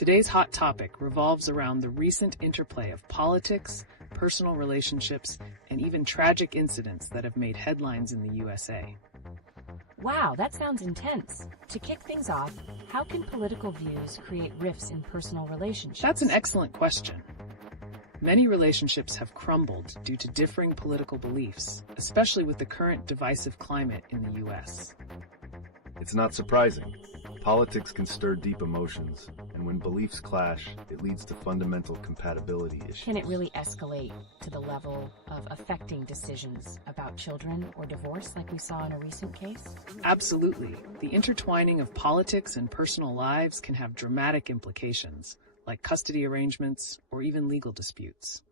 Today's hot topic revolves around the recent interplay of politics, personal relationships, and even tragic incidents that have made headlines in the USA. Wow, that sounds intense. To kick things off, how can political views create rifts in personal relationships? That's an excellent question. Many relationships have crumbled due to differing political beliefs, especially with the current divisive climate in the US. It's not surprising. Politics can stir deep emotions, and when beliefs clash, it leads to fundamental compatibility issues. Can it really escalate to the level of affecting decisions about children or divorce like we saw in a recent case? Absolutely. The intertwining of politics and personal lives can have dramatic implications, like custody arrangements or even legal disputes.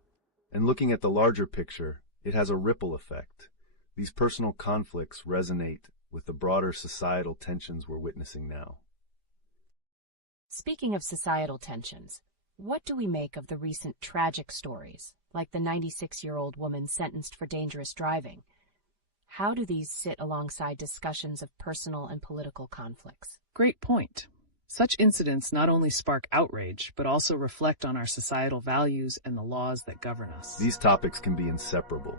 And looking at the larger picture, it has a ripple effect. These personal conflicts resonate with the broader societal tensions we're witnessing now. Speaking of societal tensions, what do we make of the recent tragic stories, like the 96-year-old woman sentenced for dangerous driving? How do these sit alongside discussions of personal and political conflicts? Great point. Such incidents not only spark outrage, but also reflect on our societal values and the laws that govern us. These topics can be inseparable.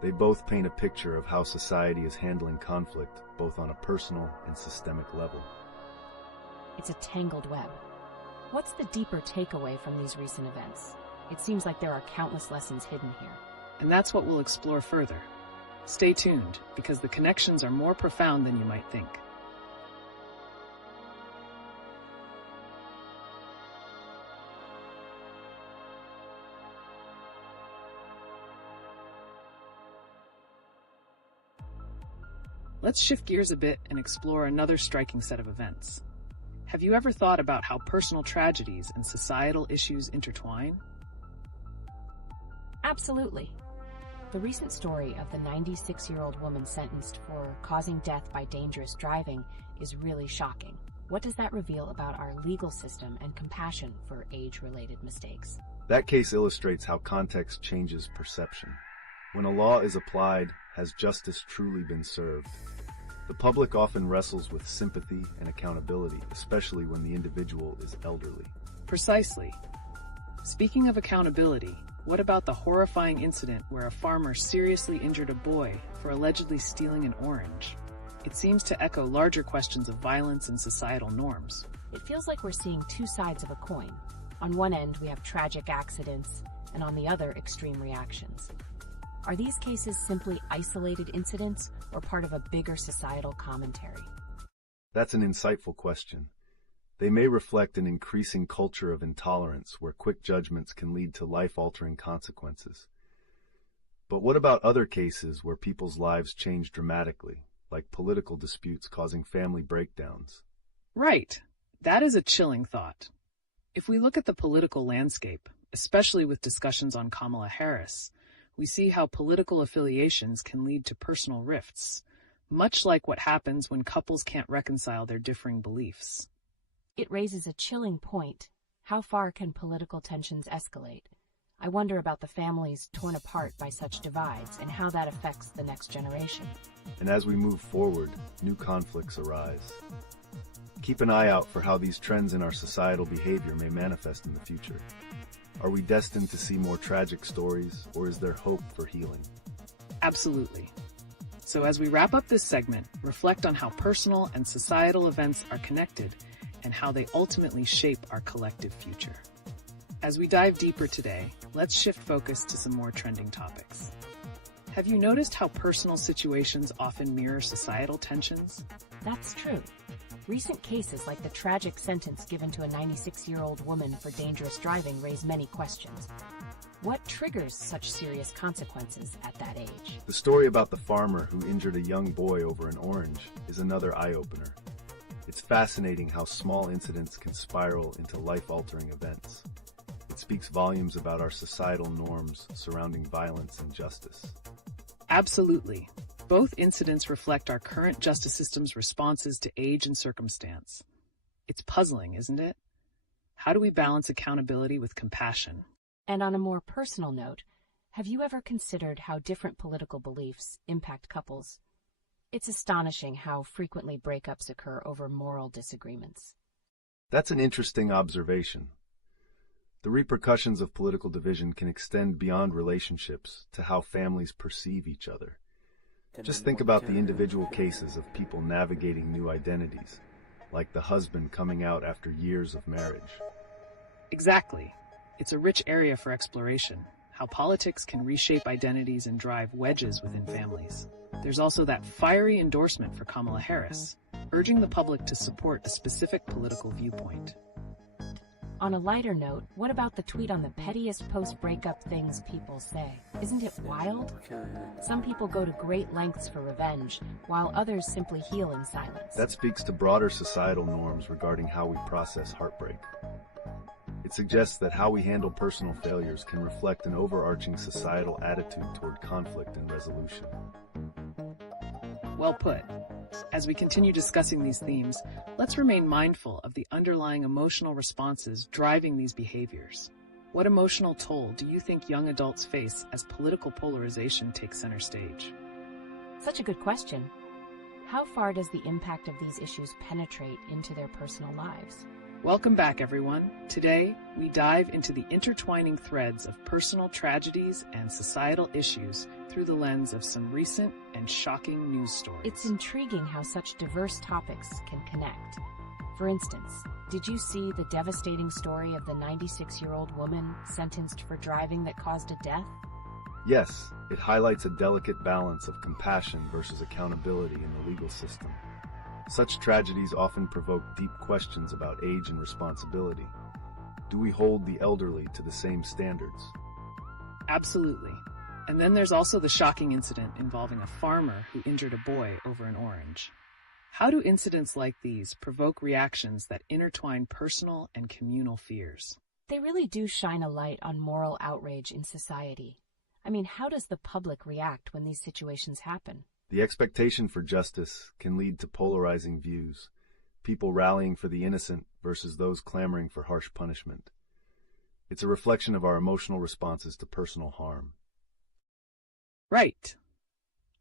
They both paint a picture of how society is handling conflict, both on a personal and systemic level. It's a tangled web. What's the deeper takeaway from these recent events? It seems like there are countless lessons hidden here. And that's what we'll explore further. Stay tuned, because the connections are more profound than you might think. Let's shift gears a bit and explore another striking set of events. Have you ever thought about how personal tragedies and societal issues intertwine? Absolutely. The recent story of the 96-year-old woman sentenced for causing death by dangerous driving is really shocking. What does that reveal about our legal system and compassion for age-related mistakes? That case illustrates how context changes perception. When a law is applied, has justice truly been served? The public often wrestles with sympathy and accountability, especially when the individual is elderly. Precisely. Speaking of accountability, what about the horrifying incident where a farmer seriously injured a boy for allegedly stealing an orange? It seems to echo larger questions of violence and societal norms. It feels like we're seeing two sides of a coin. On one end, we have tragic accidents, and on the other, extreme reactions. Are these cases simply isolated incidents or part of a bigger societal commentary? That's an insightful question. They may reflect an increasing culture of intolerance where quick judgments can lead to life-altering consequences. But what about other cases where people's lives change dramatically, like political disputes causing family breakdowns? Right. That is a chilling thought. If we look at the political landscape, especially with discussions on Kamala Harris, we see how political affiliations can lead to personal rifts, much like what happens when couples can't reconcile their differing beliefs. It raises a chilling point. How far can political tensions escalate? I wonder about the families torn apart by such divides and how that affects the next generation. And as we move forward, new conflicts arise. Keep an eye out for how these trends in our societal behavior may manifest in the future. Are we destined to see more tragic stories, or is there hope for healing? Absolutely. So as we wrap up this segment, reflect on how personal and societal events are connected and how they ultimately shape our collective future. As we dive deeper today, let's shift focus to some more trending topics. Have you noticed how personal situations often mirror societal tensions? That's true. Recent cases like the tragic sentence given to a 96-year-old woman for dangerous driving raise many questions. What triggers such serious consequences at that age? The story about the farmer who injured a young boy over an orange is another eye-opener. It's fascinating how small incidents can spiral into life-altering events. It speaks volumes about our societal norms surrounding violence and justice. Absolutely. Both incidents reflect our current justice system's responses to age and circumstance. It's puzzling, isn't it? How do we balance accountability with compassion? And on a more personal note, have you ever considered how different political beliefs impact couples? It's astonishing how frequently breakups occur over moral disagreements. That's an interesting observation. The repercussions of political division can extend beyond relationships to how families perceive each other. Just think about the individual cases of people navigating new identities, like the husband coming out after years of marriage. Exactly. It's a rich area for exploration, how politics can reshape identities and drive wedges within families. There's also that fiery endorsement for Kamala Harris, urging the public to support a specific political viewpoint. On a lighter note, what about the tweet on the pettiest post-breakup things people say? Isn't it wild? Some people go to great lengths for revenge, while others simply heal in silence. That speaks to broader societal norms regarding how we process heartbreak. It suggests that how we handle personal failures can reflect an overarching societal attitude toward conflict and resolution. Well put. As we continue discussing these themes, let's remain mindful of the underlying emotional responses driving these behaviors. What emotional toll do you think young adults face as political polarization takes center stage? Such a good question. How far does the impact of these issues penetrate into their personal lives? Welcome back, everyone. Today, we dive into the intertwining threads of personal tragedies and societal issues through the lens of some recent and shocking news stories. It's intriguing how such diverse topics can connect. For instance, did you see the devastating story of the 96-year-old woman sentenced for driving that caused a death? Yes, it highlights a delicate balance of compassion versus accountability in the legal system. Such tragedies often provoke deep questions about age and responsibility. Do we hold the elderly to the same standards? Absolutely. And then there's also the shocking incident involving a farmer who injured a boy over an orange. How do incidents like these provoke reactions that intertwine personal and communal fears? They really do shine a light on moral outrage in society. I mean, how does the public react when these situations happen? The expectation for justice can lead to polarizing views, people rallying for the innocent versus those clamoring for harsh punishment. It's a reflection of our emotional responses to personal harm. Right.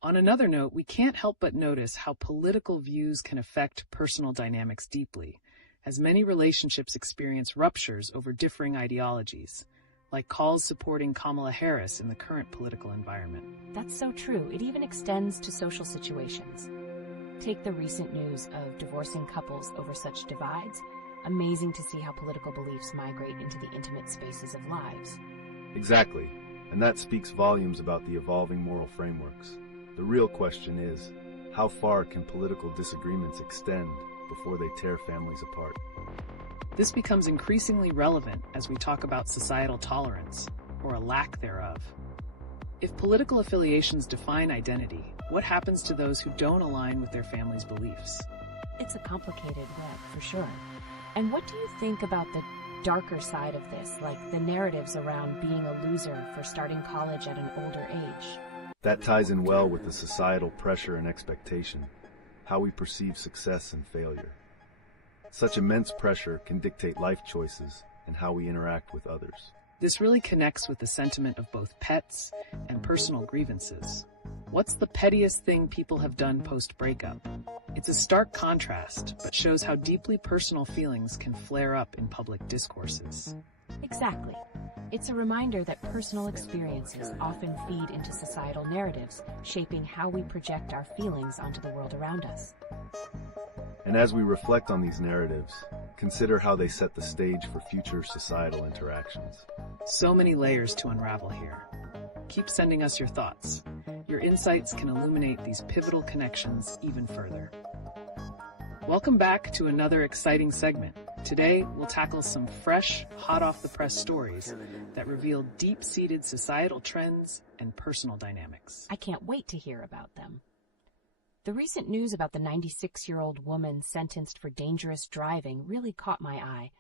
On another note, we can't help but notice how political views can affect personal dynamics deeply, as many relationships experience ruptures over differing ideologies, like calls supporting Kamala Harris in the current political environment. That's so true. It even extends to social situations. Take the recent news of divorcing couples over such divides. Amazing to see how political beliefs migrate into the intimate spaces of lives. Exactly, and that speaks volumes about the evolving moral frameworks. The real question is, how far can political disagreements extend before they tear families apart? This becomes increasingly relevant as we talk about societal tolerance, or a lack thereof. If political affiliations define identity, what happens to those who don't align with their family's beliefs? It's a complicated web, for sure. And what do you think about the darker side of this, like the narratives around being a loser for starting college at an older age? That ties in well with the societal pressure and expectation, how we perceive success and failure. Such immense pressure can dictate life choices and how we interact with others. This really connects with the sentiment of both pets and personal grievances. What's the pettiest thing people have done post-breakup? It's a stark contrast, but shows how deeply personal feelings can flare up in public discourses. Exactly. It's a reminder that personal experiences often feed into societal narratives, shaping how we project our feelings onto the world around us. And as we reflect on these narratives, consider how they set the stage for future societal interactions. So many layers to unravel here. Keep sending us your thoughts. Your insights can illuminate these pivotal connections even further. Welcome back to another exciting segment. Today, we'll tackle some fresh, hot-off-the-press stories that reveal deep-seated societal trends and personal dynamics. I can't wait to hear about them. The recent news about the 96-year-old woman sentenced for dangerous driving really caught my eye.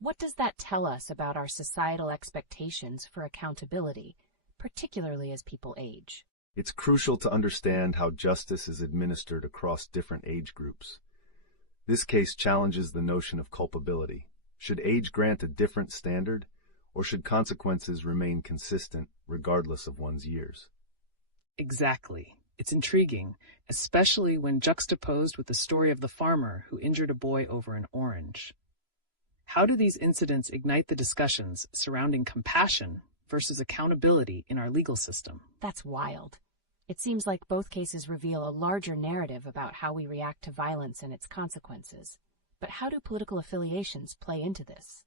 What does that tell us about our societal expectations for accountability, particularly as people age? It's crucial to understand how justice is administered across different age groups. This case challenges the notion of culpability. Should age grant a different standard, or should consequences remain consistent regardless of one's years? Exactly. It's intriguing, especially when juxtaposed with the story of the farmer who injured a boy over an orange. How do these incidents ignite the discussions surrounding compassion versus accountability in our legal system? That's wild. It seems like both cases reveal a larger narrative about how we react to violence and its consequences. But how do political affiliations play into this?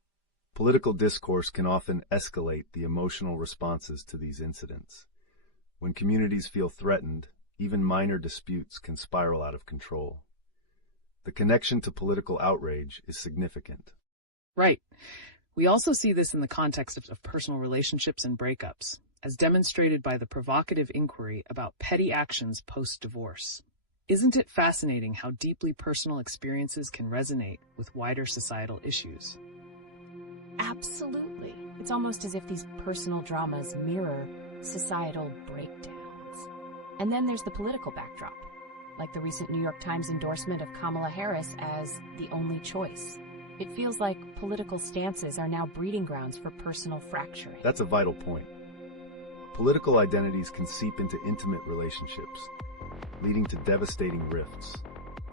Political discourse can often escalate the emotional responses to these incidents. When communities feel threatened, even minor disputes can spiral out of control. The connection to political outrage is significant. Right. We also see this in the context of personal relationships and breakups, as demonstrated by the provocative inquiry about petty actions post-divorce. Isn't it fascinating how deeply personal experiences can resonate with wider societal issues? Absolutely. It's almost as if these personal dramas mirror societal breakdowns. And then there's the political backdrop, like the recent New York Times endorsement of Kamala Harris as the only choice. It feels like political stances are now breeding grounds for personal fracturing. That's a vital point. Political identities can seep into intimate relationships, leading to devastating rifts.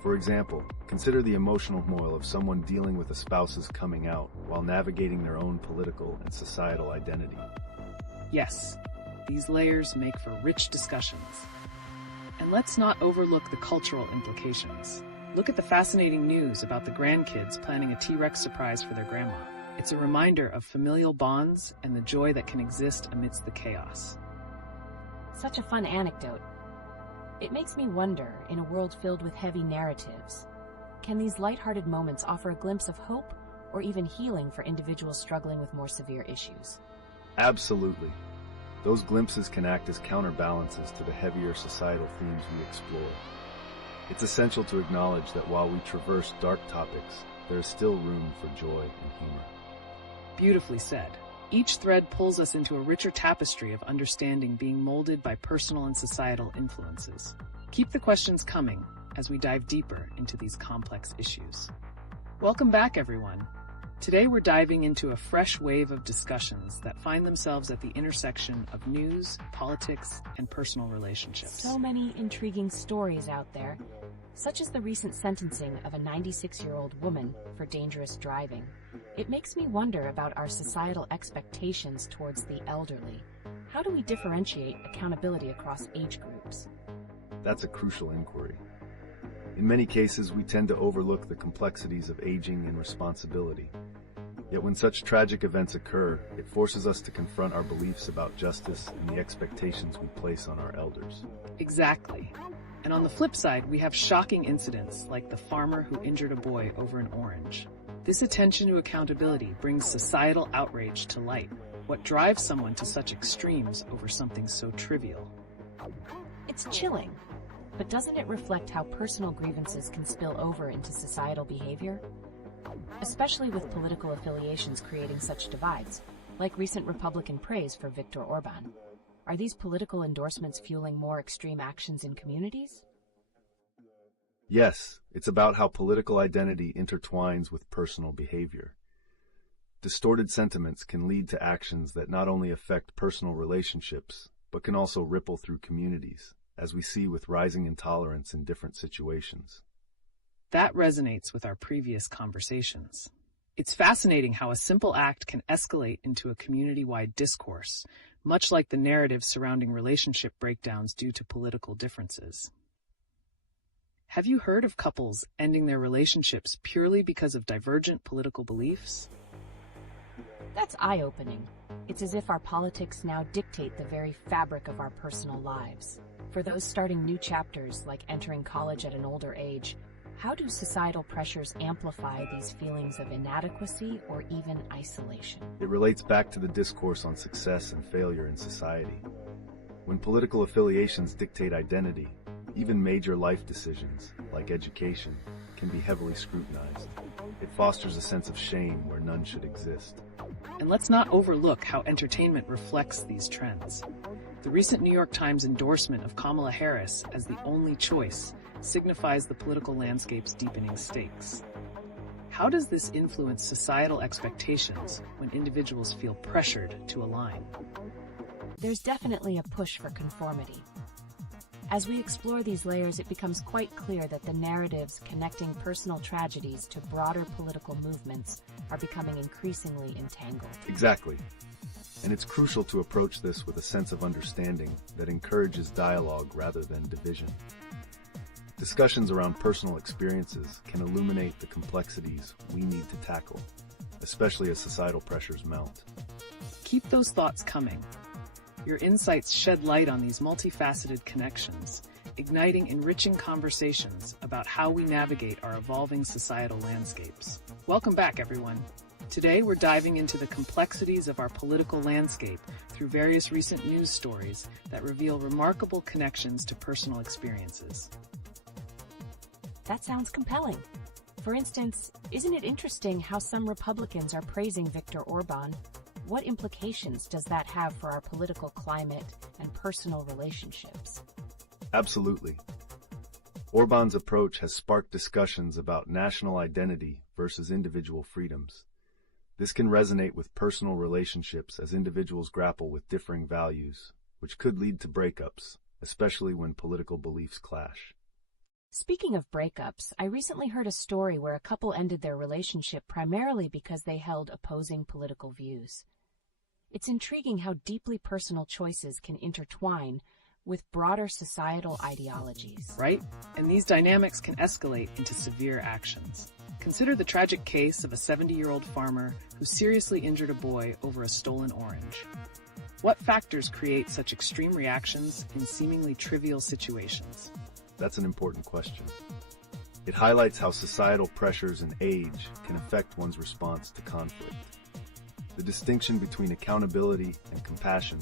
For example, consider the emotional turmoil of someone dealing with a spouse's coming out while navigating their own political and societal identity. Yes, these layers make for rich discussions. And let's not overlook the cultural implications. Look at the fascinating news about the grandkids planning a T-Rex surprise for their grandma. It's a reminder of familial bonds and the joy that can exist amidst the chaos. Such a fun anecdote. It makes me wonder, in a world filled with heavy narratives, can these lighthearted moments offer a glimpse of hope or even healing for individuals struggling with more severe issues? Absolutely. Those glimpses can act as counterbalances to the heavier societal themes we explore. It's essential to acknowledge that while we traverse dark topics, there is still room for joy and humor. Beautifully said. Each thread pulls us into a richer tapestry of understanding being molded by personal and societal influences. Keep the questions coming as we dive deeper into these complex issues. Welcome back, everyone. Today we're diving into a fresh wave of discussions that find themselves at the intersection of news, politics, and personal relationships. So many intriguing stories out there, such as the recent sentencing of a 96-year-old woman for dangerous driving. It makes me wonder about our societal expectations towards the elderly. How do we differentiate accountability across age groups? That's a crucial inquiry. In many cases, we tend to overlook the complexities of aging and responsibility. Yet when such tragic events occur, it forces us to confront our beliefs about justice and the expectations we place on our elders. Exactly. And on the flip side, we have shocking incidents like the farmer who injured a boy over an orange. This attention to accountability brings societal outrage to light. What drives someone to such extremes over something so trivial? It's chilling. But doesn't it reflect how personal grievances can spill over into societal behavior? Especially with political affiliations creating such divides, like recent Republican praise for Viktor Orban. Are these political endorsements fueling more extreme actions in communities? Yes, it's about how political identity intertwines with personal behavior. Distorted sentiments can lead to actions that not only affect personal relationships, but can also ripple through communities, as we see with rising intolerance in different situations. That resonates with our previous conversations. It's fascinating how a simple act can escalate into a community-wide discourse, much like the narrative surrounding relationship breakdowns due to political differences. Have you heard of couples ending their relationships purely because of divergent political beliefs? That's eye-opening. It's as if our politics now dictate the very fabric of our personal lives. For those starting new chapters, like entering college at an older age, how do societal pressures amplify these feelings of inadequacy or even isolation? It relates back to the discourse on success and failure in society. When political affiliations dictate identity, even major life decisions, like education, can be heavily scrutinized. It fosters a sense of shame where none should exist. And let's not overlook how entertainment reflects these trends. The recent New York Times endorsement of Kamala Harris as the only choice signifies the political landscape's deepening stakes. How does this influence societal expectations when individuals feel pressured to align? There's definitely a push for conformity. As we explore these layers, it becomes quite clear that the narratives connecting personal tragedies to broader political movements are becoming increasingly entangled. Exactly. And it's crucial to approach this with a sense of understanding that encourages dialogue rather than division. Discussions around personal experiences can illuminate the complexities we need to tackle, especially as societal pressures mount. Keep those thoughts coming. Your insights shed light on these multifaceted connections, igniting enriching conversations about how we navigate our evolving societal landscapes. Welcome back, everyone. Today, we're diving into the complexities of our political landscape through various recent news stories that reveal remarkable connections to personal experiences. That sounds compelling. For instance, isn't it interesting how some Republicans are praising Viktor Orban? What implications does that have for our political climate and personal relationships? Absolutely. Orban's approach has sparked discussions about national identity versus individual freedoms. This can resonate with personal relationships as individuals grapple with differing values, which could lead to breakups, especially when political beliefs clash. Speaking of breakups, I recently heard a story where a couple ended their relationship primarily because they held opposing political views. It's intriguing how deeply personal choices can intertwine with broader societal ideologies. Right? And these dynamics can escalate into severe actions. Consider the tragic case of a 70-year-old farmer who seriously injured a boy over a stolen orange. What factors create such extreme reactions in seemingly trivial situations? That's an important question. It highlights how societal pressures and age can affect one's response to conflict. The distinction between accountability and compassion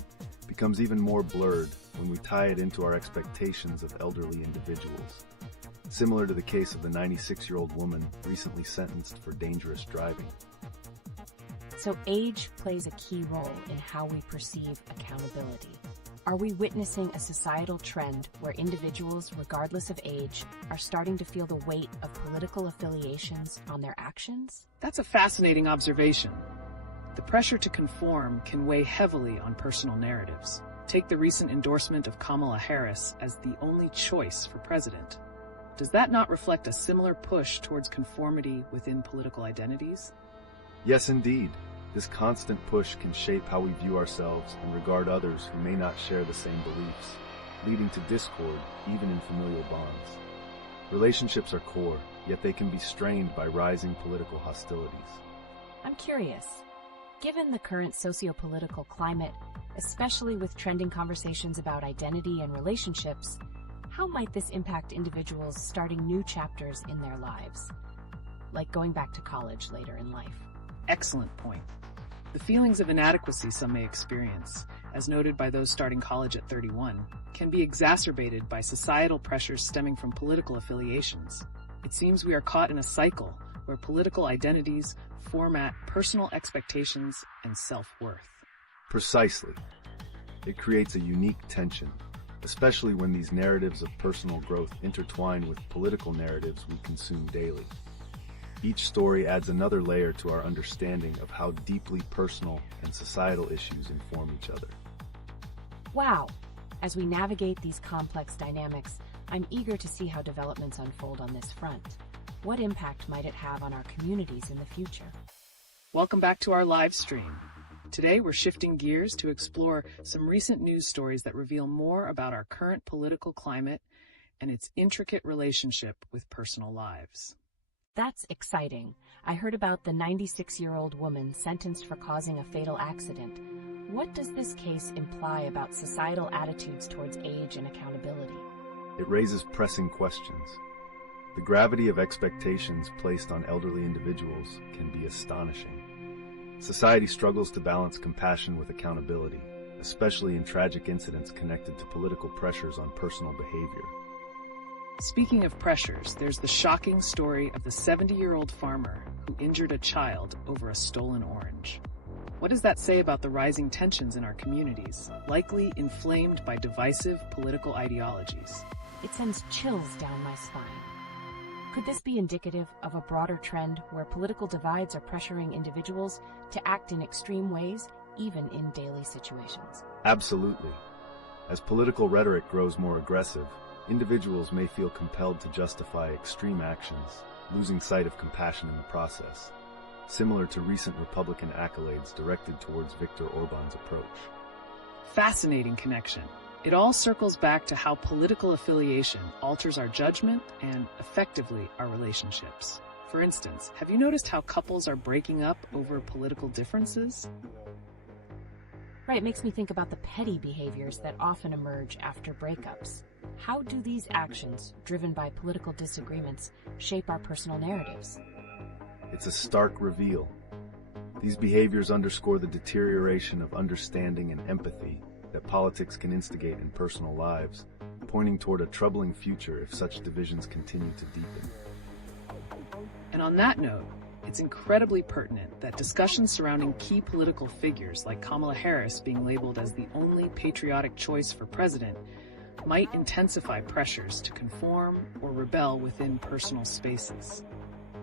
becomes even more blurred when we tie it into our expectations of elderly individuals, similar to the case of the 96-year-old woman recently sentenced for dangerous driving. So age plays a key role in how we perceive accountability. Are we witnessing a societal trend where individuals, regardless of age, are starting to feel the weight of political affiliations on their actions? That's a fascinating observation. The pressure to conform can weigh heavily on personal narratives. Take the recent endorsement of Kamala Harris as the only choice for president. Does that not reflect a similar push towards conformity within political identities? Yes, indeed. This constant push can shape how we view ourselves and regard others who may not share the same beliefs, leading to discord even in familial bonds. Relationships are core, yet they can be strained by rising political hostilities. I'm curious, given the current socio-political climate, especially with trending conversations about identity and relationships, how might this impact individuals starting new chapters in their lives, like going back to college later in life? Excellent point. The feelings of inadequacy some may experience, as noted by those starting college at 31, can be exacerbated by societal pressures stemming from political affiliations. It seems we are caught in a cycle where political identities format personal expectations and self-worth. Precisely. It creates a unique tension, especially when these narratives of personal growth intertwine with political narratives we consume daily. Each story adds another layer to our understanding of how deeply personal and societal issues inform each other. Wow! As we navigate these complex dynamics, I'm eager to see how developments unfold on this front. What impact might it have on our communities in the future? Welcome back to our live stream. Today, we're shifting gears to explore some recent news stories that reveal more about our current political climate and its intricate relationship with personal lives. That's exciting. I heard about the 96-year-old woman sentenced for causing a fatal accident. What does this case imply about societal attitudes towards age and accountability? It raises pressing questions. The gravity of expectations placed on elderly individuals can be astonishing. Society struggles to balance compassion with accountability, especially in tragic incidents connected to political pressures on personal behavior. Speaking of pressures, there's the shocking story of the 70-year-old farmer who injured a child over a stolen orange. What does that say about the rising tensions in our communities, likely inflamed by divisive political ideologies? It sends chills down my spine. Could this be indicative of a broader trend where political divides are pressuring individuals to act in extreme ways, even in daily situations? Absolutely. As political rhetoric grows more aggressive, individuals may feel compelled to justify extreme actions, losing sight of compassion in the process, similar to recent Republican accolades directed towards Viktor Orban's approach. Fascinating connection. It all circles back to how political affiliation alters our judgment and, effectively, our relationships. For instance, have you noticed how couples are breaking up over political differences? Right, it makes me think about the petty behaviors that often emerge after breakups. How do these actions, driven by political disagreements, shape our personal narratives? It's a stark reveal. These behaviors underscore the deterioration of understanding and empathy that politics can instigate in personal lives, pointing toward a troubling future if such divisions continue to deepen. And on that note, it's incredibly pertinent that discussions surrounding key political figures like Kamala Harris being labeled as the only patriotic choice for president might intensify pressures to conform or rebel within personal spaces.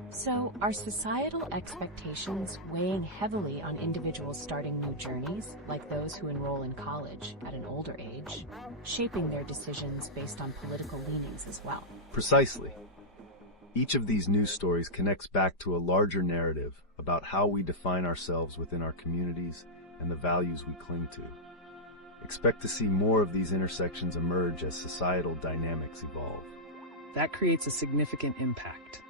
So, are societal expectations weighing heavily on individuals starting new journeys, like those who enroll in college at an older age, shaping their decisions based on political leanings as well? Precisely. Each of these news stories connects back to a larger narrative about how we define ourselves within our communities and the values we cling to. Expect to see more of these intersections emerge as societal dynamics evolve. That creates a significant impact.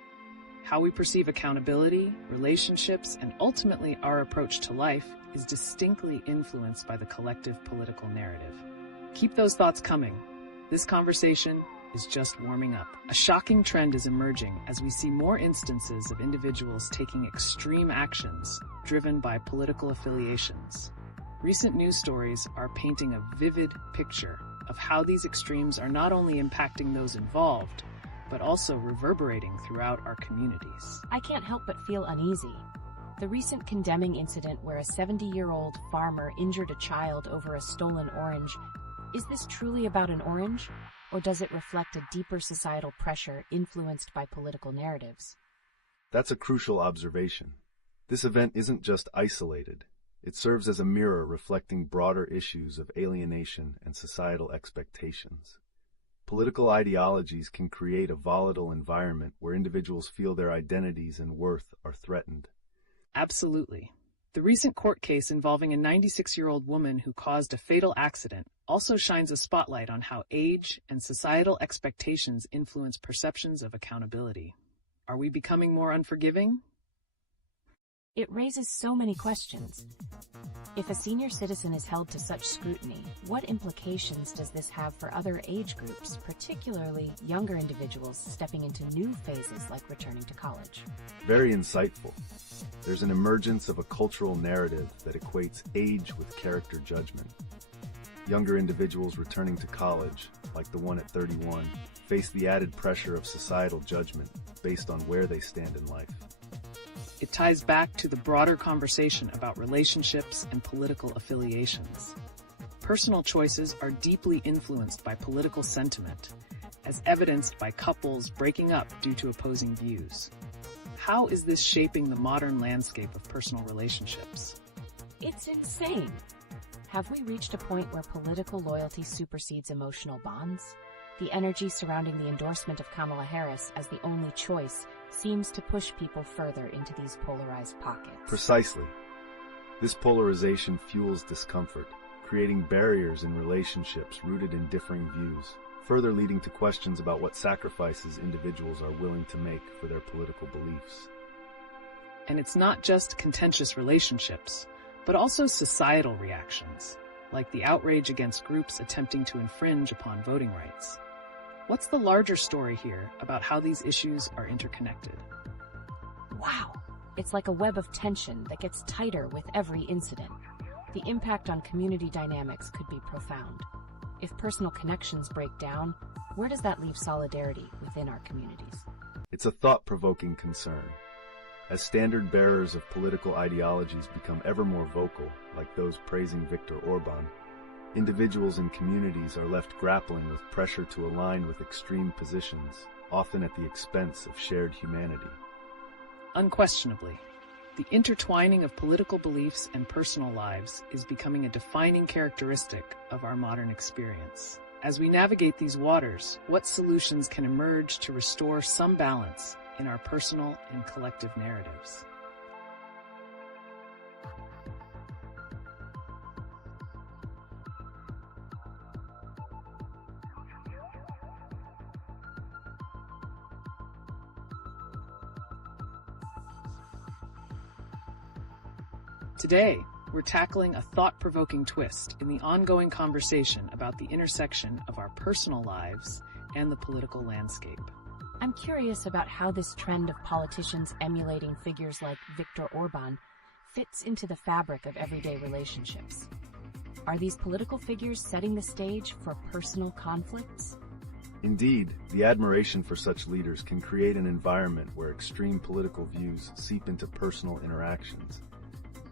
How we perceive accountability, relationships, and ultimately our approach to life is distinctly influenced by the collective political narrative. Keep those thoughts coming. This conversation is just warming up. A shocking trend is emerging as we see more instances of individuals taking extreme actions driven by political affiliations. Recent news stories are painting a vivid picture of how these extremes are not only impacting those involved, but also reverberating throughout our communities. I can't help but feel uneasy. The recent condemning incident where a 70-year-old farmer injured a child over a stolen orange, is this truly about an orange? Or does it reflect a deeper societal pressure influenced by political narratives? That's a crucial observation. This event isn't just isolated. It serves as a mirror reflecting broader issues of alienation and societal expectations. Political ideologies can create a volatile environment where individuals feel their identities and worth are threatened. Absolutely. The recent court case involving a 96-year-old woman who caused a fatal accident also shines a spotlight on how age and societal expectations influence perceptions of accountability. Are we becoming more unforgiving? It raises so many questions. If a senior citizen is held to such scrutiny, what implications does this have for other age groups, particularly younger individuals stepping into new phases like returning to college? Very insightful. There's an emergence of a cultural narrative that equates age with character judgment. Younger individuals returning to college, like the one at 31, face the added pressure of societal judgment based on where they stand in life. It ties back to the broader conversation about relationships and political affiliations. Personal choices are deeply influenced by political sentiment, as evidenced by couples breaking up due to opposing views. How is this shaping the modern landscape of personal relationships? It's insane. Have we reached a point where political loyalty supersedes emotional bonds? The energy surrounding the endorsement of Kamala Harris as the only choice seems to push people further into these polarized pockets. Precisely. This polarization fuels discomfort, creating barriers in relationships rooted in differing views, further leading to questions about what sacrifices individuals are willing to make for their political beliefs. And it's not just contentious relationships, but also societal reactions, like the outrage against groups attempting to infringe upon voting rights. What's the larger story here about how these issues are interconnected? Wow! It's like a web of tension that gets tighter with every incident. The impact on community dynamics could be profound. If personal connections break down, where does that leave solidarity within our communities? It's a thought-provoking concern. As standard bearers of political ideologies become ever more vocal, like those praising Viktor Orban, individuals and communities are left grappling with pressure to align with extreme positions, often at the expense of shared humanity. Unquestionably, The intertwining of political beliefs and personal lives is becoming a defining characteristic of our modern experience. As we navigate these waters, what solutions can emerge to restore some balance in our personal and collective narratives? Today, we're tackling a thought-provoking twist in the ongoing conversation about the intersection of our personal lives and the political landscape. I'm curious about how this trend of politicians emulating figures like Viktor Orban fits into the fabric of everyday relationships. Are these political figures setting the stage for personal conflicts? Indeed, the admiration for such leaders can create an environment where extreme political views seep into personal interactions,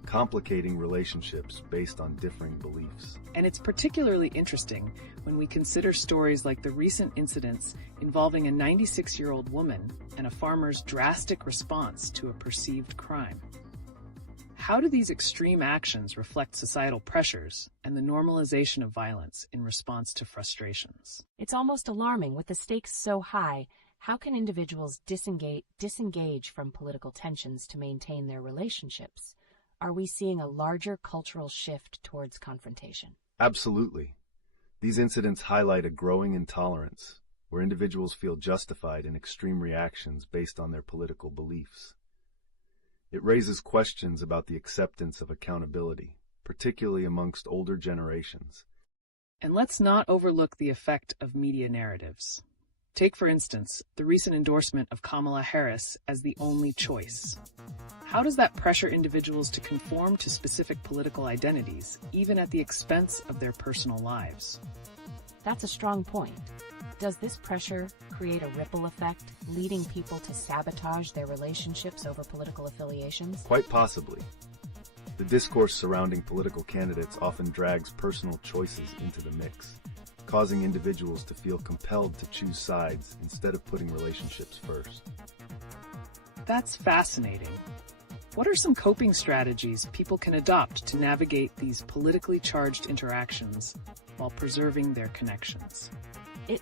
complicating relationships based on differing beliefs. And it's particularly interesting when we consider stories like the recent incidents involving a 96-year-old woman and a farmer's drastic response to a perceived crime. How do these extreme actions reflect societal pressures and the normalization of violence in response to frustrations? It's almost alarming. With the stakes so high, how can individuals disengage from political tensions to maintain their relationships? Are we seeing a larger cultural shift towards confrontation? Absolutely. These incidents highlight a growing intolerance, where individuals feel justified in extreme reactions based on their political beliefs. It raises questions about the acceptance of accountability, particularly amongst older generations. And let's not overlook the effect of media narratives. Take, for instance, the recent endorsement of Kamala Harris as the only choice. How does that pressure individuals to conform to specific political identities, even at the expense of their personal lives? That's a strong point. Does this pressure create a ripple effect, leading people to sabotage their relationships over political affiliations? Quite possibly. The discourse surrounding political candidates often drags personal choices into the mix, causing individuals to feel compelled to choose sides instead of putting relationships first. That's fascinating. What are some coping strategies people can adopt to navigate these politically charged interactions while preserving their connections? It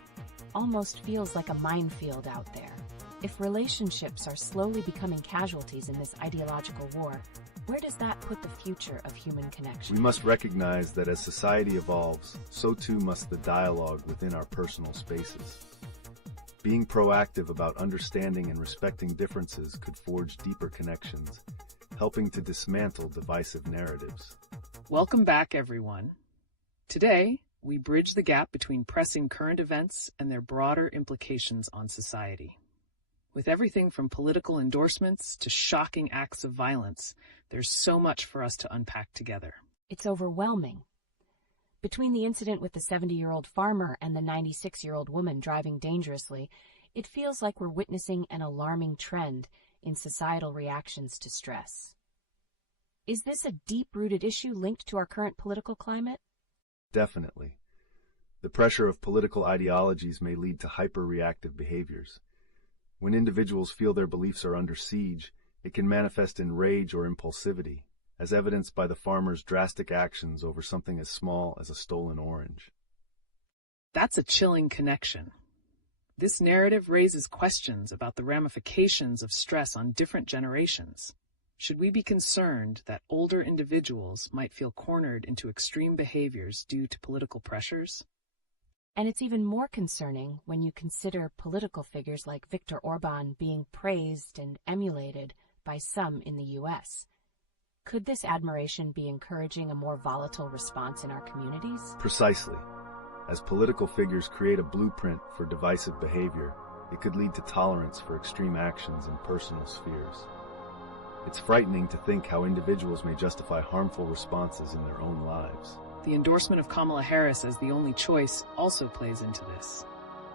almost feels like a minefield out there. If relationships are slowly becoming casualties in this ideological war, where does that put the future of human connection? We must recognize that as society evolves, so too must the dialogue within our personal spaces. Being proactive about understanding and respecting differences could forge deeper connections, helping to dismantle divisive narratives. Welcome back, everyone. Today, we bridge the gap between pressing current events and their broader implications on society. With everything from political endorsements to shocking acts of violence, there's so much for us to unpack together. It's overwhelming. Between the incident with the 70-year-old farmer and the 96-year-old woman driving dangerously, it feels like we're witnessing an alarming trend in societal reactions to stress. Is this a deep-rooted issue linked to our current political climate? Definitely. The pressure of political ideologies may lead to hyper-reactive behaviors. When individuals feel their beliefs are under siege, it can manifest in rage or impulsivity, as evidenced by the farmer's drastic actions over something as small as a stolen orange. That's a chilling connection. This narrative raises questions about the ramifications of stress on different generations. Should we be concerned that older individuals might feel cornered into extreme behaviors due to political pressures? And it's even more concerning when you consider political figures like Viktor Orban being praised and emulated by some in the U.S. Could this admiration be encouraging a more volatile response in our communities? Precisely. As political figures create a blueprint for divisive behavior, it could lead to tolerance for extreme actions in personal spheres. It's frightening to think how individuals may justify harmful responses in their own lives. The endorsement of Kamala Harris as the only choice also plays into this.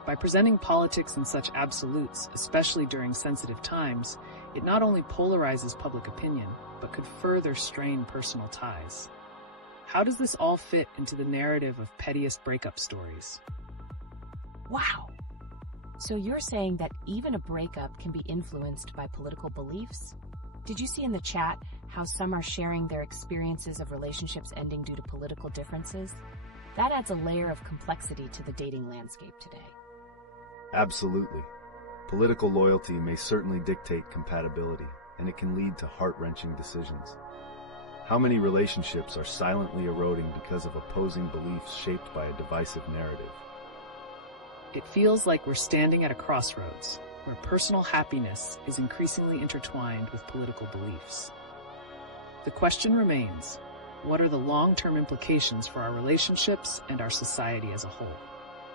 By presenting politics in such absolutes, especially during sensitive times, it not only polarizes public opinion, but could further strain personal ties. How does this all fit into the narrative of pettiest breakup stories? Wow! So you're saying that even a breakup can be influenced by political beliefs? Did you see in the chat how some are sharing their experiences of relationships ending due to political differences? That adds a layer of complexity to the dating landscape today. Absolutely. Political loyalty may certainly dictate compatibility, and it can lead to heart-wrenching decisions. How many relationships are silently eroding because of opposing beliefs shaped by a divisive narrative? It feels like we're standing at a crossroads, where personal happiness is increasingly intertwined with political beliefs. The question remains, what are the long-term implications for our relationships and our society as a whole?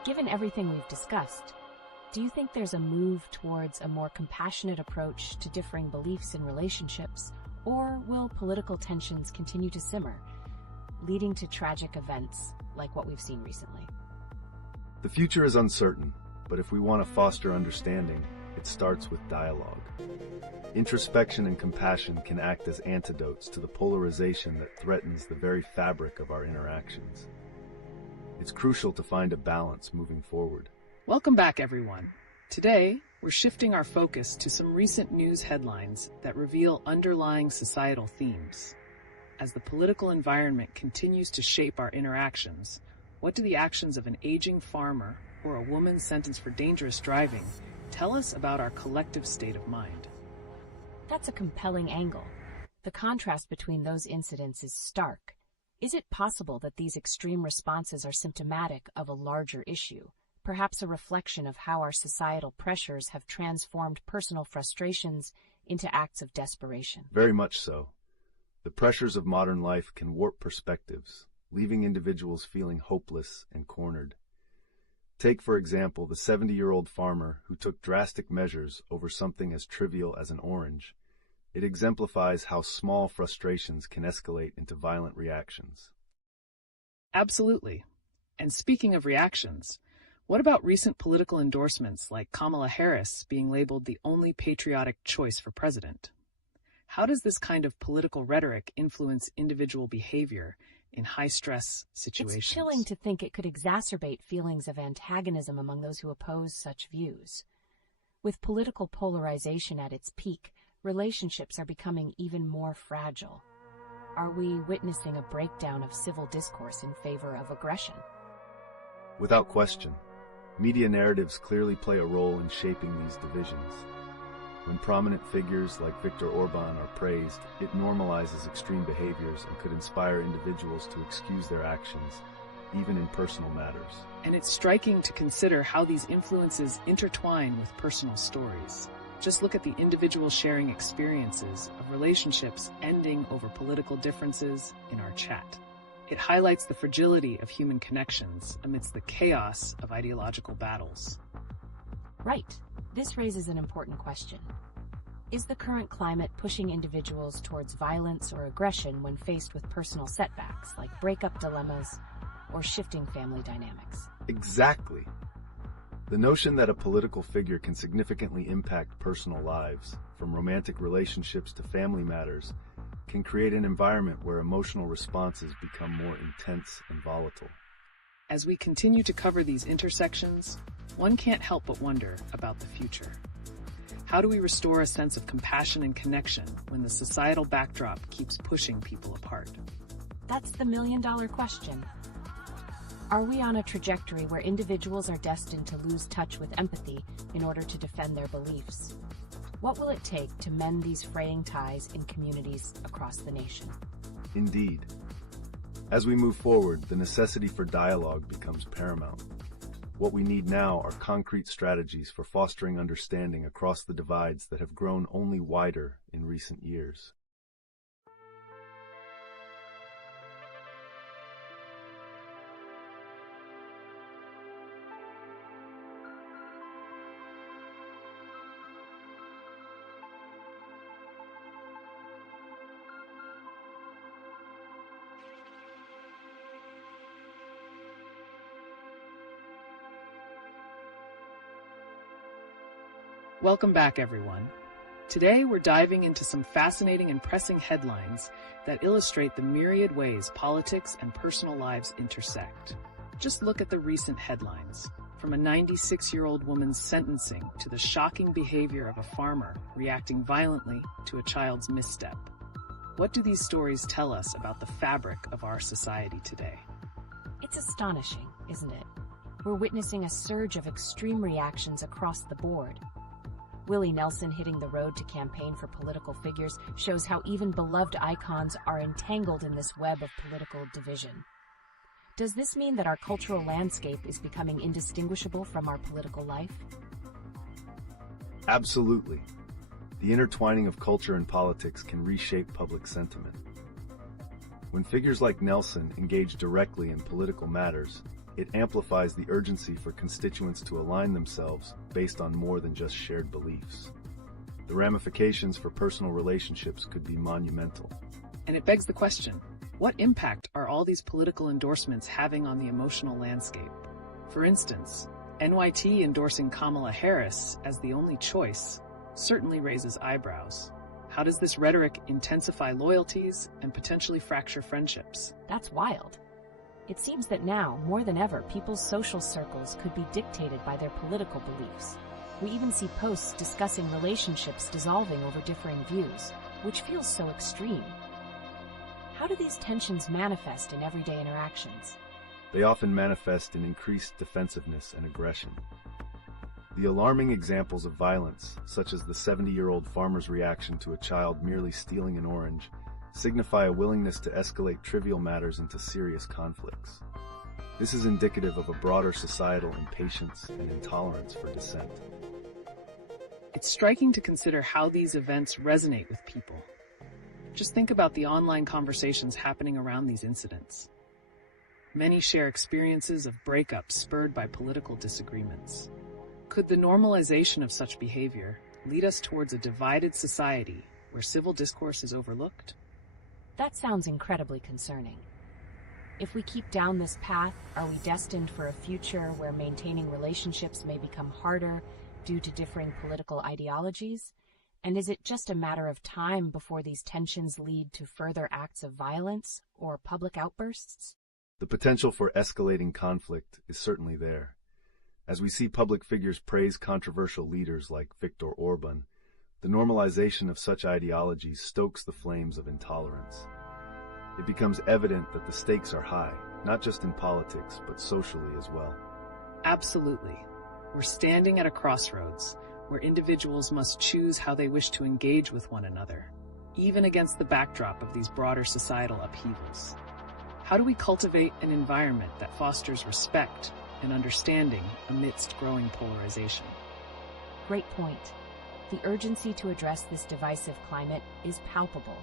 Given everything we've discussed, do you think there's a move towards a more compassionate approach to differing beliefs in relationships, or will political tensions continue to simmer, leading to tragic events like what we've seen recently? The future is uncertain, but if we want to foster understanding, it starts with dialogue. Introspection and compassion can act as antidotes to the polarization that threatens the very fabric of our interactions. It's crucial to find a balance moving forward. Welcome back, everyone. Today, we're shifting our focus to some recent news headlines that reveal underlying societal themes. As the political environment continues to shape our interactions, what do the actions of an aging farmer or a woman sentenced for dangerous driving tell us about our collective state of mind? That's a compelling angle. The contrast between those incidents is stark. Is it possible that these extreme responses are symptomatic of a larger issue, perhaps a reflection of how our societal pressures have transformed personal frustrations into acts of desperation? Very much so. The pressures of modern life can warp perspectives, leaving individuals feeling hopeless and cornered. Take, for example, the 70-year-old farmer who took drastic measures over something as trivial as an orange. It exemplifies how small frustrations can escalate into violent reactions. Absolutely. And speaking of reactions, what about recent political endorsements like Kamala Harris being labeled the only patriotic choice for president? How does this kind of political rhetoric influence individual behavior in high-stress situations? It's chilling to think it could exacerbate feelings of antagonism among those who oppose such views. With political polarization at its peak, relationships are becoming even more fragile. Are we witnessing a breakdown of civil discourse in favor of aggression? Without question, media narratives clearly play a role in shaping these divisions. When prominent figures like Viktor Orban are praised, it normalizes extreme behaviors and could inspire individuals to excuse their actions, even in personal matters. And it's striking to consider how these influences intertwine with personal stories. Just look at the individual sharing experiences of relationships ending over political differences in our chat. It highlights the fragility of human connections amidst the chaos of ideological battles. Right. This raises an important question. Is the current climate pushing individuals towards violence or aggression when faced with personal setbacks, like breakup dilemmas or shifting family dynamics? Exactly. The notion that a political figure can significantly impact personal lives, from romantic relationships to family matters, can create an environment where emotional responses become more intense and volatile. As we continue to cover these intersections, one can't help but wonder about the future. How do we restore a sense of compassion and connection when the societal backdrop keeps pushing people apart? That's the million-dollar question. Are we on a trajectory where individuals are destined to lose touch with empathy in order to defend their beliefs? What will it take to mend these fraying ties in communities across the nation? Indeed. As we move forward, the necessity for dialogue becomes paramount. What we need now are concrete strategies for fostering understanding across the divides that have grown only wider in recent years. Welcome back, everyone. Today, we're diving into some fascinating and pressing headlines that illustrate the myriad ways politics and personal lives intersect. Just look at the recent headlines. From a 96-year-old woman's sentencing to the shocking behavior of a farmer reacting violently to a child's misstep. What do these stories tell us about the fabric of our society today? It's astonishing, isn't it? We're witnessing a surge of extreme reactions across the board. Willie Nelson hitting the road to campaign for political figures shows how even beloved icons are entangled in this web of political division. Does this mean that our cultural landscape is becoming indistinguishable from our political life? Absolutely. The intertwining of culture and politics can reshape public sentiment. When figures like Nelson engage directly in political matters, it amplifies the urgency for constituents to align themselves based on more than just shared beliefs. The ramifications for personal relationships could be monumental. And it begs the question, what impact are all these political endorsements having on the emotional landscape? For instance, NYT endorsing Kamala Harris as the only choice certainly raises eyebrows. How does this rhetoric intensify loyalties and potentially fracture friendships? That's wild. It seems that now, more than ever, people's social circles could be dictated by their political beliefs. We even see posts discussing relationships dissolving over differing views, which feels so extreme. How do these tensions manifest in everyday interactions? They often manifest in increased defensiveness and aggression. The alarming examples of violence, such as the 70-year-old farmer's reaction to a child merely stealing an orange, signify a willingness to escalate trivial matters into serious conflicts. This is indicative of a broader societal impatience and intolerance for dissent. It's striking to consider how these events resonate with people. Just think about the online conversations happening around these incidents. Many share experiences of breakups spurred by political disagreements. Could the normalization of such behavior lead us towards a divided society where civil discourse is overlooked? That sounds incredibly concerning. If we keep down this path, are we destined for a future where maintaining relationships may become harder due to differing political ideologies? And is it just a matter of time before these tensions lead to further acts of violence or public outbursts? The potential for escalating conflict is certainly there. As we see public figures praise controversial leaders like Viktor Orban, the normalization of such ideologies stokes the flames of intolerance. It becomes evident that the stakes are high, not just in politics, but socially as well. Absolutely. We're standing at a crossroads where individuals must choose how they wish to engage with one another, even against the backdrop of these broader societal upheavals. How do we cultivate an environment that fosters respect and understanding amidst growing polarization? Great point. The urgency to address this divisive climate is palpable.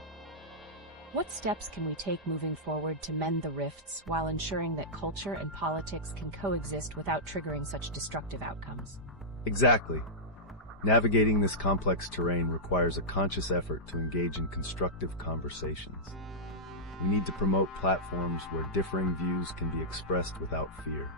What steps can we take moving forward to mend the rifts while ensuring that culture and politics can coexist without triggering such destructive outcomes? Exactly. Navigating this complex terrain requires a conscious effort to engage in constructive conversations. We need to promote platforms where differing views can be expressed without fear.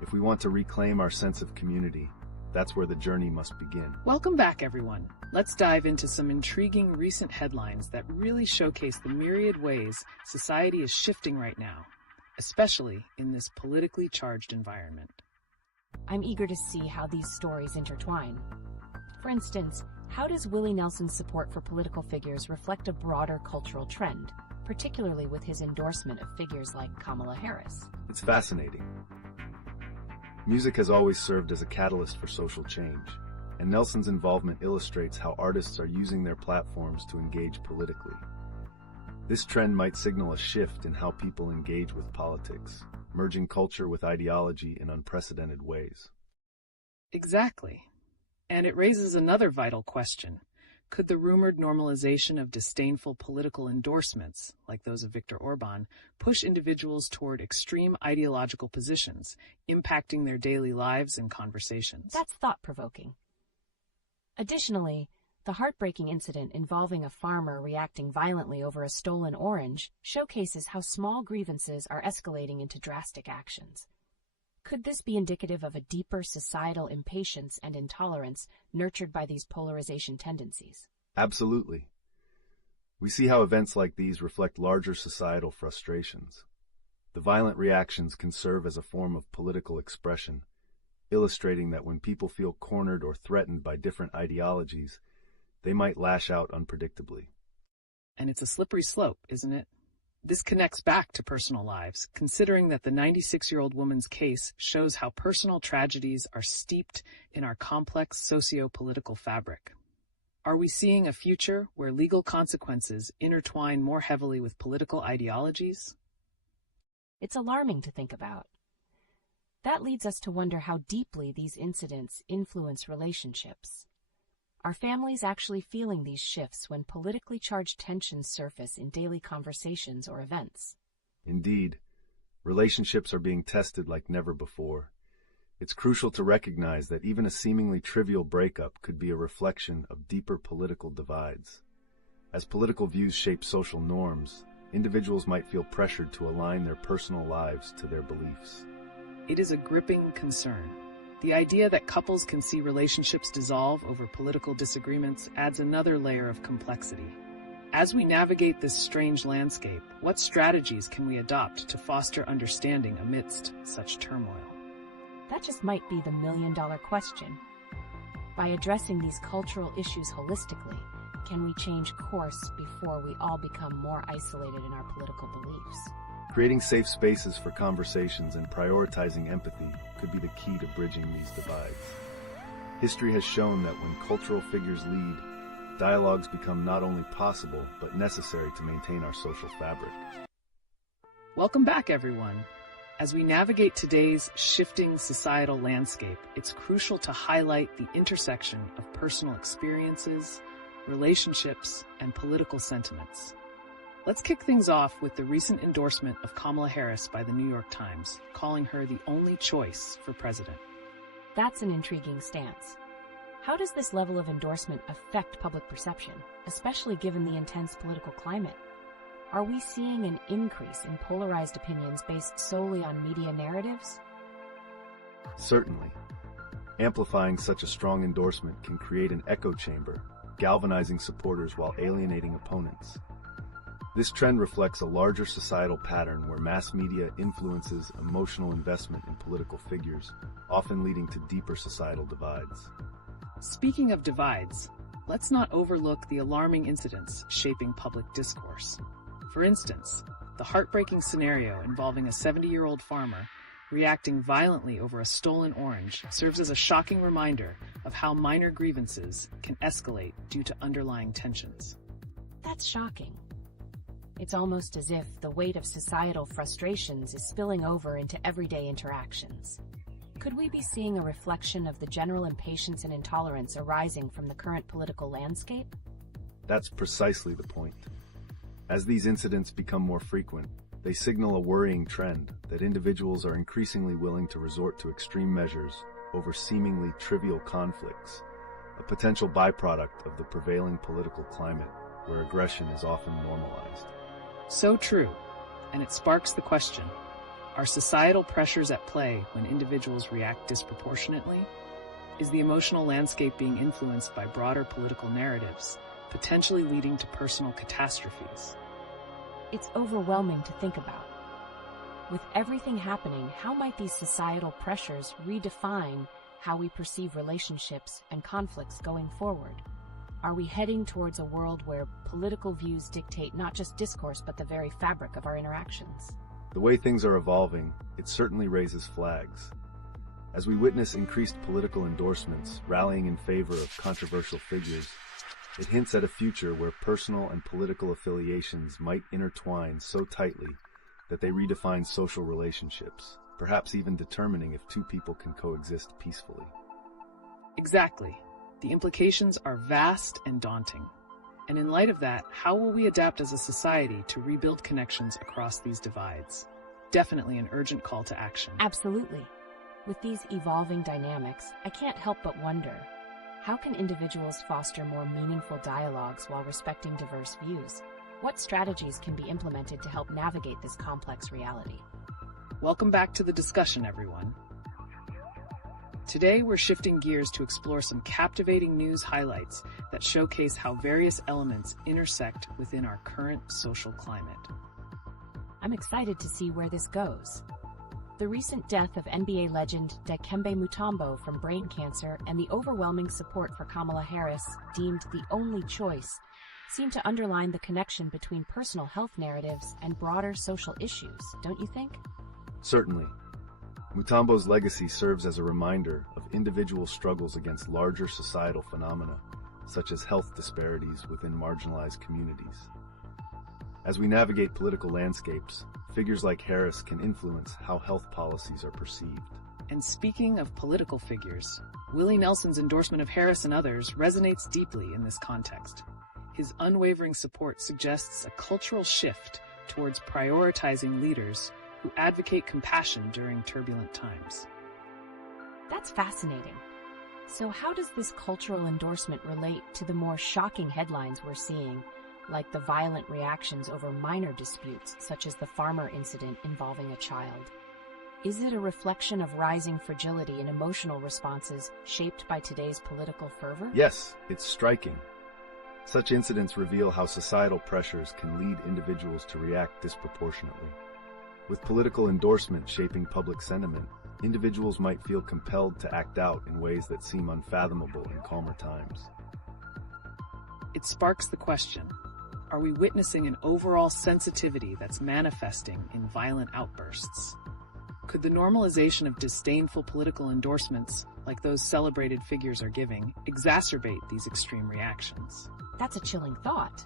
If we want to reclaim our sense of community, that's where the journey must begin. Welcome back, everyone. Let's dive into some intriguing recent headlines that really showcase the myriad ways society is shifting right now, especially in this politically charged environment. I'm eager to see how these stories intertwine. For instance, how does Willie Nelson's support for political figures reflect a broader cultural trend, particularly with his endorsement of figures like Kamala Harris? It's fascinating. Music has always served as a catalyst for social change, and Nelson's involvement illustrates how artists are using their platforms to engage politically. This trend might signal a shift in how people engage with politics, merging culture with ideology in unprecedented ways. Exactly. And it raises another vital question. Could the rumored normalization of disdainful political endorsements, like those of Viktor Orban, push individuals toward extreme ideological positions, impacting their daily lives and conversations? That's thought-provoking. Additionally, the heartbreaking incident involving a farmer reacting violently over a stolen orange showcases how small grievances are escalating into drastic actions. Could this be indicative of a deeper societal impatience and intolerance nurtured by these polarization tendencies? Absolutely. We see how events like these reflect larger societal frustrations. The violent reactions can serve as a form of political expression, illustrating that when people feel cornered or threatened by different ideologies, they might lash out unpredictably. And it's a slippery slope, isn't it? This connects back to personal lives, considering that the 96-year-old woman's case shows how personal tragedies are steeped in our complex socio-political fabric. Are we seeing a future where legal consequences intertwine more heavily with political ideologies? It's alarming to think about. That leads us to wonder how deeply these incidents influence relationships. Are families actually feeling these shifts when politically charged tensions surface in daily conversations or events? Indeed, relationships are being tested like never before. It's crucial to recognize that even a seemingly trivial breakup could be a reflection of deeper political divides. As political views shape social norms, individuals might feel pressured to align their personal lives to their beliefs. It is a gripping concern. The idea that couples can see relationships dissolve over political disagreements adds another layer of complexity. As we navigate this strange landscape, what strategies can we adopt to foster understanding amidst such turmoil? That just might be the million-dollar question. By addressing these cultural issues holistically, can we change course before we all become more isolated in our political beliefs? Creating safe spaces for conversations and prioritizing empathy could be the key to bridging these divides. History has shown that when cultural figures lead, dialogues become not only possible, but necessary to maintain our social fabric. Welcome back, everyone. As we navigate today's shifting societal landscape, it's crucial to highlight the intersection of personal experiences, relationships, and political sentiments. Let's kick things off with the recent endorsement of Kamala Harris by the New York Times, calling her the only choice for president. That's an intriguing stance. How does this level of endorsement affect public perception, especially given the intense political climate? Are we seeing an increase in polarized opinions based solely on media narratives? Certainly. Amplifying such a strong endorsement can create an echo chamber, galvanizing supporters while alienating opponents. This trend reflects a larger societal pattern where mass media influences emotional investment in political figures, often leading to deeper societal divides. Speaking of divides, let's not overlook the alarming incidents shaping public discourse. For instance, the heartbreaking scenario involving a 70-year-old farmer reacting violently over a stolen orange serves as a shocking reminder of how minor grievances can escalate due to underlying tensions. That's shocking. It's almost as if the weight of societal frustrations is spilling over into everyday interactions. Could we be seeing a reflection of the general impatience and intolerance arising from the current political landscape? That's precisely the point. As these incidents become more frequent, they signal a worrying trend that individuals are increasingly willing to resort to extreme measures over seemingly trivial conflicts, a potential byproduct of the prevailing political climate where aggression is often normalized. So true, and it sparks the question, are societal pressures at play when individuals react disproportionately? Is the emotional landscape being influenced by broader political narratives, potentially leading to personal catastrophes? It's overwhelming to think about. With everything happening, how might these societal pressures redefine how we perceive relationships and conflicts going forward? Are we heading towards a world where political views dictate not just discourse but the very fabric of our interactions? The way things are evolving, it certainly raises flags. As we witness increased political endorsements rallying in favor of controversial figures, it hints at a future where personal and political affiliations might intertwine so tightly that they redefine social relationships, perhaps even determining if two people can coexist peacefully. Exactly. The implications are vast and daunting. And in light of that, how will we adapt as a society to rebuild connections across these divides? Definitely an urgent call to action. Absolutely. With these evolving dynamics, I can't help but wonder, how can individuals foster more meaningful dialogues while respecting diverse views? What strategies can be implemented to help navigate this complex reality? Welcome back to the discussion, everyone. Today, we're shifting gears to explore some captivating news highlights that showcase how various elements intersect within our current social climate. I'm excited to see where this goes. The recent death of NBA legend Dikembe Mutombo from brain cancer and the overwhelming support for Kamala Harris, deemed the only choice, seem to underline the connection between personal health narratives and broader social issues, don't you think? Certainly. Mutombo's legacy serves as a reminder of individual struggles against larger societal phenomena, such as health disparities within marginalized communities. As we navigate political landscapes, figures like Harris can influence how health policies are perceived. And speaking of political figures, Willie Nelson's endorsement of Harris and others resonates deeply in this context. His unwavering support suggests a cultural shift towards prioritizing leaders who advocate compassion during turbulent times. That's fascinating. So how does this cultural endorsement relate to the more shocking headlines we're seeing, like the violent reactions over minor disputes, such as the farmer incident involving a child? Is it a reflection of rising fragility and emotional responses shaped by today's political fervor? Yes, it's striking. Such incidents reveal how societal pressures can lead individuals to react disproportionately. With political endorsement shaping public sentiment, individuals might feel compelled to act out in ways that seem unfathomable in calmer times. It sparks the question, are we witnessing an overall sensitivity that's manifesting in violent outbursts? Could the normalization of disdainful political endorsements, like those celebrated figures are giving, exacerbate these extreme reactions? That's a chilling thought.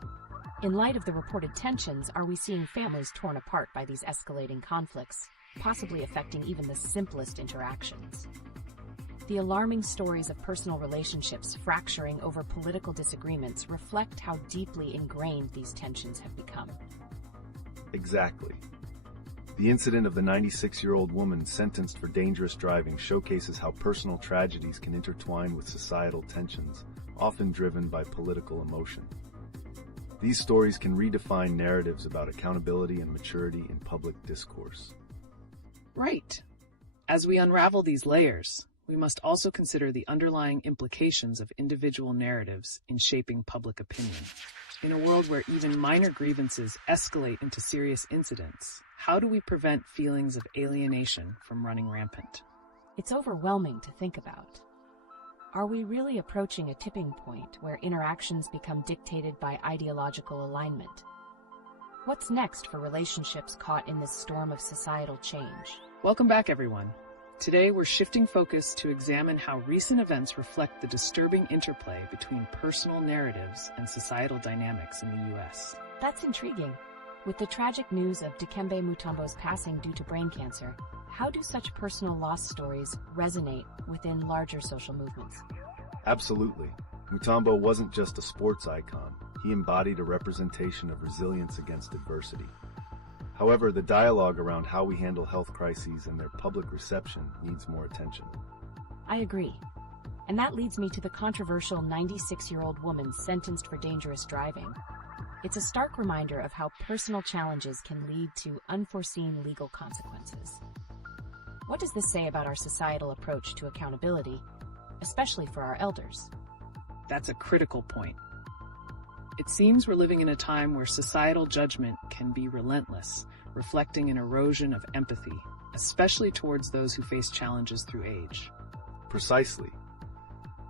In light of the reported tensions, are we seeing families torn apart by these escalating conflicts, possibly affecting even the simplest interactions? The alarming stories of personal relationships fracturing over political disagreements reflect how deeply ingrained these tensions have become. Exactly. The incident of the 96-year-old woman sentenced for dangerous driving showcases how personal tragedies can intertwine with societal tensions, often driven by political emotion. These stories can redefine narratives about accountability and maturity in public discourse. Right. As we unravel these layers, we must also consider the underlying implications of individual narratives in shaping public opinion. In a world where even minor grievances escalate into serious incidents, how do we prevent feelings of alienation from running rampant? It's overwhelming to think about. Are we really approaching a tipping point where interactions become dictated by ideological alignment? What's next for relationships caught in this storm of societal change? Welcome back, everyone. Today, we're shifting focus to examine how recent events reflect the disturbing interplay between personal narratives and societal dynamics in the U.S. That's intriguing. With the tragic news of Dikembe Mutombo's passing due to brain cancer, how do such personal loss stories resonate within larger social movements? Absolutely. Mutombo wasn't just a sports icon. He embodied a representation of resilience against adversity. However, the dialogue around how we handle health crises and their public reception needs more attention. I agree. And that leads me to the controversial 96-year-old woman sentenced for dangerous driving. It's a stark reminder of how personal challenges can lead to unforeseen legal consequences. What does this say about our societal approach to accountability, especially for our elders? That's a critical point. It seems we're living in a time where societal judgment can be relentless, reflecting an erosion of empathy, especially towards those who face challenges through age. Precisely.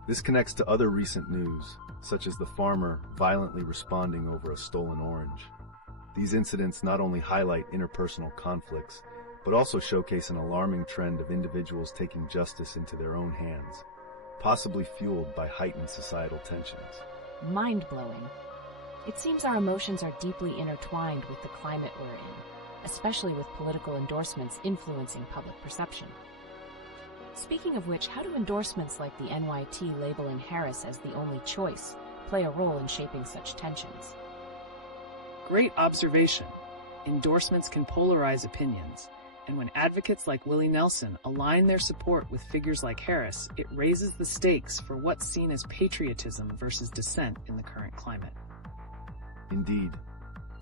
This connects to other recent news, such as the farmer violently responding over a stolen orange. These incidents not only highlight interpersonal conflicts, but also showcase an alarming trend of individuals taking justice into their own hands, possibly fueled by heightened societal tensions. Mind-blowing. It seems our emotions are deeply intertwined with the climate we're in, especially with political endorsements influencing public perception. Speaking of which, how do endorsements like the NYT labeling Harris as the only choice play a role in shaping such tensions? Great observation. Endorsements can polarize opinions, and when advocates like Willie Nelson align their support with figures like Harris, it raises the stakes for what's seen as patriotism versus dissent in the current climate. Indeed,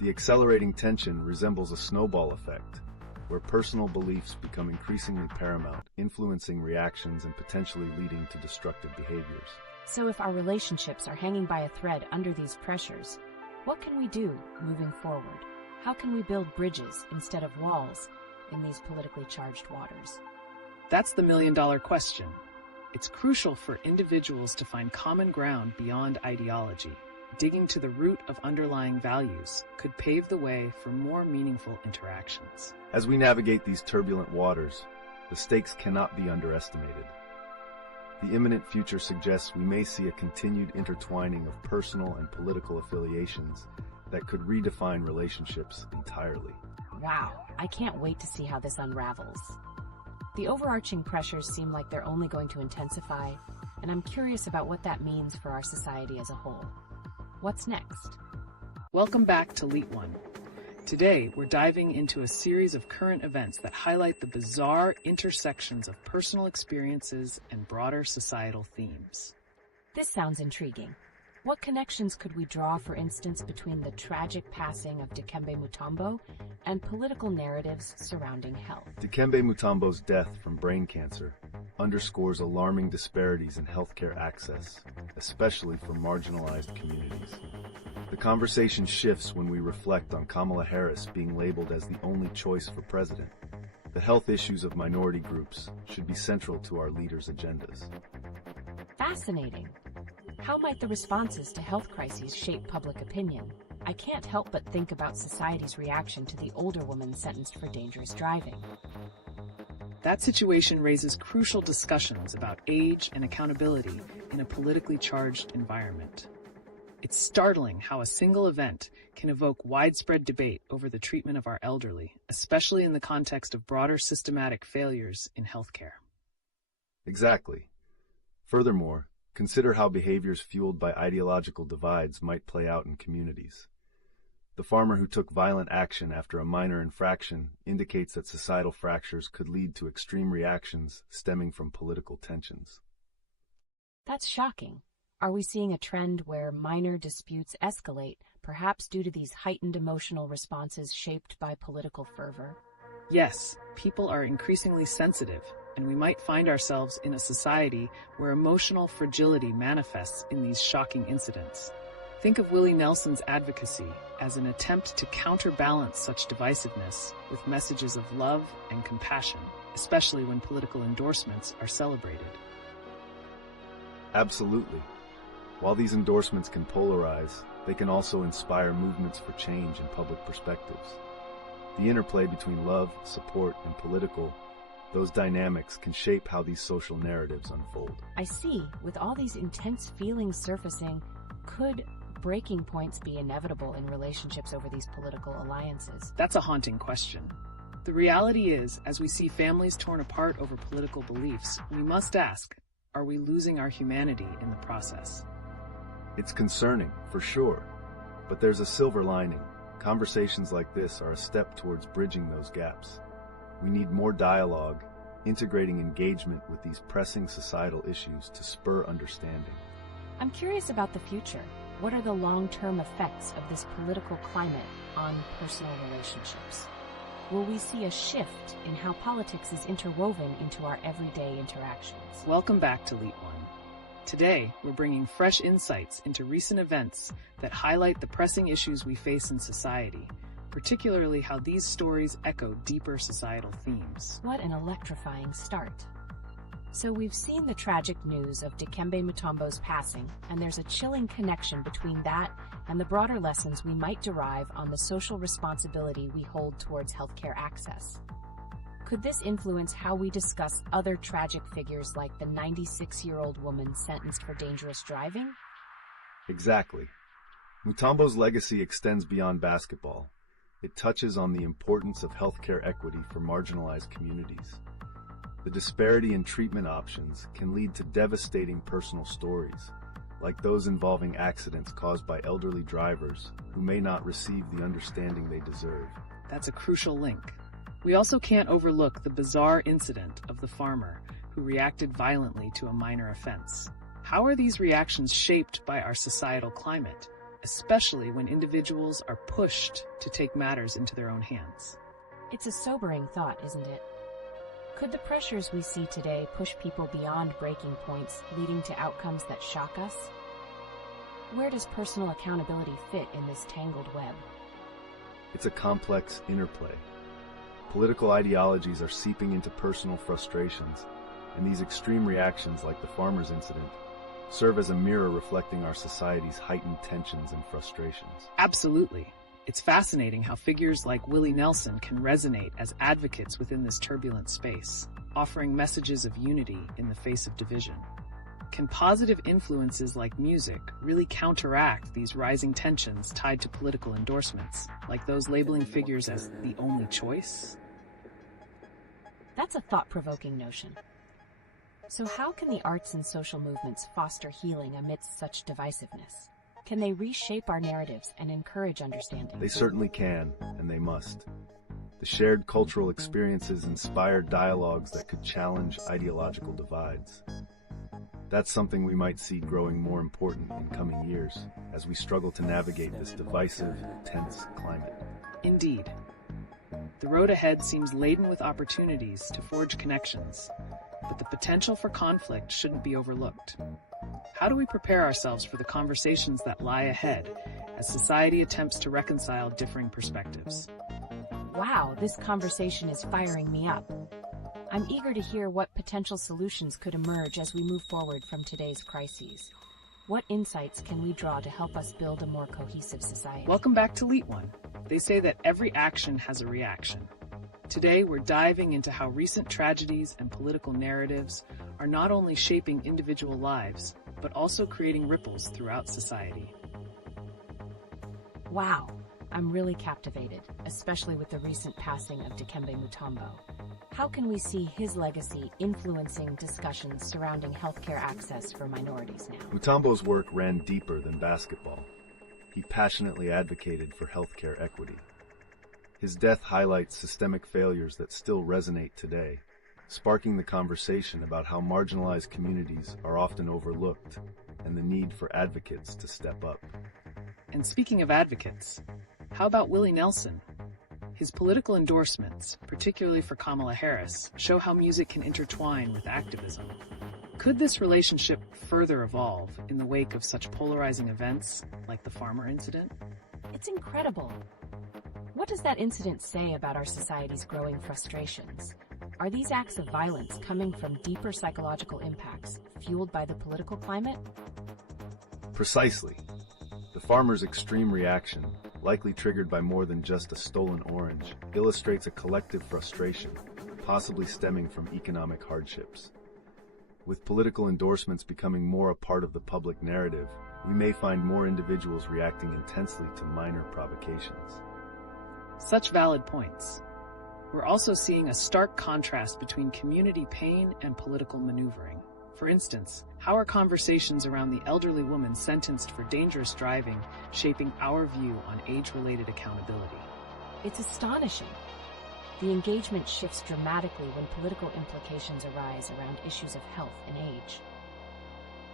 the accelerating tension resembles a snowball effect, where personal beliefs become increasingly paramount, influencing reactions and potentially leading to destructive behaviors. So if our relationships are hanging by a thread under these pressures, what can we do moving forward? How can we build bridges instead of walls in these politically charged waters? That's the million-dollar question. It's crucial for individuals to find common ground beyond ideology. Digging to the root of underlying values could pave the way for more meaningful interactions. As we navigate these turbulent waters, the stakes cannot be underestimated. The imminent future suggests we may see a continued intertwining of personal and political affiliations that could redefine relationships entirely. Wow, I can't wait to see how this unravels. The overarching pressures seem like they're only going to intensify, and I'm curious about what that means for our society as a whole. What's next? Welcome back to LeetOne. Today, we're diving into a series of current events that highlight the bizarre intersections of personal experiences and broader societal themes. This sounds intriguing. What connections could we draw, for instance, between the tragic passing of Dikembe Mutombo and political narratives surrounding health? Dikembe Mutombo's death from brain cancer underscores alarming disparities in healthcare access, especially for marginalized communities. The conversation shifts when we reflect on Kamala Harris being labeled as the only choice for president. The health issues of minority groups should be central to our leaders' agendas. Fascinating. How might the responses to health crises shape public opinion? I can't help but think about society's reaction to the older woman sentenced for dangerous driving. That situation raises crucial discussions about age and accountability in a politically charged environment. It's startling how a single event can evoke widespread debate over the treatment of our elderly, especially in the context of broader systematic failures in healthcare. Exactly. Furthermore, consider how behaviors fueled by ideological divides might play out in communities. The farmer who took violent action after a minor infraction indicates that societal fractures could lead to extreme reactions stemming from political tensions. That's shocking. Are we seeing a trend where minor disputes escalate, perhaps due to these heightened emotional responses shaped by political fervor? Yes, people are increasingly sensitive, and we might find ourselves in a society where emotional fragility manifests in these shocking incidents. Think of Willie Nelson's advocacy as an attempt to counterbalance such divisiveness with messages of love and compassion, especially when political endorsements are celebrated. Absolutely. While these endorsements can polarize, they can also inspire movements for change in public perspectives. The interplay between love, support, and those dynamics can shape how these social narratives unfold. I see. With all these intense feelings surfacing, could breaking points be inevitable in relationships over these political alliances? That's a haunting question. The reality is, as we see families torn apart over political beliefs, we must ask, are we losing our humanity in the process? It's concerning, for sure, but there's a silver lining. Conversations like this are a step towards bridging those gaps. We need more dialogue, integrating engagement with these pressing societal issues to spur understanding. I'm curious about the future. What are the long-term effects of this political climate on personal relationships? Will we see a shift in how politics is interwoven into our everyday interactions? Welcome back to LeetOne. Today, we're bringing fresh insights into recent events that highlight the pressing issues we face in society, particularly how these stories echo deeper societal themes. What an electrifying start. So we've seen the tragic news of Dikembe Mutombo's passing, and there's a chilling connection between that and the broader lessons we might derive on the social responsibility we hold towards healthcare access. Could this influence how we discuss other tragic figures like the 96-year-old woman sentenced for dangerous driving? Exactly. Mutombo's legacy extends beyond basketball. It touches on the importance of healthcare equity for marginalized communities. The disparity in treatment options can lead to devastating personal stories, like those involving accidents caused by elderly drivers who may not receive the understanding they deserve. That's a crucial link. We also can't overlook the bizarre incident of the farmer who reacted violently to a minor offense. How are these reactions shaped by our societal climate, especially when individuals are pushed to take matters into their own hands? It's a sobering thought, isn't it? Could the pressures we see today push people beyond breaking points, leading to outcomes that shock us? Where does personal accountability fit in this tangled web? It's a complex interplay. Political ideologies are seeping into personal frustrations, and these extreme reactions, like the farmers' incident, serve as a mirror reflecting our society's heightened tensions and frustrations. Absolutely. It's fascinating how figures like Willie Nelson can resonate as advocates within this turbulent space, offering messages of unity in the face of division. Can positive influences like music really counteract these rising tensions tied to political endorsements, like those labeling figures as the only choice? That's a thought-provoking notion. So how can the arts and social movements foster healing amidst such divisiveness? Can they reshape our narratives and encourage understanding? They certainly can, and they must. The shared cultural experiences inspire dialogues that could challenge ideological divides. That's something we might see growing more important in coming years as we struggle to navigate this divisive, tense climate. Indeed. The road ahead seems laden with opportunities to forge connections, but the potential for conflict shouldn't be overlooked. How do we prepare ourselves for the conversations that lie ahead as society attempts to reconcile differing perspectives? Wow, this conversation is firing me up. I'm eager to hear what potential solutions could emerge as we move forward from today's crises. What insights can we draw to help us build a more cohesive society? Welcome back to LeetOne. They say that every action has a reaction. Today, we're diving into how recent tragedies and political narratives are not only shaping individual lives, but also creating ripples throughout society. Wow, I'm really captivated, especially with the recent passing of Dikembe Mutombo. How can we see his legacy influencing discussions surrounding healthcare access for minorities now? Mutombo's work ran deeper than basketball. He passionately advocated for healthcare equity. His death highlights systemic failures that still resonate today, sparking the conversation about how marginalized communities are often overlooked and the need for advocates to step up. And speaking of advocates, how about Willie Nelson? His political endorsements, particularly for Kamala Harris, show how music can intertwine with activism. Could this relationship further evolve in the wake of such polarizing events like the farmer incident? It's incredible. What does that incident say about our society's growing frustrations? Are these acts of violence coming from deeper psychological impacts fueled by the political climate? Precisely. The farmer's extreme reaction, likely triggered by more than just a stolen orange, illustrates a collective frustration, possibly stemming from economic hardships. With political endorsements becoming more a part of the public narrative, we may find more individuals reacting intensely to minor provocations. Such valid points. We're also seeing a stark contrast between community pain and political maneuvering. For instance, how are conversations around the elderly woman sentenced for dangerous driving shaping our view on age-related accountability? It's astonishing. The engagement shifts dramatically when political implications arise around issues of health and age.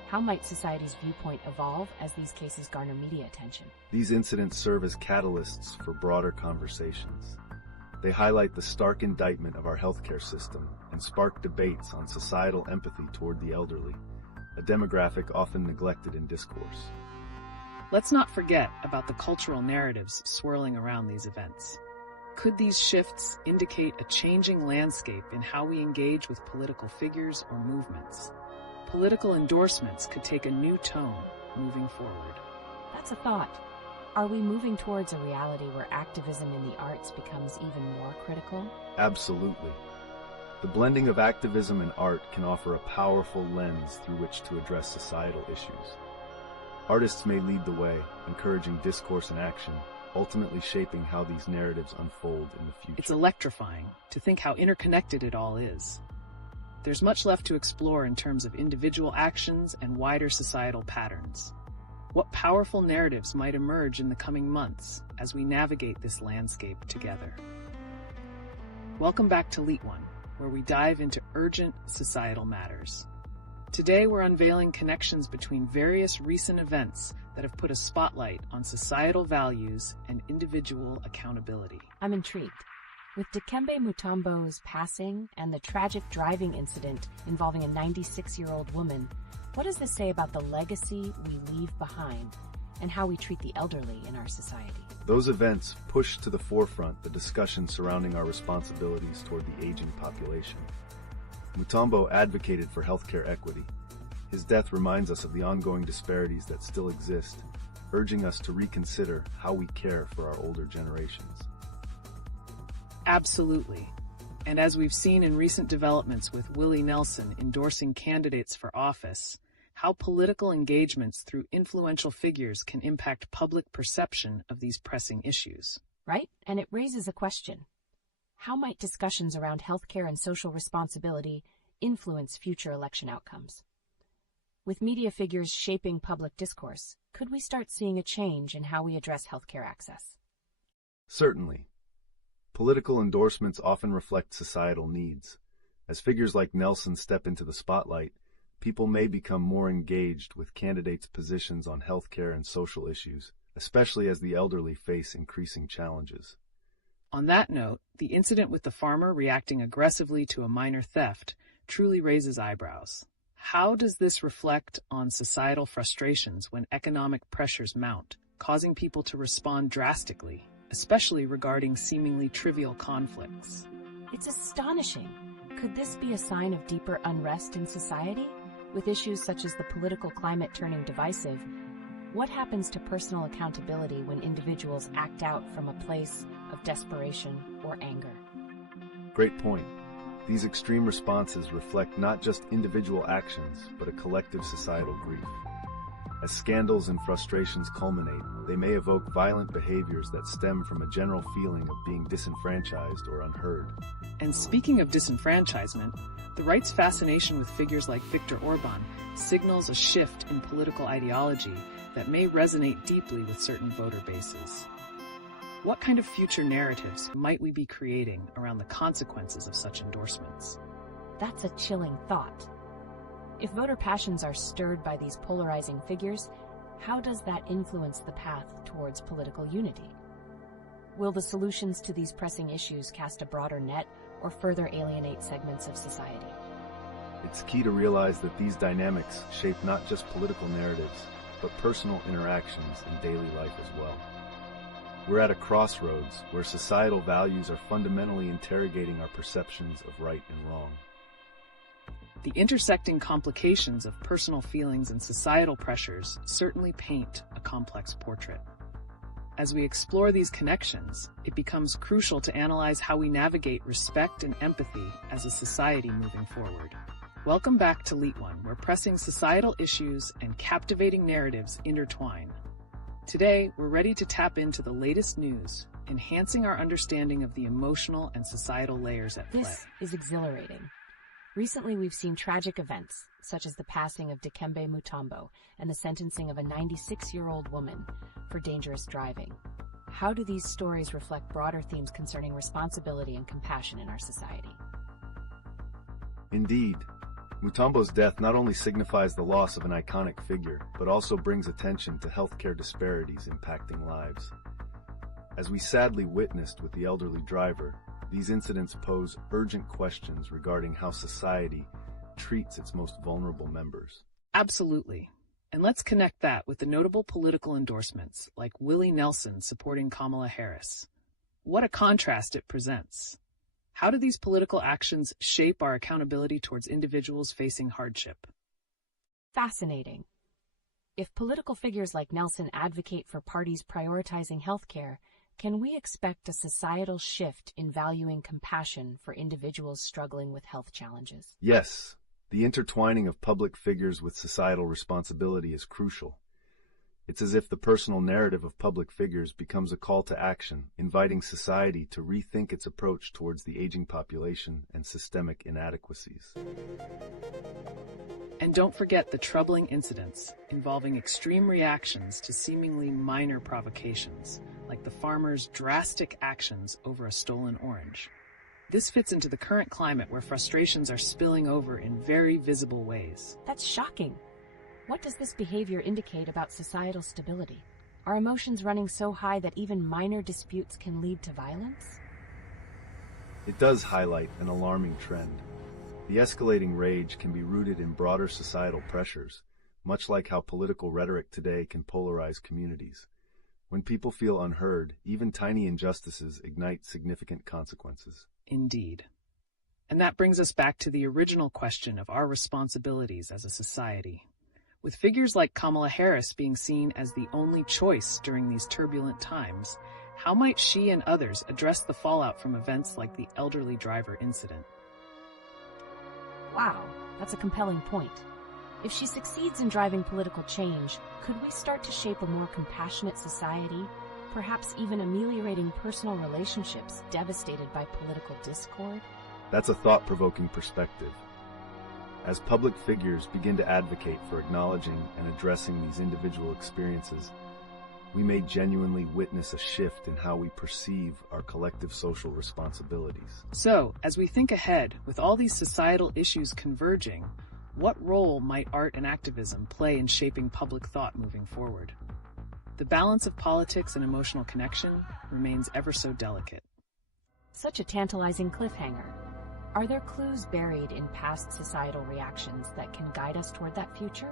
How might society's viewpoint evolve as these cases garner media attention? These incidents serve as catalysts for broader conversations. They highlight the stark indictment of our healthcare system and spark debates on societal empathy toward the elderly, a demographic often neglected in discourse. Let's not forget about the cultural narratives swirling around these events. Could these shifts indicate a changing landscape in how we engage with political figures or movements? Political endorsements could take a new tone moving forward. That's a thought. Are we moving towards a reality where activism in the arts becomes even more critical? Absolutely. The blending of activism and art can offer a powerful lens through which to address societal issues. Artists may lead the way, encouraging discourse and action, ultimately shaping how these narratives unfold in the future. It's electrifying to think how interconnected it all is. There's much left to explore in terms of individual actions and wider societal patterns. What powerful narratives might emerge in the coming months as we navigate this landscape together? Welcome back to LeetOne, where we dive into urgent societal matters. Today, we're unveiling connections between various recent events that have put a spotlight on societal values and individual accountability. I'm intrigued. With Dikembe Mutombo's passing and the tragic driving incident involving a 96-year-old woman, what does this say about the legacy we leave behind and how we treat the elderly in our society. Those events push to the forefront the discussion surrounding our responsibilities toward the aging population. Mutombo advocated for healthcare equity. His death reminds us of the ongoing disparities that still exist, urging us to reconsider how we care for our older generations. Absolutely. And as we've seen in recent developments with Willie Nelson endorsing candidates for office, how political engagements through influential figures can impact public perception of these pressing issues. Right? And it raises a question. How might discussions around healthcare and social responsibility influence future election outcomes? With media figures shaping public discourse, could we start seeing a change in how we address healthcare access? Certainly. Political endorsements often reflect societal needs. As figures like Nelson step into the spotlight, people may become more engaged with candidates' positions on healthcare and social issues, especially as the elderly face increasing challenges. On that note, the incident with the farmer reacting aggressively to a minor theft truly raises eyebrows. How does this reflect on societal frustrations when economic pressures mount, causing people to respond drastically, especially regarding seemingly trivial conflicts? It's astonishing. Could this be a sign of deeper unrest in society? With issues such as the political climate turning divisive, what happens to personal accountability when individuals act out from a place of desperation or anger? Great point. These extreme responses reflect not just individual actions, but a collective societal grief. As scandals and frustrations culminate, they may evoke violent behaviors that stem from a general feeling of being disenfranchised or unheard. And speaking of disenfranchisement, the right's fascination with figures like Viktor Orban signals a shift in political ideology that may resonate deeply with certain voter bases. What kind of future narratives might we be creating around the consequences of such endorsements? That's a chilling thought. If voter passions are stirred by these polarizing figures, how does that influence the path towards political unity? Will the solutions to these pressing issues cast a broader net or further alienate segments of society? It's key to realize that these dynamics shape not just political narratives, but personal interactions in daily life as well. We're at a crossroads where societal values are fundamentally interrogating our perceptions of right and wrong. The intersecting complications of personal feelings and societal pressures certainly paint a complex portrait. As we explore these connections, it becomes crucial to analyze how we navigate respect and empathy as a society moving forward. Welcome back to LeetOne, where pressing societal issues and captivating narratives intertwine. Today, we're ready to tap into the latest news, enhancing our understanding of the emotional and societal layers at play. This is exhilarating. Recently, we've seen tragic events, such as the passing of Dikembe Mutombo and the sentencing of a 96-year-old woman for dangerous driving. How do these stories reflect broader themes concerning responsibility and compassion in our society? Indeed, Mutombo's death not only signifies the loss of an iconic figure, but also brings attention to healthcare disparities impacting lives. As we sadly witnessed with the elderly driver, these incidents pose urgent questions regarding how society treats its most vulnerable members. Absolutely. And let's connect that with the notable political endorsements, like Willie Nelson supporting Kamala Harris. What a contrast it presents. How do these political actions shape our accountability towards individuals facing hardship? Fascinating. If political figures like Nelson advocate for parties prioritizing healthcare, can we expect a societal shift in valuing compassion for individuals struggling with health challenges? Yes, the intertwining of public figures with societal responsibility is crucial. It's as if the personal narrative of public figures becomes a call to action, inviting society to rethink its approach towards the aging population and systemic inadequacies. And don't forget the troubling incidents involving extreme reactions to seemingly minor provocations, like the farmer's drastic actions over a stolen orange. This fits into the current climate where frustrations are spilling over in very visible ways. That's shocking. What does this behavior indicate about societal stability? Are emotions running so high that even minor disputes can lead to violence? It does highlight an alarming trend. The escalating rage can be rooted in broader societal pressures, much like how political rhetoric today can polarize communities. When people feel unheard, even tiny injustices ignite significant consequences. Indeed. And that brings us back to the original question of our responsibilities as a society. With figures like Kamala Harris being seen as the only choice during these turbulent times, how might she and others address the fallout from events like the elderly driver incident? Wow, that's a compelling point. If she succeeds in driving political change, could we start to shape a more compassionate society, perhaps even ameliorating personal relationships devastated by political discord? That's a thought-provoking perspective. As public figures begin to advocate for acknowledging and addressing these individual experiences, we may genuinely witness a shift in how we perceive our collective social responsibilities. So, as we think ahead, with all these societal issues converging, what role might art and activism play in shaping public thought moving forward? The balance of politics and emotional connection remains ever so delicate. Such a tantalizing cliffhanger. Are there clues buried in past societal reactions that can guide us toward that future?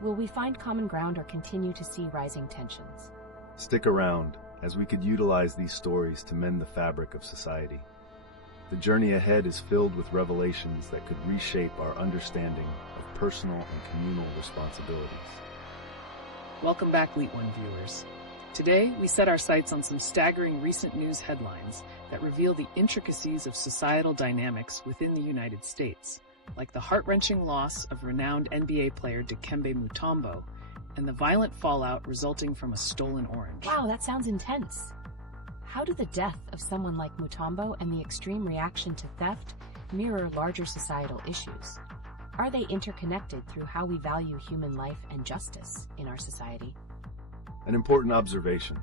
Will we find common ground or continue to see rising tensions? Stick around, as we could utilize these stories to mend the fabric of society. The journey ahead is filled with revelations that could reshape our understanding of personal and communal responsibilities. Welcome back, LeetOne viewers. Today, we set our sights on some staggering recent news headlines that reveal the intricacies of societal dynamics within the United States, like the heart-wrenching loss of renowned NBA player Dikembe Mutombo and the violent fallout resulting from a stolen orange. Wow, that sounds intense. How do the death of someone like Mutombo and the extreme reaction to theft mirror larger societal issues? Are they interconnected through how we value human life and justice in our society? An important observation.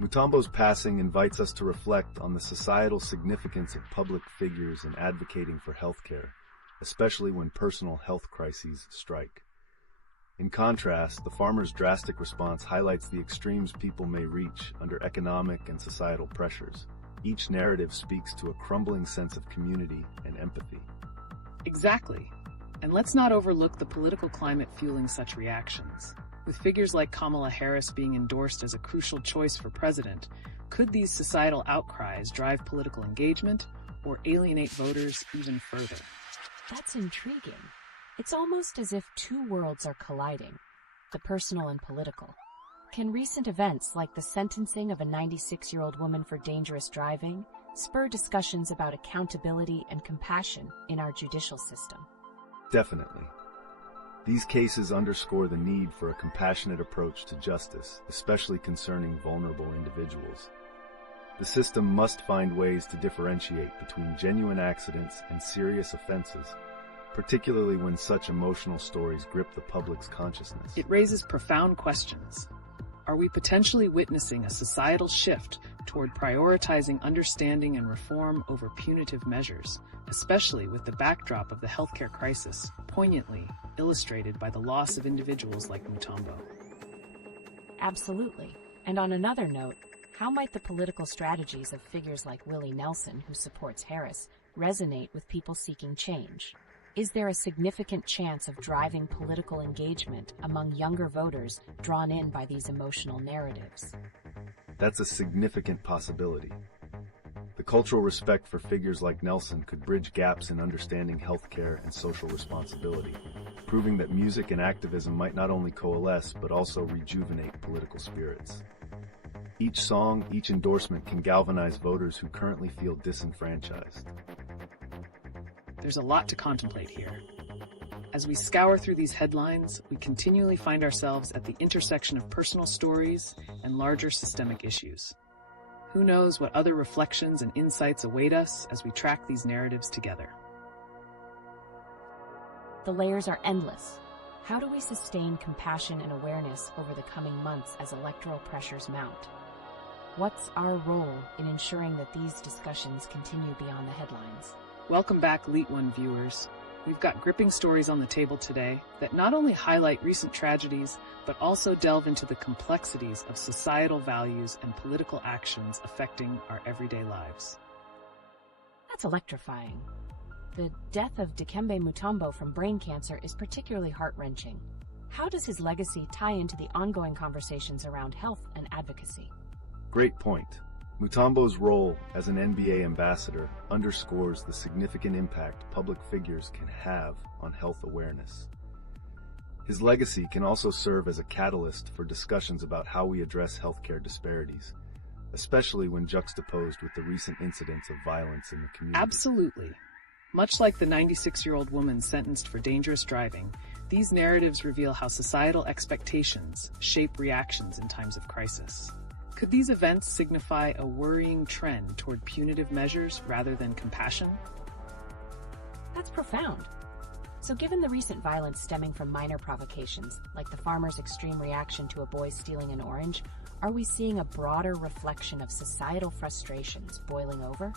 Mutombo's passing invites us to reflect on the societal significance of public figures in advocating for healthcare, especially when personal health crises strike. In contrast, the farmer's drastic response highlights the extremes people may reach under economic and societal pressures. Each narrative speaks to a crumbling sense of community and empathy. Exactly. And let's not overlook the political climate fueling such reactions. With figures like Kamala Harris being endorsed as a crucial choice for president, could these societal outcries drive political engagement or alienate voters even further? That's intriguing. It's almost as if two worlds are colliding, the personal and political. Can recent events like the sentencing of a 96-year-old woman for dangerous driving spur discussions about accountability and compassion in our judicial system? Definitely. These cases underscore the need for a compassionate approach to justice, especially concerning vulnerable individuals. The system must find ways to differentiate between genuine accidents and serious offenses, particularly when such emotional stories grip the public's consciousness. It raises profound questions. Are we potentially witnessing a societal shift toward prioritizing understanding and reform over punitive measures, especially with the backdrop of the healthcare crisis, poignantly illustrated by the loss of individuals like Mutombo? Absolutely. And on another note, how might the political strategies of figures like Willie Nelson, who supports Harris, resonate with people seeking change? Is there a significant chance of driving political engagement among younger voters drawn in by these emotional narratives? That's a significant possibility. The cultural respect for figures like Nelson could bridge gaps in understanding healthcare and social responsibility, proving that music and activism might not only coalesce but also rejuvenate political spirits. Each song, each endorsement can galvanize voters who currently feel disenfranchised. There's a lot to contemplate here. As we scour through these headlines, we continually find ourselves at the intersection of personal stories and larger systemic issues. Who knows what other reflections and insights await us as we track these narratives together? The layers are endless. How do we sustain compassion and awareness over the coming months as electoral pressures mount? What's our role in ensuring that these discussions continue beyond the headlines? Welcome back, LeetOne viewers. We've got gripping stories on the table today that not only highlight recent tragedies, but also delve into the complexities of societal values and political actions affecting our everyday lives. That's electrifying. The death of Dikembe Mutombo from brain cancer is particularly heart-wrenching. How does his legacy tie into the ongoing conversations around health and advocacy? Great point. Mutombo's role as an NBA ambassador underscores the significant impact public figures can have on health awareness. His legacy can also serve as a catalyst for discussions about how we address healthcare disparities, especially when juxtaposed with the recent incidents of violence in the community. Absolutely. Much like the 96-year-old woman sentenced for dangerous driving, these narratives reveal how societal expectations shape reactions in times of crisis. Could these events signify a worrying trend toward punitive measures rather than compassion? That's profound. So given the recent violence stemming from minor provocations, like the farmer's extreme reaction to a boy stealing an orange, are we seeing a broader reflection of societal frustrations boiling over?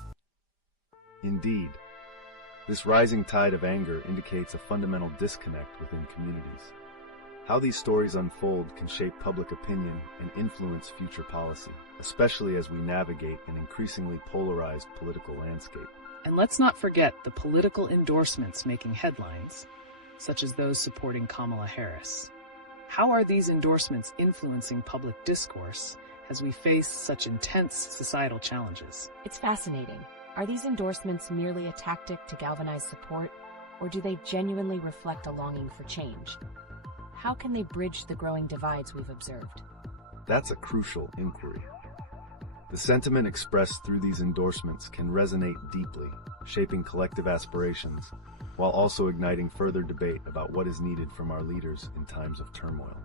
Indeed. This rising tide of anger indicates a fundamental disconnect within communities. How these stories unfold can shape public opinion and influence future policy, especially as we navigate an increasingly polarized political landscape. And let's not forget the political endorsements making headlines, such as those supporting Kamala Harris. How are these endorsements influencing public discourse as we face such intense societal challenges? It's fascinating. Are these endorsements merely a tactic to galvanize support, or do they genuinely reflect a longing for change? How can they bridge the growing divides we've observed? That's a crucial inquiry. The sentiment expressed through these endorsements can resonate deeply, shaping collective aspirations, while also igniting further debate about what is needed from our leaders in times of turmoil.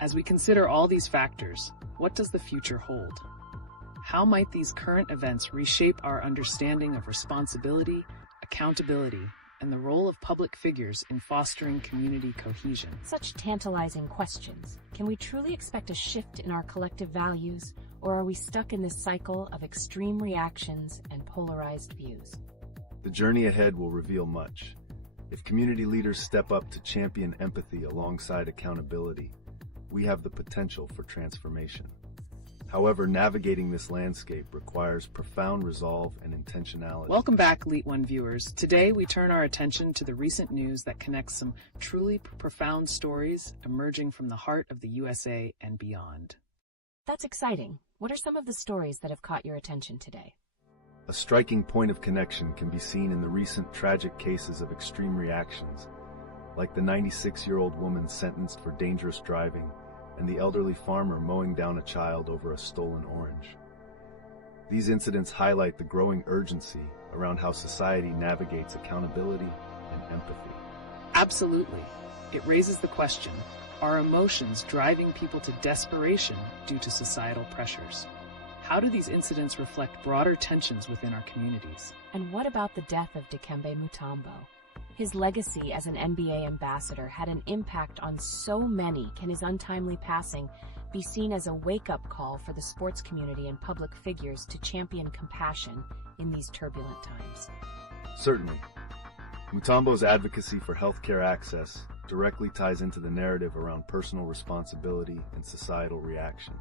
As we consider all these factors, what does the future hold? How might these current events reshape our understanding of responsibility, accountability, and the role of public figures in fostering community cohesion? Such tantalizing questions. Can we truly expect a shift in our collective values, or are we stuck in this cycle of extreme reactions and polarized views? The journey ahead will reveal much. If community leaders step up to champion empathy alongside accountability, we have the potential for transformation. However, navigating this landscape requires profound resolve and intentionality. Welcome back, LeetOne viewers. Today, we turn our attention to the recent news that connects some truly profound stories emerging from the heart of the USA and beyond. That's exciting. What are some of the stories that have caught your attention today? A striking point of connection can be seen in the recent tragic cases of extreme reactions, like the 96-year-old woman sentenced for dangerous driving and the elderly farmer mowing down a child over a stolen orange. These incidents highlight the growing urgency around how society navigates accountability and empathy. Absolutely. It raises the question, are emotions driving people to desperation due to societal pressures? How do these incidents reflect broader tensions within our communities? And what about the death of Dikembe Mutombo? His legacy as an NBA ambassador had an impact on so many. Can his untimely passing be seen as a wake-up call for the sports community and public figures to champion compassion in these turbulent times? Certainly. Mutombo's advocacy for healthcare access directly ties into the narrative around personal responsibility and societal reaction.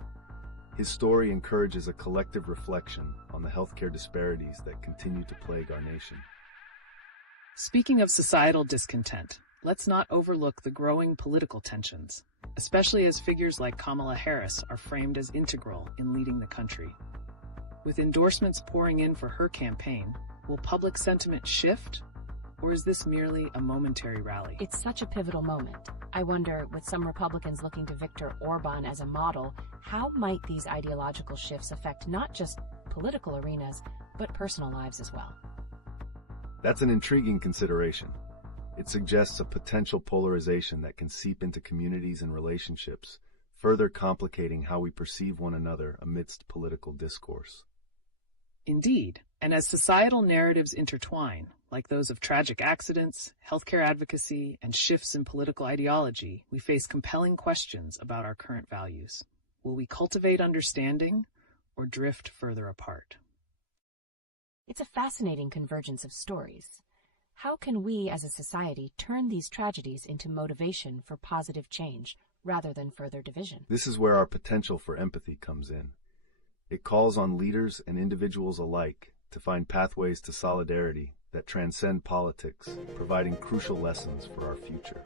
His story encourages a collective reflection on the healthcare disparities that continue to plague our nation. Speaking of societal discontent, let's not overlook the growing political tensions, especially as figures like Kamala Harris are framed as integral in leading the country. With endorsements pouring in for her campaign, will public sentiment shift, or is this merely a momentary rally? It's such a pivotal moment. I wonder, with some Republicans looking to Viktor Orban as a model, how might these ideological shifts affect not just political arenas, but personal lives as well? That's an intriguing consideration. It suggests a potential polarization that can seep into communities and relationships, further complicating how we perceive one another amidst political discourse. Indeed, and as societal narratives intertwine, like those of tragic accidents, healthcare advocacy, and shifts in political ideology, we face compelling questions about our current values. Will we cultivate understanding or drift further apart? It's a fascinating convergence of stories. How can we as a society turn these tragedies into motivation for positive change rather than further division? This is where our potential for empathy comes in. It calls on leaders and individuals alike to find pathways to solidarity that transcend politics, providing crucial lessons for our future.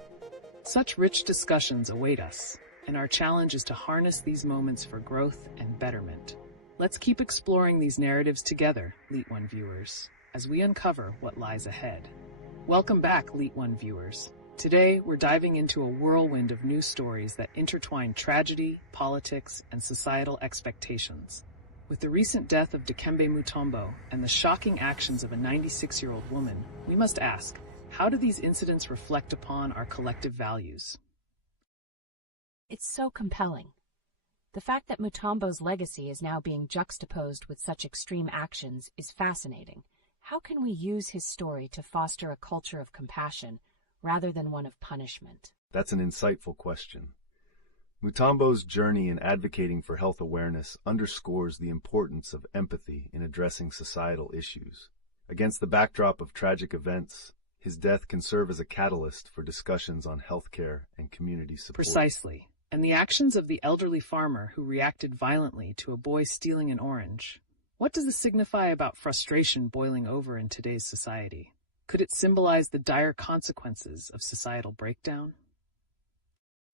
Such rich discussions await us, and our challenge is to harness these moments for growth and betterment. Let's keep exploring these narratives together, LeetOne viewers, as we uncover what lies ahead. Welcome back, LeetOne viewers. Today, we're diving into a whirlwind of news stories that intertwine tragedy, politics, and societal expectations. With the recent death of Dikembe Mutombo and the shocking actions of a 96-year-old woman, we must ask, how do these incidents reflect upon our collective values? It's so compelling. The fact that Mutombo's legacy is now being juxtaposed with such extreme actions is fascinating. How can we use his story to foster a culture of compassion rather than one of punishment? That's an insightful question. Mutombo's journey in advocating for health awareness underscores the importance of empathy in addressing societal issues. Against the backdrop of tragic events, his death can serve as a catalyst for discussions on healthcare and community support. Precisely. And the actions of the elderly farmer who reacted violently to a boy stealing an orange. What does this signify about frustration boiling over in today's society? Could it symbolize the dire consequences of societal breakdown?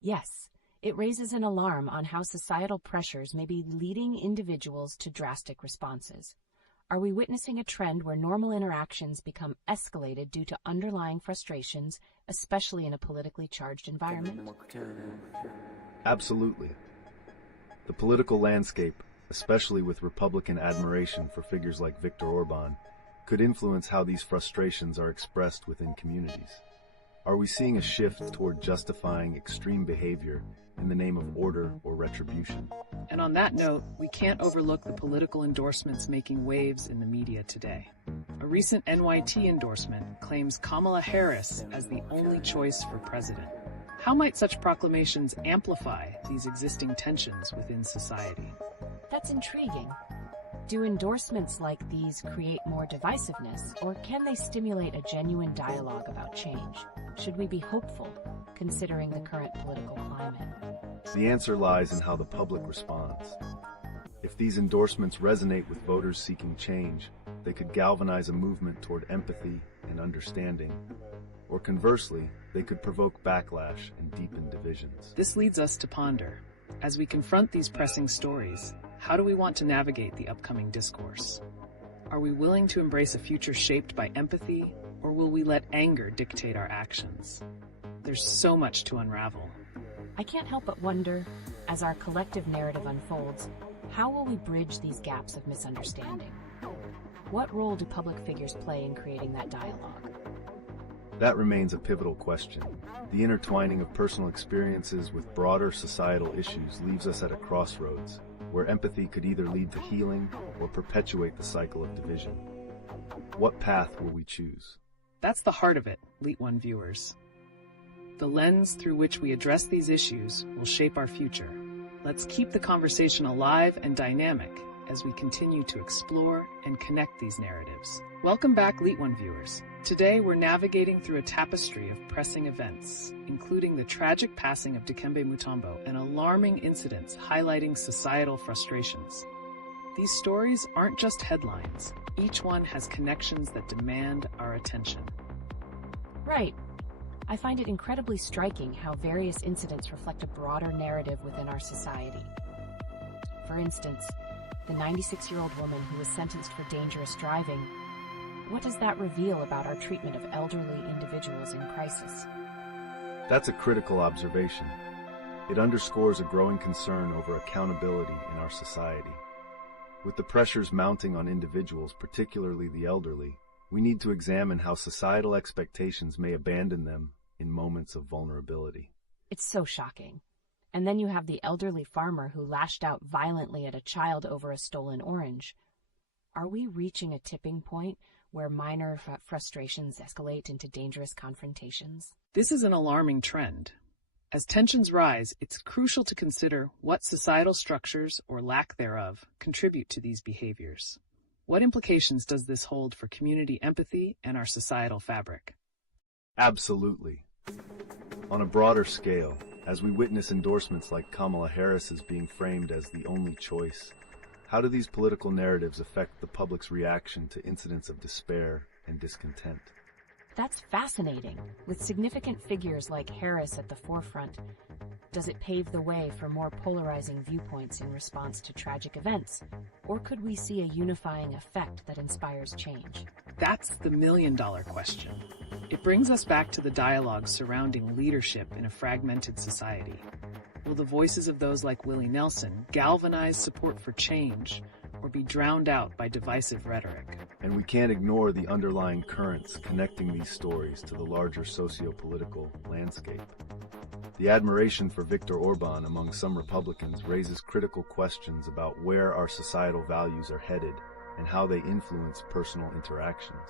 Yes, it raises an alarm on how societal pressures may be leading individuals to drastic responses. Are we witnessing a trend where normal interactions become escalated due to underlying frustrations, especially in a politically charged environment? Absolutely. The political landscape, especially with Republican admiration for figures like Viktor Orban, could influence how these frustrations are expressed within communities. Are we seeing a shift toward justifying extreme behavior in the name of order or retribution? And on that note, we can't overlook the political endorsements making waves in the media today. A recent NYT endorsement claims Kamala Harris as the only choice for president. How might such proclamations amplify these existing tensions within society? That's intriguing. Do endorsements like these create more divisiveness, or can they stimulate a genuine dialogue about change? Should we be hopeful, considering the current political climate? The answer lies in how the public responds. If these endorsements resonate with voters seeking change, they could galvanize a movement toward empathy and understanding. Or conversely, they could provoke backlash and deepen divisions. This leads us to ponder. As we confront these pressing stories, how do we want to navigate the upcoming discourse? Are we willing to embrace a future shaped by empathy, or will we let anger dictate our actions? There's so much to unravel. I can't help but wonder, as our collective narrative unfolds, how will we bridge these gaps of misunderstanding? What role do public figures play in creating that dialogue? That remains a pivotal question. The intertwining of personal experiences with broader societal issues leaves us at a crossroads, where empathy could either lead to healing or perpetuate the cycle of division. What path will we choose? That's the heart of it, LeetOne viewers. The lens through which we address these issues will shape our future. Let's keep the conversation alive and dynamic as we continue to explore and connect these narratives. Welcome back, LeetOne viewers. Today, we're navigating through a tapestry of pressing events, including the tragic passing of Dikembe Mutombo and alarming incidents highlighting societal frustrations. These stories aren't just headlines. Each one has connections that demand our attention. Right. I find it incredibly striking how various incidents reflect a broader narrative within our society. For instance, the 96-year-old woman who was sentenced for dangerous driving. What does that reveal about our treatment of elderly individuals in crisis? That's a critical observation. It underscores a growing concern over accountability in our society. With the pressures mounting on individuals, particularly the elderly, we need to examine how societal expectations may abandon them in moments of vulnerability. It's so shocking. And then you have the elderly farmer who lashed out violently at a child over a stolen orange. Are we reaching a tipping point where minor frustrations escalate into dangerous confrontations? This is an alarming trend. As tensions rise, it's crucial to consider what societal structures, or lack thereof, contribute to these behaviors. What implications does this hold for community empathy and our societal fabric? Absolutely. On a broader scale, as we witness endorsements like Kamala Harris's being framed as the only choice, how do these political narratives affect the public's reaction to incidents of despair and discontent? That's fascinating. With significant figures like Harris at the forefront, does it pave the way for more polarizing viewpoints in response to tragic events? Or could we see a unifying effect that inspires change? That's the million-dollar question. It brings us back to the dialogue surrounding leadership in a fragmented society. Will the voices of those like Willie Nelson galvanize support for change, or be drowned out by divisive rhetoric? And we can't ignore the underlying currents connecting these stories to the larger socio-political landscape. The admiration for Viktor Orban among some Republicans raises critical questions about where our societal values are headed and how they influence personal interactions.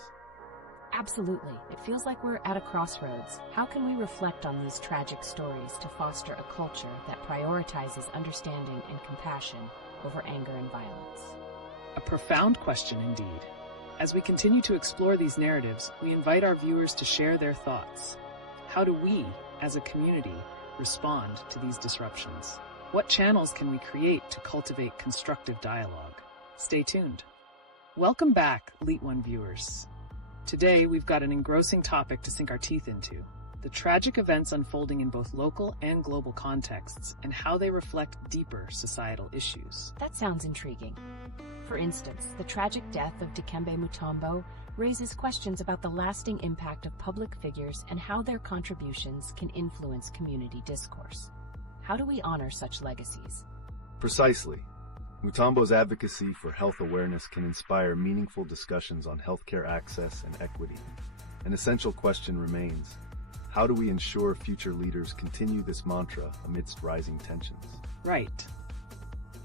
Absolutely. It feels like we're at a crossroads. How can we reflect on these tragic stories to foster a culture that prioritizes understanding and compassion over anger and violence? A profound question indeed. As we continue to explore these narratives, we invite our viewers to share their thoughts. How do we, as a community, respond to these disruptions? What channels can we create to cultivate constructive dialogue? Stay tuned. Welcome back, LeetOne viewers. Today, we've got an engrossing topic to sink our teeth into: the tragic events unfolding in both local and global contexts and how they reflect deeper societal issues. That sounds intriguing. For instance, the tragic death of Dikembe Mutombo raises questions about the lasting impact of public figures and how their contributions can influence community discourse. How do we honor such legacies? Precisely. Mutombo's advocacy for health awareness can inspire meaningful discussions on healthcare access and equity. An essential question remains: how do we ensure future leaders continue this mantra amidst rising tensions? Right.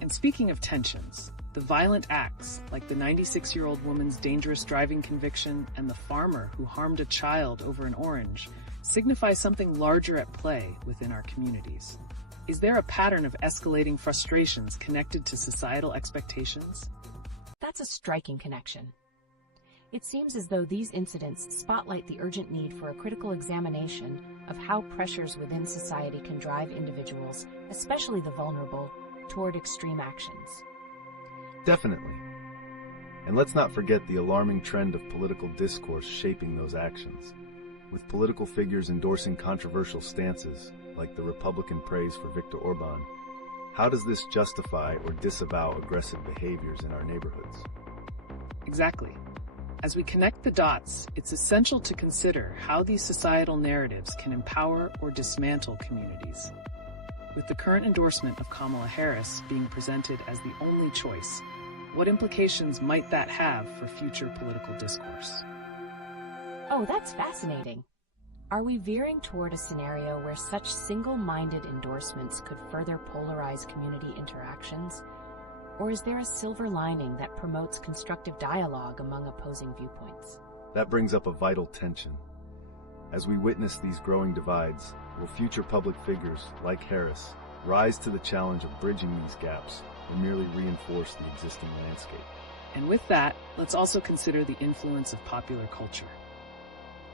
And speaking of tensions, the violent acts, like the 96-year-old woman's dangerous driving conviction and the farmer who harmed a child over an orange, signify something larger at play within our communities. Is there a pattern of escalating frustrations connected to societal expectations? That's a striking connection. It seems as though these incidents spotlight the urgent need for a critical examination of how pressures within society can drive individuals, especially the vulnerable, toward extreme actions. Definitely. And let's not forget the alarming trend of political discourse shaping those actions, with political figures endorsing controversial stances, like the Republican praise for Viktor Orban. How does this justify or disavow aggressive behaviors in our neighborhoods? Exactly. As we connect the dots, it's essential to consider how these societal narratives can empower or dismantle communities. With the current endorsement of Kamala Harris being presented as the only choice, what implications might that have for future political discourse? Oh, that's fascinating. Are we veering toward a scenario where such single-minded endorsements could further polarize community interactions? Or is there a silver lining that promotes constructive dialogue among opposing viewpoints? That brings up a vital tension. As we witness these growing divides, will future public figures, like Harris, rise to the challenge of bridging these gaps, or merely reinforce the existing landscape? And with that, let's also consider the influence of popular culture.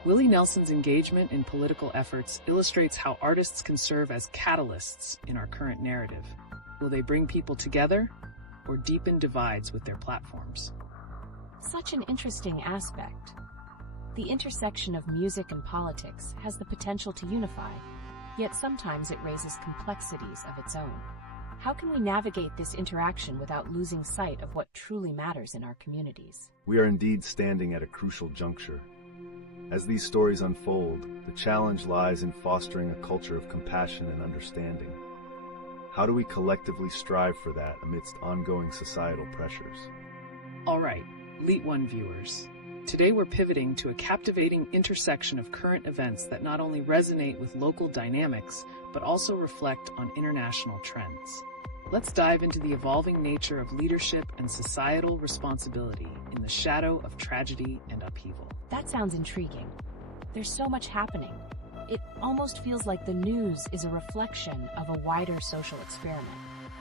Willie Nelson's engagement in political efforts illustrates how artists can serve as catalysts in our current narrative. Will they bring people together or deepen divides with their platforms? Such an interesting aspect. The intersection of music and politics has the potential to unify, yet sometimes it raises complexities of its own. How can we navigate this interaction without losing sight of what truly matters in our communities? We are indeed standing at a crucial juncture. As these stories unfold, the challenge lies in fostering a culture of compassion and understanding. How do we collectively strive for that amidst ongoing societal pressures? All right, LeetOne viewers. Today we're pivoting to a captivating intersection of current events that not only resonate with local dynamics, but also reflect on international trends. Let's dive into the evolving nature of leadership and societal responsibility in the shadow of tragedy and upheaval. That sounds intriguing. There's so much happening. It almost feels like the news is a reflection of a wider social experiment.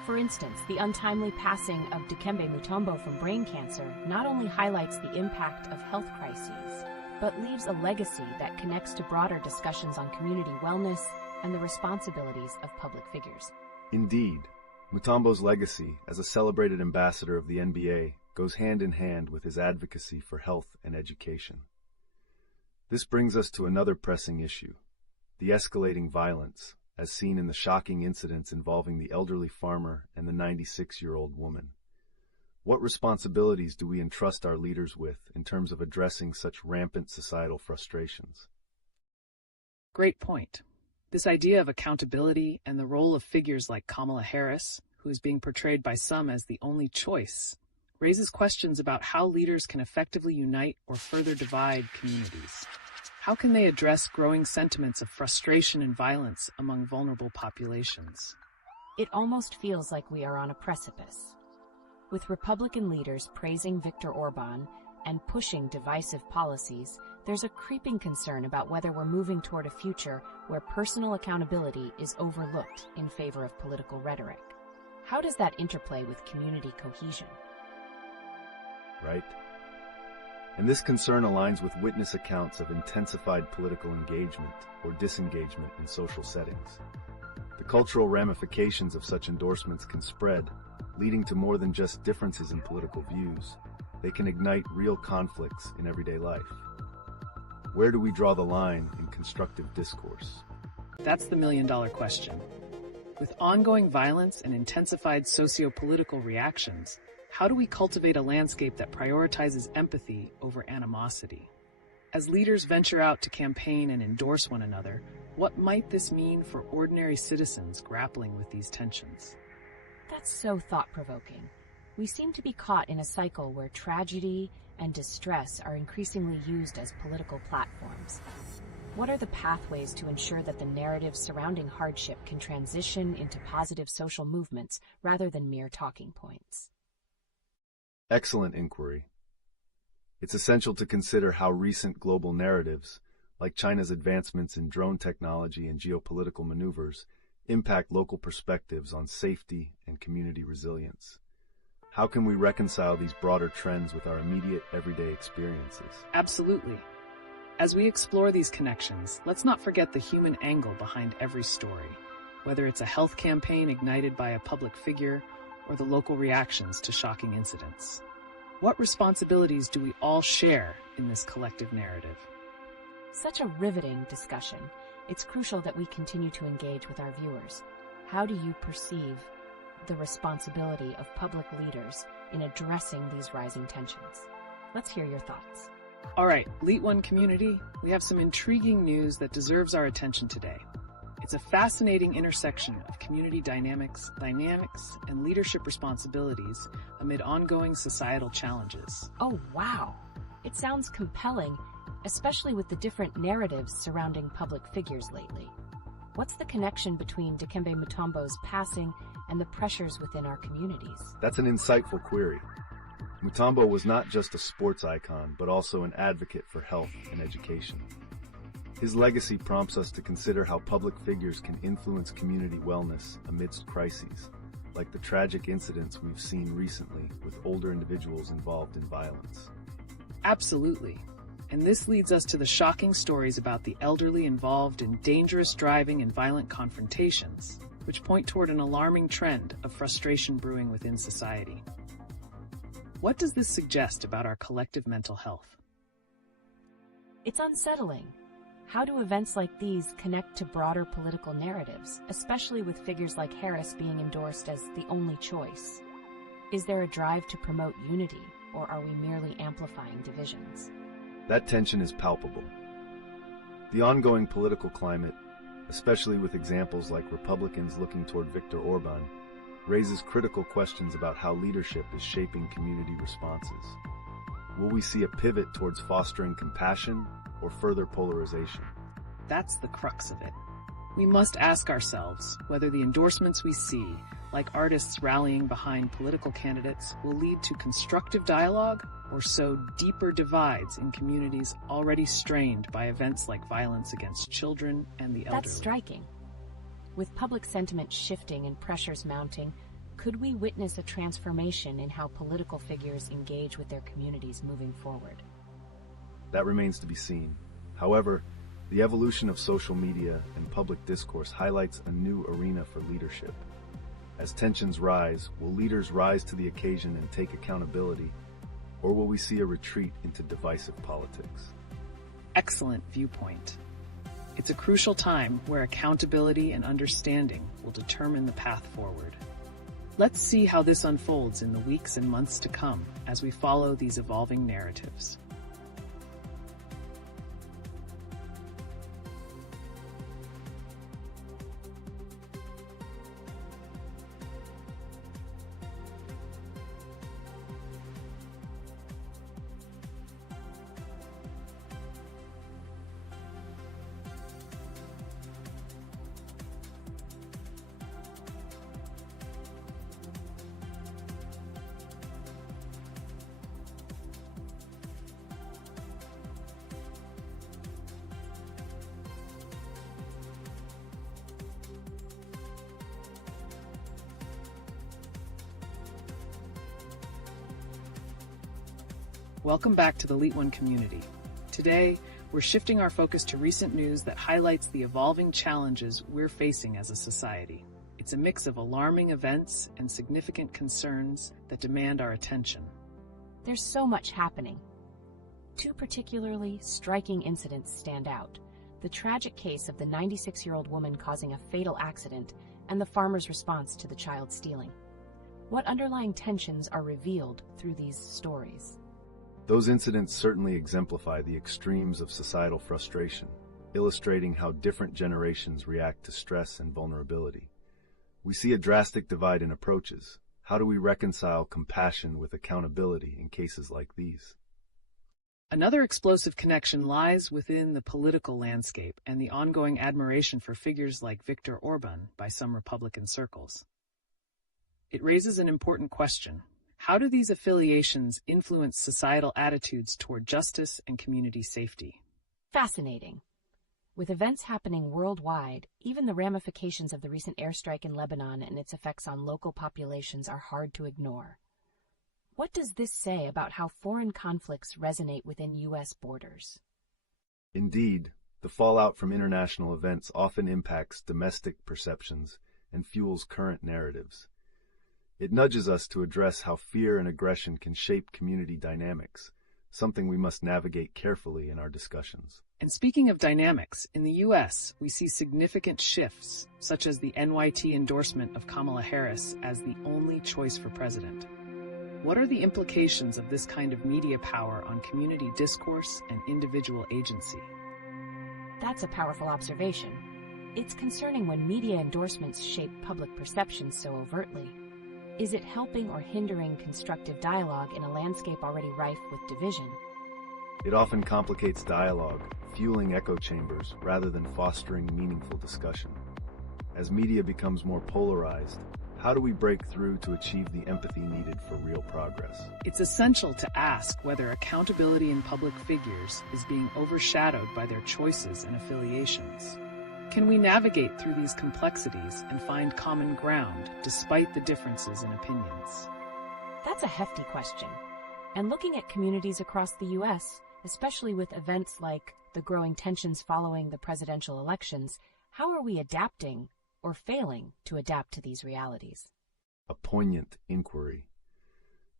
For instance, the untimely passing of Dikembe Mutombo from brain cancer not only highlights the impact of health crises, but leaves a legacy that connects to broader discussions on community wellness and the responsibilities of public figures. Indeed, Mutombo's legacy as a celebrated ambassador of the NBA goes hand in hand with his advocacy for health and education. This brings us to another pressing issue, the escalating violence, as seen in the shocking incidents involving the elderly farmer and the 96-year-old woman. What responsibilities do we entrust our leaders with in terms of addressing such rampant societal frustrations? Great point. This idea of accountability and the role of figures like Kamala Harris, who is being portrayed by some as the only choice, raises questions about how leaders can effectively unite or further divide communities. How can they address growing sentiments of frustration and violence among vulnerable populations? It almost feels like we are on a precipice. With Republican leaders praising Viktor Orban and pushing divisive policies, there's a creeping concern about whether we're moving toward a future where personal accountability is overlooked in favor of political rhetoric. How does that interplay with community cohesion? Right? And this concern aligns with witness accounts of intensified political engagement or disengagement in social settings. The cultural ramifications of such endorsements can spread, leading to more than just differences in political views. They can ignite real conflicts in everyday life. Where do we draw the line in constructive discourse? That's the million-dollar question. With ongoing violence and intensified socio-political reactions, how do we cultivate a landscape that prioritizes empathy over animosity? As leaders venture out to campaign and endorse one another, what might this mean for ordinary citizens grappling with these tensions? That's so thought-provoking. We seem to be caught in a cycle where tragedy and distress are increasingly used as political platforms. What are the pathways to ensure that the narratives surrounding hardship can transition into positive social movements rather than mere talking points? Excellent inquiry. It's essential to consider how recent global narratives, like China's advancements in drone technology and geopolitical maneuvers, impact local perspectives on safety and community resilience. How can we reconcile these broader trends with our immediate everyday experiences? Absolutely. As we explore these connections, let's not forget the human angle behind every story, whether it's a health campaign ignited by a public figure or the local reactions to shocking incidents. What responsibilities do we all share in this collective narrative? Such a riveting discussion. It's crucial that we continue to engage with our viewers. How do you perceive the responsibility of public leaders in addressing these rising tensions? Let's hear your thoughts. All right, LeetOne community, we have some intriguing news that deserves our attention today. It's a fascinating intersection of community dynamics, and leadership responsibilities amid ongoing societal challenges. Oh, wow. It sounds compelling, especially with the different narratives surrounding public figures lately. What's the connection between Dikembe Mutombo's passing and the pressures within our communities? That's an insightful query. Mutombo was not just a sports icon, but also an advocate for health and education. His legacy prompts us to consider how public figures can influence community wellness amidst crises, like the tragic incidents we've seen recently with older individuals involved in violence. Absolutely. And this leads us to the shocking stories about the elderly involved in dangerous driving and violent confrontations, which point toward an alarming trend of frustration brewing within society. What does this suggest about our collective mental health? It's unsettling. How do events like these connect to broader political narratives, especially with figures like Harris being endorsed as the only choice? Is there a drive to promote unity, or are we merely amplifying divisions? That tension is palpable. The ongoing political climate, especially with examples like Republicans looking toward Viktor Orban, raises critical questions about how leadership is shaping community responses. Will we see a pivot towards fostering compassion or further polarization? That's the crux of it. We must ask ourselves whether the endorsements we see, like artists rallying behind political candidates, will lead to constructive dialogue or sow deeper divides in communities already strained by events like violence against children and the elderly. That's striking. With public sentiment shifting and pressures mounting, could we witness a transformation in how political figures engage with their communities moving forward? That remains to be seen. However, the evolution of social media and public discourse highlights a new arena for leadership. As tensions rise, will leaders rise to the occasion and take accountability, or will we see a retreat into divisive politics? excellent viewpoint. It's a crucial time where accountability and understanding will determine the path forward. Let's see how this unfolds in the weeks and months to come as we follow these evolving narratives. Welcome back to the LeetOne community. Today, we're shifting our focus to recent news that highlights the evolving challenges we're facing as a society. It's a mix of alarming events and significant concerns that demand our attention. There's so much happening. Two particularly striking incidents stand out: the tragic case of the 96-year-old woman causing a fatal accident and the farmer's response to the child stealing. What underlying tensions are revealed through these stories? Those incidents certainly exemplify the extremes of societal frustration, illustrating how different generations react to stress and vulnerability. We see a drastic divide in approaches. How do we reconcile compassion with accountability in cases like these? Another explosive connection lies within the political landscape and the ongoing admiration for figures like Viktor Orban by some Republican circles. It raises an important question. How do these affiliations influence societal attitudes toward justice and community safety? Fascinating. With events happening worldwide, even the ramifications of the recent airstrike in Lebanon and its effects on local populations are hard to ignore. What does this say about how foreign conflicts resonate within U.S. borders? Indeed, the fallout from international events often impacts domestic perceptions and fuels current narratives. It nudges us to address how fear and aggression can shape community dynamics, something we must navigate carefully in our discussions. And speaking of dynamics, in the U.S., we see significant shifts, such as the NYT endorsement of Kamala Harris as the only choice for president. What are the implications of this kind of media power on community discourse and individual agency? That's a powerful observation. It's concerning when media endorsements shape public perception so overtly. Is it helping or hindering constructive dialogue in a landscape already rife with division? It often complicates dialogue, fueling echo chambers rather than fostering meaningful discussion. As media becomes more polarized, how do we break through to achieve the empathy needed for real progress? It's essential to ask whether accountability in public figures is being overshadowed by their choices and affiliations. Can we navigate through these complexities and find common ground despite the differences in opinions? That's a hefty question. And looking at communities across the U.S., especially with events like the growing tensions following the presidential elections, how are we adapting or failing to adapt to these realities? A poignant inquiry.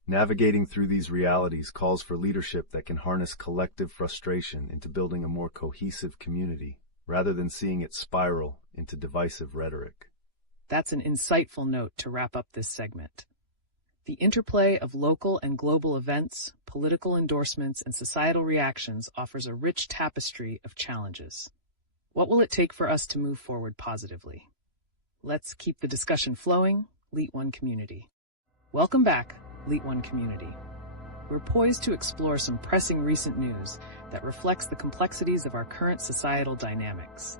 Navigating through these realities calls for leadership that can harness collective frustration into building a more cohesive community, rather than seeing it spiral into divisive rhetoric. That's an insightful note to wrap up this segment. The interplay of local and global events, political endorsements, and societal reactions offers a rich tapestry of challenges. What will it take for us to move forward positively? Let's keep the discussion flowing, LeetOne community. Welcome back, LeetOne community. We're poised to explore some pressing recent news that reflects the complexities of our current societal dynamics.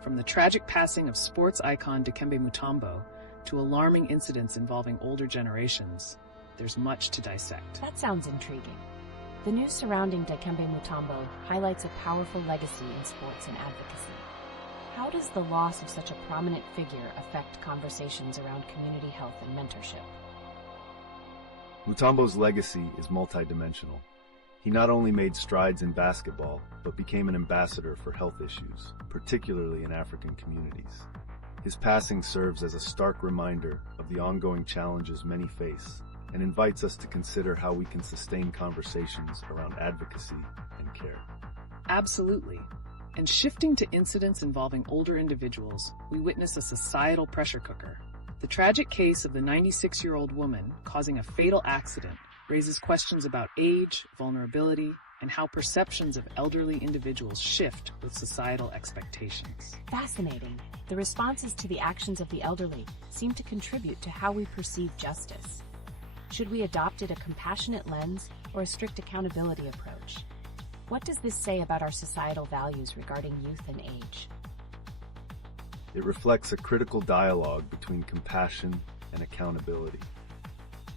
From the tragic passing of sports icon Dikembe Mutombo to alarming incidents involving older generations, there's much to dissect. That sounds intriguing. The news surrounding Dikembe Mutombo highlights a powerful legacy in sports and advocacy. How does the loss of such a prominent figure affect conversations around community health and mentorship? Mutombo's legacy is multidimensional. He not only made strides in basketball, but became an ambassador for health issues, particularly in African communities. His passing serves as a stark reminder of the ongoing challenges many face and invites us to consider how we can sustain conversations around advocacy and care. Absolutely. And shifting to incidents involving older individuals, we witness a societal pressure cooker. The tragic case of the 96-year-old woman causing a fatal accident raises questions about age, vulnerability, and how perceptions of elderly individuals shift with societal expectations. Fascinating. The responses to the actions of the elderly seem to contribute to how we perceive justice. Should we adopt a compassionate lens or a strict accountability approach? What does this say about our societal values regarding youth and age? It reflects a critical dialogue between compassion and accountability.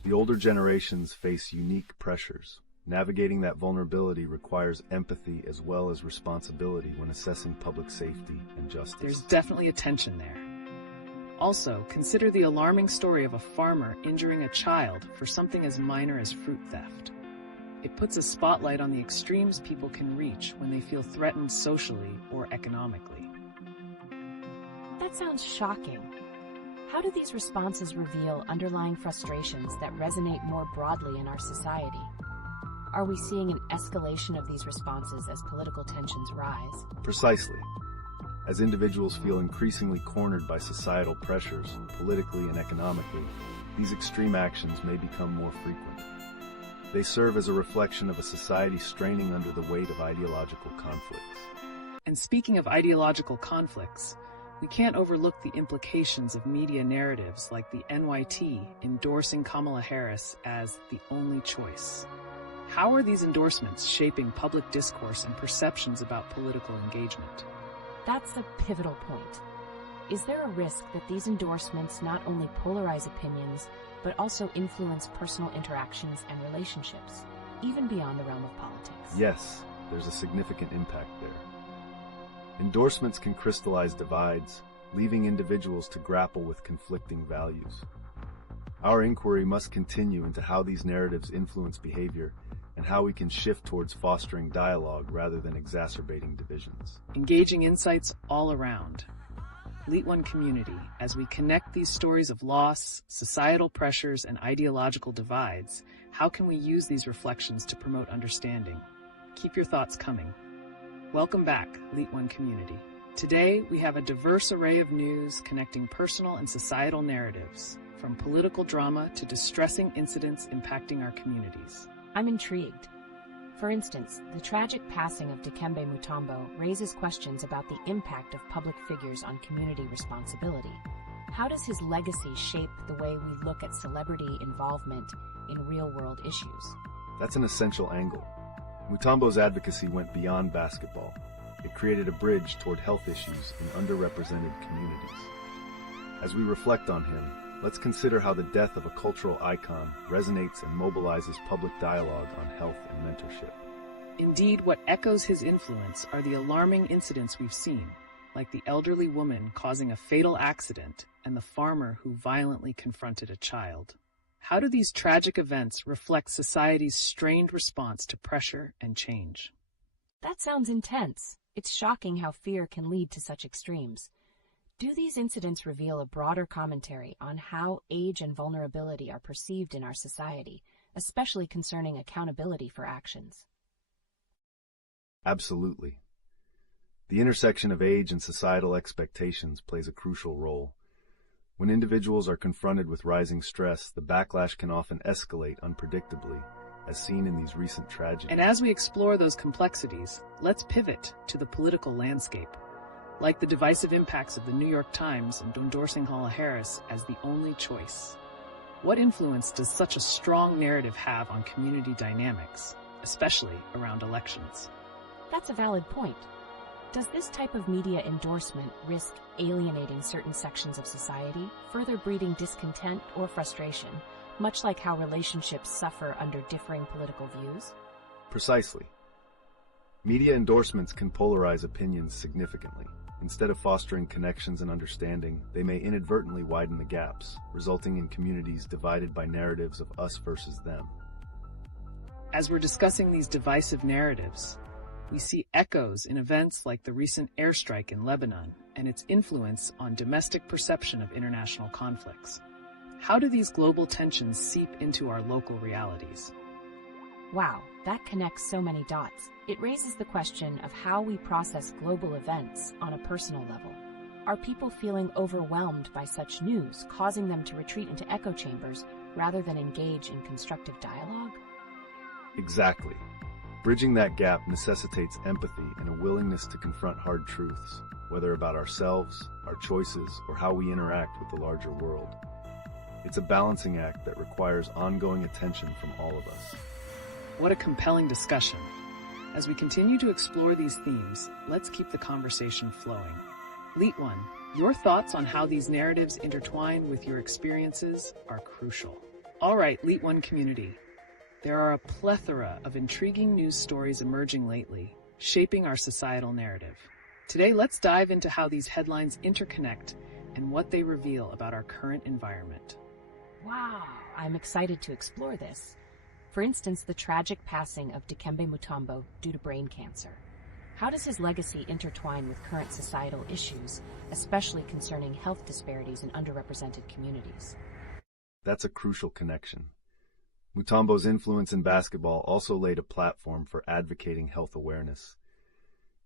The older generations face unique pressures. Navigating that vulnerability requires empathy as well as responsibility when assessing public safety and justice. There's definitely a tension there. Also, consider the alarming story of a farmer injuring a child for something as minor as fruit theft. It puts a spotlight on the extremes people can reach when they feel threatened socially or economically. That sounds shocking. How do these responses reveal underlying frustrations that resonate more broadly in our society? Are we seeing an escalation of these responses as political tensions rise? Precisely. As individuals feel increasingly cornered by societal pressures, politically and economically, these extreme actions may become more frequent. They serve as a reflection of a society straining under the weight of ideological conflicts. And speaking of ideological conflicts, we can't overlook the implications of media narratives like the NYT endorsing Kamala Harris as the only choice. How are these endorsements shaping public discourse and perceptions about political engagement? That's the pivotal point. Is there a risk that these endorsements not only polarize opinions, but also influence personal interactions and relationships, even beyond the realm of politics? Yes, there's a significant impact there. Endorsements can crystallize divides, leaving individuals to grapple with conflicting values. Our inquiry must continue into how these narratives influence behavior and how we can shift towards fostering dialogue rather than exacerbating divisions. Engaging insights all around. LeetOne community, as we connect these stories of loss, societal pressures, and ideological divides, how can we use these reflections to promote understanding? Keep your thoughts coming. Welcome back, LeetOne community. Today, we have a diverse array of news connecting personal and societal narratives, from political drama to distressing incidents impacting our communities. I'm intrigued. For instance, the tragic passing of Dikembe Mutombo raises questions about the impact of public figures on community responsibility. How does his legacy shape the way we look at celebrity involvement in real-world issues? That's an essential angle. Mutombo's advocacy went beyond basketball. It created a bridge toward health issues in underrepresented communities. As we reflect on him, let's consider how the death of a cultural icon resonates and mobilizes public dialogue on health and mentorship. Indeed, what echoes his influence are the alarming incidents we've seen, like the elderly woman causing a fatal accident and the farmer who violently confronted a child. How do these tragic events reflect society's strained response to pressure and change? That sounds intense. It's shocking how fear can lead to such extremes. Do these incidents reveal a broader commentary on how age and vulnerability are perceived in our society, especially concerning accountability for actions? Absolutely. The intersection of age and societal expectations plays a crucial role. When individuals are confronted with rising stress, the backlash can often escalate unpredictably, as seen in these recent tragedies. And as we explore those complexities, let's pivot to the political landscape. Like the divisive impacts of the New York Times in endorsing Kamala Harris as the only choice. What influence does such a strong narrative have on community dynamics, especially around elections? That's a valid point. Does this type of media endorsement risk alienating certain sections of society, further breeding discontent or frustration, much like how relationships suffer under differing political views? Precisely. Media endorsements can polarize opinions significantly. Instead of fostering connections and understanding, they may inadvertently widen the gaps, resulting in communities divided by narratives of us versus them. As we're discussing these divisive narratives, we see echoes in events like the recent airstrike in Lebanon and its influence on domestic perception of international conflicts. How do these global tensions seep into our local realities? Wow, that connects so many dots. It raises the question of how we process global events on a personal level. Are people feeling overwhelmed by such news, causing them to retreat into echo chambers rather than engage in constructive dialogue? Exactly. Bridging that gap necessitates empathy and a willingness to confront hard truths, whether about ourselves, our choices, or how we interact with the larger world. It's a balancing act that requires ongoing attention from all of us. What a compelling discussion. As we continue to explore these themes, let's keep the conversation flowing. LeetOne, your thoughts on how these narratives intertwine with your experiences are crucial. All right, LeetOne community. There are a plethora of intriguing news stories emerging lately, shaping our societal narrative. Today, let's dive into how these headlines interconnect and what they reveal about our current environment. Wow, I'm excited to explore this. For instance, the tragic passing of Dikembe Mutombo due to brain cancer. How does his legacy intertwine with current societal issues, especially concerning health disparities in underrepresented communities? That's a crucial connection. Mutombo's influence in basketball also laid a platform for advocating health awareness.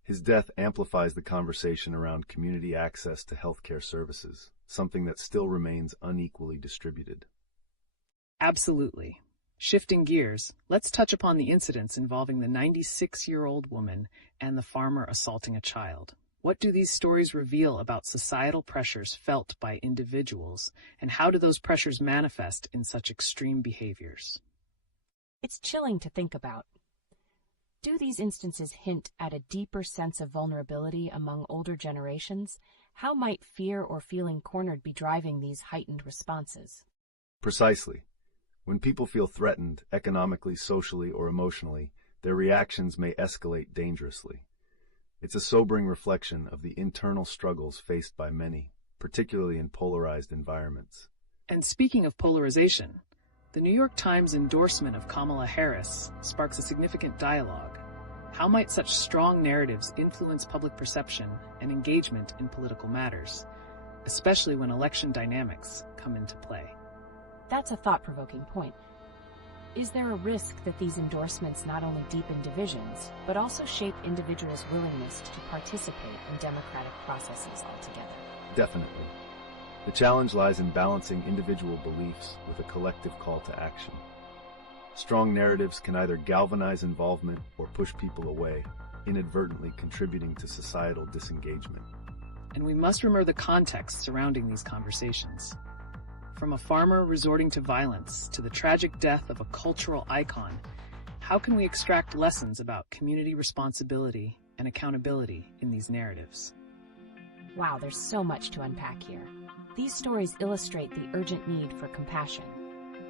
His death amplifies the conversation around community access to healthcare services, something that still remains unequally distributed. Absolutely. Shifting gears, let's touch upon the incidents involving the 96-year-old woman and the farmer assaulting a child. What do these stories reveal about societal pressures felt by individuals, and how do those pressures manifest in such extreme behaviors? It's chilling to think about. Do these instances hint at a deeper sense of vulnerability among older generations? How might fear or feeling cornered be driving these heightened responses? Precisely. When people feel threatened, economically, socially, or emotionally, their reactions may escalate dangerously. It's a sobering reflection of the internal struggles faced by many, particularly in polarized environments. And speaking of polarization, the New York Times endorsement of Kamala Harris sparks a significant dialogue. How might such strong narratives influence public perception and engagement in political matters, especially when election dynamics come into play? That's a thought-provoking point. Is there a risk that these endorsements not only deepen divisions, but also shape individuals' willingness to participate in democratic processes altogether? Definitely. The challenge lies in balancing individual beliefs with a collective call to action. Strong narratives can either galvanize involvement or push people away, inadvertently contributing to societal disengagement. And we must remember the context surrounding these conversations. From a farmer resorting to violence to the tragic death of a cultural icon, how can we extract lessons about community responsibility and accountability in these narratives? Wow, there's so much to unpack here. These stories illustrate the urgent need for compassion.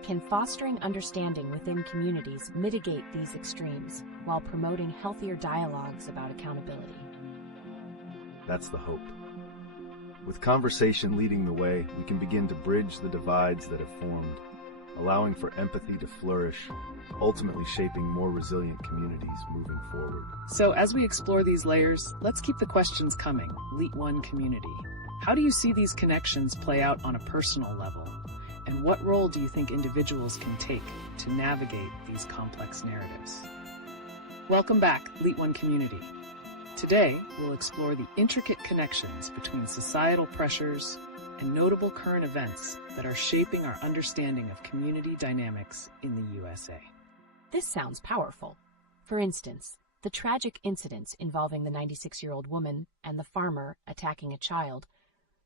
Can fostering understanding within communities mitigate these extremes while promoting healthier dialogues about accountability? That's the hope. With conversation leading the way, we can begin to bridge the divides that have formed, allowing for empathy to flourish, ultimately shaping more resilient communities moving forward. So as we explore these layers, let's keep the questions coming. LeetOne community. How do you see these connections play out on a personal level? And what role do you think individuals can take to navigate these complex narratives? Welcome back, LeetOne community. Today, we'll explore the intricate connections between societal pressures and notable current events that are shaping our understanding of community dynamics in the USA. This sounds powerful. For instance, the tragic incidents involving the 96-year-old woman and the farmer attacking a child.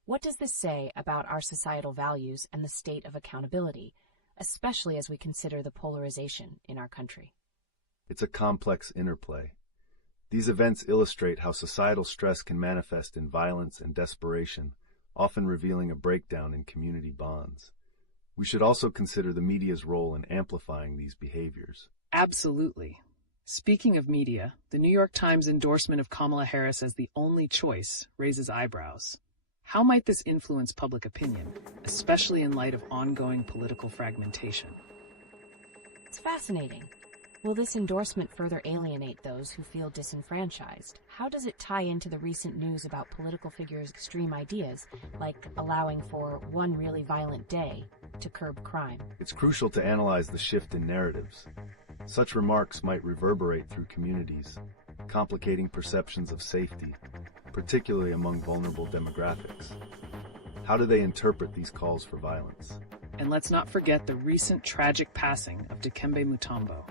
What does this say about our societal values and the state of accountability, especially as we consider the polarization in our country? It's a complex interplay. These events illustrate how societal stress can manifest in violence and desperation, often revealing a breakdown in community bonds. We should also consider the media's role in amplifying these behaviors. Absolutely. Speaking of media, the New York Times endorsement of Kamala Harris as the only choice raises eyebrows. How might this influence public opinion, especially in light of ongoing political fragmentation? It's fascinating. Will this endorsement further alienate those who feel disenfranchised? How does it tie into the recent news about political figures' extreme ideas, like allowing for one really violent day to curb crime? It's crucial to analyze the shift in narratives. Such remarks might reverberate through communities, complicating perceptions of safety, particularly among vulnerable demographics. How do they interpret these calls for violence? And let's not forget the recent tragic passing of Dikembe Mutombo.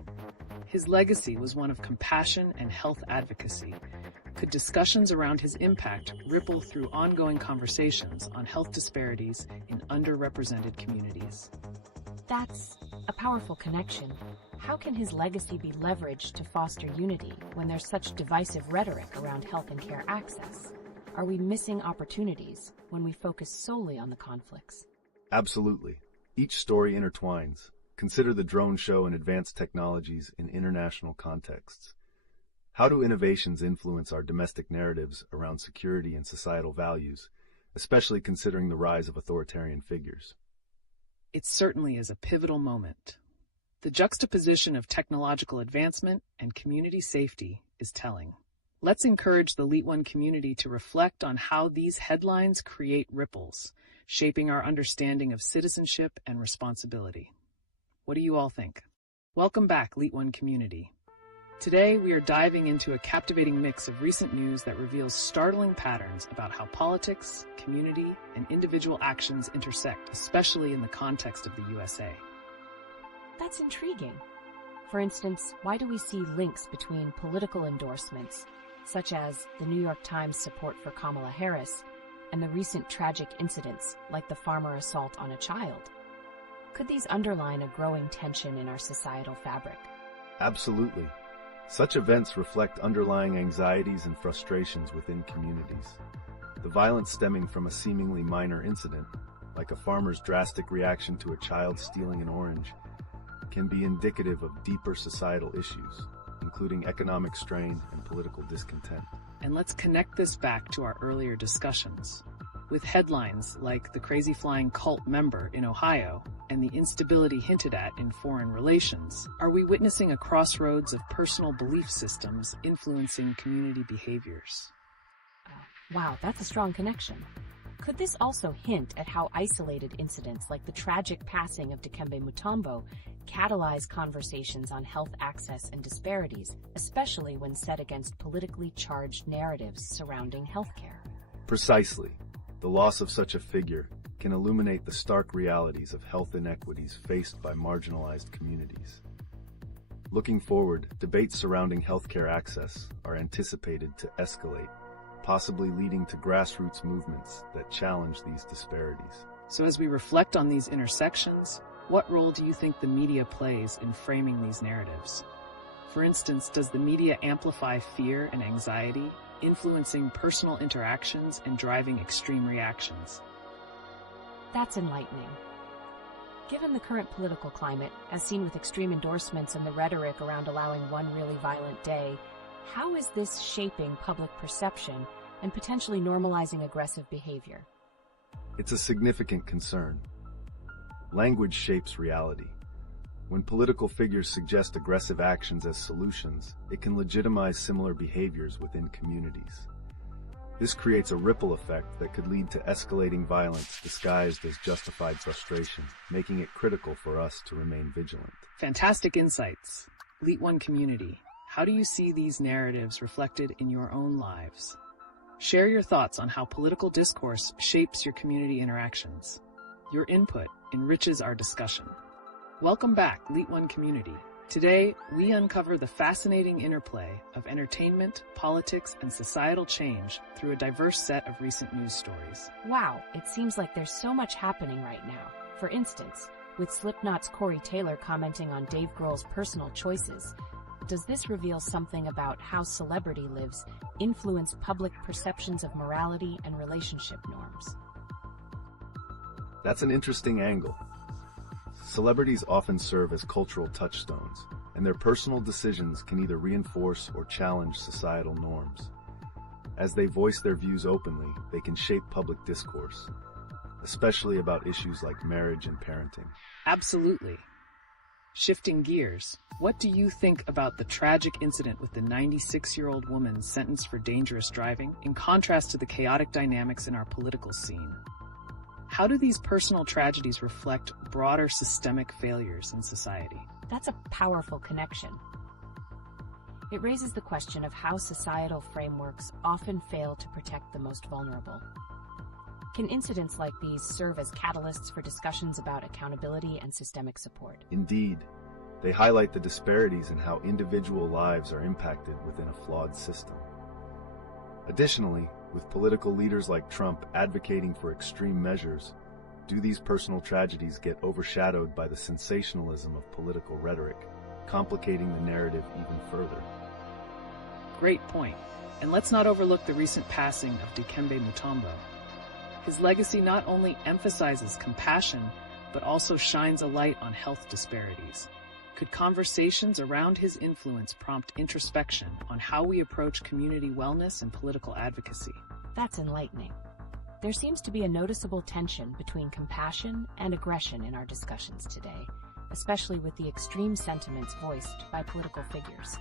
His legacy was one of compassion and health advocacy. Could discussions around his impact ripple through ongoing conversations on health disparities in underrepresented communities? That's a powerful connection. How can his legacy be leveraged to foster unity when there's such divisive rhetoric around health and care access? Are we missing opportunities when we focus solely on the conflicts? Absolutely. Each story intertwines. Consider the drone show and advanced technologies in international contexts. How do innovations influence our domestic narratives around security and societal values, especially considering the rise of authoritarian figures? It certainly is a pivotal moment. The juxtaposition of technological advancement and community safety is telling. Let's encourage the LeetOne community to reflect on how these headlines create ripples, shaping our understanding of citizenship and responsibility. What do you all think? Welcome back, LeetOne community. Today, we are diving into a captivating mix of recent news that reveals startling patterns about how politics, community, and individual actions intersect, especially in the context of the USA. That's intriguing. For instance, why do we see links between political endorsements, such as the New York Times support for Kamala Harris, and the recent tragic incidents like the farmer assault on a child? Could these underline a growing tension in our societal fabric? Absolutely. Such events reflect underlying anxieties and frustrations within communities. The violence stemming from a seemingly minor incident, like a farmer's drastic reaction to a child stealing an orange, can be indicative of deeper societal issues, including economic strain and political discontent. And let's connect this back to our earlier discussions. With headlines like the crazy flying cult member in Ohio and the instability hinted at in foreign relations, are we witnessing a crossroads of personal belief systems influencing community behaviors? Wow, that's a strong connection. Could this also hint at how isolated incidents like the tragic passing of Dikembe Mutombo catalyze conversations on health access and disparities, especially when set against politically charged narratives surrounding healthcare? Precisely. The loss of such a figure can illuminate the stark realities of health inequities faced by marginalized communities. Looking forward, debates surrounding healthcare access are anticipated to escalate, possibly leading to grassroots movements that challenge these disparities. So as we reflect on these intersections, what role do you think the media plays in framing these narratives? For instance, does the media amplify fear and anxiety, influencing personal interactions and driving extreme reactions? That's enlightening. Given the current political climate, as seen with extreme endorsements and the rhetoric around allowing one really violent day, how is this shaping public perception and potentially normalizing aggressive behavior? It's a significant concern. Language shapes reality. When political figures suggest aggressive actions as solutions, it can legitimize similar behaviors within communities. This creates a ripple effect that could lead to escalating violence disguised as justified frustration, making it critical for us to remain vigilant. Fantastic insights. LeetOne community, how do you see these narratives reflected in your own lives? Share your thoughts on how political discourse shapes your community interactions. Your input enriches our discussion. Welcome back, LeetOne community. Today, we uncover the fascinating interplay of entertainment, politics, and societal change through a diverse set of recent news stories. Wow, it seems like there's so much happening right now. For instance, with Slipknot's Corey Taylor commenting on Dave Grohl's personal choices, does this reveal something about how celebrity lives influence public perceptions of morality and relationship norms? That's an interesting angle. Celebrities often serve as cultural touchstones, and their personal decisions can either reinforce or challenge societal norms. As they voice their views openly, they can shape public discourse, especially about issues like marriage and parenting. Absolutely. Shifting gears, what do you think about the tragic incident with the 96-year-old woman sentenced for dangerous driving, in contrast to the chaotic dynamics in our political scene? How do these personal tragedies reflect broader systemic failures in society? That's a powerful connection. It raises the question of how societal frameworks often fail to protect the most vulnerable. Can incidents like these serve as catalysts for discussions about accountability and systemic support? Indeed, they highlight the disparities in how individual lives are impacted within a flawed system. Additionally, with political leaders like Trump advocating for extreme measures, do these personal tragedies get overshadowed by the sensationalism of political rhetoric, complicating the narrative even further? Great point. And let's not overlook the recent passing of Dikembe Mutombo. His legacy not only emphasizes compassion, but also shines a light on health disparities. Could conversations around his influence prompt introspection on how we approach community wellness and political advocacy? That's enlightening. There seems to be a noticeable tension between compassion and aggression in our discussions today, especially with the extreme sentiments voiced by political figures.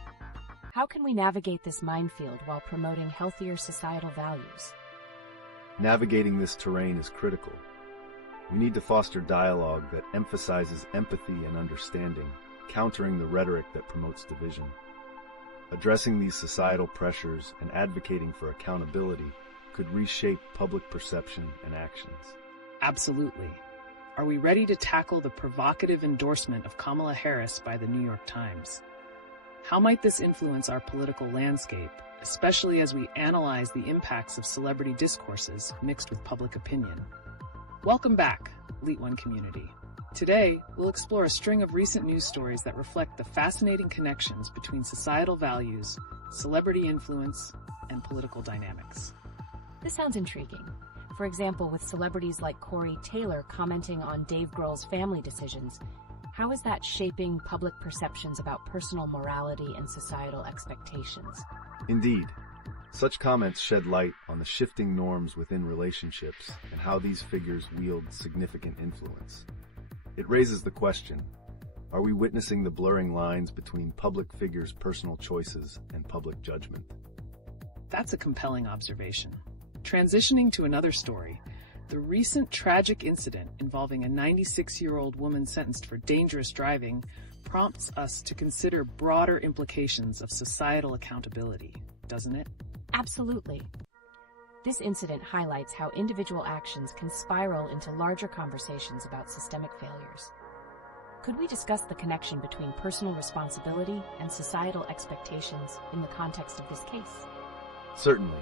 How can we navigate this minefield while promoting healthier societal values? Navigating this terrain is critical. We need to foster dialogue that emphasizes empathy and understanding, countering the rhetoric that promotes division. Addressing these societal pressures and advocating for accountability could reshape public perception and actions. Absolutely. Are we ready to tackle the provocative endorsement of Kamala Harris by the New York Times? How might this influence our political landscape, especially as we analyze the impacts of celebrity discourses mixed with public opinion? Welcome back, LeetOne community. Today, we'll explore a string of recent news stories that reflect the fascinating connections between societal values, celebrity influence, and political dynamics. This sounds intriguing. For example, with celebrities like Corey Taylor commenting on Dave Grohl's family decisions, how is that shaping public perceptions about personal morality and societal expectations? Indeed, such comments shed light on the shifting norms within relationships and how these figures wield significant influence. It raises the question, are we witnessing the blurring lines between public figures' personal choices and public judgment? That's a compelling observation. Transitioning to another story, the recent tragic incident involving a 96-year-old woman sentenced for dangerous driving prompts us to consider broader implications of societal accountability, doesn't it? Absolutely. This incident highlights how individual actions can spiral into larger conversations about systemic failures. Could we discuss the connection between personal responsibility and societal expectations in the context of this case? Certainly.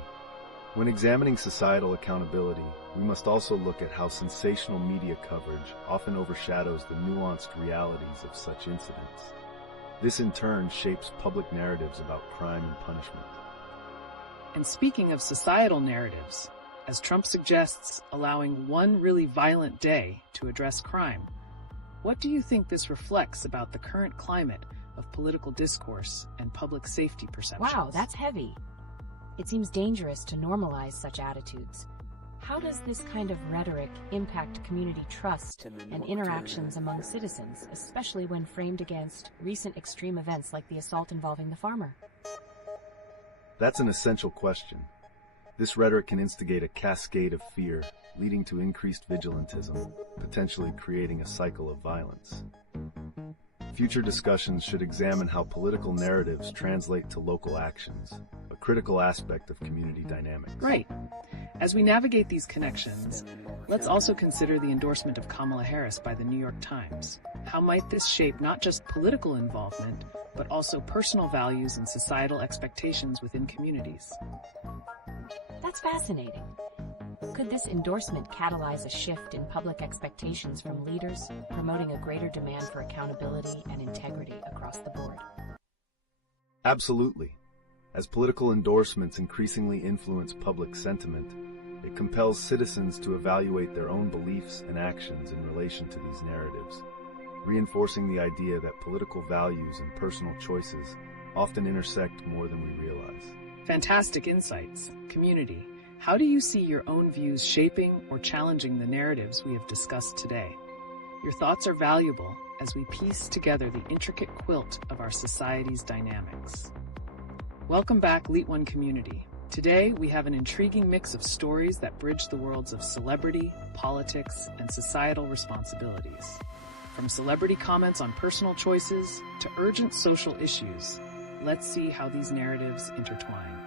When examining societal accountability, we must also look at how sensational media coverage often overshadows the nuanced realities of such incidents. This in turn shapes public narratives about crime and punishment. And speaking of societal narratives, as Trump suggests allowing one really violent day to address crime, what do you think this reflects about the current climate of political discourse and public safety perceptions? Wow, that's heavy. It seems dangerous to normalize such attitudes. How does this kind of rhetoric impact community trust and interactions among citizens, especially when framed against recent extreme events like the assault involving the farmer? That's an essential question. This rhetoric can instigate a cascade of fear, leading to increased vigilantism, potentially creating a cycle of violence. Future discussions should examine how political narratives translate to local actions, a critical aspect of community dynamics. Right. As we navigate these connections, let's also consider the endorsement of Kamala Harris by the New York Times. How might this shape not just political involvement, but also personal values and societal expectations within communities? That's fascinating. Could this endorsement catalyze a shift in public expectations from leaders, promoting a greater demand for accountability and integrity across the board? Absolutely. As political endorsements increasingly influence public sentiment, it compels citizens to evaluate their own beliefs and actions in relation to these narratives, reinforcing the idea that political values and personal choices often intersect more than we realize. Fantastic insights. Community, how do you see your own views shaping or challenging the narratives we have discussed today? Your thoughts are valuable as we piece together the intricate quilt of our society's dynamics. Welcome back, LeetOne community. Today, we have an intriguing mix of stories that bridge the worlds of celebrity, politics, and societal responsibilities. From celebrity comments on personal choices to urgent social issues, let's see how these narratives intertwine.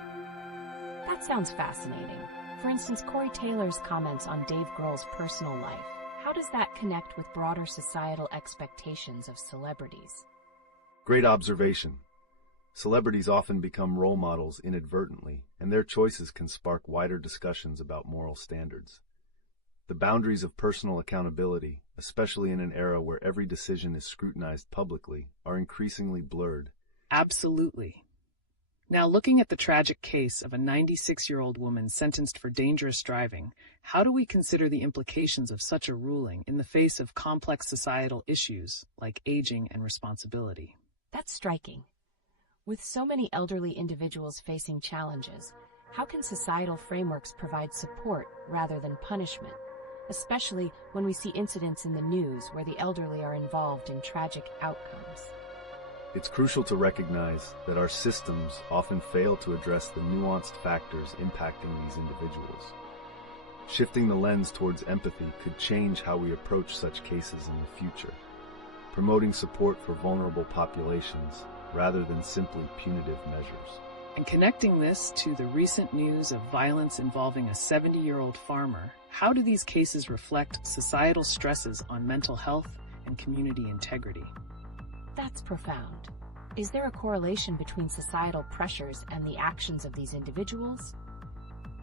That sounds fascinating. For instance, Corey Taylor's comments on Dave Grohl's personal life. How does that connect with broader societal expectations of celebrities? Great observation. Celebrities often become role models inadvertently, and their choices can spark wider discussions about moral standards. The boundaries of personal accountability, especially in an era where every decision is scrutinized publicly, are increasingly blurred. Absolutely. Now, looking at the tragic case of a 96-year-old woman sentenced for dangerous driving, how do we consider the implications of such a ruling in the face of complex societal issues like aging and responsibility? That's striking. With so many elderly individuals facing challenges, how can societal frameworks provide support rather than punishment, especially when we see incidents in the news where the elderly are involved in tragic outcomes? It's crucial to recognize that our systems often fail to address the nuanced factors impacting these individuals. Shifting the lens towards empathy could change how we approach such cases in the future, promoting support for vulnerable populations rather than simply punitive measures. And connecting this to the recent news of violence involving a 70-year-old farmer, how do these cases reflect societal stresses on mental health and community integrity? That's profound. Is there a correlation between societal pressures and the actions of these individuals?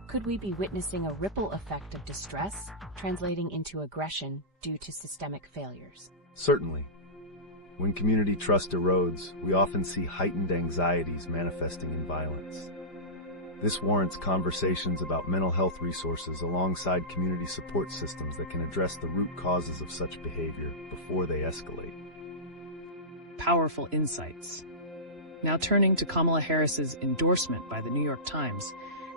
Could we be witnessing a ripple effect of distress, translating into aggression due to systemic failures? Certainly. When community trust erodes, we often see heightened anxieties manifesting in violence. This warrants conversations about mental health resources alongside community support systems that can address the root causes of such behavior before they escalate. Powerful insights. Now turning to Kamala Harris's endorsement by the New York Times,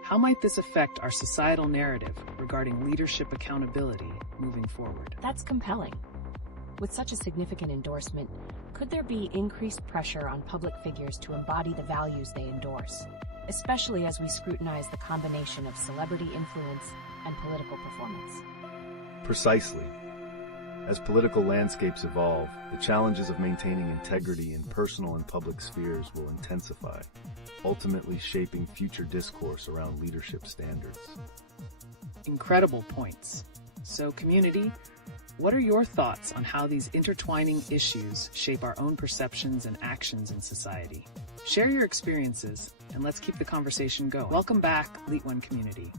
how might this affect our societal narrative regarding leadership accountability moving forward? That's compelling. With such a significant endorsement, could there be increased pressure on public figures to embody the values they endorse, especially as we scrutinize the combination of celebrity influence and political performance? Precisely. As political landscapes evolve, the challenges of maintaining integrity in personal and public spheres will intensify, ultimately shaping future discourse around leadership standards. Incredible points. So, community, what are your thoughts on how these intertwining issues shape our own perceptions and actions in society? Share your experiences, and let's keep the conversation going. Welcome back, LeetOne community.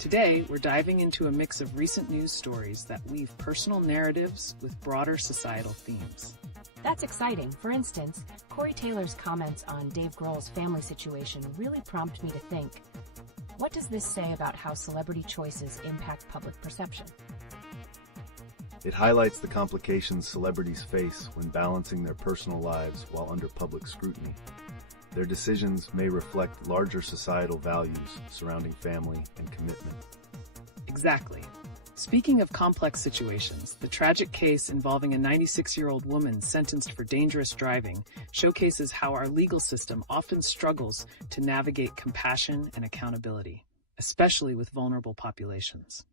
Today, we're diving into a mix of recent news stories that weave personal narratives with broader societal themes. That's exciting. For instance, Corey Taylor's comments on Dave Grohl's family situation really prompt me to think, what does this say about how celebrity choices impact public perception? It highlights the complications celebrities face when balancing their personal lives while under public scrutiny. Their decisions may reflect larger societal values surrounding family and commitment. Exactly. Speaking of complex situations, the tragic case involving a 96-year-old woman sentenced for dangerous driving showcases how our legal system often struggles to navigate compassion and accountability, especially with vulnerable populations.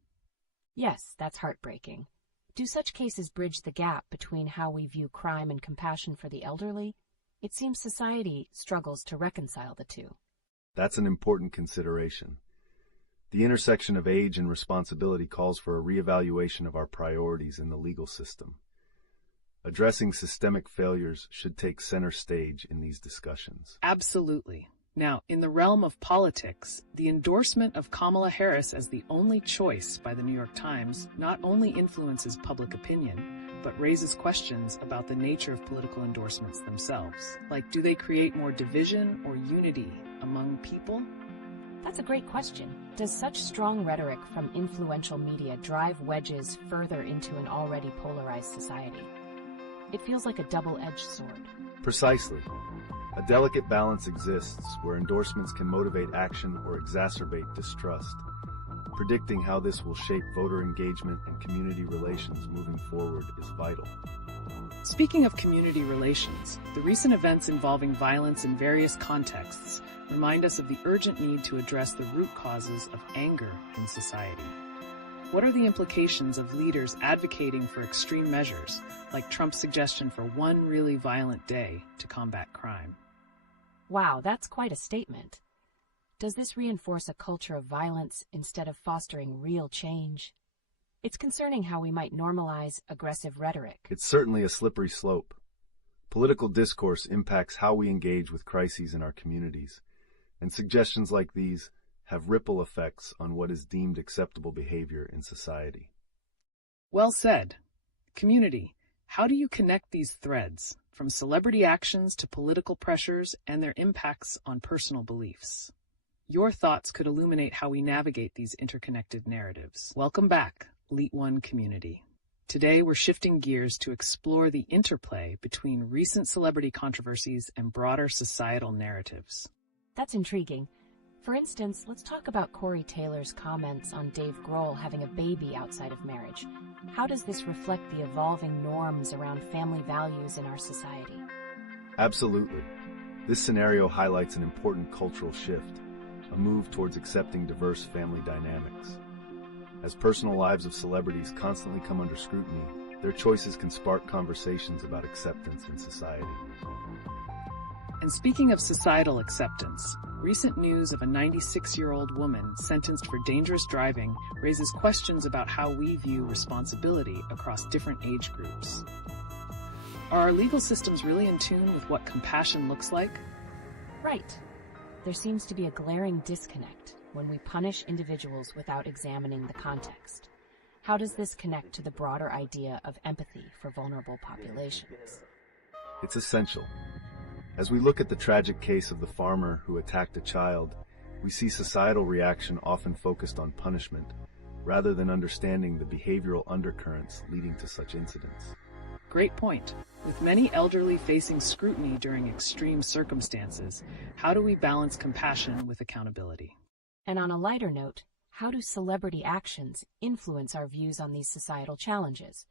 Yes, that's heartbreaking. Do such cases bridge the gap between how we view crime and compassion for the elderly? It seems society struggles to reconcile the two. That's an important consideration. The intersection of age and responsibility calls for a reevaluation of our priorities in the legal system. Addressing systemic failures should take center stage in these discussions. Absolutely. Now, in the realm of politics, the endorsement of Kamala Harris as the only choice by the New York Times not only influences public opinion, but raises questions about the nature of political endorsements themselves. Like, do they create more division or unity among people? That's a great question. Does such strong rhetoric from influential media drive wedges further into an already polarized society? It feels like a double-edged sword. Precisely. A delicate balance exists where endorsements can motivate action or exacerbate distrust. Predicting how this will shape voter engagement and community relations moving forward is vital. Speaking of community relations, the recent events involving violence in various contexts remind us of the urgent need to address the root causes of anger in society. What are the implications of leaders advocating for extreme measures, like Trump's suggestion for one really violent day to combat crime? Wow, that's quite a statement. Does this reinforce a culture of violence instead of fostering real change? It's concerning how we might normalize aggressive rhetoric. It's certainly a slippery slope. Political discourse impacts how we engage with crises in our communities, and suggestions like these have ripple effects on what is deemed acceptable behavior in society. Well said. Community, how do you connect these threads, from celebrity actions to political pressures and their impacts on personal beliefs? Your thoughts could illuminate how we navigate these interconnected narratives. Welcome back, LeetOne community. Today, we're shifting gears to explore the interplay between recent celebrity controversies and broader societal narratives. That's intriguing. For instance, let's talk about Corey Taylor's comments on Dave Grohl having a baby outside of marriage. How does this reflect the evolving norms around family values in our society? Absolutely. This scenario highlights an important cultural shift, a move towards accepting diverse family dynamics. As personal lives of celebrities constantly come under scrutiny, their choices can spark conversations about acceptance in society. And speaking of societal acceptance, recent news of a 96-year-old woman sentenced for dangerous driving raises questions about how we view responsibility across different age groups. Are our legal systems really in tune with what compassion looks like? Right. There seems to be a glaring disconnect when we punish individuals without examining the context. How does this connect to the broader idea of empathy for vulnerable populations? It's essential. As we look at the tragic case of the farmer who attacked a child, we see societal reaction often focused on punishment, rather than understanding the behavioral undercurrents leading to such incidents. Great point. With many elderly facing scrutiny during extreme circumstances, how do we balance compassion with accountability? And on a lighter note, how do celebrity actions influence our views on these societal challenges?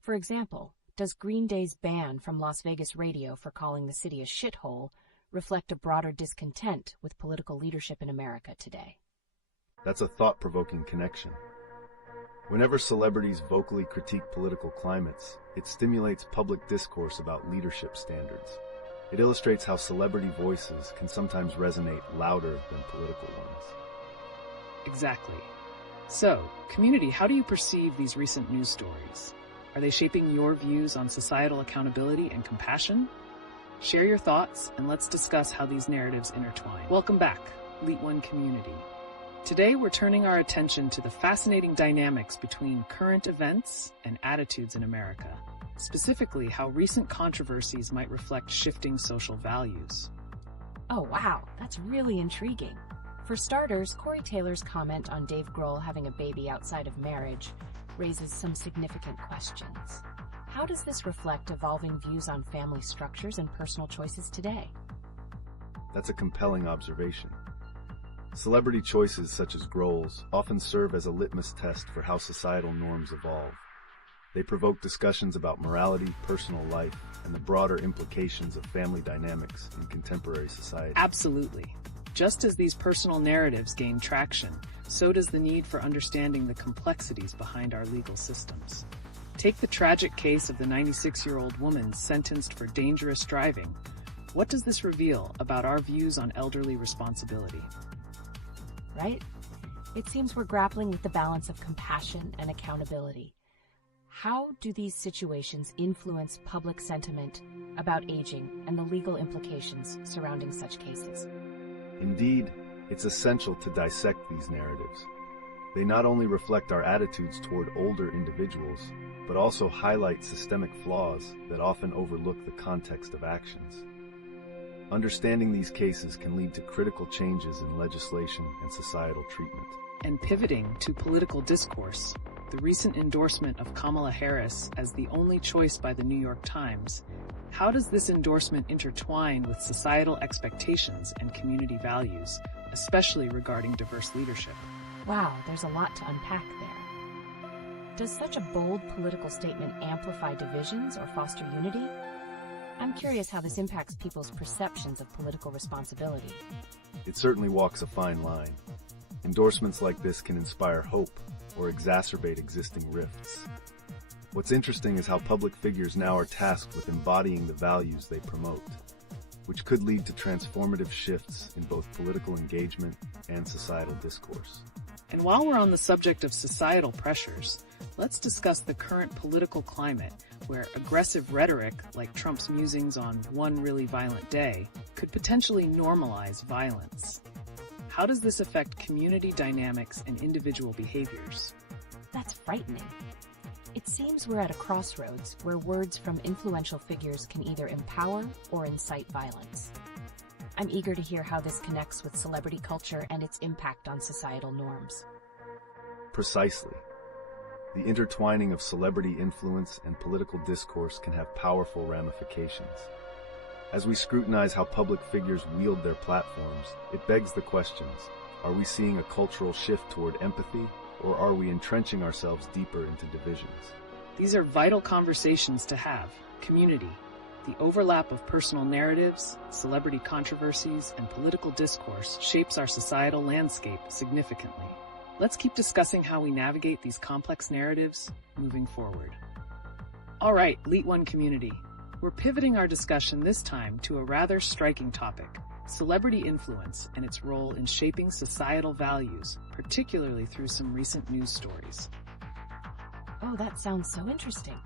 For example, does Green Day's ban from Las Vegas radio for calling the city a shithole reflect a broader discontent with political leadership in America today? That's a thought-provoking connection. Whenever celebrities vocally critique political climates, it stimulates public discourse about leadership standards. It illustrates how celebrity voices can sometimes resonate louder than political ones. Exactly. So, community, how do you perceive these recent news stories? Are they shaping your views on societal accountability and compassion? Share your thoughts, and let's discuss how these narratives intertwine. Welcome back, LeetOne community. Today, we're turning our attention to the fascinating dynamics between current events and attitudes in America, specifically how recent controversies might reflect shifting social values. Oh wow, that's really intriguing. For starters, Corey Taylor's comment on Dave Grohl having a baby outside of marriage raises some significant questions. How does this reflect evolving views on family structures and personal choices today? That's a compelling observation. Celebrity choices such as Grohl's often serve as a litmus test for how societal norms evolve. They provoke discussions about morality, personal life, and the broader implications of family dynamics in contemporary society. Absolutely. Just as these personal narratives gain traction, so does the need for understanding the complexities behind our legal systems. Take the tragic case of the 96-year-old woman sentenced for dangerous driving. What does this reveal about our views on elderly responsibility? Right? It seems we're grappling with the balance of compassion and accountability. How do these situations influence public sentiment about aging and the legal implications surrounding such cases? Indeed, it's essential to dissect these narratives. They not only reflect our attitudes toward older individuals, but also highlight systemic flaws that often overlook the context of actions. Understanding these cases can lead to critical changes in legislation and societal treatment. And pivoting to political discourse, the recent endorsement of Kamala Harris as the only choice by the New York Times, how does this endorsement intertwine with societal expectations and community values, especially regarding diverse leadership? Wow, there's a lot to unpack there. Does such a bold political statement amplify divisions or foster unity? I'm curious how this impacts people's perceptions of political responsibility. It certainly walks a fine line. Endorsements like this can inspire hope, or exacerbate existing rifts. What's interesting is how public figures now are tasked with embodying the values they promote, which could lead to transformative shifts in both political engagement and societal discourse. And while we're on the subject of societal pressures, let's discuss the current political climate where aggressive rhetoric, like Trump's musings on one really violent day, could potentially normalize violence. How does this affect community dynamics and individual behaviors? That's frightening. It seems we're at a crossroads where words from influential figures can either empower or incite violence. I'm eager to hear how this connects with celebrity culture and its impact on societal norms. Precisely. The intertwining of celebrity influence and political discourse can have powerful ramifications. As we scrutinize how public figures wield their platforms, it begs the questions: are we seeing a cultural shift toward empathy, or are we entrenching ourselves deeper into divisions? These are vital conversations to have. Community. The overlap of personal narratives, celebrity controversies, and political discourse shapes our societal landscape significantly. Let's keep discussing how we navigate these complex narratives moving forward. All right, LeetOne community. We're pivoting our discussion this time to a rather striking topic: celebrity influence and its role in shaping societal values, particularly through some recent news stories. Oh, that sounds so interesting.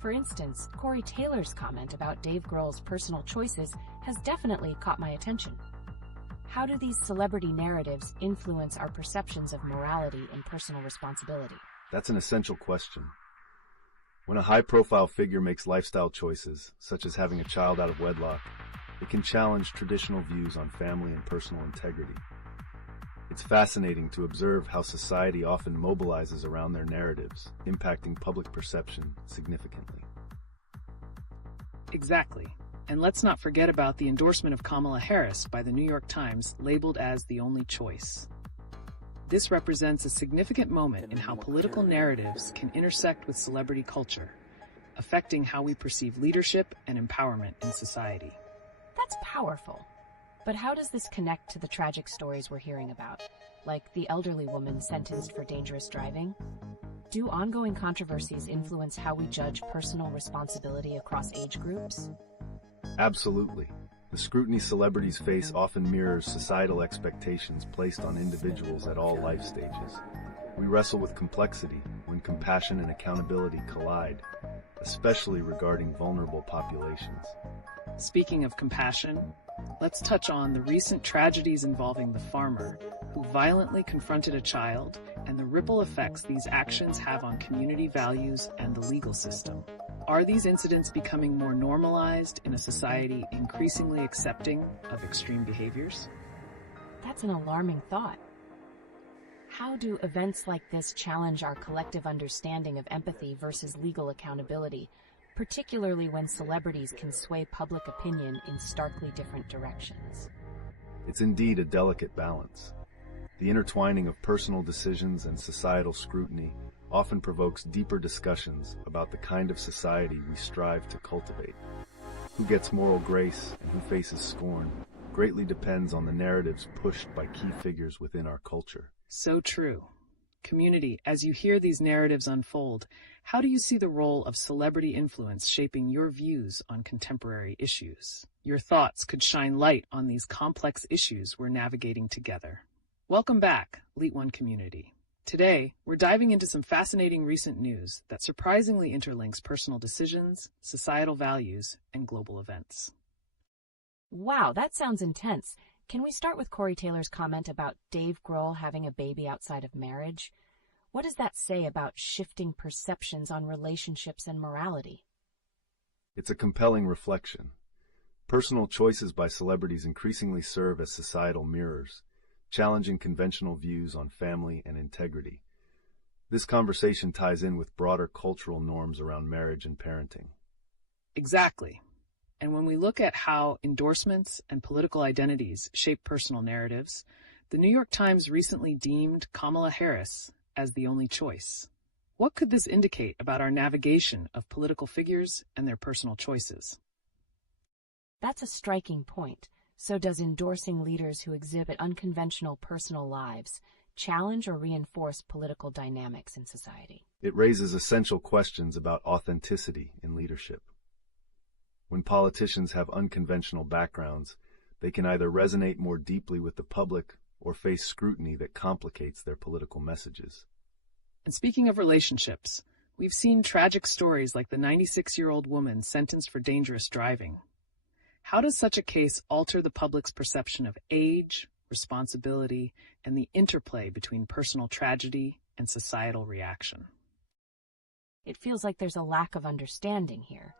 For instance, Corey Taylor's comment about Dave Grohl's personal choices has definitely caught my attention. How do these celebrity narratives influence our perceptions of morality and personal responsibility? That's an essential question. When a high-profile figure makes lifestyle choices, such as having a child out of wedlock, it can challenge traditional views on family and personal integrity. It's fascinating to observe how society often mobilizes around their narratives, impacting public perception significantly. Exactly. And let's not forget about the endorsement of Kamala Harris by the New York Times, labeled as the only choice. This represents a significant moment in how political narratives can intersect with celebrity culture, affecting how we perceive leadership and empowerment in society. That's powerful. But how does this connect to the tragic stories we're hearing about, like the elderly woman sentenced for dangerous driving? Do ongoing controversies influence how we judge personal responsibility across age groups? Absolutely. The scrutiny celebrities face often mirrors societal expectations placed on individuals at all life stages. We wrestle with complexity when compassion and accountability collide, especially regarding vulnerable populations. Speaking of compassion, let's touch on the recent tragedies involving the farmer who violently confronted a child and the ripple effects these actions have on community values and the legal system. Are these incidents becoming more normalized in a society increasingly accepting of extreme behaviors? That's an alarming thought. How do events like this challenge our collective understanding of empathy versus legal accountability, particularly when celebrities can sway public opinion in starkly different directions? It's indeed a delicate balance. The intertwining of personal decisions and societal scrutiny often provokes deeper discussions about the kind of society we strive to cultivate. Who gets moral grace and who faces scorn greatly depends on the narratives pushed by key figures within our culture. So true. Community, as you hear these narratives unfold, how do you see the role of celebrity influence shaping your views on contemporary issues? Your thoughts could shine light on these complex issues we're navigating together. Welcome back, LeetOne community. Today, we're diving into some fascinating recent news that surprisingly interlinks personal decisions, societal values, and global events. Wow, that sounds intense. Can we start with Corey Taylor's comment about Dave Grohl having a baby outside of marriage? What does that say about shifting perceptions on relationships and morality? It's a compelling reflection. Personal choices by celebrities increasingly serve as societal mirrors, challenging conventional views on family and integrity. This conversation ties in with broader cultural norms around marriage and parenting. Exactly. And when we look at how endorsements and political identities shape personal narratives, the New York Times recently deemed Kamala Harris as the only choice. What could this indicate about our navigation of political figures and their personal choices? That's a striking point. So does endorsing leaders who exhibit unconventional personal lives challenge or reinforce political dynamics in society? It raises essential questions about authenticity in leadership. When politicians have unconventional backgrounds, they can either resonate more deeply with the public or face scrutiny that complicates their political messages. And speaking of relationships, we've seen tragic stories like the 96-year-old woman sentenced for dangerous driving. How does such a case alter the public's perception of age, responsibility, and the interplay between personal tragedy and societal reaction? It feels like there's a lack of understanding here.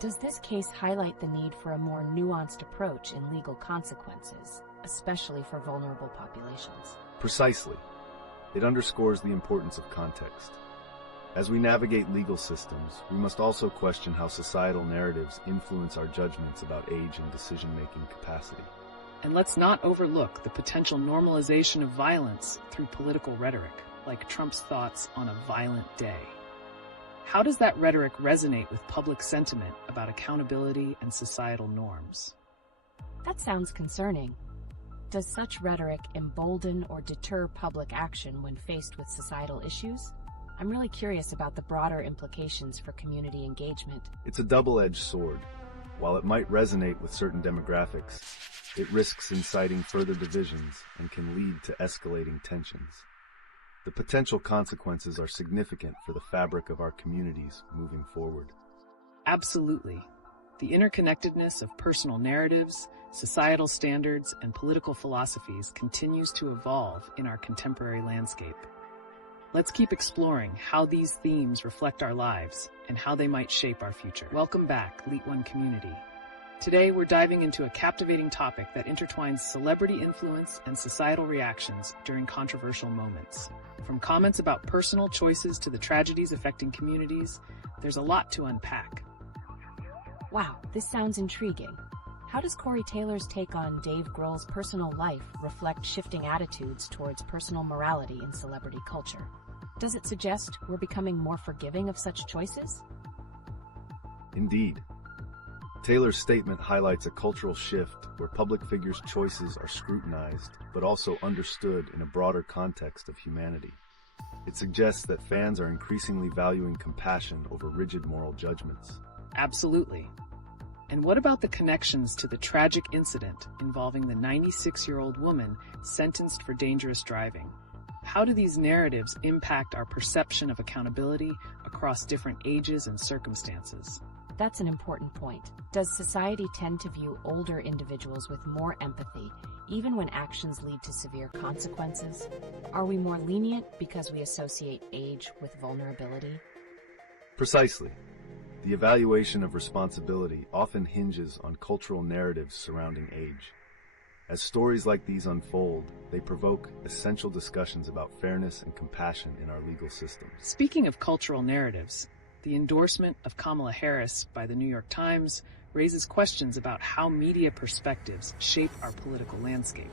Does this case highlight the need for a more nuanced approach in legal consequences, especially for vulnerable populations? Precisely. It underscores the importance of context. As we navigate legal systems, we must also question how societal narratives influence our judgments about age and decision-making capacity. And let's not overlook the potential normalization of violence through political rhetoric, like Trump's thoughts on a violent day. How does that rhetoric resonate with public sentiment about accountability and societal norms? That sounds concerning. Does such rhetoric embolden or deter public action when faced with societal issues? I'm really curious about the broader implications for community engagement. It's a double-edged sword. While it might resonate with certain demographics, it risks inciting further divisions and can lead to escalating tensions. The potential consequences are significant for the fabric of our communities moving forward. Absolutely. The interconnectedness of personal narratives, societal standards, and political philosophies continues to evolve in our contemporary landscape. Let's keep exploring how these themes reflect our lives and how they might shape our future. Welcome back, LeetOne community. Today, we're diving into a captivating topic that intertwines celebrity influence and societal reactions during controversial moments. From comments about personal choices to the tragedies affecting communities, there's a lot to unpack. Wow, this sounds intriguing. How does Corey Taylor's take on Dave Grohl's personal life reflect shifting attitudes towards personal morality in celebrity culture? Does it suggest we're becoming more forgiving of such choices? Indeed. Taylor's statement highlights a cultural shift where public figures' choices are scrutinized, but also understood in a broader context of humanity. It suggests that fans are increasingly valuing compassion over rigid moral judgments. Absolutely. And what about the connections to the tragic incident involving the 96-year-old woman sentenced for dangerous driving? How do these narratives impact our perception of accountability across different ages and circumstances? That's an important point. Does society tend to view older individuals with more empathy, even when actions lead to severe consequences? Are we more lenient because we associate age with vulnerability? Precisely. The evaluation of responsibility often hinges on cultural narratives surrounding age. As stories like these unfold, they provoke essential discussions about fairness and compassion in our legal systems. Speaking of cultural narratives, the endorsement of Kamala Harris by the New York Times raises questions about how media perspectives shape our political landscape.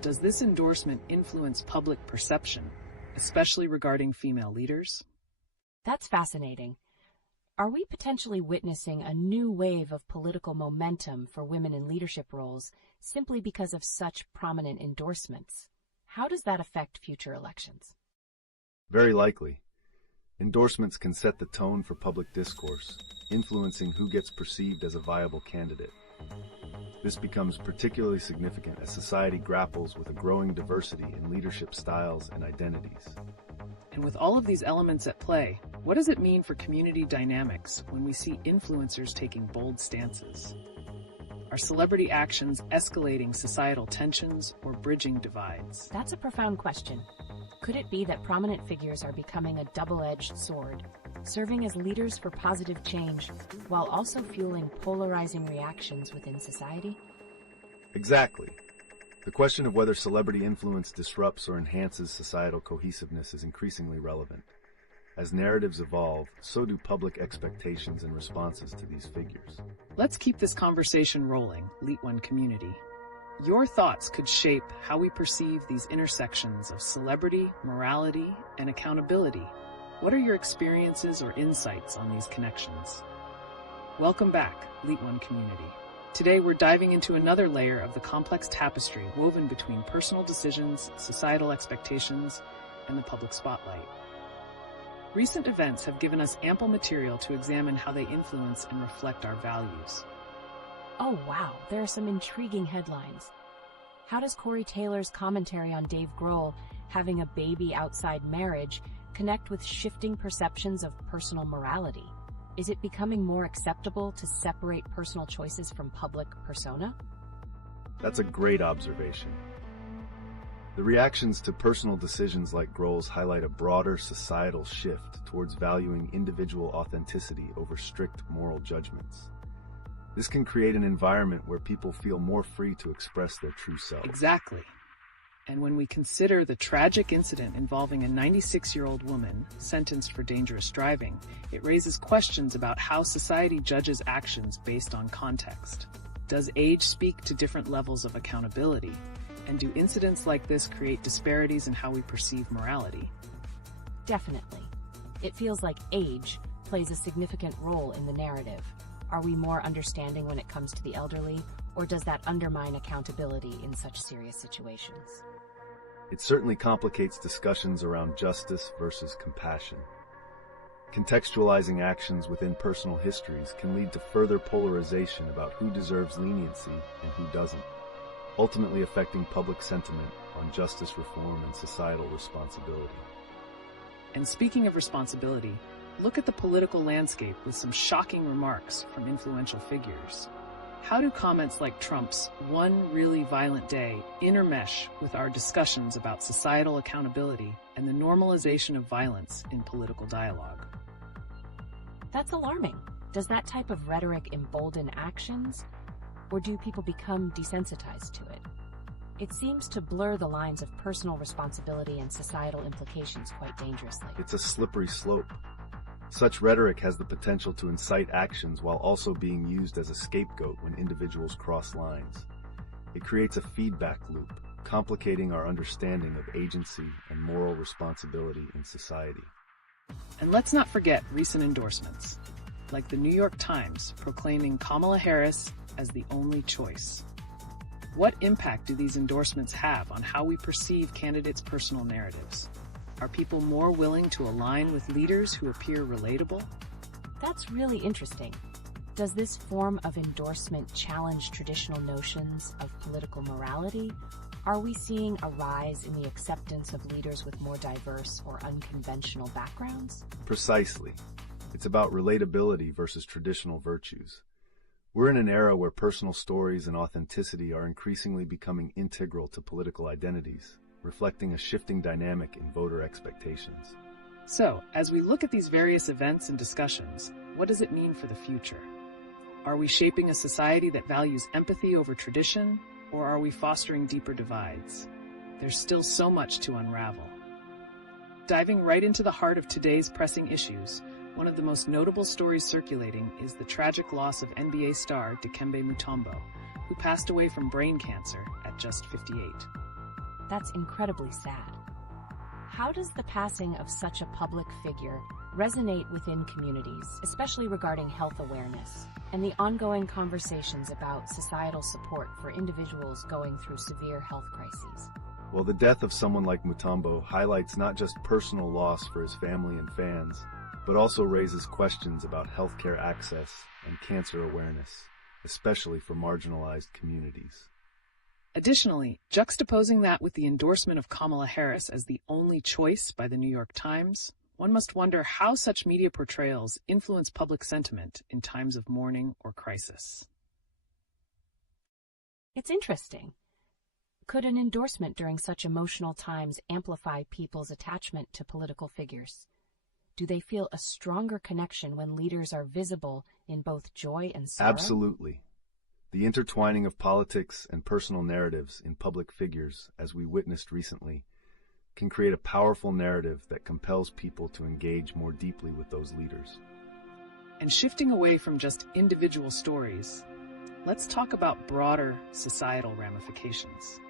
Does this endorsement influence public perception, especially regarding female leaders? That's fascinating. Are we potentially witnessing a new wave of political momentum for women in leadership roles simply because of such prominent endorsements? How does that affect future elections? Very likely. Endorsements can set the tone for public discourse, influencing who gets perceived as a viable candidate. This becomes particularly significant as society grapples with a growing diversity in leadership styles and identities. And with all of these elements at play, what does it mean for community dynamics when we see influencers taking bold stances? Are celebrity actions escalating societal tensions or bridging divides? That's a profound question. Could it be that prominent figures are becoming a double-edged sword, serving as leaders for positive change while also fueling polarizing reactions within society? Exactly. The question of whether celebrity influence disrupts or enhances societal cohesiveness is increasingly relevant. As narratives evolve, so do public expectations and responses to these figures. Let's keep this conversation rolling, LeetOne community. Your thoughts could shape how we perceive these intersections of celebrity, morality, and accountability. What are your experiences or insights on these connections? Welcome back, LeetOne community. Today, we're diving into another layer of the complex tapestry woven between personal decisions, societal expectations, and the public spotlight. Recent events have given us ample material to examine how they influence and reflect our values. Oh wow, there are some intriguing headlines. How does Corey Taylor's commentary on Dave Grohl having a baby outside marriage connect with shifting perceptions of personal morality? Is it becoming more acceptable to separate personal choices from public persona? That's a great observation. The reactions to personal decisions like Grohl's highlight a broader societal shift towards valuing individual authenticity over strict moral judgments. This can create an environment where people feel more free to express their true selves. Exactly. And when we consider the tragic incident involving a 96-year-old woman sentenced for dangerous driving, it raises questions about how society judges actions based on context. Does age speak to different levels of accountability? And do incidents like this create disparities in how we perceive morality? Definitely. It feels like age plays a significant role in the narrative. Are we more understanding when it comes to the elderly, or does that undermine accountability in such serious situations? It certainly complicates discussions around justice versus compassion. Contextualizing actions within personal histories can lead to further polarization about who deserves leniency and who doesn't, ultimately affecting public sentiment on justice reform and societal responsibility. And speaking of responsibility, look at the political landscape with some shocking remarks from influential figures. How do comments like Trump's "one really violent day" intermesh with our discussions about societal accountability and the normalization of violence in political dialogue? That's alarming. Does that type of rhetoric embolden actions, or do people become desensitized to it? It seems to blur the lines of personal responsibility and societal implications quite dangerously. It's a slippery slope. Such rhetoric has the potential to incite actions while also being used as a scapegoat when individuals cross lines. It creates a feedback loop, complicating our understanding of agency and moral responsibility in society. And let's not forget recent endorsements, like the New York Times proclaiming Kamala Harris as the only choice. What impact do these endorsements have on how we perceive candidates' personal narratives? Are people more willing to align with leaders who appear relatable? That's really interesting. Does this form of endorsement challenge traditional notions of political morality? Are we seeing a rise in the acceptance of leaders with more diverse or unconventional backgrounds? Precisely. It's about relatability versus traditional virtues. We're in an era where personal stories and authenticity are increasingly becoming integral to political identities, reflecting a shifting dynamic in voter expectations. So, as we look at these various events and discussions, what does it mean for the future? Are we shaping a society that values empathy over tradition, or are we fostering deeper divides? There's still so much to unravel. Diving right into the heart of today's pressing issues, one of the most notable stories circulating is the tragic loss of NBA star Dikembe Mutombo, who passed away from brain cancer at just 58. That's incredibly sad. How does the passing of such a public figure resonate within communities, especially regarding health awareness and the ongoing conversations about societal support for individuals going through severe health crises? Well, the death of someone like Mutombo highlights not just personal loss for his family and fans, but also raises questions about healthcare access and cancer awareness, especially for marginalized communities. Additionally, juxtaposing that with the endorsement of Kamala Harris as the only choice by the New York Times, one must wonder how such media portrayals influence public sentiment in times of mourning or crisis. It's interesting. Could an endorsement during such emotional times amplify people's attachment to political figures? Do they feel a stronger connection when leaders are visible in both joy and sorrow? Absolutely. The intertwining of politics and personal narratives in public figures, as we witnessed recently, can create a powerful narrative that compels people to engage more deeply with those leaders. And shifting away from just individual stories, let's talk about broader societal ramifications.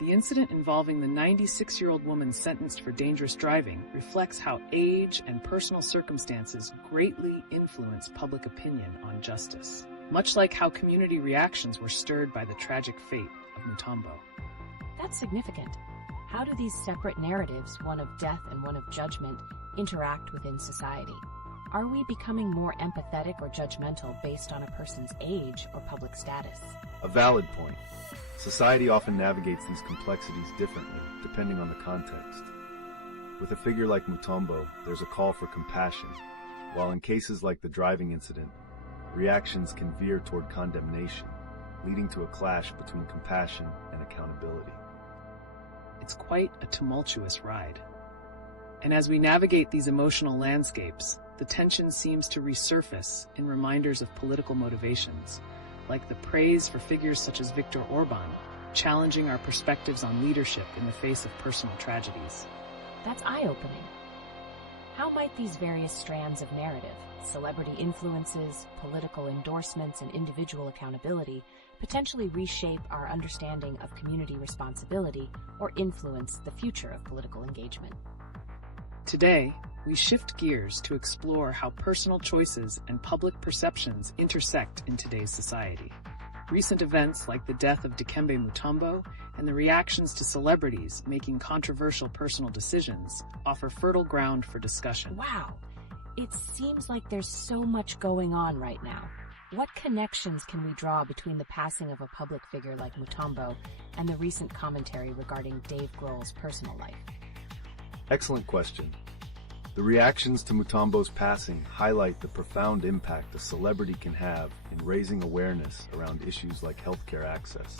The incident involving the 96-year-old woman sentenced for dangerous driving reflects how age and personal circumstances greatly influence public opinion on justice. much like how community reactions were stirred by the tragic fate of Mutombo. That's significant. How do these separate narratives, one of death and one of judgment, interact within society? Are we becoming more empathetic or judgmental based on a person's age or public status? A valid point. Society often navigates these complexities differently, depending on the context. With a figure like Mutombo, there's a call for compassion, while in cases like the driving incident, reactions can veer toward condemnation, leading to a clash between compassion and accountability. It's quite a tumultuous ride. And as we navigate these emotional landscapes, the tension seems to resurface in reminders of political motivations, like the praise for figures such as Viktor Orban, challenging our perspectives on leadership in the face of personal tragedies. That's eye-opening. How might these various strands of narrative, celebrity influences, political endorsements, and individual accountability, potentially reshape our understanding of community responsibility or influence the future of political engagement? Today, we shift gears to explore how personal choices and public perceptions intersect in today's society. Recent events like the death of Dikembe Mutombo and the reactions to celebrities making controversial personal decisions offer fertile ground for discussion. Wow, it seems like there's so much going on right now. What connections can we draw between the passing of a public figure like Mutombo and the recent commentary regarding Dave Grohl's personal life? Excellent question. The reactions to Mutombo's passing highlight the profound impact a celebrity can have in raising awareness around issues like healthcare access,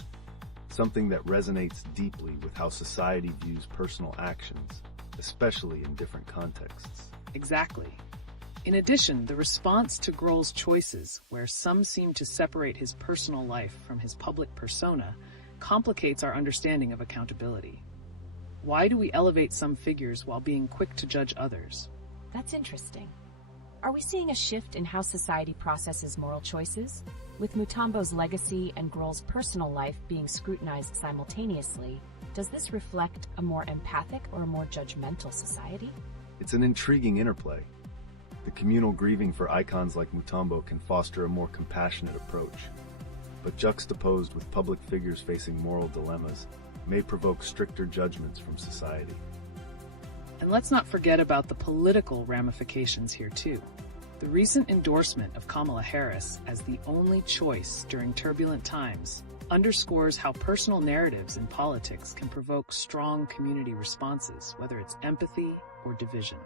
something that resonates deeply with how society views personal actions, especially in different contexts. Exactly. In addition, the response to Grohl's choices, where some seem to separate his personal life from his public persona, complicates our understanding of accountability. Why do we elevate some figures while being quick to judge others? That's interesting. Are we seeing a shift in how society processes moral choices? With Mutombo's legacy and Grohl's personal life being scrutinized simultaneously, does this reflect a more empathic or a more judgmental society? It's an intriguing interplay. The communal grieving for icons like Mutombo can foster a more compassionate approach, but juxtaposed with public figures facing moral dilemmas, may provoke stricter judgments from society. And let's not forget about the political ramifications here too. The recent endorsement of Kamala Harris as the only choice during turbulent times underscores how personal narratives in politics can provoke strong community responses, whether it's empathy or division.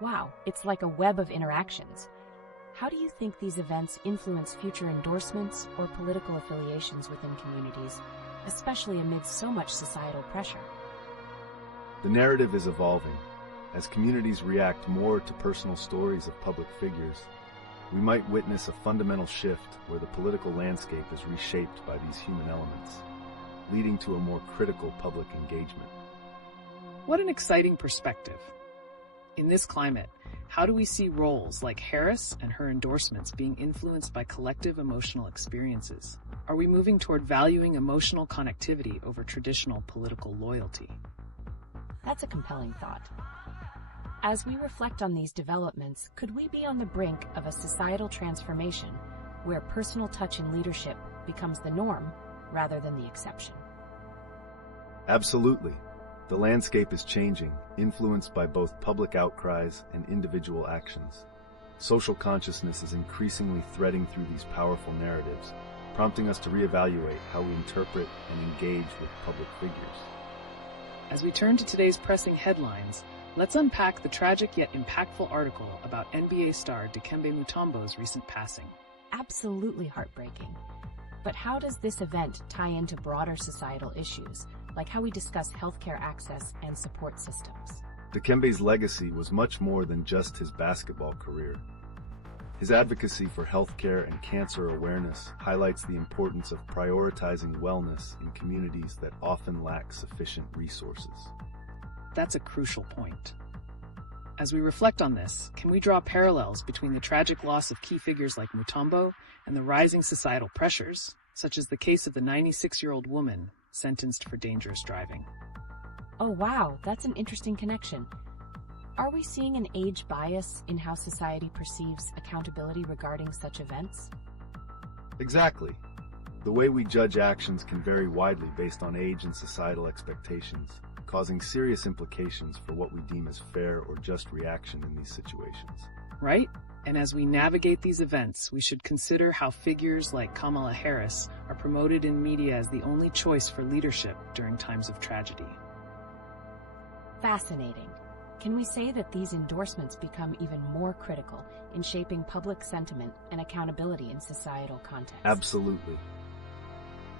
Wow, it's like a web of interactions. How do you think these events influence future endorsements or political affiliations within communities, especially amid so much societal pressure? The narrative is evolving. As communities react more to personal stories of public figures, we might witness a fundamental shift where the political landscape is reshaped by these human elements, leading to a more critical public engagement. What an exciting perspective. In this climate, how do we see roles like Harris and her endorsements being influenced by collective emotional experiences? Are we moving toward valuing emotional connectivity over traditional political loyalty? That's a compelling thought. As we reflect on these developments, could we be on the brink of a societal transformation where personal touch in leadership becomes the norm rather than the exception? Absolutely. The landscape is changing, influenced by both public outcries and individual actions. Social consciousness is increasingly threading through these powerful narratives, prompting us to reevaluate how we interpret and engage with public figures. As we turn to today's pressing headlines, let's unpack the tragic yet impactful article about NBA star Dikembe Mutombo's recent passing. Absolutely heartbreaking. But how does this event tie into broader societal issues, like how we discuss healthcare access and support systems? Dikembe's legacy was much more than just his basketball career. His advocacy for healthcare and cancer awareness highlights the importance of prioritizing wellness in communities that often lack sufficient resources. That's a crucial point. As we reflect on this, can we draw parallels between the tragic loss of key figures like Mutombo and the rising societal pressures, such as the case of the 96-year-old woman sentenced for dangerous driving? Oh wow, that's an interesting connection. Are we seeing an age bias in how society perceives accountability regarding such events? Exactly. The way we judge actions can vary widely based on age and societal expectations, causing serious implications for what we deem as fair or just reaction in these situations. Right? And as we navigate these events, we should consider how figures like Kamala Harris are promoted in media as the only choice for leadership during times of tragedy. Fascinating. Can we say that these endorsements become even more critical in shaping public sentiment and accountability in societal contexts? Absolutely.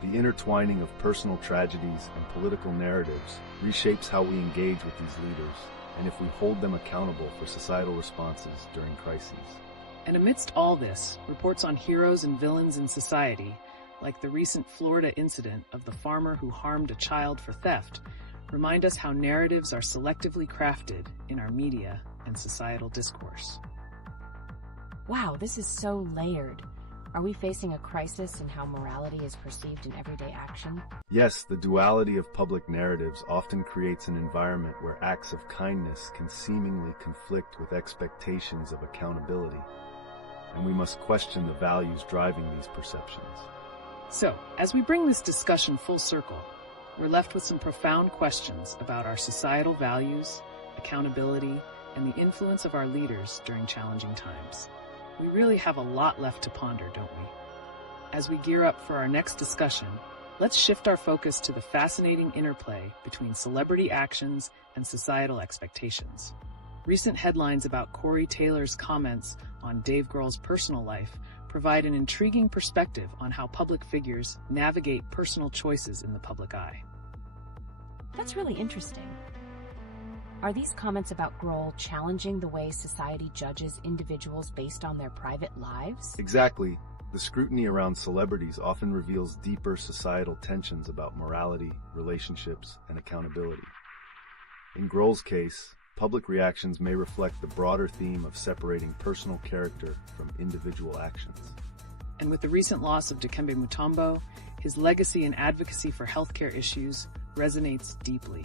The intertwining of personal tragedies and political narratives reshapes how we engage with these leaders, and if we hold them accountable for societal responses during crises. And amidst all this, reports on heroes and villains in society, like the recent Florida incident of the farmer who harmed a child for theft, remind us how narratives are selectively crafted in our media and societal discourse. Wow, this is so layered. Are we facing a crisis in how morality is perceived in everyday action? Yes, the duality of public narratives often creates an environment where acts of kindness can seemingly conflict with expectations of accountability, and we must question the values driving these perceptions. So, as we bring this discussion full circle, we're left with some profound questions about our societal values, accountability, and the influence of our leaders during challenging times. We really have a lot left to ponder, don't we? As we gear up for our next discussion, let's shift our focus to the fascinating interplay between celebrity actions and societal expectations. Recent headlines about Corey Taylor's comments on Dave Grohl's personal life provide an intriguing perspective on how public figures navigate personal choices in the public eye. That's really interesting. Are these comments about Grohl challenging the way society judges individuals based on their private lives? Exactly. The scrutiny around celebrities often reveals deeper societal tensions about morality, relationships, and accountability. In Grohl's case, public reactions may reflect the broader theme of separating personal character from individual actions. And with the recent loss of Dikembe Mutombo, his legacy and advocacy for healthcare issues resonates deeply.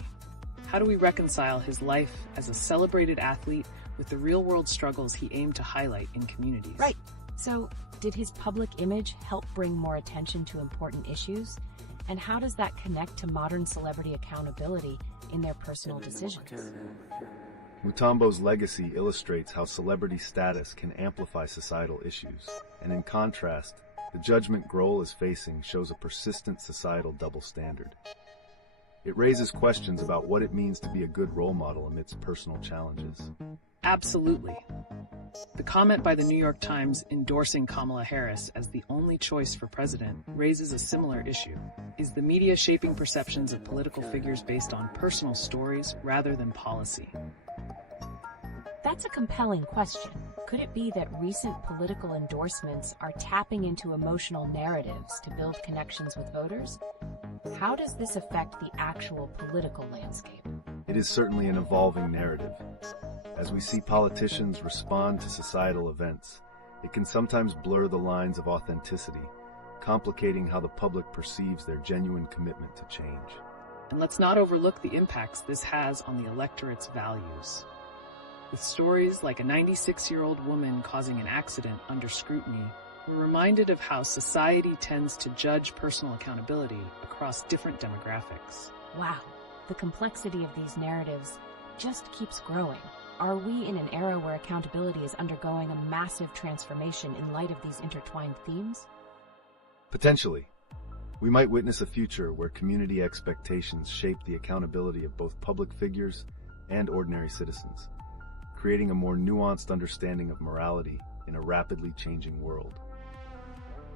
How do we reconcile his life as a celebrated athlete with the real-world struggles he aimed to highlight in communities? Right. So, did his public image help bring more attention to important issues? And how does that connect to modern celebrity accountability in their personal decisions? Mutombo's legacy illustrates how celebrity status can amplify societal issues, and in contrast, the judgment Grohl is facing shows a persistent societal double standard. It raises questions about what it means to be a good role model amidst personal challenges. Absolutely. The comment by the New York Times endorsing Kamala Harris as the only choice for president raises a similar issue. Is the media shaping perceptions of political figures based on personal stories rather than policy? That's a compelling question. Could it be that recent political endorsements are tapping into emotional narratives to build connections with voters? How does this affect the actual political landscape? It is certainly an evolving narrative. As we see politicians respond to societal events, it can sometimes blur the lines of authenticity, complicating how the public perceives their genuine commitment to change. And let's not overlook the impacts this has on the electorate's values. With stories like a 96-year-old woman causing an accident under scrutiny, we're reminded of how society tends to judge personal accountability across different demographics. Wow, the complexity of these narratives just keeps growing. Are we in an era where accountability is undergoing a massive transformation in light of these intertwined themes? Potentially. We might witness a future where community expectations shape the accountability of both public figures and ordinary citizens, creating a more nuanced understanding of morality in a rapidly changing world.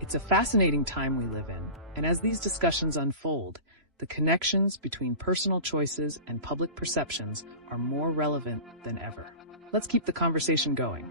It's a fascinating time we live in, and as these discussions unfold, the connections between personal choices and public perceptions are more relevant than ever. Let's keep the conversation going.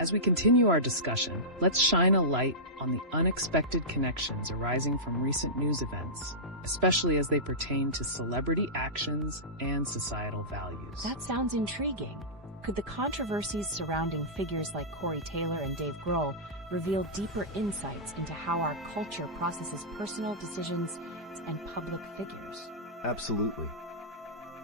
As we continue our discussion, let's shine a light on the unexpected connections arising from recent news events, especially as they pertain to celebrity actions and societal values. That sounds intriguing. Could the controversies surrounding figures like Corey Taylor and Dave Grohl reveal deeper insights into how our culture processes personal decisions and public figures. Absolutely.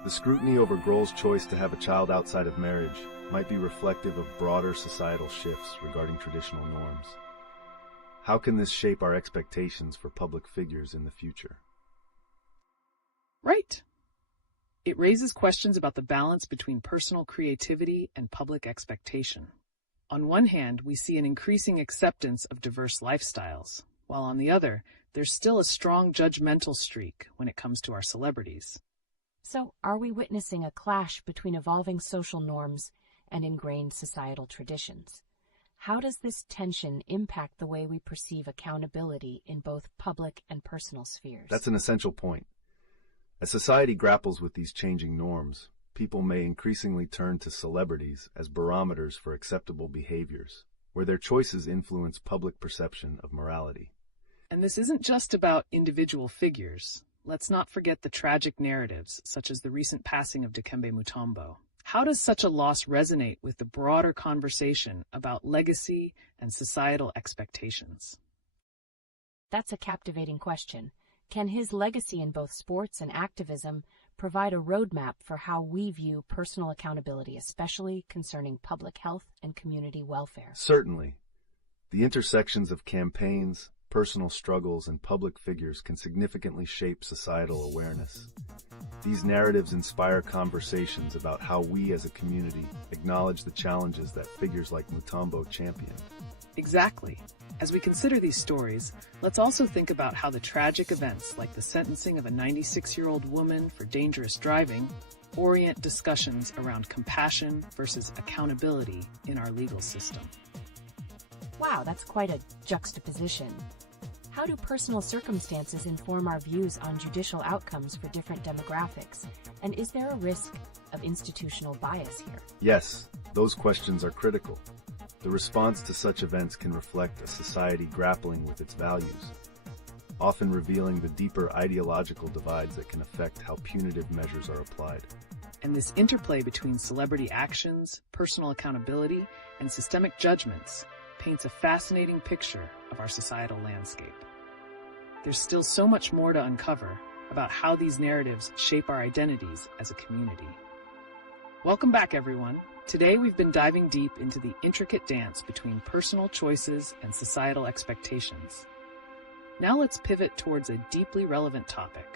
The scrutiny over girls' choice to have a child outside of marriage might be reflective of broader societal shifts regarding traditional norms. How can this shape our expectations for public figures in the future? Right. It raises questions about the balance between personal creativity and public expectation. On one hand, we see an increasing acceptance of diverse lifestyles, while on the other, there's still a strong judgmental streak when it comes to our celebrities. So, are we witnessing a clash between evolving social norms and ingrained societal traditions? How does this tension impact the way we perceive accountability in both public and personal spheres? That's an essential point. As society grapples with these changing norms, people may increasingly turn to celebrities as barometers for acceptable behaviors, where their choices influence public perception of morality. And this isn't just about individual figures. Let's not forget the tragic narratives, such as the recent passing of Dikembe Mutombo. How does such a loss resonate with the broader conversation about legacy and societal expectations? That's a captivating question. Can his legacy in both sports and activism provide a roadmap for how we view personal accountability, especially concerning public health and community welfare? Certainly. The intersections of campaigns, personal struggles, and public figures can significantly shape societal awareness. These narratives inspire conversations about how we as a community acknowledge the challenges that figures like Mutombo championed. Exactly. As we consider these stories, let's also think about how the tragic events like the sentencing of a 96-year-old woman for dangerous driving orient discussions around compassion versus accountability in our legal system. Wow, that's quite a juxtaposition. How do personal circumstances inform our views on judicial outcomes for different demographics? And is there a risk of institutional bias here? Yes, those questions are critical. The response to such events can reflect a society grappling with its values, often revealing the deeper ideological divides that can affect how punitive measures are applied. And this interplay between celebrity actions, personal accountability, and systemic judgments paints a fascinating picture of our societal landscape. There's still so much more to uncover about how these narratives shape our identities as a community. Welcome back, everyone. Today we've been diving deep into the intricate dance between personal choices and societal expectations. Now let's pivot towards a deeply relevant topic,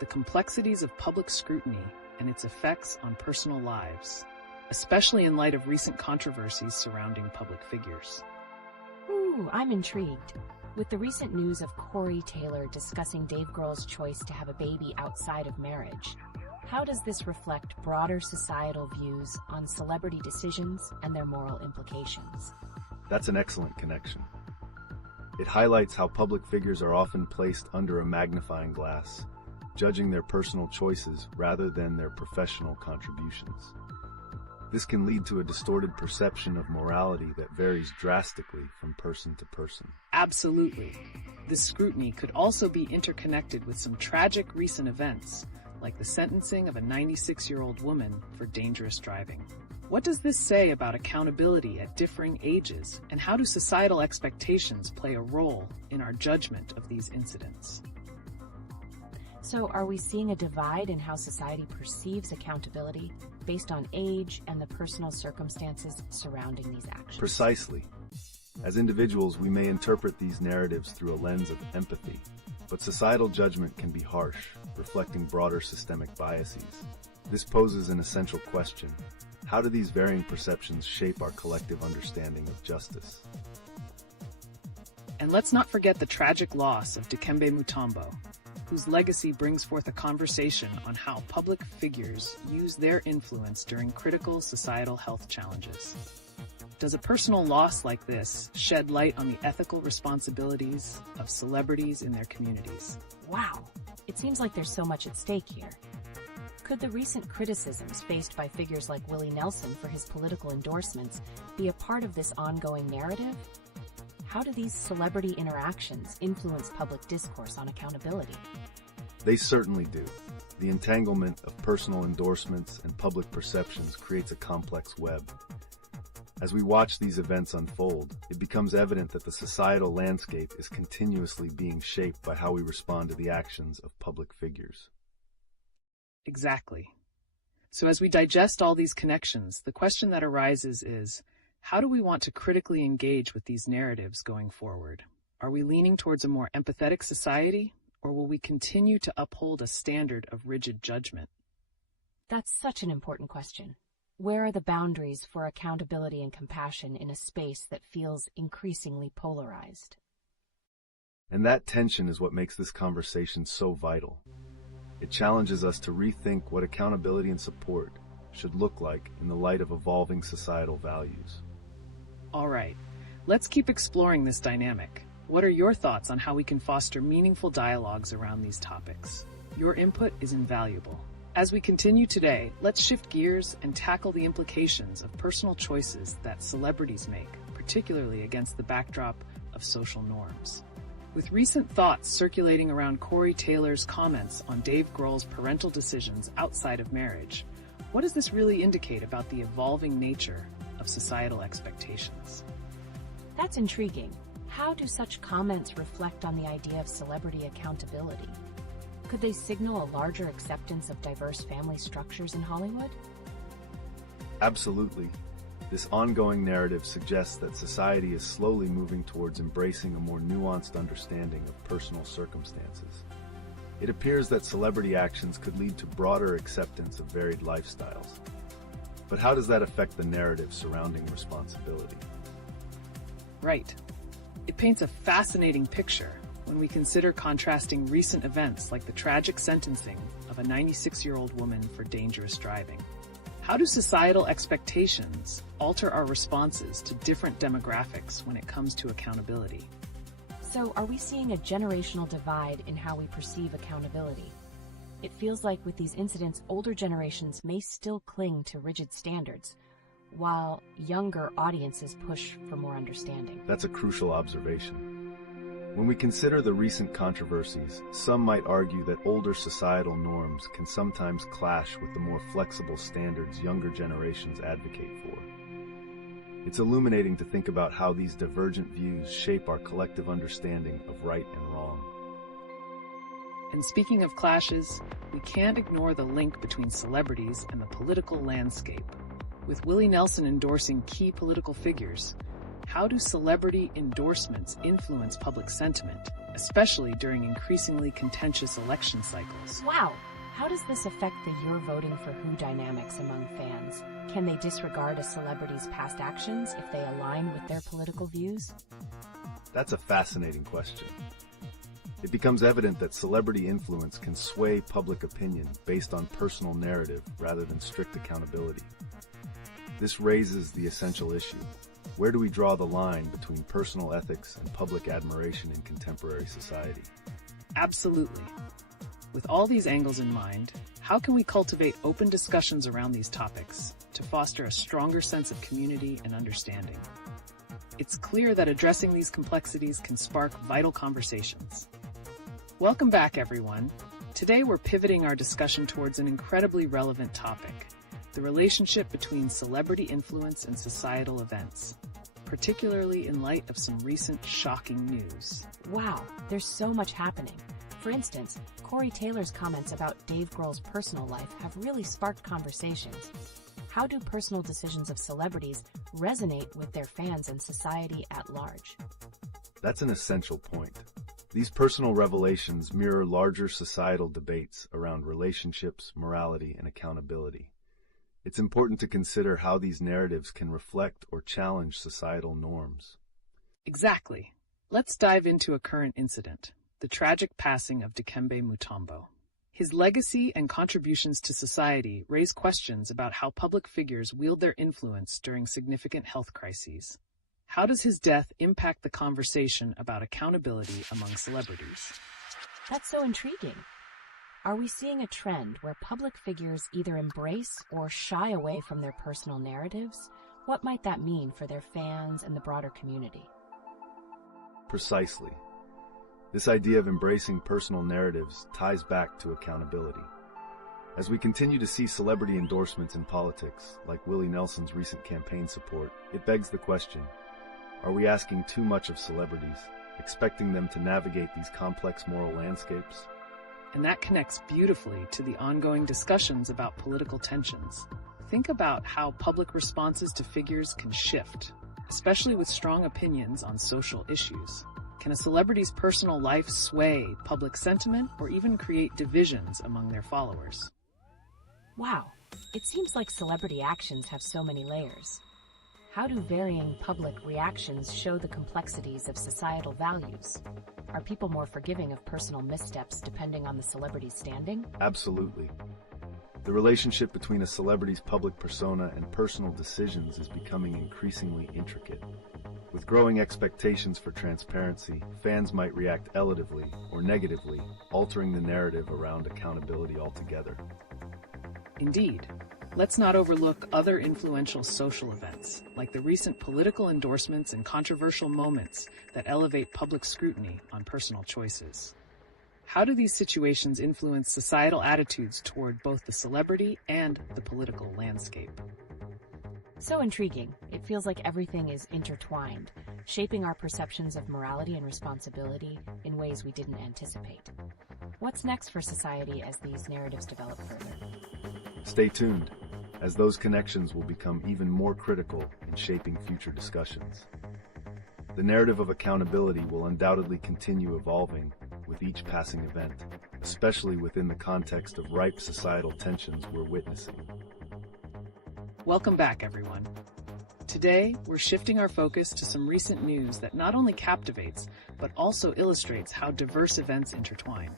the complexities of public scrutiny and its effects on personal lives, especially in light of recent controversies surrounding public figures. Ooh, I'm intrigued. With the recent news of Corey Taylor discussing Dave Grohl's choice to have a baby outside of marriage, how does this reflect broader societal views on celebrity decisions and their moral implications? That's an excellent connection. It highlights how public figures are often placed under a magnifying glass, judging their personal choices rather than their professional contributions. This can lead to a distorted perception of morality that varies drastically from person to person. Absolutely. This scrutiny could also be interconnected with some tragic recent events, like the sentencing of a 96-year-old woman for dangerous driving. What does this say about accountability at differing ages, and how do societal expectations play a role in our judgment of these incidents? So, are we seeing a divide in how society perceives accountability based on age and the personal circumstances surrounding these actions? Precisely. As individuals, we may interpret these narratives through a lens of empathy, but societal judgment can be harsh, reflecting broader systemic biases. This poses an essential question. How do these varying perceptions shape our collective understanding of justice? And let's not forget the tragic loss of Dikembe Mutombo, whose legacy brings forth a conversation on how public figures use their influence during critical societal health challenges. Does a personal loss like this shed light on the ethical responsibilities of celebrities in their communities? Wow, it seems like there's so much at stake here. Could the recent criticisms faced by figures like Willie Nelson for his political endorsements be a part of this ongoing narrative? How do these celebrity interactions influence public discourse on accountability? They certainly do. The entanglement of personal endorsements and public perceptions creates a complex web. As we watch these events unfold, it becomes evident that the societal landscape is continuously being shaped by how we respond to the actions of public figures. Exactly. So as we digest all these connections, the question that arises is, how do we want to critically engage with these narratives going forward? Are we leaning towards a more empathetic society, or will we continue to uphold a standard of rigid judgment? That's such an important question. Where are the boundaries for accountability and compassion in a space that feels increasingly polarized? And that tension is what makes this conversation so vital. It challenges us to rethink what accountability and support should look like in the light of evolving societal values. All right, let's keep exploring this dynamic. What are your thoughts on how we can foster meaningful dialogues around these topics? Your input is invaluable. As we continue today, let's shift gears and tackle the implications of personal choices that celebrities make, particularly against the backdrop of social norms. With recent thoughts circulating around Corey Taylor's comments on Dave Grohl's parental decisions outside of marriage, what does this really indicate about the evolving nature of societal expectations? That's intriguing. How do such comments reflect on the idea of celebrity accountability? Could they signal a larger acceptance of diverse family structures in Hollywood? Absolutely. This ongoing narrative suggests that society is slowly moving towards embracing a more nuanced understanding of personal circumstances. It appears that celebrity actions could lead to broader acceptance of varied lifestyles. But how does that affect the narrative surrounding responsibility? Right. It paints a fascinating picture when we consider contrasting recent events like the tragic sentencing of a 96-year-old woman for dangerous driving. How do societal expectations alter our responses to different demographics when it comes to accountability? So, are we seeing a generational divide in how we perceive accountability? It feels like with these incidents, older generations may still cling to rigid standards, while younger audiences push for more understanding. That's a crucial observation. When we consider the recent controversies, some might argue that older societal norms can sometimes clash with the more flexible standards younger generations advocate for. It's illuminating to think about how these divergent views shape our collective understanding of right and wrong. And speaking of clashes, we can't ignore the link between celebrities and the political landscape. With Willie Nelson endorsing key political figures, how do celebrity endorsements influence public sentiment, especially during increasingly contentious election cycles? Wow! How does this affect the "you're voting for who" dynamics among fans? Can they disregard a celebrity's past actions if they align with their political views? That's a fascinating question. It becomes evident that celebrity influence can sway public opinion based on personal narrative rather than strict accountability. This raises the essential issue. Where do we draw the line between personal ethics and public admiration in contemporary society? Absolutely. With all these angles in mind, how can we cultivate open discussions around these topics to foster a stronger sense of community and understanding? It's clear that addressing these complexities can spark vital conversations. Welcome back, everyone. Today we're pivoting our discussion towards an incredibly relevant topic: the relationship between celebrity influence and societal events, particularly in light of some recent shocking news. Wow, there's so much happening. For instance, Corey Taylor's comments about Dave Grohl's personal life have really sparked conversations. How do personal decisions of celebrities resonate with their fans and society at large? That's an essential point. These personal revelations mirror larger societal debates around relationships, morality, and accountability. It's important to consider how these narratives can reflect or challenge societal norms. Exactly. Let's dive into a current incident: the tragic passing of Dikembe Mutombo. His legacy and contributions to society raise questions about how public figures wield their influence during significant health crises. How does his death impact the conversation about accountability among celebrities? That's so intriguing. Are we seeing a trend where public figures either embrace or shy away from their personal narratives? What might that mean for their fans and the broader community? Precisely. This idea of embracing personal narratives ties back to accountability. As we continue to see celebrity endorsements in politics, like Willie Nelson's recent campaign support, it begs the question, are we asking too much of celebrities, expecting them to navigate these complex moral landscapes? And that connects beautifully to the ongoing discussions about political tensions. Think about how public responses to figures can shift, especially with strong opinions on social issues. Can a celebrity's personal life sway public sentiment or even create divisions among their followers? Wow, it seems like celebrity actions have so many layers. How do varying public reactions show the complexities of societal values? Are people more forgiving of personal missteps depending on the celebrity's standing? Absolutely. The relationship between a celebrity's public persona and personal decisions is becoming increasingly intricate. With growing expectations for transparency, fans might react elatively or negatively, altering the narrative around accountability altogether. Indeed. Let's not overlook other influential social events, like the recent political endorsements and controversial moments that elevate public scrutiny on personal choices. How do these situations influence societal attitudes toward both the celebrity and the political landscape? So intriguing. It feels like everything is intertwined, shaping our perceptions of morality and responsibility in ways we didn't anticipate. What's next for society as these narratives develop further? Stay tuned, as those connections will become even more critical in shaping future discussions. The narrative of accountability will undoubtedly continue evolving with each passing event, especially within the context of ripe societal tensions we're witnessing. Welcome back, everyone. Today, we're shifting our focus to some recent news that not only captivates, but also illustrates how diverse events intertwine.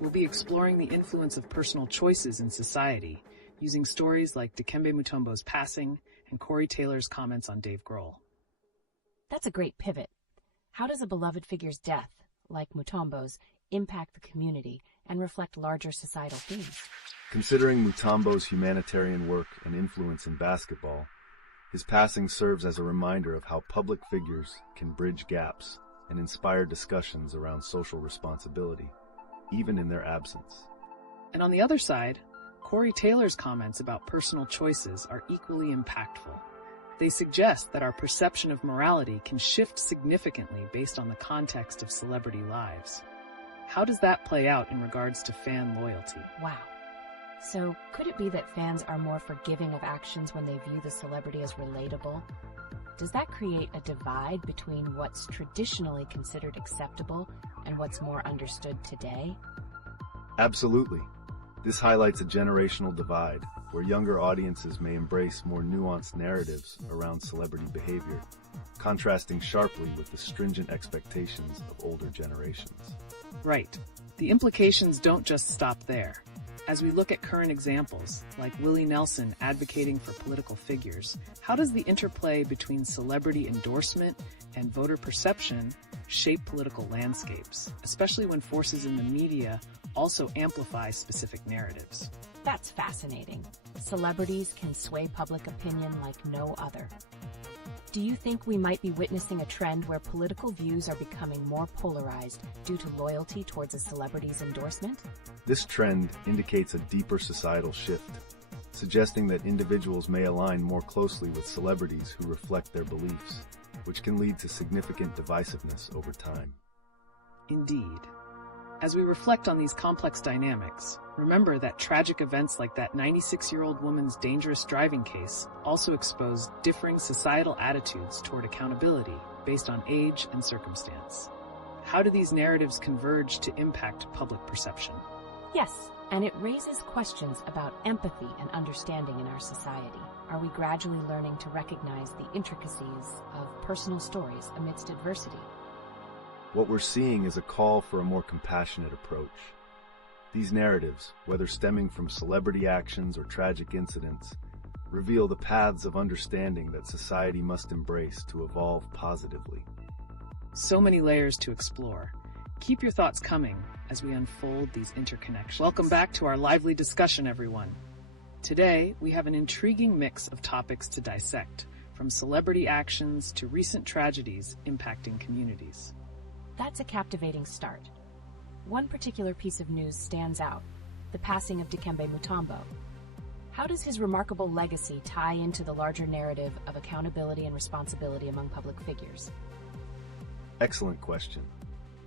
We'll be exploring the influence of personal choices in society, using stories like Dikembe Mutombo's passing and Corey Taylor's comments on Dave Grohl. That's a great pivot. How does a beloved figure's death, like Mutombo's, impact the community and reflect larger societal themes? Considering Mutombo's humanitarian work and influence in basketball, his passing serves as a reminder of how public figures can bridge gaps and inspire discussions around social responsibility, even in their absence. And on the other side, Corey Taylor's comments about personal choices are equally impactful. They suggest that our perception of morality can shift significantly based on the context of celebrity lives. How does that play out in regards to fan loyalty? Wow. So, could it be that fans are more forgiving of actions when they view the celebrity as relatable? Does that create a divide between what's traditionally considered acceptable and what's more understood today? Absolutely. This highlights a generational divide, where younger audiences may embrace more nuanced narratives around celebrity behavior, contrasting sharply with the stringent expectations of older generations. Right. The implications don't just stop there. As we look at current examples, like Willie Nelson advocating for political figures, how does the interplay between celebrity endorsement and voter perception shape political landscapes, especially when forces in the media also amplify specific narratives? That's fascinating. Celebrities can sway public opinion like no other. Do you think we might be witnessing a trend where political views are becoming more polarized due to loyalty towards a celebrity's endorsement? This trend indicates a deeper societal shift, suggesting that individuals may align more closely with celebrities who reflect their beliefs, which can lead to significant divisiveness over time. Indeed. As we reflect on these complex dynamics, remember that tragic events like that 96-year-old woman's dangerous driving case also exposed differing societal attitudes toward accountability based on age and circumstance. How do these narratives converge to impact public perception? Yes, and it raises questions about empathy and understanding in our society. Are we gradually learning to recognize the intricacies of personal stories amidst adversity? What we're seeing is a call for a more compassionate approach. These narratives, whether stemming from celebrity actions or tragic incidents, reveal the paths of understanding that society must embrace to evolve positively. So many layers to explore. Keep your thoughts coming as we unfold these interconnections. Welcome back to our lively discussion, everyone. Today, we have an intriguing mix of topics to dissect, from celebrity actions to recent tragedies impacting communities. That's a captivating start. One particular piece of news stands out. the passing of Dikembe Mutombo. How does his remarkable legacy tie into the larger narrative of accountability and responsibility among public figures? Excellent question.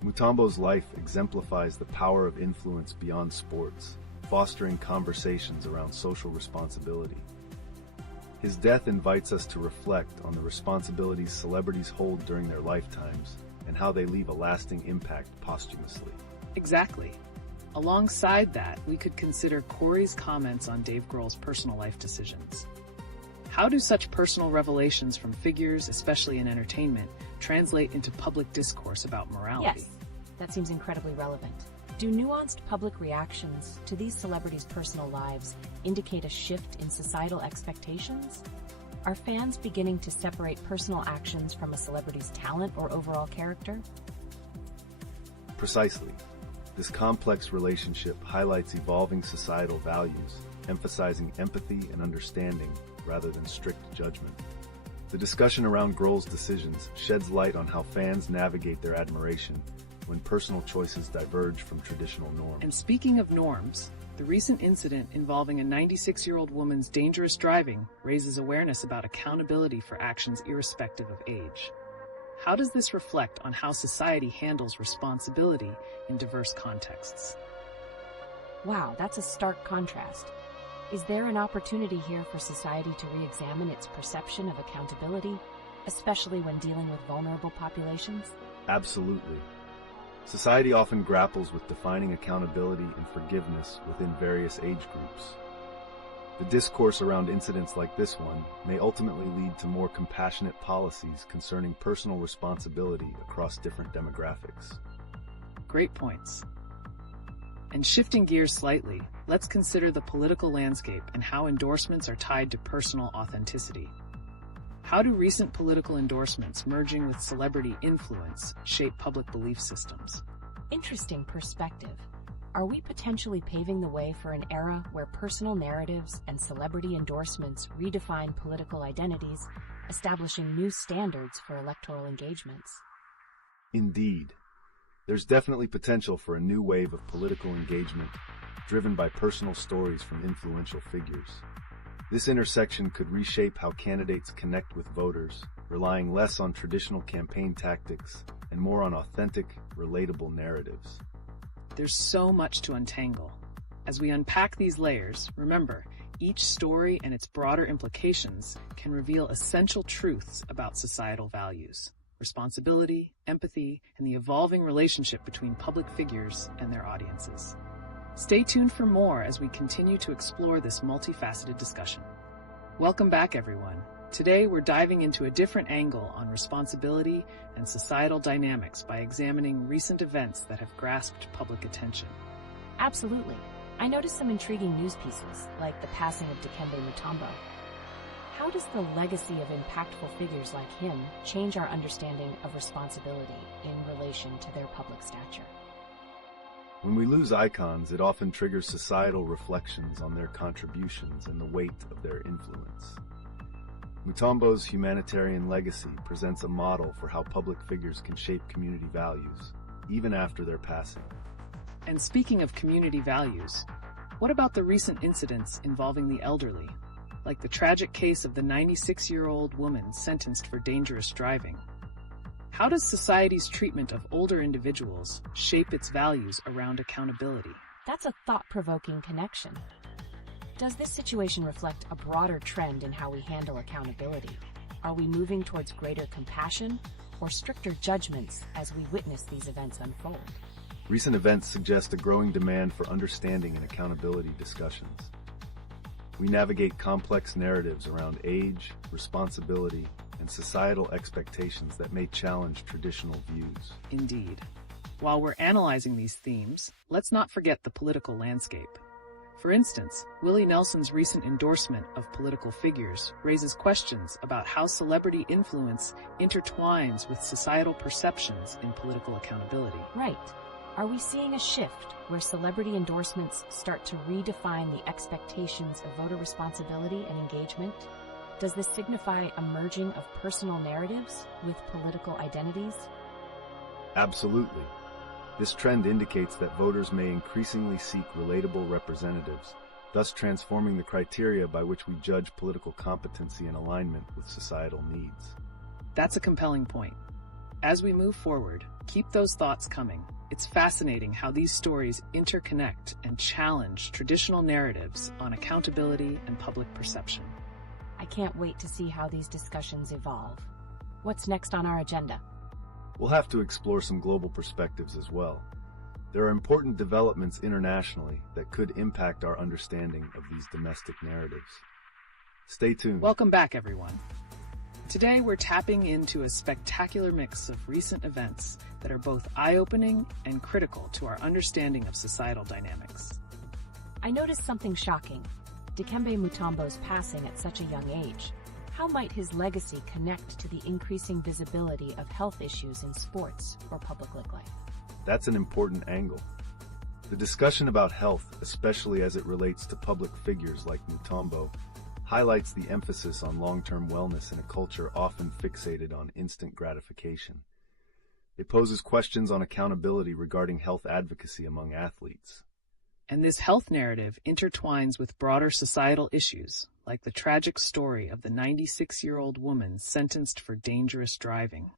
Mutombo's life exemplifies the power of influence beyond sports, fostering conversations around social responsibility. His death invites us to reflect on the responsibilities celebrities hold during their lifetimes and how they leave a lasting impact posthumously. Exactly. Alongside that, we could consider Corey's comments on Dave Grohl's personal life decisions. How do such personal revelations from figures, especially in entertainment, translate into public discourse about morality? Yes, that seems incredibly relevant. Do nuanced public reactions to these celebrities' personal lives indicate a shift in societal expectations? Are fans beginning to separate personal actions from a celebrity's talent or overall character? Precisely. This complex relationship highlights evolving societal values, emphasizing empathy and understanding rather than strict judgment. The discussion around Grohl's decisions sheds light on how fans navigate their admiration when personal choices diverge from traditional norms. And speaking of norms, the recent incident involving a 96-year-old woman's dangerous driving raises awareness about accountability for actions irrespective of age. How does this reflect on how society handles responsibility in diverse contexts? Wow, that's a stark contrast. Is there an opportunity here for society to re-examine its perception of accountability, especially when dealing with vulnerable populations? Absolutely. Society often grapples with defining accountability and forgiveness within various age groups. The discourse around incidents like this one may ultimately lead to more compassionate policies concerning personal responsibility across different demographics. Great points. And shifting gears slightly, let's consider the political landscape and how endorsements are tied to personal authenticity. How do recent political endorsements merging with celebrity influence shape public belief systems? Interesting perspective. Are we potentially paving the way for an era where personal narratives and celebrity endorsements redefine political identities, establishing new standards for electoral engagements? Indeed. There's definitely potential for a new wave of political engagement driven by personal stories from influential figures. This intersection could reshape how candidates connect with voters, relying less on traditional campaign tactics and more on authentic, relatable narratives. There's so much to untangle. As we unpack these layers, remember, each story and its broader implications can reveal essential truths about societal values, responsibility, empathy, and the evolving relationship between public figures and their audiences. Stay tuned for more as we continue to explore this multifaceted discussion. Welcome back, everyone. Today, we're diving into a different angle on responsibility and societal dynamics by examining recent events that have grasped public attention. Absolutely. I noticed some intriguing news pieces, like the passing of Dikembe Mutombo. How does the legacy of impactful figures like him change our understanding of responsibility in relation to their public stature? When we lose icons, it often triggers societal reflections on their contributions and the weight of their influence. Mutombo's humanitarian legacy presents a model for how public figures can shape community values, even after their passing. And speaking of community values, what about the recent incidents involving the elderly, like the tragic case of the 96-year-old woman sentenced for dangerous driving? How does society's treatment of older individuals shape its values around accountability? That's a thought-provoking connection. Does this situation reflect a broader trend in how we handle accountability? Are we moving towards greater compassion or stricter judgments as we witness these events unfold? Recent events suggest a growing demand for understanding and accountability discussions. We navigate complex narratives around age, responsibility, and societal expectations that may challenge traditional views. Indeed. While we're analyzing these themes, let's not forget the political landscape. For instance, Willie Nelson's recent endorsement of political figures raises questions about how celebrity influence intertwines with societal perceptions in political accountability. Right. Are we seeing a shift where celebrity endorsements start to redefine the expectations of voter responsibility and engagement? Does this signify a merging of personal narratives with political identities? Absolutely. This trend indicates that voters may increasingly seek relatable representatives, thus transforming the criteria by which we judge political competency and alignment with societal needs. That's a compelling point. As we move forward, keep those thoughts coming. It's fascinating how these stories interconnect and challenge traditional narratives on accountability and public perception. I can't wait to see how these discussions evolve. What's next on our agenda? We'll have to explore some global perspectives as well. There are important developments internationally that could impact our understanding of these domestic narratives. Stay tuned. Welcome back, everyone. Today, we're tapping into a spectacular mix of recent events that are both eye-opening and critical to our understanding of societal dynamics. I noticed something shocking. Dikembe Mutombo's passing at such a young age. How might his legacy connect to the increasing visibility of health issues in sports or public life? That's an important angle. The discussion about health, especially as it relates to public figures like Mutombo, highlights the emphasis on long-term wellness in a culture often fixated on instant gratification. It poses questions on accountability regarding health advocacy among athletes. And this health narrative intertwines with broader societal issues, like the tragic story of the 96-year-old woman sentenced for dangerous driving.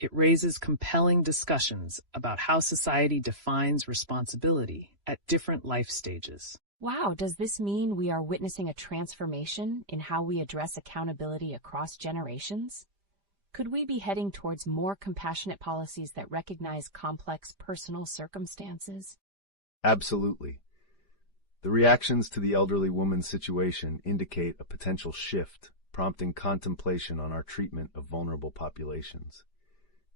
It raises compelling discussions about how society defines responsibility at different life stages. Wow, does this mean we are witnessing a transformation in how we address accountability across generations? Could we be heading towards more compassionate policies that recognize complex personal circumstances? Absolutely. The reactions to the elderly woman's situation indicate a potential shift, prompting contemplation on our treatment of vulnerable populations.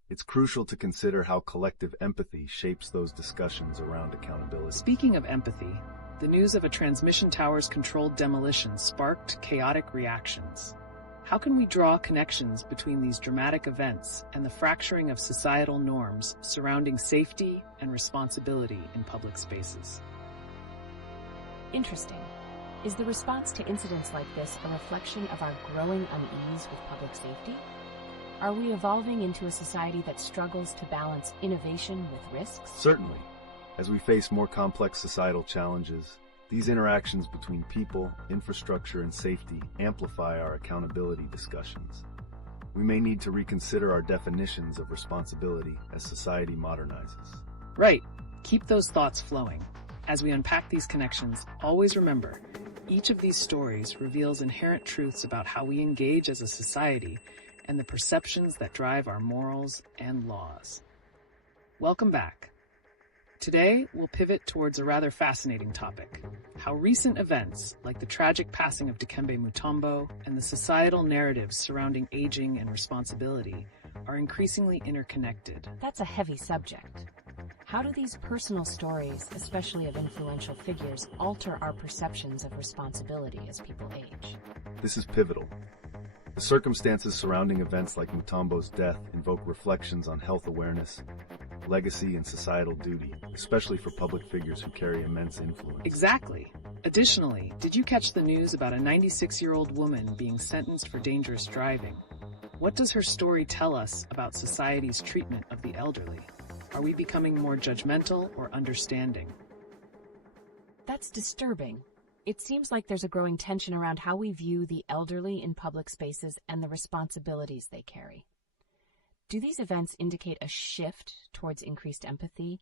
It's crucial to consider how collective empathy shapes those discussions around accountability. Speaking of empathy, the news of a transmission tower's controlled demolition sparked chaotic reactions. How can we draw connections between these dramatic events and the fracturing of societal norms surrounding safety and responsibility in public spaces? Interesting. Is the response to incidents like this a reflection of our growing unease with public safety? Are we evolving into a society that struggles to balance innovation with risks? Certainly. As we face more complex societal challenges, these interactions between people, infrastructure, and safety amplify our accountability discussions. We may need to reconsider our definitions of responsibility as society modernizes. Right. Keep those thoughts flowing. As we unpack these connections, always remember, each of these stories reveals inherent truths about how we engage as a society and the perceptions that drive our morals and laws. Welcome back. Today, we'll pivot towards a rather fascinating topic: how recent events, like the tragic passing of Dikembe Mutombo and the societal narratives surrounding aging and responsibility, are increasingly interconnected. That's a heavy subject. How do these personal stories, especially of influential figures, alter our perceptions of responsibility as people age? This is pivotal. The circumstances surrounding events like Mutombo's death invoke reflections on health awareness, legacy, and societal duty, especially for public figures who carry immense influence. Exactly. Additionally, did you catch the news about a 96-year-old woman being sentenced for dangerous driving? What does her story tell us about society's treatment of the elderly? Are we becoming more judgmental or understanding? That's disturbing. It seems like there's a growing tension around how we view the elderly in public spaces and the responsibilities they carry. Do these events indicate a shift towards increased empathy,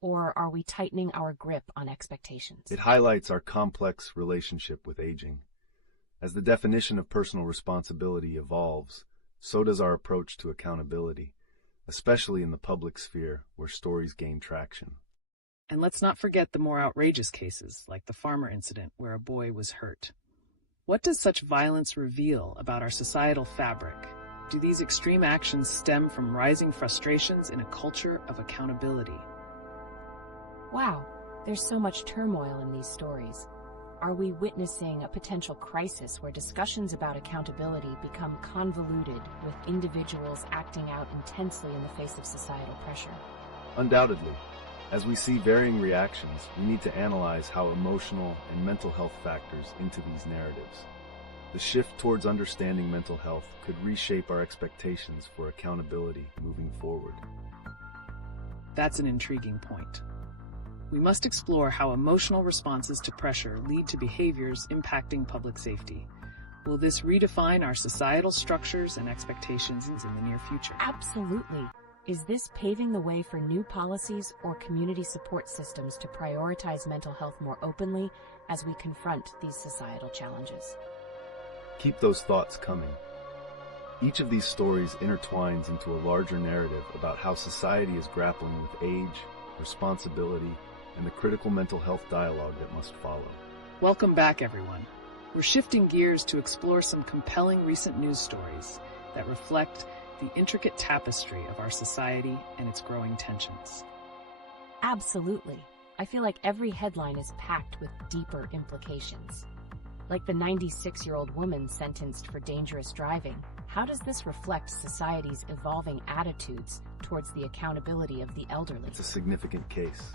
or are we tightening our grip on expectations? It highlights our complex relationship with aging. As the definition of personal responsibility evolves, so does our approach to accountability, especially in the public sphere where stories gain traction. And let's not forget the more outrageous cases, like the farmer incident where a boy was hurt. What does such violence reveal about our societal fabric? Do these extreme actions stem from rising frustrations in a culture of accountability? Wow, there's so much turmoil in these stories. Are we witnessing a potential crisis where discussions about accountability become convoluted, with individuals acting out intensely in the face of societal pressure? Undoubtedly. As we see varying reactions, we need to analyze how emotional and mental health factors into these narratives. The shift towards understanding mental health could reshape our expectations for accountability moving forward. That's an intriguing point. We must explore how emotional responses to pressure lead to behaviors impacting public safety. Will this redefine our societal structures and expectations in the near future? Absolutely. Is this paving the way for new policies or community support systems to prioritize mental health more openly as we confront these societal challenges? Keep those thoughts coming. Each of these stories intertwines into a larger narrative about how society is grappling with age, responsibility, and the critical mental health dialogue that must follow. Welcome back, everyone. We're shifting gears to explore some compelling recent news stories that reflect the intricate tapestry of our society and its growing tensions. Absolutely. I feel like every headline is packed with deeper implications. Like the 96-year-old woman sentenced for dangerous driving, how does this reflect society's evolving attitudes towards the accountability of the elderly? It's a significant case.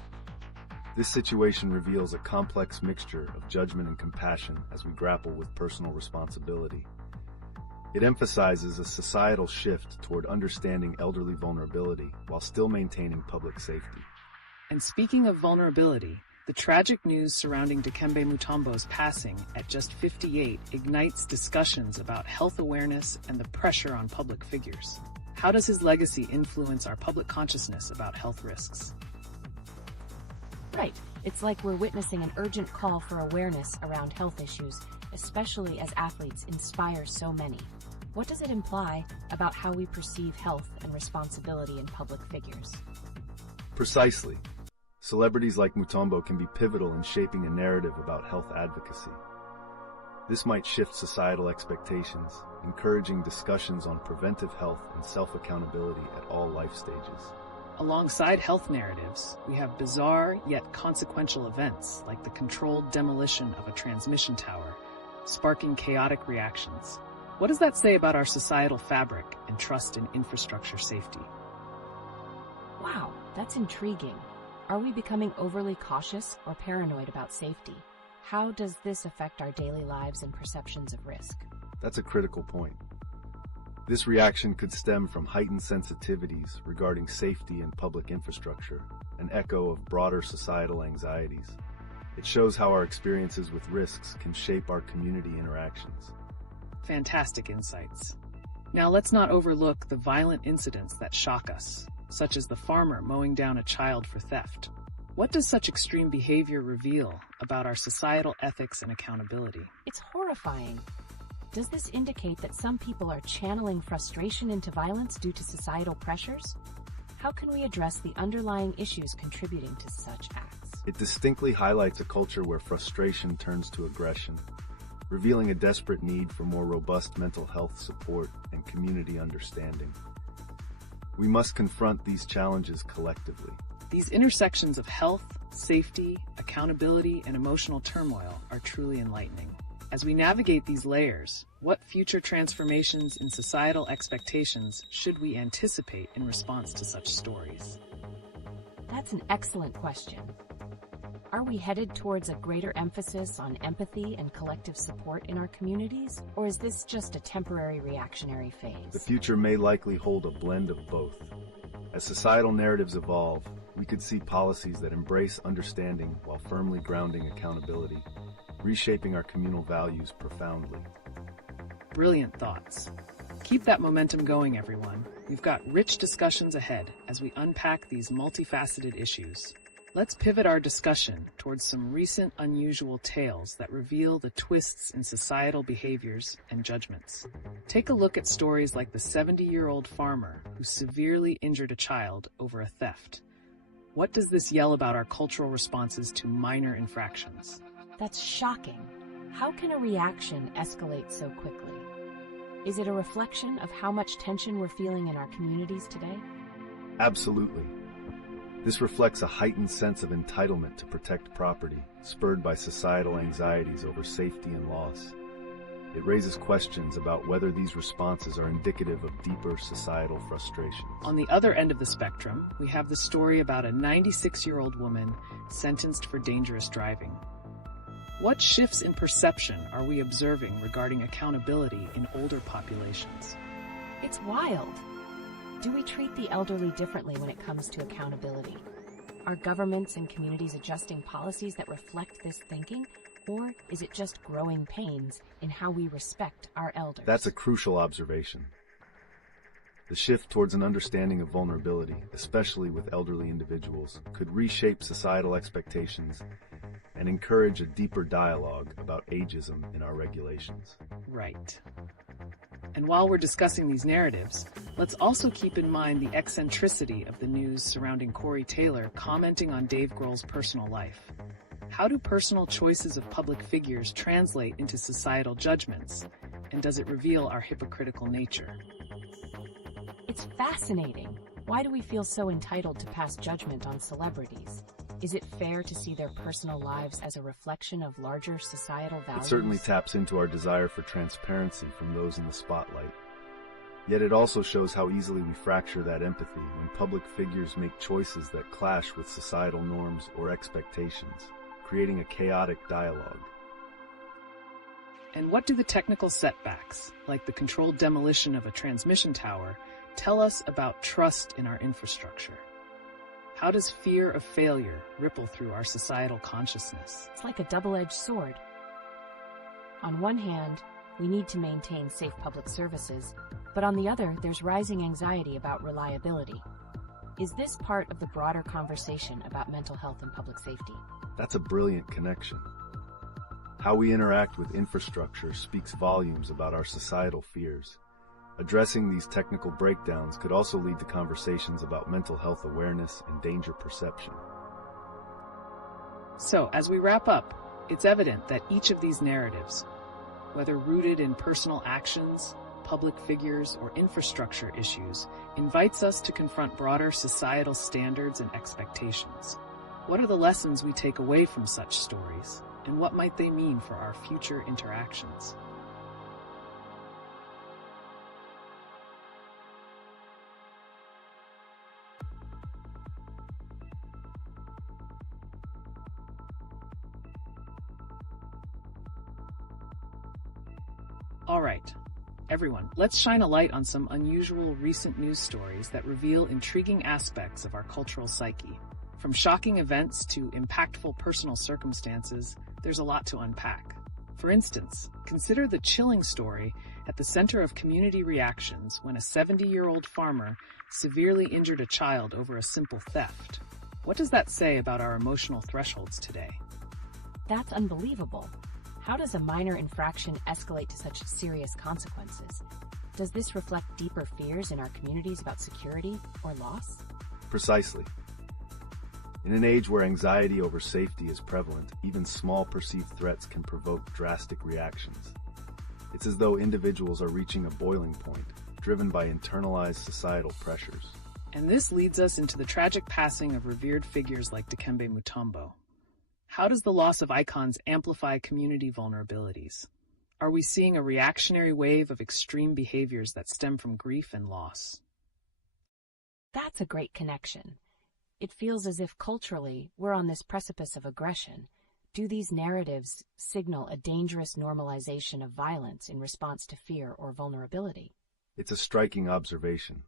This situation reveals a complex mixture of judgment and compassion as we grapple with personal responsibility. It emphasizes a societal shift toward understanding elderly vulnerability while still maintaining public safety. And speaking of vulnerability, the tragic news surrounding Dikembe Mutombo's passing at just 58 ignites discussions about health awareness and the pressure on public figures. How does his legacy influence our public consciousness about health risks? Right. It's like we're witnessing an urgent call for awareness around health issues, especially as athletes inspire so many. What does it imply about how we perceive health and responsibility in public figures? Precisely. Celebrities like Mutombo can be pivotal in shaping a narrative about health advocacy. This might shift societal expectations, encouraging discussions on preventive health and self-accountability at all life stages. Alongside health narratives, we have bizarre yet consequential events like the controlled demolition of a transmission tower, sparking chaotic reactions. What does that say about our societal fabric and trust in infrastructure safety? Wow, that's intriguing. Are we becoming overly cautious or paranoid about safety? How does this affect our daily lives and perceptions of risk? That's a critical point. This reaction could stem from heightened sensitivities regarding safety and public infrastructure, an echo of broader societal anxieties. It shows how our experiences with risks can shape our community interactions. Fantastic insights. Now let's not overlook the violent incidents that shock us, such as the farmer mowing down a child for theft. What does such extreme behavior reveal about our societal ethics and accountability? It's horrifying. Does this indicate that some people are channeling frustration into violence due to societal pressures? How can we address the underlying issues contributing to such acts? It distinctly highlights a culture where frustration turns to aggression, revealing a desperate need for more robust mental health support and community understanding. We must confront these challenges collectively. These intersections of health, safety, accountability, and emotional turmoil are truly enlightening. As we navigate these layers, what future transformations in societal expectations should we anticipate in response to such stories? That's an excellent question. Are we headed towards a greater emphasis on empathy and collective support in our communities, or is this just a temporary reactionary phase? The future may likely hold a blend of both. As societal narratives evolve, we could see policies that embrace understanding while firmly grounding accountability, reshaping our communal values profoundly. Brilliant thoughts. Keep that momentum going, everyone. We've got rich discussions ahead as we unpack these multifaceted issues. Let's pivot our discussion towards some recent unusual tales that reveal the twists in societal behaviors and judgments. Take a look at stories like the 70-year-old farmer who severely injured a child over a theft. What does this yell about our cultural responses to minor infractions? That's shocking. How can a reaction escalate so quickly? Is it a reflection of how much tension we're feeling in our communities today? Absolutely. This reflects a heightened sense of entitlement to protect property, spurred by societal anxieties over safety and loss. It raises questions about whether these responses are indicative of deeper societal frustrations. On the other end of the spectrum, we have the story about a 96-year-old woman sentenced for dangerous driving. What shifts in perception are we observing regarding accountability in older populations? It's wild. Do we treat the elderly differently when it comes to accountability? Are governments and communities adjusting policies that reflect this thinking, or is it just growing pains in how we respect our elders? That's a crucial observation. The shift towards an understanding of vulnerability, especially with elderly individuals, could reshape societal expectations and encourage a deeper dialogue about ageism in our regulations. Right. And while we're discussing these narratives, let's also keep in mind the eccentricity of the news surrounding Corey Taylor commenting on Dave Grohl's personal life. How do personal choices of public figures translate into societal judgments? And does it reveal our hypocritical nature? It's fascinating. Why do we feel so entitled to pass judgment on celebrities? Is it fair to see their personal lives as a reflection of larger societal values? It certainly taps into our desire for transparency from those in the spotlight. Yet it also shows how easily we fracture that empathy when public figures make choices that clash with societal norms or expectations, creating a chaotic dialogue. And what do the technical setbacks, like the controlled demolition of a transmission tower, tell us about trust in our infrastructure? How does fear of failure ripple through our societal consciousness? It's like a double-edged sword. On one hand, we need to maintain safe public services, but on the other, there's rising anxiety about reliability. Is this part of the broader conversation about mental health and public safety? That's a brilliant connection. How we interact with infrastructure speaks volumes about our societal fears. Addressing these technical breakdowns could also lead to conversations about mental health awareness and danger perception. So, as we wrap up, it's evident that each of these narratives, whether rooted in personal actions, public figures, or infrastructure issues, invites us to confront broader societal standards and expectations. What are the lessons we take away from such stories, and what might they mean for our future interactions? All right, everyone, let's shine a light on some unusual recent news stories that reveal intriguing aspects of our cultural psyche. From shocking events to impactful personal circumstances, there's a lot to unpack. For instance, consider the chilling story at the center of community reactions when a 70-year-old farmer severely injured a child over a simple theft. What does that say about our emotional thresholds today? That's unbelievable. How does a minor infraction escalate to such serious consequences? Does this reflect deeper fears in our communities about security or loss? Precisely. In an age where anxiety over safety is prevalent, even small perceived threats can provoke drastic reactions. It's as though individuals are reaching a boiling point, driven by internalized societal pressures. And this leads us into the tragic passing of revered figures like Dikembe Mutombo. How does the loss of icons amplify community vulnerabilities? Are we seeing a reactionary wave of extreme behaviors that stem from grief and loss? That's a great connection. It feels as if culturally we're on this precipice of aggression. Do these narratives signal a dangerous normalization of violence in response to fear or vulnerability? It's a striking observation.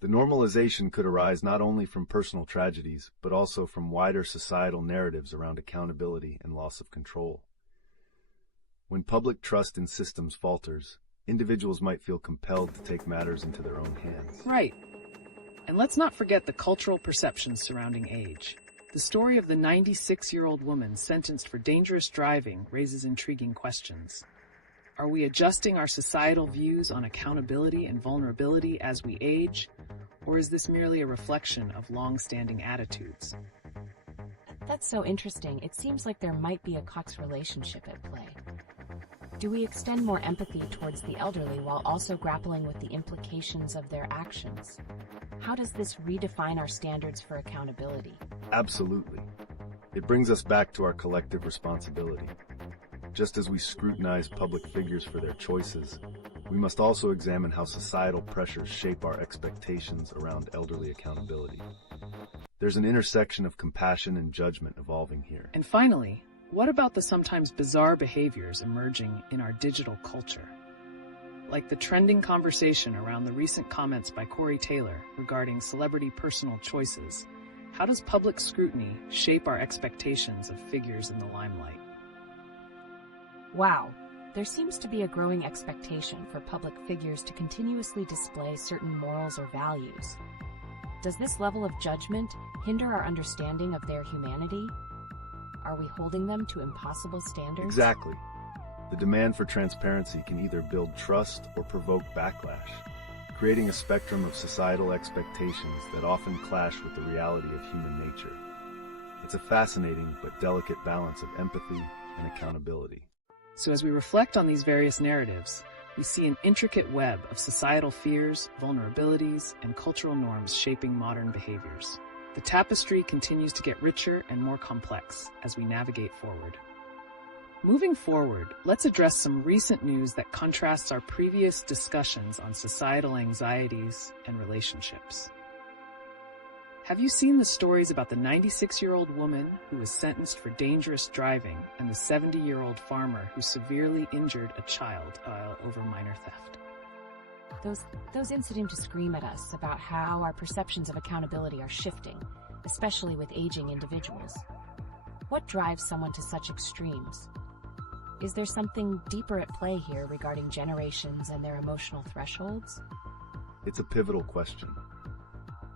The normalization could arise not only from personal tragedies, but also from wider societal narratives around accountability and loss of control. When public trust in systems falters, individuals might feel compelled to take matters into their own hands. Right. And let's not forget the cultural perceptions surrounding age. The story of the 96-year-old woman sentenced for dangerous driving raises intriguing questions. Are we adjusting our societal views on accountability and vulnerability as we age, or is this merely a reflection of long-standing attitudes? That's so interesting. It seems like there might be a Cox relationship at play. Do we extend more empathy towards the elderly while also grappling with the implications of their actions? How does this redefine our standards for accountability? Absolutely. It brings us back to our collective responsibility. Just as we scrutinize public figures for their choices, we must also examine how societal pressures shape our expectations around elderly accountability. There's an intersection of compassion and judgment evolving here. And finally, what about the sometimes bizarre behaviors emerging in our digital culture? like the trending conversation around the recent comments by Corey Taylor regarding celebrity personal choices, how does public scrutiny shape our expectations of figures in the limelight? Wow, there seems to be a growing expectation for public figures to continuously display certain morals or values. Does this level of judgment hinder our understanding of their humanity? Are we holding them to impossible standards? Exactly. The demand for transparency can either build trust or provoke backlash, creating a spectrum of societal expectations that often clash with the reality of human nature. It's a fascinating but delicate balance of empathy and accountability. So as we reflect on these various narratives, we see an intricate web of societal fears, vulnerabilities, and cultural norms shaping modern behaviors. The tapestry continues to get richer and more complex as we navigate forward. Moving forward, let's address some recent news that contrasts our previous discussions on societal anxieties and relationships. Have you seen the stories about the 96-year-old woman who was sentenced for dangerous driving and the 70-year-old farmer who severely injured a child over minor theft? Those incidents seem to scream at us about how our perceptions of accountability are shifting, especially with aging individuals. What drives someone to such extremes? Is there something deeper at play here regarding generations and their emotional thresholds? It's a pivotal question.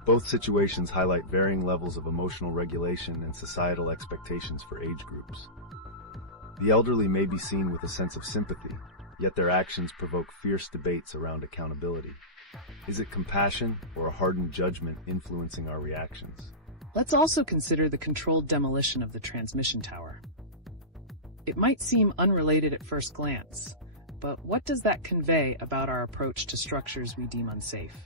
Both situations highlight varying levels of emotional regulation and societal expectations for age groups. The elderly may be seen with a sense of sympathy, yet their actions provoke fierce debates around accountability. Is it compassion or a hardened judgment influencing our reactions? Let's also consider the controlled demolition of the transmission tower. It might seem unrelated at first glance, but what does that convey about our approach to structures we deem unsafe?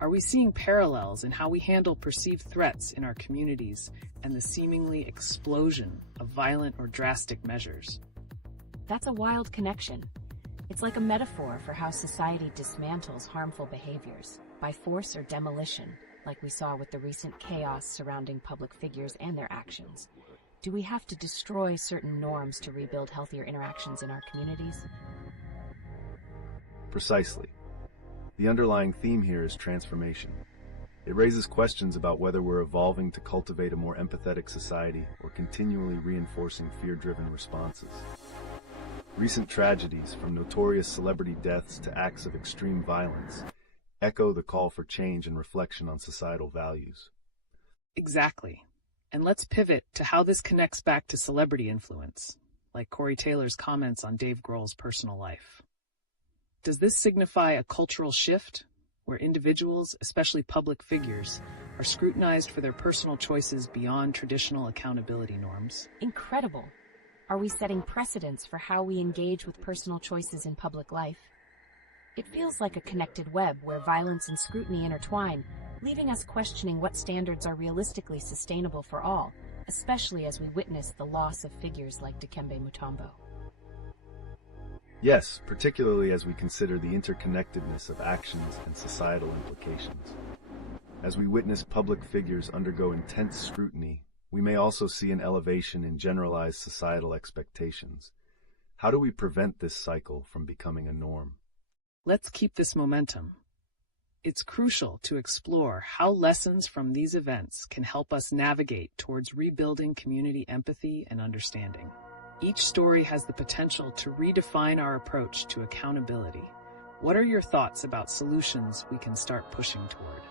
Are we seeing parallels in how we handle perceived threats in our communities and the seemingly explosion of violent or drastic measures? That's a wild connection. It's like a metaphor for how society dismantles harmful behaviors by force or demolition, like we saw with the recent chaos surrounding public figures and their actions. Do we have to destroy certain norms to rebuild healthier interactions in our communities? Precisely. The underlying theme here is transformation. It raises questions about whether we're evolving to cultivate a more empathetic society or continually reinforcing fear-driven responses. Recent tragedies, from notorious celebrity deaths to acts of extreme violence, echo the call for change and reflection on societal values. Exactly. And let's pivot to how this connects back to celebrity influence, like Corey Taylor's comments on Dave Grohl's personal life. Does this signify a cultural shift where individuals, especially public figures, are scrutinized for their personal choices beyond traditional accountability norms? Incredible. Are we setting precedents for how we engage with personal choices in public life? It feels like a connected web where violence and scrutiny intertwine, leaving us questioning what standards are realistically sustainable for all, especially as we witness the loss of figures like Dikembe Mutombo. Yes, particularly as we consider the interconnectedness of actions and societal implications. As we witness public figures undergo intense scrutiny, we may also see an elevation in generalized societal expectations. How do we prevent this cycle from becoming a norm? Let's keep this momentum. It's crucial to explore how lessons from these events can help us navigate towards rebuilding community empathy and understanding. Each story has the potential to redefine our approach to accountability. What are your thoughts about solutions we can start pushing toward?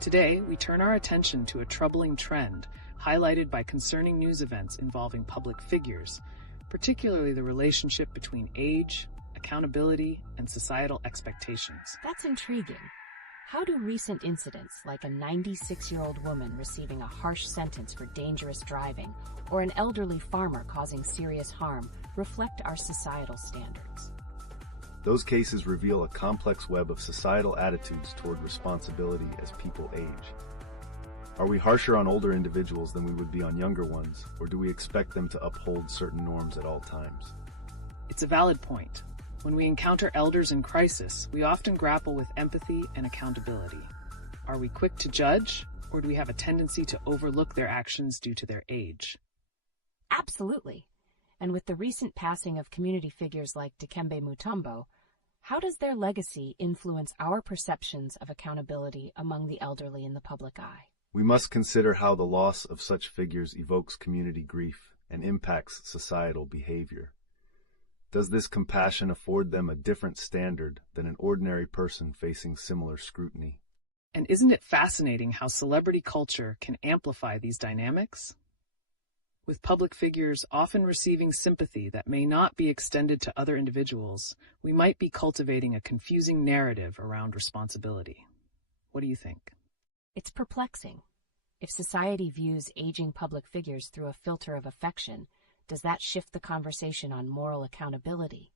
Today, we turn our attention to a troubling trend highlighted by concerning news events involving public figures, particularly the relationship between age, accountability, and societal expectations. That's intriguing. How do recent incidents, like a 96-year-old woman receiving a harsh sentence for dangerous driving or an elderly farmer causing serious harm, reflect our societal standards? Those cases reveal a complex web of societal attitudes toward responsibility as people age. Are we harsher on older individuals than we would be on younger ones, or do we expect them to uphold certain norms at all times? It's a valid point. When we encounter elders in crisis, we often grapple with empathy and accountability. Are we quick to judge, or do we have a tendency to overlook their actions due to their age? Absolutely. And with the recent passing of community figures like Dikembe Mutombo, how does their legacy influence our perceptions of accountability among the elderly in the public eye? We must consider how the loss of such figures evokes community grief and impacts societal behavior. Does this compassion afford them a different standard than an ordinary person facing similar scrutiny? And isn't it fascinating how celebrity culture can amplify these dynamics? With public figures often receiving sympathy that may not be extended to other individuals, we might be cultivating a confusing narrative around responsibility. What do you think? It's perplexing. If society views aging public figures through a filter of affection, does that shift the conversation on moral accountability?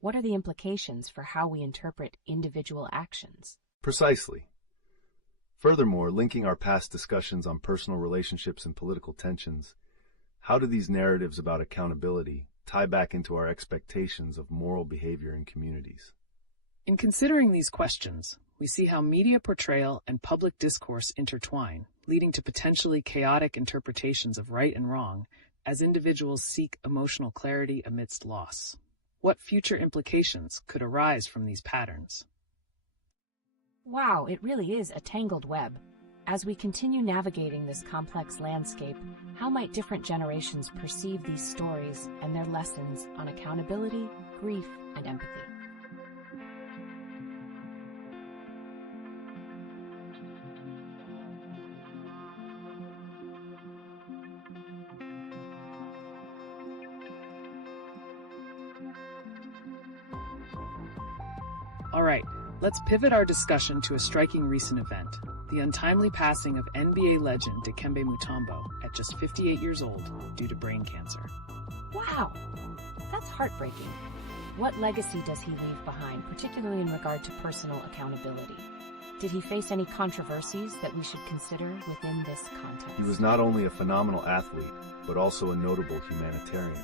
What are the implications for how we interpret individual actions? Precisely. Furthermore, linking our past discussions on personal relationships and political tensions, how do these narratives about accountability tie back into our expectations of moral behavior in communities? In considering these questions, we see how media portrayal and public discourse intertwine, leading to potentially chaotic interpretations of right and wrong as individuals seek emotional clarity amidst loss. What future implications could arise from these patterns? Wow, it really is a tangled web. As we continue navigating this complex landscape, how might different generations perceive these stories and their lessons on accountability, grief, and empathy? All right, let's pivot our discussion to a striking recent event, the untimely passing of NBA legend Dikembe Mutombo at just 58 years old due to brain cancer. Wow, that's heartbreaking. What legacy does he leave behind, particularly in regard to personal accountability? Did he face any controversies that we should consider within this context? He was not only a phenomenal athlete, but also a notable humanitarian.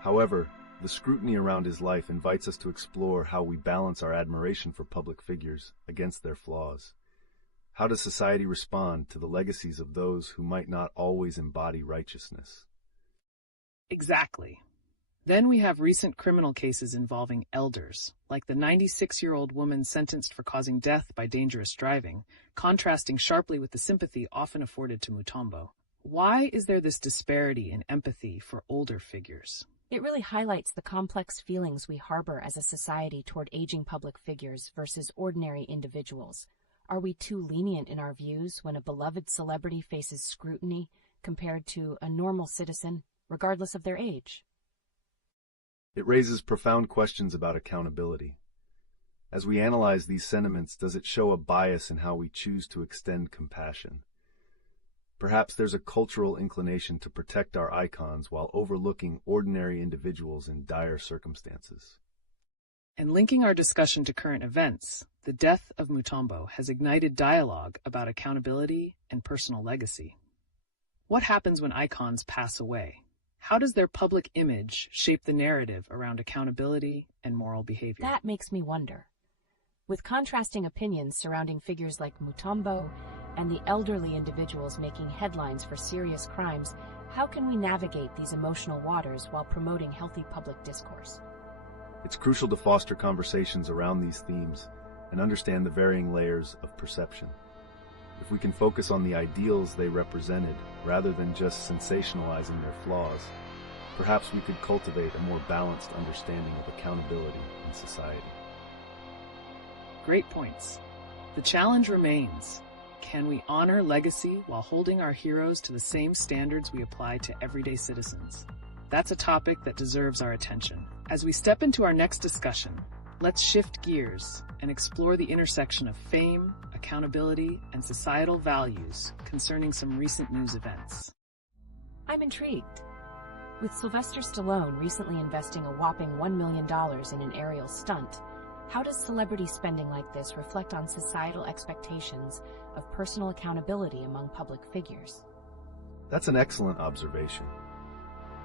However, the scrutiny around his life invites us to explore how we balance our admiration for public figures against their flaws. How does society respond to the legacies of those who might not always embody righteousness? Exactly. Then we have recent criminal cases involving elders, like the 96-year-old woman sentenced for causing death by dangerous driving, contrasting sharply with the sympathy often afforded to Mutombo. Why is there this disparity in empathy for older figures? It really highlights the complex feelings we harbor as a society toward aging public figures versus ordinary individuals. Are we too lenient in our views when a beloved celebrity faces scrutiny compared to a normal citizen, regardless of their age? It raises profound questions about accountability. As we analyze these sentiments, does it show a bias in how we choose to extend compassion? Perhaps there's a cultural inclination to protect our icons while overlooking ordinary individuals in dire circumstances. And linking our discussion to current events, the death of Mutombo has ignited dialogue about accountability and personal legacy. What happens when icons pass away? How does their public image shape the narrative around accountability and moral behavior? That makes me wonder. With contrasting opinions surrounding figures like Mutombo and the elderly individuals making headlines for serious crimes, how can we navigate these emotional waters while promoting healthy public discourse? It's crucial to foster conversations around these themes and understand the varying layers of perception. If we can focus on the ideals they represented rather than just sensationalizing their flaws, perhaps we could cultivate a more balanced understanding of accountability in society. Great points. The challenge remains. Can we honor legacy while holding our heroes to the same standards we apply to everyday citizens? That's a topic that deserves our attention. As we step into our next discussion, let's shift gears and explore the intersection of fame, accountability, and societal values concerning some recent news events. I'm intrigued. With Sylvester Stallone recently investing a whopping $1 million in an aerial stunt, how does celebrity spending like this reflect on societal expectations of personal accountability among public figures? That's an excellent observation.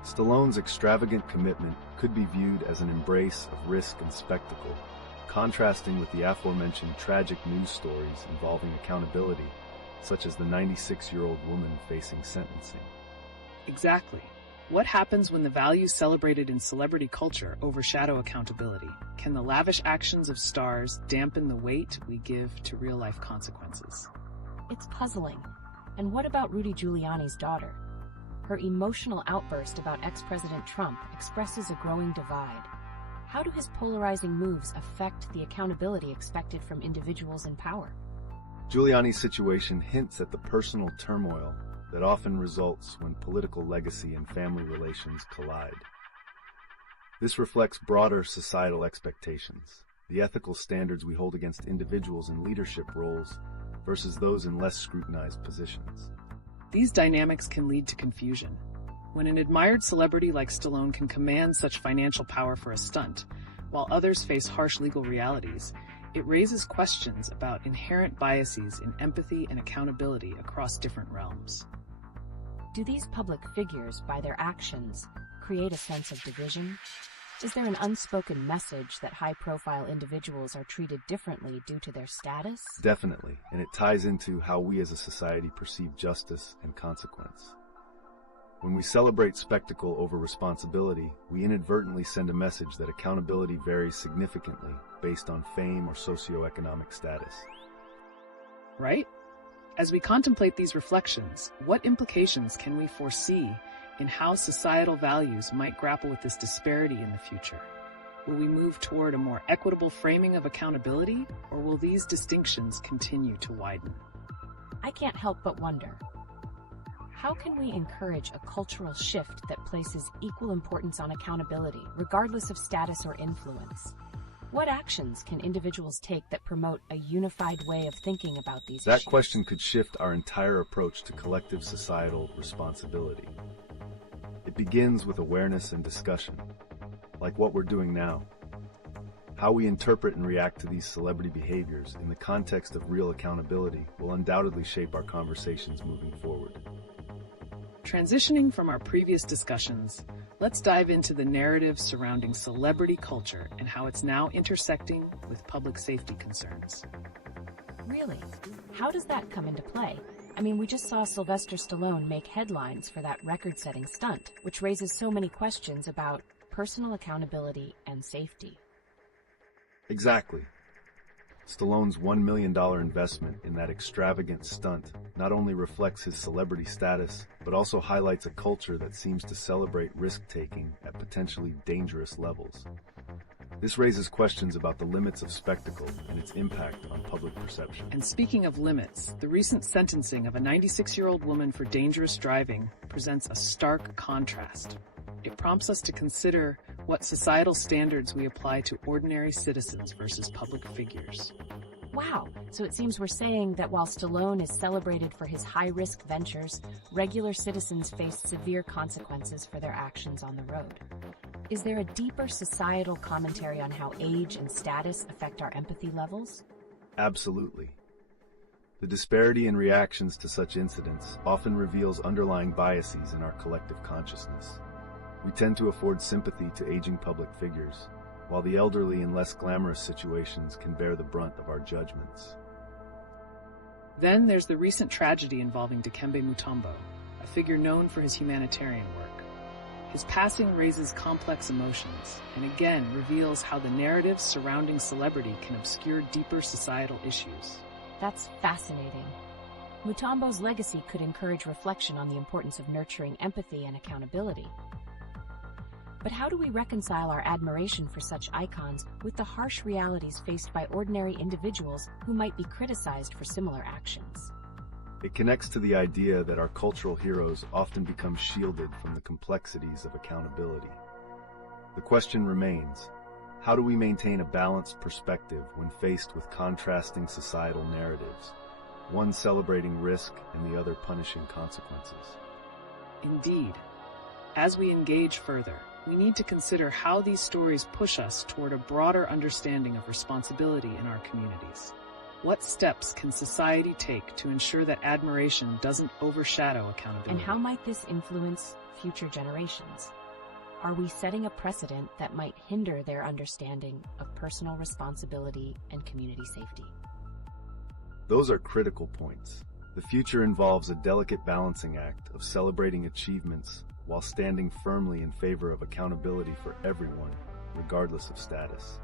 Stallone's extravagant commitment could be viewed as an embrace of risk and spectacle, contrasting with the aforementioned tragic news stories involving accountability, such as the 96-year-old woman facing sentencing. Exactly. What happens when the values celebrated in celebrity culture overshadow accountability? Can the lavish actions of stars dampen the weight we give to real-life consequences? It's puzzling. And what about Rudy Giuliani's daughter? Her emotional outburst about ex-President Trump expresses a growing divide. How do his polarizing moves affect the accountability expected from individuals in power? Giuliani's situation hints at the personal turmoil that often results when political legacy and family relations collide. This reflects broader societal expectations, the ethical standards we hold against individuals in leadership roles versus those in less scrutinized positions. These dynamics can lead to confusion. When an admired celebrity like Stallone can command such financial power for a stunt, while others face harsh legal realities, it raises questions about inherent biases in empathy and accountability across different realms. Do these public figures, by their actions, create a sense of division? Is there an unspoken message that high-profile individuals are treated differently due to their status? Definitely, and it ties into how we as a society perceive justice and consequence. When we celebrate spectacle over responsibility, we inadvertently send a message that accountability varies significantly based on fame or socioeconomic status. Right? As we contemplate these reflections, what implications can we foresee in how societal values might grapple with this disparity in the future? Will we move toward a more equitable framing of accountability, or will these distinctions continue to widen? I can't help but wonder, how can we encourage a cultural shift that places equal importance on accountability, regardless of status or influence? What actions can individuals take that promote a unified way of thinking about these issues? That question could shift our entire approach to collective societal responsibility. It begins with awareness and discussion, like what we're doing now. How we interpret and react to these celebrity behaviors in the context of real accountability will undoubtedly shape our conversations moving forward. Transitioning from our previous discussions, let's dive into the narrative surrounding celebrity culture and how it's now intersecting with public safety concerns. Really? How does that come into play? I mean, we just saw Sylvester Stallone make headlines for that record-setting stunt, which raises so many questions about personal accountability and safety. Exactly. Stallone's $1 million investment in that extravagant stunt not only reflects his celebrity status, but also highlights a culture that seems to celebrate risk-taking at potentially dangerous levels. This raises questions about the limits of spectacle and its impact on public perception. And speaking of limits, the recent sentencing of a 96-year-old woman for dangerous driving presents a stark contrast. It prompts us to consider what societal standards we apply to ordinary citizens versus public figures. Wow, so it seems we're saying that while Stallone is celebrated for his high-risk ventures, regular citizens face severe consequences for their actions on the road. Is there a deeper societal commentary on how age and status affect our empathy levels? Absolutely. The disparity in reactions to such incidents often reveals underlying biases in our collective consciousness. We tend to afford sympathy to aging public figures, while the elderly in less glamorous situations can bear the brunt of our judgments. Then there's the recent tragedy involving Dikembe Mutombo, a figure known for his humanitarian work. His passing raises complex emotions, and again reveals how the narratives surrounding celebrity can obscure deeper societal issues. That's fascinating. Mutombo's legacy could encourage reflection on the importance of nurturing empathy and accountability. But how do we reconcile our admiration for such icons with the harsh realities faced by ordinary individuals who might be criticized for similar actions? It connects to the idea that our cultural heroes often become shielded from the complexities of accountability. The question remains, How do we maintain a balanced perspective when faced with contrasting societal narratives, one celebrating risk and the other punishing consequences? Indeed. As we engage further, we need to consider how these stories push us toward a broader understanding of responsibility in our communities. What steps can society take to ensure that admiration doesn't overshadow accountability? And how might this influence future generations? Are we setting a precedent that might hinder their understanding of personal responsibility and community safety? Those are critical points. The future involves a delicate balancing act of celebrating achievements while standing firmly in favor of accountability for everyone, regardless of status.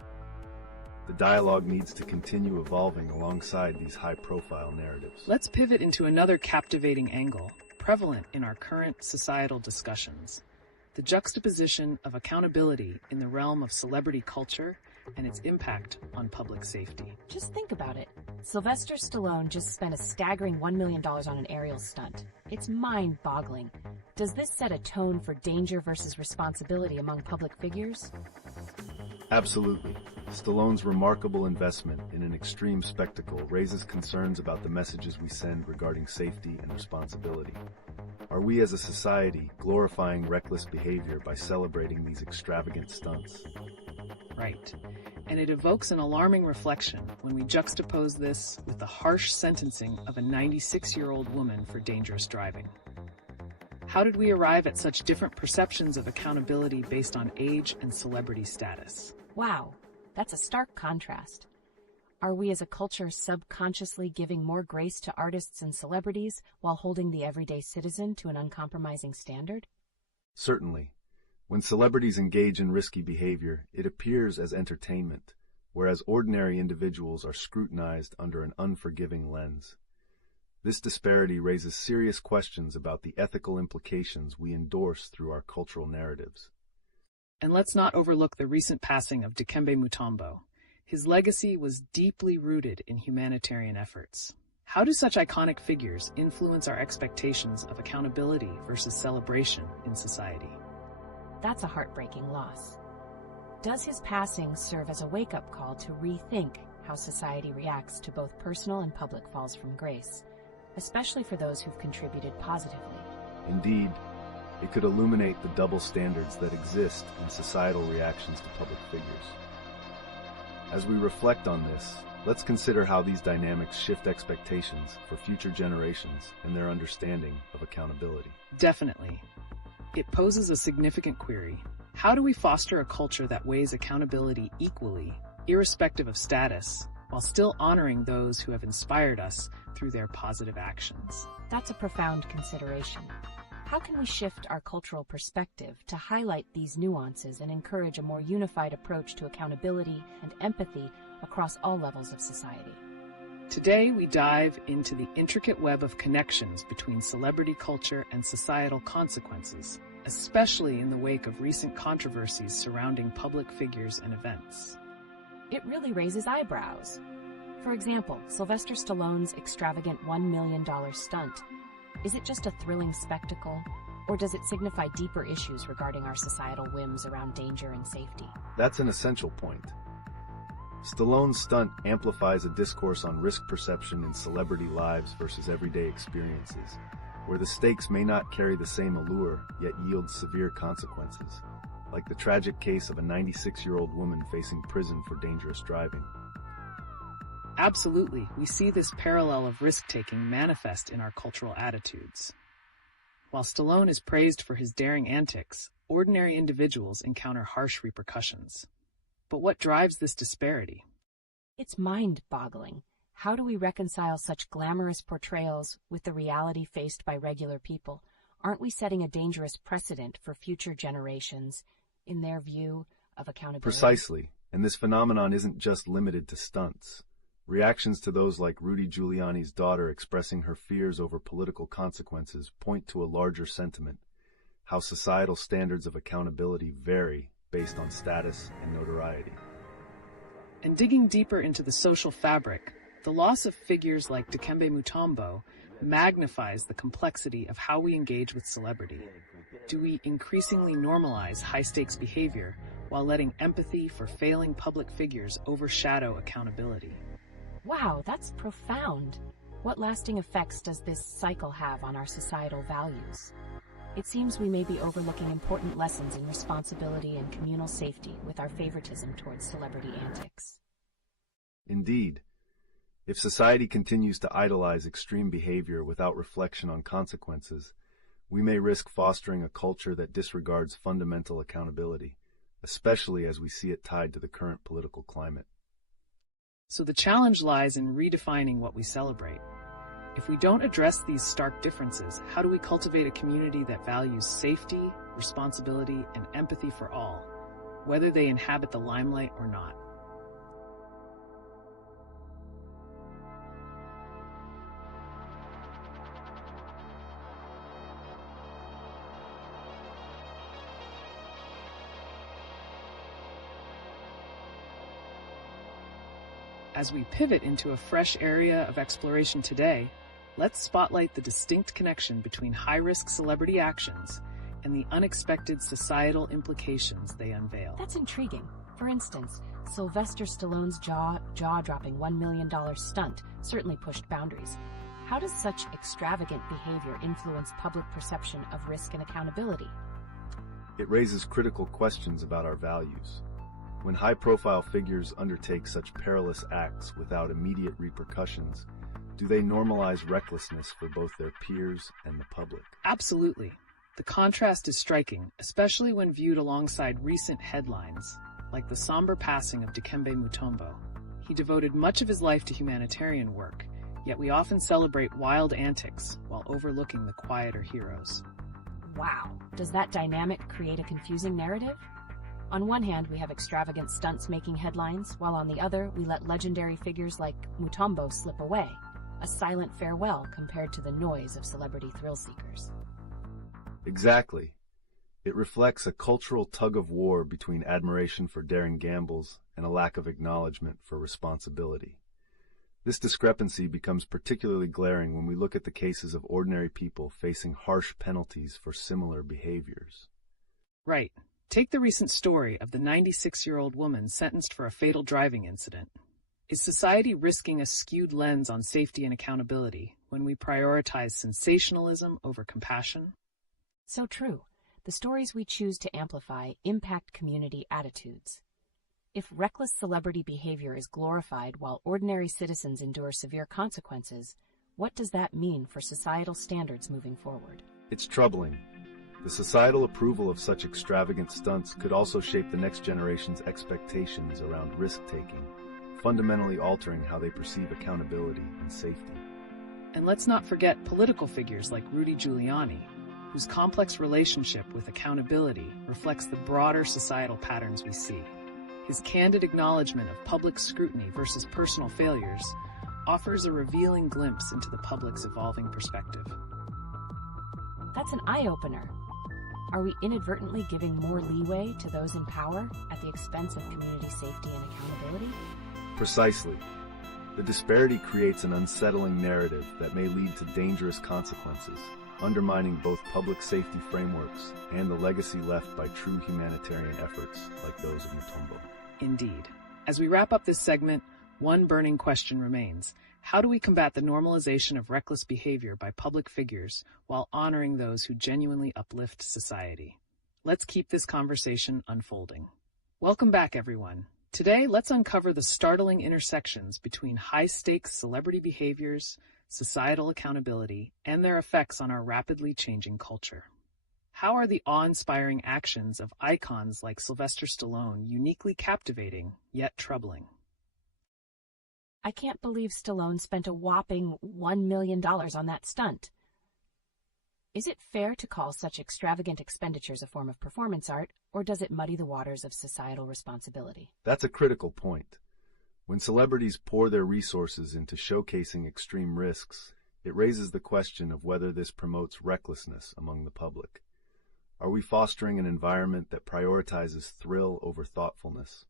The dialogue needs to continue evolving alongside these high-profile narratives. Let's pivot into another captivating angle, prevalent in our current societal discussions: the juxtaposition of accountability in the realm of celebrity culture and its impact on public safety. Just think about it. Sylvester Stallone just spent a staggering $1 million on an aerial stunt. It's mind-boggling. Does this set a tone for danger versus responsibility among public figures? Absolutely. Stallone's remarkable investment in an extreme spectacle raises concerns about the messages we send regarding safety and responsibility. Are we as a society glorifying reckless behavior by celebrating these extravagant stunts? Right. And it evokes an alarming reflection when we juxtapose this with the harsh sentencing of a 96-year-old woman for dangerous driving. How did we arrive at such different perceptions of accountability based on age and celebrity status? Wow, that's a stark contrast. Are we as a culture subconsciously giving more grace to artists and celebrities while holding the everyday citizen to an uncompromising standard? Certainly. When celebrities engage in risky behavior, it appears as entertainment, whereas ordinary individuals are scrutinized under an unforgiving lens. This disparity raises serious questions about the ethical implications we endorse through our cultural narratives. And let's not overlook the recent passing of Dikembe Mutombo. His legacy was deeply rooted in humanitarian efforts. How do such iconic figures influence our expectations of accountability versus celebration in society? That's a heartbreaking loss. Does his passing serve as a wake-up call to rethink how society reacts to both personal and public falls from grace, especially for those who've contributed positively? Indeed, it could illuminate the double standards that exist in societal reactions to public figures. As we reflect on this, let's consider how these dynamics shift expectations for future generations and their understanding of accountability. Definitely. It poses a significant query. How do we foster a culture that weighs accountability equally, irrespective of status, while still honoring those who have inspired us through their positive actions? That's a profound consideration. How can we shift our cultural perspective to highlight these nuances and encourage a more unified approach to accountability and empathy across all levels of society? Today, we dive into the intricate web of connections between celebrity culture and societal consequences, especially in the wake of recent controversies surrounding public figures and events. It really raises eyebrows. For example, Sylvester Stallone's extravagant $1 million stunt. Is it just a thrilling spectacle, or does it signify deeper issues regarding our societal whims around danger and safety? That's an essential point. Stallone's stunt amplifies a discourse on risk perception in celebrity lives versus everyday experiences, where the stakes may not carry the same allure, yet yield severe consequences, like the tragic case of a 96-year-old woman facing prison for dangerous driving. Absolutely, we see this parallel of risk-taking manifest in our cultural attitudes. While Stallone is praised for his daring antics, ordinary individuals encounter harsh repercussions. But what drives this disparity? It's mind-boggling. How do we reconcile such glamorous portrayals with the reality faced by regular people? Aren't we setting a dangerous precedent for future generations in their view of accountability? Precisely, and this phenomenon isn't just limited to stunts. Reactions to those like Rudy Giuliani's daughter expressing her fears over political consequences point to a larger sentiment: how societal standards of accountability vary based on status and notoriety. And digging deeper into the social fabric, the loss of figures like Dikembe Mutombo magnifies the complexity of how we engage with celebrity. Do we increasingly normalize high-stakes behavior while letting empathy for failing public figures overshadow accountability. Wow, that's profound. What lasting effects does this cycle have on our societal values? It seems we may be overlooking important lessons in responsibility and communal safety with our favoritism towards celebrity antics. Indeed, if society continues to idolize extreme behavior without reflection on consequences, we may risk fostering a culture that disregards fundamental accountability, especially as we see it tied to the current political climate. So the challenge lies in redefining what we celebrate. If we don't address these stark differences, how do we cultivate a community that values safety, responsibility, and empathy for all, whether they inhabit the limelight or not? As we pivot into a fresh area of exploration today, let's spotlight the distinct connection between high-risk celebrity actions and the unexpected societal implications they unveil. That's intriguing. For instance, Sylvester Stallone's jaw-dropping $1 million stunt certainly pushed boundaries. How does such extravagant behavior influence public perception of risk and accountability? It raises critical questions about our values. When high-profile figures undertake such perilous acts without immediate repercussions, do they normalize recklessness for both their peers and the public? Absolutely. The contrast is striking, especially when viewed alongside recent headlines, like the somber passing of Dikembe Mutombo. He devoted much of his life to humanitarian work, yet we often celebrate wild antics while overlooking the quieter heroes. Wow. Does that dynamic create a confusing narrative? On one hand, we have extravagant stunts making headlines, while on the other, we let legendary figures like Mutombo slip away, a silent farewell compared to the noise of celebrity thrill-seekers. Exactly. It reflects a cultural tug-of-war between admiration for daring gambles and a lack of acknowledgement for responsibility. This discrepancy becomes particularly glaring when we look at the cases of ordinary people facing harsh penalties for similar behaviors. Right. Take the recent story of the 96-year-old woman sentenced for a fatal driving incident. Is society risking a skewed lens on safety and accountability when we prioritize sensationalism over compassion? So true. The stories we choose to amplify impact community attitudes. If reckless celebrity behavior is glorified while ordinary citizens endure severe consequences, what does that mean for societal standards moving forward? It's troubling. The societal approval of such extravagant stunts could also shape the next generation's expectations around risk-taking, fundamentally altering how they perceive accountability and safety. And let's not forget political figures like Rudy Giuliani, whose complex relationship with accountability reflects the broader societal patterns we see. His candid acknowledgement of public scrutiny versus personal failures offers a revealing glimpse into the public's evolving perspective. That's an eye-opener. Are we inadvertently giving more leeway to those in power at the expense of community safety and accountability? Precisely. The disparity creates an unsettling narrative that may lead to dangerous consequences, undermining both public safety frameworks and the legacy left by true humanitarian efforts like those of Mutombo. Indeed. As we wrap up this segment, one burning question remains. How do we combat the normalization of reckless behavior by public figures while honoring those who genuinely uplift society? Let's keep this conversation unfolding. Welcome back, everyone. Today, let's uncover the startling intersections between high-stakes celebrity behaviors, societal accountability, and their effects on our rapidly changing culture. How are the awe-inspiring actions of icons like Sylvester Stallone uniquely captivating, yet troubling? I can't believe Stallone spent a whopping $1 million on that stunt. Is it fair to call such extravagant expenditures a form of performance art, or does it muddy the waters of societal responsibility? That's a critical point. When celebrities pour their resources into showcasing extreme risks, it raises the question of whether this promotes recklessness among the public. Are we fostering an environment that prioritizes thrill over thoughtfulness?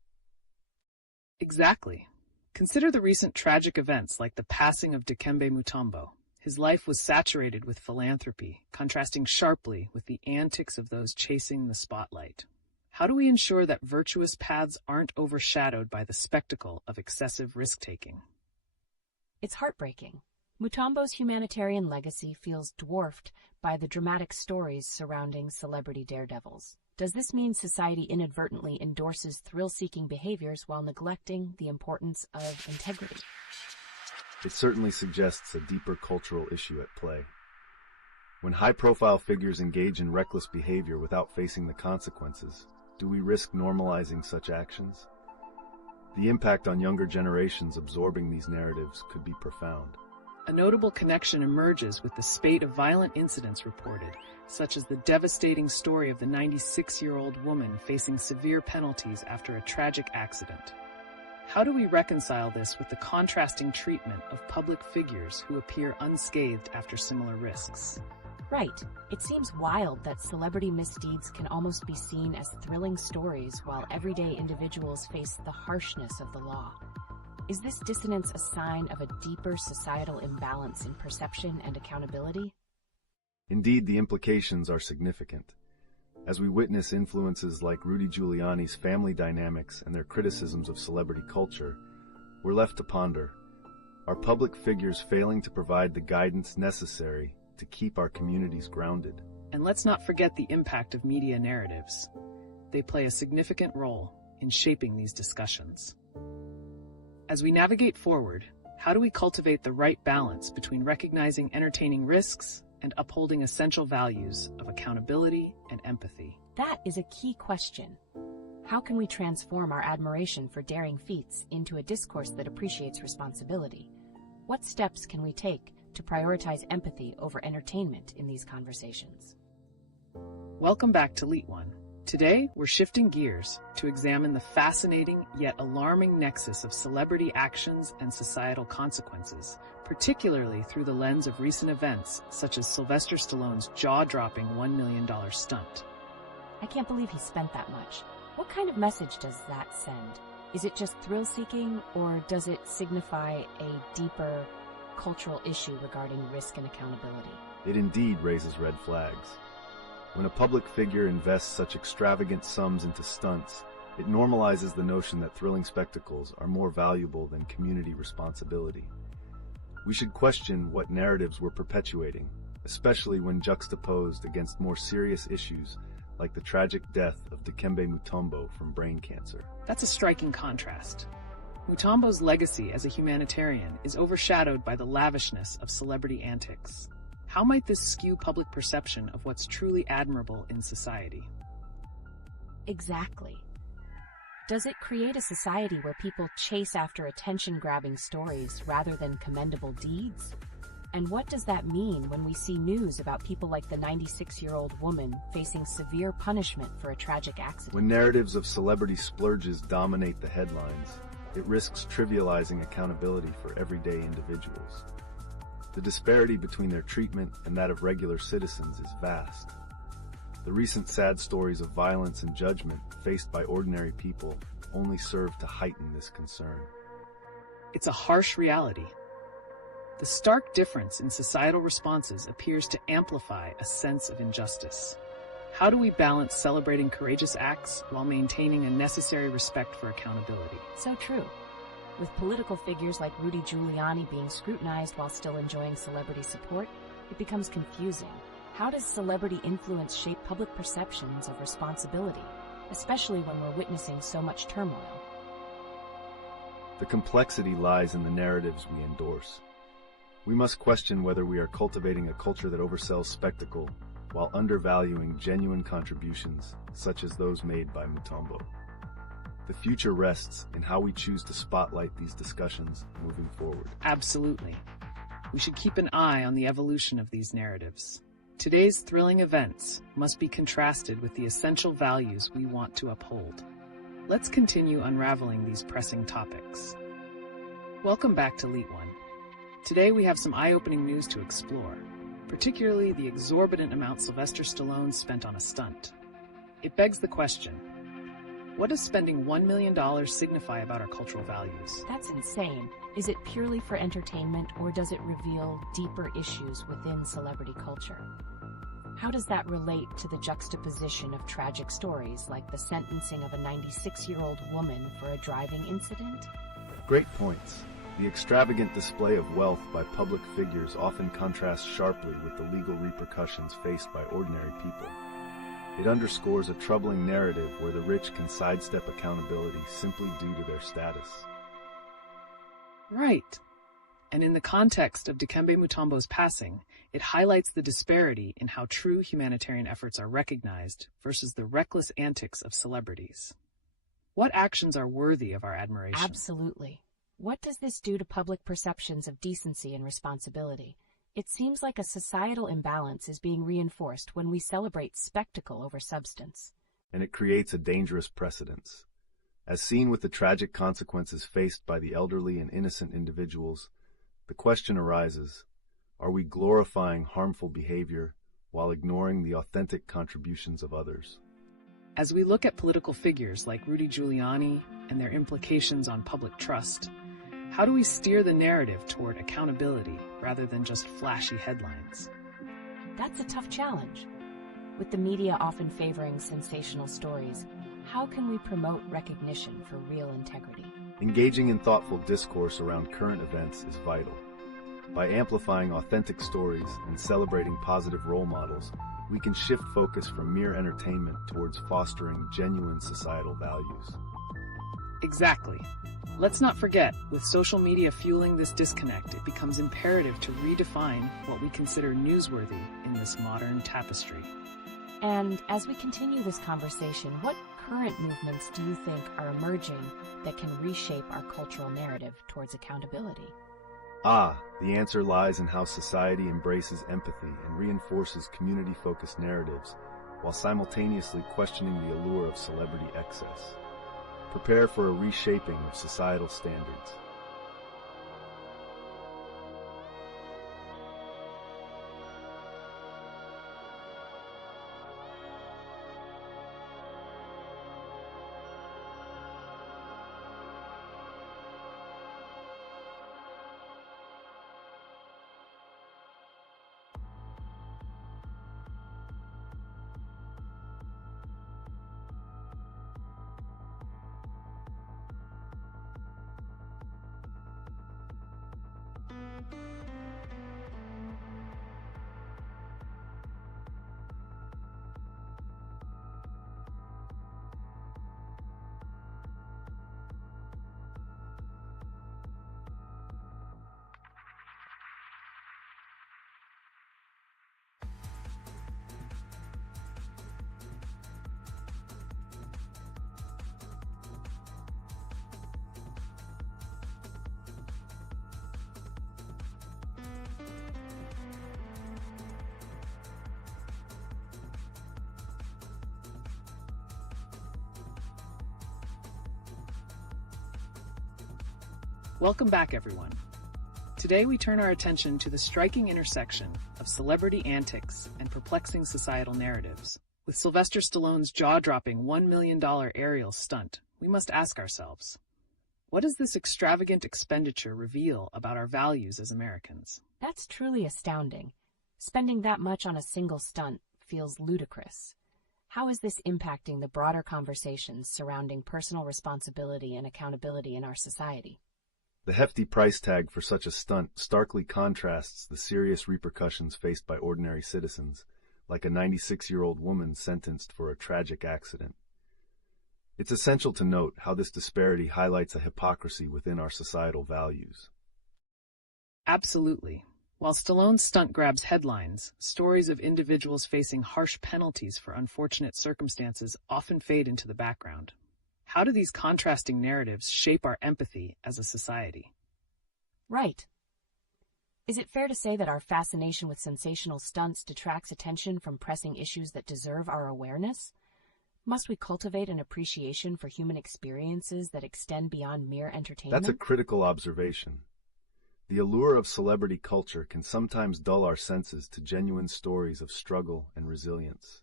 Exactly. Consider the recent tragic events like the passing of Dikembe Mutombo. His life was saturated with philanthropy, contrasting sharply with the antics of those chasing the spotlight. How do we ensure that virtuous paths aren't overshadowed by the spectacle of excessive risk-taking? It's heartbreaking. Mutombo's humanitarian legacy feels dwarfed by the dramatic stories surrounding celebrity daredevils. Does this mean society inadvertently endorses thrill-seeking behaviors while neglecting the importance of integrity? It certainly suggests a deeper cultural issue at play. When high-profile figures engage in reckless behavior without facing the consequences, do we risk normalizing such actions? The impact on younger generations absorbing these narratives could be profound. A notable connection emerges with the spate of violent incidents reported, such as the devastating story of the 96-year-old woman facing severe penalties after a tragic accident. How do we reconcile this with the contrasting treatment of public figures who appear unscathed after similar risks? Right. It seems wild that celebrity misdeeds can almost be seen as thrilling stories while everyday individuals face the harshness of the law. Is this dissonance a sign of a deeper societal imbalance in perception and accountability? Indeed, the implications are significant. As we witness influences like Rudy Giuliani's family dynamics and their criticisms of celebrity culture, we're left to ponder, are public figures failing to provide the guidance necessary to keep our communities grounded? And let's not forget the impact of media narratives. They play a significant role in shaping these discussions. As we navigate forward, how do we cultivate the right balance between recognizing entertaining risks and upholding essential values of accountability and empathy? That is a key question. How can we transform our admiration for daring feats into a discourse that appreciates responsibility? What steps can we take to prioritize empathy over entertainment in these conversations? Welcome back to LeetOne. Today, we're shifting gears to examine the fascinating yet alarming nexus of celebrity actions and societal consequences, particularly through the lens of recent events such as Sylvester Stallone's jaw-dropping $1 million stunt. I can't believe he spent that much. What kind of message does that send? Is it just thrill-seeking, or does it signify a deeper cultural issue regarding risk and accountability? It indeed raises red flags. When a public figure invests such extravagant sums into stunts, it normalizes the notion that thrilling spectacles are more valuable than community responsibility. We should question what narratives we're perpetuating, especially when juxtaposed against more serious issues like the tragic death of Dikembe Mutombo from brain cancer. That's a striking contrast. Mutombo's legacy as a humanitarian is overshadowed by the lavishness of celebrity antics. How might this skew public perception of what's truly admirable in society? Exactly. Does it create a society where people chase after attention-grabbing stories rather than commendable deeds? And what does that mean when we see news about people like the 96-year-old woman facing severe punishment for a tragic accident? When narratives of celebrity splurges dominate the headlines, it risks trivializing accountability for everyday individuals. The disparity between their treatment and that of regular citizens is vast. The recent sad stories of violence and judgment faced by ordinary people only serve to heighten this concern. It's a harsh reality. The stark difference in societal responses appears to amplify a sense of injustice. How do we balance celebrating courageous acts while maintaining a necessary respect for accountability? So true. With political figures like Rudy Giuliani being scrutinized while still enjoying celebrity support, it becomes confusing. How does celebrity influence shape public perceptions of responsibility, especially when we're witnessing so much turmoil? The complexity lies in the narratives we endorse. We must question whether we are cultivating a culture that oversells spectacle while undervaluing genuine contributions, such as those made by Mutombo. The future rests in how we choose to spotlight these discussions moving forward. Absolutely. We should keep an eye on the evolution of these narratives. Today's thrilling events must be contrasted with the essential values we want to uphold. Let's continue unraveling these pressing topics. Welcome back to LeetOne. Today we have some eye-opening news to explore, particularly the exorbitant amount Sylvester Stallone spent on a stunt. It begs the question, what does spending $1 million signify about our cultural values? That's insane. Is it purely for entertainment, or does it reveal deeper issues within celebrity culture? How does that relate to the juxtaposition of tragic stories like the sentencing of a 96-year-old woman for a driving incident? Great points. The extravagant display of wealth by public figures often contrasts sharply with the legal repercussions faced by ordinary people. It underscores a troubling narrative where the rich can sidestep accountability simply due to their status. Right. And in the context of Dikembe Mutombo's passing, it highlights the disparity in how true humanitarian efforts are recognized versus the reckless antics of celebrities. What actions are worthy of our admiration? Absolutely. What does this do to public perceptions of decency and responsibility? It seems like a societal imbalance is being reinforced when we celebrate spectacle over substance. And it creates a dangerous precedence. As seen with the tragic consequences faced by the elderly and innocent individuals, the question arises, are we glorifying harmful behavior while ignoring the authentic contributions of others? As we look at political figures like Rudy Giuliani and their implications on public trust, how do we steer the narrative toward accountability rather than just flashy headlines? That's a tough challenge. With the media often favoring sensational stories, how can we promote recognition for real integrity? Engaging in thoughtful discourse around current events is vital. By amplifying authentic stories and celebrating positive role models, we can shift focus from mere entertainment towards fostering genuine societal values. Exactly. Let's not forget, with social media fueling this disconnect, it becomes imperative to redefine what we consider newsworthy in this modern tapestry. And as we continue this conversation, what current movements do you think are emerging that can reshape our cultural narrative towards accountability? The answer lies in how society embraces empathy and reinforces community-focused narratives while simultaneously questioning the allure of celebrity excess. Prepare for a reshaping of societal standards. Welcome back, everyone. Today we turn our attention to the striking intersection of celebrity antics and perplexing societal narratives. With Sylvester Stallone's jaw-dropping $1 million aerial stunt, we must ask ourselves, what does this extravagant expenditure reveal about our values as Americans? That's truly astounding. Spending that much on a single stunt feels ludicrous. How is this impacting the broader conversations surrounding personal responsibility and accountability in our society? The hefty price tag for such a stunt starkly contrasts the serious repercussions faced by ordinary citizens, like a 96-year-old woman sentenced for a tragic accident. It's essential to note how this disparity highlights a hypocrisy within our societal values. Absolutely. While Stallone's stunt grabs headlines, stories of individuals facing harsh penalties for unfortunate circumstances often fade into the background. How do these contrasting narratives shape our empathy as a society? Right. Is it fair to say that our fascination with sensational stunts detracts attention from pressing issues that deserve our awareness? Must we cultivate an appreciation for human experiences that extend beyond mere entertainment? That's a critical observation. The allure of celebrity culture can sometimes dull our senses to genuine stories of struggle and resilience.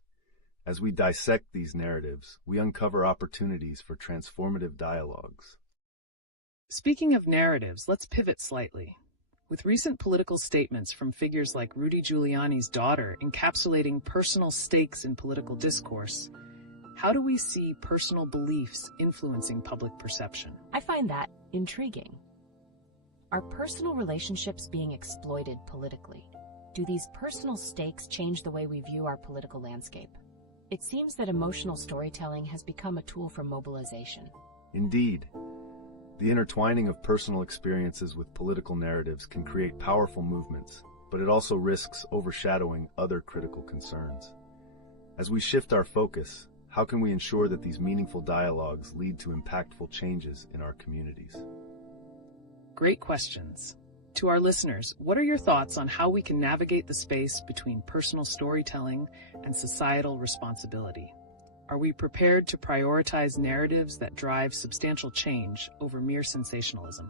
As we dissect these narratives, we uncover opportunities for transformative dialogues. Speaking of narratives, let's pivot slightly. With recent political statements from figures like Rudy Giuliani's daughter encapsulating personal stakes in political discourse, how do we see personal beliefs influencing public perception? I find that intriguing. Are personal relationships being exploited politically? Do these personal stakes change the way we view our political landscape? It seems that emotional storytelling has become a tool for mobilization. Indeed. The intertwining of personal experiences with political narratives can create powerful movements, but it also risks overshadowing other critical concerns. As we shift our focus, how can we ensure that these meaningful dialogues lead to impactful changes in our communities? Great questions. To our listeners, what are your thoughts on how we can navigate the space between personal storytelling and societal responsibility? Are we prepared to prioritize narratives that drive substantial change over mere sensationalism?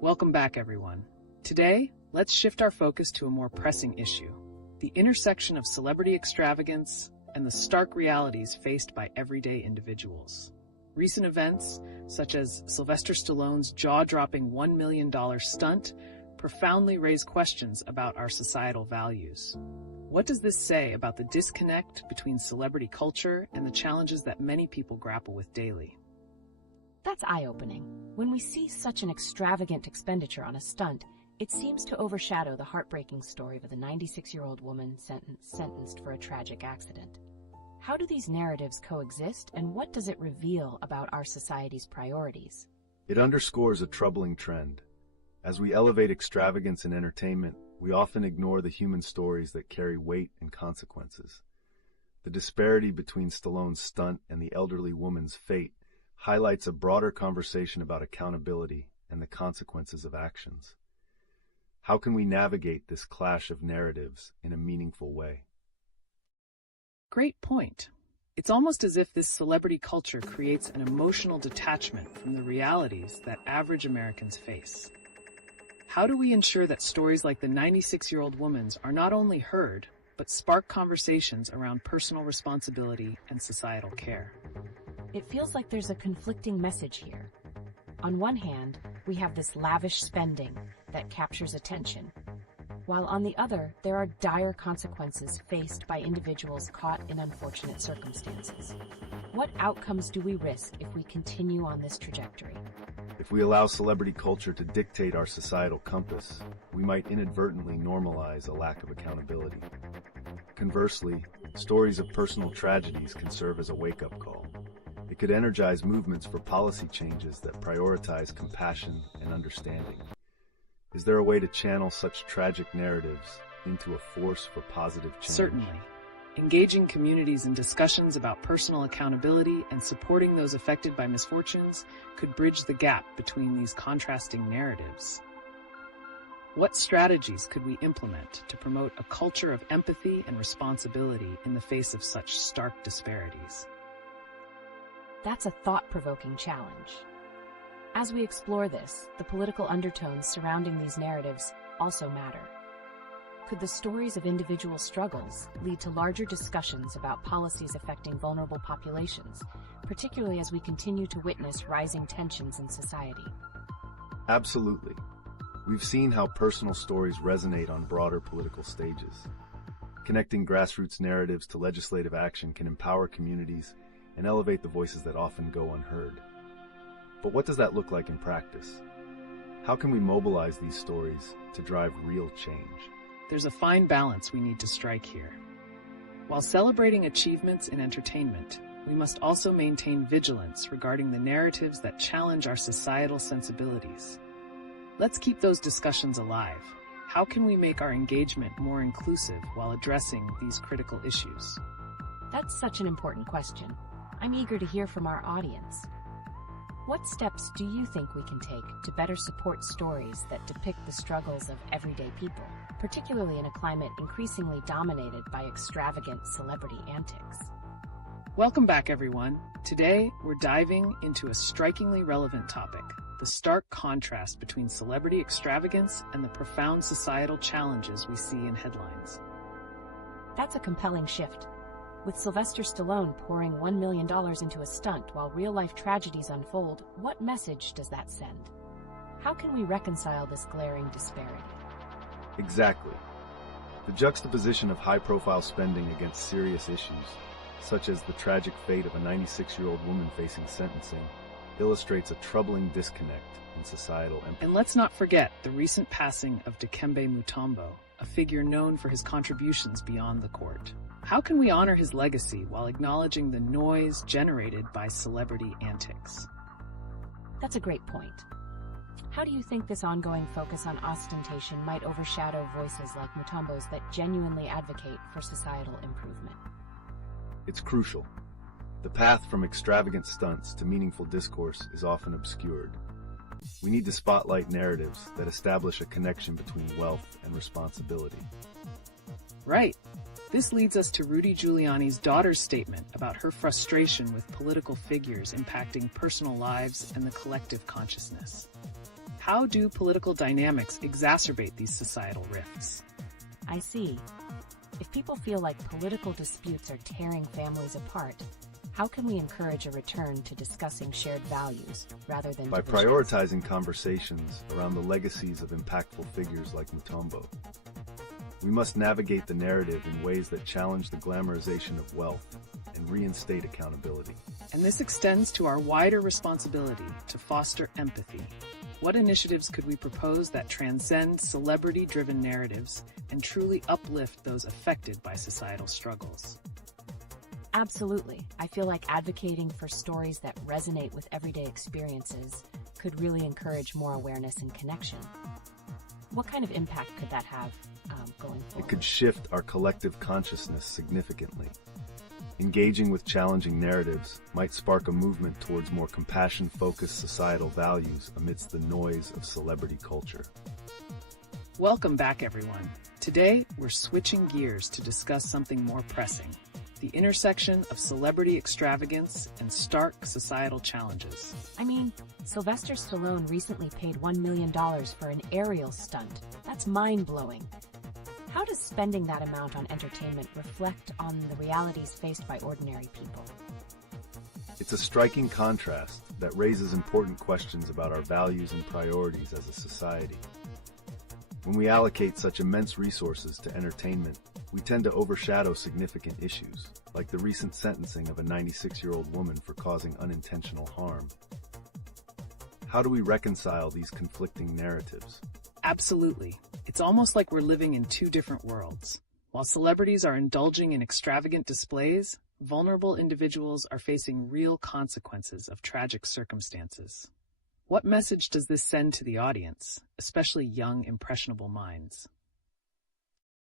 Welcome back, everyone. Today, let's shift our focus to a more pressing issue: the intersection of celebrity extravagance and the stark realities faced by everyday individuals. Recent events, such as Sylvester Stallone's jaw-dropping $1 million stunt, profoundly raise questions about our societal values. What does this say about the disconnect between celebrity culture and the challenges that many people grapple with daily? That's eye-opening. When we see such an extravagant expenditure on a stunt, it seems to overshadow the heartbreaking story of the 96-year-old woman sentenced for a tragic accident. How do these narratives coexist, and what does it reveal about our society's priorities? It underscores a troubling trend. As we elevate extravagance in entertainment, we often ignore the human stories that carry weight and consequences. The disparity between Stallone's stunt and the elderly woman's fate highlights a broader conversation about accountability and the consequences of actions. How can we navigate this clash of narratives in a meaningful way? Great point. It's almost as if this celebrity culture creates an emotional detachment from the realities that average Americans face. How do we ensure that stories like the 96-year-old woman's are not only heard, but spark conversations around personal responsibility and societal care? It feels like there's a conflicting message here. On one hand, we have this lavish spending that captures attention, while on the other, there are dire consequences faced by individuals caught in unfortunate circumstances. What outcomes do we risk if we continue on this trajectory? If we allow celebrity culture to dictate our societal compass, we might inadvertently normalize a lack of accountability. Conversely, stories of personal tragedies can serve as a wake-up call. It could energize movements for policy changes that prioritize compassion and understanding. Is there a way to channel such tragic narratives into a force for positive change? Certainly. Engaging communities in discussions about personal accountability and supporting those affected by misfortunes could bridge the gap between these contrasting narratives. What strategies could we implement to promote a culture of empathy and responsibility in the face of such stark disparities? That's a thought-provoking challenge. As we explore this, the political undertones surrounding these narratives also matter. Could the stories of individual struggles lead to larger discussions about policies affecting vulnerable populations, particularly as we continue to witness rising tensions in society? Absolutely. We've seen how personal stories resonate on broader political stages. Connecting grassroots narratives to legislative action can empower communities and elevate the voices that often go unheard. But what does that look like in practice? How can we mobilize these stories to drive real change? There's a fine balance we need to strike here. While celebrating achievements in entertainment, we must also maintain vigilance regarding the narratives that challenge our societal sensibilities. Let's keep those discussions alive. How can we make our engagement more inclusive while addressing these critical issues? That's such an important question. I'm eager to hear from our audience. What steps do you think we can take to better support stories that depict the struggles of everyday people, particularly in a climate increasingly dominated by extravagant celebrity antics? Welcome back, everyone. Today, we're diving into a strikingly relevant topic: the stark contrast between celebrity extravagance and the profound societal challenges we see in headlines. That's a compelling shift. With Sylvester Stallone pouring $1 million into a stunt while real-life tragedies unfold, what message does that send? How can we reconcile this glaring disparity? Exactly. The juxtaposition of high-profile spending against serious issues, such as the tragic fate of a 96-year-old woman facing sentencing, illustrates a troubling disconnect in societal empathy. And let's not forget the recent passing of Dikembe Mutombo, a figure known for his contributions beyond the court. How can we honor his legacy while acknowledging the noise generated by celebrity antics? That's a great point. How do you think this ongoing focus on ostentation might overshadow voices like Mutombo's that genuinely advocate for societal improvement? It's crucial. The path from extravagant stunts to meaningful discourse is often obscured. We need to spotlight narratives that establish a connection between wealth and responsibility. Right. This leads us to Rudy Giuliani's daughter's statement about her frustration with political figures impacting personal lives and the collective consciousness. How do political dynamics exacerbate these societal rifts? I see. If people feel like political disputes are tearing families apart, how can we encourage a return to discussing shared values rather than By divisions? prioritizing conversations around the legacies of impactful figures like Mutombo. We must navigate the narrative in ways that challenge the glamorization of wealth and reinstate accountability. And this extends to our wider responsibility to foster empathy. What initiatives could we propose that transcend celebrity-driven narratives and truly uplift those affected by societal struggles? Absolutely. I feel like advocating for stories that resonate with everyday experiences could really encourage more awareness and connection. What kind of impact could that have going forward? It could shift our collective consciousness significantly. Engaging with challenging narratives might spark a movement towards more compassion-focused societal values amidst the noise of celebrity culture. Welcome back, everyone. Today, we're switching gears to discuss something more pressing: the intersection of celebrity extravagance and stark societal challenges. I mean, Sylvester Stallone recently paid $1 million for an aerial stunt. That's mind-blowing. How does spending that amount on entertainment reflect on the realities faced by ordinary people? It's a striking contrast that raises important questions about our values and priorities as a society. When we allocate such immense resources to entertainment, we tend to overshadow significant issues, like the recent sentencing of a 96-year-old woman for causing unintentional harm. How do we reconcile these conflicting narratives? Absolutely. It's almost like we're living in two different worlds. While celebrities are indulging in extravagant displays, vulnerable individuals are facing real consequences of tragic circumstances. What message does this send to the audience, especially young, impressionable minds?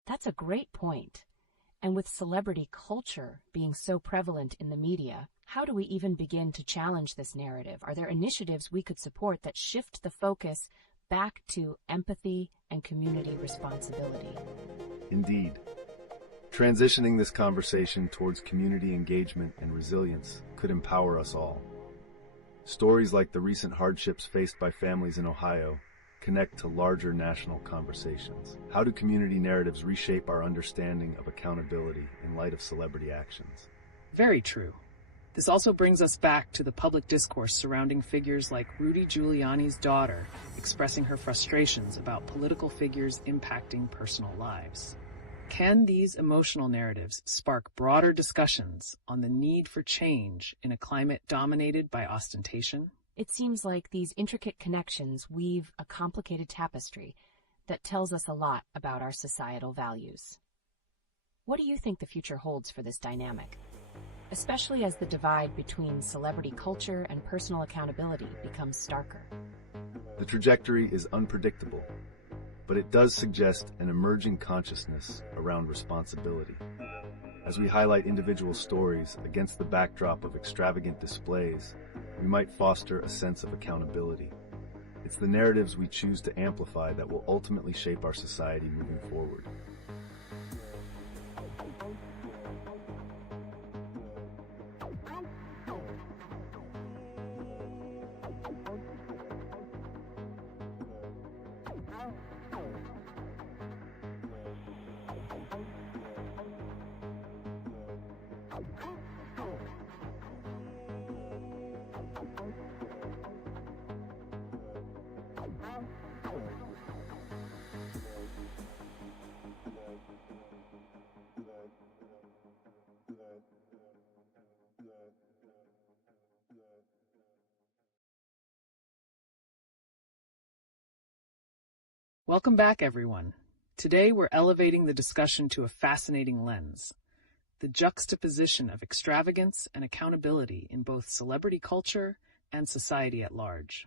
That's a great point. And with celebrity culture being so prevalent in the media, how do we even begin to challenge this narrative? Are there initiatives we could support that shift the focus back to empathy and community responsibility? Indeed. Transitioning this conversation towards community engagement and resilience could empower us all. Stories like the recent hardships faced by families in Ohio connect to larger national conversations. How do community narratives reshape our understanding of accountability in light of celebrity actions? Very true. This also brings us back to the public discourse surrounding figures like Rudy Giuliani's daughter expressing her frustrations about political figures impacting personal lives. Can these emotional narratives spark broader discussions on the need for change in a climate dominated by ostentation? It seems like these intricate connections weave a complicated tapestry that tells us a lot about our societal values. What do you think the future holds for this dynamic, especially as the divide between celebrity culture and personal accountability becomes starker? The trajectory is unpredictable, but it does suggest an emerging consciousness around responsibility. As we highlight individual stories against the backdrop of extravagant displays, we might foster a sense of accountability. It's the narratives we choose to amplify that will ultimately shape our society moving forward. Welcome back, everyone. Today, we're elevating the discussion to a fascinating lens: the juxtaposition of extravagance and accountability in both celebrity culture and society at large.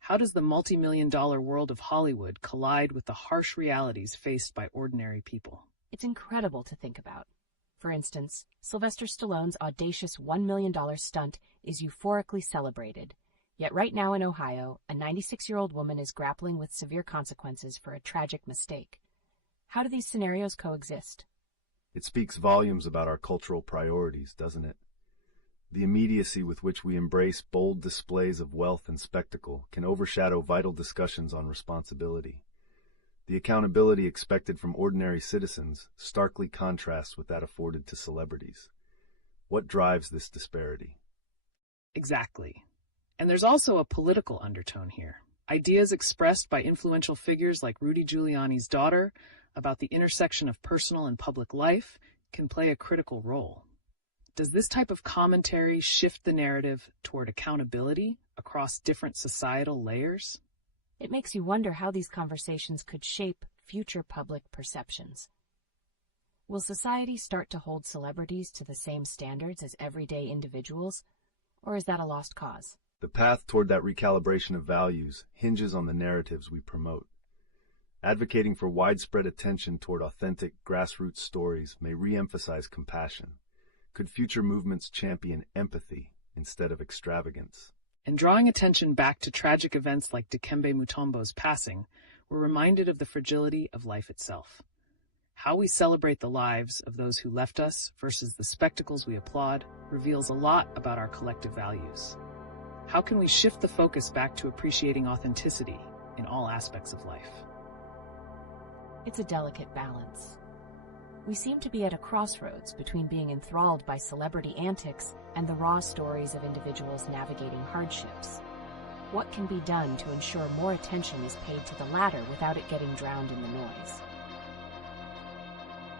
How does the multi-million-dollar world of Hollywood collide with the harsh realities faced by ordinary people? It's incredible to think about. For instance, Sylvester Stallone's audacious $1 million stunt is euphorically celebrated. Yet right now in Ohio, a 96-year-old woman is grappling with severe consequences for a tragic mistake. How do these scenarios coexist? It speaks volumes about our cultural priorities, doesn't it? The immediacy with which we embrace bold displays of wealth and spectacle can overshadow vital discussions on responsibility. The accountability expected from ordinary citizens starkly contrasts with that afforded to celebrities. What drives this disparity? Exactly. And there's also a political undertone here. Ideas expressed by influential figures like Rudy Giuliani's daughter about the intersection of personal and public life can play a critical role. Does this type of commentary shift the narrative toward accountability across different societal layers? It makes you wonder how these conversations could shape future public perceptions. Will society start to hold celebrities to the same standards as everyday individuals, or is that a lost cause? The path toward that recalibration of values hinges on the narratives we promote. Advocating for widespread attention toward authentic, grassroots stories may re-emphasize compassion. Could future movements champion empathy instead of extravagance? And drawing attention back to tragic events like Dikembe Mutombo's passing, we're reminded of the fragility of life itself. How we celebrate the lives of those who left us versus the spectacles we applaud reveals a lot about our collective values. How can we shift the focus back to appreciating authenticity in all aspects of life? It's a delicate balance. We seem to be at a crossroads between being enthralled by celebrity antics and the raw stories of individuals navigating hardships. What can be done to ensure more attention is paid to the latter without it getting drowned in the noise?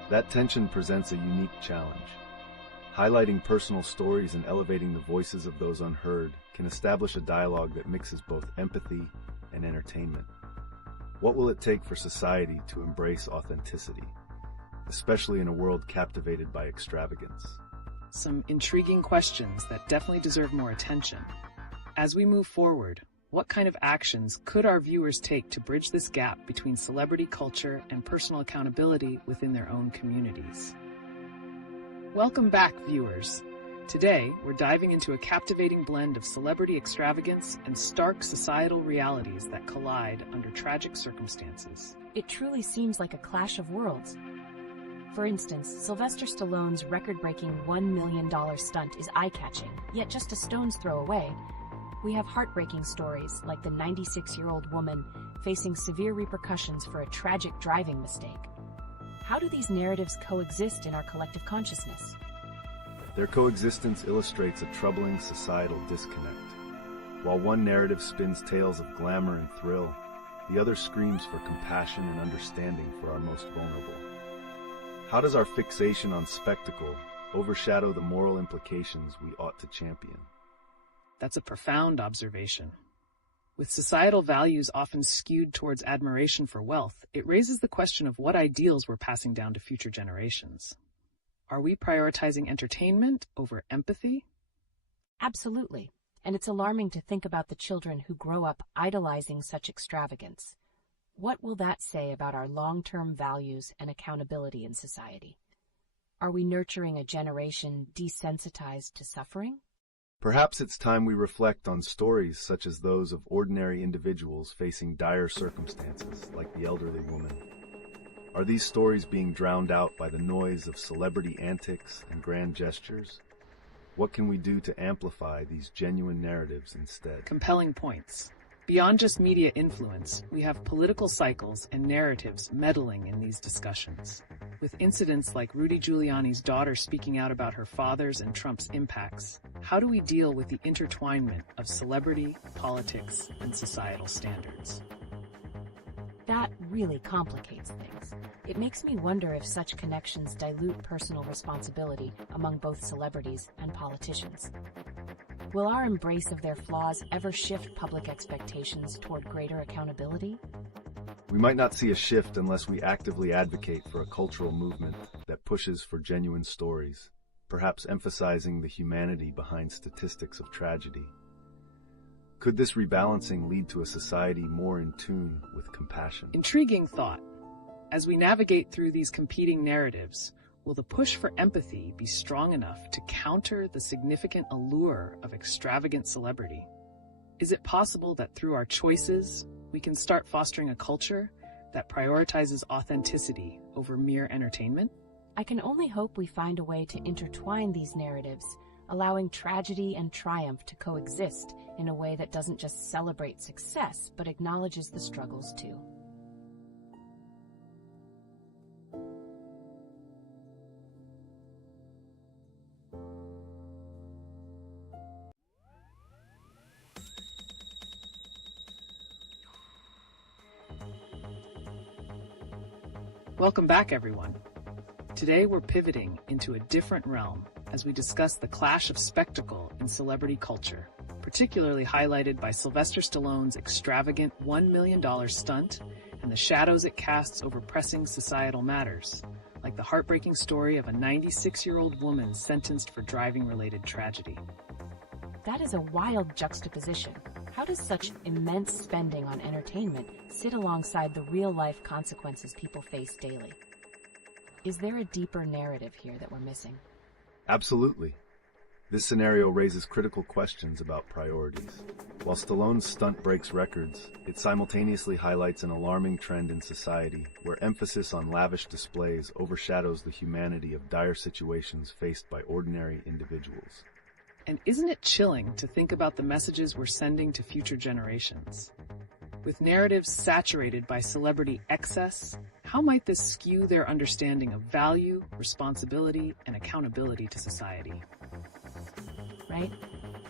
That tension presents a unique challenge. Highlighting personal stories and elevating the voices of those unheard can establish a dialogue that mixes both empathy and entertainment. What will it take for society to embrace authenticity, especially in a world captivated by extravagance? Some intriguing questions that definitely deserve more attention. As we move forward, what kind of actions could our viewers take to bridge this gap between celebrity culture and personal accountability within their own communities? Welcome back, viewers. Today, we're diving into a captivating blend of celebrity extravagance and stark societal realities that collide under tragic circumstances. It truly seems like a clash of worlds. For instance, Sylvester Stallone's record-breaking $1 million stunt is eye-catching, yet just a stone's throw away. We have heartbreaking stories like the 96-year-old woman facing severe repercussions for a tragic driving mistake. How do these narratives coexist in our collective consciousness? Their coexistence illustrates a troubling societal disconnect. While one narrative spins tales of glamour and thrill, the other screams for compassion and understanding for our most vulnerable. How does our fixation on spectacle overshadow the moral implications we ought to champion? That's a profound observation. With societal values often skewed towards admiration for wealth, it raises the question of what ideals we're passing down to future generations. Are we prioritizing entertainment over empathy? Absolutely. And it's alarming to think about the children who grow up idolizing such extravagance. What will that say about our long-term values and accountability in society? Are we nurturing a generation desensitized to suffering? Perhaps it's time we reflect on stories such as those of ordinary individuals facing dire circumstances, like the elderly woman. Are these stories being drowned out by the noise of celebrity antics and grand gestures? What can we do to amplify these genuine narratives instead? Compelling points. Beyond just media influence, we have political cycles and narratives meddling in these discussions. With incidents like Rudy Giuliani's daughter speaking out about her father's and Trump's impacts, how do we deal with the intertwinement of celebrity, politics, and societal standards? That really complicates things. It makes me wonder if such connections dilute personal responsibility among both celebrities and politicians. Will our embrace of their flaws ever shift public expectations toward greater accountability? We might not see a shift unless we actively advocate for a cultural movement that pushes for genuine stories, perhaps emphasizing the humanity behind statistics of tragedy. Could this rebalancing lead to a society more in tune with compassion? Intriguing thought. As we navigate through these competing narratives, will the push for empathy be strong enough to counter the significant allure of extravagant celebrity? Is it possible that through our choices, we can start fostering a culture that prioritizes authenticity over mere entertainment? I can only hope we find a way to intertwine these narratives, allowing tragedy and triumph to coexist in a way that doesn't just celebrate success, but acknowledges the struggles too. Welcome back, everyone. Today we're pivoting into a different realm as we discuss the clash of spectacle in celebrity culture, particularly highlighted by Sylvester Stallone's extravagant $1 million stunt and the shadows it casts over pressing societal matters, like the heartbreaking story of a 96-year-old woman sentenced for driving-related tragedy. That is a wild juxtaposition. How does such immense spending on entertainment sit alongside the real-life consequences people face daily? Is there a deeper narrative here that we're missing? Absolutely. This scenario raises critical questions about priorities. While Stallone's stunt breaks records, it simultaneously highlights an alarming trend in society where emphasis on lavish displays overshadows the humanity of dire situations faced by ordinary individuals. And isn't it chilling to think about the messages we're sending to future generations? With narratives saturated by celebrity excess, how might this skew their understanding of value, responsibility, and accountability to society? Right?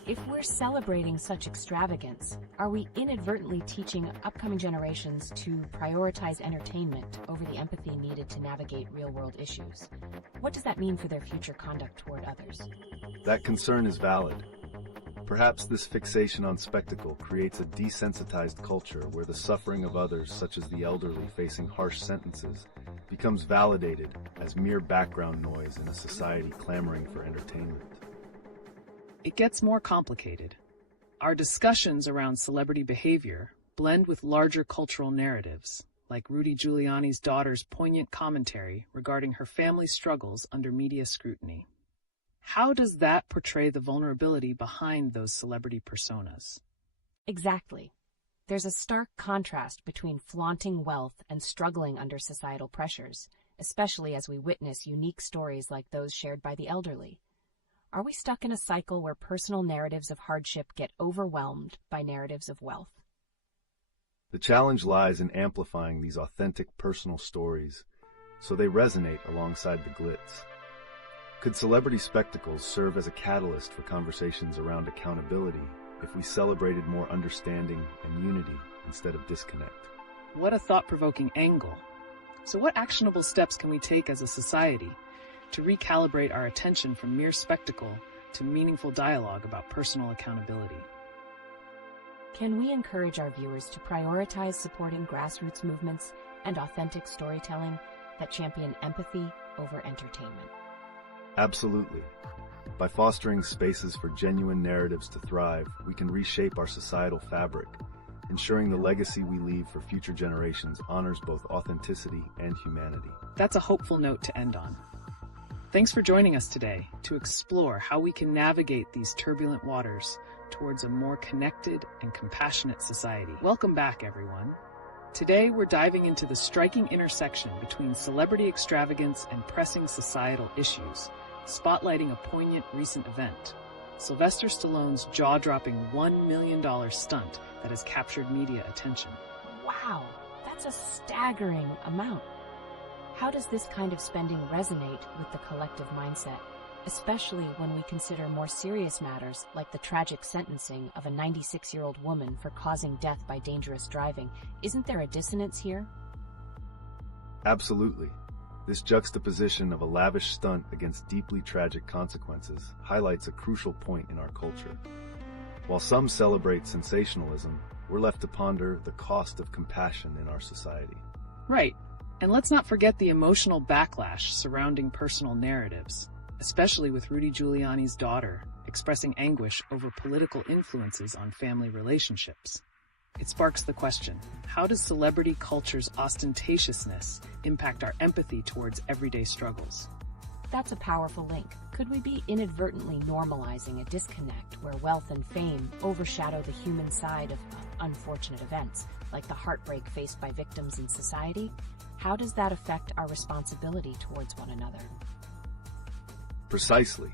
If we're celebrating such extravagance, are we inadvertently teaching upcoming generations to prioritize entertainment over the empathy needed to navigate real-world issues? What does that mean for their future conduct toward others? That concern is valid. Perhaps this fixation on spectacle creates a desensitized culture where the suffering of others, such as the elderly facing harsh sentences, becomes validated as mere background noise in a society clamoring for entertainment. It gets more complicated. Our discussions around celebrity behavior blend with larger cultural narratives, like Rudy Giuliani's daughter's poignant commentary regarding her family's struggles under media scrutiny. How does that portray the vulnerability behind those celebrity personas? Exactly. There's a stark contrast between flaunting wealth and struggling under societal pressures, especially as we witness unique stories like those shared by the elderly. Are we stuck in a cycle where personal narratives of hardship get overwhelmed by narratives of wealth? The challenge lies in amplifying these authentic personal stories so they resonate alongside the glitz. Could celebrity spectacles serve as a catalyst for conversations around accountability if we celebrated more understanding and unity instead of disconnect? What a thought-provoking angle. So what actionable steps can we take as a society to recalibrate our attention from mere spectacle to meaningful dialogue about personal accountability? Can we encourage our viewers to prioritize supporting grassroots movements and authentic storytelling that champion empathy over entertainment? Absolutely. By fostering spaces for genuine narratives to thrive, we can reshape our societal fabric, ensuring the legacy we leave for future generations honors both authenticity and humanity. That's a hopeful note to end on. Thanks for joining us today to explore how we can navigate these turbulent waters towards a more connected and compassionate society. Welcome back, everyone. Today, we're diving into the striking intersection between celebrity extravagance and pressing societal issues, spotlighting a poignant recent event, Sylvester Stallone's jaw-dropping $1 million stunt that has captured media attention. Wow, that's a staggering amount. How does this kind of spending resonate with the collective mindset, especially when we consider more serious matters like the tragic sentencing of a 96-year-old woman for causing death by dangerous driving? Isn't there a dissonance here? Absolutely. This juxtaposition of a lavish stunt against deeply tragic consequences highlights a crucial point in our culture. While some celebrate sensationalism, we're left to ponder the cost of compassion in our society. Right. And let's not forget the emotional backlash surrounding personal narratives, especially with Rudy Giuliani's daughter expressing anguish over political influences on family relationships. It sparks the question, how does celebrity culture's ostentatiousness impact our empathy towards everyday struggles? That's a powerful link. Could we be inadvertently normalizing a disconnect where wealth and fame overshadow the human side of unfortunate events, like the heartbreak faced by victims in society? How does that affect our responsibility towards one another? Precisely.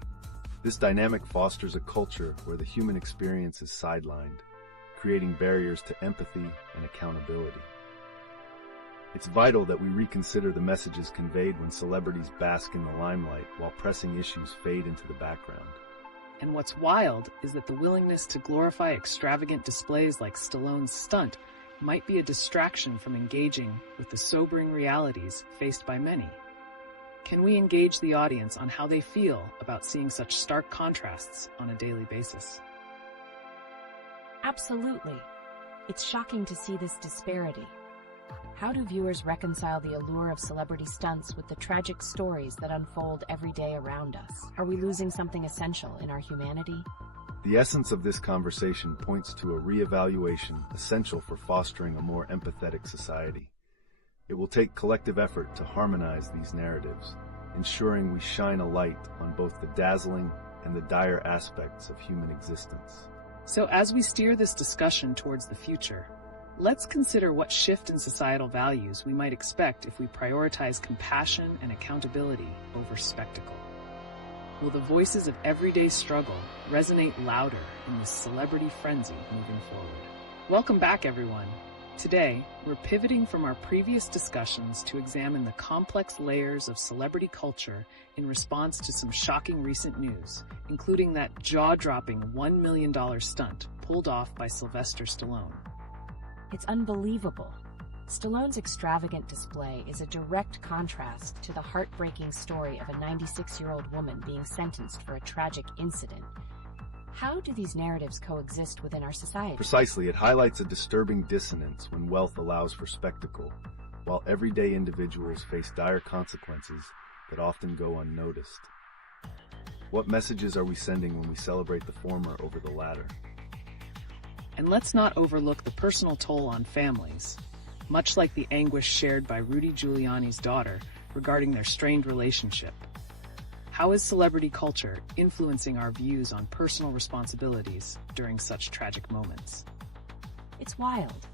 This dynamic fosters a culture where the human experience is sidelined, creating barriers to empathy and accountability. It's vital that we reconsider the messages conveyed when celebrities bask in the limelight while pressing issues fade into the background. And what's wild is that the willingness to glorify extravagant displays like Stallone's stunt might be a distraction from engaging with the sobering realities faced by many. Can we engage the audience on how they feel about seeing such stark contrasts on a daily basis? Absolutely. It's shocking to see this disparity. How do viewers reconcile the allure of celebrity stunts with the tragic stories that unfold every day around us? Are we losing something essential in our humanity? The essence of this conversation points to a reevaluation essential for fostering a more empathetic society. It will take collective effort to harmonize these narratives, ensuring we shine a light on both the dazzling and the dire aspects of human existence. So as we steer this discussion towards the future, let's consider what shift in societal values we might expect if we prioritize compassion and accountability over spectacle. Will the voices of everyday struggle resonate louder in this celebrity frenzy moving forward? Welcome back, everyone. Today, we're pivoting from our previous discussions to examine the complex layers of celebrity culture in response to some shocking recent news, including that jaw-dropping $1 million stunt pulled off by Sylvester Stallone. It's unbelievable. Stallone's extravagant display is a direct contrast to the heartbreaking story of a 96-year-old woman being sentenced for a tragic incident. How do these narratives coexist within our society? Precisely, it highlights a disturbing dissonance when wealth allows for spectacle, while everyday individuals face dire consequences that often go unnoticed. What messages are we sending when we celebrate the former over the latter? And let's not overlook the personal toll on families, much like the anguish shared by Rudy Giuliani's daughter regarding their strained relationship. How is celebrity culture influencing our views on personal responsibilities during such tragic moments? It's wild.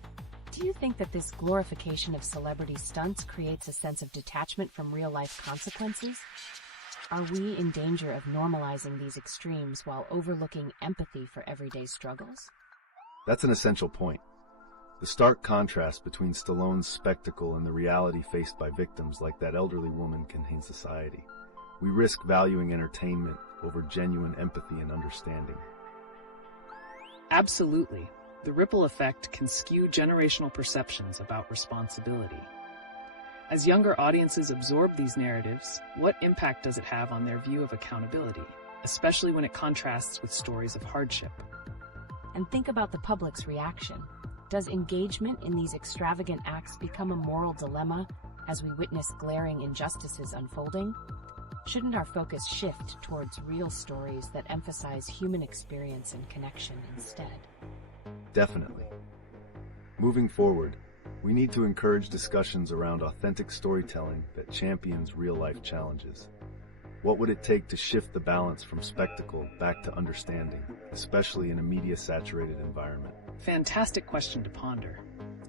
Do you think that this glorification of celebrity stunts creates a sense of detachment from real-life consequences? Are we in danger of normalizing these extremes while overlooking empathy for everyday struggles? That's an essential point. The stark contrast between Stallone's spectacle and the reality faced by victims like that elderly woman contains society. We risk valuing entertainment over genuine empathy and understanding. Absolutely. The ripple effect can skew generational perceptions about responsibility. As younger audiences absorb these narratives, what impact does it have on their view of accountability, especially when it contrasts with stories of hardship? And think about the public's reaction. Does engagement in these extravagant acts become a moral dilemma as we witness glaring injustices unfolding? Shouldn't our focus shift towards real stories that emphasize human experience and connection instead? Definitely. Moving forward, we need to encourage discussions around authentic storytelling that champions real-life challenges. What would it take to shift the balance from spectacle back to understanding, especially in a media-saturated environment? Fantastic question to ponder.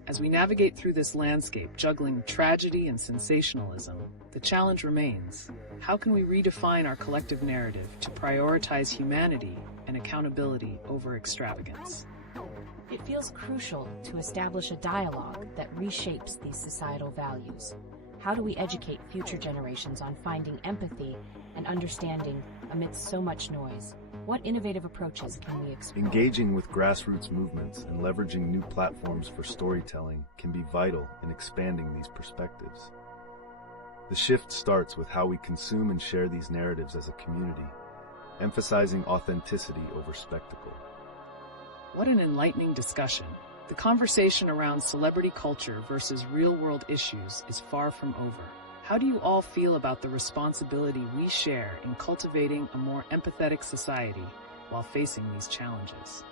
As we navigate through this landscape, juggling tragedy and sensationalism, the challenge remains. How can we redefine our collective narrative to prioritize humanity and accountability over extravagance? It feels crucial to establish a dialogue that reshapes these societal values. How do we educate future generations on finding empathy and understanding amidst so much noise? What innovative approaches can we explore? Engaging with grassroots movements and leveraging new platforms for storytelling can be vital in expanding these perspectives. The shift starts with how we consume and share these narratives as a community, emphasizing authenticity over spectacle. What an enlightening discussion. The conversation around celebrity culture versus real-world issues is far from over. How do you all feel about the responsibility we share in cultivating a more empathetic society while facing these challenges?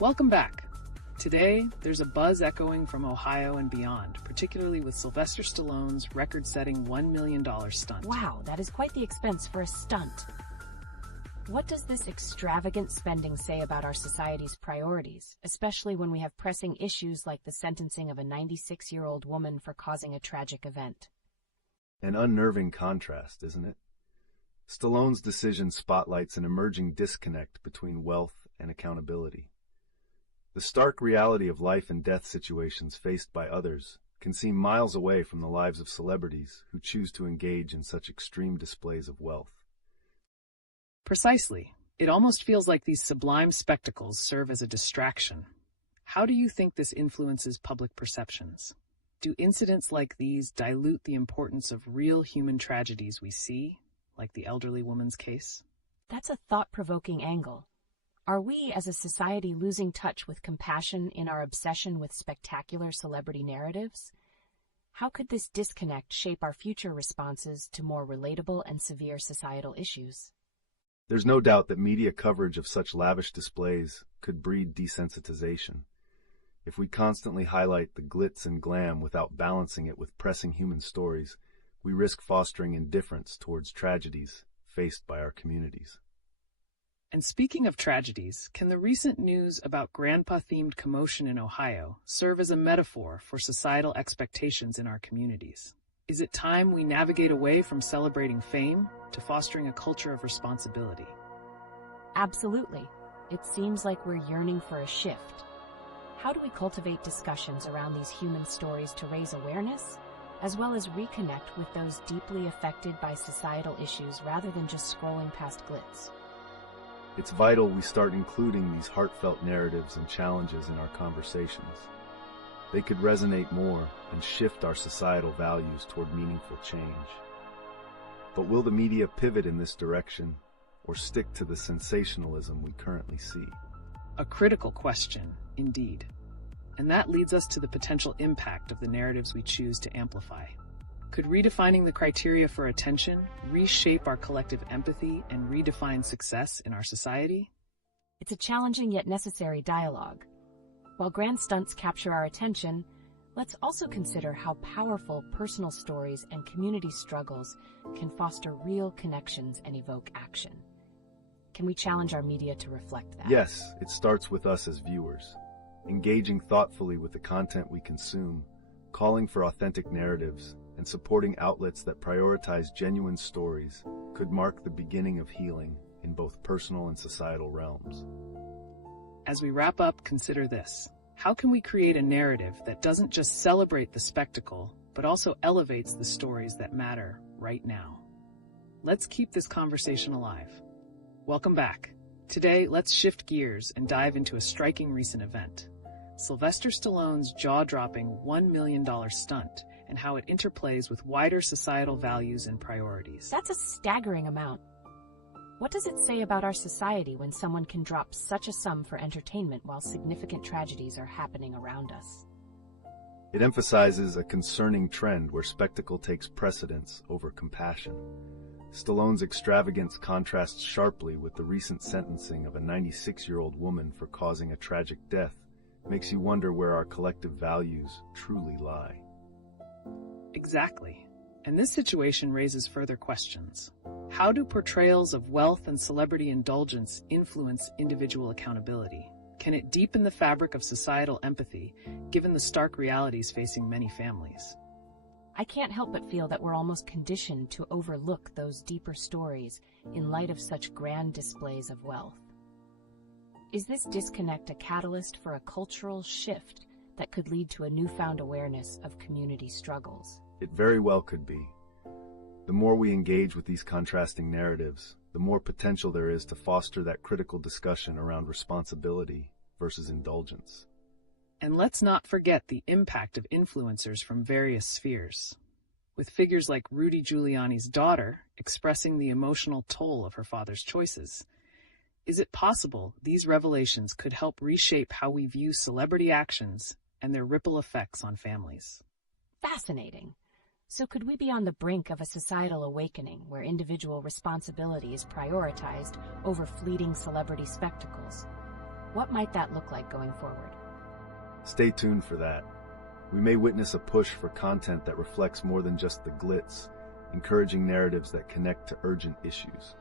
Welcome back. Today, there's a buzz echoing from Ohio and beyond, particularly with Sylvester Stallone's record-setting $1 million stunt. Wow, that is quite the expense for a stunt. What does this extravagant spending say about our society's priorities, especially when we have pressing issues like the sentencing of a 96-year-old woman for causing a tragic event? An unnerving contrast, isn't it? Stallone's decision spotlights an emerging disconnect between wealth and accountability. The stark reality of life and death situations faced by others can seem miles away from the lives of celebrities who choose to engage in such extreme displays of wealth. Precisely. It almost feels like these sublime spectacles serve as a distraction. How do you think this influences public perceptions? Do incidents like these dilute the importance of real human tragedies we see, like the elderly woman's case? That's a thought-provoking angle. Are we, as a society, losing touch with compassion in our obsession with spectacular celebrity narratives? How could this disconnect shape our future responses to more relatable and severe societal issues? There's no doubt that media coverage of such lavish displays could breed desensitization. If we constantly highlight the glitz and glam without balancing it with pressing human stories, we risk fostering indifference towards tragedies faced by our communities. And speaking of tragedies, can the recent news about grandpa-themed commotion in Ohio serve as a metaphor for societal expectations in our communities? Is it time we navigate away from celebrating fame to fostering a culture of responsibility? Absolutely. It seems like we're yearning for a shift. How do we cultivate discussions around these human stories to raise awareness, as well as reconnect with those deeply affected by societal issues rather than just scrolling past glitz? It's vital we start including these heartfelt narratives and challenges in our conversations. They could resonate more and shift our societal values toward meaningful change. But will the media pivot in this direction or stick to the sensationalism we currently see? A critical question, indeed. And that leads us to the potential impact of the narratives we choose to amplify. Could redefining the criteria for attention reshape our collective empathy and redefine success in our society? It's a challenging yet necessary dialogue. While grand stunts capture our attention, let's also consider how powerful personal stories and community struggles can foster real connections and evoke action. Can we challenge our media to reflect that? Yes, it starts with us as viewers. Engaging thoughtfully with the content we consume, calling for authentic narratives, and supporting outlets that prioritize genuine stories could mark the beginning of healing in both personal and societal realms. As we wrap up, consider this. How can we create a narrative that doesn't just celebrate the spectacle, but also elevates the stories that matter right now? Let's keep this conversation alive. Welcome back. Today, let's shift gears and dive into a striking recent event. Sylvester Stallone's jaw-dropping $1 million stunt and how it interplays with wider societal values and priorities. That's a staggering amount. What does it say about our society when someone can drop such a sum for entertainment while significant tragedies are happening around us? It emphasizes a concerning trend where spectacle takes precedence over compassion. Stallone's extravagance contrasts sharply with the recent sentencing of a 96-year-old woman for causing a tragic death, makes you wonder where our collective values truly lie. Exactly. And this situation raises further questions. How do portrayals of wealth and celebrity indulgence influence individual accountability? Can it deepen the fabric of societal empathy, given the stark realities facing many families? I can't help but feel that we're almost conditioned to overlook those deeper stories in light of such grand displays of wealth. Is this disconnect a catalyst for a cultural shift that could lead to a newfound awareness of community struggles? It very well could be. The more we engage with these contrasting narratives, the more potential there is to foster that critical discussion around responsibility versus indulgence. And let's not forget the impact of influencers from various spheres. With figures like Rudy Giuliani's daughter expressing the emotional toll of her father's choices, is it possible these revelations could help reshape how we view celebrity actions and their ripple effects on families? Fascinating. So could we be on the brink of a societal awakening where individual responsibility is prioritized over fleeting celebrity spectacles? What might that look like going forward? Stay tuned for that. We may witness a push for content that reflects more than just the glitz, encouraging narratives that connect to urgent issues.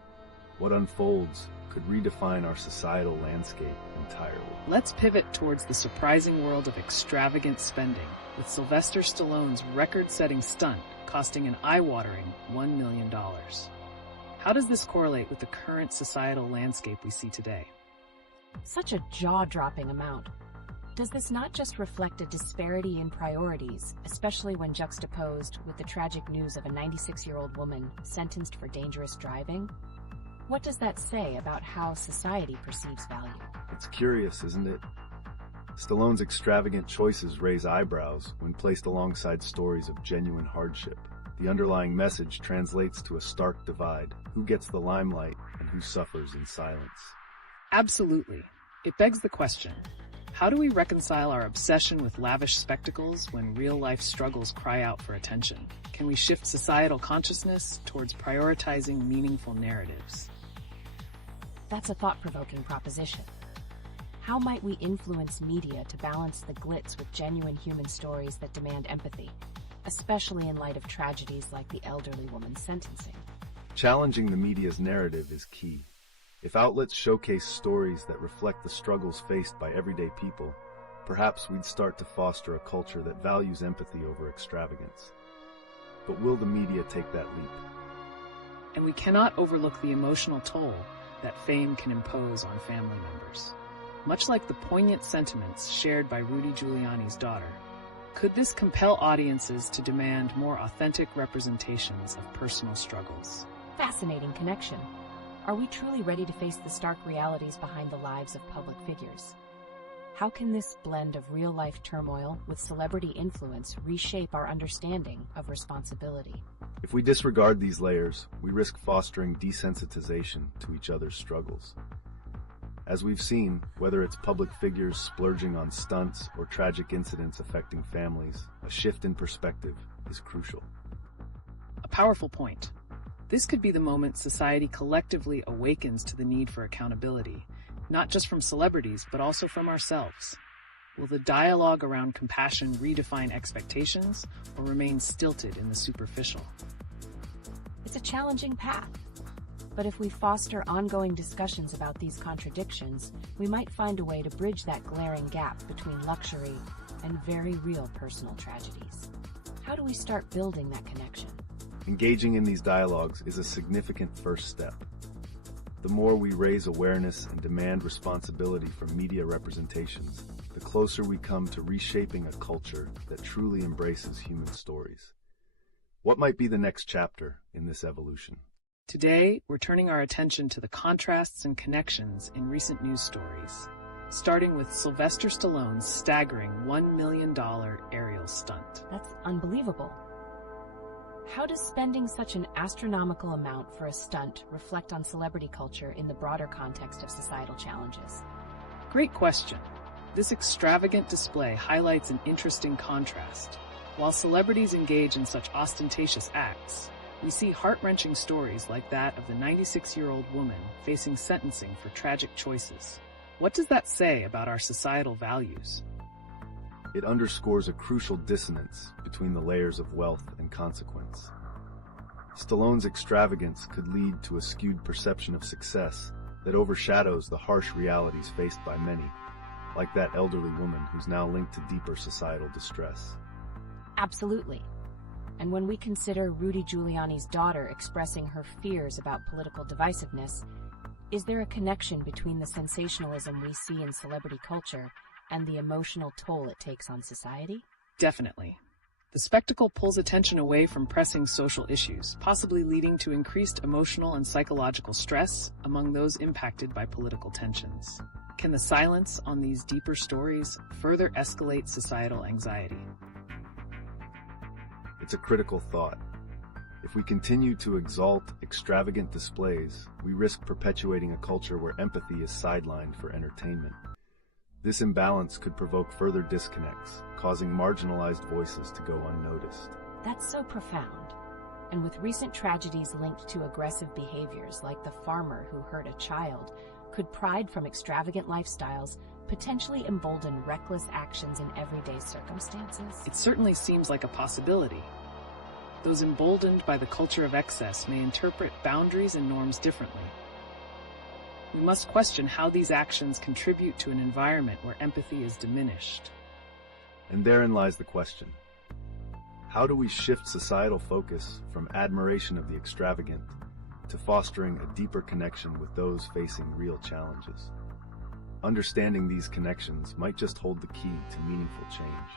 What unfolds could redefine our societal landscape entirely. Let's pivot towards the surprising world of extravagant spending, with Sylvester Stallone's record-setting stunt costing an eye-watering $1 million. How does this correlate with the current societal landscape we see today? Such a jaw-dropping amount. Does this not just reflect a disparity in priorities, especially when juxtaposed with the tragic news of a 96-year-old woman sentenced for dangerous driving? What does that say about how society perceives value? It's curious, isn't it? Stallone's extravagant choices raise eyebrows when placed alongside stories of genuine hardship. The underlying message translates to a stark divide: who gets the limelight and who suffers in silence. Absolutely. It begs the question, how do we reconcile our obsession with lavish spectacles when real-life struggles cry out for attention? Can we shift societal consciousness towards prioritizing meaningful narratives? That's a thought-provoking proposition. How might we influence media to balance the glitz with genuine human stories that demand empathy, especially in light of tragedies like the elderly woman's sentencing? Challenging the media's narrative is key. If outlets showcase stories that reflect the struggles faced by everyday people, perhaps we'd start to foster a culture that values empathy over extravagance. But will the media take that leap? And we cannot overlook the emotional toll that fame can impose on family members. Much like the poignant sentiments shared by Rudy Giuliani's daughter, could this compel audiences to demand more authentic representations of personal struggles? Fascinating connection. Are we truly ready to face the stark realities behind the lives of public figures? How can this blend of real-life turmoil with celebrity influence reshape our understanding of responsibility? If we disregard these layers, we risk fostering desensitization to each other's struggles. As we've seen, whether it's public figures splurging on stunts or tragic incidents affecting families, a shift in perspective is crucial. A powerful point. This could be the moment society collectively awakens to the need for accountability, not just from celebrities, but also from ourselves. Will the dialogue around compassion redefine expectations or remain stilted in the superficial? It's a challenging path. But if we foster ongoing discussions about these contradictions, we might find a way to bridge that glaring gap between luxury and very real personal tragedies. How do we start building that connection? Engaging in these dialogues is a significant first step. The more we raise awareness and demand responsibility from media representations, the closer we come to reshaping a culture that truly embraces human stories. What might be the next chapter in this evolution? Today, we're turning our attention to the contrasts and connections in recent news stories, starting with Sylvester Stallone's staggering $1 million aerial stunt. That's unbelievable. How does spending such an astronomical amount for a stunt reflect on celebrity culture in the broader context of societal challenges? Great question. This extravagant display highlights an interesting contrast. While celebrities engage in such ostentatious acts, we see heart-wrenching stories like that of the 96-year-old woman facing sentencing for tragic choices. What does that say about our societal values? It underscores a crucial dissonance between the layers of wealth and consequence. Stallone's extravagance could lead to a skewed perception of success that overshadows the harsh realities faced by many, like that elderly woman who's now linked to deeper societal distress. Absolutely. And when we consider Rudy Giuliani's daughter expressing her fears about political divisiveness, is there a connection between the sensationalism we see in celebrity culture and the emotional toll it takes on society? Definitely. The spectacle pulls attention away from pressing social issues, possibly leading to increased emotional and psychological stress among those impacted by political tensions. Can the silence on these deeper stories further escalate societal anxiety? It's a critical thought. If we continue to exalt extravagant displays, we risk perpetuating a culture where empathy is sidelined for entertainment. This imbalance could provoke further disconnects, causing marginalized voices to go unnoticed. That's so profound. And with recent tragedies linked to aggressive behaviors like the farmer who hurt a child, could pride from extravagant lifestyles potentially embolden reckless actions in everyday circumstances? It certainly seems like a possibility. Those emboldened by the culture of excess may interpret boundaries and norms differently. We must question how these actions contribute to an environment where empathy is diminished. And therein lies the question. How do we shift societal focus from admiration of the extravagant to fostering a deeper connection with those facing real challenges? Understanding these connections might just hold the key to meaningful change.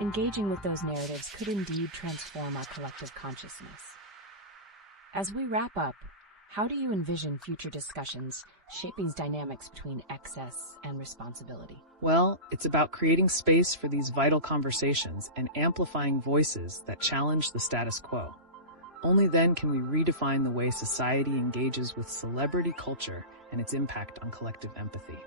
Engaging with those narratives could indeed transform our collective consciousness. As we wrap up, how do you envision future discussions shaping dynamics between excess and responsibility? Well, it's about creating space for these vital conversations and amplifying voices that challenge the status quo. Only then can we redefine the way society engages with celebrity culture and its impact on collective empathy.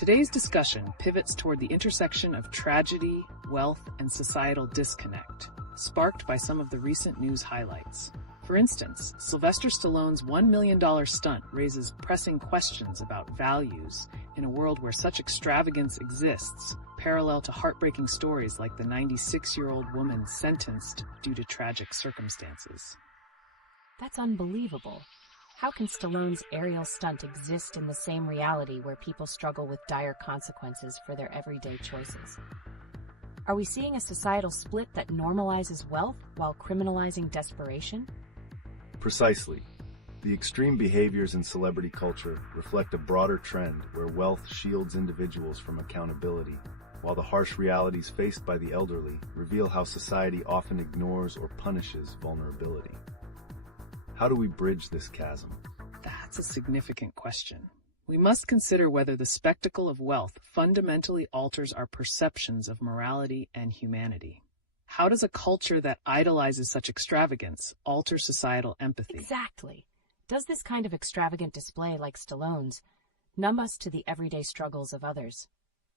Today's discussion pivots toward the intersection of tragedy, wealth, and societal disconnect, sparked by some of the recent news highlights. For instance, Sylvester Stallone's $1 million stunt raises pressing questions about values in a world where such extravagance exists, parallel to heartbreaking stories like the 96-year-old woman sentenced due to tragic circumstances. That's unbelievable. How can Stallone's aerial stunt exist in the same reality where people struggle with dire consequences for their everyday choices? Are we seeing a societal split that normalizes wealth while criminalizing desperation? Precisely. The extreme behaviors in celebrity culture reflect a broader trend where wealth shields individuals from accountability, while the harsh realities faced by the elderly reveal how society often ignores or punishes vulnerability. How do we bridge this chasm? That's a significant question. We must consider whether the spectacle of wealth fundamentally alters our perceptions of morality and humanity. How does a culture that idolizes such extravagance alter societal empathy? Exactly. Does this kind of extravagant display, like Stallone's, numb us to the everyday struggles of others?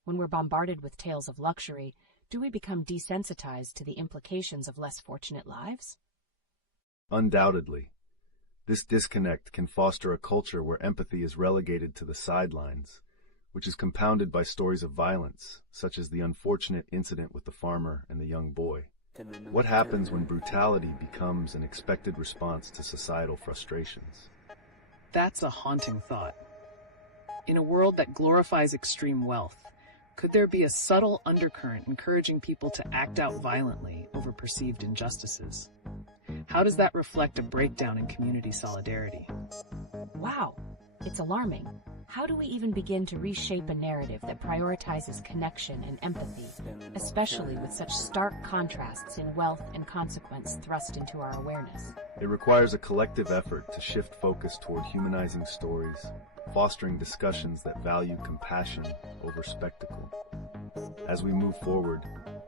When we're bombarded with tales of luxury, do we become desensitized to the implications of less fortunate lives? Undoubtedly. This disconnect can foster a culture where empathy is relegated to the sidelines, which is compounded by stories of violence, such as the unfortunate incident with the farmer and the young boy. What happens when brutality becomes an expected response to societal frustrations? That's a haunting thought. In a world that glorifies extreme wealth, could there be a subtle undercurrent encouraging people to act out violently over perceived injustices? How does that reflect a breakdown in community solidarity? Wow, it's alarming. How do we even begin to reshape a narrative that prioritizes connection and empathy, especially with such stark contrasts in wealth and consequence thrust into our awareness? It requires a collective effort to shift focus toward humanizing stories, fostering discussions that value compassion over spectacle. As we move forward,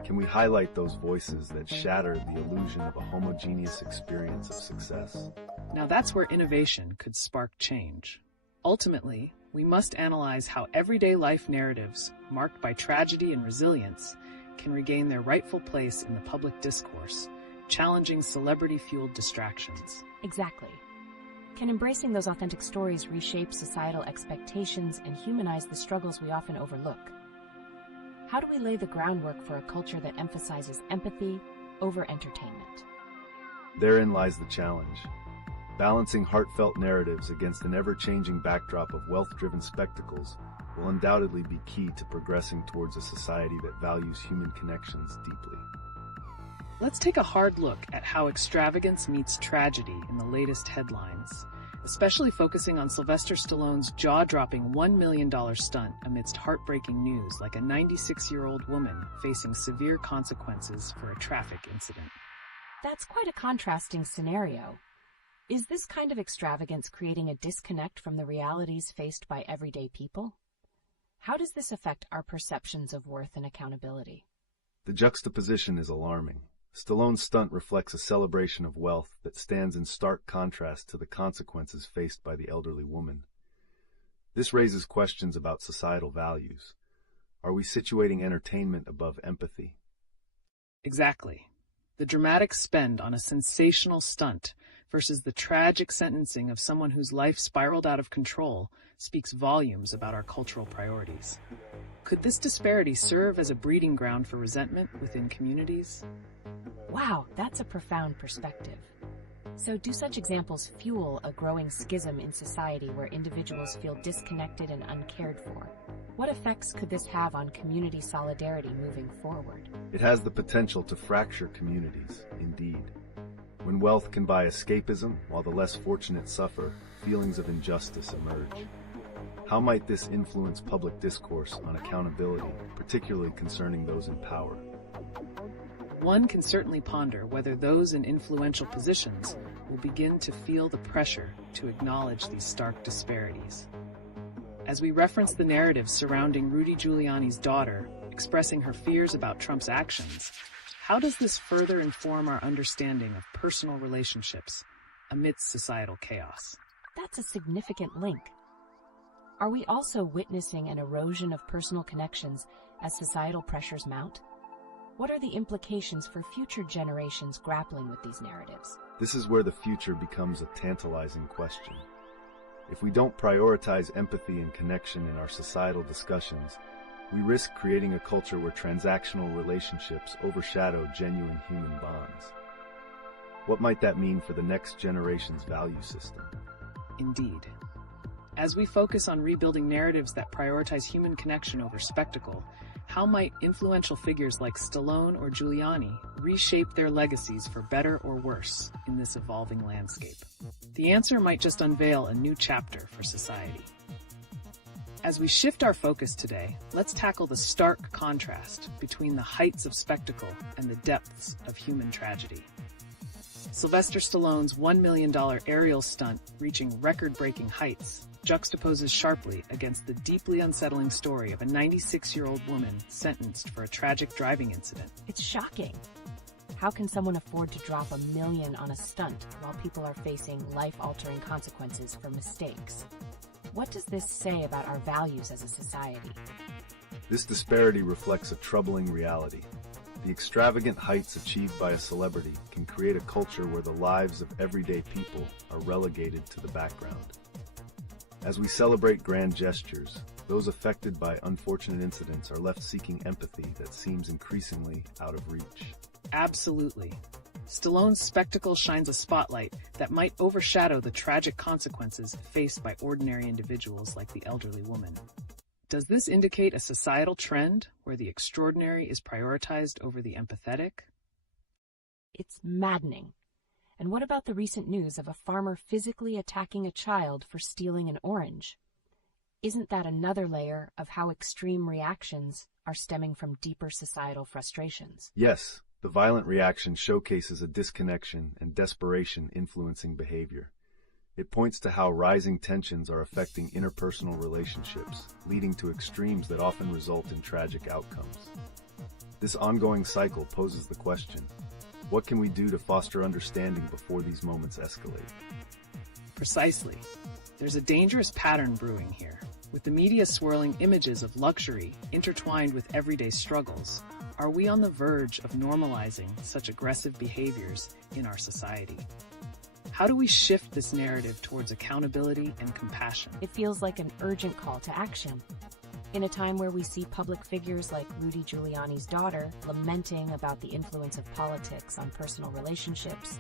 can we highlight those voices that shatter the illusion of a homogeneous experience of success? Now that's where innovation could spark change. Ultimately, we must analyze how everyday life narratives, marked by tragedy and resilience, can regain their rightful place in the public discourse, challenging celebrity-fueled distractions. Exactly. Can embracing those authentic stories reshape societal expectations and humanize the struggles we often overlook? How do we lay the groundwork for a culture that emphasizes empathy over entertainment? Therein lies the challenge. Balancing heartfelt narratives against an ever-changing backdrop of wealth-driven spectacles will undoubtedly be key to progressing towards a society that values human connections deeply. Let's take a hard look at how extravagance meets tragedy in the latest headlines, especially focusing on Sylvester Stallone's jaw-dropping $1 million stunt amidst heartbreaking news like a 96-year-old woman facing severe consequences for a traffic incident. That's quite a contrasting scenario. Is this kind of extravagance creating a disconnect from the realities faced by everyday people? How does this affect our perceptions of worth and accountability? The juxtaposition is alarming. Stallone's stunt reflects a celebration of wealth that stands in stark contrast to the consequences faced by the elderly woman. This raises questions about societal values. Are we situating entertainment above empathy? Exactly. The dramatic spend on a sensational stunt versus the tragic sentencing of someone whose life spiraled out of control speaks volumes about our cultural priorities. Could this disparity serve as a breeding ground for resentment within communities? Wow, that's a profound perspective. So do such examples fuel a growing schism in society where individuals feel disconnected and uncared for? What effects could this have on community solidarity moving forward? It has the potential to fracture communities, indeed. When wealth can buy escapism while the less fortunate suffer, feelings of injustice emerge. How might this influence public discourse on accountability, particularly concerning those in power? One can certainly ponder whether those in influential positions will begin to feel the pressure to acknowledge these stark disparities. As we reference the narrative surrounding Rudy Giuliani's daughter expressing her fears about Trump's actions, how does this further inform our understanding of personal relationships amidst societal chaos? That's a significant link. Are we also witnessing an erosion of personal connections as societal pressures mount? What are the implications for future generations grappling with these narratives? This is where the future becomes a tantalizing question. If we don't prioritize empathy and connection in our societal discussions, we risk creating a culture where transactional relationships overshadow genuine human bonds. What might that mean for the next generation's value system? Indeed. As we focus on rebuilding narratives that prioritize human connection over spectacle, how might influential figures like Stallone or Giuliani reshape their legacies for better or worse in this evolving landscape? The answer might just unveil a new chapter for society. As we shift our focus today, let's tackle the stark contrast between the heights of spectacle and the depths of human tragedy. Sylvester Stallone's $1 million aerial stunt reaching record-breaking heights juxtaposes sharply against the deeply unsettling story of a 96-year-old woman sentenced for a tragic driving incident. It's shocking. How can someone afford to drop $1 million on a stunt while people are facing life-altering consequences for mistakes? What does this say about our values as a society? This disparity reflects a troubling reality. The extravagant heights achieved by a celebrity can create a culture where the lives of everyday people are relegated to the background. As we celebrate grand gestures, those affected by unfortunate incidents are left seeking empathy that seems increasingly out of reach. Absolutely. Stallone's spectacle shines a spotlight that might overshadow the tragic consequences faced by ordinary individuals like the elderly woman. Does this indicate a societal trend where the extraordinary is prioritized over the empathetic? It's maddening. And what about the recent news of a farmer physically attacking a child for stealing an orange? Isn't that another layer of how extreme reactions are stemming from deeper societal frustrations? Yes, the violent reaction showcases a disconnection and desperation influencing behavior. It points to how rising tensions are affecting interpersonal relationships, leading to extremes that often result in tragic outcomes. This ongoing cycle poses the question, what can we do to foster understanding before these moments escalate? Precisely. There's a dangerous pattern brewing here. With the media swirling images of luxury intertwined with everyday struggles, are we on the verge of normalizing such aggressive behaviors in our society? How do we shift this narrative towards accountability and compassion? It feels like an urgent call to action. In a time where we see public figures like Rudy Giuliani's daughter lamenting about the influence of politics on personal relationships,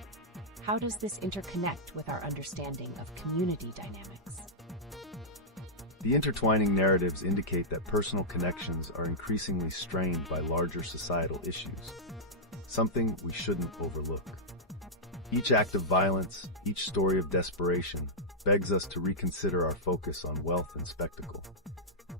how does this interconnect with our understanding of community dynamics? The intertwining narratives indicate that personal connections are increasingly strained by larger societal issues, something we shouldn't overlook. Each act of violence, each story of desperation, begs us to reconsider our focus on wealth and spectacle.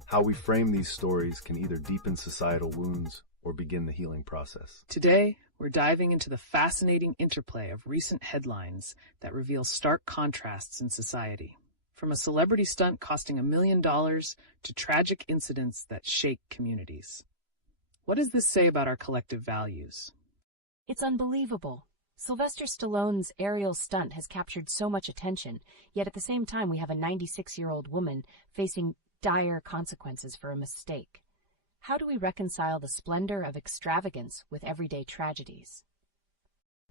How we frame these stories can either deepen societal wounds or begin the healing process. Today, we're diving into the fascinating interplay of recent headlines that reveal stark contrasts in society. From a celebrity stunt costing $1 million to tragic incidents that shake communities. What does this say about our collective values? It's unbelievable. Sylvester Stallone's aerial stunt has captured so much attention, yet at the same time we have a 96-year-old woman facing dire consequences for a mistake. How do we reconcile the splendor of extravagance with everyday tragedies?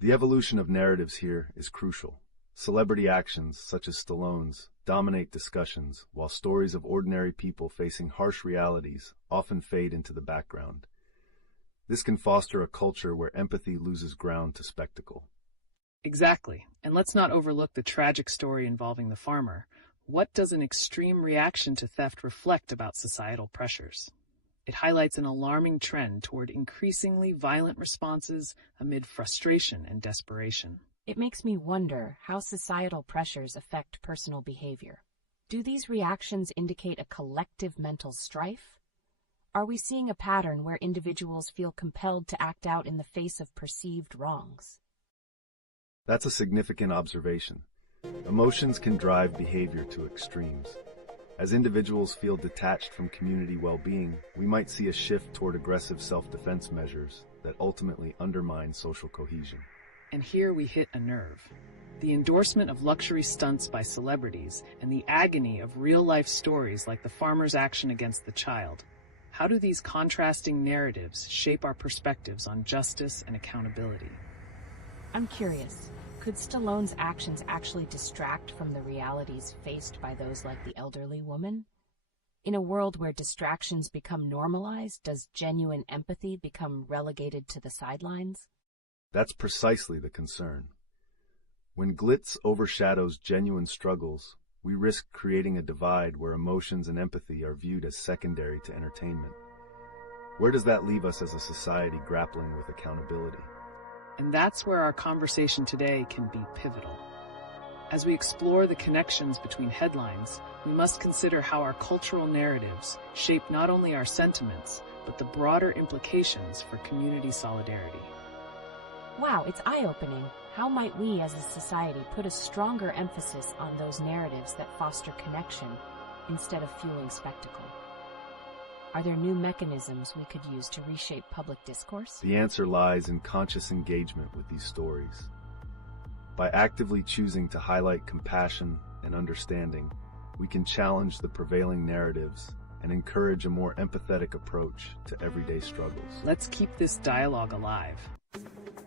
The evolution of narratives here is crucial. Celebrity actions, such as Stallone's, dominate discussions, while stories of ordinary people facing harsh realities often fade into the background. This can foster a culture where empathy loses ground to spectacle. Exactly. And let's not overlook the tragic story involving the farmer. What does an extreme reaction to theft reflect about societal pressures? It highlights an alarming trend toward increasingly violent responses amid frustration and desperation. It makes me wonder how societal pressures affect personal behavior. Do these reactions indicate a collective mental strife? Are we seeing a pattern where individuals feel compelled to act out in the face of perceived wrongs? That's a significant observation. Emotions can drive behavior to extremes. As individuals feel detached from community well-being, we might see a shift toward aggressive self-defense measures that ultimately undermine social cohesion. And here we hit a nerve. The endorsement of luxury stunts by celebrities and the agony of real-life stories like the farmer's action against the child. How do these contrasting narratives shape our perspectives on justice and accountability? I'm curious, could Stallone's actions actually distract from the realities faced by those like the elderly woman? In a world where distractions become normalized, does genuine empathy become relegated to the sidelines? That's precisely the concern. When glitz overshadows genuine struggles, we risk creating a divide where emotions and empathy are viewed as secondary to entertainment. Where does that leave us as a society grappling with accountability? And that's where our conversation today can be pivotal. As we explore the connections between headlines, we must consider how our cultural narratives shape not only our sentiments, but the broader implications for community solidarity. Wow, it's eye-opening. How might we as a society put a stronger emphasis on those narratives that foster connection instead of fueling spectacle? Are there new mechanisms we could use to reshape public discourse? The answer lies in conscious engagement with these stories. By actively choosing to highlight compassion and understanding, we can challenge the prevailing narratives and encourage a more empathetic approach to everyday struggles. Let's keep this dialogue alive.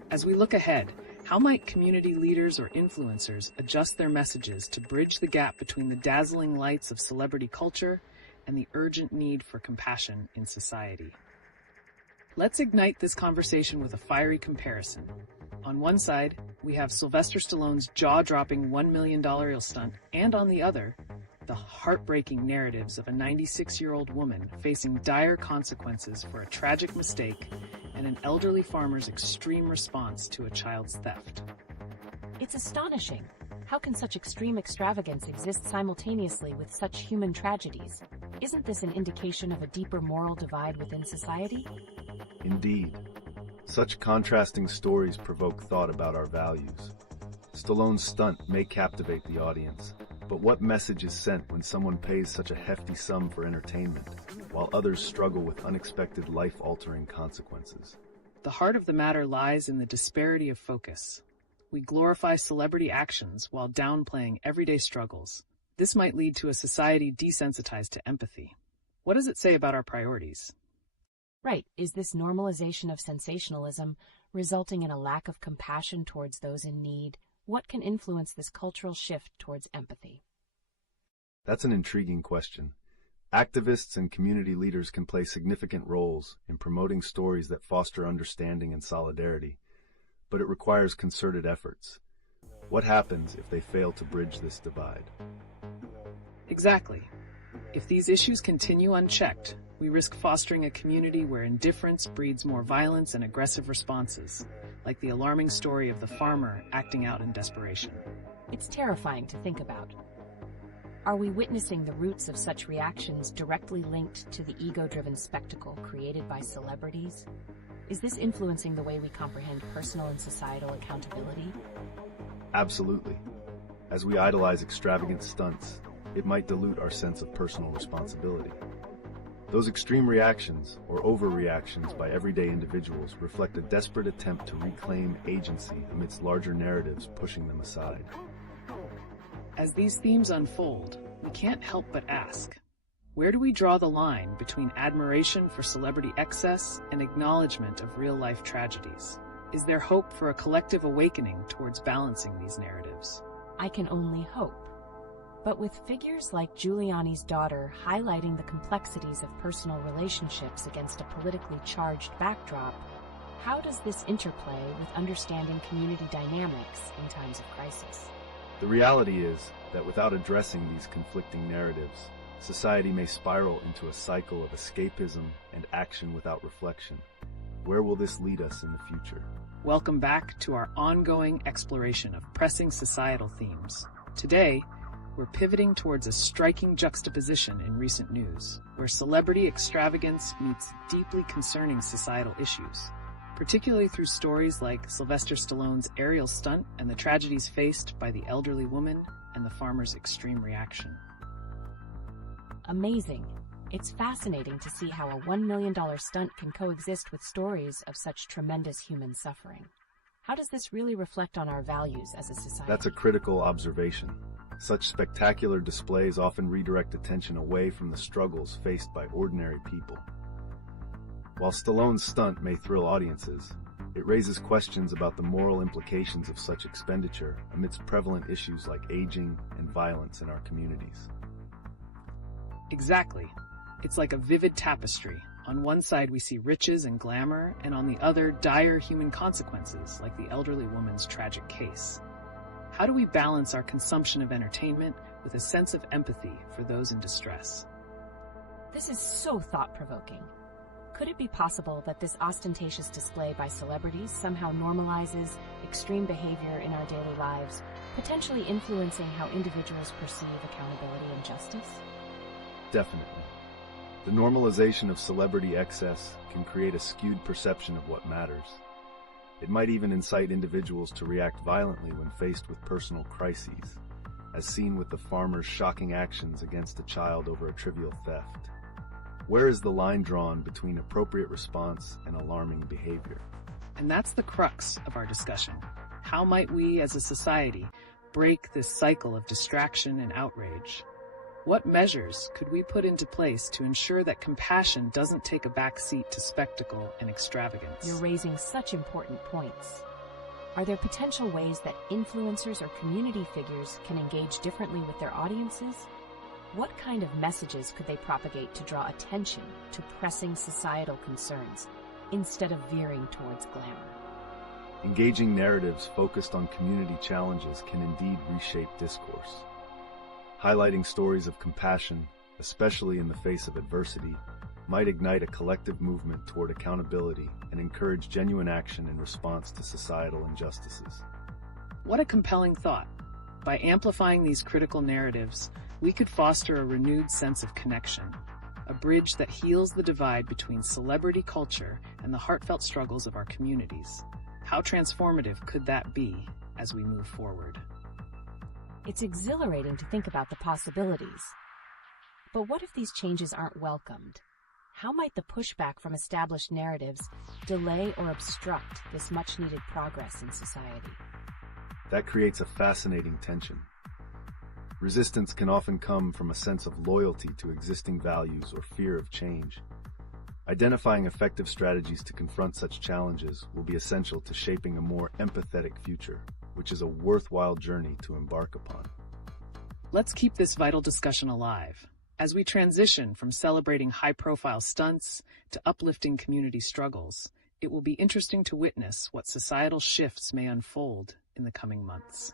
As we look ahead, how might community leaders or influencers adjust their messages to bridge the gap between the dazzling lights of celebrity culture and the urgent need for compassion in society? Let's ignite this conversation with a fiery comparison. On one side, we have Sylvester Stallone's jaw-dropping $1 million stunt, and on the other, the heartbreaking narratives of a 96-year-old woman facing dire consequences for a tragic mistake and an elderly farmer's extreme response to a child's theft. It's astonishing. How can such extreme extravagance exist simultaneously with such human tragedies? Isn't this an indication of a deeper moral divide within society? Indeed. Such contrasting stories provoke thought about our values. Stallone's stunt may captivate the audience, but what message is sent when someone pays such a hefty sum for entertainment, while others struggle with unexpected life-altering consequences? The heart of the matter lies in the disparity of focus. We glorify celebrity actions while downplaying everyday struggles, This might lead to a society desensitized to empathy. What does it say about our priorities? Right. Is this normalization of sensationalism resulting in a lack of compassion towards those in need? What can influence this cultural shift towards empathy? That's an intriguing question. Activists and community leaders can play significant roles in promoting stories that foster understanding and solidarity, but it requires concerted efforts. What happens if they fail to bridge this divide? Exactly. If these issues continue unchecked, we risk fostering a community where indifference breeds more violence and aggressive responses, like the alarming story of the farmer acting out in desperation. It's terrifying to think about. Are we witnessing the roots of such reactions directly linked to the ego-driven spectacle created by celebrities? Is this influencing the way we comprehend personal and societal accountability? Absolutely. As we idolize extravagant stunts, it might dilute our sense of personal responsibility. Those extreme reactions, or overreactions by everyday individuals, reflect a desperate attempt to reclaim agency amidst larger narratives pushing them aside. As these themes unfold, we can't help but ask, where do we draw the line between admiration for celebrity excess and acknowledgement of real-life tragedies? Is there hope for a collective awakening towards balancing these narratives? I can only hope. But with figures like Giuliani's daughter highlighting the complexities of personal relationships against a politically charged backdrop, how does this interplay with understanding community dynamics in times of crisis? The reality is that without addressing these conflicting narratives, society may spiral into a cycle of escapism and action without reflection. Where will this lead us in the future? Welcome back to our ongoing exploration of pressing societal themes. Today, we're pivoting towards a striking juxtaposition in recent news, where celebrity extravagance meets deeply concerning societal issues, particularly through stories like Sylvester Stallone's aerial stunt and the tragedies faced by the elderly woman and the farmer's extreme reaction. Amazing. It's fascinating to see how a $1 million stunt can coexist with stories of such tremendous human suffering. How does this really reflect on our values as a society? That's a critical observation. Such spectacular displays often redirect attention away from the struggles faced by ordinary people. While Stallone's stunt may thrill audiences, it raises questions about the moral implications of such expenditure amidst prevalent issues like aging and violence in our communities. Exactly. It's like a vivid tapestry. On one side we see riches and glamour, and on the other, dire human consequences, like the elderly woman's tragic case. How do we balance our consumption of entertainment with a sense of empathy for those in distress? This is so thought-provoking. Could it be possible that this ostentatious display by celebrities somehow normalizes extreme behavior in our daily lives, potentially influencing how individuals perceive accountability and justice? Definitely. The normalization of celebrity excess can create a skewed perception of what matters. It might even incite individuals to react violently when faced with personal crises, as seen with the farmer's shocking actions against a child over a trivial theft. Where is the line drawn between appropriate response and alarming behavior? And that's the crux of our discussion. How might we, as a society, break this cycle of distraction and outrage? What measures could we put into place to ensure that compassion doesn't take a back seat to spectacle and extravagance? You're raising such important points. Are there potential ways that influencers or community figures can engage differently with their audiences? What kind of messages could they propagate to draw attention to pressing societal concerns instead of veering towards glamour? Engaging narratives focused on community challenges can indeed reshape discourse. Highlighting stories of compassion, especially in the face of adversity, might ignite a collective movement toward accountability and encourage genuine action in response to societal injustices. What a compelling thought. By amplifying these critical narratives, we could foster a renewed sense of connection, a bridge that heals the divide between celebrity culture and the heartfelt struggles of our communities. How transformative could that be as we move forward? It's exhilarating to think about the possibilities. But what if these changes aren't welcomed? How might the pushback from established narratives delay or obstruct this much-needed progress in society? That creates a fascinating tension. Resistance can often come from a sense of loyalty to existing values or fear of change. Identifying effective strategies to confront such challenges will be essential to shaping a more empathetic future, which is a worthwhile journey to embark upon. Let's keep this vital discussion alive. As we transition from celebrating high-profile stunts to uplifting community struggles, it will be interesting to witness what societal shifts may unfold in the coming months.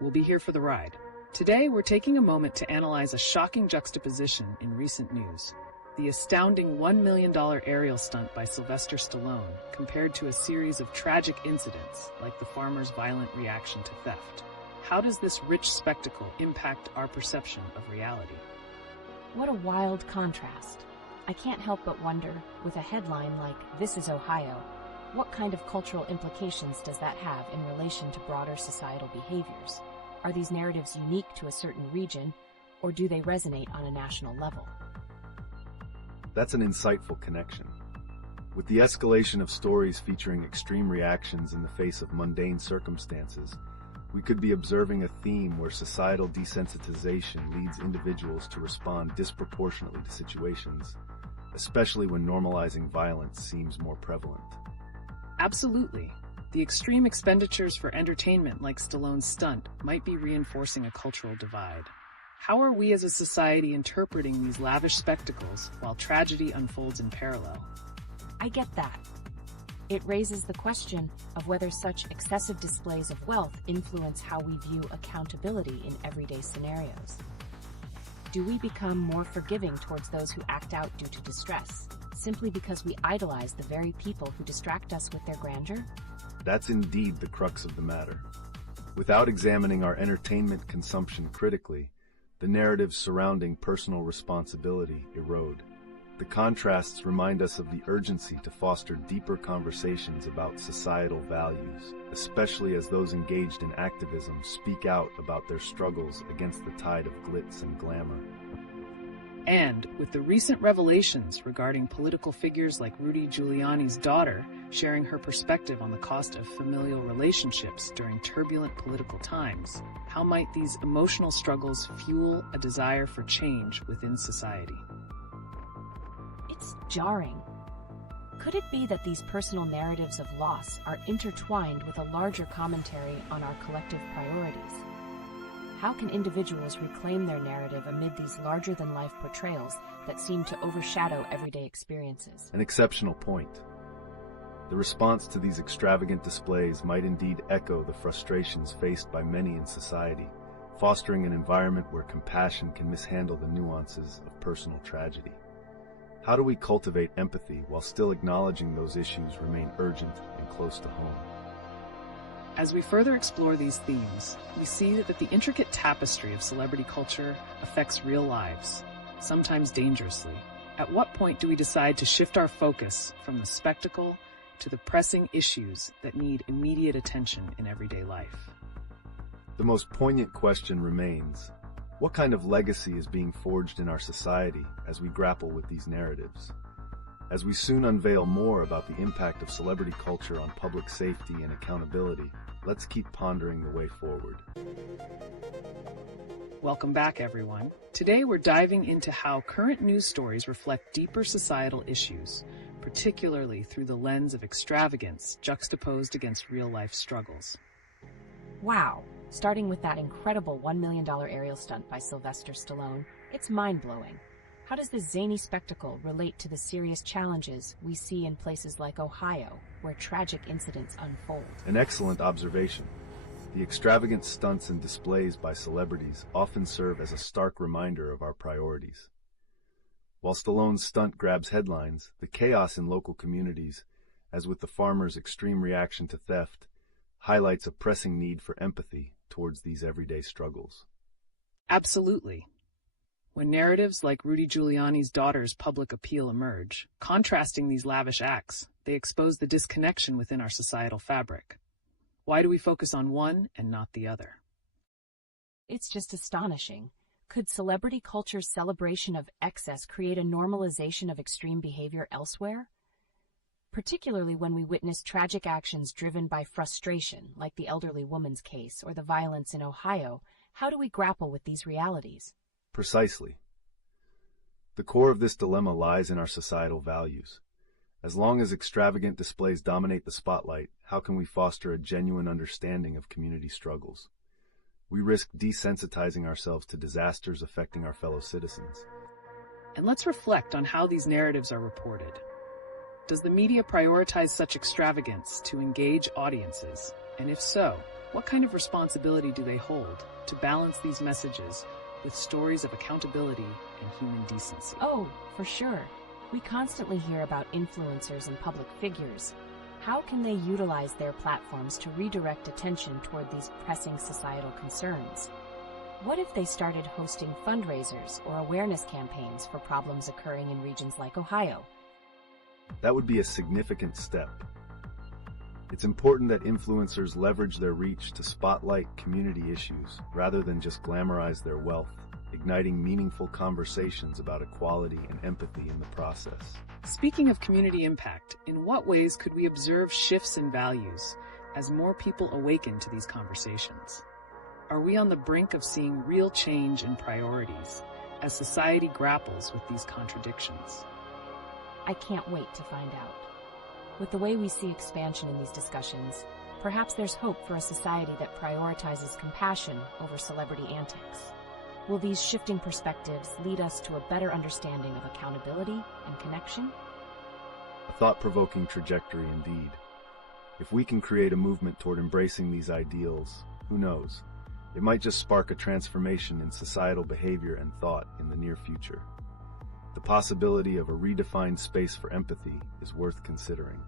We'll be here for the ride. Today, we're taking a moment to analyze a shocking juxtaposition in recent news. The astounding $1 million aerial stunt by Sylvester Stallone compared to a series of tragic incidents like the farmer's violent reaction to theft. How does this rich spectacle impact our perception of reality? What a wild contrast. I can't help but wonder, with a headline like, "This is Ohio," what kind of cultural implications does that have in relation to broader societal behaviors? Are these narratives unique to a certain region, or do they resonate on a national level? That's an insightful connection. With the escalation of stories featuring extreme reactions in the face of mundane circumstances, we could be observing a theme where societal desensitization leads individuals to respond disproportionately to situations, especially when normalizing violence seems more prevalent. Absolutely. The extreme expenditures for entertainment like Stallone's stunt might be reinforcing a cultural divide. How are we as a society interpreting these lavish spectacles while tragedy unfolds in parallel? I get that. It raises the question of whether such excessive displays of wealth influence how we view accountability in everyday scenarios. Do we become more forgiving towards those who act out due to distress, simply because we idolize the very people who distract us with their grandeur? That's indeed the crux of the matter. Without examining our entertainment consumption critically, the narratives surrounding personal responsibility erode. The contrasts remind us of the urgency to foster deeper conversations about societal values, especially as those engaged in activism speak out about their struggles against the tide of glitz and glamour. And with the recent revelations regarding political figures like Rudy Giuliani's daughter sharing her perspective on the cost of familial relationships during turbulent political times, how might these emotional struggles fuel a desire for change within society? It's jarring. Could it be that these personal narratives of loss are intertwined with a larger commentary on our collective priorities? How can individuals reclaim their narrative amid these larger-than-life portrayals that seem to overshadow everyday experiences? An exceptional point. The response to these extravagant displays might indeed echo the frustrations faced by many in society, fostering an environment where compassion can mishandle the nuances of personal tragedy. How do we cultivate empathy while still acknowledging those issues remain urgent and close to home? As we further explore these themes, we see that the intricate tapestry of celebrity culture affects real lives, sometimes dangerously. At what point do we decide to shift our focus from the spectacle to the pressing issues that need immediate attention in everyday life? The most poignant question remains: what kind of legacy is being forged in our society as we grapple with these narratives? As we soon unveil more about the impact of celebrity culture on public safety and accountability, let's keep pondering the way forward. Welcome back, everyone. Today we're diving into how current news stories reflect deeper societal issues, particularly through the lens of extravagance juxtaposed against real-life struggles. Wow. Starting with that incredible $1 million aerial stunt by Sylvester Stallone, it's mind-blowing. How does this zany spectacle relate to the serious challenges we see in places like Ohio, where tragic incidents unfold? An excellent observation. The extravagant stunts and displays by celebrities often serve as a stark reminder of our priorities. While Stallone's stunt grabs headlines, the chaos in local communities, as with the farmer's extreme reaction to theft, highlights a pressing need for empathy towards these everyday struggles. Absolutely. When narratives like Rudy Giuliani's daughter's public appeal emerge, contrasting these lavish acts, they expose the disconnection within our societal fabric. Why do we focus on one and not the other? It's just astonishing. Could celebrity culture's celebration of excess create a normalization of extreme behavior elsewhere? Particularly when we witness tragic actions driven by frustration, like the elderly woman's case or the violence in Ohio, How do we grapple with these realities? Precisely. The core of this dilemma lies in our societal values. As long as extravagant displays dominate the spotlight, how can we foster a genuine understanding of community struggles? We risk desensitizing ourselves to disasters affecting our fellow citizens. And let's reflect on how these narratives are reported. Does the media prioritize such extravagance to engage audiences? And if so, what kind of responsibility do they hold to balance these messages with stories of accountability and human decency? Oh, for sure. We constantly hear about influencers and public figures. How can they utilize their platforms to redirect attention toward these pressing societal concerns? What if they started hosting fundraisers or awareness campaigns for problems occurring in regions like Ohio? That would be a significant step. It's important that influencers leverage their reach to spotlight community issues rather than just glamorize their wealth, igniting meaningful conversations about equality and empathy in the process. Speaking of community impact, in what ways could we observe shifts in values as more people awaken to these conversations? Are we on the brink of seeing real change in priorities as society grapples with these contradictions? I can't wait to find out. With the way we see expansion in these discussions, perhaps there's hope for a society that prioritizes compassion over celebrity antics. Will these shifting perspectives lead us to a better understanding of accountability and connection? A thought-provoking trajectory indeed. If we can create a movement toward embracing these ideals, who knows? It might just spark a transformation in societal behavior and thought in the near future. The possibility of a redefined space for empathy is worth considering.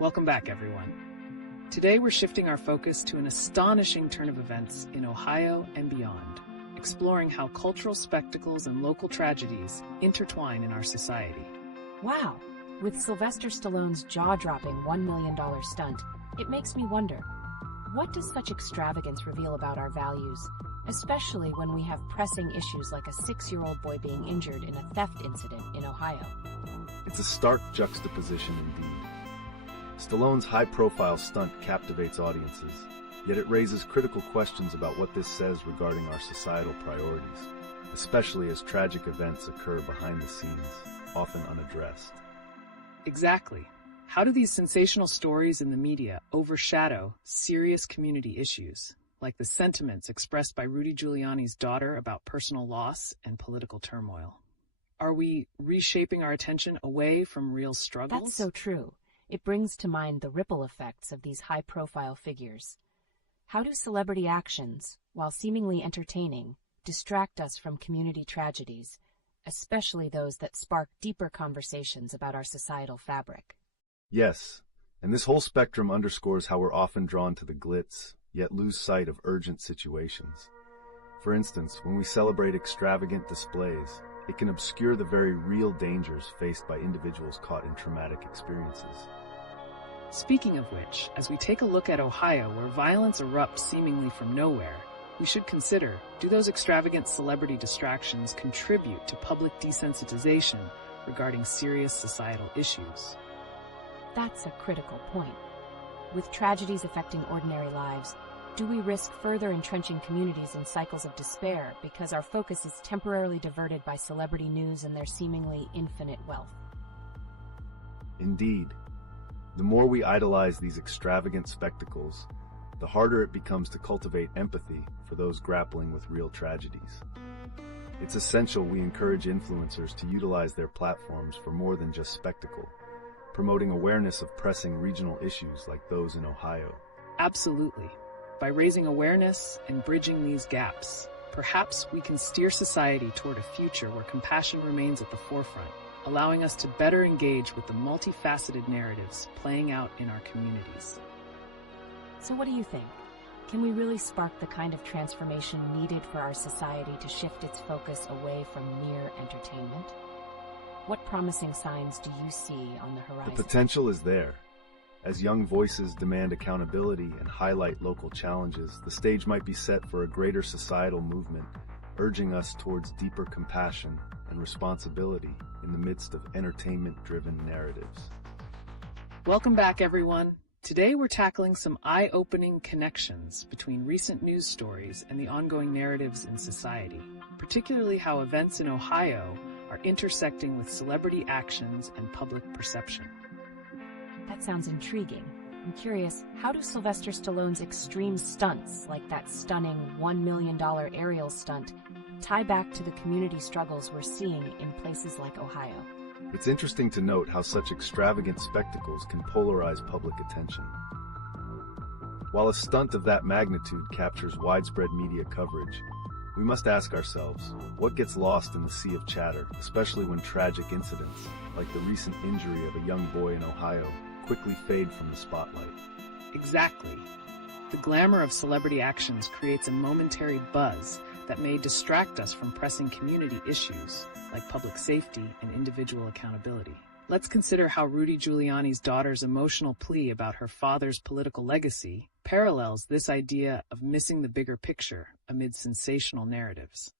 Welcome back, everyone. Today we're shifting our focus to an astonishing turn of events in Ohio and beyond, exploring how cultural spectacles and local tragedies intertwine in our society. Wow! With Sylvester Stallone's jaw-dropping $1 million stunt, it makes me wonder, what does such extravagance reveal about our values, especially when we have pressing issues like a 6-year-old boy being injured in a theft incident in Ohio? It's a stark juxtaposition indeed. Stallone's high-profile stunt captivates audiences, yet it raises critical questions about what this says regarding our societal priorities, especially as tragic events occur behind the scenes, often unaddressed. Exactly. How do these sensational stories in the media overshadow serious community issues, like the sentiments expressed by Rudy Giuliani's daughter about personal loss and political turmoil? Are we reshaping our attention away from real struggles? That's so true. It brings to mind the ripple effects of these high-profile figures. How do celebrity actions, while seemingly entertaining, distract us from community tragedies, especially those that spark deeper conversations about our societal fabric? Yes, and this whole spectrum underscores how we're often drawn to the glitz, yet lose sight of urgent situations. For instance, when we celebrate extravagant displays, it can obscure the very real dangers faced by individuals caught in traumatic experiences. Speaking of which, as we take a look at Ohio, where violence erupts seemingly from nowhere, we should consider, do those extravagant celebrity distractions contribute to public desensitization regarding serious societal issues? That's a critical point. With tragedies affecting ordinary lives, do we risk further entrenching communities in cycles of despair because our focus is temporarily diverted by celebrity news and their seemingly infinite wealth? Indeed. The more we idolize these extravagant spectacles, the harder it becomes to cultivate empathy for those grappling with real tragedies. It's essential we encourage influencers to utilize their platforms for more than just spectacle, promoting awareness of pressing regional issues like those in Ohio. Absolutely. By raising awareness and bridging these gaps, perhaps we can steer society toward a future where compassion remains at the forefront, allowing us to better engage with the multifaceted narratives playing out in our communities. So what do you think? Can we really spark the kind of transformation needed for our society to shift its focus away from mere entertainment? What promising signs do you see on the horizon? The potential is there. As young voices demand accountability and highlight local challenges, the stage might be set for a greater societal movement, urging us towards deeper compassion and responsibility in the midst of entertainment-driven narratives. Welcome back, everyone. Today we're tackling some eye-opening connections between recent news stories and the ongoing narratives in society, particularly how events in Ohio are intersecting with celebrity actions and public perception. That sounds intriguing. I'm curious, how do Sylvester Stallone's extreme stunts, like that stunning $1 million aerial stunt, tie back to the community struggles we're seeing in places like Ohio? It's interesting to note how such extravagant spectacles can polarize public attention. While a stunt of that magnitude captures widespread media coverage, we must ask ourselves, what gets lost in the sea of chatter, especially when tragic incidents, like the recent injury of a young boy in Ohio, quickly fade from the spotlight? Exactly. The glamour of celebrity actions creates a momentary buzz that may distract us from pressing community issues like public safety and individual accountability. Let's consider how Rudy Giuliani's daughter's emotional plea about her father's political legacy parallels this idea of missing the bigger picture amid sensational narratives.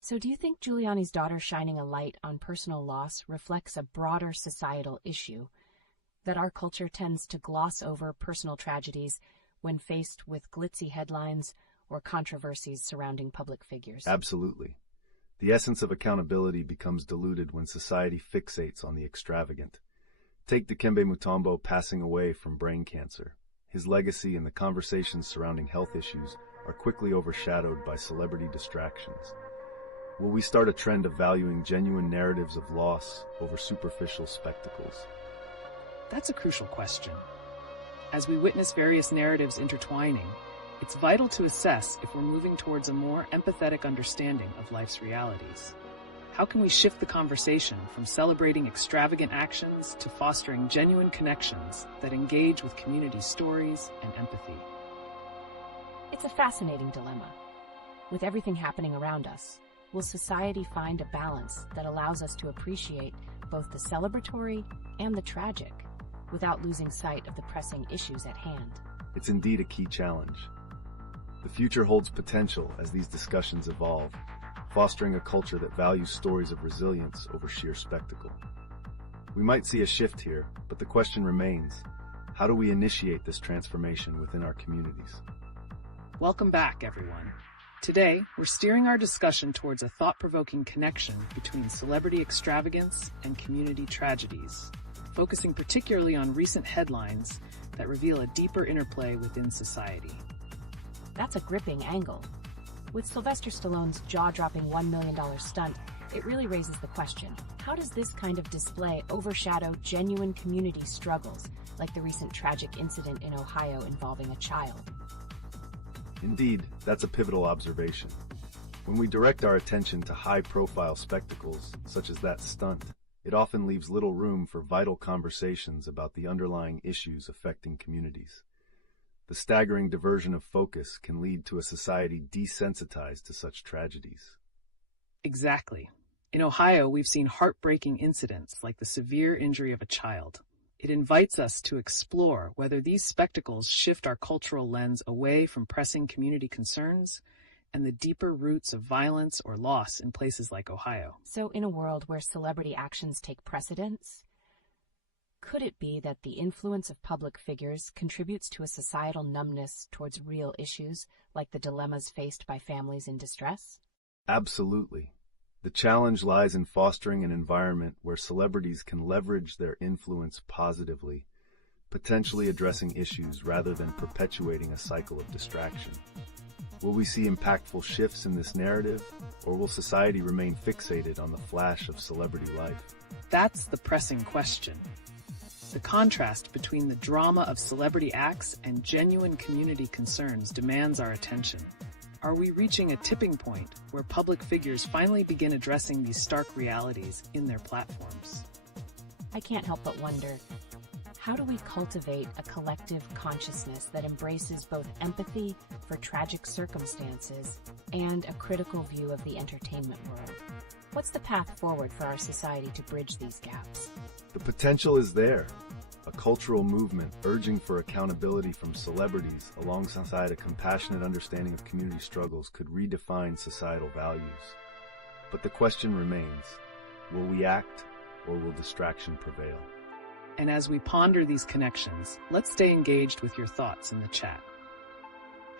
So do you think Giuliani's daughter shining a light on personal loss reflects a broader societal issue, that our culture tends to gloss over personal tragedies when faced with glitzy headlines or controversies surrounding public figures? Absolutely. The essence of accountability becomes diluted when society fixates on the extravagant. Take Dikembe Mutombo passing away from brain cancer. His legacy and the conversations surrounding health issues are quickly overshadowed by celebrity distractions. Will we start a trend of valuing genuine narratives of loss over superficial spectacles? That's a crucial question. As we witness various narratives intertwining, it's vital to assess if we're moving towards a more empathetic understanding of life's realities. How can we shift the conversation from celebrating extravagant actions to fostering genuine connections that engage with community stories and empathy? It's a fascinating dilemma. With everything happening around us, will society find a balance that allows us to appreciate both the celebratory and the tragic, without losing sight of the pressing issues at hand? It's indeed a key challenge. The future holds potential as these discussions evolve, fostering a culture that values stories of resilience over sheer spectacle. We might see a shift here, but the question remains, how do we initiate this transformation within our communities? Welcome back, everyone. Today, we're steering our discussion towards a thought-provoking connection between celebrity extravagance and community tragedies, focusing particularly on recent headlines that reveal a deeper interplay within society. That's a gripping angle. With Sylvester Stallone's jaw-dropping $1 million stunt, it really raises the question, how does this kind of display overshadow genuine community struggles, like the recent tragic incident in Ohio involving a child? Indeed, that's a pivotal observation. When we direct our attention to high-profile spectacles, such as that stunt, it often leaves little room for vital conversations about the underlying issues affecting communities. The staggering diversion of focus can lead to a society desensitized to such tragedies. Exactly. In Ohio, we've seen heartbreaking incidents like the severe injury of a child. It invites us to explore whether these spectacles shift our cultural lens away from pressing community concerns and the deeper roots of violence or loss in places like Ohio. So in a world where celebrity actions take precedence, could it be that the influence of public figures contributes to a societal numbness towards real issues like the dilemmas faced by families in distress? Absolutely. The challenge lies in fostering an environment where celebrities can leverage their influence positively, potentially addressing issues rather than perpetuating a cycle of distraction. Will we see impactful shifts in this narrative, or will society remain fixated on the flash of celebrity life? That's the pressing question. The contrast between the drama of celebrity acts and genuine community concerns demands our attention. Are we reaching a tipping point where public figures finally begin addressing these stark realities in their platforms? I can't help but wonder, how do we cultivate a collective consciousness that embraces both empathy for tragic circumstances and a critical view of the entertainment world? What's the path forward for our society to bridge these gaps? The potential is there. A cultural movement urging for accountability from celebrities alongside a compassionate understanding of community struggles could redefine societal values. But the question remains, will we act or will distraction prevail? And as we ponder these connections, let's stay engaged with your thoughts in the chat.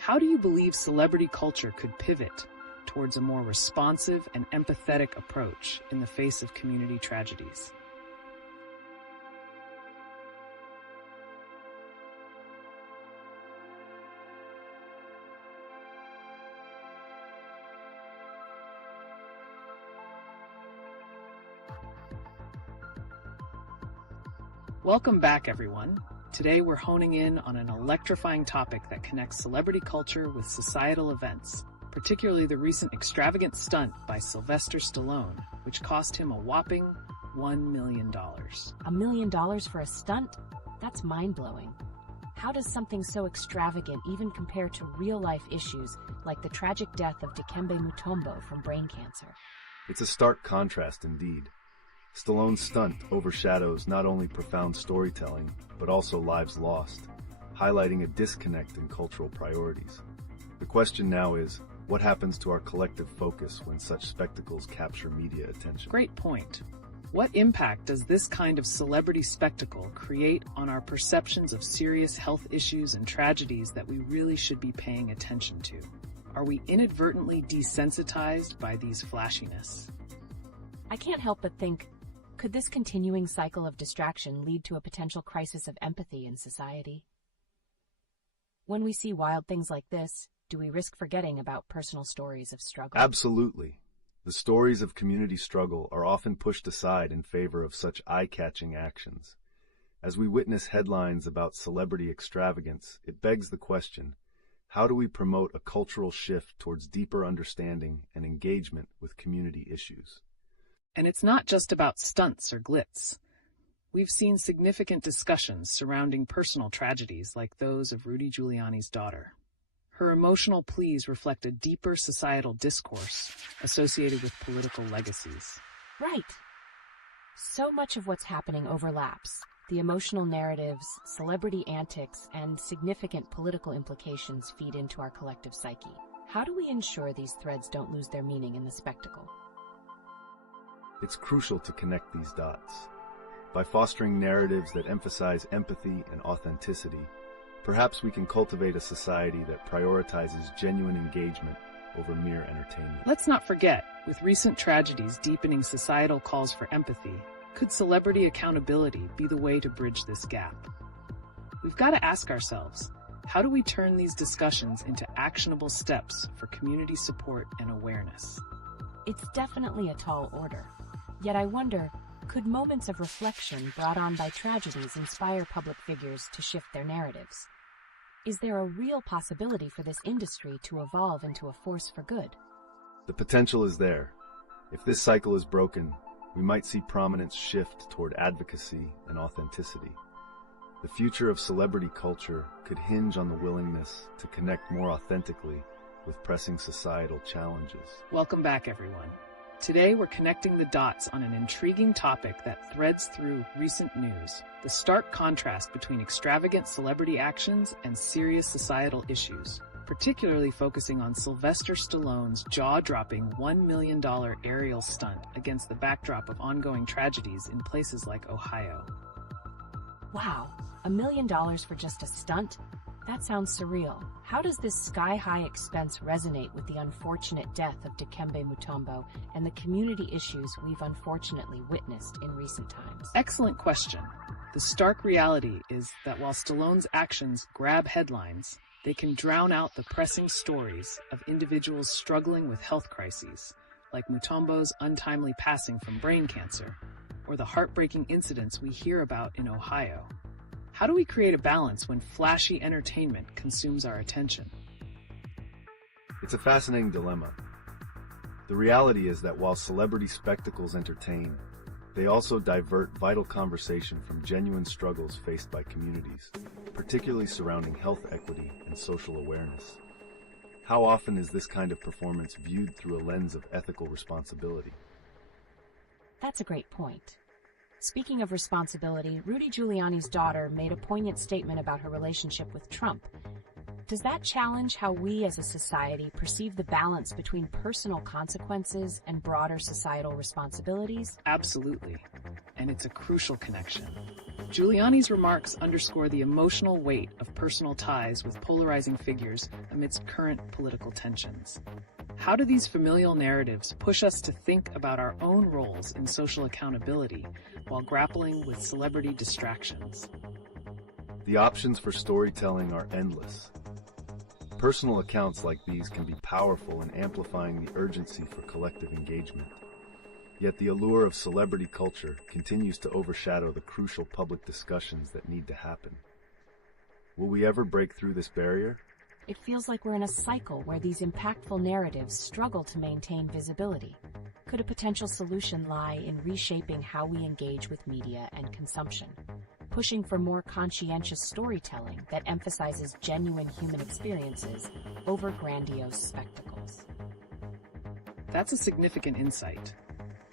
How do you believe celebrity culture could pivot towards a more responsive and empathetic approach in the face of community tragedies? Welcome back, everyone. Today we're honing in on an electrifying topic that connects celebrity culture with societal events, particularly the recent extravagant stunt by Sylvester Stallone, which cost him a whopping $1 million. $1 million for a stunt? That's mind-blowing. How does something so extravagant even compare to real-life issues like the tragic death of Dikembe Mutombo from brain cancer? It's a stark contrast indeed. Stallone's stunt overshadows not only profound storytelling, but also lives lost, highlighting a disconnect in cultural priorities. The question now is, what happens to our collective focus when such spectacles capture media attention? Great point. What impact does this kind of celebrity spectacle create on our perceptions of serious health issues and tragedies that we really should be paying attention to? Are we inadvertently desensitized by these flashiness? I can't help but think, could this continuing cycle of distraction lead to a potential crisis of empathy in society? When we see wild things like this, do we risk forgetting about personal stories of struggle? Absolutely. The stories of community struggle are often pushed aside in favor of such eye-catching actions. As we witness headlines about celebrity extravagance, it begs the question, how do we promote a cultural shift towards deeper understanding and engagement with community issues? And it's not just about stunts or glitz. We've seen significant discussions surrounding personal tragedies like those of Rudy Giuliani's daughter. Her emotional pleas reflect a deeper societal discourse associated with political legacies. Right. So much of what's happening overlaps. The emotional narratives, celebrity antics, and significant political implications feed into our collective psyche. How do we ensure these threads don't lose their meaning in the spectacle? It's crucial to connect these dots. By fostering narratives that emphasize empathy and authenticity, perhaps we can cultivate a society that prioritizes genuine engagement over mere entertainment. Let's not forget, with recent tragedies deepening societal calls for empathy, could celebrity accountability be the way to bridge this gap? We've got to ask ourselves, how do we turn these discussions into actionable steps for community support and awareness? It's definitely a tall order. Yet I wonder, could moments of reflection brought on by tragedies inspire public figures to shift their narratives? Is there a real possibility for this industry to evolve into a force for good? The potential is there. If this cycle is broken, we might see prominence shift toward advocacy and authenticity. The future of celebrity culture could hinge on the willingness to connect more authentically with pressing societal challenges. Welcome back, everyone. Today, we're connecting the dots on an intriguing topic that threads through recent news: the stark contrast between extravagant celebrity actions and serious societal issues, particularly focusing on Sylvester Stallone's jaw-dropping $1 million aerial stunt against the backdrop of ongoing tragedies in places like Ohio. Wow, $1 million for just a stunt? That sounds surreal. How does this sky-high expense resonate with the unfortunate death of Dikembe Mutombo and the community issues we've unfortunately witnessed in recent times? Excellent question. The stark reality is that while Stallone's actions grab headlines, they can drown out the pressing stories of individuals struggling with health crises, like Mutombo's untimely passing from brain cancer, or the heartbreaking incidents we hear about in Ohio. How do we create a balance when flashy entertainment consumes our attention? It's a fascinating dilemma. The reality is that while celebrity spectacles entertain, they also divert vital conversation from genuine struggles faced by communities, particularly surrounding health equity and social awareness. How often is this kind of performance viewed through a lens of ethical responsibility? That's a great point. Speaking of responsibility, Rudy Giuliani's daughter made a poignant statement about her relationship with Trump. Does that challenge how we as a society perceive the balance between personal consequences and broader societal responsibilities? Absolutely. And it's a crucial connection. Giuliani's remarks underscore the emotional weight of personal ties with polarizing figures amidst current political tensions. How do these familial narratives push us to think about our own roles in social accountability while grappling with celebrity distractions? The options for storytelling are endless. Personal accounts like these can be powerful in amplifying the urgency for collective engagement. Yet the allure of celebrity culture continues to overshadow the crucial public discussions that need to happen. Will we ever break through this barrier? It feels like we're in a cycle where these impactful narratives struggle to maintain visibility. Could a potential solution lie in reshaping how we engage with media and consumption, pushing for more conscientious storytelling that emphasizes genuine human experiences over grandiose spectacles? That's a significant insight.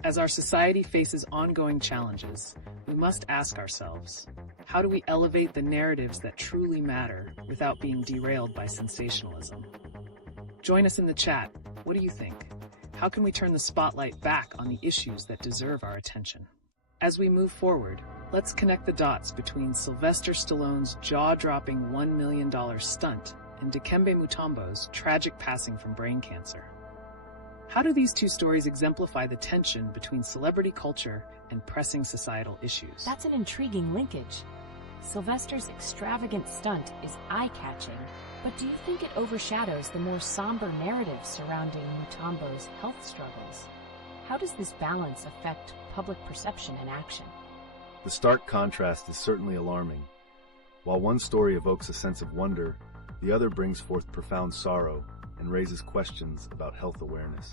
As our society faces ongoing challenges, we must ask ourselves, how do we elevate the narratives that truly matter without being derailed by sensationalism? Join us in the chat. What do you think? How can we turn the spotlight back on the issues that deserve our attention? As we move forward, let's connect the dots between Sylvester Stallone's jaw-dropping $1 million stunt and Dikembe Mutombo's tragic passing from brain cancer. How do these two stories exemplify the tension between celebrity culture and pressing societal issues? That's an intriguing linkage. Sylvester's extravagant stunt is eye-catching, but do you think it overshadows the more somber narrative surrounding Mutombo's health struggles? How does this balance affect public perception and action? The stark contrast is certainly alarming. While one story evokes a sense of wonder, the other brings forth profound sorrow and raises questions about health awareness.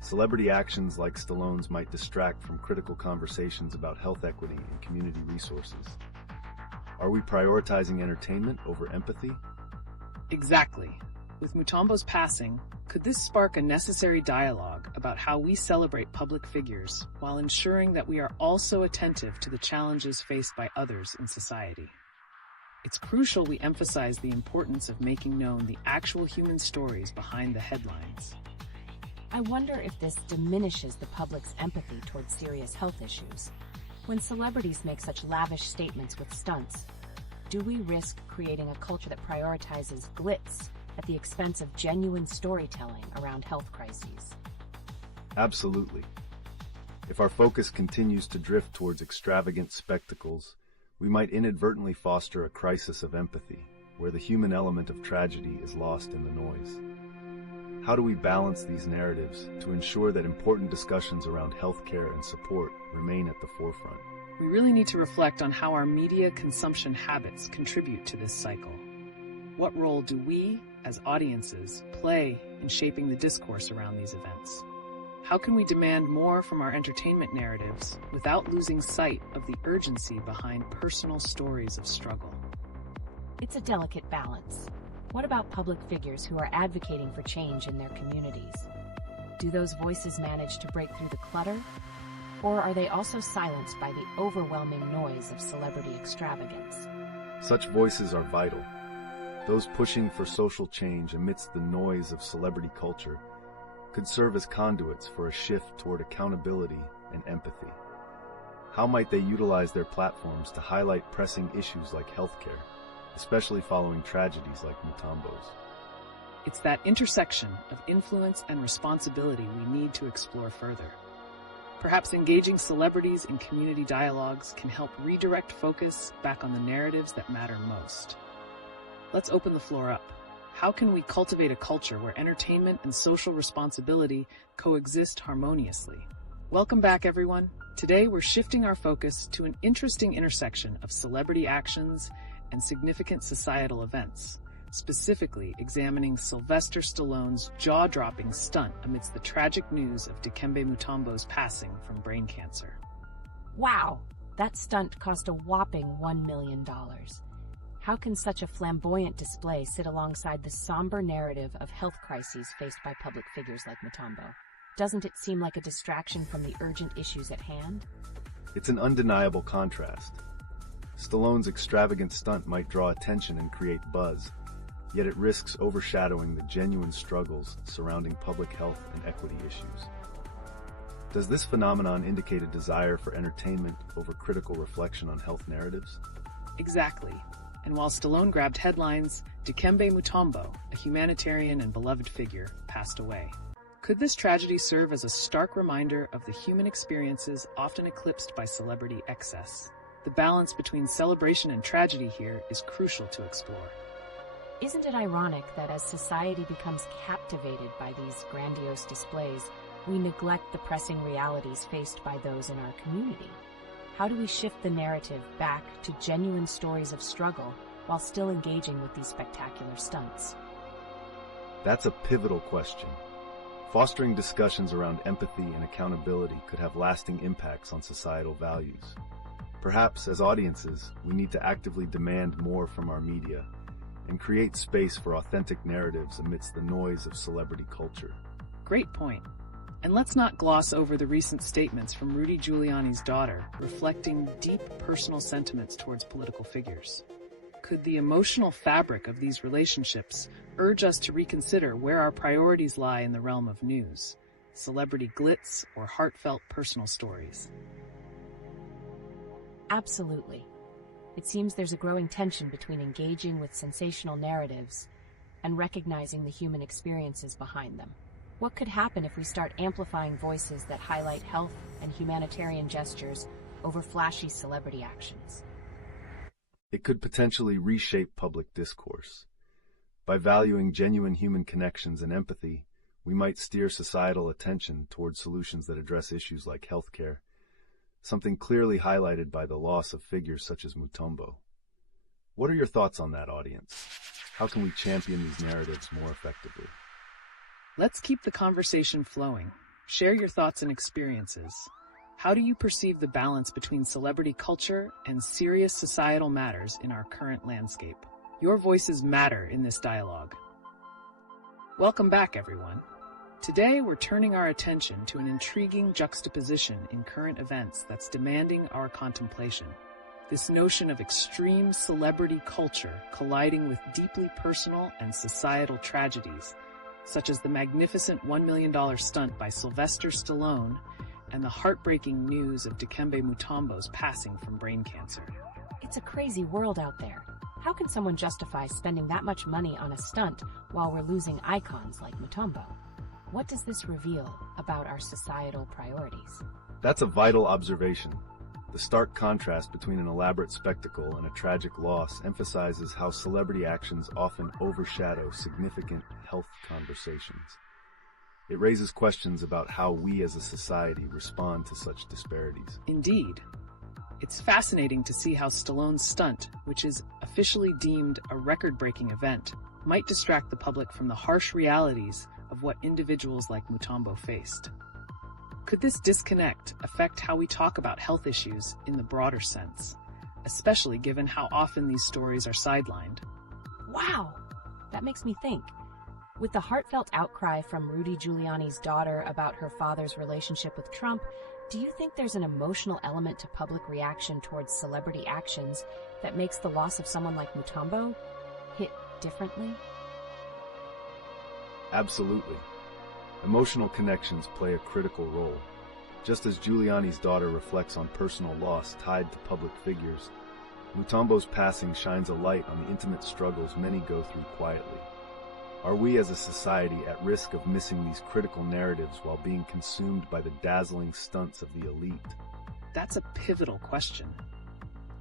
Celebrity actions like Stallone's might distract from critical conversations about health equity and community resources. Are we prioritizing entertainment over empathy? Exactly. With Mutombo's passing, could this spark a necessary dialogue about how we celebrate public figures while ensuring that we are also attentive to the challenges faced by others in society? It's crucial we emphasize the importance of making known the actual human stories behind the headlines. I wonder if this diminishes the public's empathy towards serious health issues. When celebrities make such lavish statements with stunts, do we risk creating a culture that prioritizes glitz at the expense of genuine storytelling around health crises? Absolutely. If our focus continues to drift towards extravagant spectacles, we might inadvertently foster a crisis of empathy, where the human element of tragedy is lost in the noise. How do we balance these narratives to ensure that important discussions around healthcare and support remain at the forefront? We really need to reflect on how our media consumption habits contribute to this cycle. What role do we, as audiences, play in shaping the discourse around these events? How can we demand more from our entertainment narratives without losing sight of the urgency behind personal stories of struggle? It's a delicate balance. What about public figures who are advocating for change in their communities? Do those voices manage to break through the clutter? Or are they also silenced by the overwhelming noise of celebrity extravagance? Such voices are vital. Those pushing for social change amidst the noise of celebrity culture could serve as conduits for a shift toward accountability and empathy. How might they utilize their platforms to highlight pressing issues like healthcare, especially following tragedies like Mutombo's? It's that intersection of influence and responsibility we need to explore further. Perhaps engaging celebrities in community dialogues can help redirect focus back on the narratives that matter most. Let's open the floor up. How can we cultivate a culture where entertainment and social responsibility coexist harmoniously? Welcome back, everyone. Today, we're shifting our focus to an interesting intersection of celebrity actions and significant societal events, specifically examining Sylvester Stallone's jaw-dropping stunt amidst the tragic news of Dikembe Mutombo's passing from brain cancer. Wow, that stunt cost a whopping $1 million. How can such a flamboyant display sit alongside the somber narrative of health crises faced by public figures like Mutombo? Doesn't it seem like a distraction from the urgent issues at hand? It's an undeniable contrast. Stallone's extravagant stunt might draw attention and create buzz, yet it risks overshadowing the genuine struggles surrounding public health and equity issues. Does this phenomenon indicate a desire for entertainment over critical reflection on health narratives? Exactly. And while Stallone grabbed headlines, Dikembe Mutombo, a humanitarian and beloved figure, passed away. Could this tragedy serve as a stark reminder of the human experiences often eclipsed by celebrity excess? The balance between celebration and tragedy here is crucial to explore. Isn't it ironic that as society becomes captivated by these grandiose displays, we neglect the pressing realities faced by those in our community? How do we shift the narrative back to genuine stories of struggle while still engaging with these spectacular stunts? That's a pivotal question. Fostering discussions around empathy and accountability could have lasting impacts on societal values. Perhaps, as audiences, we need to actively demand more from our media and create space for authentic narratives amidst the noise of celebrity culture. Great point. And let's not gloss over the recent statements from Rudy Giuliani's daughter, reflecting deep personal sentiments towards political figures. Could the emotional fabric of these relationships urge us to reconsider where our priorities lie in the realm of news, celebrity glitz, or heartfelt personal stories? Absolutely. It seems there's a growing tension between engaging with sensational narratives and recognizing the human experiences behind them. What could happen if we start amplifying voices that highlight health and humanitarian gestures over flashy celebrity actions? It could potentially reshape public discourse. By valuing genuine human connections and empathy, we might steer societal attention towards solutions that address issues like healthcare, something clearly highlighted by the loss of figures such as Mutombo. What are your thoughts on that, audience? How can we champion these narratives more effectively? Let's keep the conversation flowing. Share your thoughts and experiences. How do you perceive the balance between celebrity culture and serious societal matters in our current landscape? Your voices matter in this dialogue. Welcome back, everyone. Today, we're turning our attention to an intriguing juxtaposition in current events that's demanding our contemplation. This notion of extreme celebrity culture colliding with deeply personal and societal tragedies, such as the magnificent $1 million stunt by Sylvester Stallone and the heartbreaking news of Dikembe Mutombo's passing from brain cancer. It's a crazy world out there. How can someone justify spending that much money on a stunt while we're losing icons like Mutombo? What does this reveal about our societal priorities? That's a vital observation. The stark contrast between an elaborate spectacle and a tragic loss emphasizes how celebrity actions often overshadow significant health conversations. It raises questions about how we as a society respond to such disparities. Indeed. It's fascinating to see how Stallone's stunt, which is officially deemed a record-breaking event, might distract the public from the harsh realities of what individuals like Mutombo faced. Could this disconnect affect how we talk about health issues in the broader sense, especially given how often these stories are sidelined? Wow! That makes me think. With the heartfelt outcry from Rudy Giuliani's daughter about her father's relationship with Trump, do you think there's an emotional element to public reaction towards celebrity actions that makes the loss of someone like Mutombo hit differently? Absolutely. Emotional connections play a critical role. Just as Giuliani's daughter reflects on personal loss tied to public figures, Mutombo's passing shines a light on the intimate struggles many go through quietly. Are we as a society at risk of missing these critical narratives while being consumed by the dazzling stunts of the elite? That's a pivotal question.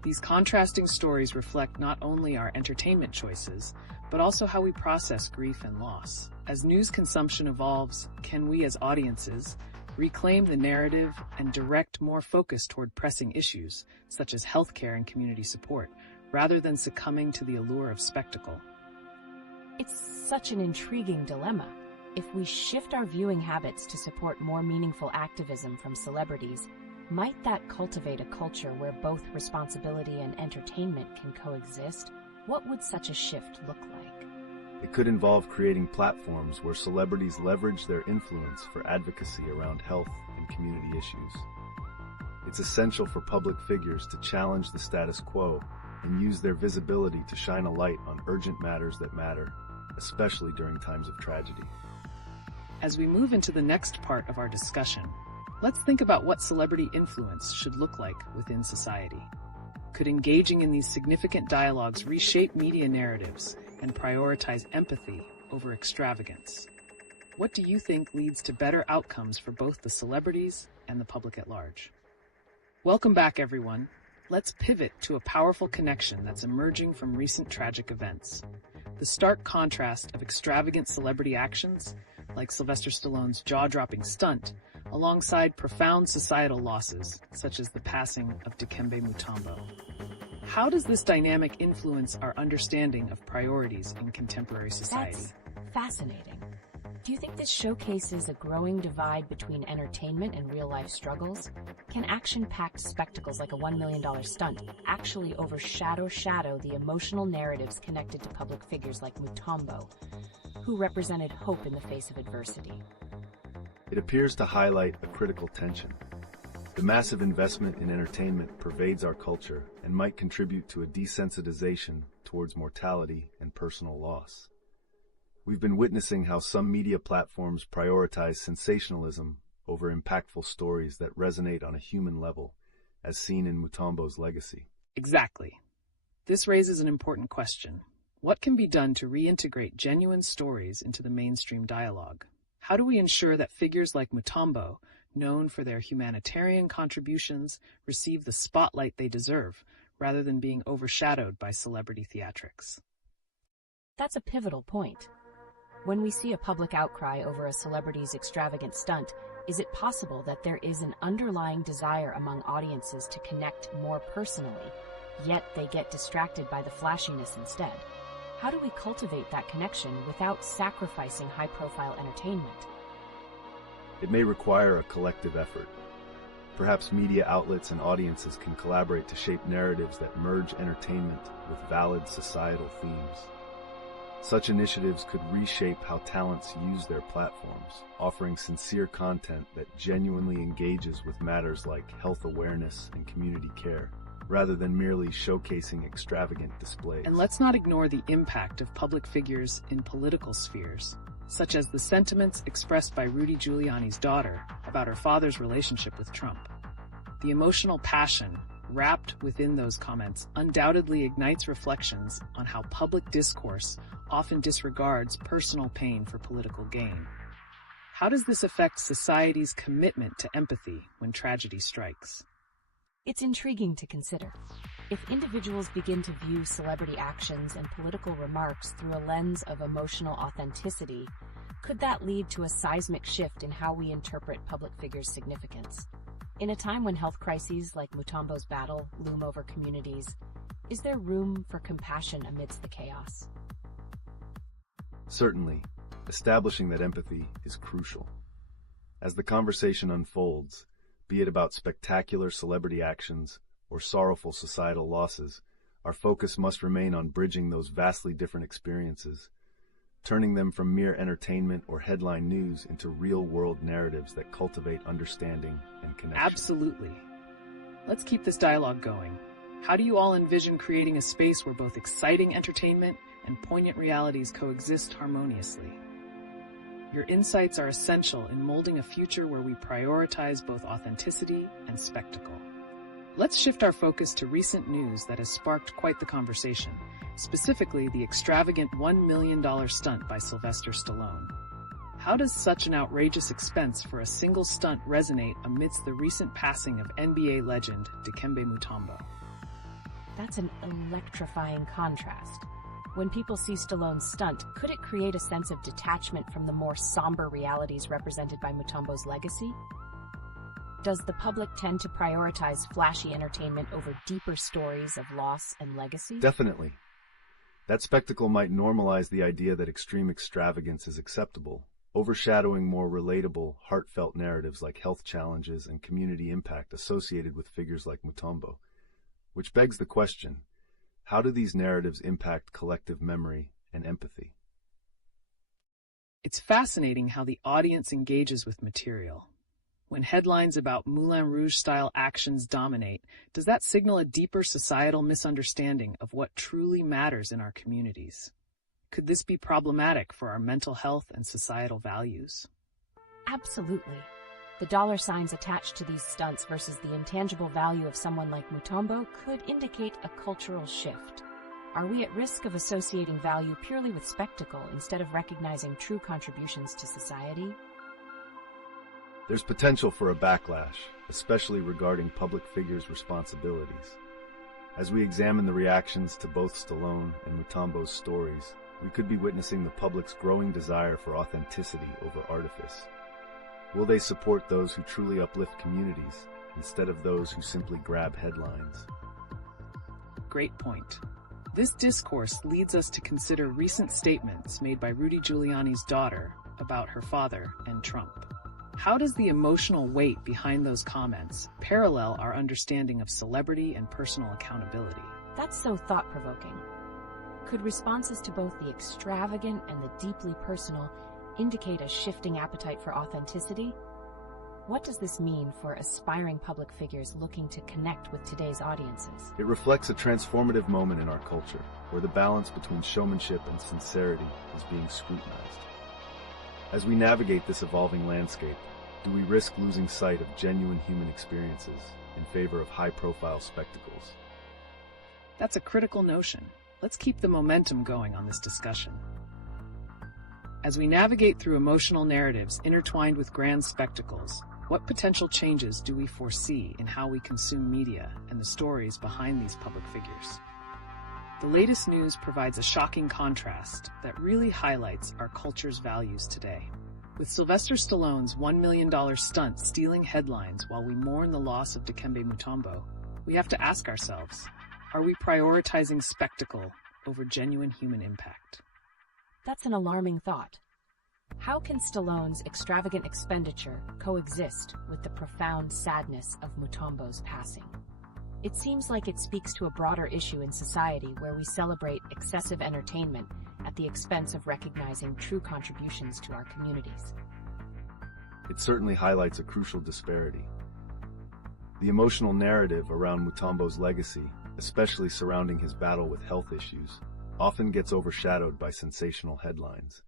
These contrasting stories reflect not only our entertainment choices, but also how we process grief and loss. As news consumption evolves, can we as audiences reclaim the narrative and direct more focus toward pressing issues, such as healthcare and community support, rather than succumbing to the allure of spectacle? It's such an intriguing dilemma. If we shift our viewing habits to support more meaningful activism from celebrities, might that cultivate a culture where both responsibility and entertainment can coexist? What would such a shift look like? It could involve creating platforms where celebrities leverage their influence for advocacy around health and community issues. It's essential for public figures to challenge the status quo and use their visibility to shine a light on urgent matters that matter, especially during times of tragedy. As we move into the next part of our discussion, let's think about what celebrity influence should look like within society. Could engaging in these significant dialogues reshape media narratives and prioritize empathy over extravagance? What do you think leads to better outcomes for both the celebrities and the public at large? Welcome back, everyone. Let's pivot to a powerful connection that's emerging from recent tragic events. The stark contrast of extravagant celebrity actions, like Sylvester Stallone's jaw-dropping stunt, alongside profound societal losses, such as the passing of Dikembe Mutombo. How does this dynamic influence our understanding of priorities in contemporary society? That's fascinating. Do you think this showcases a growing divide between entertainment and real-life struggles? Can action-packed spectacles like a $1 million stunt actually overshadow the emotional narratives connected to public figures like Mutombo, who represented hope in the face of adversity? It appears to highlight a critical tension. The massive investment in entertainment pervades our culture and might contribute to a desensitization towards mortality and personal loss. We've been witnessing how some media platforms prioritize sensationalism over impactful stories that resonate on a human level, as seen in Mutombo's legacy. Exactly. This raises an important question. What can be done to reintegrate genuine stories into the mainstream dialogue? How do we ensure that figures like Mutombo, known for their humanitarian contributions, receive the spotlight they deserve, rather than being overshadowed by celebrity theatrics? That's a pivotal point. When we see a public outcry over a celebrity's extravagant stunt, is it possible that there is an underlying desire among audiences to connect more personally, yet they get distracted by the flashiness instead? How do we cultivate that connection without sacrificing high-profile entertainment? It may require a collective effort. Perhaps media outlets and audiences can collaborate to shape narratives that merge entertainment with valid societal themes. Such initiatives could reshape how talents use their platforms, offering sincere content that genuinely engages with matters like health awareness and community care, rather than merely showcasing extravagant displays. And let's not ignore the impact of public figures in political spheres, such as the sentiments expressed by Rudy Giuliani's daughter about her father's relationship with Trump. The emotional passion wrapped within those comments undoubtedly ignites reflections on how public discourse often disregards personal pain for political gain. How does this affect society's commitment to empathy when tragedy strikes? It's intriguing to consider. If individuals begin to view celebrity actions and political remarks through a lens of emotional authenticity, could that lead to a seismic shift in how we interpret public figures' significance? In a time when health crises like Mutombo's battle loom over communities, is there room for compassion amidst the chaos? Certainly, establishing that empathy is crucial. As the conversation unfolds, be it about spectacular celebrity actions or sorrowful societal losses, our focus must remain on bridging those vastly different experiences, turning them from mere entertainment or headline news into real-world narratives that cultivate understanding and connection. Absolutely. Let's keep this dialogue going. How do you all envision creating a space where both exciting entertainment and poignant realities coexist harmoniously? Your insights are essential in molding a future where we prioritize both authenticity and spectacle. Let's shift our focus to recent news that has sparked quite the conversation, specifically the extravagant $1 million stunt by Sylvester Stallone. How does such an outrageous expense for a single stunt resonate amidst the recent passing of NBA legend Dikembe Mutombo? That's an electrifying contrast. When people see Stallone's stunt, could it create a sense of detachment from the more somber realities represented by Mutombo's legacy? Does the public tend to prioritize flashy entertainment over deeper stories of loss and legacy? Definitely. That spectacle might normalize the idea that extreme extravagance is acceptable, overshadowing more relatable, heartfelt narratives like health challenges and community impact associated with figures like Mutombo. Which begs the question, how do these narratives impact collective memory and empathy? It's fascinating how the audience engages with material. When headlines about Moulin Rouge-style actions dominate, does that signal a deeper societal misunderstanding of what truly matters in our communities? Could this be problematic for our mental health and societal values? Absolutely. The dollar signs attached to these stunts versus the intangible value of someone like Mutombo could indicate a cultural shift. Are we at risk of associating value purely with spectacle instead of recognizing true contributions to society? There's potential for a backlash, especially regarding public figures' responsibilities. As we examine the reactions to both Stallone and Mutombo's stories, we could be witnessing the public's growing desire for authenticity over artifice. Will they support those who truly uplift communities instead of those who simply grab headlines? Great point. This discourse leads us to consider recent statements made by Rudy Giuliani's daughter about her father and Trump. How does the emotional weight behind those comments parallel our understanding of celebrity and personal accountability? That's so thought-provoking. Could responses to both the extravagant and the deeply personal indicate a shifting appetite for authenticity? What does this mean for aspiring public figures looking to connect with today's audiences? It reflects a transformative moment in our culture, where the balance between showmanship and sincerity is being scrutinized. As we navigate this evolving landscape, do we risk losing sight of genuine human experiences in favor of high-profile spectacles? That's a critical notion. Let's keep the momentum going on this discussion. As we navigate through emotional narratives intertwined with grand spectacles, what potential changes do we foresee in how we consume media and the stories behind these public figures? The latest news provides a shocking contrast that really highlights our culture's values today. With Sylvester Stallone's $1 million stunt stealing headlines while we mourn the loss of Dikembe Mutombo, we have to ask ourselves, are we prioritizing spectacle over genuine human impact? That's an alarming thought. How can Stallone's extravagant expenditure coexist with the profound sadness of Mutombo's passing? It seems like it speaks to a broader issue in society where we celebrate excessive entertainment at the expense of recognizing true contributions to our communities. It certainly highlights a crucial disparity. The emotional narrative around Mutombo's legacy, especially surrounding his battle with health issues, often gets overshadowed by sensational headlines.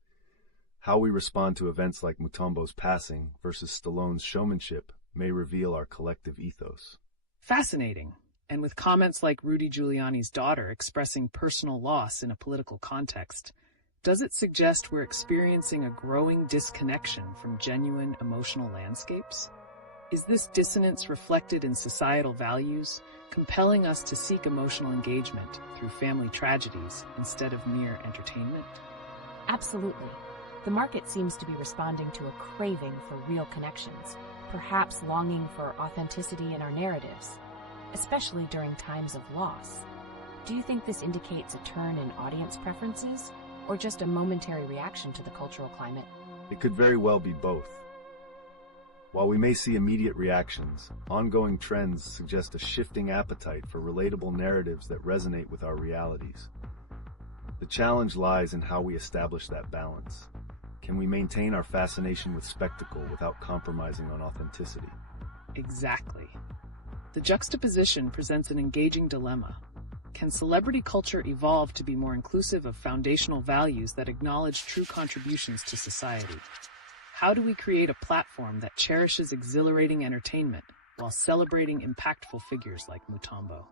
How we respond to events like Mutombo's passing versus Stallone's showmanship may reveal our collective ethos. Fascinating. And with comments like Rudy Giuliani's daughter expressing personal loss in a political context, does it suggest we're experiencing a growing disconnection from genuine emotional landscapes? Is this dissonance reflected in societal values, compelling us to seek emotional engagement through family tragedies instead of mere entertainment? Absolutely. The market seems to be responding to a craving for real connections, perhaps longing for authenticity in our narratives, especially during times of loss. Do you think this indicates a turn in audience preferences, or just a momentary reaction to the cultural climate? It could very well be both. While we may see immediate reactions, ongoing trends suggest a shifting appetite for relatable narratives that resonate with our realities. The challenge lies in how we establish that balance. Can we maintain our fascination with spectacle without compromising on authenticity? Exactly. The juxtaposition presents an engaging dilemma. Can celebrity culture evolve to be more inclusive of foundational values that acknowledge true contributions to society? How do we create a platform that cherishes exhilarating entertainment while celebrating impactful figures like Mutombo?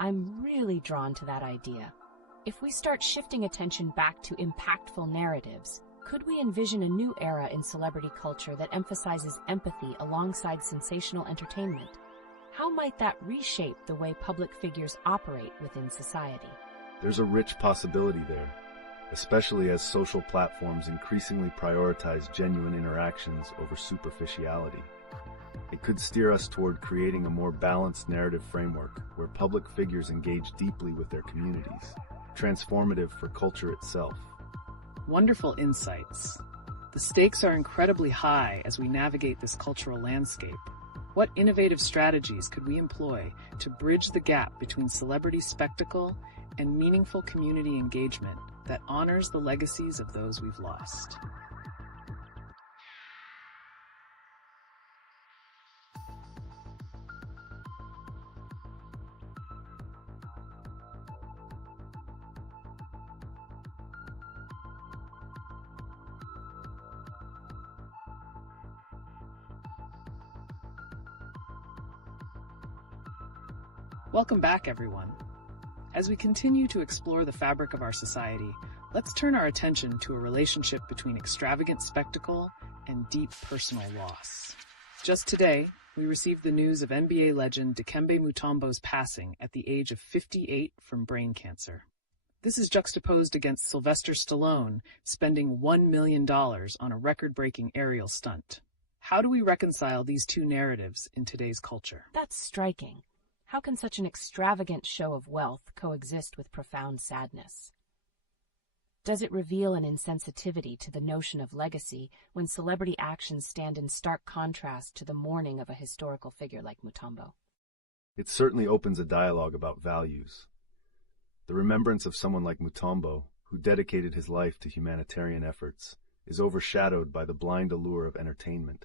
I'm really drawn to that idea. If we start shifting attention back to impactful narratives, could we envision a new era in celebrity culture that emphasizes empathy alongside sensational entertainment? How might that reshape the way public figures operate within society? There's a rich possibility there, especially as social platforms increasingly prioritize genuine interactions over superficiality. It could steer us toward creating a more balanced narrative framework where public figures engage deeply with their communities, transformative for culture itself. Wonderful insights. The stakes are incredibly high as we navigate this cultural landscape. What innovative strategies could we employ to bridge the gap between celebrity spectacle and meaningful community engagement that honors the legacies of those we've lost? Welcome back, everyone. As we continue to explore the fabric of our society, let's turn our attention to a relationship between extravagant spectacle and deep personal loss. Just today, we received the news of NBA legend Dikembe Mutombo's passing at the age of 58 from brain cancer. This is juxtaposed against Sylvester Stallone spending $1 million on a record-breaking aerial stunt. How do we reconcile these two narratives in today's culture? That's striking. How can such an extravagant show of wealth coexist with profound sadness? Does it reveal an insensitivity to the notion of legacy when celebrity actions stand in stark contrast to the mourning of a historical figure like Mutombo? It certainly opens a dialogue about values. The remembrance of someone like Mutombo, who dedicated his life to humanitarian efforts, is overshadowed by the blind allure of entertainment.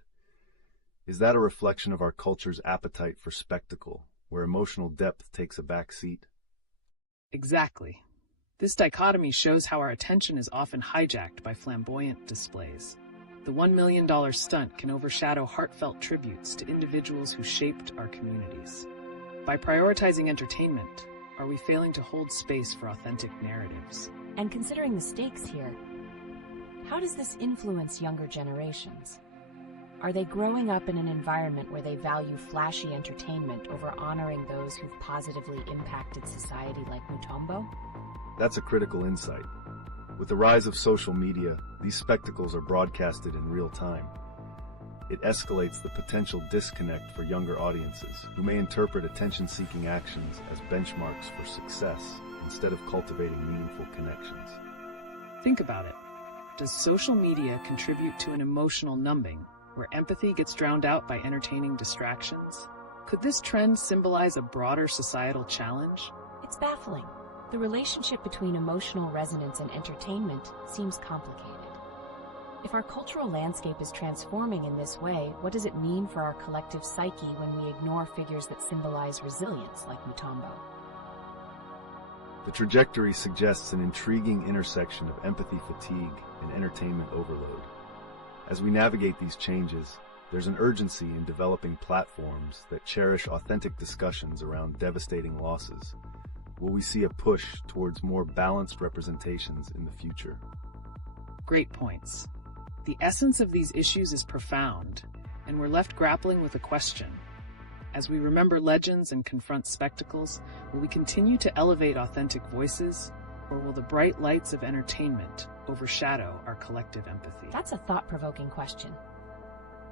Is that a reflection of our culture's appetite for spectacle, where emotional depth takes a back seat? Exactly. This dichotomy shows how our attention is often hijacked by flamboyant displays. The $1 million stunt can overshadow heartfelt tributes to individuals who shaped our communities. By prioritizing entertainment, are we failing to hold space for authentic narratives? And considering the stakes here, how does this influence younger generations? Are they growing up in an environment where they value flashy entertainment over honoring those who've positively impacted society like Mutombo? That's a critical insight. With the rise of social media, these spectacles are broadcasted in real time. It escalates the potential disconnect for younger audiences, who may interpret attention-seeking actions as benchmarks for success instead of cultivating meaningful connections. Think about it. Does social media contribute to an emotional numbing, where empathy gets drowned out by entertaining distractions? Could this trend symbolize a broader societal challenge? It's baffling. The relationship between emotional resonance and entertainment seems complicated. If our cultural landscape is transforming in this way, what does it mean for our collective psyche when we ignore figures that symbolize resilience like Mutombo? The trajectory suggests an intriguing intersection of empathy fatigue and entertainment overload. As we navigate these changes, there's an urgency in developing platforms that cherish authentic discussions around devastating losses. Will we see a push towards more balanced representations in the future? Great points. The essence of these issues is profound, and we're left grappling with a question. As we remember legends and confront spectacles, will we continue to elevate authentic voices, or will the bright lights of entertainment overshadow our collective empathy? That's a thought-provoking question.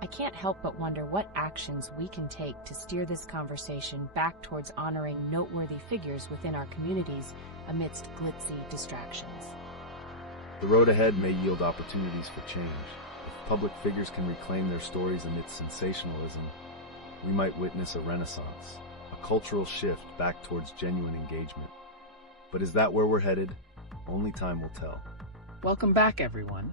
I can't help but wonder what actions we can take to steer this conversation back towards honoring noteworthy figures within our communities amidst glitzy distractions. The road ahead may yield opportunities for change. If public figures can reclaim their stories amidst sensationalism, we might witness a renaissance, a cultural shift back towards genuine engagement. But is that where we're headed? Only time will tell. Welcome back, everyone.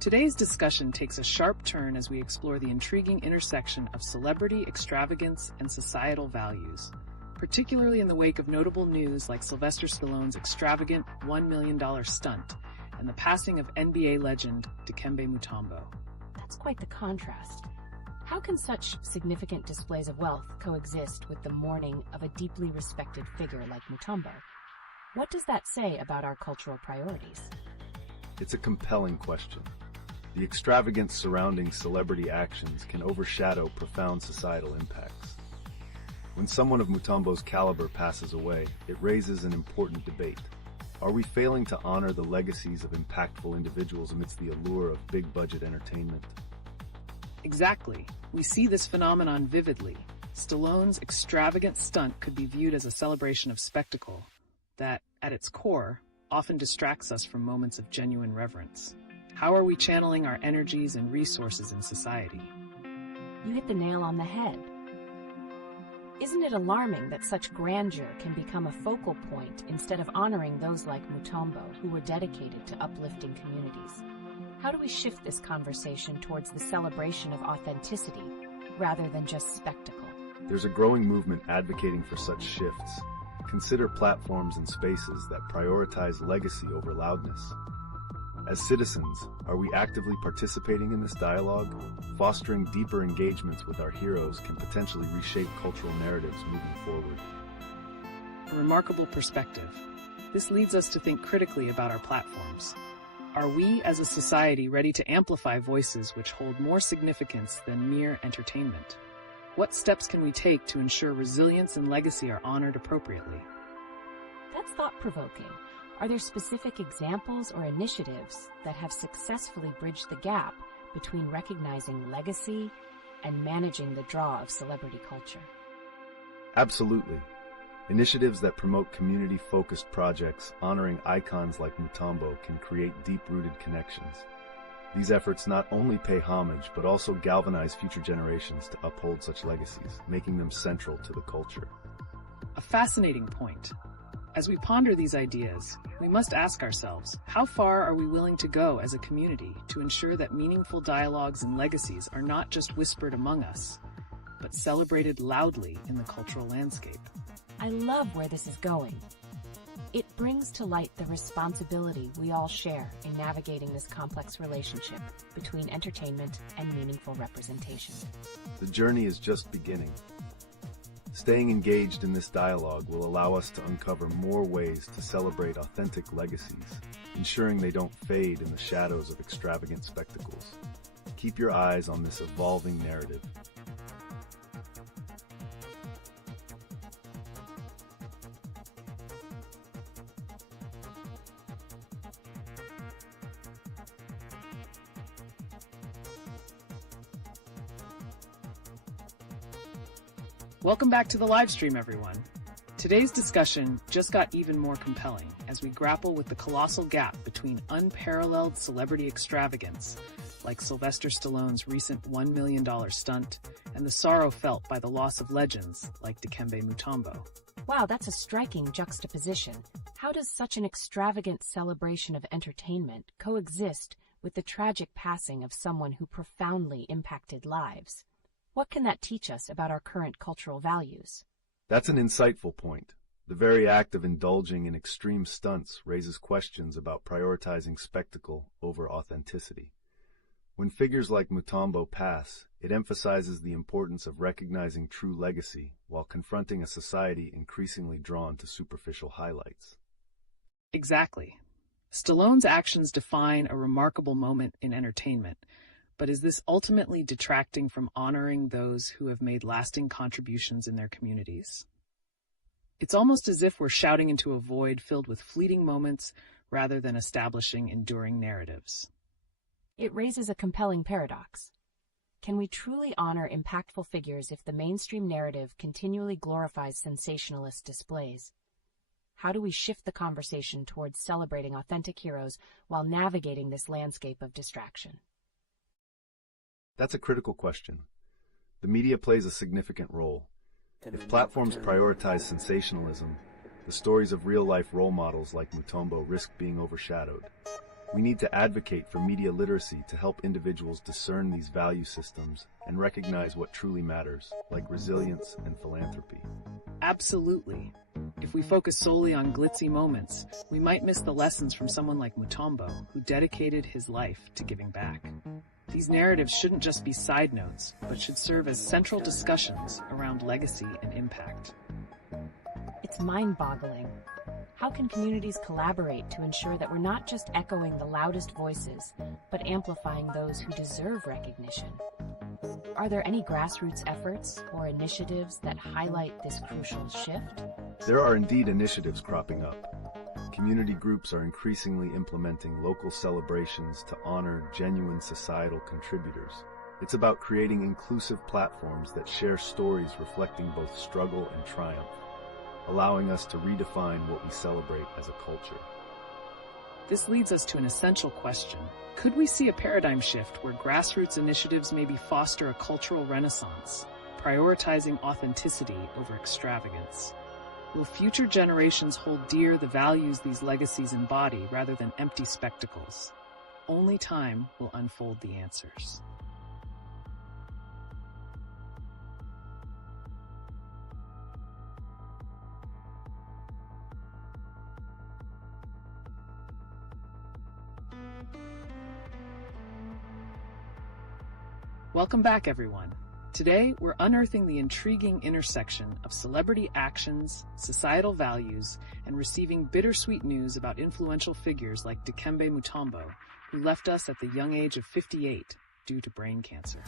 Today's discussion takes a sharp turn as we explore the intriguing intersection of celebrity extravagance and societal values, particularly in the wake of notable news like Sylvester Stallone's extravagant $1 million stunt and the passing of NBA legend Dikembe Mutombo. That's quite the contrast. How can such significant displays of wealth coexist with the mourning of a deeply respected figure like Mutombo? What does that say about our cultural priorities? It's a compelling question. The extravagance surrounding celebrity actions can overshadow profound societal impacts. When someone of Mutombo's caliber passes away, it raises an important debate. Are we failing to honor the legacies of impactful individuals amidst the allure of big-budget entertainment? Exactly. We see this phenomenon vividly. Stallone's extravagant stunt could be viewed as a celebration of spectacle that, at its core, often distracts us from moments of genuine reverence. How are we channeling our energies and resources in society? You hit the nail on the head. Isn't it alarming that such grandeur can become a focal point instead of honoring those like Mutombo, who were dedicated to uplifting communities? How do we shift this conversation towards the celebration of authenticity rather than just spectacle? There's a growing movement advocating for such shifts. Consider platforms and spaces that prioritize legacy over loudness. As citizens, are we actively participating in this dialogue? Fostering deeper engagements with our heroes can potentially reshape cultural narratives moving forward. a remarkable perspective. This leads us to think critically about our platforms. Are we, as a society, ready to amplify voices which hold more significance than mere entertainment? What steps can we take to ensure resilience and legacy are honored appropriately? That's thought-provoking. Are there specific examples or initiatives that have successfully bridged the gap between recognizing legacy and managing the draw of celebrity culture? Absolutely. Initiatives that promote community-focused projects honoring icons like Mutombo can create deep-rooted connections. These efforts not only pay homage, but also galvanize future generations to uphold such legacies, making them central to the culture. A fascinating point. As we ponder these ideas, we must ask ourselves, how far are we willing to go as a community to ensure that meaningful dialogues and legacies are not just whispered among us, but celebrated loudly in the cultural landscape? I love where this is going. It brings to light the responsibility we all share in navigating this complex relationship between entertainment and meaningful representation. The journey is just beginning. Staying engaged in this dialogue will allow us to uncover more ways to celebrate authentic legacies, ensuring they don't fade in the shadows of extravagant spectacles. Keep your eyes on this evolving narrative. Welcome back to the live stream, everyone. Today's discussion just got even more compelling as we grapple with the colossal gap between unparalleled celebrity extravagance, like Sylvester Stallone's recent $1 million stunt, and the sorrow felt by the loss of legends like Dikembe Mutombo. Wow, that's a striking juxtaposition. How does such an extravagant celebration of entertainment coexist with the tragic passing of someone who profoundly impacted lives? What can that teach us about our current cultural values? That's an insightful point. The very act of indulging in extreme stunts raises questions about prioritizing spectacle over authenticity. When figures like Mutombo pass, it emphasizes the importance of recognizing true legacy while confronting a society increasingly drawn to superficial highlights. Exactly. Stallone's actions define a remarkable moment in entertainment, but is this ultimately detracting from honoring those who have made lasting contributions in their communities? It's almost as if we're shouting into a void filled with fleeting moments rather than establishing enduring narratives. It raises a compelling paradox. Can we truly honor impactful figures if the mainstream narrative continually glorifies sensationalist displays? How do we shift the conversation towards celebrating authentic heroes while navigating this landscape of distraction? That's a critical question. The media plays a significant role. If platforms prioritize sensationalism, the stories of real-life role models like Mutombo risk being overshadowed. We need to advocate for media literacy to help individuals discern these value systems and recognize what truly matters, like resilience and philanthropy. Absolutely. If we focus solely on glitzy moments, we might miss the lessons from someone like Mutombo, who dedicated his life to giving back. These narratives shouldn't just be side notes, but should serve as central discussions around legacy and impact. It's mind-boggling. How can communities collaborate to ensure that we're not just echoing the loudest voices, but amplifying those who deserve recognition? Are there any grassroots efforts or initiatives that highlight this crucial shift? There are indeed initiatives cropping up. Community groups are increasingly implementing local celebrations to honor genuine societal contributors. It's about creating inclusive platforms that share stories reflecting both struggle and triumph, allowing us to redefine what we celebrate as a culture. This leads us to an essential question. Could we see a paradigm shift where grassroots initiatives maybe foster a cultural renaissance, prioritizing authenticity over extravagance? Will future generations hold dear the values these legacies embody rather than empty spectacles? Only time will unfold the answers. Welcome back, everyone. Today, we're unearthing the intriguing intersection of celebrity actions, societal values, and receiving bittersweet news about influential figures like Dikembe Mutombo, who left us at the young age of 58 due to brain cancer.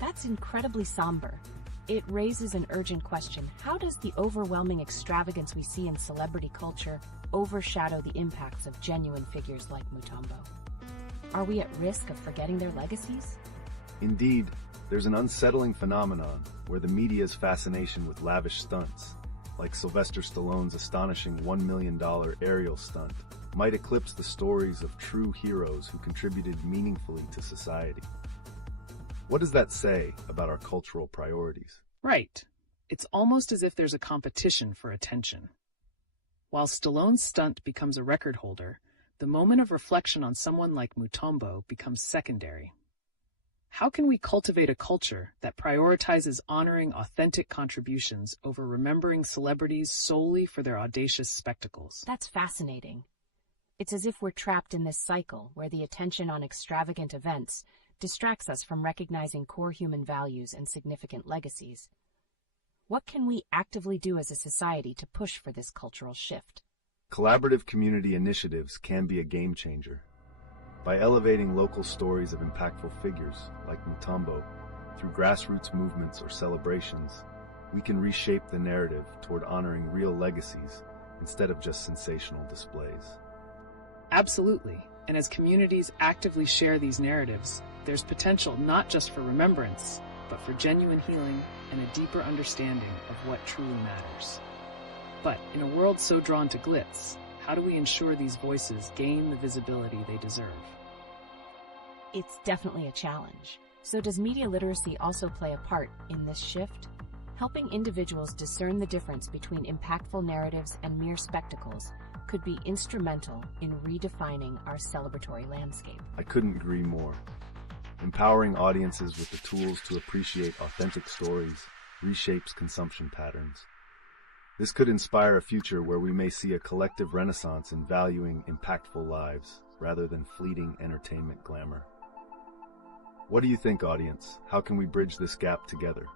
That's incredibly somber. It raises an urgent question. How does the overwhelming extravagance we see in celebrity culture overshadow the impacts of genuine figures like Mutombo? Are we at risk of forgetting their legacies? Indeed, there's an unsettling phenomenon where the media's fascination with lavish stunts, like Sylvester Stallone's astonishing $1 million aerial stunt, might eclipse the stories of true heroes who contributed meaningfully to society. What does that say about our cultural priorities? Right. It's almost as if there's a competition for attention. While Stallone's stunt becomes a record holder, the moment of reflection on someone like Mutombo becomes secondary. How can we cultivate a culture that prioritizes honoring authentic contributions over remembering celebrities solely for their audacious spectacles? That's fascinating. It's as if we're trapped in this cycle where the attention on extravagant events distracts us from recognizing core human values and significant legacies. What can we actively do as a society to push for this cultural shift? Collaborative community initiatives can be a game changer. By elevating local stories of impactful figures, like Mutombo, through grassroots movements or celebrations, we can reshape the narrative toward honoring real legacies instead of just sensational displays. Absolutely. And as communities actively share these narratives, there's potential not just for remembrance, but for genuine healing and a deeper understanding of what truly matters. But in a world so drawn to glitz, how do we ensure these voices gain the visibility they deserve? It's definitely a challenge. So does media literacy also play a part in this shift? Helping individuals discern the difference between impactful narratives and mere spectacles could be instrumental in redefining our celebratory landscape. I couldn't agree more. Empowering audiences with the tools to appreciate authentic stories reshapes consumption patterns. This could inspire a future where we may see a collective renaissance in valuing impactful lives rather than fleeting entertainment glamour. What do you think, audience? How can we bridge this gap together?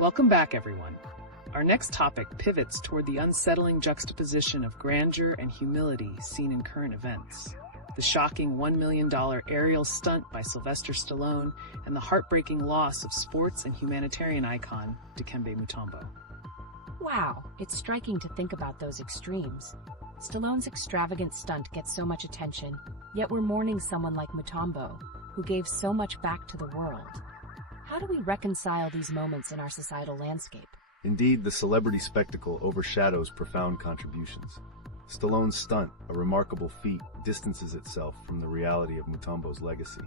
Welcome back, everyone. Our next topic pivots toward the unsettling juxtaposition of grandeur and humility seen in current events. The shocking $1 million aerial stunt by Sylvester Stallone and the heartbreaking loss of sports and humanitarian icon Dikembe Mutombo. Wow, it's striking to think about those extremes. Stallone's extravagant stunt gets so much attention, yet we're mourning someone like Mutombo, who gave so much back to the world. How do we reconcile these moments in our societal landscape? Indeed, the celebrity spectacle overshadows profound contributions. Stallone's stunt, a remarkable feat, distances itself from the reality of Mutombo's legacy.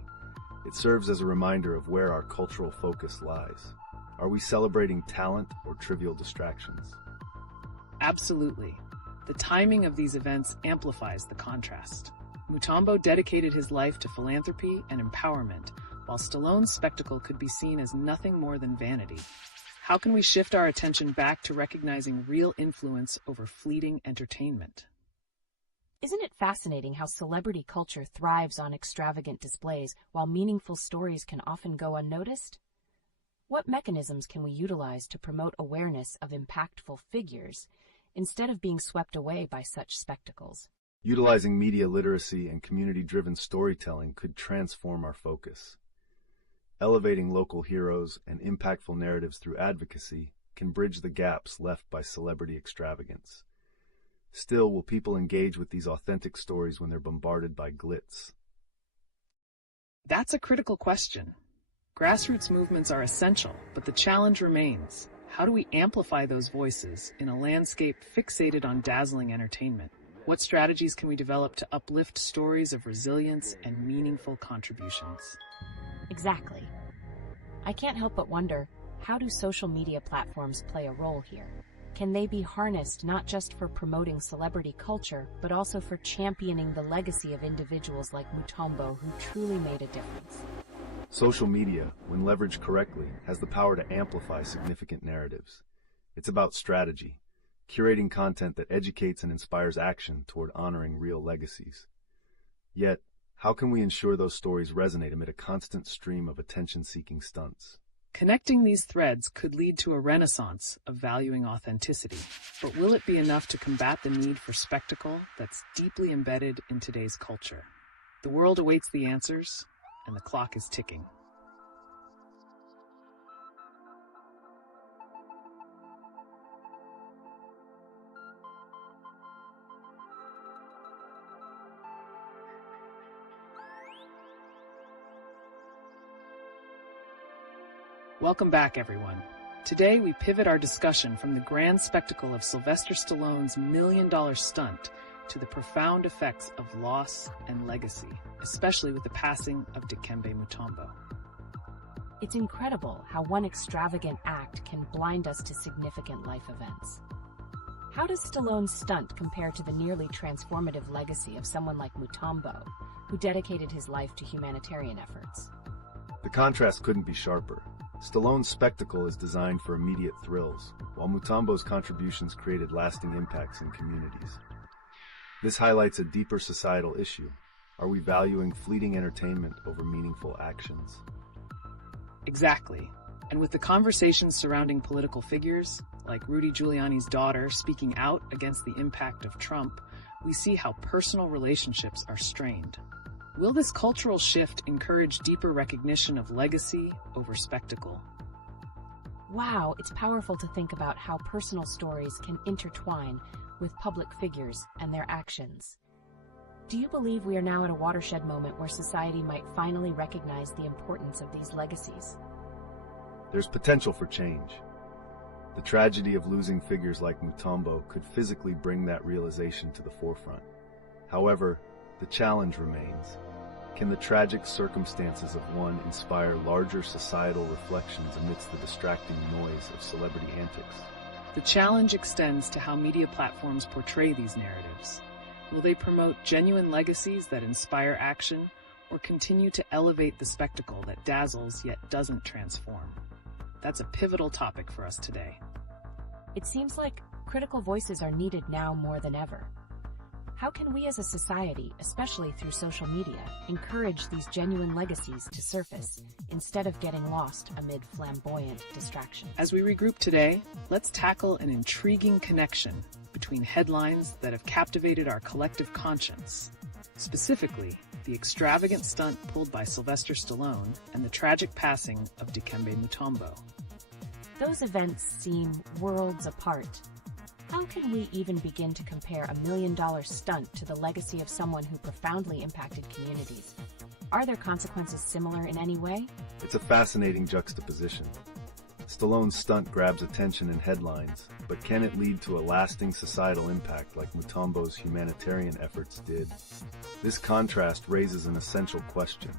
It serves as a reminder of where our cultural focus lies. Are we celebrating talent or trivial distractions? Absolutely. The timing of these events amplifies the contrast. Mutombo dedicated his life to philanthropy and empowerment, while Stallone's spectacle could be seen as nothing more than vanity. How can we shift our attention back to recognizing real influence over fleeting entertainment? Isn't it fascinating how celebrity culture thrives on extravagant displays while meaningful stories can often go unnoticed? What mechanisms can we utilize to promote awareness of impactful figures instead of being swept away by such spectacles? Utilizing media literacy and community-driven storytelling could transform our focus. Elevating local heroes and impactful narratives through advocacy can bridge the gaps left by celebrity extravagance. Still, will people engage with these authentic stories when they're bombarded by glitz? That's a critical question. Grassroots movements are essential, but the challenge remains. How do we amplify those voices in a landscape fixated on dazzling entertainment? What strategies can we develop to uplift stories of resilience and meaningful contributions? Exactly. I can't help but wonder, how do social media platforms play a role here? Can they be harnessed not just for promoting celebrity culture, but also for championing the legacy of individuals like Mutombo who truly made a difference? Social media, when leveraged correctly, has the power to amplify significant narratives. It's about strategy, curating content that educates and inspires action toward honoring real legacies. Yet, how can we ensure those stories resonate amid a constant stream of attention-seeking stunts? Connecting these threads could lead to a renaissance of valuing authenticity, but will it be enough to combat the need for spectacle that's deeply embedded in today's culture? The world awaits the answers, and the clock is ticking. Welcome back, everyone. Today, we pivot our discussion from the grand spectacle of Sylvester Stallone's million-dollar stunt to the profound effects of loss and legacy, especially with the passing of Dikembe Mutombo. It's incredible how one extravagant act can blind us to significant life events. How does Stallone's stunt compare to the nearly transformative legacy of someone like Mutombo, who dedicated his life to humanitarian efforts? The contrast couldn't be sharper. Stallone's spectacle is designed for immediate thrills, while Mutombo's contributions created lasting impacts in communities. This highlights a deeper societal issue. Are we valuing fleeting entertainment over meaningful actions? Exactly. And with the conversations surrounding political figures, like Rudy Giuliani's daughter speaking out against the impact of Trump, we see how personal relationships are strained. Will this cultural shift encourage deeper recognition of legacy over spectacle? Wow, it's powerful to think about how personal stories can intertwine with public figures and their actions. Do you believe we are now at a watershed moment where society might finally recognize the importance of these legacies? There's potential for change. The tragedy of losing figures like Mutombo could physically bring that realization to the forefront. However, the challenge remains. Can the tragic circumstances of one inspire larger societal reflections amidst the distracting noise of celebrity antics? The challenge extends to how media platforms portray these narratives. Will they promote genuine legacies that inspire action, or continue to elevate the spectacle that dazzles yet doesn't transform? That's a pivotal topic for us today. It seems like critical voices are needed now more than ever. How can we as a society, especially through social media, encourage these genuine legacies to surface instead of getting lost amid flamboyant distractions? As we regroup today, let's tackle an intriguing connection between headlines that have captivated our collective conscience, specifically the extravagant stunt pulled by Sylvester Stallone and the tragic passing of Dikembe Mutombo. Those events seem worlds apart. How can we even begin to compare a million-dollar stunt to the legacy of someone who profoundly impacted communities? Are their consequences similar in any way? It's a fascinating juxtaposition. Stallone's stunt grabs attention in headlines, but can it lead to a lasting societal impact like Mutombo's humanitarian efforts did? This contrast raises an essential question.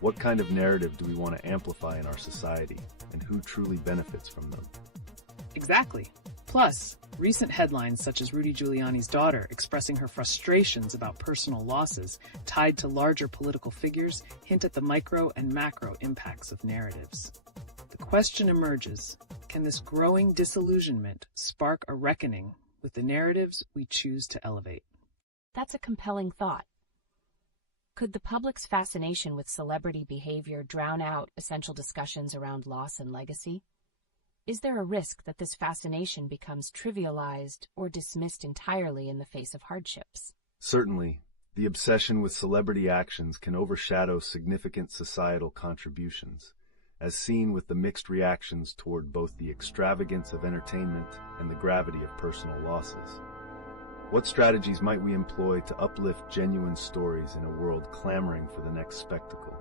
What kind of narrative do we want to amplify in our society, and who truly benefits from them? Exactly. Plus, recent headlines such as Rudy Giuliani's daughter expressing her frustrations about personal losses tied to larger political figures hint at the micro and macro impacts of narratives. The question emerges, can this growing disillusionment spark a reckoning with the narratives we choose to elevate? That's a compelling thought. Could the public's fascination with celebrity behavior drown out essential discussions around loss and legacy? Is there a risk that this fascination becomes trivialized or dismissed entirely in the face of hardships? Certainly, the obsession with celebrity actions can overshadow significant societal contributions, as seen with the mixed reactions toward both the extravagance of entertainment and the gravity of personal losses. What strategies might we employ to uplift genuine stories in a world clamoring for the next spectacle?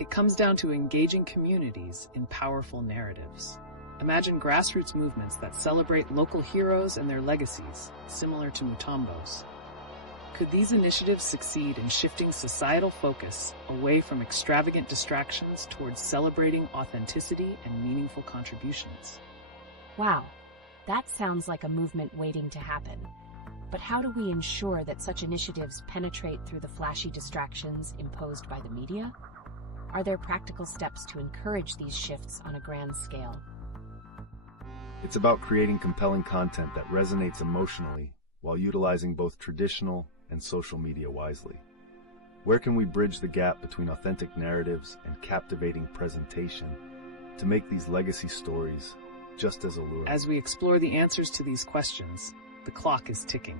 It comes down to engaging communities in powerful narratives. Imagine grassroots movements that celebrate local heroes and their legacies, similar to Mutombo's. Could these initiatives succeed in shifting societal focus away from extravagant distractions towards celebrating authenticity and meaningful contributions? Wow, that sounds like a movement waiting to happen. But how do we ensure that such initiatives penetrate through the flashy distractions imposed by the media? Are there practical steps to encourage these shifts on a grand scale? It's about creating compelling content that resonates emotionally while utilizing both traditional and social media wisely. Where can we bridge the gap between authentic narratives and captivating presentation to make these legacy stories just as alluring? As we explore the answers to these questions, the clock is ticking.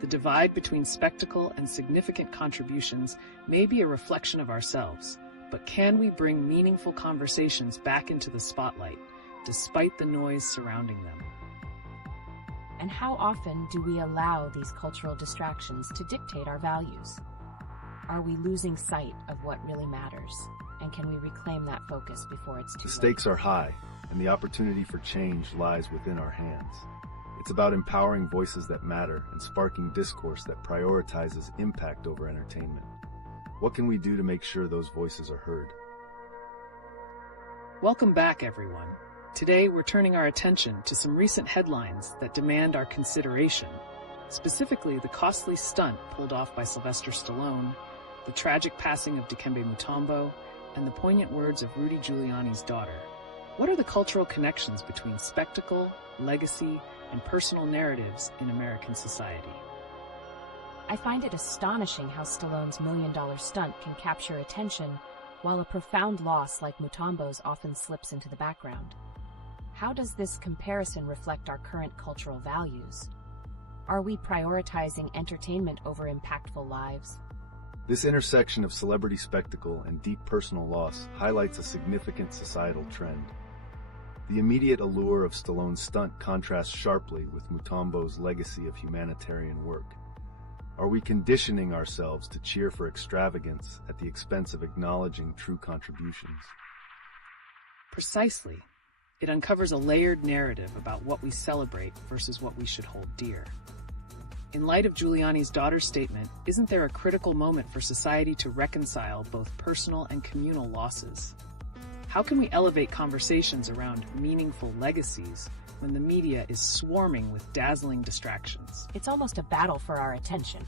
The divide between spectacle and significant contributions may be a reflection of ourselves, but can we bring meaningful conversations back into the spotlight, despite the noise surrounding them? And how often do we allow these cultural distractions to dictate our values? Are we losing sight of what really matters? And can we reclaim that focus before it's too late? The stakes are high, and the opportunity for change lies within our hands. It's about empowering voices that matter and sparking discourse that prioritizes impact over entertainment. What can we do to make sure those voices are heard? Welcome back, everyone. Today, we're turning our attention to some recent headlines that demand our consideration, specifically the costly stunt pulled off by Sylvester Stallone, the tragic passing of Dikembe Mutombo, and the poignant words of Rudy Giuliani's daughter. What are the cultural connections between spectacle, legacy, and personal narratives in American society? I find it astonishing how Stallone's million-dollar stunt can capture attention, while a profound loss like Mutombo's often slips into the background. How does this comparison reflect our current cultural values? Are we prioritizing entertainment over impactful lives? This intersection of celebrity spectacle and deep personal loss highlights a significant societal trend. The immediate allure of Stallone's stunt contrasts sharply with Mutombo's legacy of humanitarian work. Are we conditioning ourselves to cheer for extravagance at the expense of acknowledging true contributions? Precisely. It uncovers a layered narrative about what we celebrate versus what we should hold dear. In light of Giuliani's daughter's statement, isn't there a critical moment for society to reconcile both personal and communal losses? How can we elevate conversations around meaningful legacies when the media is swarming with dazzling distractions? It's almost a battle for our attention.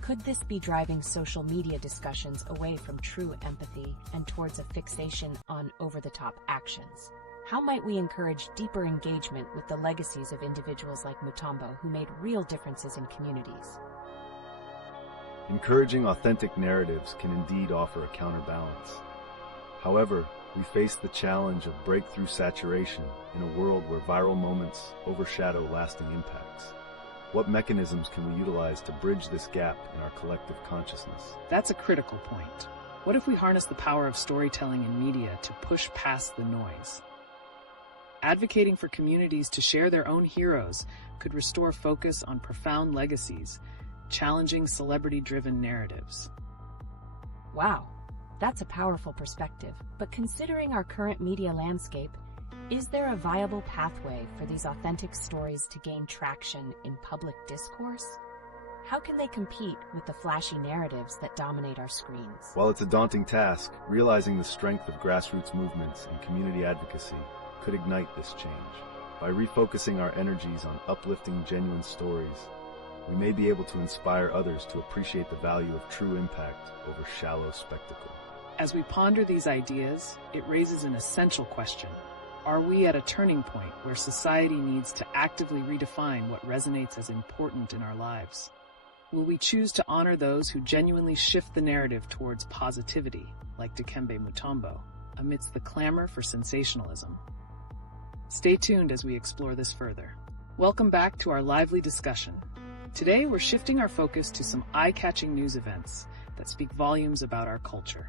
Could this be driving social media discussions away from true empathy and towards a fixation on over-the-top actions? How might we encourage deeper engagement with the legacies of individuals like Mutombo who made real differences in communities? Encouraging authentic narratives can indeed offer a counterbalance. However, we face the challenge of breakthrough saturation in a world where viral moments overshadow lasting impacts. What mechanisms can we utilize to bridge this gap in our collective consciousness? That's a critical point. What if we harness the power of storytelling in media to push past the noise? Advocating for communities to share their own heroes could restore focus on profound legacies, challenging celebrity-driven narratives. Wow, that's a powerful perspective. But considering our current media landscape, is there a viable pathway for these authentic stories to gain traction in public discourse? How can they compete with the flashy narratives that dominate our screens? While it's a daunting task, realizing the strength of grassroots movements and community advocacy could ignite this change. By refocusing our energies on uplifting genuine stories, we may be able to inspire others to appreciate the value of true impact over shallow spectacle. As we ponder these ideas, it raises an essential question. Are we at a turning point where society needs to actively redefine what resonates as important in our lives? Will we choose to honor those who genuinely shift the narrative towards positivity, like Dikembe Mutombo, amidst the clamor for sensationalism? Stay tuned as we explore this further. Welcome back to our lively discussion. Today, we're shifting our focus to some eye-catching news events that speak volumes about our culture.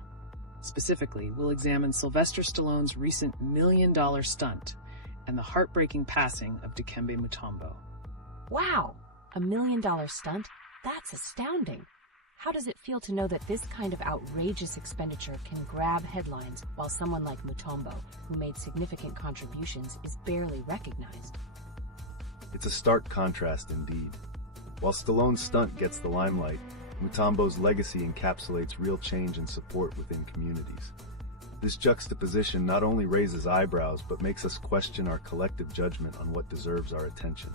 Specifically, we'll examine Sylvester Stallone's recent million-dollar stunt and the heartbreaking passing of Dikembe Mutombo. Wow! $1 million stunt? That's astounding! How does it feel to know that this kind of outrageous expenditure can grab headlines while someone like Mutombo, who made significant contributions, is barely recognized? It's a stark contrast indeed. While Stallone's stunt gets the limelight, Mutombo's legacy encapsulates real change and support within communities. This juxtaposition not only raises eyebrows but makes us question our collective judgment on what deserves our attention.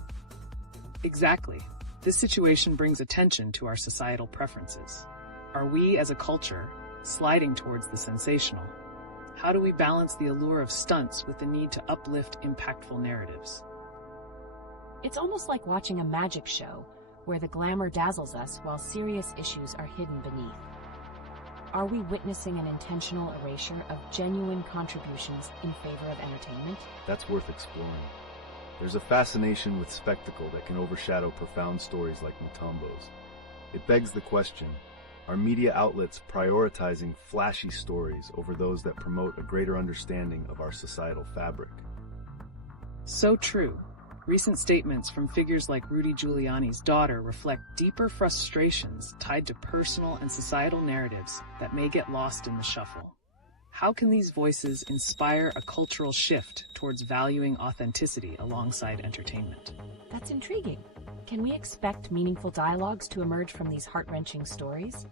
Exactly. This situation brings attention to our societal preferences. Are we, as a culture, sliding towards the sensational. How do we balance the allure of stunts with the need to uplift impactful narratives? It's almost like watching a magic show, where the glamour dazzles us while serious issues are hidden beneath. Are we witnessing an intentional erasure of genuine contributions in favor of entertainment? That's worth exploring. There's a fascination with spectacle that can overshadow profound stories like Mutombo's. It begs the question, are media outlets prioritizing flashy stories over those that promote a greater understanding of our societal fabric? So true. Recent statements from figures like Rudy Giuliani's daughter reflect deeper frustrations tied to personal and societal narratives that may get lost in the shuffle. How can these voices inspire a cultural shift towards valuing authenticity alongside entertainment? That's intriguing. Can we expect meaningful dialogues to emerge from these heart-wrenching stories?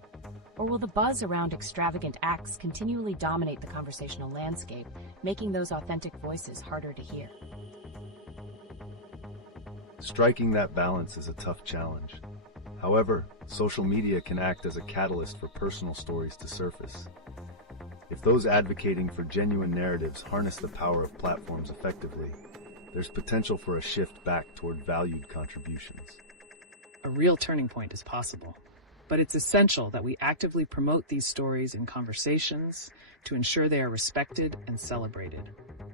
Or will the buzz around extravagant acts continually dominate the conversational landscape, making those authentic voices harder to hear? Striking that balance is a tough challenge. However, social media can act as a catalyst for personal stories to surface. If those advocating for genuine narratives harness the power of platforms effectively, there's potential for a shift back toward valued contributions. A real turning point is possible, but it's essential that we actively promote these stories in conversations to ensure they are respected and celebrated.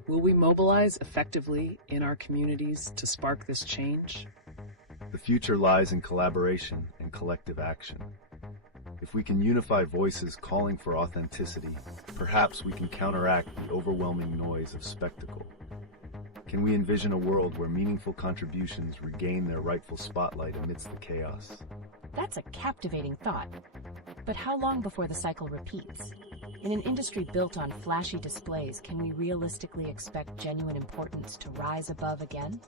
Will we mobilize effectively in our communities to spark this change? The future lies in collaboration and collective action. If we can unify voices calling for authenticity, perhaps we can counteract the overwhelming noise of spectacle. Can we envision a world where meaningful contributions regain their rightful spotlight amidst the chaos? That's a captivating thought. But how long before the cycle repeats? In an industry built on flashy displays, can we realistically expect genuine importance to rise above again?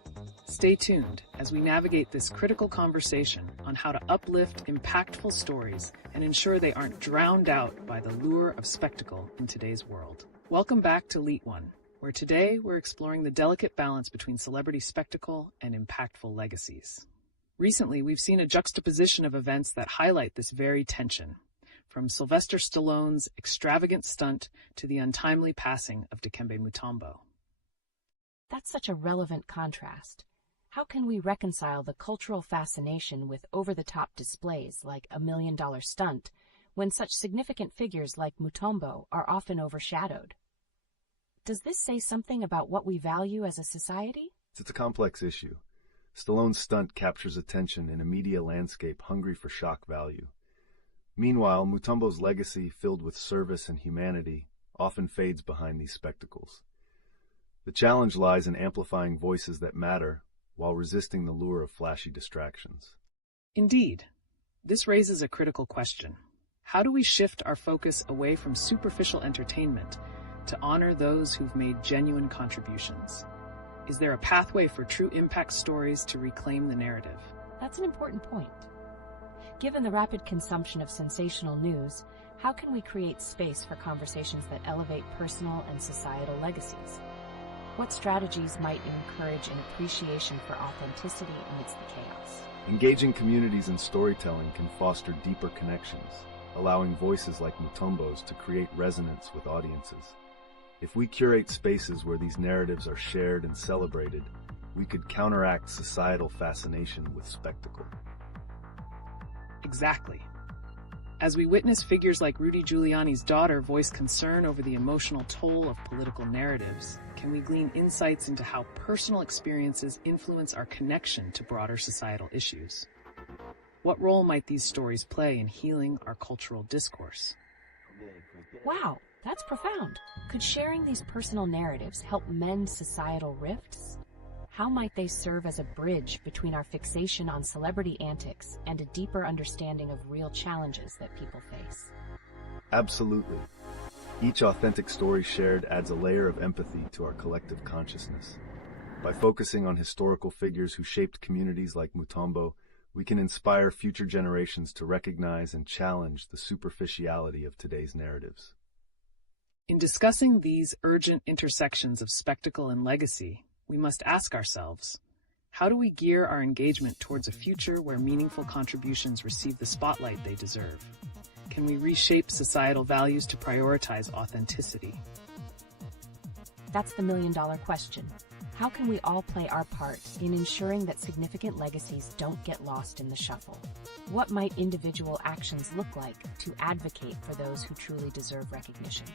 Stay tuned as we navigate this critical conversation on how to uplift impactful stories and ensure they aren't drowned out by the lure of spectacle in today's world. Welcome back to LeetOne, where today we're exploring the delicate balance between celebrity spectacle and impactful legacies. Recently, we've seen a juxtaposition of events that highlight this very tension, from Sylvester Stallone's extravagant stunt to the untimely passing of Dikembe Mutombo. That's such a relevant contrast. How can we reconcile the cultural fascination with over-the-top displays like a $1 million stunt when such significant figures like Mutombo are often overshadowed? Does this say something about what we value as a society? It's a complex issue. Stallone's stunt captures attention in a media landscape hungry for shock value. Meanwhile, Mutombo's legacy, filled with service and humanity, often fades behind these spectacles. The challenge lies in amplifying voices that matter while resisting the lure of flashy distractions. Indeed, this raises a critical question. How do we shift our focus away from superficial entertainment to honor those who've made genuine contributions? Is there a pathway for true impact stories to reclaim the narrative? That's an important point. Given the rapid consumption of sensational news, how can we create space for conversations that elevate personal and societal legacies? What strategies might encourage an appreciation for authenticity amidst the chaos? Engaging communities in storytelling can foster deeper connections, allowing voices like Mutombo's to create resonance with audiences. If we curate spaces where these narratives are shared and celebrated, we could counteract societal fascination with spectacle. Exactly. As we witness figures like Rudy Giuliani's daughter voice concern over the emotional toll of political narratives, can we glean insights into how personal experiences influence our connection to broader societal issues? What role might these stories play in healing our cultural discourse? Wow, that's profound. Could sharing these personal narratives help mend societal rifts? How might they serve as a bridge between our fixation on celebrity antics and a deeper understanding of real challenges that people face? Absolutely. Each authentic story shared adds a layer of empathy to our collective consciousness. By focusing on historical figures who shaped communities like Mutombo, we can inspire future generations to recognize and challenge the superficiality of today's narratives. In discussing these urgent intersections of spectacle and legacy, we must ask ourselves, how do we gear our engagement towards a future where meaningful contributions receive the spotlight they deserve? Can we reshape societal values to prioritize authenticity? That's the million-dollar question. How can we all play our part in ensuring that significant legacies don't get lost in the shuffle? What might individual actions look like to advocate for those who truly deserve recognition?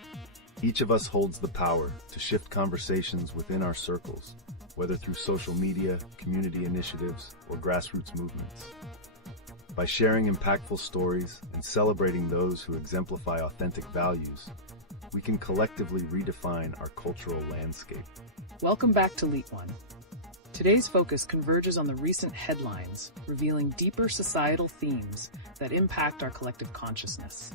Each of us holds the power to shift conversations within our circles, whether through social media, community initiatives, or grassroots movements. By sharing impactful stories and celebrating those who exemplify authentic values, we can collectively redefine our cultural landscape. Welcome back to LeetOne. Today's focus converges on the recent headlines, revealing deeper societal themes that impact our collective consciousness.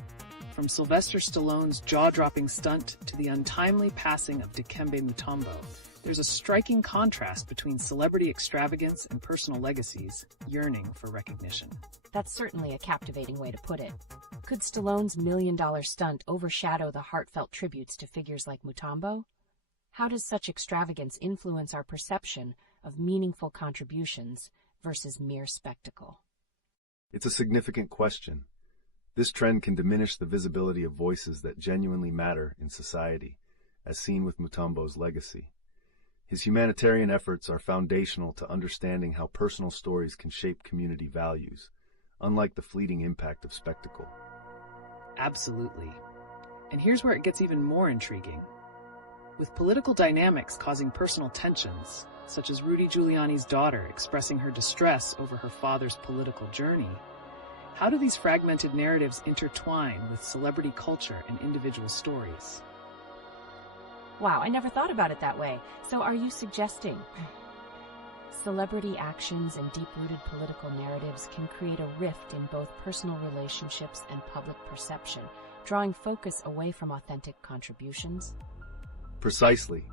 From Sylvester Stallone's jaw-dropping stunt to the untimely passing of Dikembe Mutombo, there's a striking contrast between celebrity extravagance and personal legacies yearning for recognition. That's certainly a captivating way to put it. Could Stallone's million-dollar stunt overshadow the heartfelt tributes to figures like Mutombo? How does such extravagance influence our perception of meaningful contributions versus mere spectacle? It's a significant question. This trend can diminish the visibility of voices that genuinely matter in society, as seen with Mutombo's legacy. His humanitarian efforts are foundational to understanding how personal stories can shape community values, unlike the fleeting impact of spectacle. Absolutely. And here's where it gets even more intriguing. With political dynamics causing personal tensions, such as Rudy Giuliani's daughter expressing her distress over her father's political journey, how do these fragmented narratives intertwine with celebrity culture and individual stories? Wow, I never thought about it that way. So are you suggesting celebrity actions and deep-rooted political narratives can create a rift in both personal relationships and public perception, drawing focus away from authentic contributions? Precisely.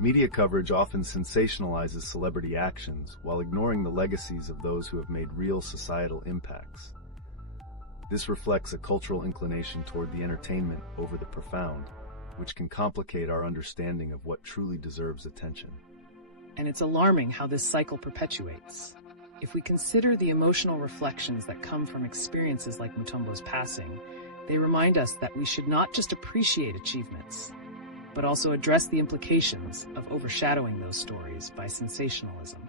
Media coverage often sensationalizes celebrity actions while ignoring the legacies of those who have made real societal impacts. This reflects a cultural inclination toward the entertainment over the profound, which can complicate our understanding of what truly deserves attention. And it's alarming how this cycle perpetuates. If we consider the emotional reflections that come from experiences like Mutombo's passing, they remind us that we should not just appreciate achievements, but also address the implications of overshadowing those stories by sensationalism.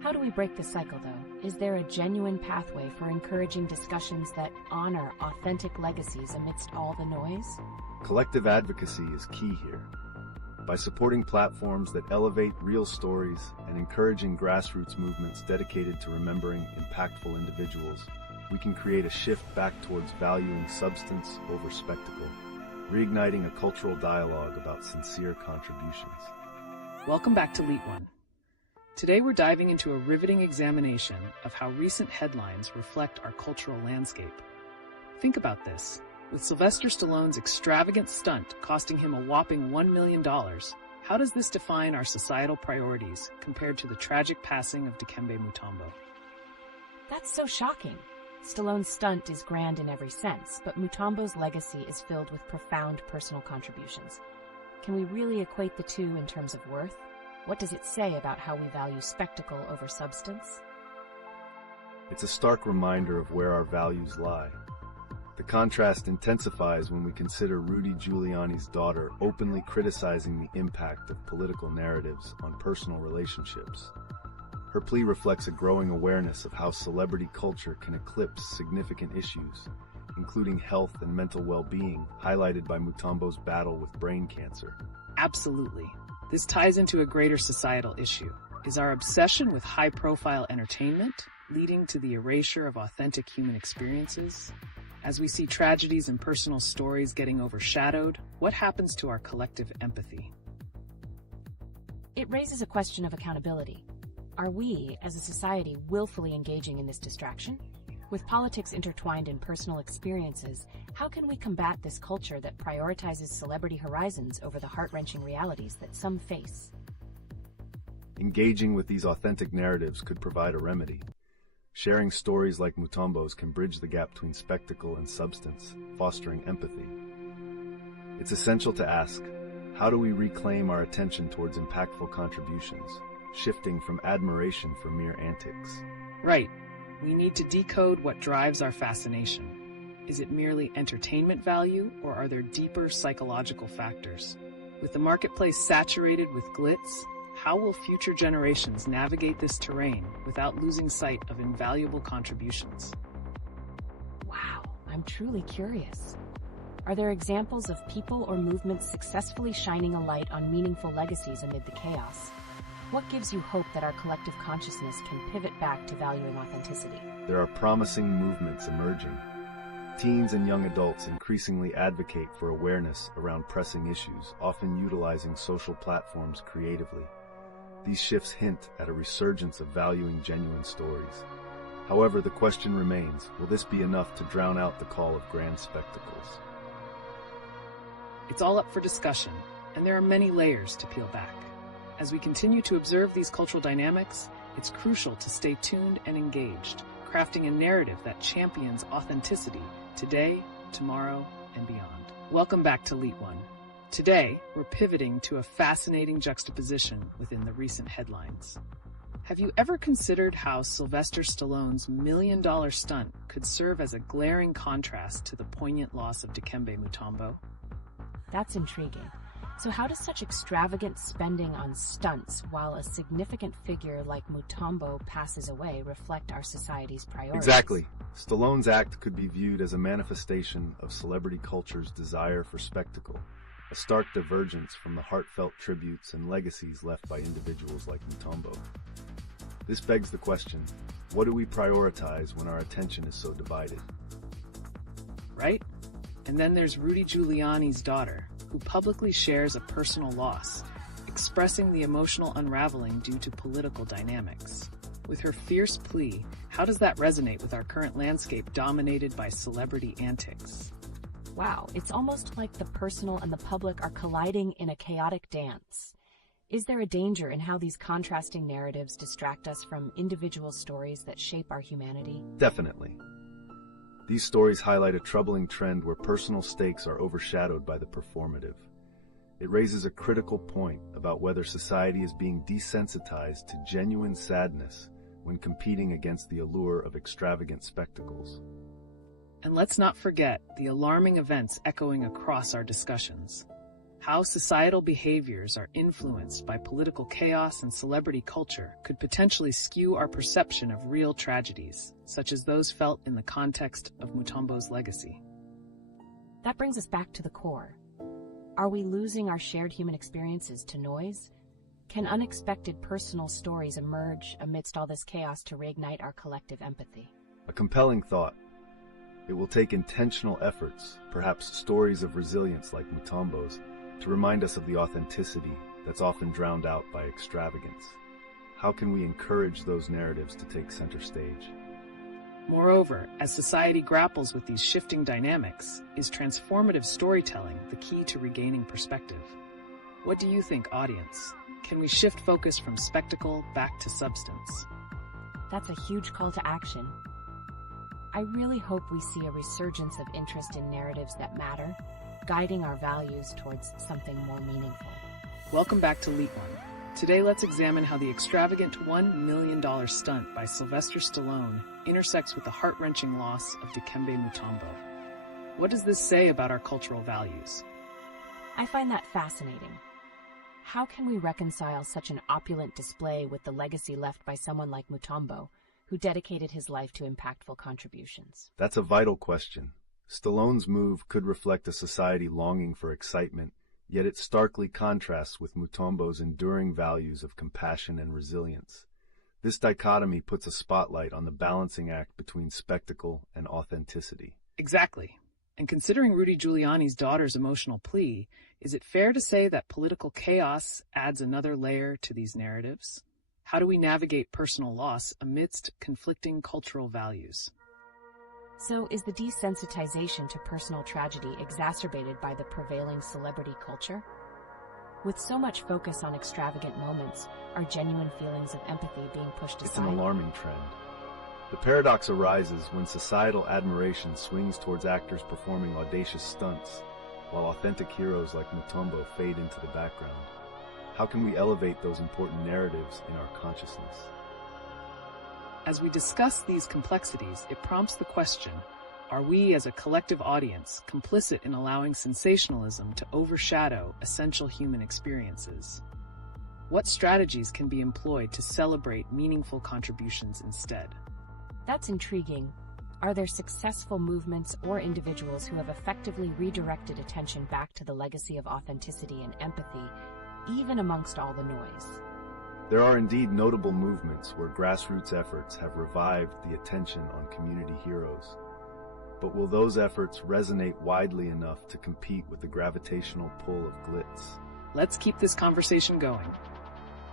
How do we break this cycle, though? Is there a genuine pathway for encouraging discussions that honor authentic legacies amidst all the noise? Collective advocacy is key here. By supporting platforms that elevate real stories and encouraging grassroots movements dedicated to remembering impactful individuals, we can create a shift back towards valuing substance over spectacle, reigniting a cultural dialogue about sincere contributions. Welcome back to LeetOne. Today we're diving into a riveting examination of how recent headlines reflect our cultural landscape. Think about this. With Sylvester Stallone's extravagant stunt costing him a whopping $1 million, how does this define our societal priorities compared to the tragic passing of Dikembe Mutombo? That's so shocking. Stallone's stunt is grand in every sense, but Mutombo's legacy is filled with profound personal contributions. Can we really equate the two in terms of worth? What does it say about how we value spectacle over substance? It's a stark reminder of where our values lie. The contrast intensifies when we consider Rudy Giuliani's daughter openly criticizing the impact of political narratives on personal relationships. Her plea reflects a growing awareness of how celebrity culture can eclipse significant issues, including health and mental well-being, highlighted by Mutombo's battle with brain cancer. Absolutely. This ties into a greater societal issue. Is our obsession with high-profile entertainment leading to the erasure of authentic human experiences? As we see tragedies and personal stories getting overshadowed, what happens to our collective empathy? It raises a question of accountability. Are we, as a society, willfully engaging in this distraction? With politics intertwined in personal experiences, how can we combat this culture that prioritizes celebrity horizons over the heart-wrenching realities that some face? Engaging with these authentic narratives could provide a remedy. Sharing stories like Mutombo's can bridge the gap between spectacle and substance, fostering empathy. It's essential to ask, how do we reclaim our attention towards impactful contributions, shifting from admiration for mere antics? Right. We need to decode what drives our fascination. Is it merely entertainment value, or are there deeper psychological factors? With the marketplace saturated with glitz, how will future generations navigate this terrain without losing sight of invaluable contributions? Wow, I'm truly curious. Are there examples of people or movements successfully shining a light on meaningful legacies amid the chaos? What gives you hope that our collective consciousness can pivot back to valuing authenticity? There are promising movements emerging. Teens and young adults increasingly advocate for awareness around pressing issues, often utilizing social platforms creatively. These shifts hint at a resurgence of valuing genuine stories. However, the question remains, will this be enough to drown out the call of grand spectacles? It's all up for discussion, and there are many layers to peel back. As we continue to observe these cultural dynamics, it's crucial to stay tuned and engaged, crafting a narrative that champions authenticity today, tomorrow, and beyond. Welcome back to LeetOne. Today, we're pivoting to a fascinating juxtaposition within the recent headlines. Have you ever considered how Sylvester Stallone's million-dollar stunt could serve as a glaring contrast to the poignant loss of Dikembe Mutombo? That's intriguing. So how does such extravagant spending on stunts while a significant figure like Mutombo passes away reflect our society's priorities? Exactly. Stallone's act could be viewed as a manifestation of celebrity culture's desire for spectacle, a stark divergence from the heartfelt tributes and legacies left by individuals like Mutombo. This begs the question, what do we prioritize when our attention is so divided? Right? And then there's Rudy Giuliani's daughter, who publicly shares a personal loss, expressing the emotional unraveling due to political dynamics. With her fierce plea, how does that resonate with our current landscape dominated by celebrity antics? Wow, it's almost like the personal and the public are colliding in a chaotic dance. Is there a danger in how these contrasting narratives distract us from individual stories that shape our humanity? Definitely. These stories highlight a troubling trend where personal stakes are overshadowed by the performative. It raises a critical point about whether society is being desensitized to genuine sadness when competing against the allure of extravagant spectacles. And let's not forget the alarming events echoing across our discussions. How societal behaviors are influenced by political chaos and celebrity culture could potentially skew our perception of real tragedies, such as those felt in the context of Mutombo's legacy. That brings us back to the core. Are we losing our shared human experiences to noise? Can unexpected personal stories emerge amidst all this chaos to reignite our collective empathy? A compelling thought. It will take intentional efforts, perhaps stories of resilience like Mutombo's, to remind us of the authenticity that's often drowned out by extravagance. How can we encourage those narratives to take center stage? Moreover, as society grapples with these shifting dynamics, is transformative storytelling the key to regaining perspective? What do you think, audience? Can we shift focus from spectacle back to substance? That's a huge call to action. I really hope we see a resurgence of interest in narratives that matter, guiding our values towards something more meaningful. Welcome back to LeetOne. Today let's examine how the extravagant $1 million stunt by Sylvester Stallone intersects with the heart-wrenching loss of Dikembe Mutombo. What does this say about our cultural values? I find that fascinating. How can we reconcile such an opulent display with the legacy left by someone like Mutombo, who dedicated his life to impactful contributions? That's a vital question. Stallone's move could reflect a society longing for excitement, yet it starkly contrasts with Mutombo's enduring values of compassion and resilience. This dichotomy puts a spotlight on the balancing act between spectacle and authenticity. Exactly. And considering Rudy Giuliani's daughter's emotional plea, is it fair to say that political chaos adds another layer to these narratives? How do we navigate personal loss amidst conflicting cultural values? So, is the desensitization to personal tragedy exacerbated by the prevailing celebrity culture? With so much focus on extravagant moments, are genuine feelings of empathy being pushed aside? It's an alarming trend. The paradox arises when societal admiration swings towards actors performing audacious stunts, while authentic heroes like Mutombo fade into the background. How can we elevate those important narratives in our consciousness? As we discuss these complexities, it prompts the question, are we as a collective audience complicit in allowing sensationalism to overshadow essential human experiences? What strategies can be employed to celebrate meaningful contributions instead? That's intriguing. Are there successful movements or individuals who have effectively redirected attention back to the legacy of authenticity and empathy, even amongst all the noise? There are indeed notable movements where grassroots efforts have revived the attention on community heroes. But will those efforts resonate widely enough to compete with the gravitational pull of glitz? Let's keep this conversation going.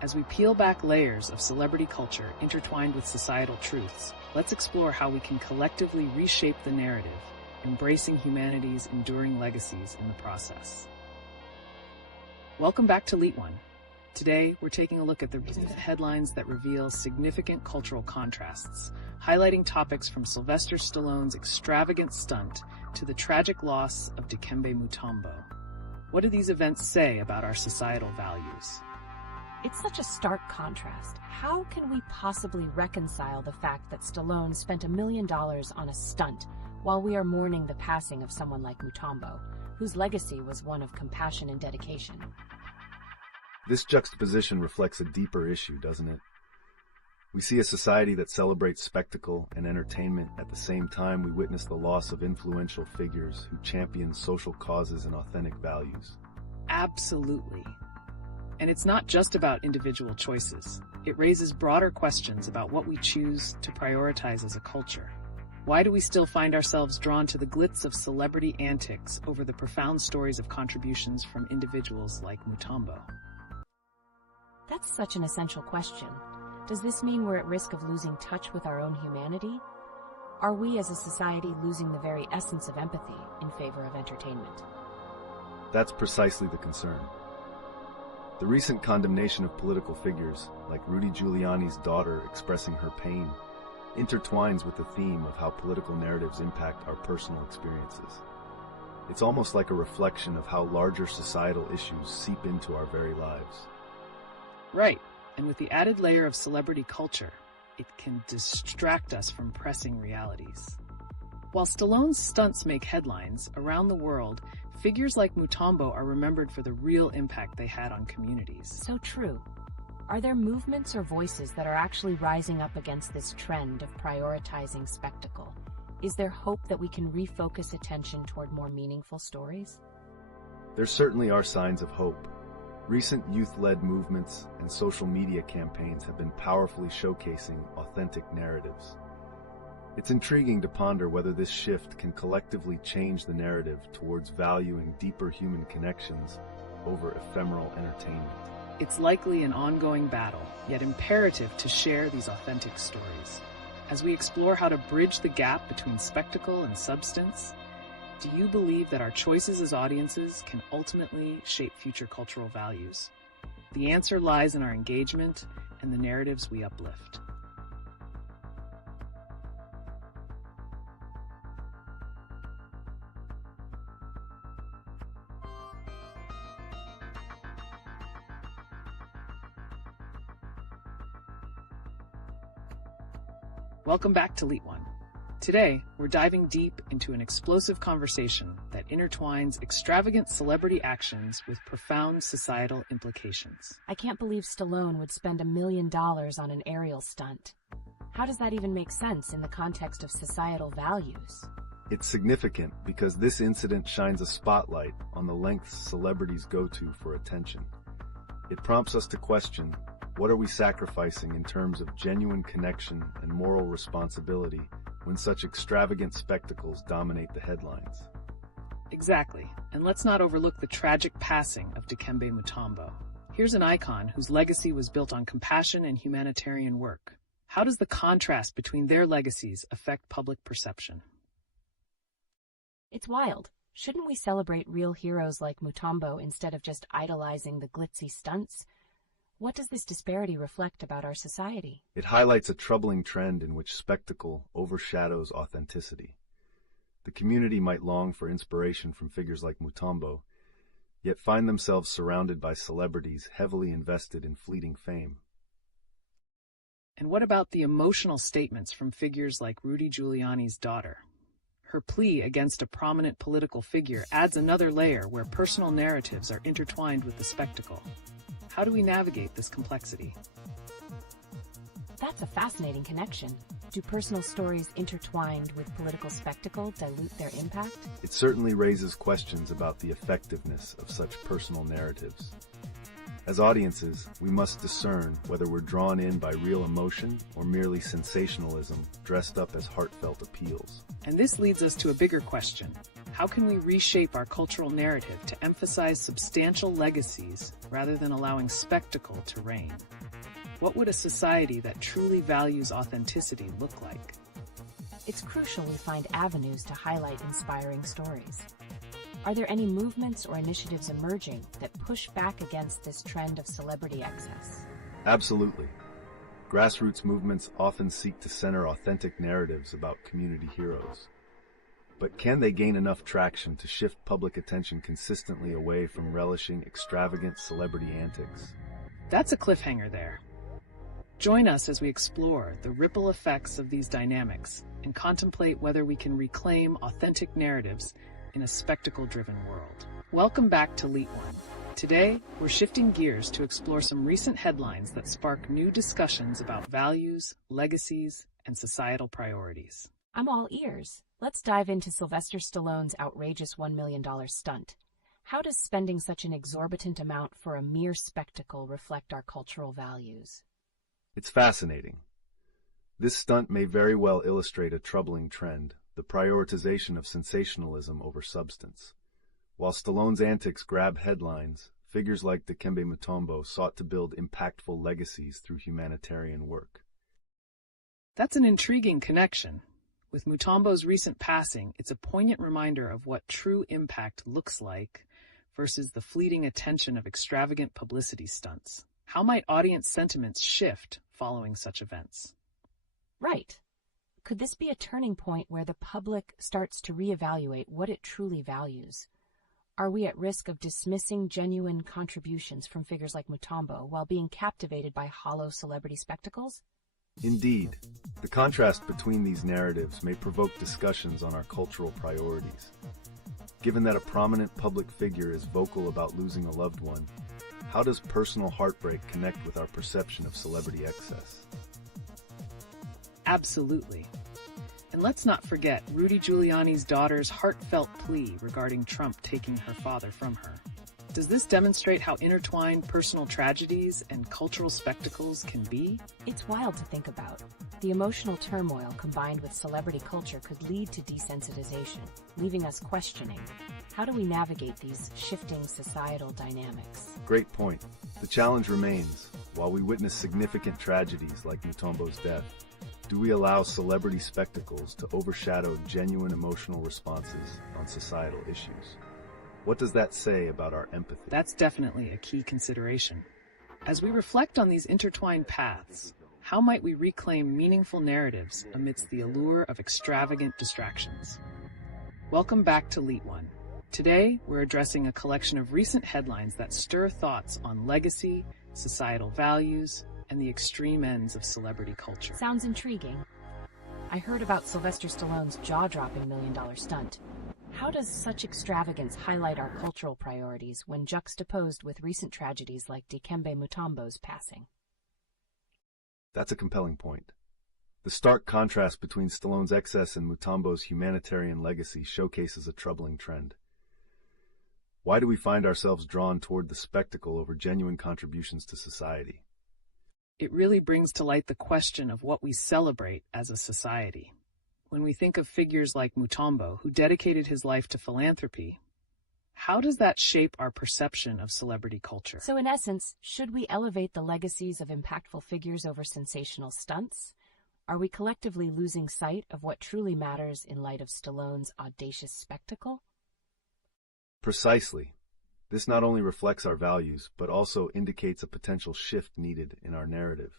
As we peel back layers of celebrity culture intertwined with societal truths, let's explore how we can collectively reshape the narrative, embracing humanity's enduring legacies in the process. Welcome back to LeetOne. Today, we're taking a look at the headlines that reveal significant cultural contrasts, highlighting topics from Sylvester Stallone's extravagant stunt to the tragic loss of Dikembe Mutombo. What do these events say about our societal values? It's such a stark contrast. How can we possibly reconcile the fact that Stallone spent $1 million on a stunt while we are mourning the passing of someone like Mutombo, whose legacy was one of compassion and dedication? This juxtaposition reflects a deeper issue, doesn't it? We see a society that celebrates spectacle and entertainment. At the same time, we witness the loss of influential figures who champion social causes and authentic values. Absolutely. And it's not just about individual choices. It raises broader questions about what we choose to prioritize as a culture. Why do we still find ourselves drawn to the glitz of celebrity antics over the profound stories of contributions from individuals like Mutombo? That's such an essential question. Does this mean we're at risk of losing touch with our own humanity? Are we as a society losing the very essence of empathy in favor of entertainment? That's precisely the concern. The recent condemnation of political figures, like Rudy Giuliani's daughter expressing her pain, intertwines with the theme of how political narratives impact our personal experiences. It's almost like a reflection of how larger societal issues seep into our very lives. Right, and with the added layer of celebrity culture, it can distract us from pressing realities. While Stallone's stunts make headlines, around the world, figures like Mutombo are remembered for the real impact they had on communities. So true. Are there movements or voices that are actually rising up against this trend of prioritizing spectacle? Is there hope that we can refocus attention toward more meaningful stories? There certainly are signs of hope. Recent youth-led movements and social media campaigns have been powerfully showcasing authentic narratives. It's intriguing to ponder whether this shift can collectively change the narrative towards valuing deeper human connections over ephemeral entertainment. It's likely an ongoing battle, yet imperative to share these authentic stories. As we explore how to bridge the gap between spectacle and substance, do you believe that our choices as audiences can ultimately shape future cultural values? The answer lies in our engagement and the narratives we uplift. Welcome back to LeetOne. Today, we're diving deep into an explosive conversation that intertwines extravagant celebrity actions with profound societal implications. I can't believe Stallone would spend $1 million on an aerial stunt. How does that even make sense in the context of societal values? It's significant because this incident shines a spotlight on the lengths celebrities go to for attention. It prompts us to question, what are we sacrificing in terms of genuine connection and moral responsibility when such extravagant spectacles dominate the headlines? Exactly, and let's not overlook the tragic passing of Dikembe Mutombo. Here's an icon whose legacy was built on compassion and humanitarian work. How does the contrast between their legacies affect public perception? It's wild. Shouldn't we celebrate real heroes like Mutombo instead of just idolizing the glitzy stunts? What does this disparity reflect about our society? It highlights a troubling trend in which spectacle overshadows authenticity. The community might long for inspiration from figures like Mutombo, yet find themselves surrounded by celebrities heavily invested in fleeting fame. And what about the emotional statements from figures like Rudy Giuliani's daughter? Her plea against a prominent political figure adds another layer where personal narratives are intertwined with the spectacle. How do we navigate this complexity? That's a fascinating connection. Do personal stories intertwined with political spectacle dilute their impact? It certainly raises questions about the effectiveness of such personal narratives. As audiences, we must discern whether we're drawn in by real emotion or merely sensationalism dressed up as heartfelt appeals. And this leads us to a bigger question. How can we reshape our cultural narrative to emphasize substantial legacies rather than allowing spectacle to reign? What would a society that truly values authenticity look like? It's crucial we find avenues to highlight inspiring stories. Are there any movements or initiatives emerging that push back against this trend of celebrity excess? Absolutely. Grassroots movements often seek to center authentic narratives about community heroes. But can they gain enough traction to shift public attention consistently away from relishing extravagant celebrity antics? That's a cliffhanger there. Join us as we explore the ripple effects of these dynamics and contemplate whether we can reclaim authentic narratives in a spectacle-driven world. Welcome back to LeetOne. Today, we're shifting gears to explore some recent headlines that spark new discussions about values, legacies, and societal priorities. I'm all ears. Let's dive into Sylvester Stallone's outrageous $1 million stunt. How does spending such an exorbitant amount for a mere spectacle reflect our cultural values? It's fascinating. This stunt may very well illustrate a troubling trend, the prioritization of sensationalism over substance. While Stallone's antics grab headlines, figures like Dikembe Mutombo sought to build impactful legacies through humanitarian work. That's an intriguing connection. With Mutombo's recent passing, it's a poignant reminder of what true impact looks like versus the fleeting attention of extravagant publicity stunts. How might audience sentiments shift following such events? Right. Could this be a turning point where the public starts to reevaluate what it truly values? Are we at risk of dismissing genuine contributions from figures like Mutombo while being captivated by hollow celebrity spectacles? Indeed, the contrast between these narratives may provoke discussions on our cultural priorities. Given that a prominent public figure is vocal about losing a loved one, how does personal heartbreak connect with our perception of celebrity excess? Absolutely. And let's not forget Rudy Giuliani's daughter's heartfelt plea regarding Trump taking her father from her. Does this demonstrate how intertwined personal tragedies and cultural spectacles can be? It's wild to think about. The emotional turmoil combined with celebrity culture could lead to desensitization, leaving us questioning, how do we navigate these shifting societal dynamics? Great point. The challenge remains, while we witness significant tragedies like Mutombo's death, do we allow celebrity spectacles to overshadow genuine emotional responses on societal issues? What does that say about our empathy? That's definitely a key consideration. As we reflect on these intertwined paths, how might we reclaim meaningful narratives amidst the allure of extravagant distractions? Welcome back to LeetOne. Today, we're addressing a collection of recent headlines that stir thoughts on legacy, societal values, and the extreme ends of celebrity culture. Sounds intriguing. I heard about Sylvester Stallone's jaw-dropping $1 million stunt. How does such extravagance highlight our cultural priorities when juxtaposed with recent tragedies like Dikembe Mutombo's passing? That's a compelling point. The stark contrast between Stallone's excess and Mutombo's humanitarian legacy showcases a troubling trend. Why do we find ourselves drawn toward the spectacle over genuine contributions to society? It really brings to light the question of what we celebrate as a society. When we think of figures like Mutombo, who dedicated his life to philanthropy, how does that shape our perception of celebrity culture? So in essence, should we elevate the legacies of impactful figures over sensational stunts? Are we collectively losing sight of what truly matters in light of Stallone's audacious spectacle? Precisely. This not only reflects our values, but also indicates a potential shift needed in our narrative.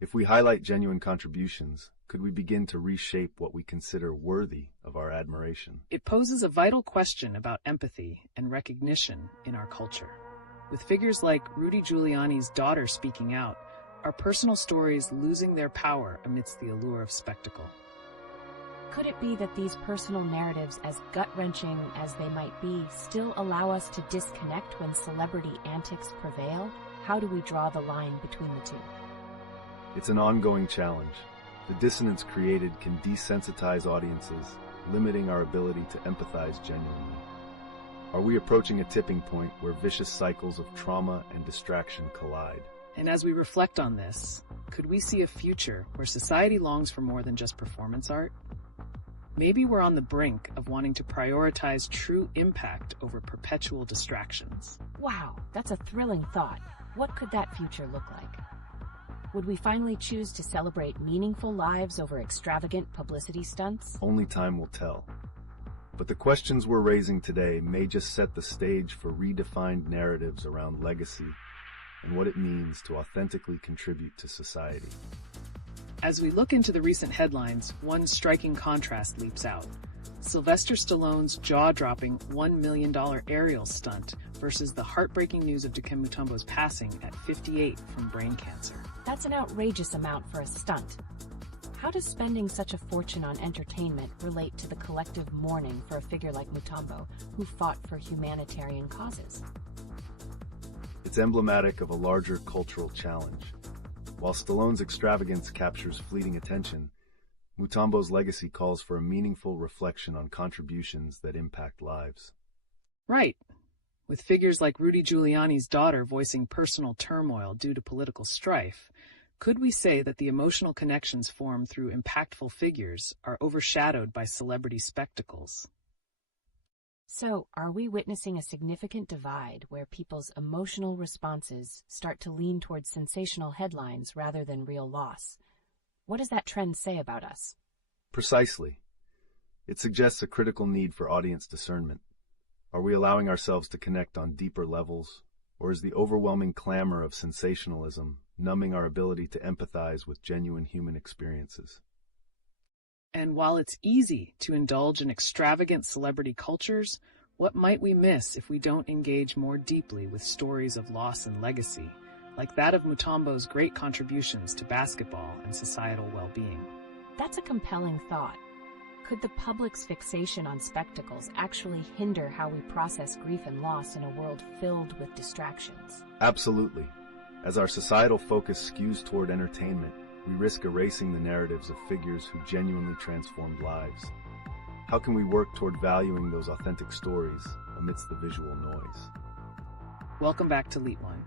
If we highlight genuine contributions, could we begin to reshape what we consider worthy of our admiration? It poses a vital question about empathy and recognition in our culture. With figures like Rudy Giuliani's daughter speaking out, Are personal stories losing their power amidst the allure of spectacle? Could it be that these personal narratives, as gut-wrenching as they might be, still allow us to disconnect when celebrity antics prevail? How do we draw the line between the two? It's an ongoing challenge. The dissonance created can desensitize audiences, limiting our ability to empathize genuinely. Are we approaching a tipping point where vicious cycles of trauma and distraction collide? And as we reflect on this, could we see a future where society longs for more than just performance art? Maybe we're on the brink of wanting to prioritize true impact over perpetual distractions. Wow, that's a thrilling thought. What could that future look like? Would we finally choose to celebrate meaningful lives over extravagant publicity stunts? Only time will tell. But the questions we're raising today may just set the stage for redefined narratives around legacy and what it means to authentically contribute to society. As we look into the recent headlines, one striking contrast leaps out. Sylvester Stallone's jaw-dropping $1 million aerial stunt versus the heartbreaking news of Dikembe Mutombo's passing at 58 from brain cancer. That's an outrageous amount for a stunt. How does spending such a fortune on entertainment relate to the collective mourning for a figure like Mutombo, who fought for humanitarian causes? It's emblematic of a larger cultural challenge. While Stallone's extravagance captures fleeting attention, Mutombo's legacy calls for a meaningful reflection on contributions that impact lives. Right. With figures like Rudy Giuliani's daughter voicing personal turmoil due to political strife, could we say that the emotional connections formed through impactful figures are overshadowed by celebrity spectacles? So, are we witnessing a significant divide where people's emotional responses start to lean towards sensational headlines rather than real loss? What does that trend say about us? Precisely. It suggests a critical need for audience discernment. Are we allowing ourselves to connect on deeper levels, or is the overwhelming clamor of sensationalism numbing our ability to empathize with genuine human experiences? And while it's easy to indulge in extravagant celebrity cultures, what might we miss if we don't engage more deeply with stories of loss and legacy, like that of Mutombo's great contributions to basketball and societal well-being? That's a compelling thought. Could the public's fixation on spectacles actually hinder how we process grief and loss in a world filled with distractions? Absolutely. As our societal focus skews toward entertainment, we risk erasing the narratives of figures who genuinely transformed lives. How can we work toward valuing those authentic stories amidst the visual noise? Welcome back to LeetOne.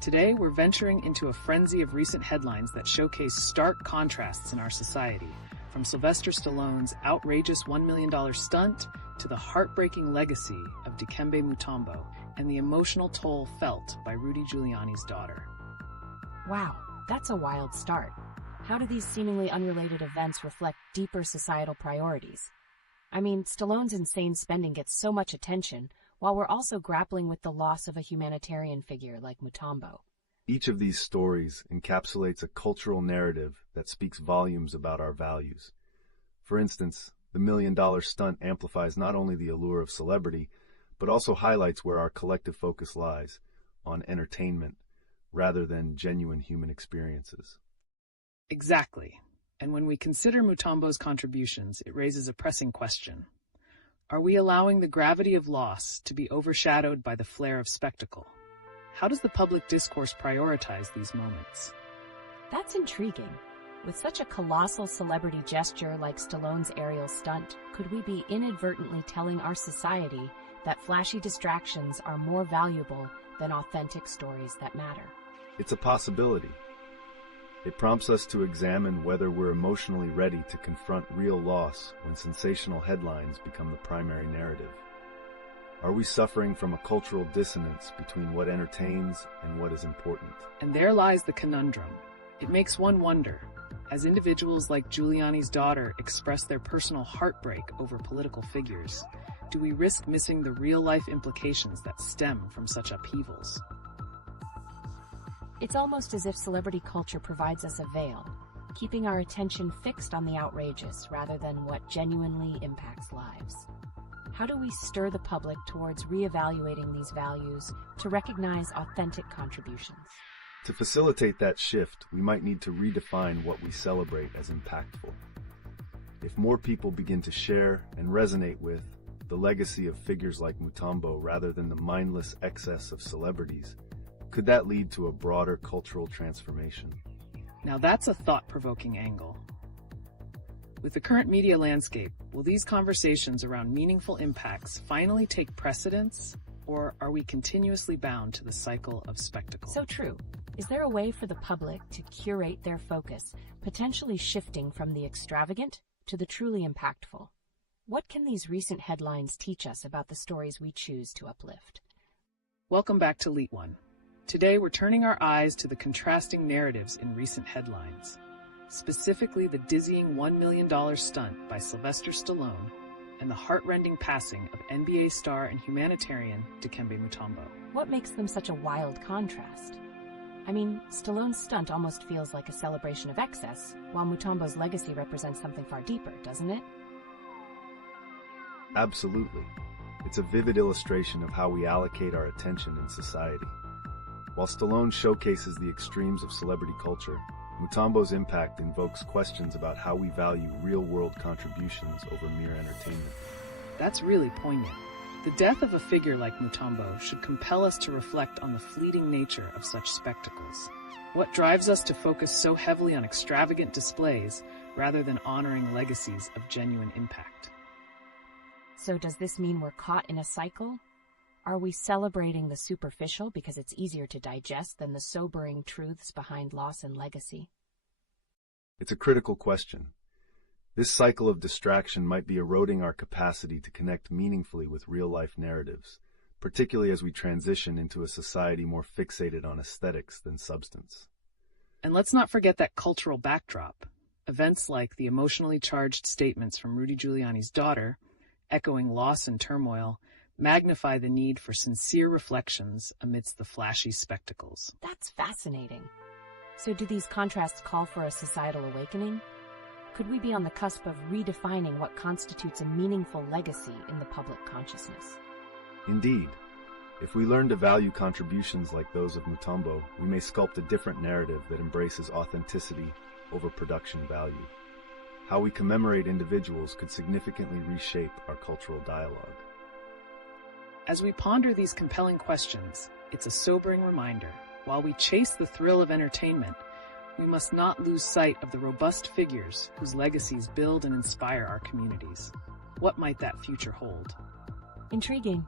Today, we're venturing into a frenzy of recent headlines that showcase stark contrasts in our society, from Sylvester Stallone's outrageous $1 million stunt to the heartbreaking legacy of Dikembe Mutombo and the emotional toll felt by Rudy Giuliani's daughter. Wow, that's a wild start. How do these seemingly unrelated events reflect deeper societal priorities? I mean, Stallone's insane spending gets so much attention, while we're also grappling with the loss of a humanitarian figure like Mutombo. Each of these stories encapsulates a cultural narrative that speaks volumes about our values. For instance, the $1 million stunt amplifies not only the allure of celebrity, but also highlights where our collective focus lies, on entertainment, rather than genuine human experiences. Exactly. And when we consider Mutombo's contributions, it raises a pressing question. Are we allowing the gravity of loss to be overshadowed by the flair of spectacle? How does the public discourse prioritize these moments? That's intriguing. With such a colossal celebrity gesture like Stallone's aerial stunt, could we be inadvertently telling our society that flashy distractions are more valuable than authentic stories that matter? It's a possibility. It prompts us to examine whether we're emotionally ready to confront real loss when sensational headlines become the primary narrative. Are we suffering from a cultural dissonance between what entertains and what is important? And there lies the conundrum. It makes one wonder, as individuals like Giuliani's daughter express their personal heartbreak over political figures, do we risk missing the real-life implications that stem from such upheavals? It's almost as if celebrity culture provides us a veil, keeping our attention fixed on the outrageous rather than what genuinely impacts lives. How do we stir the public towards reevaluating these values to recognize authentic contributions? To facilitate that shift, we might need to redefine what we celebrate as impactful. If more people begin to share and resonate with the legacy of figures like Mutombo rather than the mindless excess of celebrities, could that lead to a broader cultural transformation? Now that's a thought-provoking angle. With the current media landscape, will these conversations around meaningful impacts finally take precedence, or are we continuously bound to the cycle of spectacle? So true. Is there a way for the public to curate their focus, potentially shifting from the extravagant to the truly impactful? What can these recent headlines teach us about the stories we choose to uplift? Welcome back to LeetOne. Today we're turning our eyes to the contrasting narratives in recent headlines, specifically the dizzying $1 million stunt by Sylvester Stallone and the heart-rending passing of NBA star and humanitarian Dikembe Mutombo. What makes them such a wild contrast? I mean, Stallone's stunt almost feels like a celebration of excess, while Mutombo's legacy represents something far deeper, doesn't it? Absolutely. It's a vivid illustration of how we allocate our attention in society. While Stallone showcases the extremes of celebrity culture, Mutombo's impact invokes questions about how we value real-world contributions over mere entertainment. That's really poignant. The death of a figure like Mutombo should compel us to reflect on the fleeting nature of such spectacles. What drives us to focus so heavily on extravagant displays rather than honoring legacies of genuine impact? So does this mean we're caught in a cycle? Are we celebrating the superficial because it's easier to digest than the sobering truths behind loss and legacy? It's a critical question. This cycle of distraction might be eroding our capacity to connect meaningfully with real-life narratives, particularly as we transition into a society more fixated on aesthetics than substance. And let's not forget that cultural backdrop. Events like the emotionally charged statements from Rudy Giuliani's daughter, echoing loss and turmoil, magnify the need for sincere reflections amidst the flashy spectacles. That's fascinating. So do these contrasts call for a societal awakening? Could we be on the cusp of redefining what constitutes a meaningful legacy in the public consciousness? Indeed. If we learn to value contributions like those of Mutombo, we may sculpt a different narrative that embraces authenticity over production value. How we commemorate individuals could significantly reshape our cultural dialogue. As we ponder these compelling questions, it's a sobering reminder. While we chase the thrill of entertainment, we must not lose sight of the robust figures whose legacies build and inspire our communities. What might that future hold? Intriguing.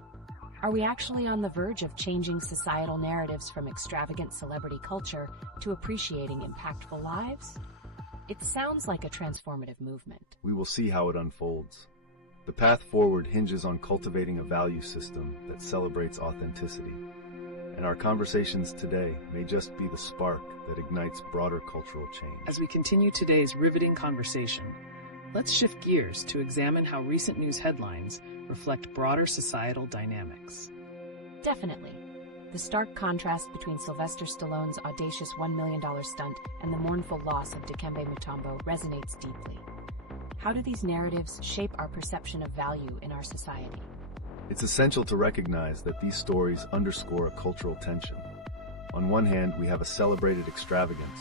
Are we actually on the verge of changing societal narratives from extravagant celebrity culture to appreciating impactful lives? It sounds like a transformative movement. We will see how it unfolds. The path forward hinges on cultivating a value system that celebrates authenticity. And our conversations today may just be the spark that ignites broader cultural change. As we continue today's riveting conversation, let's shift gears to examine how recent news headlines reflect broader societal dynamics. Definitely. The stark contrast between Sylvester Stallone's audacious $1 million stunt and the mournful loss of Dikembe Mutombo resonates deeply. How do these narratives shape our perception of value in our society? It's essential to recognize that these stories underscore a cultural tension. On one hand, we have a celebrated extravagance,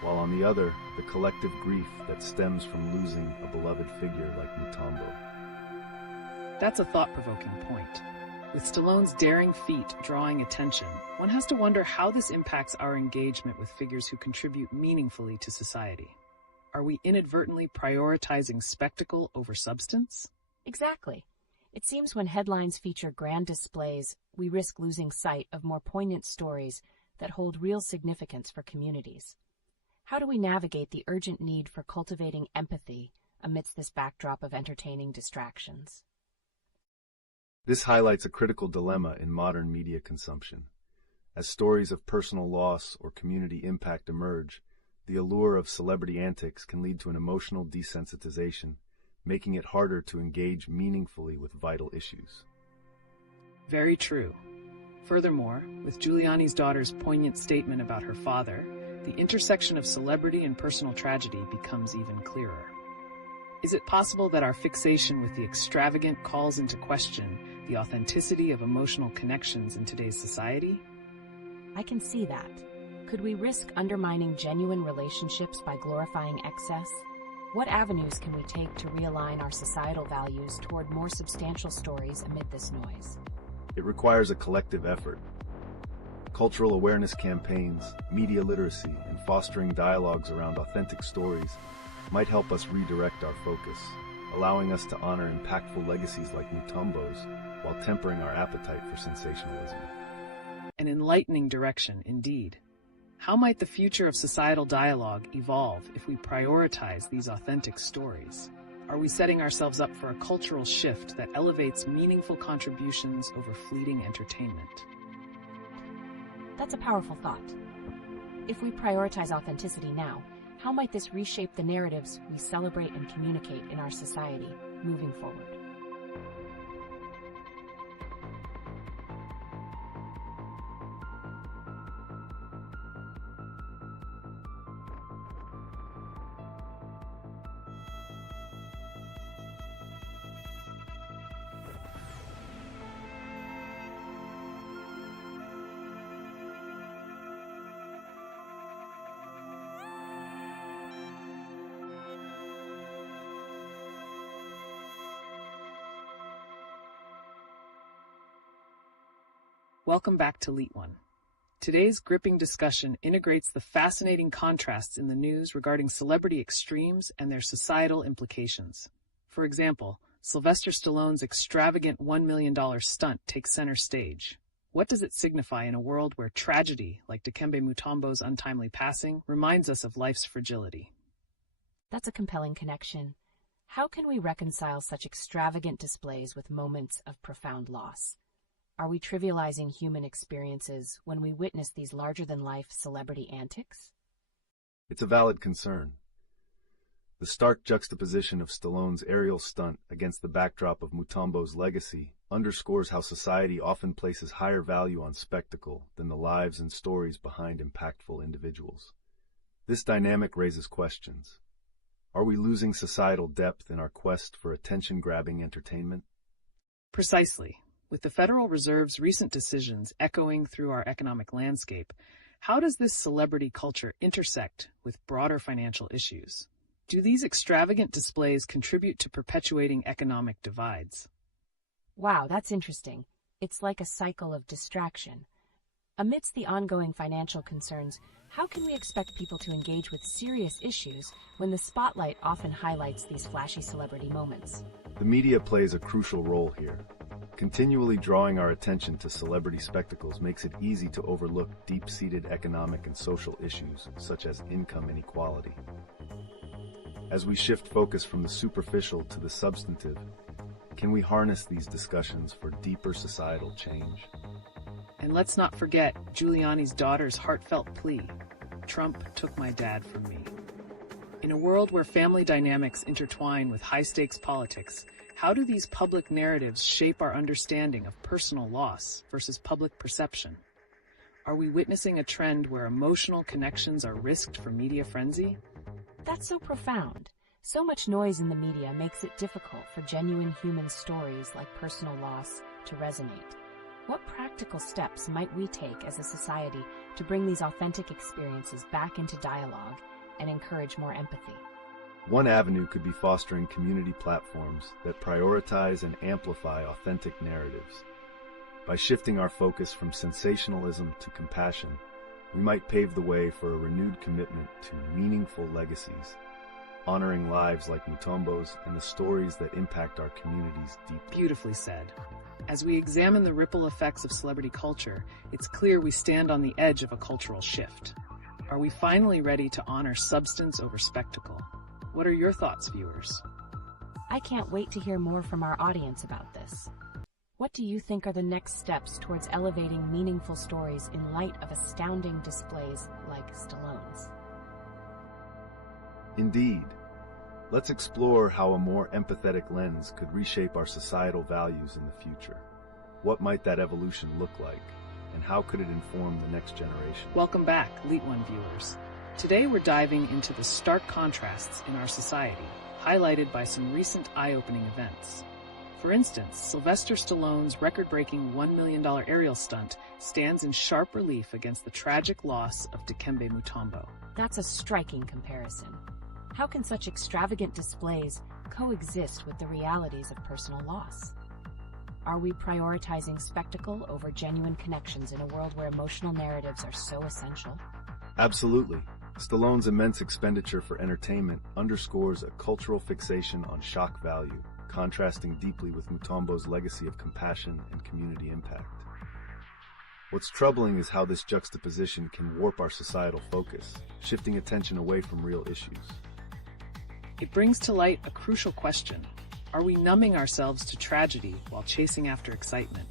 while on the other, the collective grief that stems from losing a beloved figure like Mutombo. That's a thought-provoking point. With Stallone's daring feat drawing attention, one has to wonder how this impacts our engagement with figures who contribute meaningfully to society. Are we inadvertently prioritizing spectacle over substance? Exactly. It seems when headlines feature grand displays, we risk losing sight of more poignant stories that hold real significance for communities. How do we navigate the urgent need for cultivating empathy amidst this backdrop of entertaining distractions? This highlights a critical dilemma in modern media consumption. As stories of personal loss or community impact emerge, the allure of celebrity antics can lead to an emotional desensitization, making it harder to engage meaningfully with vital issues. Very true. Furthermore, with Giuliani's daughter's poignant statement about her father, the intersection of celebrity and personal tragedy becomes even clearer. Is it possible that our fixation with the extravagant calls into question the authenticity of emotional connections in today's society? I can see that. Could we risk undermining genuine relationships by glorifying excess? What avenues can we take to realign our societal values toward more substantial stories amid this noise? It requires a collective effort. Cultural awareness campaigns, media literacy, and fostering dialogues around authentic stories might help us redirect our focus, allowing us to honor impactful legacies like Mutombo's while tempering our appetite for sensationalism. An enlightening direction, indeed. How might the future of societal dialogue evolve if we prioritize these authentic stories? Are we setting ourselves up for a cultural shift that elevates meaningful contributions over fleeting entertainment? That's a powerful thought. If we prioritize authenticity now, how might this reshape the narratives we celebrate and communicate in our society moving forward? Welcome back to LeetOne. Today's gripping discussion integrates the fascinating contrasts in the news regarding celebrity extremes and their societal implications. For example, Sylvester Stallone's extravagant $1 million stunt takes center stage. What does it signify in a world where tragedy, like Dikembe Mutombo's untimely passing, reminds us of life's fragility? That's a compelling connection. How can we reconcile such extravagant displays with moments of profound loss? Are we trivializing human experiences when we witness these larger-than-life celebrity antics? It's a valid concern. The stark juxtaposition of Stallone's aerial stunt against the backdrop of Mutombo's legacy underscores how society often places higher value on spectacle than the lives and stories behind impactful individuals. This dynamic raises questions. Are we losing societal depth in our quest for attention-grabbing entertainment? Precisely. With the Federal Reserve's recent decisions echoing through our economic landscape, how does this celebrity culture intersect with broader financial issues? Do these extravagant displays contribute to perpetuating economic divides? Wow, that's interesting. It's like a cycle of distraction. Amidst the ongoing financial concerns, how can we expect people to engage with serious issues when the spotlight often highlights these flashy celebrity moments? The media plays a crucial role here. Continually drawing our attention to celebrity spectacles makes it easy to overlook deep-seated economic and social issues, such as income inequality. As we shift focus from the superficial to the substantive, can we harness these discussions for deeper societal change? And let's not forget Giuliani's daughter's heartfelt plea, "Trump took my dad from me." In a world where family dynamics intertwine with high-stakes politics, how do these public narratives shape our understanding of personal loss versus public perception? Are we witnessing a trend where emotional connections are risked for media frenzy? That's so profound. So much noise in the media makes it difficult for genuine human stories like personal loss to resonate. What practical steps might we take as a society to bring these authentic experiences back into dialogue and encourage more empathy? One avenue could be fostering community platforms that prioritize and amplify authentic narratives. By shifting our focus from sensationalism to compassion, we might pave the way for a renewed commitment to meaningful legacies, honoring lives like Mutombo's and the stories that impact our communities deeply. Beautifully said. As we examine the ripple effects of celebrity culture, it's clear we stand on the edge of a cultural shift. Are we finally ready to honor substance over spectacle? What are your thoughts, viewers? I can't wait to hear more from our audience about this. What do you think are the next steps towards elevating meaningful stories in light of astounding displays like Stallone's? Indeed. Let's explore how a more empathetic lens could reshape our societal values in the future. What might that evolution look like, and how could it inform the next generation? Welcome back, LeetOne viewers. Today we're diving into the stark contrasts in our society, highlighted by some recent eye-opening events. For instance, Sylvester Stallone's record-breaking $1 million aerial stunt stands in sharp relief against the tragic loss of Dikembe Mutombo. That's a striking comparison. How can such extravagant displays coexist with the realities of personal loss? Are we prioritizing spectacle over genuine connections in a world where emotional narratives are so essential? Absolutely. Stallone's immense expenditure for entertainment underscores a cultural fixation on shock value, contrasting deeply with Mutombo's legacy of compassion and community impact. What's troubling is how this juxtaposition can warp our societal focus, shifting attention away from real issues. It brings to light a crucial question. Are we numbing ourselves to tragedy while chasing after excitement?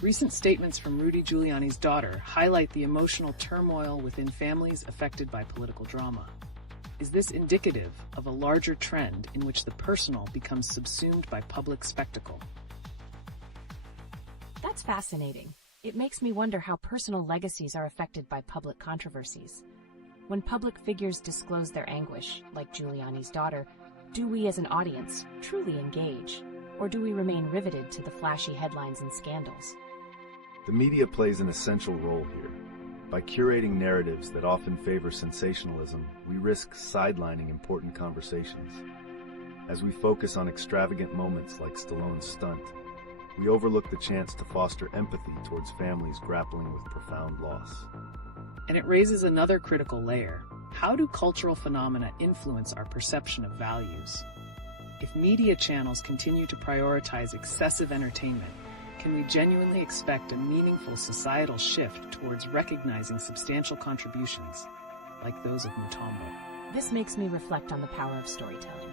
Recent statements from Rudy Giuliani's daughter highlight the emotional turmoil within families affected by political drama. Is this indicative of a larger trend in which the personal becomes subsumed by public spectacle? That's fascinating. It makes me wonder how personal legacies are affected by public controversies. When public figures disclose their anguish, like Giuliani's daughter, do we as an audience truly engage, or do we remain riveted to the flashy headlines and scandals? The media plays an essential role here. By curating narratives that often favor sensationalism, we risk sidelining important conversations. As we focus on extravagant moments like Stallone's stunt, we overlook the chance to foster empathy towards families grappling with profound loss. And it raises another critical layer. How do cultural phenomena influence our perception of values? If media channels continue to prioritize excessive entertainment, can we genuinely expect a meaningful societal shift towards recognizing substantial contributions, like those of Mutombo? This makes me reflect on the power of storytelling.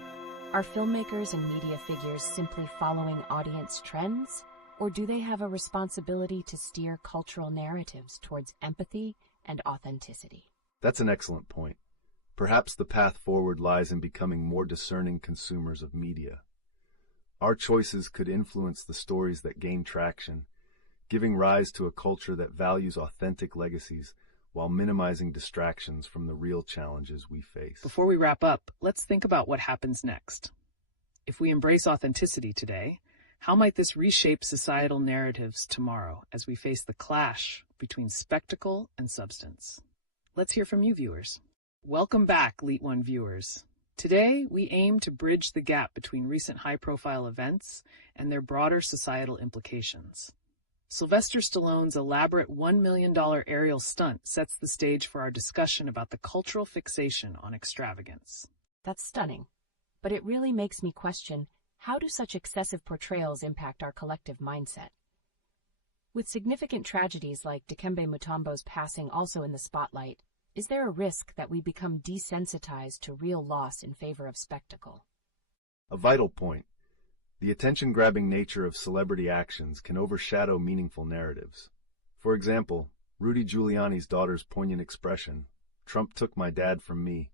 Are filmmakers and media figures simply following audience trends, or do they have a responsibility to steer cultural narratives towards empathy and authenticity? That's an excellent point. Perhaps the path forward lies in becoming more discerning consumers of media. Our choices could influence the stories that gain traction, giving rise to a culture that values authentic legacies while minimizing distractions from the real challenges we face. Before we wrap up, let's think about what happens next. If we embrace authenticity today, how might this reshape societal narratives tomorrow as we face the clash between spectacle and substance? Let's hear from you, viewers. Welcome back, LeetOne viewers. Today, we aim to bridge the gap between recent high-profile events and their broader societal implications. Sylvester Stallone's elaborate $1 million aerial stunt sets the stage for our discussion about the cultural fixation on extravagance. That's stunning, but it really makes me question, how do such excessive portrayals impact our collective mindset? With significant tragedies like Dikembe Mutombo's passing also in the spotlight, is there a risk that we become desensitized to real loss in favor of spectacle? A vital point. The attention-grabbing nature of celebrity actions can overshadow meaningful narratives. For example, Rudy Giuliani's daughter's poignant expression, "Trump took my dad from me,"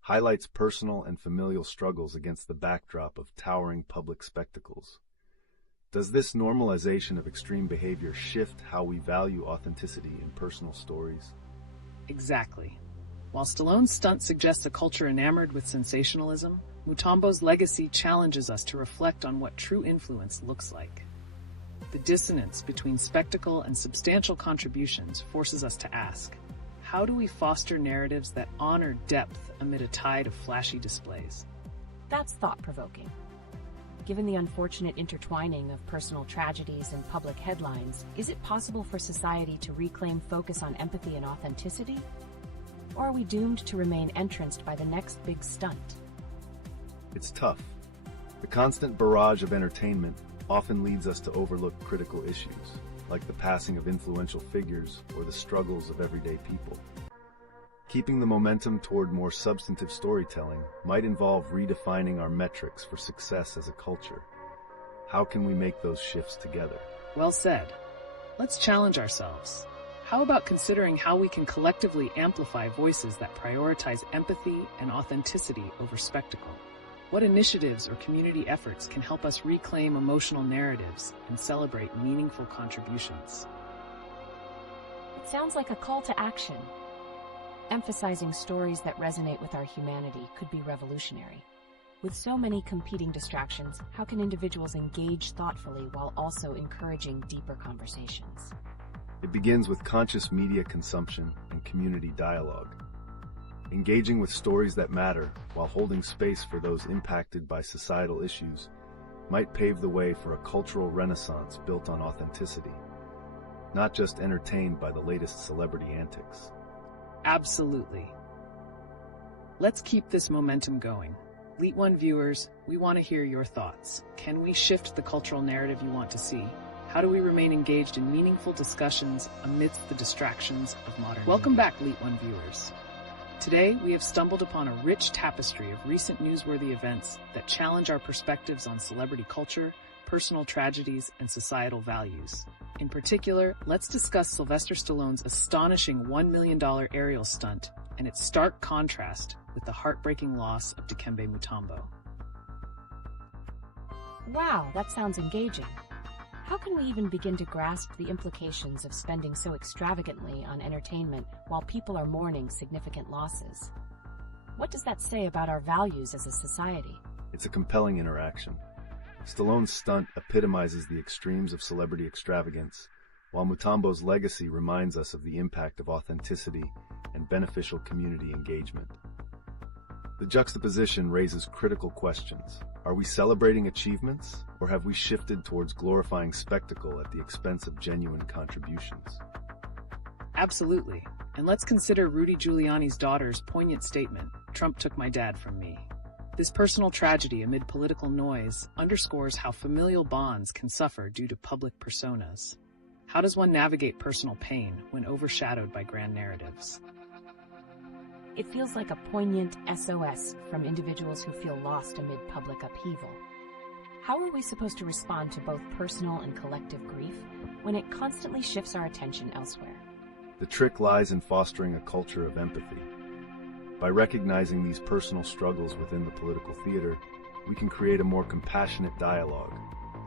highlights personal and familial struggles against the backdrop of towering public spectacles. Does this normalization of extreme behavior shift how we value authenticity in personal stories? Exactly. While Stallone's stunt suggests a culture enamored with sensationalism, Mutombo's legacy challenges us to reflect on what true influence looks like. The dissonance between spectacle and substantial contributions forces us to ask, how do we foster narratives that honor depth amid a tide of flashy displays? That's thought-provoking. Given the unfortunate intertwining of personal tragedies and public headlines, is it possible for society to reclaim focus on empathy and authenticity? Or are we doomed to remain entranced by the next big stunt? It's tough. The constant barrage of entertainment often leads us to overlook critical issues, like the passing of influential figures or the struggles of everyday people. Keeping the momentum toward more substantive storytelling might involve redefining our metrics for success as a culture. How can we make those shifts together? Well said. Let's challenge ourselves. How about considering how we can collectively amplify voices that prioritize empathy and authenticity over spectacle? What initiatives or community efforts can help us reclaim emotional narratives and celebrate meaningful contributions? It sounds like a call to action. Emphasizing stories that resonate with our humanity could be revolutionary. With so many competing distractions, how can individuals engage thoughtfully while also encouraging deeper conversations? It begins with conscious media consumption and community dialogue. Engaging with stories that matter while holding space for those impacted by societal issues might pave the way for a cultural renaissance built on authenticity, not just entertained by the latest celebrity antics. Absolutely. Let's keep this momentum going. LeetOne viewers, we want to hear your thoughts. Can we shift the cultural narrative you want to see? How do we remain engaged in meaningful discussions amidst the distractions of modern? Welcome back, LeetOne viewers. Today, we have stumbled upon a rich tapestry of recent newsworthy events that challenge our perspectives on celebrity culture, personal tragedies, and societal values. In particular, let's discuss Sylvester Stallone's astonishing $1 million aerial stunt and its stark contrast with the heartbreaking loss of Dikembe Mutombo. Wow, that sounds engaging. How can we even begin to grasp the implications of spending so extravagantly on entertainment while people are mourning significant losses? What does that say about our values as a society? It's a compelling interaction. Stallone's stunt epitomizes the extremes of celebrity extravagance, while Mutombo's legacy reminds us of the impact of authenticity and beneficial community engagement. The juxtaposition raises critical questions. Are we celebrating achievements, or have we shifted towards glorifying spectacle at the expense of genuine contributions? Absolutely. And let's consider Rudy Giuliani's daughter's poignant statement, "Trump took my dad from me." This personal tragedy amid political noise underscores how familial bonds can suffer due to public personas. How does one navigate personal pain when overshadowed by grand narratives? It feels like a poignant SOS from individuals who feel lost amid public upheaval. How are we supposed to respond to both personal and collective grief when it constantly shifts our attention elsewhere? The trick lies in fostering a culture of empathy. By recognizing these personal struggles within the political theater, we can create a more compassionate dialogue,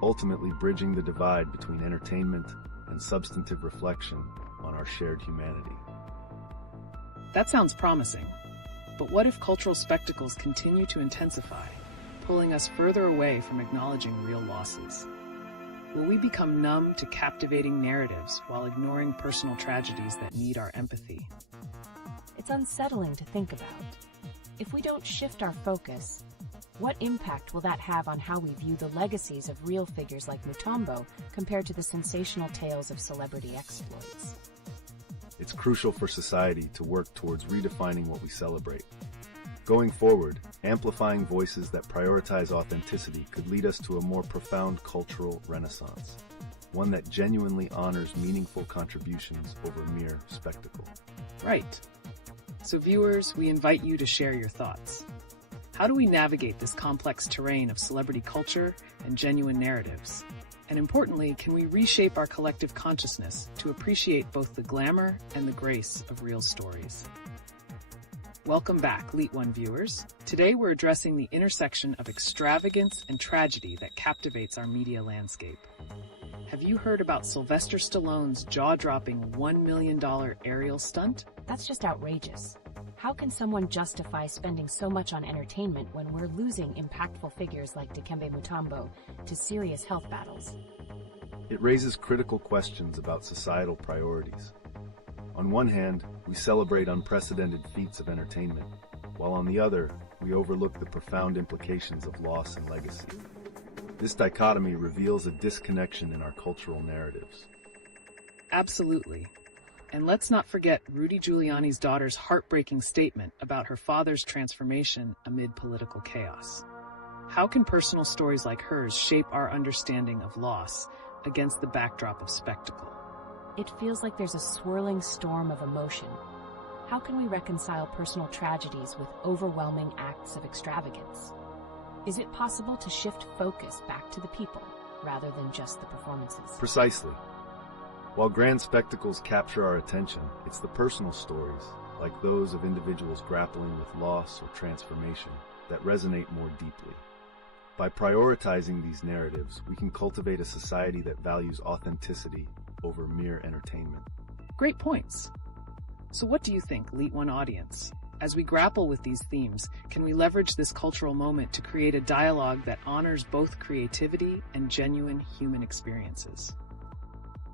ultimately bridging the divide between entertainment and substantive reflection on our shared humanity. That sounds promising. But what if cultural spectacles continue to intensify, pulling us further away from acknowledging real losses? Will we become numb to captivating narratives while ignoring personal tragedies that need our empathy? It's unsettling to think about. If we don't shift our focus, what impact will that have on how we view the legacies of real figures like Mutombo compared to the sensational tales of celebrity exploits? It's crucial for society to work towards redefining what we celebrate. Going forward, amplifying voices that prioritize authenticity could lead us to a more profound cultural renaissance, one that genuinely honors meaningful contributions over mere spectacle. Right. So viewers, we invite you to share your thoughts. How do we navigate this complex terrain of celebrity culture and genuine narratives? And importantly, can we reshape our collective consciousness to appreciate both the glamour and the grace of real stories? Welcome back, LeetOne viewers. Today we're addressing the intersection of extravagance and tragedy that captivates our media landscape. Have you heard about Sylvester Stallone's jaw-dropping $1 million aerial stunt? That's just outrageous. How can someone justify spending so much on entertainment when we're losing impactful figures like Dikembe Mutombo to serious health battles? It raises critical questions about societal priorities. On one hand, we celebrate unprecedented feats of entertainment, while on the other, we overlook the profound implications of loss and legacy. This dichotomy reveals a disconnection in our cultural narratives. Absolutely. And let's not forget Rudy Giuliani's daughter's heartbreaking statement about her father's transformation amid political chaos. How can personal stories like hers shape our understanding of loss against the backdrop of spectacle? It feels like there's a swirling storm of emotion. How can we reconcile personal tragedies with overwhelming acts of extravagance? Is it possible to shift focus back to the people rather than just the performances? Precisely. While grand spectacles capture our attention, it's the personal stories, like those of individuals grappling with loss or transformation, that resonate more deeply. By prioritizing these narratives, we can cultivate a society that values authenticity over mere entertainment. Great points. So what do you think, LeetOne audience? As we grapple with these themes, can we leverage this cultural moment to create a dialogue that honors both creativity and genuine human experiences?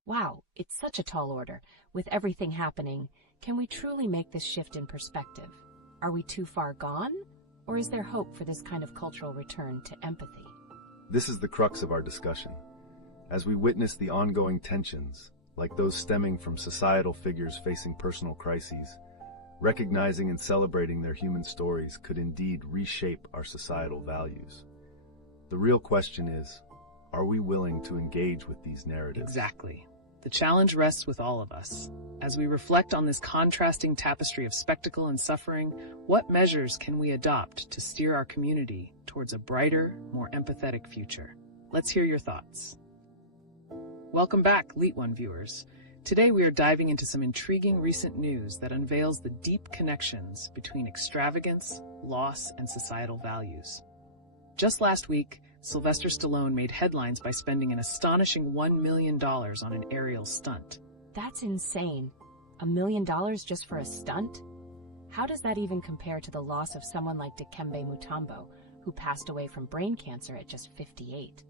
Wow, it's such a tall order. With everything happening, can we truly make this shift in perspective? Are we too far gone? Or is there hope for this kind of cultural return to empathy? This is the crux of our discussion. As we witness the ongoing tensions, like those stemming from societal figures facing personal crises, recognizing and celebrating their human stories could indeed reshape our societal values. The real question is, are we willing to engage with these narratives? Exactly. The challenge rests with all of us. As we reflect on this contrasting tapestry of spectacle and suffering, what measures can we adopt to steer our community towards a brighter, more empathetic future? Let's hear your thoughts. Welcome back, LeetOne viewers. Today we are diving into some intriguing recent news that unveils the deep connections between extravagance, loss, and societal values. Just last week, Sylvester Stallone made headlines by spending an astonishing $1 million on an aerial stunt. That's insane. $1 million just for a stunt? How does that even compare to the loss of someone like Dikembe Mutombo, who passed away from brain cancer at just 58?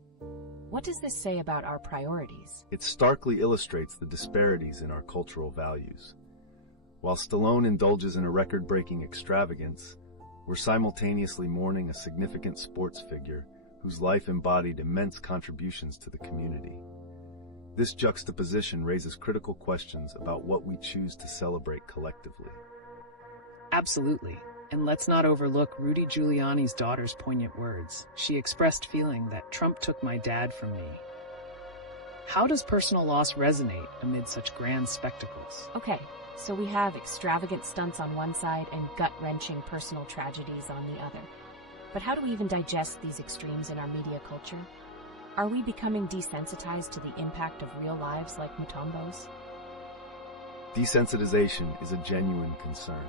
What does this say about our priorities? It starkly illustrates the disparities in our cultural values. While Stallone indulges in a record-breaking extravagance, we're simultaneously mourning a significant sports figure whose life embodied immense contributions to the community. This juxtaposition raises critical questions about what we choose to celebrate collectively. Absolutely. And let's not overlook Rudy Giuliani's daughter's poignant words. She expressed feeling that Trump took my dad from me. How does personal loss resonate amid such grand spectacles? Okay, so we have extravagant stunts on one side and gut-wrenching personal tragedies on the other. But how do we even digest these extremes in our media culture? Are we becoming desensitized to the impact of real lives like Mutombo's? Desensitization is a genuine concern.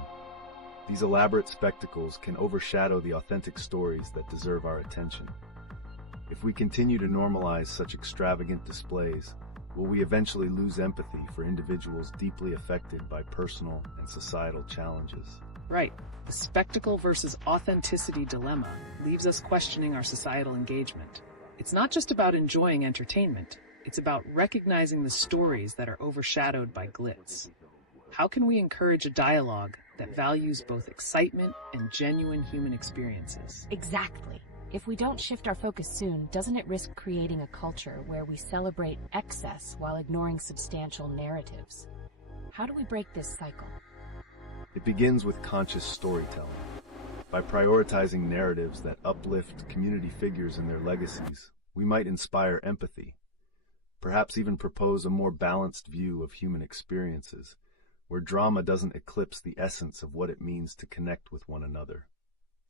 These elaborate spectacles can overshadow the authentic stories that deserve our attention. If we continue to normalize such extravagant displays, will we eventually lose empathy for individuals deeply affected by personal and societal challenges? Right. The spectacle versus authenticity dilemma leaves us questioning our societal engagement. It's not just about enjoying entertainment, it's about recognizing the stories that are overshadowed by glitz. How can we encourage a dialogue that values both excitement and genuine human experiences? Exactly. If we don't shift our focus soon, doesn't it risk creating a culture where we celebrate excess while ignoring substantial narratives? How do we break this cycle? It begins with conscious storytelling. By prioritizing narratives that uplift community figures and their legacies, we might inspire empathy, perhaps even propose a more balanced view of human experiences, where drama doesn't eclipse the essence of what it means to connect with one another.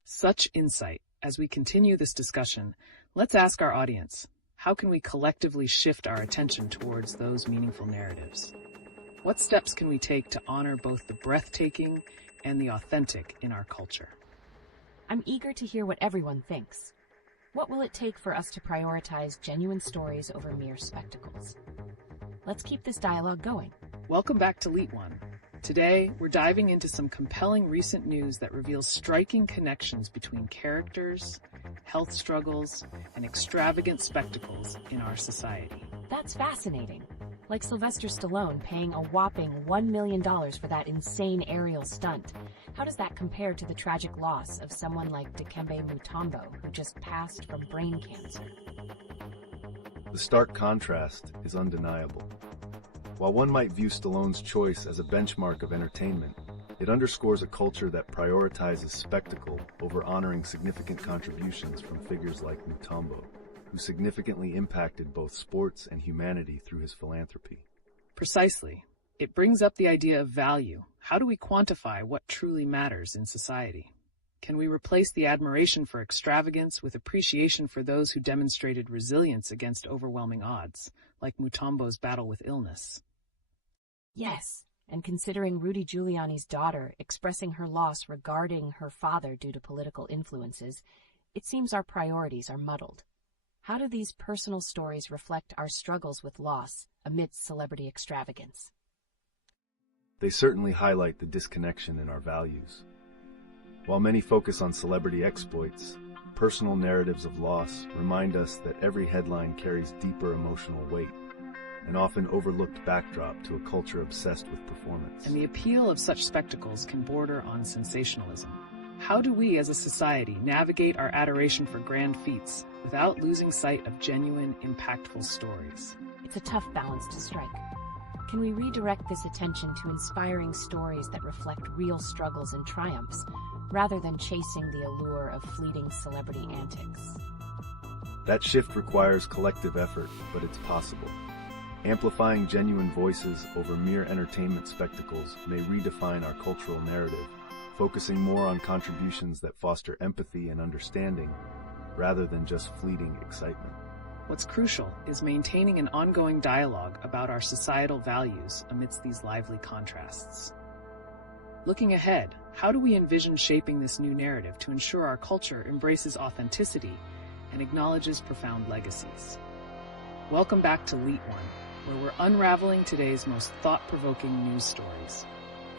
Such insight. As we continue this discussion, let's ask our audience, how can we collectively shift our attention towards those meaningful narratives? What steps can we take to honor both the breathtaking and the authentic in our culture? I'm eager to hear what everyone thinks. What will it take for us to prioritize genuine stories over mere spectacles? Let's keep this dialogue going. Welcome back to LeetOne. Today, we're diving into some compelling recent news that reveals striking connections between characters, health struggles, and extravagant spectacles in our society. That's fascinating. Like Sylvester Stallone paying a whopping $1 million for that insane aerial stunt. How does that compare to the tragic loss of someone like Dikembe Mutombo, who just passed from brain cancer? The stark contrast is undeniable. While one might view Stallone's choice as a benchmark of entertainment, it underscores a culture that prioritizes spectacle over honoring significant contributions from figures like Mutombo, who significantly impacted both sports and humanity through his philanthropy. Precisely. It brings up the idea of value. How do we quantify what truly matters in society? Can we replace the admiration for extravagance with appreciation for those who demonstrated resilience against overwhelming odds, like Mutombo's battle with illness? Yes, and considering Rudy Giuliani's daughter expressing her loss regarding her father due to political influences, it seems our priorities are muddled. How do these personal stories reflect our struggles with loss amidst celebrity extravagance? They certainly highlight the disconnection in our values. While many focus on celebrity exploits, personal narratives of loss remind us that every headline carries deeper emotional weight, an often overlooked backdrop to a culture obsessed with performance. And the appeal of such spectacles can border on sensationalism. How do we as a society navigate our adoration for grand feats without losing sight of genuine, impactful stories? It's a tough balance to strike. Can we redirect this attention to inspiring stories that reflect real struggles and triumphs, rather than chasing the allure of fleeting celebrity antics? That shift requires collective effort, but it's possible. Amplifying genuine voices over mere entertainment spectacles may redefine our cultural narrative, focusing more on contributions that foster empathy and understanding, rather than just fleeting excitement. What's crucial is maintaining an ongoing dialogue about our societal values amidst these lively contrasts. Looking ahead, how do we envision shaping this new narrative to ensure our culture embraces authenticity and acknowledges profound legacies? Welcome back to LeetOne, where we're unraveling today's most thought-provoking news stories.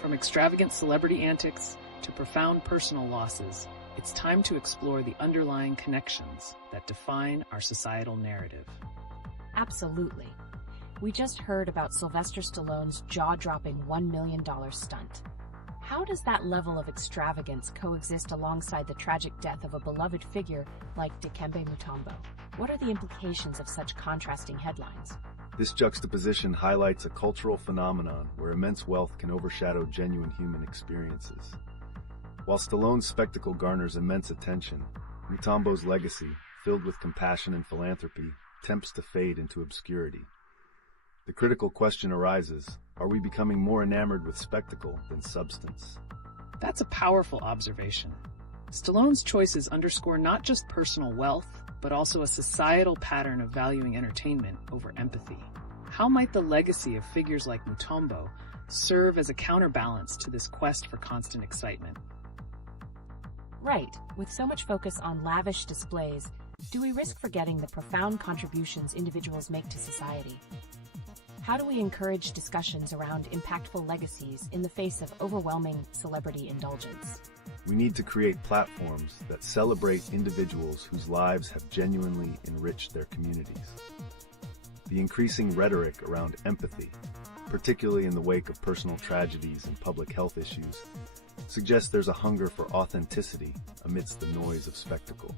From extravagant celebrity antics to profound personal losses, it's time to explore the underlying connections that define our societal narrative. Absolutely. We just heard about Sylvester Stallone's jaw-dropping $1 million stunt. How does that level of extravagance coexist alongside the tragic death of a beloved figure like Dikembe Mutombo? What are the implications of such contrasting headlines? This juxtaposition highlights a cultural phenomenon where immense wealth can overshadow genuine human experiences. While Stallone's spectacle garners immense attention, Mutombo's legacy, filled with compassion and philanthropy, tempts to fade into obscurity. The critical question arises, are we becoming more enamored with spectacle than substance? That's a powerful observation. Stallone's choices underscore not just personal wealth, but also a societal pattern of valuing entertainment over empathy. How might the legacy of figures like Mutombo serve as a counterbalance to this quest for constant excitement? Right, with so much focus on lavish displays, do we risk forgetting the profound contributions individuals make to society? How do we encourage discussions around impactful legacies in the face of overwhelming celebrity indulgence? We need to create platforms that celebrate individuals whose lives have genuinely enriched their communities. The increasing rhetoric around empathy, particularly in the wake of personal tragedies and public health issues, suggests there's a hunger for authenticity amidst the noise of spectacle.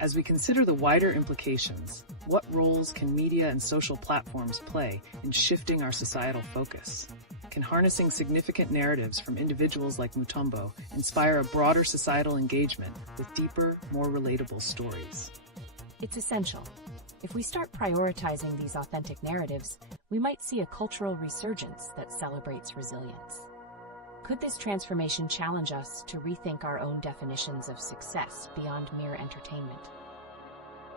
As we consider the wider implications, what roles can media and social platforms play in shifting our societal focus? Can harnessing significant narratives from individuals like Mutombo inspire a broader societal engagement with deeper, more relatable stories? It's essential. If we start prioritizing these authentic narratives, we might see a cultural resurgence that celebrates resilience. Could this transformation challenge us to rethink our own definitions of success beyond mere entertainment?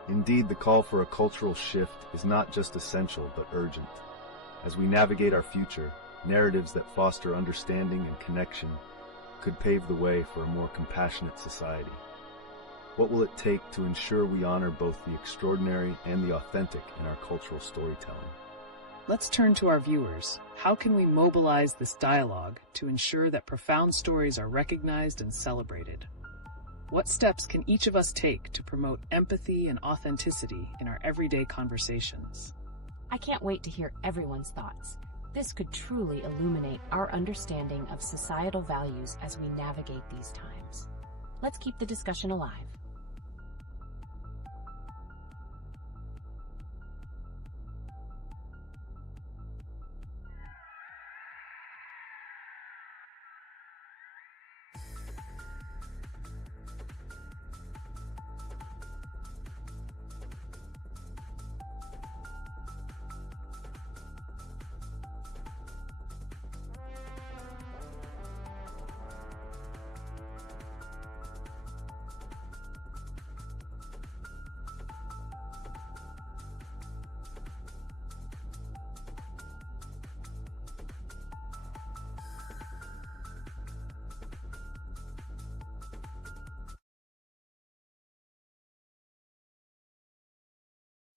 Indeed, the call for a cultural shift is not just essential but urgent. As we navigate our future, narratives that foster understanding and connection could pave the way for a more compassionate society. What will it take to ensure we honor both the extraordinary and the authentic in our cultural storytelling? Let's turn to our viewers. How can we mobilize this dialogue to ensure that profound stories are recognized and celebrated? What steps can each of us take to promote empathy and authenticity in our everyday conversations? I can't wait to hear everyone's thoughts. This could truly illuminate our understanding of societal values as we navigate these times. Let's keep the discussion alive.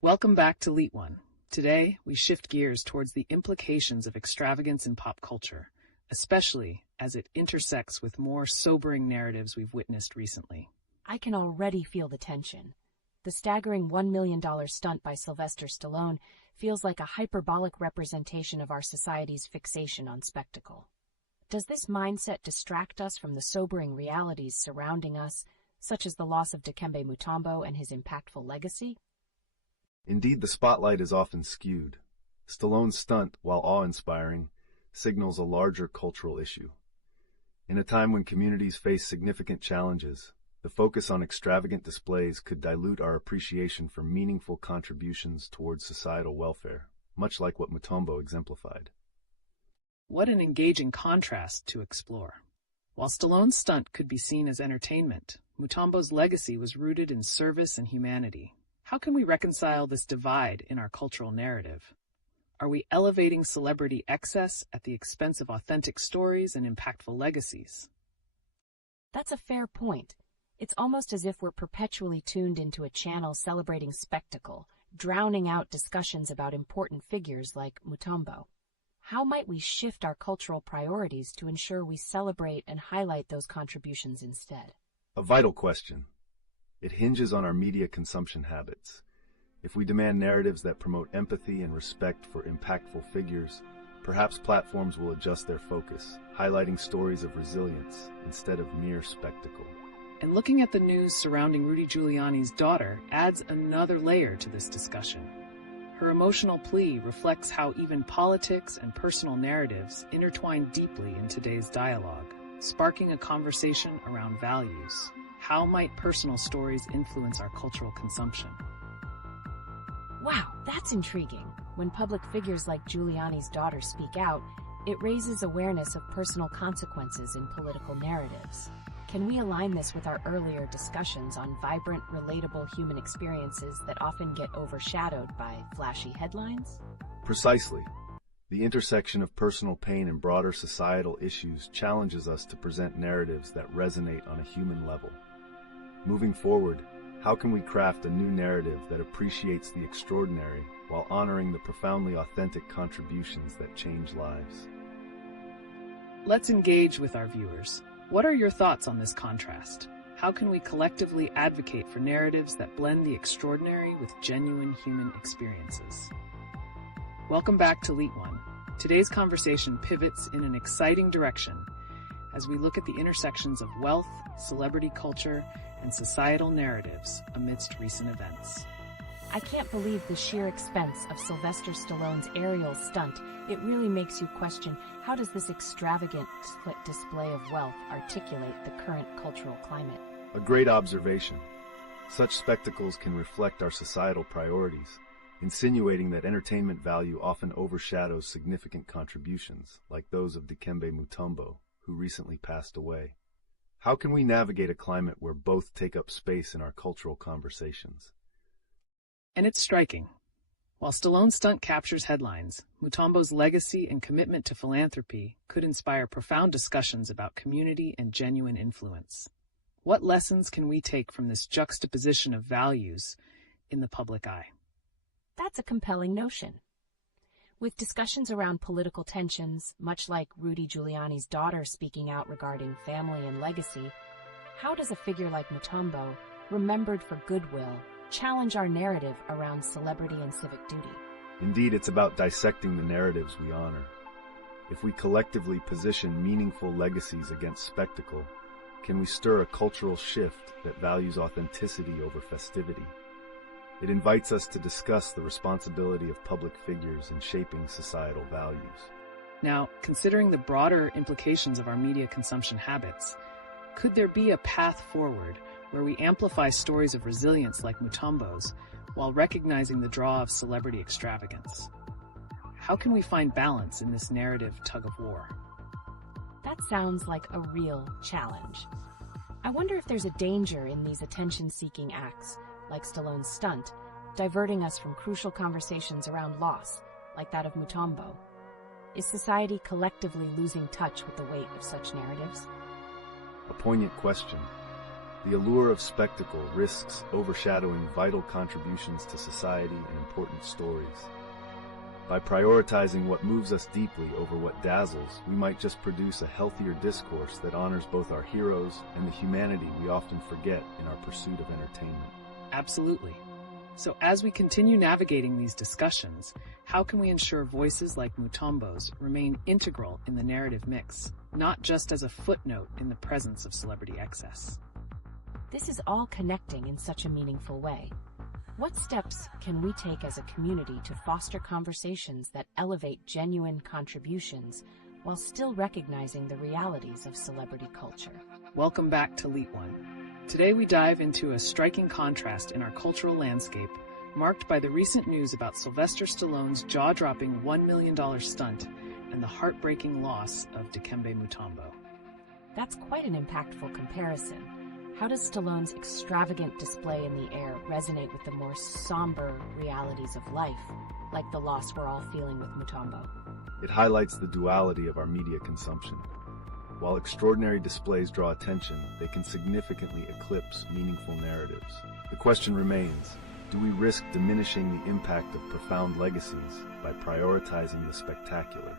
Welcome back to LeetOne. Today, we shift gears towards the implications of extravagance in pop culture, especially as it intersects with more sobering narratives we've witnessed recently. I can already feel the tension. The staggering $1 million stunt by Sylvester Stallone feels like a hyperbolic representation of our society's fixation on spectacle. Does this mindset distract us from the sobering realities surrounding us, such as the loss of Dikembe Mutombo and his impactful legacy? Indeed, the spotlight is often skewed. Stallone's stunt, while awe-inspiring, signals a larger cultural issue. In a time when communities face significant challenges, the focus on extravagant displays could dilute our appreciation for meaningful contributions towards societal welfare, much like what Mutombo exemplified. What an engaging contrast to explore. While Stallone's stunt could be seen as entertainment, Mutombo's legacy was rooted in service and humanity. How can we reconcile this divide in our cultural narrative? Are we elevating celebrity excess at the expense of authentic stories and impactful legacies? That's a fair point. It's almost as if we're perpetually tuned into a channel celebrating spectacle, drowning out discussions about important figures like Mutombo. How might we shift our cultural priorities to ensure we celebrate and highlight those contributions instead? A vital question. It hinges on our media consumption habits. If we demand narratives that promote empathy and respect for impactful figures, perhaps platforms will adjust their focus, highlighting stories of resilience instead of mere spectacle. And looking at the news surrounding Rudy Giuliani's daughter adds another layer to this discussion. Her emotional plea reflects how even politics and personal narratives intertwine deeply in today's dialogue, sparking a conversation around values. How might personal stories influence our cultural consumption? Wow, that's intriguing. When public figures like Giuliani's daughter speak out, it raises awareness of personal consequences in political narratives. Can we align this with our earlier discussions on vibrant, relatable human experiences that often get overshadowed by flashy headlines? Precisely. The intersection of personal pain and broader societal issues challenges us to present narratives that resonate on a human level. Moving forward, how can we craft a new narrative that appreciates the extraordinary while honoring the profoundly authentic contributions that change lives? Let's engage with our viewers. What are your thoughts on this contrast? How can we collectively advocate for narratives that blend the extraordinary with genuine human experiences? Welcome back to LeetOne. Today's conversation pivots in an exciting direction as we look at the intersections of wealth, celebrity culture, and societal narratives amidst recent events. I can't believe the sheer expense of Sylvester Stallone's aerial stunt. It really makes you question, how does this extravagant display of wealth articulate the current cultural climate? A great observation. Such spectacles can reflect our societal priorities, insinuating that entertainment value often overshadows significant contributions, like those of Dikembe Mutombo, who recently passed away. How can we navigate a climate where both take up space in our cultural conversations? And it's striking. While Stallone's stunt captures headlines, Mutombo's legacy and commitment to philanthropy could inspire profound discussions about community and genuine influence. What lessons can we take from this juxtaposition of values in the public eye? That's a compelling notion. With discussions around political tensions, much like Rudy Giuliani's daughter speaking out regarding family and legacy, how does a figure like Mutombo, remembered for goodwill, challenge our narrative around celebrity and civic duty? Indeed, it's about dissecting the narratives we honor. If we collectively position meaningful legacies against spectacle, can we stir a cultural shift that values authenticity over festivity? It invites us to discuss the responsibility of public figures in shaping societal values. Now, considering the broader implications of our media consumption habits, could there be a path forward where we amplify stories of resilience like Mutombo's while recognizing the draw of celebrity extravagance? How can we find balance in this narrative tug-of-war? That sounds like a real challenge. I wonder if there's a danger in these attention-seeking acts, like Stallone's stunt, diverting us from crucial conversations around loss, like that of Mutombo. Is society collectively losing touch with the weight of such narratives? A poignant question. The allure of spectacle risks overshadowing vital contributions to society and important stories. By prioritizing what moves us deeply over what dazzles, we might just produce a healthier discourse that honors both our heroes and the humanity we often forget in our pursuit of entertainment. Absolutely. So as we continue navigating these discussions, how can we ensure voices like Mutombo's remain integral in the narrative mix, not just as a footnote in the presence of celebrity excess? This is all connecting in such a meaningful way. What steps can we take as a community to foster conversations that elevate genuine contributions while still recognizing the realities of celebrity culture? Welcome back to LeetOne. Today we dive into a striking contrast in our cultural landscape, marked by the recent news about Sylvester Stallone's jaw-dropping $1 million stunt and the heartbreaking loss of Dikembe Mutombo. That's quite an impactful comparison. How does Stallone's extravagant display in the air resonate with the more somber realities of life, like the loss we're all feeling with Mutombo? It highlights the duality of our media consumption. While extraordinary displays draw attention, they can significantly eclipse meaningful narratives. The question remains, do we risk diminishing the impact of profound legacies by prioritizing the spectacular?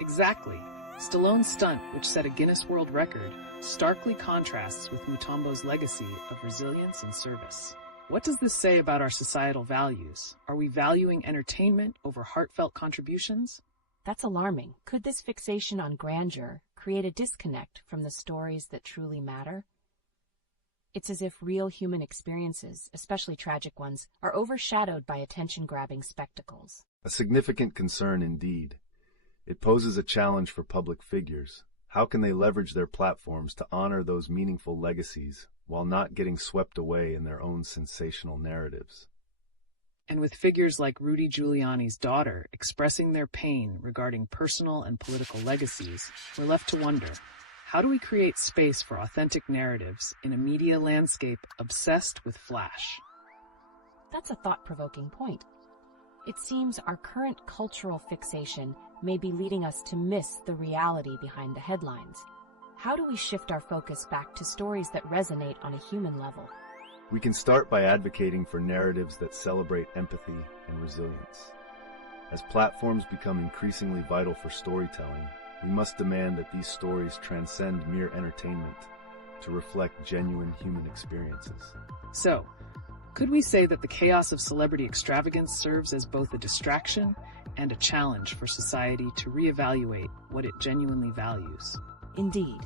Exactly. Stallone's stunt, which set a Guinness World Record, starkly contrasts with Mutombo's legacy of resilience and service. What does this say about our societal values? Are we valuing entertainment over heartfelt contributions? That's alarming. Could this fixation on grandeur create a disconnect from the stories that truly matter? It's as if real human experiences, especially tragic ones, are overshadowed by attention-grabbing spectacles. A significant concern indeed. It poses a challenge for public figures. How can they leverage their platforms to honor those meaningful legacies while not getting swept away in their own sensational narratives? And with figures like Rudy Giuliani's daughter expressing their pain regarding personal and political legacies, we're left to wonder, how do we create space for authentic narratives in a media landscape obsessed with flash? That's a thought-provoking point. It seems our current cultural fixation may be leading us to miss the reality behind the headlines. How do we shift our focus back to stories that resonate on a human level? We can start by advocating for narratives that celebrate empathy and resilience. As platforms become increasingly vital for storytelling, we must demand that these stories transcend mere entertainment to reflect genuine human experiences. So, could we say that the chaos of celebrity extravagance serves as both a distraction and a challenge for society to reevaluate what it genuinely values? Indeed.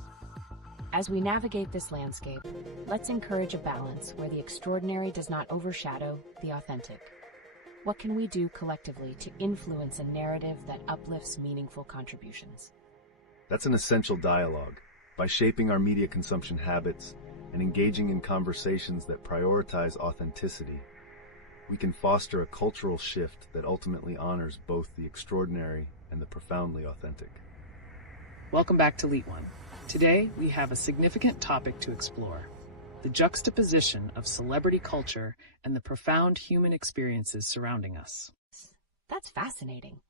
As we navigate this landscape, let's encourage a balance where the extraordinary does not overshadow the authentic. What can we do collectively to influence a narrative that uplifts meaningful contributions? That's an essential dialogue. By shaping our media consumption habits and engaging in conversations that prioritize authenticity, we can foster a cultural shift that ultimately honors both the extraordinary and the profoundly authentic. Welcome back to LeetOne. Today, we have a significant topic to explore: the juxtaposition of celebrity culture and the profound human experiences surrounding us. That's fascinating.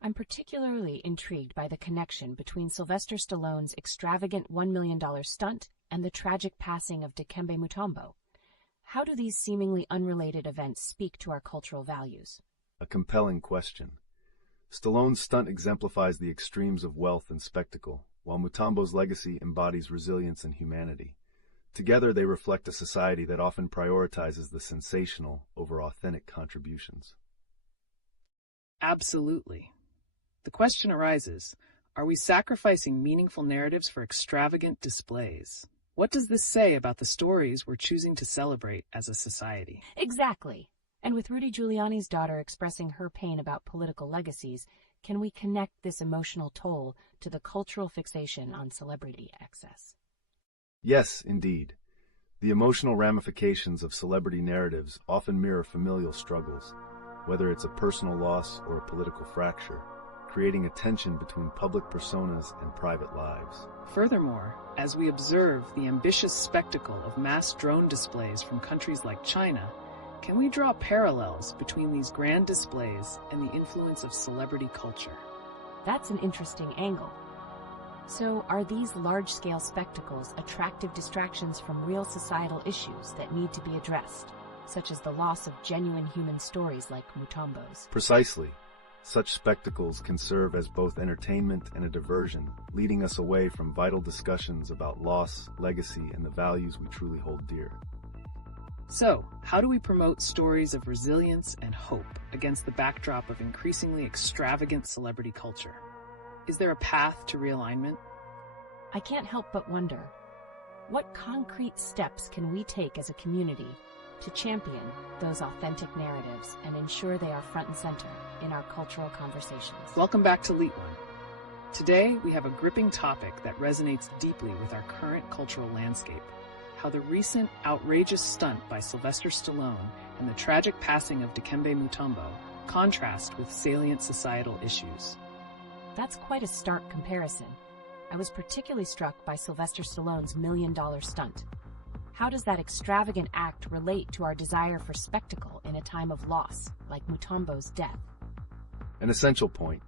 I'm particularly intrigued by the connection between Sylvester Stallone's extravagant $1 million stunt and the tragic passing of Dikembe Mutombo. How do these seemingly unrelated events speak to our cultural values? A compelling question. Stallone's stunt exemplifies the extremes of wealth and spectacle, while Mutombo's legacy embodies resilience and humanity. Together, they reflect a society that often prioritizes the sensational over authentic contributions. Absolutely. The question arises, are we sacrificing meaningful narratives for extravagant displays? What does this say about the stories we're choosing to celebrate as a society? Exactly. And with Rudy Giuliani's daughter expressing her pain about political legacies, can we connect this emotional toll to the cultural fixation on celebrity excess? Yes, indeed. The emotional ramifications of celebrity narratives often mirror familial struggles, whether it's a personal loss or a political fracture, creating a tension between public personas and private lives. Furthermore, as we observe the ambitious spectacle of mass drone displays from countries like China, can we draw parallels between these grand displays and the influence of celebrity culture? That's an interesting angle. So, are these large-scale spectacles attractive distractions from real societal issues that need to be addressed, such as the loss of genuine human stories like Mutombo's? Precisely. Such spectacles can serve as both entertainment and a diversion, leading us away from vital discussions about loss, legacy, and the values we truly hold dear. So, how do we promote stories of resilience and hope against the backdrop of increasingly extravagant celebrity culture? Is there a path to realignment? I can't help but wonder, what concrete steps can we take as a community to champion those authentic narratives and ensure they are front and center in our cultural conversations? Welcome back to LeetOne. Today, we have a gripping topic that resonates deeply with our current cultural landscape: how the recent outrageous stunt by Sylvester Stallone and the tragic passing of Dikembe Mutombo contrast with salient societal issues. That's quite a stark comparison. I was particularly struck by Sylvester Stallone's $1 million stunt. How does that extravagant act relate to our desire for spectacle in a time of loss, like Mutombo's death? An essential point.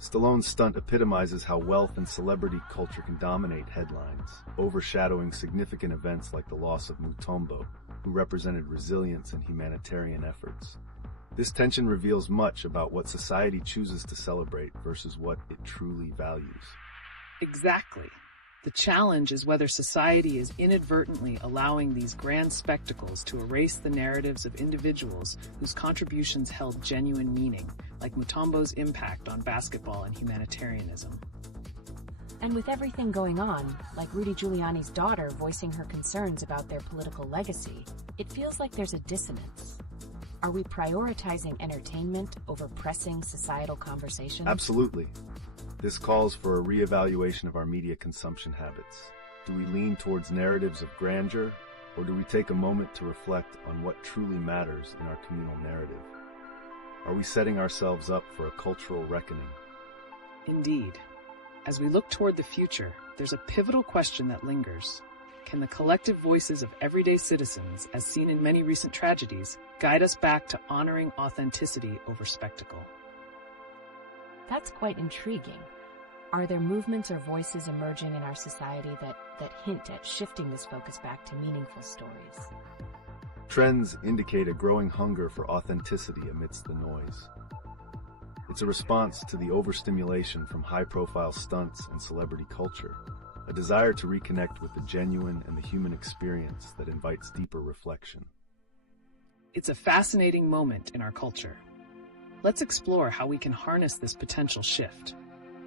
Stallone's stunt epitomizes how wealth and celebrity culture can dominate headlines, overshadowing significant events like the loss of Mutombo, who represented resilience and humanitarian efforts. This tension reveals much about what society chooses to celebrate versus what it truly values. Exactly. The challenge is whether society is inadvertently allowing these grand spectacles to erase the narratives of individuals whose contributions held genuine meaning, like Mutombo's impact on basketball and humanitarianism. And with everything going on, like Rudy Giuliani's daughter voicing her concerns about their political legacy, it feels like there's a dissonance. Are we prioritizing entertainment over pressing societal conversations? Absolutely. This calls for a reevaluation of our media consumption habits. Do we lean towards narratives of grandeur, or do we take a moment to reflect on what truly matters in our communal narrative? Are we setting ourselves up for a cultural reckoning? Indeed. As we look toward the future, there's a pivotal question that lingers. Can the collective voices of everyday citizens, as seen in many recent tragedies, guide us back to honoring authenticity over spectacle? That's quite intriguing. Are there movements or voices emerging in our society that hint at shifting this focus back to meaningful stories? Trends indicate a growing hunger for authenticity amidst the noise. It's a response to the overstimulation from high-profile stunts and celebrity culture, a desire to reconnect with the genuine and the human experience that invites deeper reflection. It's a fascinating moment in our culture. Let's explore how we can harness this potential shift.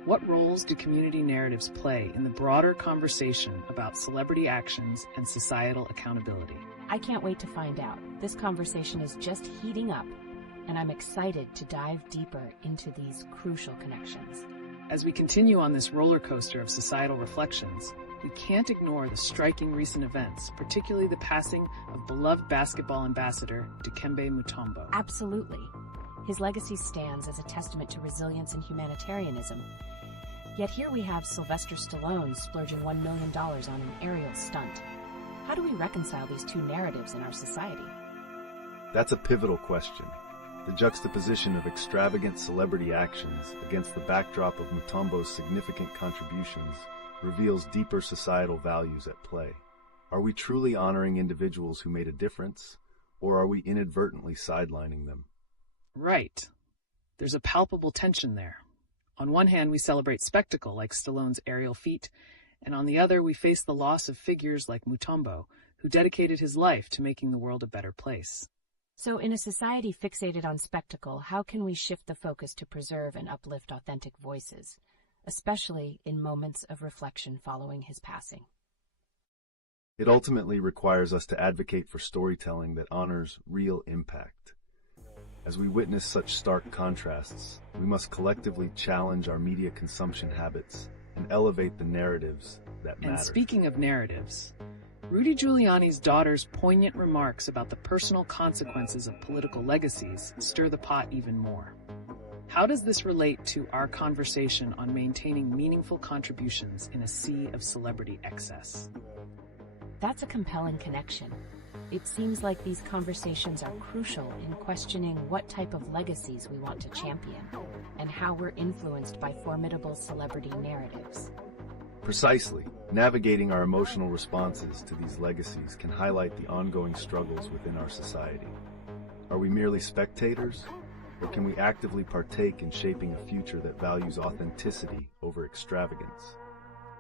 What roles do community narratives play in the broader conversation about celebrity actions and societal accountability? I can't wait to find out. This conversation is just heating up, and I'm excited to dive deeper into these crucial connections. As we continue on this roller coaster of societal reflections, we can't ignore the striking recent events, particularly the passing of beloved basketball ambassador Dikembe Mutombo. Absolutely. His legacy stands as a testament to resilience and humanitarianism. Yet here we have Sylvester Stallone splurging $1 million on an aerial stunt. How do we reconcile these two narratives in our society? That's a pivotal question. The juxtaposition of extravagant celebrity actions against the backdrop of Mutombo's significant contributions reveals deeper societal values at play. Are we truly honoring individuals who made a difference, or are we inadvertently sidelining them? Right. There's a palpable tension there. On one hand, we celebrate spectacle like Stallone's aerial feat, and on the other, we face the loss of figures like Mutombo, who dedicated his life to making the world a better place. So in a society fixated on spectacle, how can we shift the focus to preserve and uplift authentic voices, especially in moments of reflection following his passing? It ultimately requires us to advocate for storytelling that honors real impact. As we witness such stark contrasts, we must collectively challenge our media consumption habits and elevate the narratives that matter. And speaking of narratives, Rudy Giuliani's daughter's poignant remarks about the personal consequences of political legacies stir the pot even more. How does this relate to our conversation on maintaining meaningful contributions in a sea of celebrity excess? That's a compelling connection. It seems like these conversations are crucial in questioning what type of legacies we want to champion and how we're influenced by formidable celebrity narratives. Precisely. Navigating our emotional responses to these legacies can highlight the ongoing struggles within our society. Are we merely spectators, Or can we actively partake in shaping a future that values authenticity over extravagance?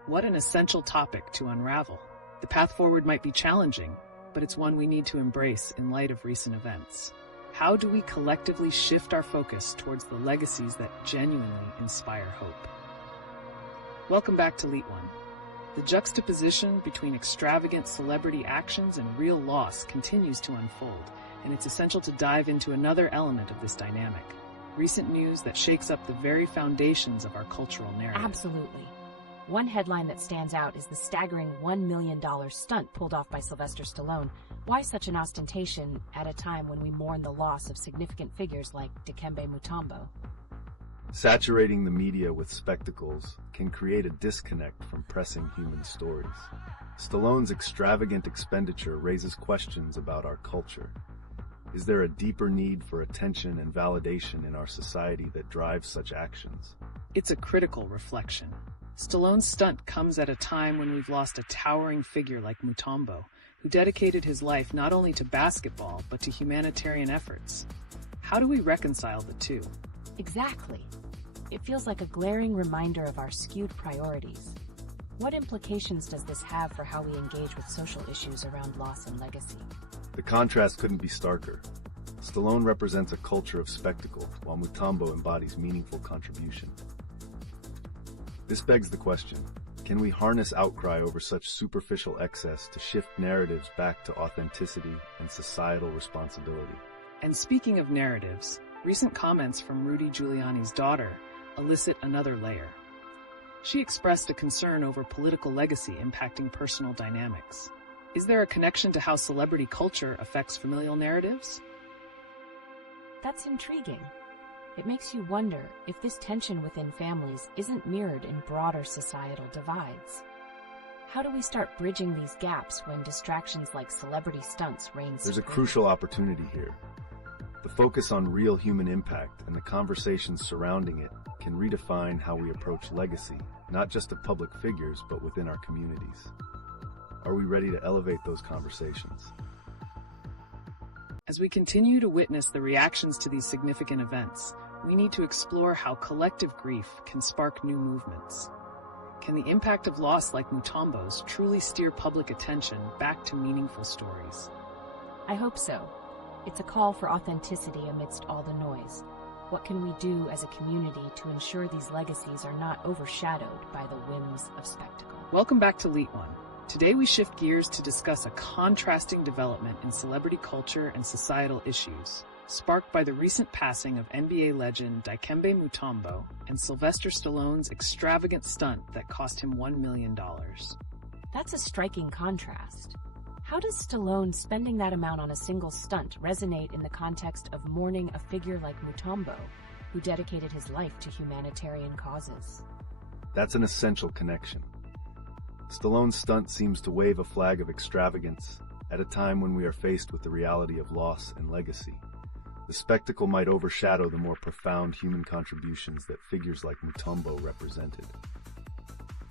What an essential topic to unravel. The path forward might be challenging, but it's one we need to embrace in light of recent events. How do we collectively shift our focus towards the legacies that genuinely inspire hope? Welcome back to LeetOne. The juxtaposition between extravagant celebrity actions and real loss continues to unfold, and it's essential to dive into another element of this dynamic. Recent news that shakes up the very foundations of our cultural narrative. Absolutely. One headline that stands out is the staggering $1 million stunt pulled off by Sylvester Stallone. Why such an ostentation at a time when we mourn the loss of significant figures like Dikembe Mutombo? Saturating the media with spectacles can create a disconnect from pressing human stories. Stallone's extravagant expenditure raises questions about our culture. Is there a deeper need for attention and validation in our society that drives such actions? It's a critical reflection. Stallone's stunt comes at a time when we've lost a towering figure like Mutombo, who dedicated his life not only to basketball, but to humanitarian efforts. How do we reconcile the two? Exactly. It feels like a glaring reminder of our skewed priorities. What implications does this have for how we engage with social issues around loss and legacy? The contrast couldn't be starker. Stallone represents a culture of spectacle, while Mutombo embodies meaningful contribution. This begs the question, can we harness outcry over such superficial excess to shift narratives back to authenticity and societal responsibility? And speaking of narratives, recent comments from Rudy Giuliani's daughter elicit another layer. She expressed a concern over political legacy impacting personal dynamics. Is there a connection to how celebrity culture affects familial narratives? That's intriguing. It makes you wonder if this tension within families isn't mirrored in broader societal divides. How do we start bridging these gaps when distractions like celebrity stunts reign supreme? There's a crucial opportunity here. The focus on real human impact and the conversations surrounding it can redefine how we approach legacy, not just of public figures, but within our communities. Are we ready to elevate those conversations? As we continue to witness the reactions to these significant events, we need to explore how collective grief can spark new movements. Can the impact of loss like Mutombo's truly steer public attention back to meaningful stories? I hope so. It's a call for authenticity amidst all the noise. What can we do as a community to ensure these legacies are not overshadowed by the whims of spectacle? Welcome back to LeetOne. Today we shift gears to discuss a contrasting development in celebrity culture and societal issues, sparked by the recent passing of NBA legend Dikembe Mutombo and Sylvester Stallone's extravagant stunt that cost him $1 million. That's a striking contrast. How does Stallone spending that amount on a single stunt resonate in the context of mourning a figure like Mutombo, who dedicated his life to humanitarian causes? That's an essential connection. Stallone's stunt seems to wave a flag of extravagance at a time when we are faced with the reality of loss and legacy. The spectacle might overshadow the more profound human contributions that figures like Mutombo represented.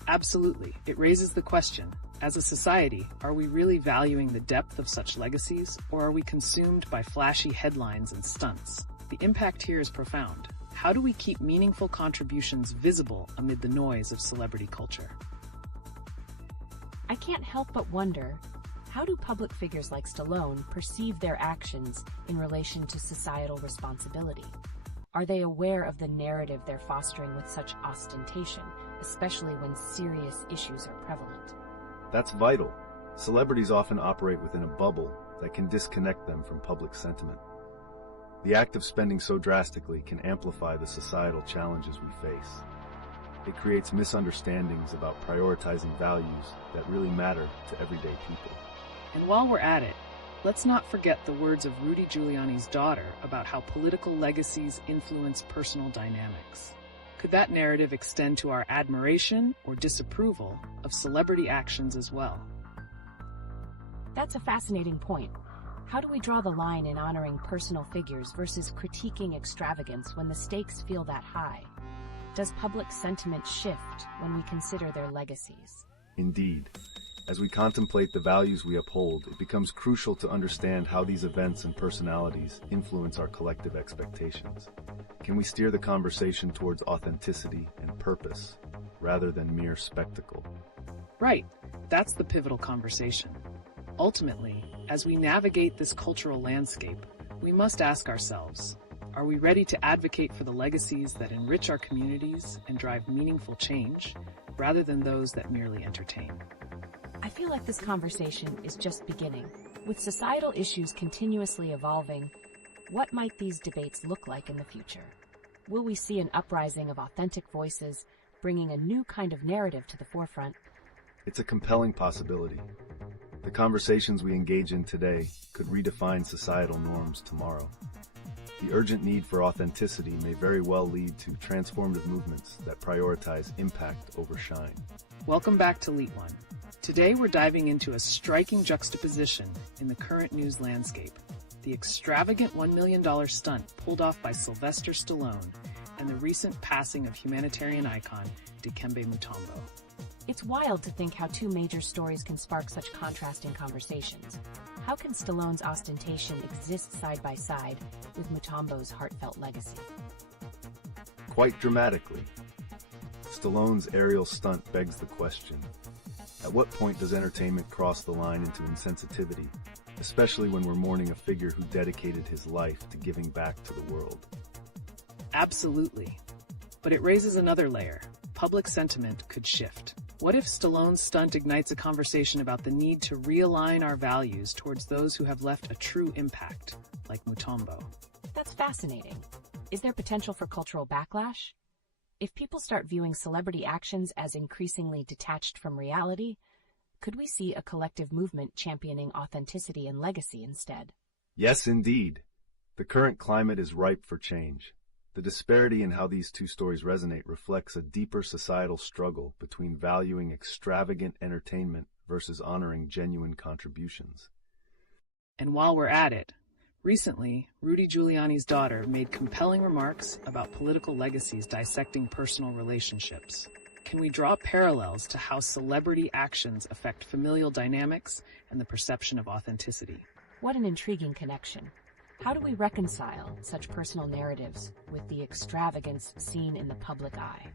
Absolutely. It raises the question, as a society, are we really valuing the depth of such legacies, or are we consumed by flashy headlines and stunts? The impact here is profound. How do we keep meaningful contributions visible amid the noise of celebrity culture? I can't help but wonder, how do public figures like Stallone perceive their actions in relation to societal responsibility? Are they aware of the narrative they're fostering with such ostentation, especially when serious issues are prevalent? That's vital. Celebrities often operate within a bubble that can disconnect them from public sentiment. The act of spending so drastically can amplify the societal challenges we face. It creates misunderstandings about prioritizing values that really matter to everyday people. And while we're at it, let's not forget the words of Rudy Giuliani's daughter about how political legacies influence personal dynamics. Could that narrative extend to our admiration or disapproval of celebrity actions as well? That's a fascinating point. How do we draw the line in honoring personal figures versus critiquing extravagance when the stakes feel that high? Does public sentiment shift when we consider their legacies? Indeed. As we contemplate the values we uphold, it becomes crucial to understand how these events and personalities influence our collective expectations. Can we steer the conversation towards authenticity and purpose, rather than mere spectacle? Right, that's the pivotal conversation. Ultimately, as we navigate this cultural landscape, we must ask ourselves, are we ready to advocate for the legacies that enrich our communities and drive meaningful change, rather than those that merely entertain? I feel like this conversation is just beginning. With societal issues continuously evolving, what might these debates look like in the future? Will we see an uprising of authentic voices, bringing a new kind of narrative to the forefront? It's a compelling possibility. The conversations we engage in today could redefine societal norms tomorrow. The urgent need for authenticity may very well lead to transformative movements that prioritize impact over shine. Welcome back to LeetOne. Today we're diving into a striking juxtaposition in the current news landscape: the extravagant $1 million stunt pulled off by Sylvester Stallone and the recent passing of humanitarian icon Dikembe Mutombo. It's wild to think how two major stories can spark such contrasting conversations. How can Stallone's ostentation exist side by side with Mutombo's heartfelt legacy? Quite dramatically. Stallone's aerial stunt begs the question: at what point does entertainment cross the line into insensitivity, especially when we're mourning a figure who dedicated his life to giving back to the world? Absolutely. But it raises another layer. Public sentiment could shift. What if Stallone's stunt ignites a conversation about the need to realign our values towards those who have left a true impact, like Mutombo? That's fascinating. Is there potential for cultural backlash? If people start viewing celebrity actions as increasingly detached from reality, could we see a collective movement championing authenticity and legacy instead? Yes, indeed. The current climate is ripe for change. The disparity in how these two stories resonate reflects a deeper societal struggle between valuing extravagant entertainment versus honoring genuine contributions. And while we're at it, recently, Rudy Giuliani's daughter made compelling remarks about political legacies dissecting personal relationships. Can we draw parallels to how celebrity actions affect familial dynamics and the perception of authenticity? What an intriguing connection. How do we reconcile such personal narratives with the extravagance seen in the public eye?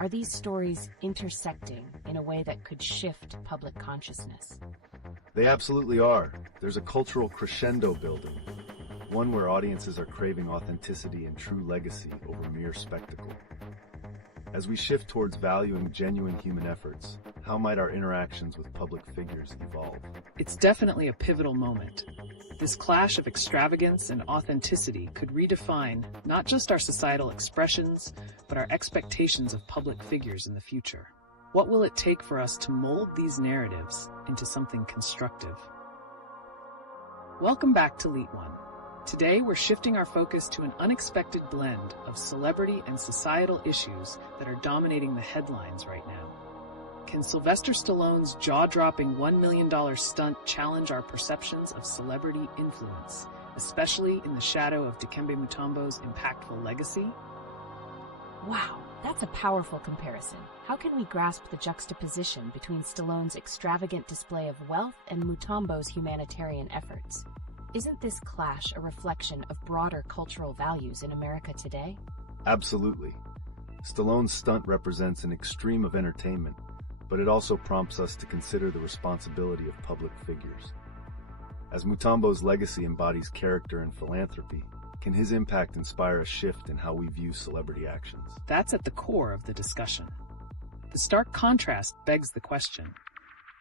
Are these stories intersecting in a way that could shift public consciousness? They absolutely are. There's a cultural crescendo building, one where audiences are craving authenticity and true legacy over mere spectacle. As we shift towards valuing genuine human efforts, how might our interactions with public figures evolve? It's definitely a pivotal moment. This clash of extravagance and authenticity could redefine not just our societal expressions, but our expectations of public figures in the future. What will it take for us to mold these narratives into something constructive? Welcome back to LeetOne. Today, we're shifting our focus to an unexpected blend of celebrity and societal issues that are dominating the headlines right now. Can Sylvester Stallone's jaw-dropping $1 million stunt challenge our perceptions of celebrity influence, especially in the shadow of Dikembe Mutombo's impactful legacy? Wow, that's a powerful comparison. How can we grasp the juxtaposition between Stallone's extravagant display of wealth and Mutombo's humanitarian efforts? Isn't this clash a reflection of broader cultural values in America today? Absolutely. Stallone's stunt represents an extreme of entertainment, but it also prompts us to consider the responsibility of public figures. As Mutombo's legacy embodies character and philanthropy, can his impact inspire a shift in how we view celebrity actions? That's at the core of the discussion. The stark contrast begs the question: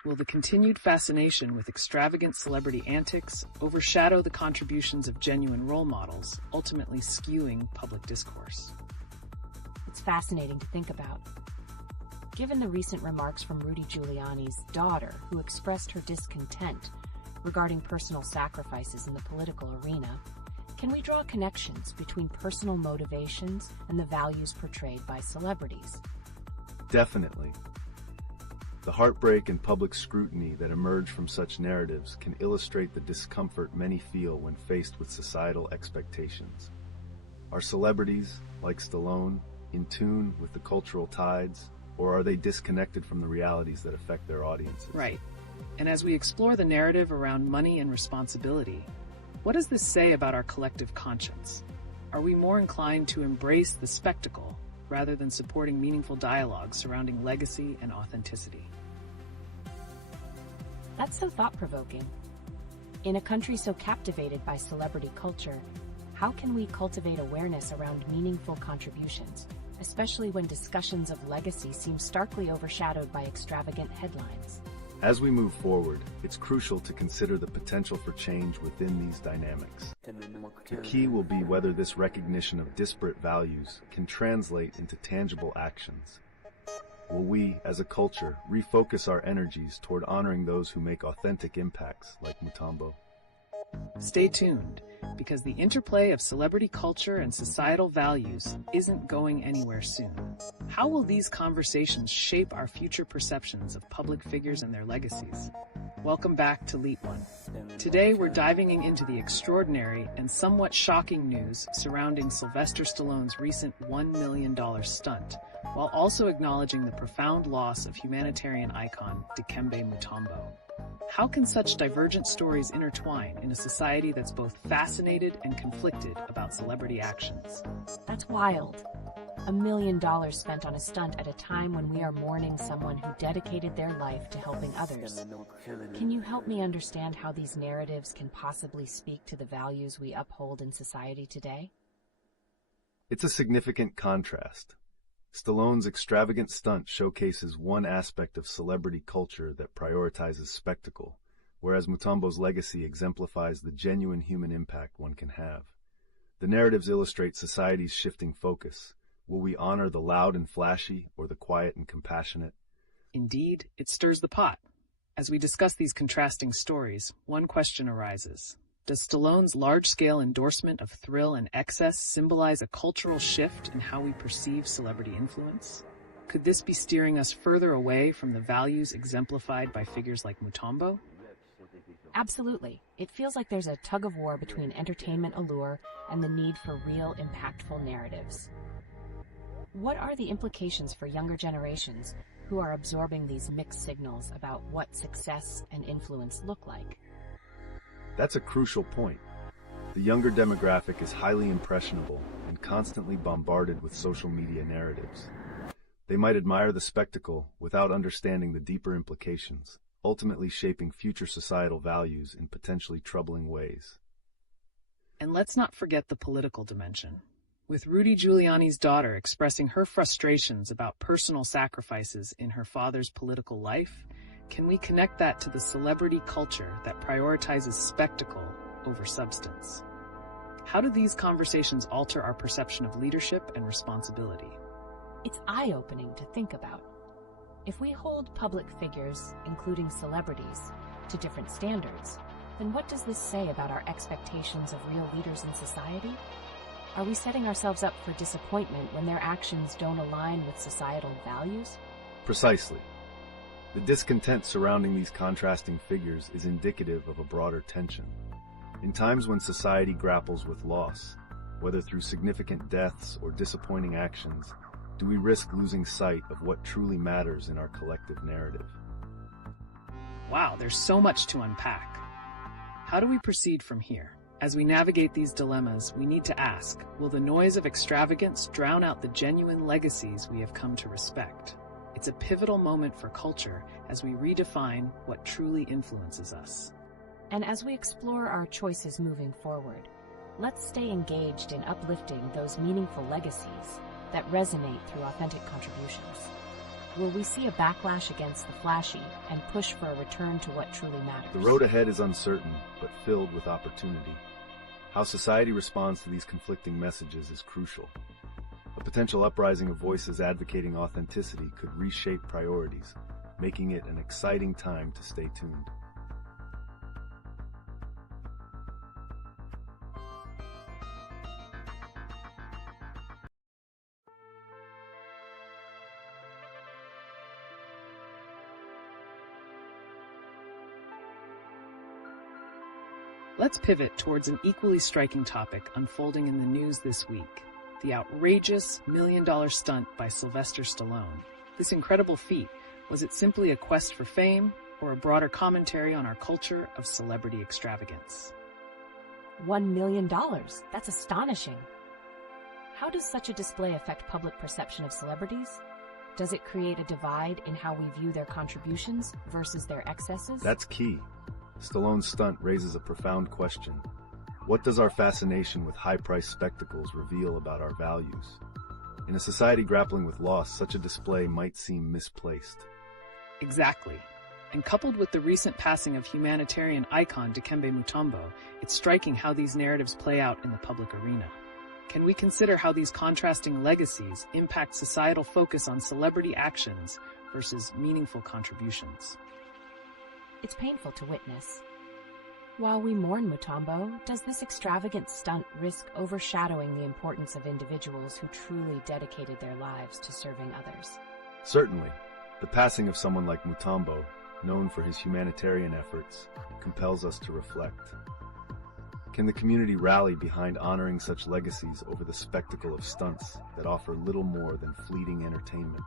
will the continued fascination with extravagant celebrity antics overshadow the contributions of genuine role models, ultimately skewing public discourse? It's fascinating to think about. Given the recent remarks from Rudy Giuliani's daughter, who expressed her discontent regarding personal sacrifices in the political arena, can we draw connections between personal motivations and the values portrayed by celebrities? Definitely. The heartbreak and public scrutiny that emerge from such narratives can illustrate the discomfort many feel when faced with societal expectations. Are celebrities, like Stallone, in tune with the cultural tides, or are they disconnected from the realities that affect their audiences? Right. And as we explore the narrative around money and responsibility, what does this say about our collective conscience? Are we more inclined to embrace the spectacle rather than supporting meaningful dialogue surrounding legacy and authenticity? That's so thought-provoking. In a country so captivated by celebrity culture, how can we cultivate awareness around meaningful contributions, especially when discussions of legacy seem starkly overshadowed by extravagant headlines? As we move forward, it's crucial to consider the potential for change within these dynamics. The key will be whether this recognition of disparate values can translate into tangible actions. Will we, as a culture, refocus our energies toward honoring those who make authentic impacts like Mutombo? Stay tuned, because the interplay of celebrity culture and societal values isn't going anywhere soon. How will these conversations shape our future perceptions of public figures and their legacies? Welcome back to LeetOne. Today we're diving into the extraordinary and somewhat shocking news surrounding Sylvester Stallone's recent $1 million stunt, while also acknowledging the profound loss of humanitarian icon Dikembe Mutombo. How can such divergent stories intertwine in a society that's both fascinated and conflicted about celebrity actions? That's wild. $1 million spent on a stunt at a time when we are mourning someone who dedicated their life to helping others. Can you help me understand how these narratives can possibly speak to the values we uphold in society today? It's a significant contrast. Stallone's extravagant stunt showcases one aspect of celebrity culture that prioritizes spectacle, whereas Mutombo's legacy exemplifies the genuine human impact one can have. The narratives illustrate society's shifting focus. Will we honor the loud and flashy or the quiet and compassionate? Indeed, it stirs the pot. As we discuss these contrasting stories, one question arises. Does Stallone's large-scale endorsement of thrill and excess symbolize a cultural shift in how we perceive celebrity influence? Could this be steering us further away from the values exemplified by figures like Mutombo? Absolutely. It feels like there's a tug-of-war between entertainment allure and the need for real, impactful narratives. What are the implications for younger generations who are absorbing these mixed signals about what success and influence look like? That's a crucial point. The younger demographic is highly impressionable and constantly bombarded with social media narratives. They might admire the spectacle without understanding the deeper implications, ultimately shaping future societal values in potentially troubling ways. And let's not forget the political dimension. With Rudy Giuliani's daughter expressing her frustrations about personal sacrifices in her father's political life, can we connect that to the celebrity culture that prioritizes spectacle over substance? How do these conversations alter our perception of leadership and responsibility? It's eye-opening to think about. If we hold public figures, including celebrities, to different standards, then what does this say about our expectations of real leaders in society? Are we setting ourselves up for disappointment when their actions don't align with societal values? Precisely. The discontent surrounding these contrasting figures is indicative of a broader tension. In times when society grapples with loss, whether through significant deaths or disappointing actions, do we risk losing sight of what truly matters in our collective narrative? Wow, there's so much to unpack. How do we proceed from here? As we navigate these dilemmas, we need to ask, will the noise of extravagance drown out the genuine legacies we have come to respect? It's a pivotal moment for culture as we redefine what truly influences us. And as we explore our choices moving forward, let's stay engaged in uplifting those meaningful legacies that resonate through authentic contributions. Will we see a backlash against the flashy and push for a return to what truly matters? The road ahead is uncertain, but filled with opportunity. How society responds to these conflicting messages is crucial. A potential uprising of voices advocating authenticity could reshape priorities, making it an exciting time to stay tuned. Let's pivot towards an equally striking topic unfolding in the news this week: the outrageous $1 million stunt by Sylvester Stallone. This incredible feat, was it simply a quest for fame, or a broader commentary on our culture of celebrity extravagance? $1 million. That's astonishing. How does such a display affect public perception of celebrities? Does it create a divide in how we view their contributions versus their excesses? That's key. Stallone's stunt raises a profound question. What does our fascination with high-priced spectacles reveal about our values? In a society grappling with loss, such a display might seem misplaced. Exactly. And coupled with the recent passing of humanitarian icon Dikembe Mutombo, it's striking how these narratives play out in the public arena. Can we consider how these contrasting legacies impact societal focus on celebrity actions versus meaningful contributions? It's painful to witness. While we mourn Mutombo, does this extravagant stunt risk overshadowing the importance of individuals who truly dedicated their lives to serving others? Certainly, the passing of someone like Mutombo, known for his humanitarian efforts, compels us to reflect. Can the community rally behind honoring such legacies over the spectacle of stunts that offer little more than fleeting entertainment?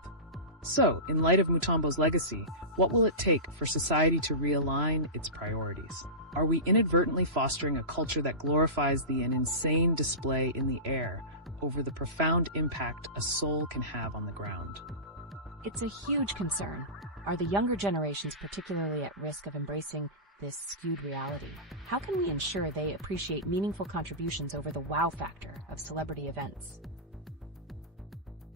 So, in light of Mutombo's legacy, what will it take for society to realign its priorities? Are we inadvertently fostering a culture that glorifies an insane display in the air over the profound impact a soul can have on the ground? It's a huge concern. Are the younger generations particularly at risk of embracing this skewed reality? How can we ensure they appreciate meaningful contributions over the wow factor of celebrity events?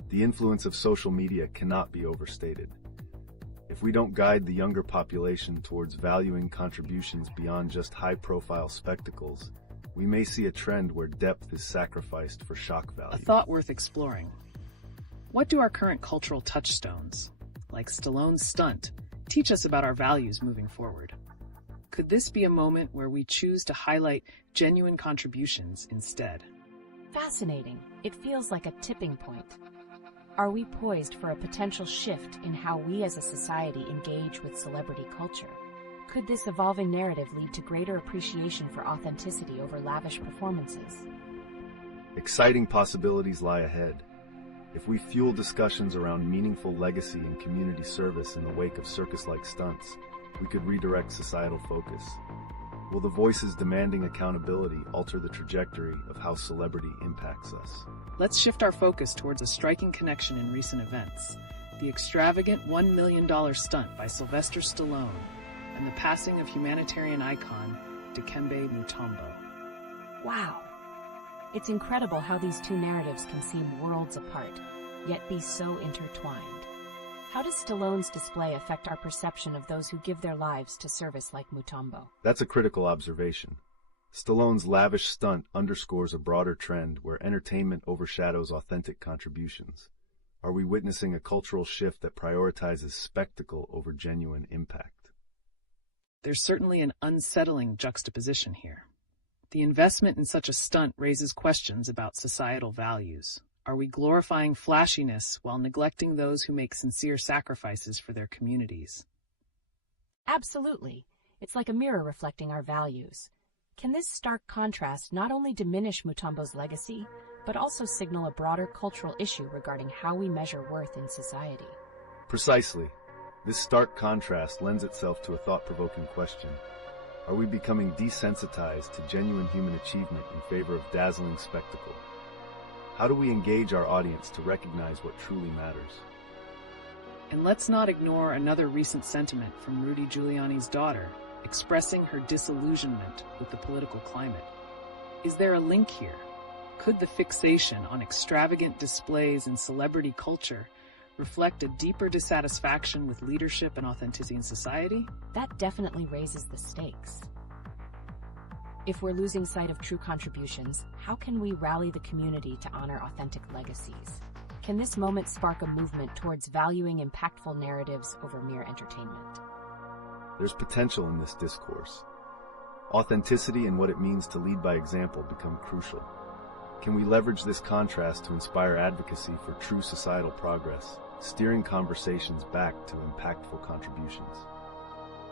The influence of social media cannot be overstated. If we don't guide the younger population towards valuing contributions beyond just high-profile spectacles, we may see a trend where depth is sacrificed for shock value. A thought worth exploring. What do our current cultural touchstones, like Stallone's stunt, teach us about our values moving forward? Could this be a moment where we choose to highlight genuine contributions instead? Fascinating. It feels like a tipping point. Are we poised for a potential shift in how we as a society engage with celebrity culture? Could this evolving narrative lead to greater appreciation for authenticity over lavish performances? Exciting possibilities lie ahead. If we fuel discussions around meaningful legacy and community service in the wake of circus-like stunts, we could redirect societal focus. Will the voices demanding accountability alter the trajectory of how celebrity impacts us? Let's shift our focus towards a striking connection in recent events: the extravagant $1 million stunt by Sylvester Stallone and the passing of humanitarian icon Dikembe Mutombo. Wow. It's incredible how these two narratives can seem worlds apart, yet be so intertwined. How does Stallone's display affect our perception of those who give their lives to service like Mutombo? That's a critical observation. Stallone's lavish stunt underscores a broader trend where entertainment overshadows authentic contributions. Are we witnessing a cultural shift that prioritizes spectacle over genuine impact? There's certainly an unsettling juxtaposition here. The investment in such a stunt raises questions about societal values. Are we glorifying flashiness while neglecting those who make sincere sacrifices for their communities? Absolutely. It's like a mirror reflecting our values. Can this stark contrast not only diminish Mutombo's legacy, but also signal a broader cultural issue regarding how we measure worth in society? Precisely. This stark contrast lends itself to a thought-provoking question. Are we becoming desensitized to genuine human achievement in favor of dazzling spectacle? How do we engage our audience to recognize what truly matters? And let's not ignore another recent sentiment from Rudy Giuliani's daughter, expressing her disillusionment with the political climate. Is there a link here? Could the fixation on extravagant displays in celebrity culture reflect a deeper dissatisfaction with leadership and authenticity in society? That definitely raises the stakes. If we're losing sight of true contributions, how can we rally the community to honor authentic legacies? Can this moment spark a movement towards valuing impactful narratives over mere entertainment? There's potential in this discourse. Authenticity and what it means to lead by example become crucial. Can we leverage this contrast to inspire advocacy for true societal progress, steering conversations back to impactful contributions?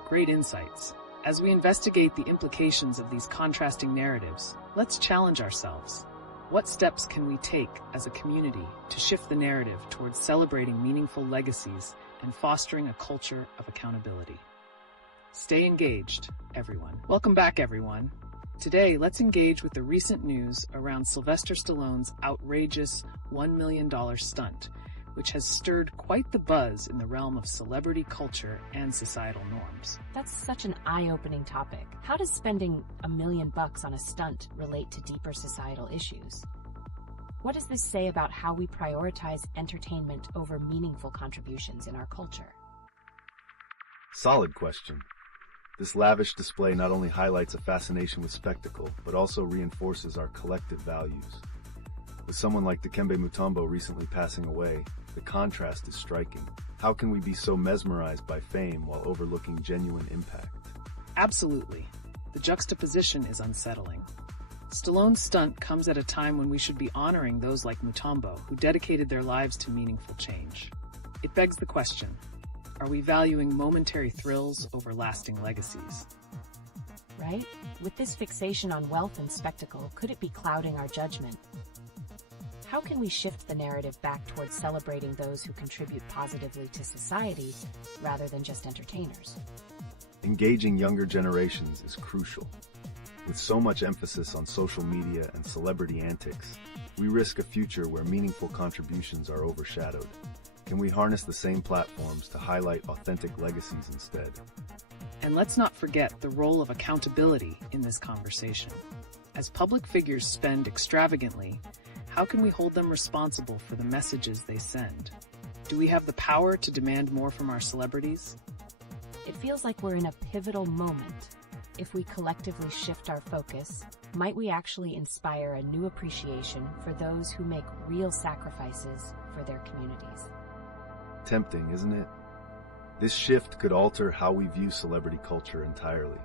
Great insights. As we investigate the implications of these contrasting narratives, let's challenge ourselves. What steps can we take as a community to shift the narrative towards celebrating meaningful legacies and fostering a culture of accountability? Stay engaged, everyone. Welcome back, everyone. Today, let's engage with the recent news around Sylvester Stallone's outrageous $1 million stunt, which has stirred quite the buzz in the realm of celebrity culture and societal norms. That's such an eye-opening topic. How does spending $1 million on a stunt relate to deeper societal issues? What does this say about how we prioritize entertainment over meaningful contributions in our culture? Solid question. This lavish display not only highlights a fascination with spectacle, but also reinforces our collective values. With someone like Dikembe Mutombo recently passing away, the contrast is striking. How can we be so mesmerized by fame while overlooking genuine impact? Absolutely. The juxtaposition is unsettling. Stallone's stunt comes at a time when we should be honoring those like Mutombo, who dedicated their lives to meaningful change. It begs the question, are we valuing momentary thrills over lasting legacies? Right? With this fixation on wealth and spectacle, could it be clouding our judgment? How can we shift the narrative back towards celebrating those who contribute positively to society rather than just entertainers? Engaging younger generations is crucial. With so much emphasis on social media and celebrity antics, we risk a future where meaningful contributions are overshadowed. Can we harness the same platforms to highlight authentic legacies instead? And let's not forget the role of accountability in this conversation. As public figures spend extravagantly, how can we hold them responsible for the messages they send? Do we have the power to demand more from our celebrities? It feels like we're in a pivotal moment. If we collectively shift our focus, might we actually inspire a new appreciation for those who make real sacrifices for their communities? Tempting, isn't it? This shift could alter how we view celebrity culture entirely.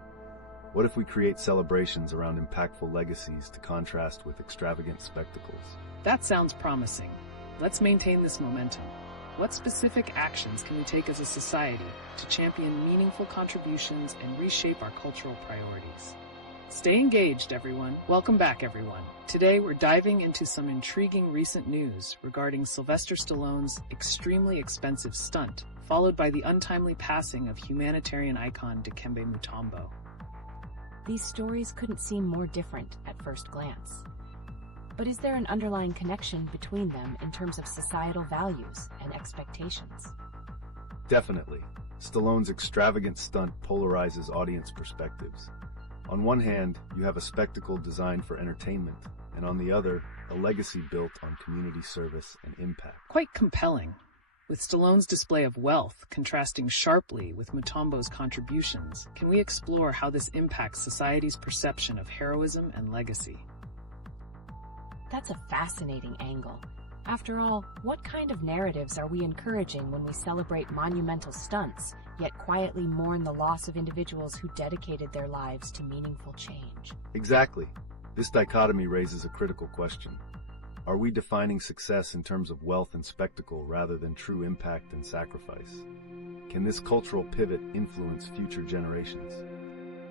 What if we create celebrations around impactful legacies to contrast with extravagant spectacles? That sounds promising. Let's maintain this momentum. What specific actions can we take as a society to champion meaningful contributions and reshape our cultural priorities? Stay engaged, everyone. Welcome back, everyone. Today, we're diving into some intriguing recent news regarding Sylvester Stallone's extremely expensive stunt, followed by the untimely passing of humanitarian icon Dikembe Mutombo. These stories couldn't seem more different at first glance. But is there an underlying connection between them in terms of societal values and expectations? Definitely. Stallone's extravagant stunt polarizes audience perspectives. On one hand, you have a spectacle designed for entertainment, and on the other, a legacy built on community service and impact. Quite compelling, with Stallone's display of wealth contrasting sharply with Mutombo's contributions. Can we explore how this impacts society's perception of heroism and legacy? That's a fascinating angle. After all, what kind of narratives are we encouraging when we celebrate monumental stunts, yet quietly mourn the loss of individuals who dedicated their lives to meaningful change? Exactly. This dichotomy raises a critical question. Are we defining success in terms of wealth and spectacle rather than true impact and sacrifice? Can this cultural pivot influence future generations?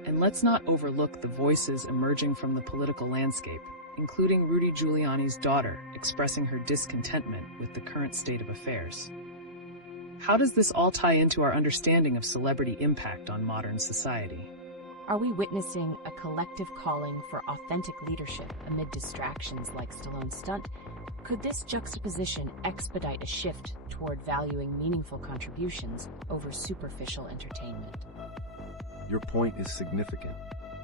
And let's not overlook the voices emerging from the political landscape, including Rudy Giuliani's daughter expressing her discontentment with the current state of affairs. How does this all tie into our understanding of celebrity impact on modern society? Are we witnessing a collective calling for authentic leadership amid distractions like Stallone's stunt? Could this juxtaposition expedite a shift toward valuing meaningful contributions over superficial entertainment? Your point is significant.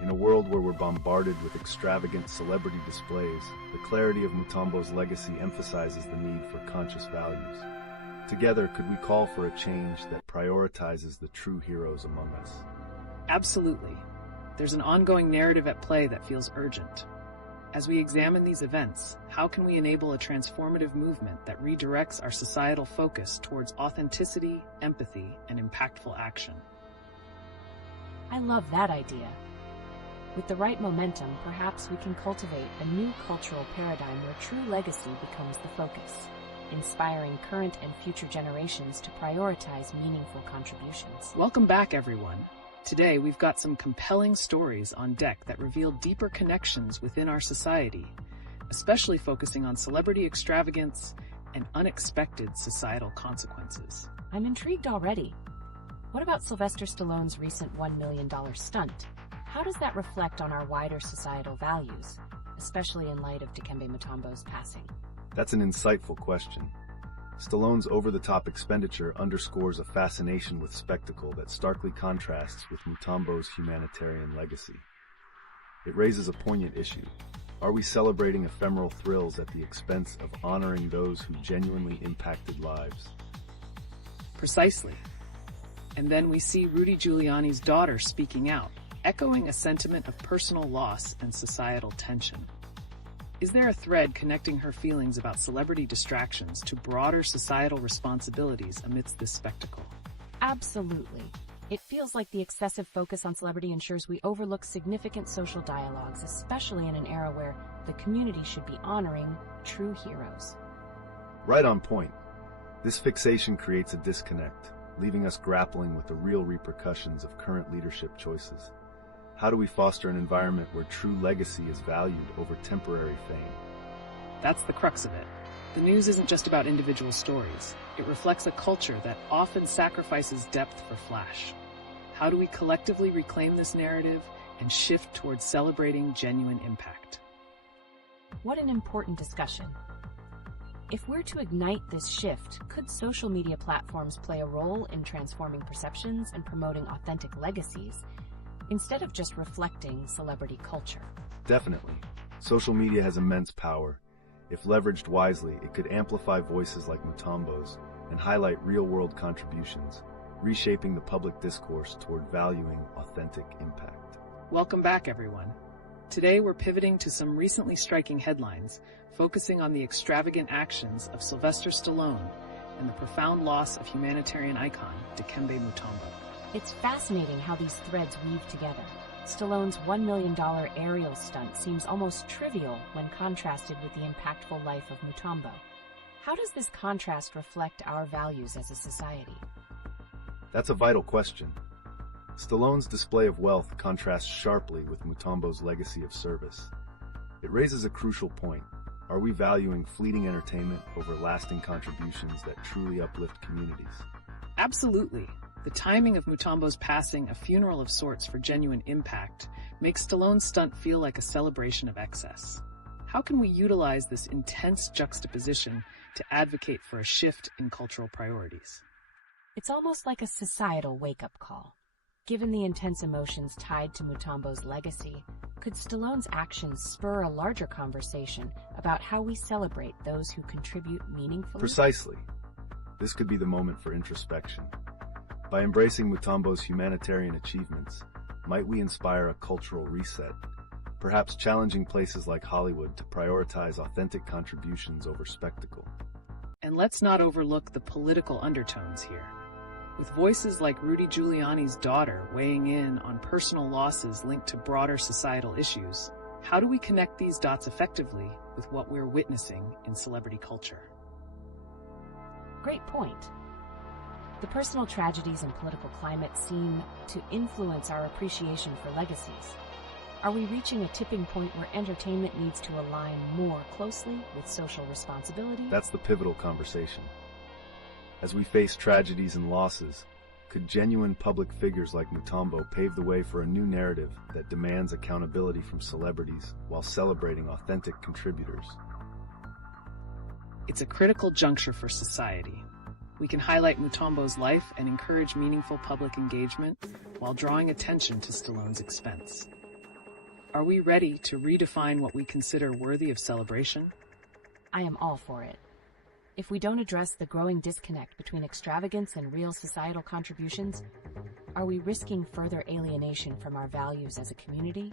In a world where we're bombarded with extravagant celebrity displays, the clarity of Mutombo's legacy emphasizes the need for conscious values. Together, could we call for a change that prioritizes the true heroes among us? Absolutely. There's an ongoing narrative at play that feels urgent. As we examine these events, how can we enable a transformative movement that redirects our societal focus towards authenticity, empathy, and impactful action? I love that idea. With the right momentum, perhaps we can cultivate a new cultural paradigm where true legacy becomes the focus, inspiring current and future generations to prioritize meaningful contributions. Welcome back, everyone. Today, we've got some compelling stories on deck that reveal deeper connections within our society, especially focusing on celebrity extravagance and unexpected societal consequences. I'm intrigued already. What about Sylvester Stallone's recent $1 million stunt? How does that reflect on our wider societal values, especially in light of Dikembe Mutombo's passing? That's an insightful question. Stallone's over-the-top expenditure underscores a fascination with spectacle that starkly contrasts with Mutombo's humanitarian legacy. It raises a poignant issue. Are we celebrating ephemeral thrills at the expense of honoring those who genuinely impacted lives? Precisely. And then we see Rudy Giuliani's daughter speaking out, echoing a sentiment of personal loss and societal tension. Is there a thread connecting her feelings about celebrity distractions to broader societal responsibilities amidst this spectacle? Absolutely. It feels like the excessive focus on celebrity ensures we overlook significant social dialogues, especially in an era where the community should be honoring true heroes. Right on point. This fixation creates a disconnect, leaving us grappling with the real repercussions of current leadership choices. How do we foster an environment where true legacy is valued over temporary fame? That's the crux of it. The news isn't just about individual stories. It reflects a culture that often sacrifices depth for flash. How do we collectively reclaim this narrative and shift towards celebrating genuine impact? What an important discussion. If we're to ignite this shift, could social media platforms play a role in transforming perceptions and promoting authentic legacies, instead of just reflecting celebrity culture? Definitely. Social media has immense power. If leveraged wisely, it could amplify voices like Mutombo's and highlight real-world contributions, reshaping the public discourse toward valuing authentic impact. Welcome back, everyone. Today we're pivoting to some recently striking headlines, focusing on the extravagant actions of Sylvester Stallone and the profound loss of humanitarian icon Dikembe Mutombo. It's fascinating how these threads weave together. Stallone's $1 million aerial stunt seems almost trivial when contrasted with the impactful life of Mutombo. How does this contrast reflect our values as a society? That's a vital question. Stallone's display of wealth contrasts sharply with Mutombo's legacy of service. It raises a crucial point. Are we valuing fleeting entertainment over lasting contributions that truly uplift communities? Absolutely. The timing of Mutombo's passing, a funeral of sorts for genuine impact, makes Stallone's stunt feel like a celebration of excess. How can we utilize this intense juxtaposition to advocate for a shift in cultural priorities? It's almost like a societal wake-up call. Given the intense emotions tied to Mutombo's legacy, could Stallone's actions spur a larger conversation about how we celebrate those who contribute meaningfully? Precisely. This could be the moment for introspection. By embracing Mutombo's humanitarian achievements, might we inspire a cultural reset, perhaps challenging places like Hollywood to prioritize authentic contributions over spectacle? And let's not overlook the political undertones here. With voices like Rudy Giuliani's daughter weighing in on personal losses linked to broader societal issues, how do we connect these dots effectively with what we're witnessing in celebrity culture? Great point. The personal tragedies and political climate seem to influence our appreciation for legacies. Are we reaching a tipping point where entertainment needs to align more closely with social responsibility? That's the pivotal conversation. As we face tragedies and losses, could genuine public figures like Mutombo pave the way for a new narrative that demands accountability from celebrities while celebrating authentic contributors? It's a critical juncture for society. We can highlight Mutombo's life and encourage meaningful public engagement while drawing attention to Stallone's expense. Are we ready to redefine what we consider worthy of celebration? I am all for it. If we don't address the growing disconnect between extravagance and real societal contributions, are we risking further alienation from our values as a community?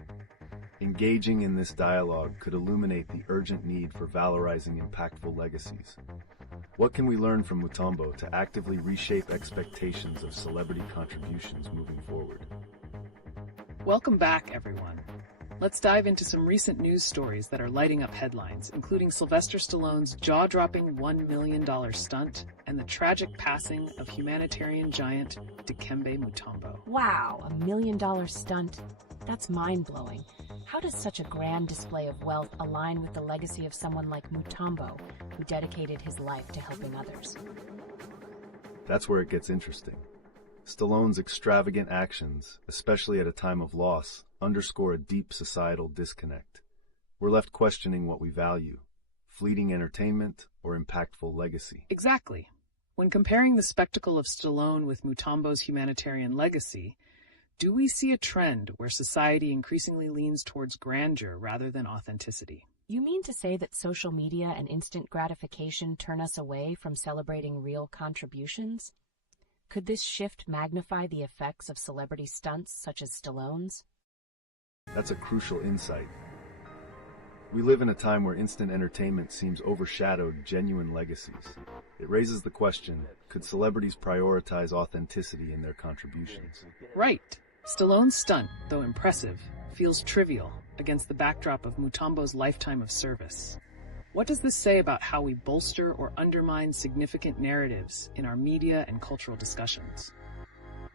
Engaging in this dialogue could illuminate the urgent need for valorizing impactful legacies. What can we learn from Mutombo to actively reshape expectations of celebrity contributions moving forward? Welcome back, everyone. Let's dive into some recent news stories that are lighting up headlines, including Sylvester Stallone's jaw-dropping $1 million stunt and the tragic passing of humanitarian giant Dikembe Mutombo. Wow, $1 million stunt. That's mind-blowing. How does such a grand display of wealth align with the legacy of someone like Mutombo, who dedicated his life to helping others? That's where it gets interesting. Stallone's extravagant actions, especially at a time of loss, underscore a deep societal disconnect. We're left questioning what we value: fleeting entertainment or impactful legacy. Exactly. When comparing the spectacle of Stallone with Mutombo's humanitarian legacy, do we see a trend where society increasingly leans towards grandeur rather than authenticity? You mean to say that social media and instant gratification turn us away from celebrating real contributions? Could this shift magnify the effects of celebrity stunts such as Stallone's? That's a crucial insight. We live in a time where instant entertainment seems overshadowed genuine legacies. It raises the question, could celebrities prioritize authenticity in their contributions? Right. Stallone's stunt, though impressive, feels trivial against the backdrop of Mutombo's lifetime of service. What does this say about how we bolster or undermine significant narratives in our media and cultural discussions?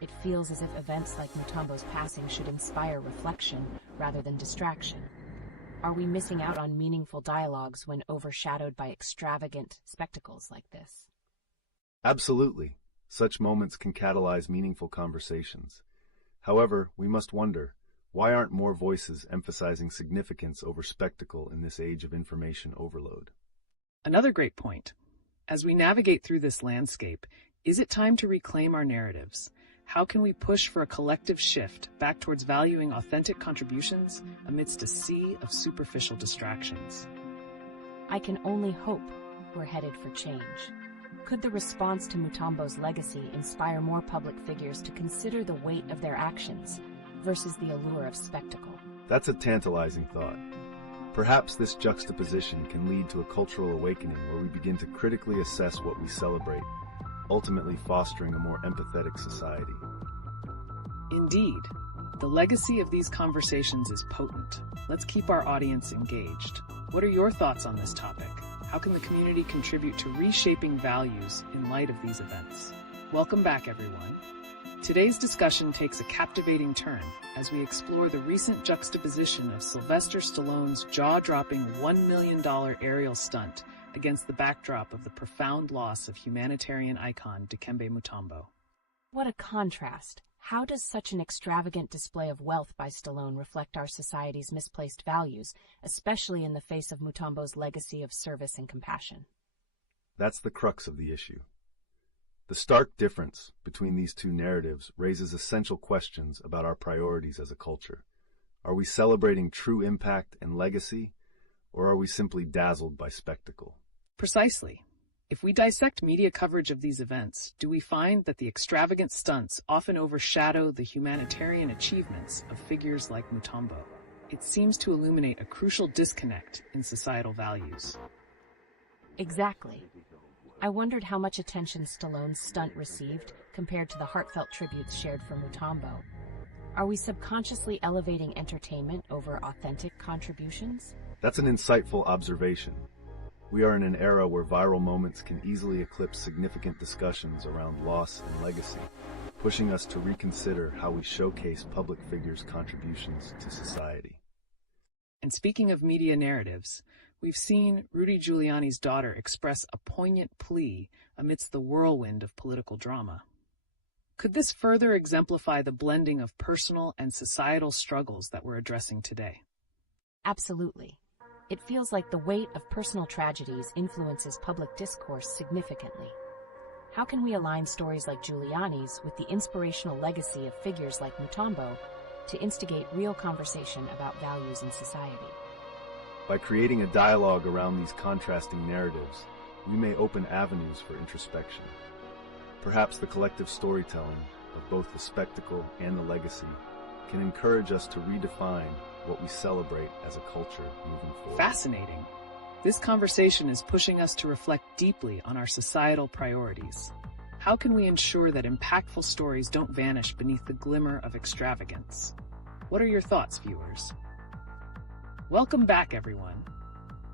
It feels as if events like Mutombo's passing should inspire reflection rather than distraction. Are we missing out on meaningful dialogues when overshadowed by extravagant spectacles like this? Absolutely. Such moments can catalyze meaningful conversations. However, we must wonder, why aren't more voices emphasizing significance over spectacle in this age of information overload? Another great point. As we navigate through this landscape, is it time to reclaim our narratives? How can we push for a collective shift back towards valuing authentic contributions amidst a sea of superficial distractions? I can only hope we're headed for change. Could the response to Mutombo's legacy inspire more public figures to consider the weight of their actions versus the allure of spectacle? That's a tantalizing thought. Perhaps this juxtaposition can lead to a cultural awakening where we begin to critically assess what we celebrate, ultimately fostering a more empathetic society. Indeed. The legacy of these conversations is potent. Let's keep our audience engaged. What are your thoughts on this topic? How can the community contribute to reshaping values in light of these events? Welcome back, everyone. Today's discussion takes a captivating turn as we explore the recent juxtaposition of Sylvester Stallone's jaw-dropping $1 million aerial stunt against the backdrop of the profound loss of humanitarian icon Dikembe Mutombo. What a contrast! How does such an extravagant display of wealth by Stallone reflect our society's misplaced values, especially in the face of Mutombo's legacy of service and compassion? That's the crux of the issue. The stark difference between these two narratives raises essential questions about our priorities as a culture. Are we celebrating true impact and legacy, or are we simply dazzled by spectacle? Precisely. If we dissect media coverage of these events, do we find that the extravagant stunts often overshadow the humanitarian achievements of figures like Mutombo? It seems to illuminate a crucial disconnect in societal values. Exactly. I wondered how much attention Stallone's stunt received compared to the heartfelt tributes shared for Mutombo. Are we subconsciously elevating entertainment over authentic contributions? That's an insightful observation. We are in an era where viral moments can easily eclipse significant discussions around loss and legacy, pushing us to reconsider how we showcase public figures' contributions to society. And speaking of media narratives, we've seen Rudy Giuliani's daughter express a poignant plea amidst the whirlwind of political drama. Could this further exemplify the blending of personal and societal struggles that we're addressing today? Absolutely. It feels like the weight of personal tragedies influences public discourse significantly. How can we align stories like Giuliani's with the inspirational legacy of figures like Mutombo to instigate real conversation about values in society? By creating a dialogue around these contrasting narratives, we may open avenues for introspection. Perhaps the collective storytelling of both the spectacle and the legacy can encourage us to redefine what we celebrate as a culture moving forward. Fascinating. This conversation is pushing us to reflect deeply on our societal priorities. How can we ensure that impactful stories don't vanish beneath the glimmer of extravagance? What are your thoughts, viewers? Welcome back, everyone.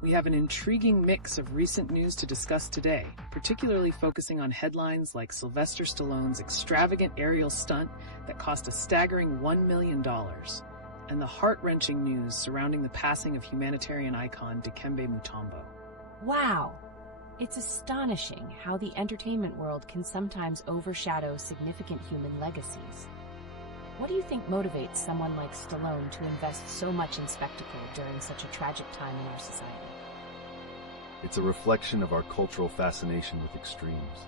We have an intriguing mix of recent news to discuss today, particularly focusing on headlines like Sylvester Stallone's extravagant aerial stunt that cost a staggering $1 million, and the heart-wrenching news surrounding the passing of humanitarian icon Dikembe Mutombo. Wow! It's astonishing how the entertainment world can sometimes overshadow significant human legacies. What do you think motivates someone like Stallone to invest so much in spectacle during such a tragic time in our society? It's a reflection of our cultural fascination with extremes.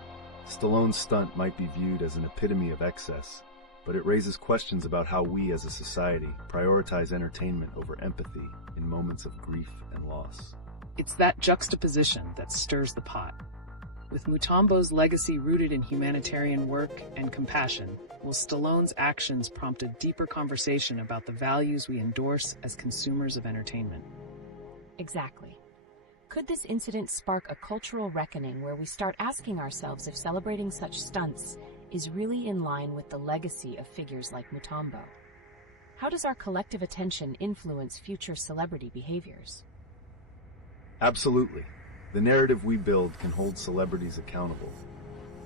Stallone's stunt might be viewed as an epitome of excess, but it raises questions about how we as a society prioritize entertainment over empathy in moments of grief and loss. It's that juxtaposition that stirs the pot. With Mutombo's legacy rooted in humanitarian work and compassion, will Stallone's actions prompt a deeper conversation about the values we endorse as consumers of entertainment? Exactly. Could this incident spark a cultural reckoning where we start asking ourselves if celebrating such stunts is really in line with the legacy of figures like Mutombo? How does our collective attention influence future celebrity behaviors? Absolutely. The narrative we build can hold celebrities accountable.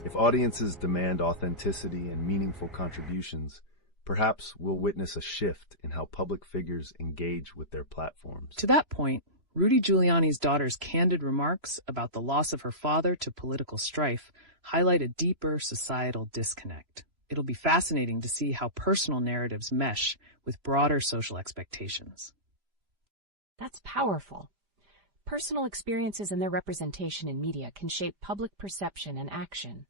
If audiences demand authenticity and meaningful contributions, perhaps we'll witness a shift in how public figures engage with their platforms. To that point, Rudy Giuliani's daughter's candid remarks about the loss of her father to political strife highlight a deeper societal disconnect. It'll be fascinating to see how personal narratives mesh with broader social expectations. That's powerful. Personal experiences and their representation in media can shape public perception and action.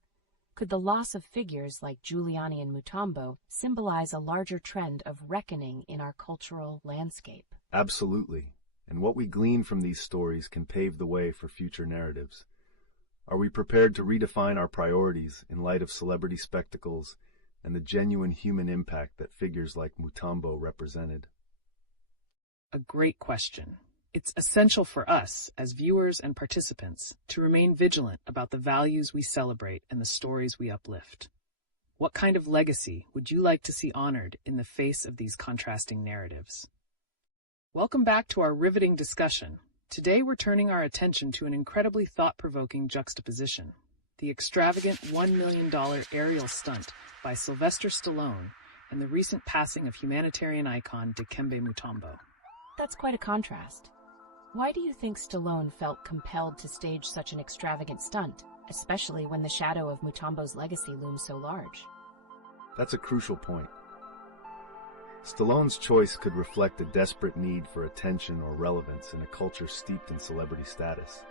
Could the loss of figures like Giuliani and Mutombo symbolize a larger trend of reckoning in our cultural landscape? Absolutely. And what we glean from these stories can pave the way for future narratives. Are we prepared to redefine our priorities in light of celebrity spectacles and the genuine human impact that figures like Mutombo represented? A great question. It's essential for us, as viewers and participants, to remain vigilant about the values we celebrate and the stories we uplift. What kind of legacy would you like to see honored in the face of these contrasting narratives? Welcome back to our riveting discussion. Today we're turning our attention to an incredibly thought-provoking juxtaposition: the extravagant $1 million aerial stunt by Sylvester Stallone and the recent passing of humanitarian icon Dikembe Mutombo. That's quite a contrast. Why do you think Stallone felt compelled to stage such an extravagant stunt, especially when the shadow of Mutombo's legacy looms so large? That's a crucial point. Stallone's choice could reflect a desperate need for attention or relevance in a culture steeped in celebrity status.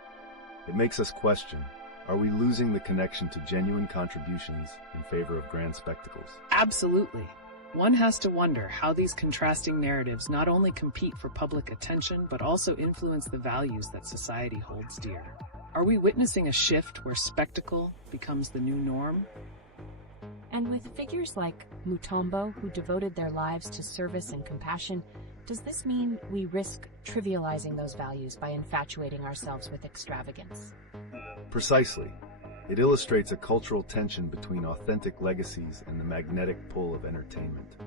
It makes us question, are we losing the connection to genuine contributions in favor of grand spectacles? Absolutely. One has to wonder how these contrasting narratives not only compete for public attention, but also influence the values that society holds dear. Are we witnessing a shift where spectacle becomes the new norm? And with figures like Mutombo, who devoted their lives to service and compassion, does this mean we risk trivializing those values by infatuating ourselves with extravagance? Precisely. It illustrates a cultural tension between authentic legacies and the magnetic pull of entertainment.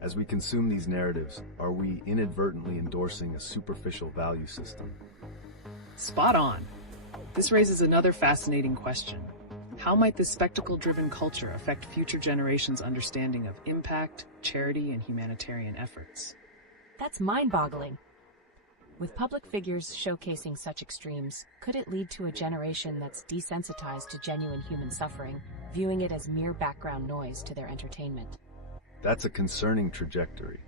As we consume these narratives, are we inadvertently endorsing a superficial value system? Spot on. This raises another fascinating question. How might this spectacle-driven culture affect future generations' understanding of impact, charity, and humanitarian efforts? That's mind-boggling. With public figures showcasing such extremes, could it lead to a generation that's desensitized to genuine human suffering, viewing it as mere background noise to their entertainment? That's a concerning trajectory.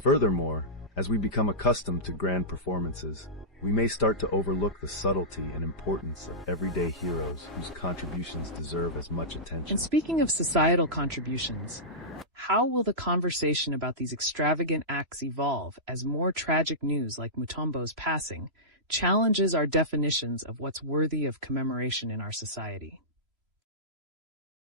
Furthermore, as we become accustomed to grand performances, we may start to overlook the subtlety and importance of everyday heroes whose contributions deserve as much attention. And speaking of societal contributions, how will the conversation about these extravagant acts evolve as more tragic news like Mutombo's passing challenges our definitions of what's worthy of commemoration in our society?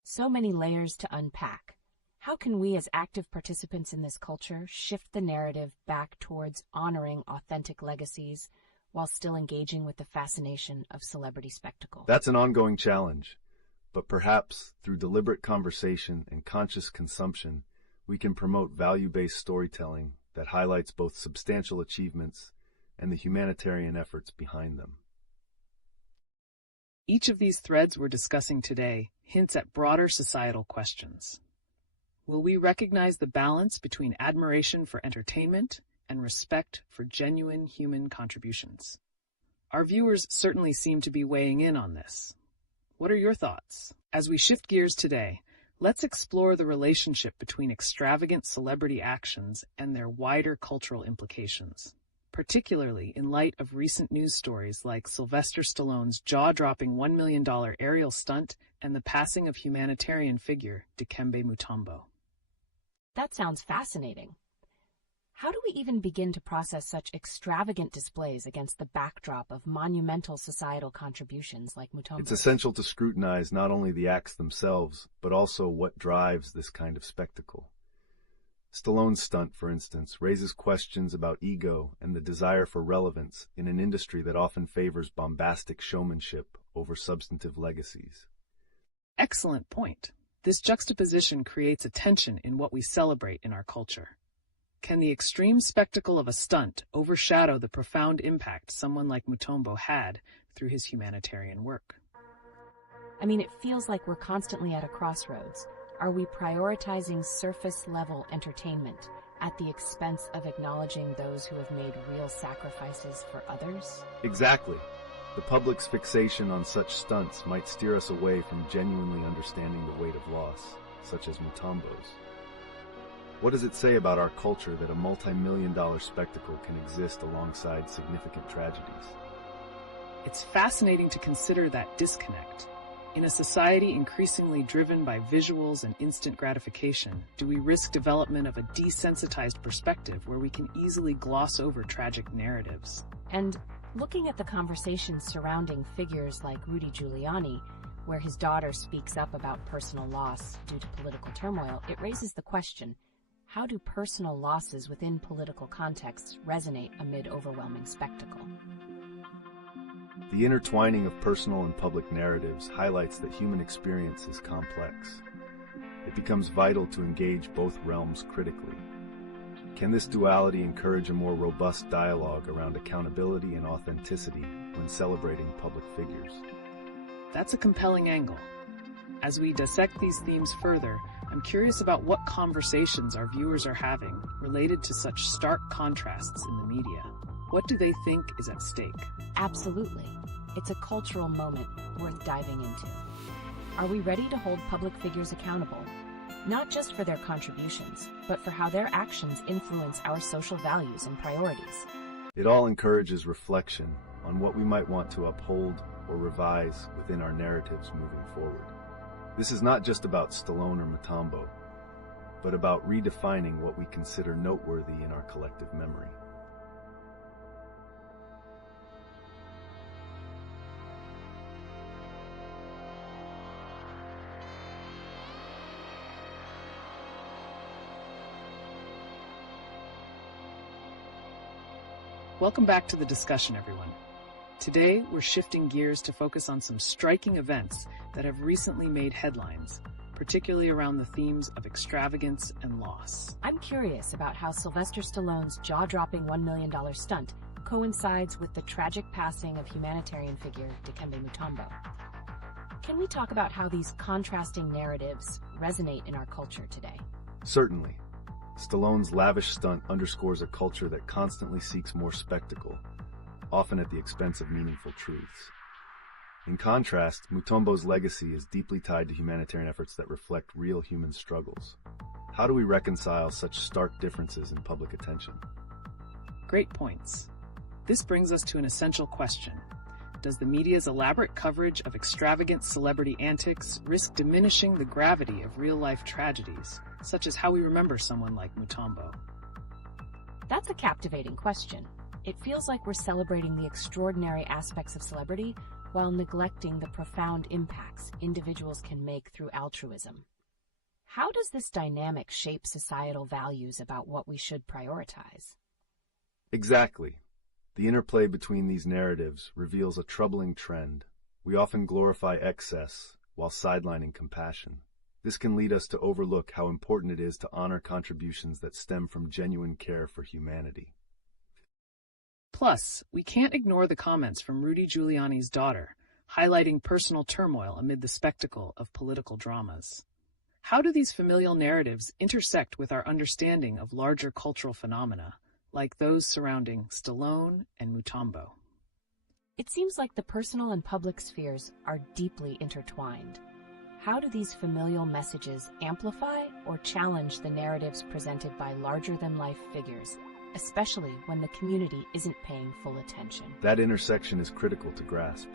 So many layers to unpack. How can we as active participants in this culture shift the narrative back towards honoring authentic legacies while still engaging with the fascination of celebrity spectacle? That's an ongoing challenge, but perhaps through deliberate conversation and conscious consumption, we can promote value-based storytelling that highlights both substantial achievements and the humanitarian efforts behind them. Each of these threads we're discussing today hints at broader societal questions. Will we recognize the balance between admiration for entertainment and respect for genuine human contributions? Our viewers certainly seem to be weighing in on this. What are your thoughts? As we shift gears today, let's explore the relationship between extravagant celebrity actions and their wider cultural implications, particularly in light of recent news stories like Sylvester Stallone's jaw-dropping $1 million aerial stunt and the passing of humanitarian figure Dikembe Mutombo. That sounds fascinating. How do we even begin to process such extravagant displays against the backdrop of monumental societal contributions like Mutombo's? It's essential to scrutinize not only the acts themselves, but also what drives this kind of spectacle. Stallone's stunt, for instance, raises questions about ego and the desire for relevance in an industry that often favors bombastic showmanship over substantive legacies. Excellent point. This juxtaposition creates a tension in what we celebrate in our culture. Can the extreme spectacle of a stunt overshadow the profound impact someone like Mutombo had through his humanitarian work? I mean, it feels like we're constantly at a crossroads. Are we prioritizing surface-level entertainment at the expense of acknowledging those who have made real sacrifices for others? Exactly. The public's fixation on such stunts might steer us away from genuinely understanding the weight of loss, such as Mutombo's. What does it say about our culture that a multi-million-dollar spectacle can exist alongside significant tragedies? It's fascinating to consider that disconnect. In a society increasingly driven by visuals and instant gratification, do we risk development of a desensitized perspective where we can easily gloss over tragic narratives? And looking at the conversations surrounding figures like Rudy Giuliani, where his daughter speaks up about personal loss due to political turmoil, it raises the question, how do personal losses within political contexts resonate amid overwhelming spectacle? The intertwining of personal and public narratives highlights that human experience is complex. It becomes vital to engage both realms critically. Can this duality encourage a more robust dialogue around accountability and authenticity when celebrating public figures? That's a compelling angle. As we dissect these themes further, I'm curious about what conversations our viewers are having related to such stark contrasts in the media. What do they think is at stake? Absolutely. It's a cultural moment worth diving into. Are we ready to hold public figures accountable? Not just for their contributions, but for how their actions influence our social values and priorities. It all encourages reflection on what we might want to uphold or revise within our narratives moving forward. This is not just about Stallone or Mutombo, but about redefining what we consider noteworthy in our collective memory. Welcome back to the discussion, everyone. Today, we're shifting gears to focus on some striking events that have recently made headlines, particularly around the themes of extravagance and loss. I'm curious about how Sylvester Stallone's jaw-dropping $1 million stunt coincides with the tragic passing of humanitarian figure Dikembe Mutombo. Can we talk about how these contrasting narratives resonate in our culture today? Certainly. Stallone's lavish stunt underscores a culture that constantly seeks more spectacle, often at the expense of meaningful truths. In contrast, Mutombo's legacy is deeply tied to humanitarian efforts that reflect real human struggles. How do we reconcile such stark differences in public attention? Great points. This brings us to an essential question. Does the media's elaborate coverage of extravagant celebrity antics risk diminishing the gravity of real-life tragedies, such as how we remember someone like Mutombo? That's a captivating question. It feels like we're celebrating the extraordinary aspects of celebrity while neglecting the profound impacts individuals can make through altruism. How does this dynamic shape societal values about what we should prioritize? Exactly. The interplay between these narratives reveals a troubling trend. We often glorify excess while sidelining compassion. This can lead us to overlook how important it is to honor contributions that stem from genuine care for humanity. Plus, we can't ignore the comments from Rudy Giuliani's daughter, highlighting personal turmoil amid the spectacle of political dramas. How do these familial narratives intersect with our understanding of larger cultural phenomena, like those surrounding Stallone and Mutombo? It seems like the personal and public spheres are deeply intertwined. How do these familial messages amplify or challenge the narratives presented by larger-than-life figures, especially when the community isn't paying full attention? That intersection is critical to grasp.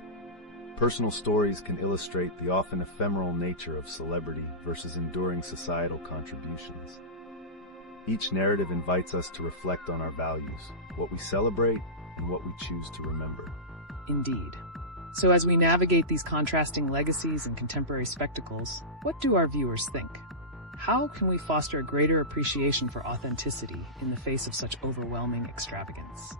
Personal stories can illustrate the often ephemeral nature of celebrity versus enduring societal contributions. Each narrative invites us to reflect on our values, what we celebrate, and what we choose to remember. Indeed. So as we navigate these contrasting legacies and contemporary spectacles, what do our viewers think? How can we foster a greater appreciation for authenticity in the face of such overwhelming extravagance?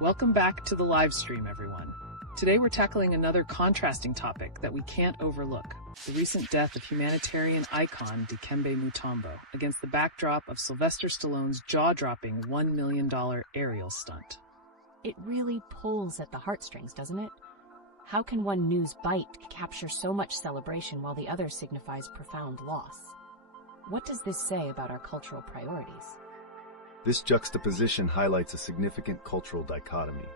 Welcome back to the live stream, everyone. Today we're tackling another contrasting topic that we can't overlook, the recent death of humanitarian icon Dikembe Mutombo against the backdrop of Sylvester Stallone's jaw-dropping $1 million aerial stunt. It really pulls at the heartstrings, doesn't it? How can one news bite capture so much celebration while the other signifies profound loss? What does this say about our cultural priorities? This juxtaposition highlights a significant cultural dichotomy.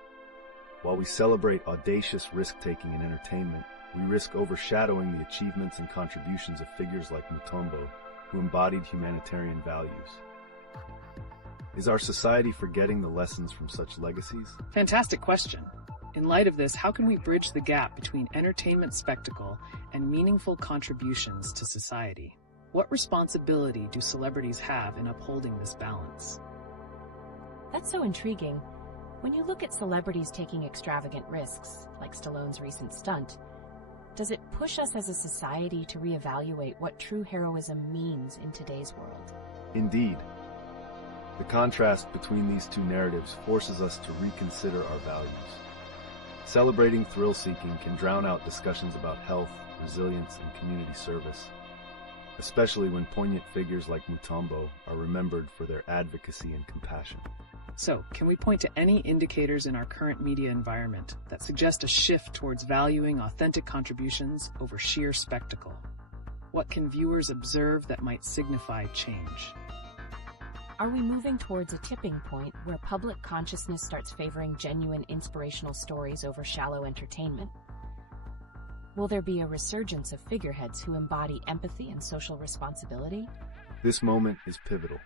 While we celebrate audacious risk-taking in entertainment, we risk overshadowing the achievements and contributions of figures like Mutombo, who embodied humanitarian values. Is our society forgetting the lessons from such legacies? Fantastic question. In light of this, how can we bridge the gap between entertainment spectacle and meaningful contributions to society? What responsibility do celebrities have in upholding this balance? That's so intriguing. When you look at celebrities taking extravagant risks, like Stallone's recent stunt, does it push us as a society to reevaluate what true heroism means in today's world? Indeed. The contrast between these two narratives forces us to reconsider our values. Celebrating thrill-seeking can drown out discussions about health, resilience, and community service, especially when poignant figures like Mutombo are remembered for their advocacy and compassion. So, can we point to any indicators in our current media environment that suggest a shift towards valuing authentic contributions over sheer spectacle? What can viewers observe that might signify change? Are we moving towards a tipping point where public consciousness starts favoring genuine inspirational stories over shallow entertainment? Will there be a resurgence of figureheads who embody empathy and social responsibility? This moment is pivotal.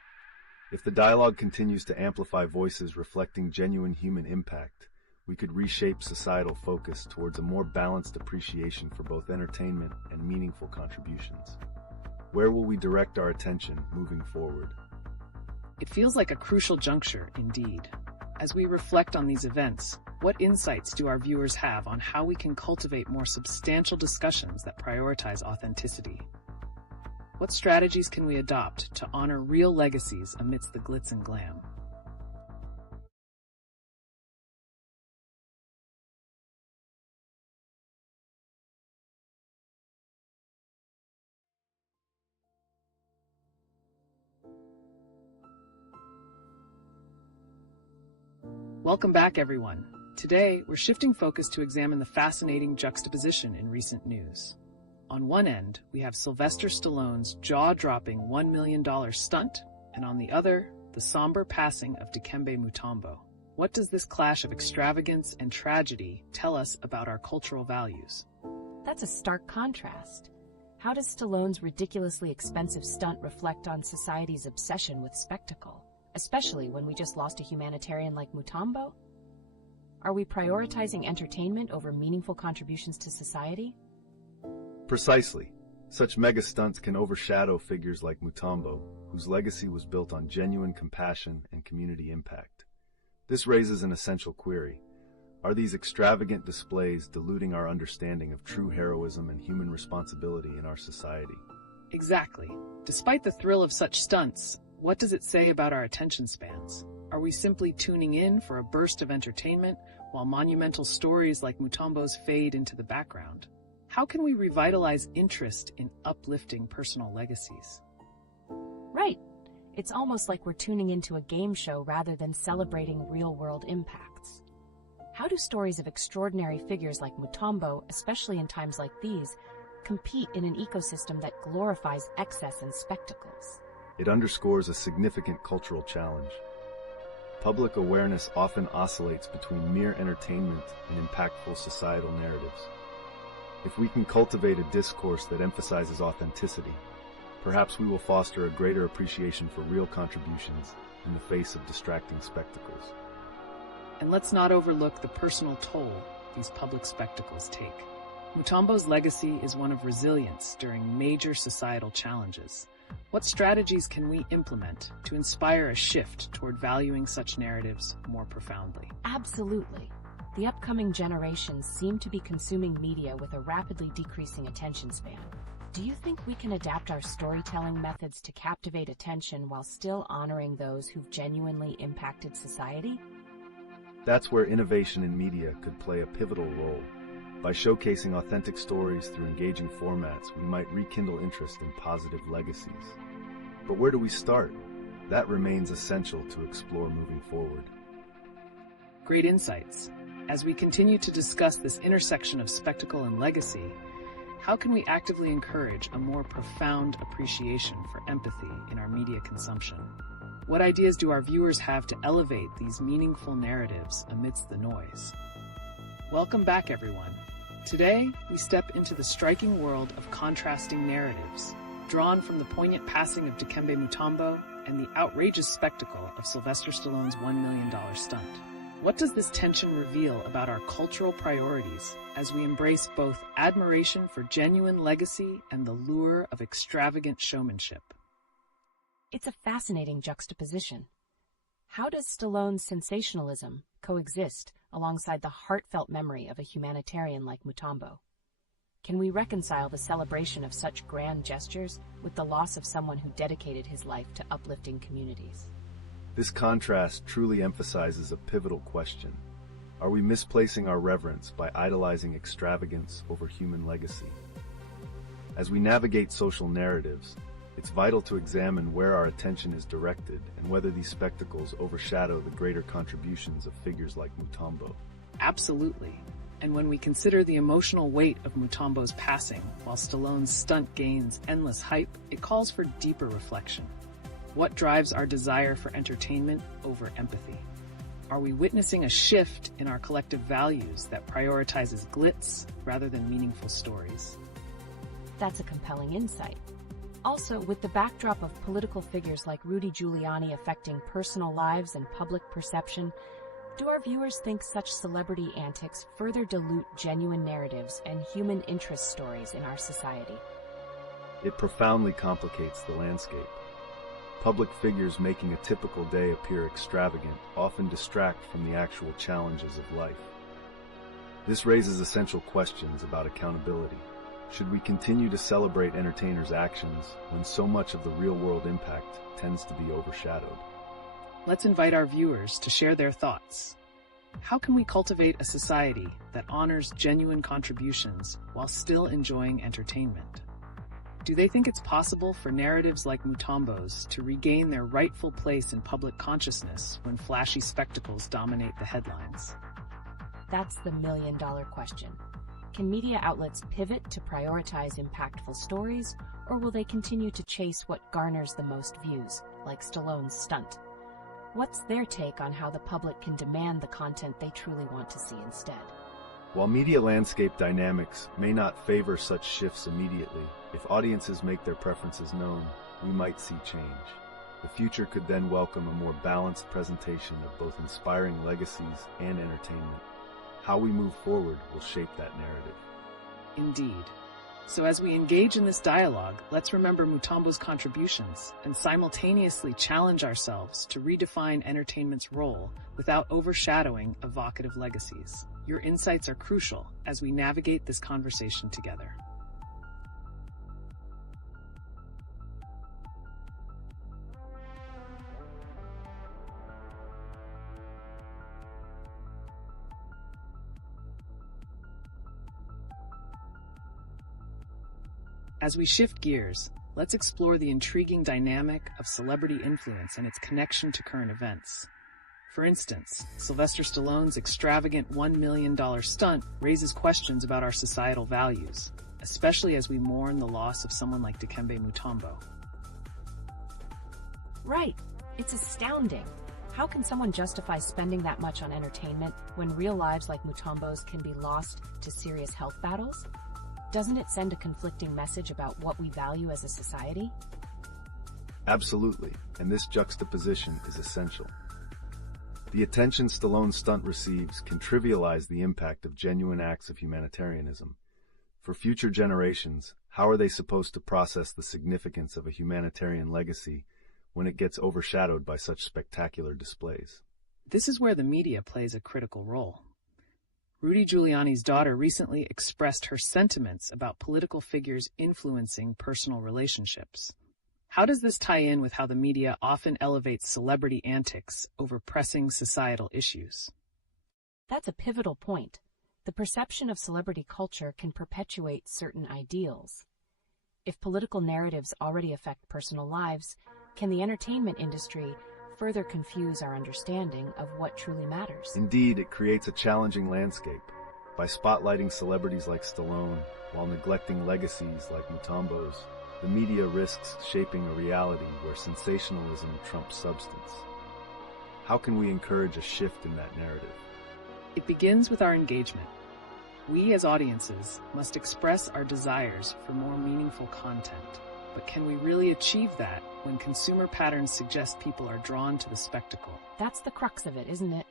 If the dialogue continues to amplify voices reflecting genuine human impact, we could reshape societal focus towards a more balanced appreciation for both entertainment and meaningful contributions. Where will we direct our attention moving forward? It feels like a crucial juncture, indeed. As we reflect on these events, what insights do our viewers have on how we can cultivate more substantial discussions that prioritize authenticity? What strategies can we adopt to honor real legacies amidst the glitz and glam? Welcome back, everyone. Today, we're shifting focus to examine the fascinating juxtaposition in recent news. On one end, we have Sylvester Stallone's jaw-dropping $1 million stunt, and on the other, the somber passing of Dikembe Mutombo. What does this clash of extravagance and tragedy tell us about our cultural values? That's a stark contrast. How does Stallone's ridiculously expensive stunt reflect on society's obsession with spectacle, especially when we just lost a humanitarian like Mutombo? Are we prioritizing entertainment over meaningful contributions to society? Precisely. Such mega stunts can overshadow figures like Mutombo, whose legacy was built on genuine compassion and community impact. This raises an essential query. Are these extravagant displays diluting our understanding of true heroism and human responsibility in our society? Exactly. Despite the thrill of such stunts, what does it say about our attention spans? Are we simply tuning in for a burst of entertainment while monumental stories like Mutombo's fade into the background? How can we revitalize interest in uplifting personal legacies? Right. It's almost like we're tuning into a game show rather than celebrating real-world impacts. How do stories of extraordinary figures like Mutombo, especially in times like these, compete in an ecosystem that glorifies excess and spectacles? It underscores a significant cultural challenge. public awareness often oscillates between mere entertainment and impactful societal narratives. If we can cultivate a discourse that emphasizes authenticity, perhaps we will foster a greater appreciation for real contributions in the face of distracting spectacles. And let's not overlook the personal toll these public spectacles take. Mutombo's legacy is one of resilience during major societal challenges. What strategies can we implement to inspire a shift toward valuing such narratives more profoundly? Absolutely. The upcoming generations seem to be consuming media with a rapidly decreasing attention span. Do you think we can adapt our storytelling methods to captivate attention while still honoring those who've genuinely impacted society? That's where innovation in media could play a pivotal role. By showcasing authentic stories through engaging formats, we might rekindle interest in positive legacies. But where do we start? That remains essential to explore moving forward. Great insights. As we continue to discuss this intersection of spectacle and legacy, how can we actively encourage a more profound appreciation for empathy in our media consumption? What ideas do our viewers have to elevate these meaningful narratives amidst the noise? Welcome back, everyone. Today, we step into the striking world of contrasting narratives, drawn from the poignant passing of Dikembe Mutombo and the outrageous spectacle of Sylvester Stallone's $1 million stunt. What does this tension reveal about our cultural priorities as we embrace both admiration for genuine legacy and the lure of extravagant showmanship? It's a fascinating juxtaposition. How does Stallone's sensationalism coexist alongside the heartfelt memory of a humanitarian like Mutombo? Can we reconcile the celebration of such grand gestures with the loss of someone who dedicated his life to uplifting communities? This contrast truly emphasizes a pivotal question. Are we misplacing our reverence by idolizing extravagance over human legacy? As we navigate social narratives, it's vital to examine where our attention is directed and whether these spectacles overshadow the greater contributions of figures like Mutombo. Absolutely. And when we consider the emotional weight of Mutombo's passing, while Stallone's stunt gains endless hype, it calls for deeper reflection. What drives our desire for entertainment over empathy? Are we witnessing a shift in our collective values that prioritizes glitz rather than meaningful stories? That's a compelling insight. Also, with the backdrop of political figures like Rudy Giuliani affecting personal lives and public perception, do our viewers think such celebrity antics further dilute genuine narratives and human interest stories in our society? It profoundly complicates the landscape. Public figures making a typical day appear extravagant often distract from the actual challenges of life. This raises essential questions about accountability. Should we continue to celebrate entertainers' actions when so much of the real-world impact tends to be overshadowed? Let's invite our viewers to share their thoughts. How can we cultivate a society that honors genuine contributions while still enjoying entertainment? Do they think it's possible for narratives like Mutombo's to regain their rightful place in public consciousness when flashy spectacles dominate the headlines? That's the million-dollar question. Can media outlets pivot to prioritize impactful stories, or will they continue to chase what garners the most views, like Stallone's stunt? What's their take on how the public can demand the content they truly want to see instead? While media landscape dynamics may not favor such shifts immediately, if audiences make their preferences known, we might see change. The future could then welcome a more balanced presentation of both inspiring legacies and entertainment. How we move forward will shape that narrative. Indeed. So as we engage in this dialogue, let's remember Mutombo's contributions and simultaneously challenge ourselves to redefine entertainment's role without overshadowing evocative legacies. Your insights are crucial as we navigate this conversation together. As we shift gears, let's explore the intriguing dynamic of celebrity influence and its connection to current events. For instance, Sylvester Stallone's extravagant $1 million stunt raises questions about our societal values, especially as we mourn the loss of someone like Dikembe Mutombo. Right. It's astounding. How can someone justify spending that much on entertainment when real lives like Mutombo's can be lost to serious health battles? Doesn't it send a conflicting message about what we value as a society? Absolutely, and this juxtaposition is essential. The attention Stallone's stunt receives can trivialize the impact of genuine acts of humanitarianism. For future generations, how are they supposed to process the significance of a humanitarian legacy when it gets overshadowed by such spectacular displays? This is where the media plays a critical role. Rudy Giuliani's daughter recently expressed her sentiments about political figures influencing personal relationships. How does this tie in with how the media often elevates celebrity antics over pressing societal issues? That's a pivotal point. The perception of celebrity culture can perpetuate certain ideals. If political narratives already affect personal lives, can the entertainment industry further confuse our understanding of what truly matters? Indeed, it creates a challenging landscape. By spotlighting celebrities like Stallone while neglecting legacies like Mutombo's, the media risks shaping a reality where sensationalism trumps substance. How can we encourage a shift in that narrative? It begins with our engagement. We as audiences must express our desires for more meaningful content. But can we really achieve that when consumer patterns suggest people are drawn to the spectacle? That's the crux of it, isn't it?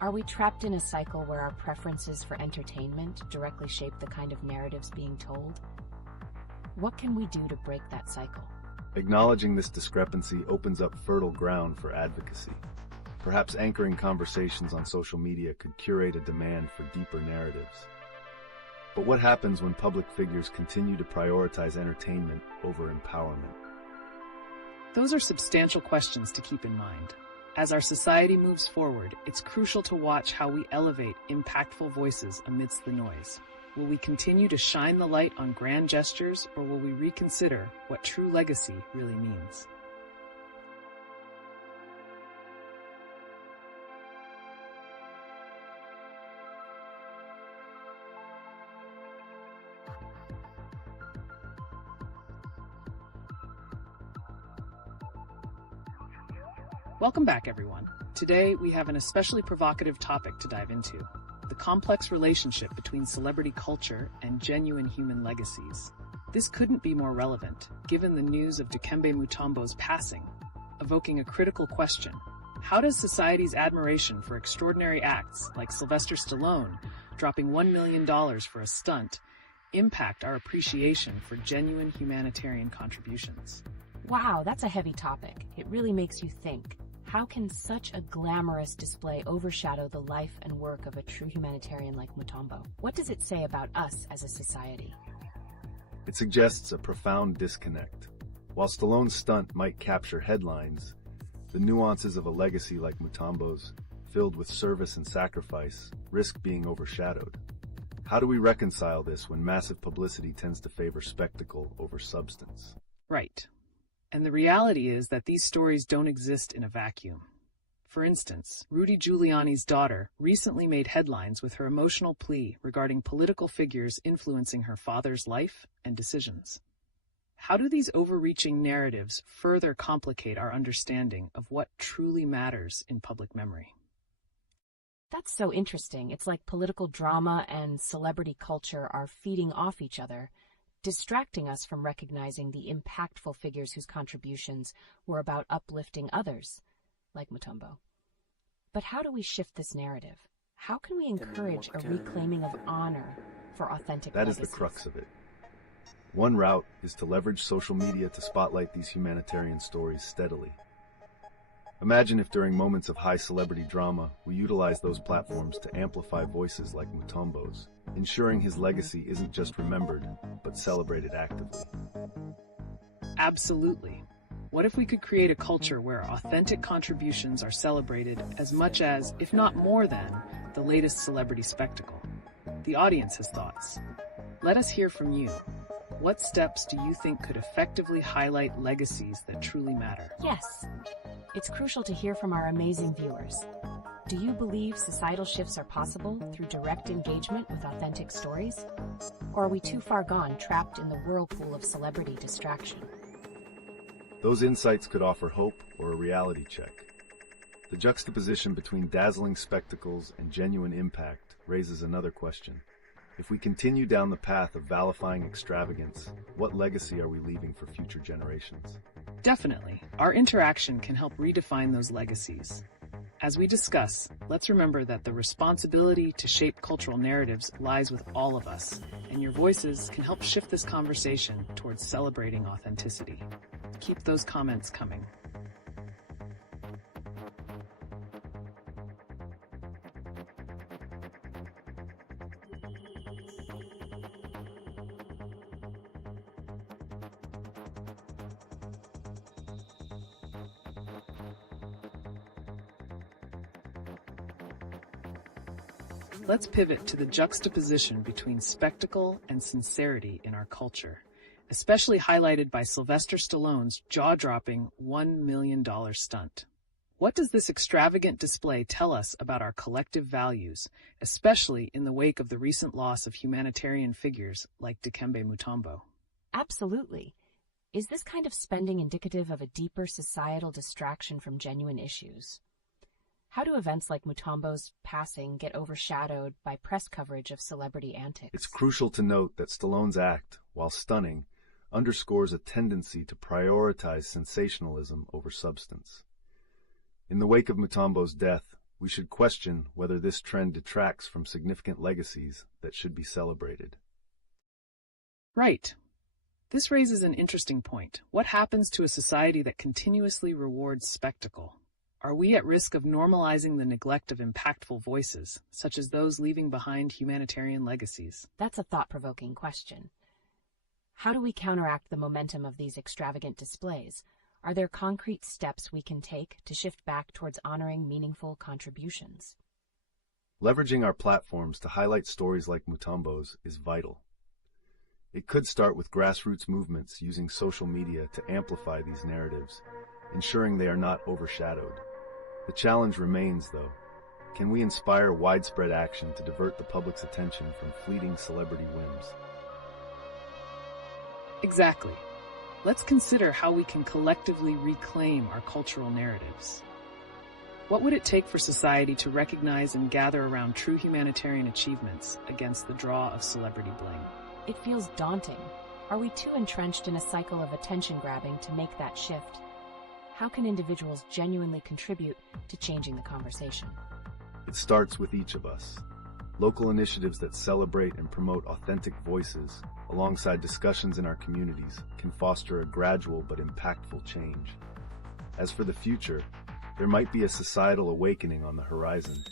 Are we trapped in a cycle where our preferences for entertainment directly shape the kind of narratives being told? What can we do to break that cycle? Acknowledging this discrepancy opens up fertile ground for advocacy. Perhaps anchoring conversations on social media could curate a demand for deeper narratives. But what happens when public figures continue to prioritize entertainment over empowerment? Those are substantial questions to keep in mind. As our society moves forward, it's crucial to watch how we elevate impactful voices amidst the noise. Will we continue to shine the light on grand gestures, or will we reconsider what true legacy really means? Welcome back, everyone. Today, we have an especially provocative topic to dive into: the complex relationship between celebrity culture and genuine human legacies. This couldn't be more relevant, given the news of Dikembe Mutombo's passing, evoking a critical question. How does society's admiration for extraordinary acts, like Sylvester Stallone dropping $1 million for a stunt, impact our appreciation for genuine humanitarian contributions? Wow, that's a heavy topic. It really makes you think. How can such a glamorous display overshadow the life and work of a true humanitarian like Mutombo? What does it say about us as a society? It suggests a profound disconnect. While Stallone's stunt might capture headlines, the nuances of a legacy like Mutombo's, filled with service and sacrifice, risk being overshadowed. How do we reconcile this when massive publicity tends to favor spectacle over substance? Right. And the reality is that these stories don't exist in a vacuum. For instance, Rudy Giuliani's daughter recently made headlines with her emotional plea regarding political figures influencing her father's life and decisions. How do these overreaching narratives further complicate our understanding of what truly matters in public memory? That's so interesting. It's like political drama and celebrity culture are feeding off each other, distracting us from recognizing the impactful figures whose contributions were about uplifting others, like Mutombo. But how do we shift this narrative? How can we encourage a reclaiming of honor for authentic legacies? That is the crux of it. One route is to leverage social media to spotlight these humanitarian stories steadily. Imagine if during moments of high celebrity drama, we utilize those platforms to amplify voices like Mutombo's, ensuring his legacy isn't just remembered, but celebrated actively. Absolutely. What if we could create a culture where authentic contributions are celebrated as much as, if not more than, the latest celebrity spectacle? The audience has thoughts. Let us hear from you. What steps do you think could effectively highlight legacies that truly matter? Yes, it's crucial to hear from our amazing viewers. Do you believe societal shifts are possible through direct engagement with authentic stories? Or are we too far gone, trapped in the whirlpool of celebrity distraction? Those insights could offer hope or a reality check. The juxtaposition between dazzling spectacles and genuine impact raises another question. If we continue down the path of vilifying extravagance, what legacy are we leaving for future generations? Definitely, our interaction can help redefine those legacies. As we discuss, let's remember that the responsibility to shape cultural narratives lies with all of us, and your voices can help shift this conversation towards celebrating authenticity. Keep those comments coming. Let's pivot to the juxtaposition between spectacle and sincerity in our culture, especially highlighted by Sylvester Stallone's jaw-dropping $1 million stunt. What does this extravagant display tell us about our collective values, especially in the wake of the recent loss of humanitarian figures like Dikembe Mutombo? Absolutely. Is this kind of spending indicative of a deeper societal distraction from genuine issues? How do events like Mutombo's passing get overshadowed by press coverage of celebrity antics? It's crucial to note that Stallone's act, while stunning, underscores a tendency to prioritize sensationalism over substance. In the wake of Mutombo's death, we should question whether this trend detracts from significant legacies that should be celebrated. Right. This raises an interesting point. What happens to a society that continuously rewards spectacle? Are we at risk of normalizing the neglect of impactful voices, such as those leaving behind humanitarian legacies? That's a thought-provoking question. How do we counteract the momentum of these extravagant displays? Are there concrete steps we can take to shift back towards honoring meaningful contributions? Leveraging our platforms to highlight stories like Mutombo's is vital. It could start with grassroots movements using social media to amplify these narratives, ensuring they are not overshadowed. The challenge remains, though. Can we inspire widespread action to divert the public's attention from fleeting celebrity whims? Exactly. Let's consider how we can collectively reclaim our cultural narratives. What would it take for society to recognize and gather around true humanitarian achievements against the draw of celebrity blame? It feels daunting. Are we too entrenched in a cycle of attention grabbing to make that shift? How can individuals genuinely contribute to changing the conversation? It starts with each of us. Local initiatives that celebrate and promote authentic voices, alongside discussions in our communities, can foster a gradual but impactful change. As for the future, there might be a societal awakening on the horizon,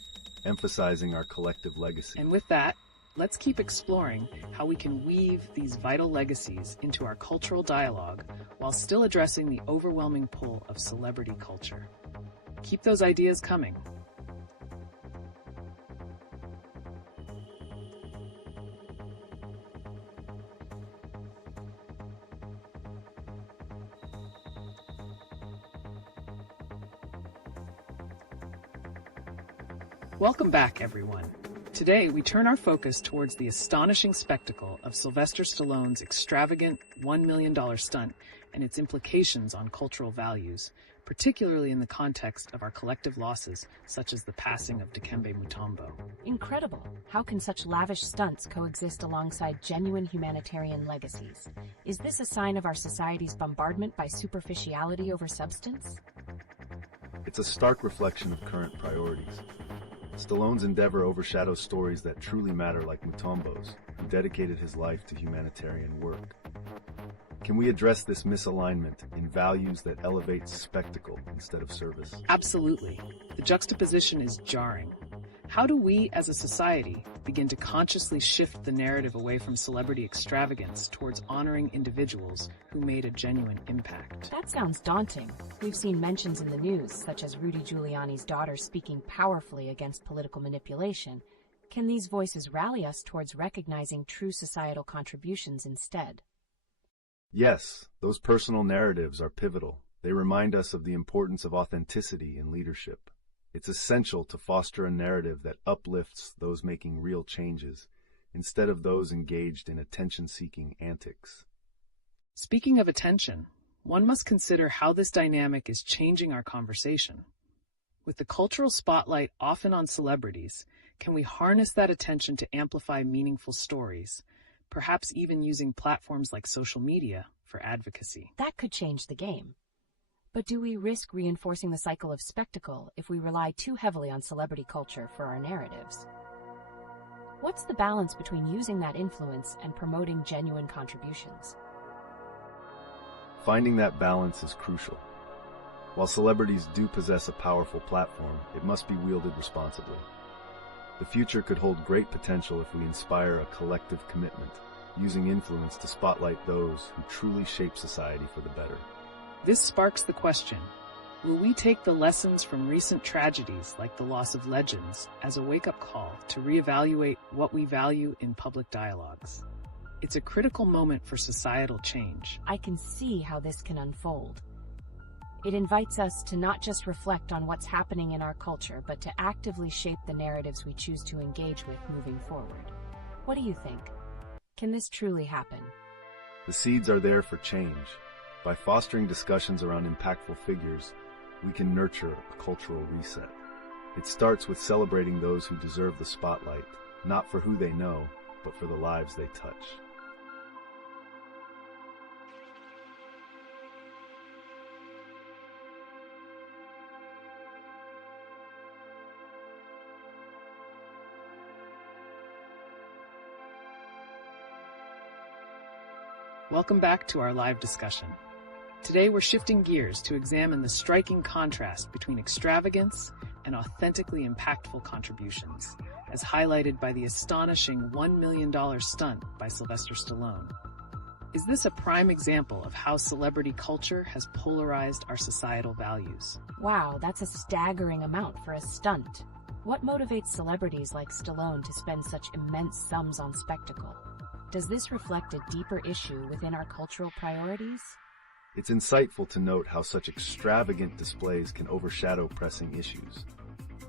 emphasizing our collective legacy. And with that, let's keep exploring how we can weave these vital legacies into our cultural dialogue while still addressing the overwhelming pull of celebrity culture. Keep those ideas coming. Welcome back, everyone. Today, we turn our focus towards the astonishing spectacle of Sylvester Stallone's extravagant $1 million stunt and its implications on cultural values, particularly in the context of our collective losses, such as the passing of Dikembe Mutombo. Incredible! How can such lavish stunts coexist alongside genuine humanitarian legacies? Is this a sign of our society's bombardment by superficiality over substance? It's a stark reflection of current priorities. Stallone's endeavor overshadows stories that truly matter, like Mutombo's, who dedicated his life to humanitarian work. Can we address this misalignment in values that elevate spectacle instead of service? Absolutely. The juxtaposition is jarring. How do we, as a society, begin to consciously shift the narrative away from celebrity extravagance towards honoring individuals who made a genuine impact? That sounds daunting. We've seen mentions in the news, such as Rudy Giuliani's daughter speaking powerfully against political manipulation. Can these voices rally us towards recognizing true societal contributions instead? Yes, those personal narratives are pivotal. They remind us of the importance of authenticity in leadership. It's essential to foster a narrative that uplifts those making real changes, instead of those engaged in attention-seeking antics. Speaking of attention, one must consider how this dynamic is changing our conversation. With the cultural spotlight often on celebrities, can we harness that attention to amplify meaningful stories, perhaps even using platforms like social media for advocacy? That could change the game. But do we risk reinforcing the cycle of spectacle if we rely too heavily on celebrity culture for our narratives? What's the balance between using that influence and promoting genuine contributions? Finding that balance is crucial. While celebrities do possess a powerful platform, it must be wielded responsibly. The future could hold great potential if we inspire a collective commitment, using influence to spotlight those who truly shape society for the better. This sparks the question, will we take the lessons from recent tragedies like the loss of legends as a wake-up call to reevaluate what we value in public dialogues? It's a critical moment for societal change. I can see how this can unfold. It invites us to not just reflect on what's happening in our culture, but to actively shape the narratives we choose to engage with moving forward. What do you think? Can this truly happen? The seeds are there for change. By fostering discussions around impactful figures, we can nurture a cultural reset. It starts with celebrating those who deserve the spotlight, not for who they know, but for the lives they touch. Welcome back to our live discussion. Today we're shifting gears to examine the striking contrast between extravagance and authentically impactful contributions, as highlighted by the astonishing $1 million stunt by Sylvester Stallone. Is this a prime example of how celebrity culture has polarized our societal values? Wow, that's a staggering amount for a stunt. What motivates celebrities like Stallone to spend such immense sums on spectacle? Does this reflect a deeper issue within our cultural priorities? It's insightful to note how such extravagant displays can overshadow pressing issues.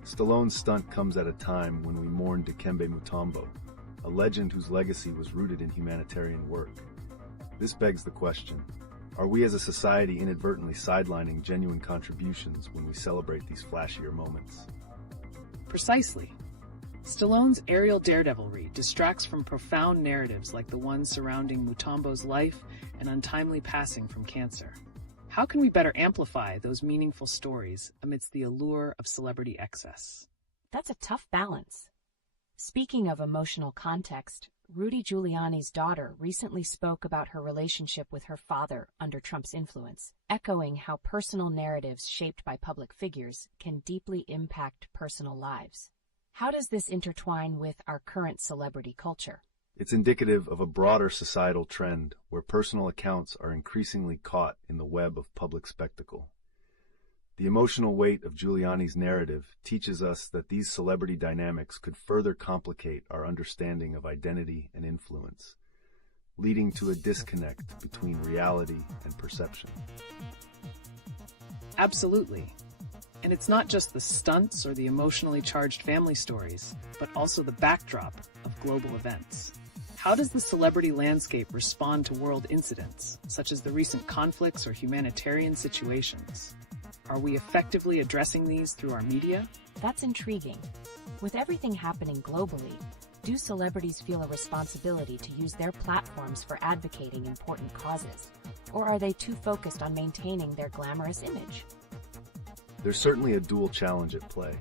Stallone's stunt comes at a time when we mourn Dikembe Mutombo, a legend whose legacy was rooted in humanitarian work. This begs the question, are we as a society inadvertently sidelining genuine contributions when we celebrate these flashier moments? Precisely. Stallone's aerial daredevilry distracts from profound narratives like the one surrounding Mutombo's life and untimely passing from cancer. How can we better amplify those meaningful stories amidst the allure of celebrity excess? That's a tough balance. Speaking of emotional context, Rudy Giuliani's daughter recently spoke about her relationship with her father under Trump's influence, echoing how personal narratives shaped by public figures can deeply impact personal lives. How does this intertwine with our current celebrity culture? It's indicative of a broader societal trend where personal accounts are increasingly caught in the web of public spectacle. The emotional weight of Giuliani's narrative teaches us that these celebrity dynamics could further complicate our understanding of identity and influence, leading to a disconnect between reality and perception. Absolutely. And it's not just the stunts or the emotionally charged family stories, but also the backdrop of global events. How does the celebrity landscape respond to world incidents, such as the recent conflicts or humanitarian situations? Are we effectively addressing these through our media? That's intriguing. With everything happening globally, do celebrities feel a responsibility to use their platforms for advocating important causes? Or are they too focused on maintaining their glamorous image? There's certainly a dual challenge at play.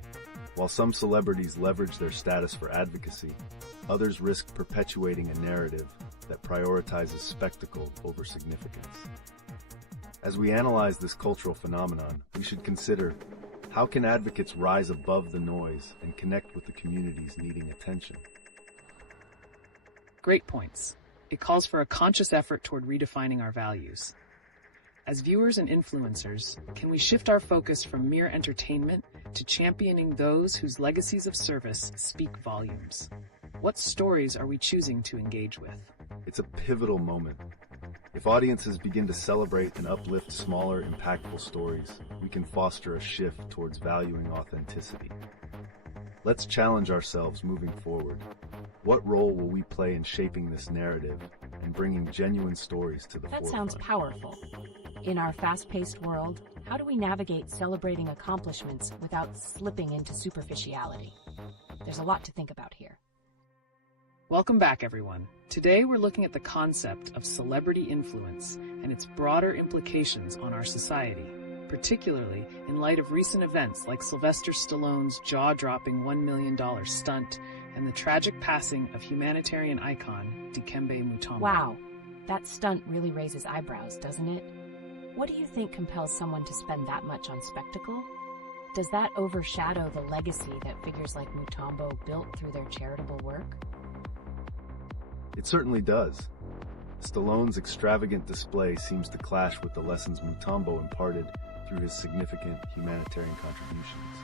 While some celebrities leverage their status for advocacy, others risk perpetuating a narrative that prioritizes spectacle over significance. As we analyze this cultural phenomenon, we should consider, how can advocates rise above the noise and connect with the communities needing attention? Great points. It calls for a conscious effort toward redefining our values. As viewers and influencers, can we shift our focus from mere entertainment to championing those whose legacies of service speak volumes? What stories are we choosing to engage with? It's a pivotal moment. If audiences begin to celebrate and uplift smaller, impactful stories, we can foster a shift towards valuing authenticity. Let's challenge ourselves moving forward. What role will we play in shaping this narrative and bringing genuine stories to the forefront? That sounds powerful. in our fast-paced world, how do we navigate celebrating accomplishments without slipping into superficiality? There's a lot to think about here. Welcome back, everyone. Today we're looking at the concept of celebrity influence and its broader implications on our society, particularly in light of recent events like Sylvester Stallone's jaw-dropping $1 million stunt and the tragic passing of humanitarian icon Dikembe Mutombo. Wow, that stunt really raises eyebrows, doesn't it? What do you think compels someone to spend that much on spectacle? Does that overshadow the legacy that figures like Mutombo built through their charitable work? It certainly does. Stallone's extravagant display seems to clash with the lessons Mutombo imparted through his significant humanitarian contributions.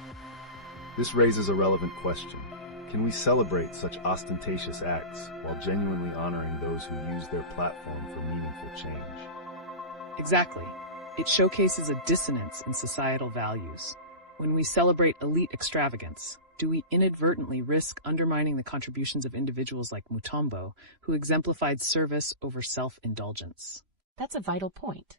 This raises a relevant question. Can we celebrate such ostentatious acts while genuinely honoring those who use their platform for meaningful change? Exactly. It showcases a dissonance in societal values. When we celebrate elite extravagance, do we inadvertently risk undermining the contributions of individuals like Mutombo, who exemplified service over self-indulgence? That's a vital point.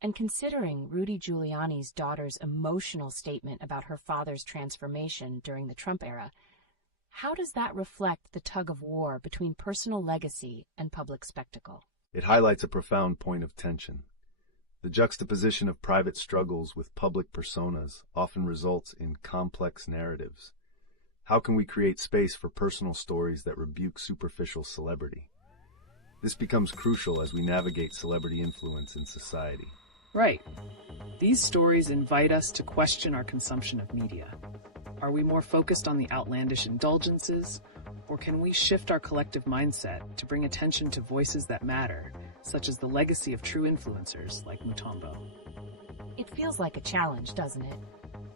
And considering Rudy Giuliani's daughter's emotional statement about her father's transformation during the Trump era, how does that reflect the tug-of-war between personal legacy and public spectacle? It highlights a profound point of tension. The juxtaposition of private struggles with public personas often results in complex narratives. How can we create space for personal stories that rebuke superficial celebrity? This becomes crucial as we navigate celebrity influence in society. Right. These stories invite us to question our consumption of media. Are we more focused on the outlandish indulgences, or can we shift our collective mindset to bring attention to voices that matter, such as the legacy of true influencers like Mutombo? It feels like a challenge, doesn't it?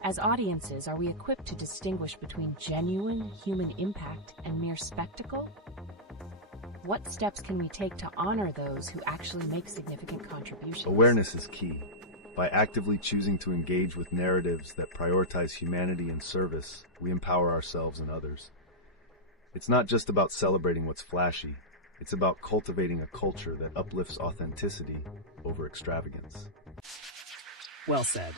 As audiences, are we equipped to distinguish between genuine human impact and mere spectacle? What steps can we take to honor those who actually make significant contributions? Awareness is key. By actively choosing to engage with narratives that prioritize humanity and service, we empower ourselves and others. It's not just about celebrating what's flashy. It's about cultivating a culture that uplifts authenticity over extravagance. Well said.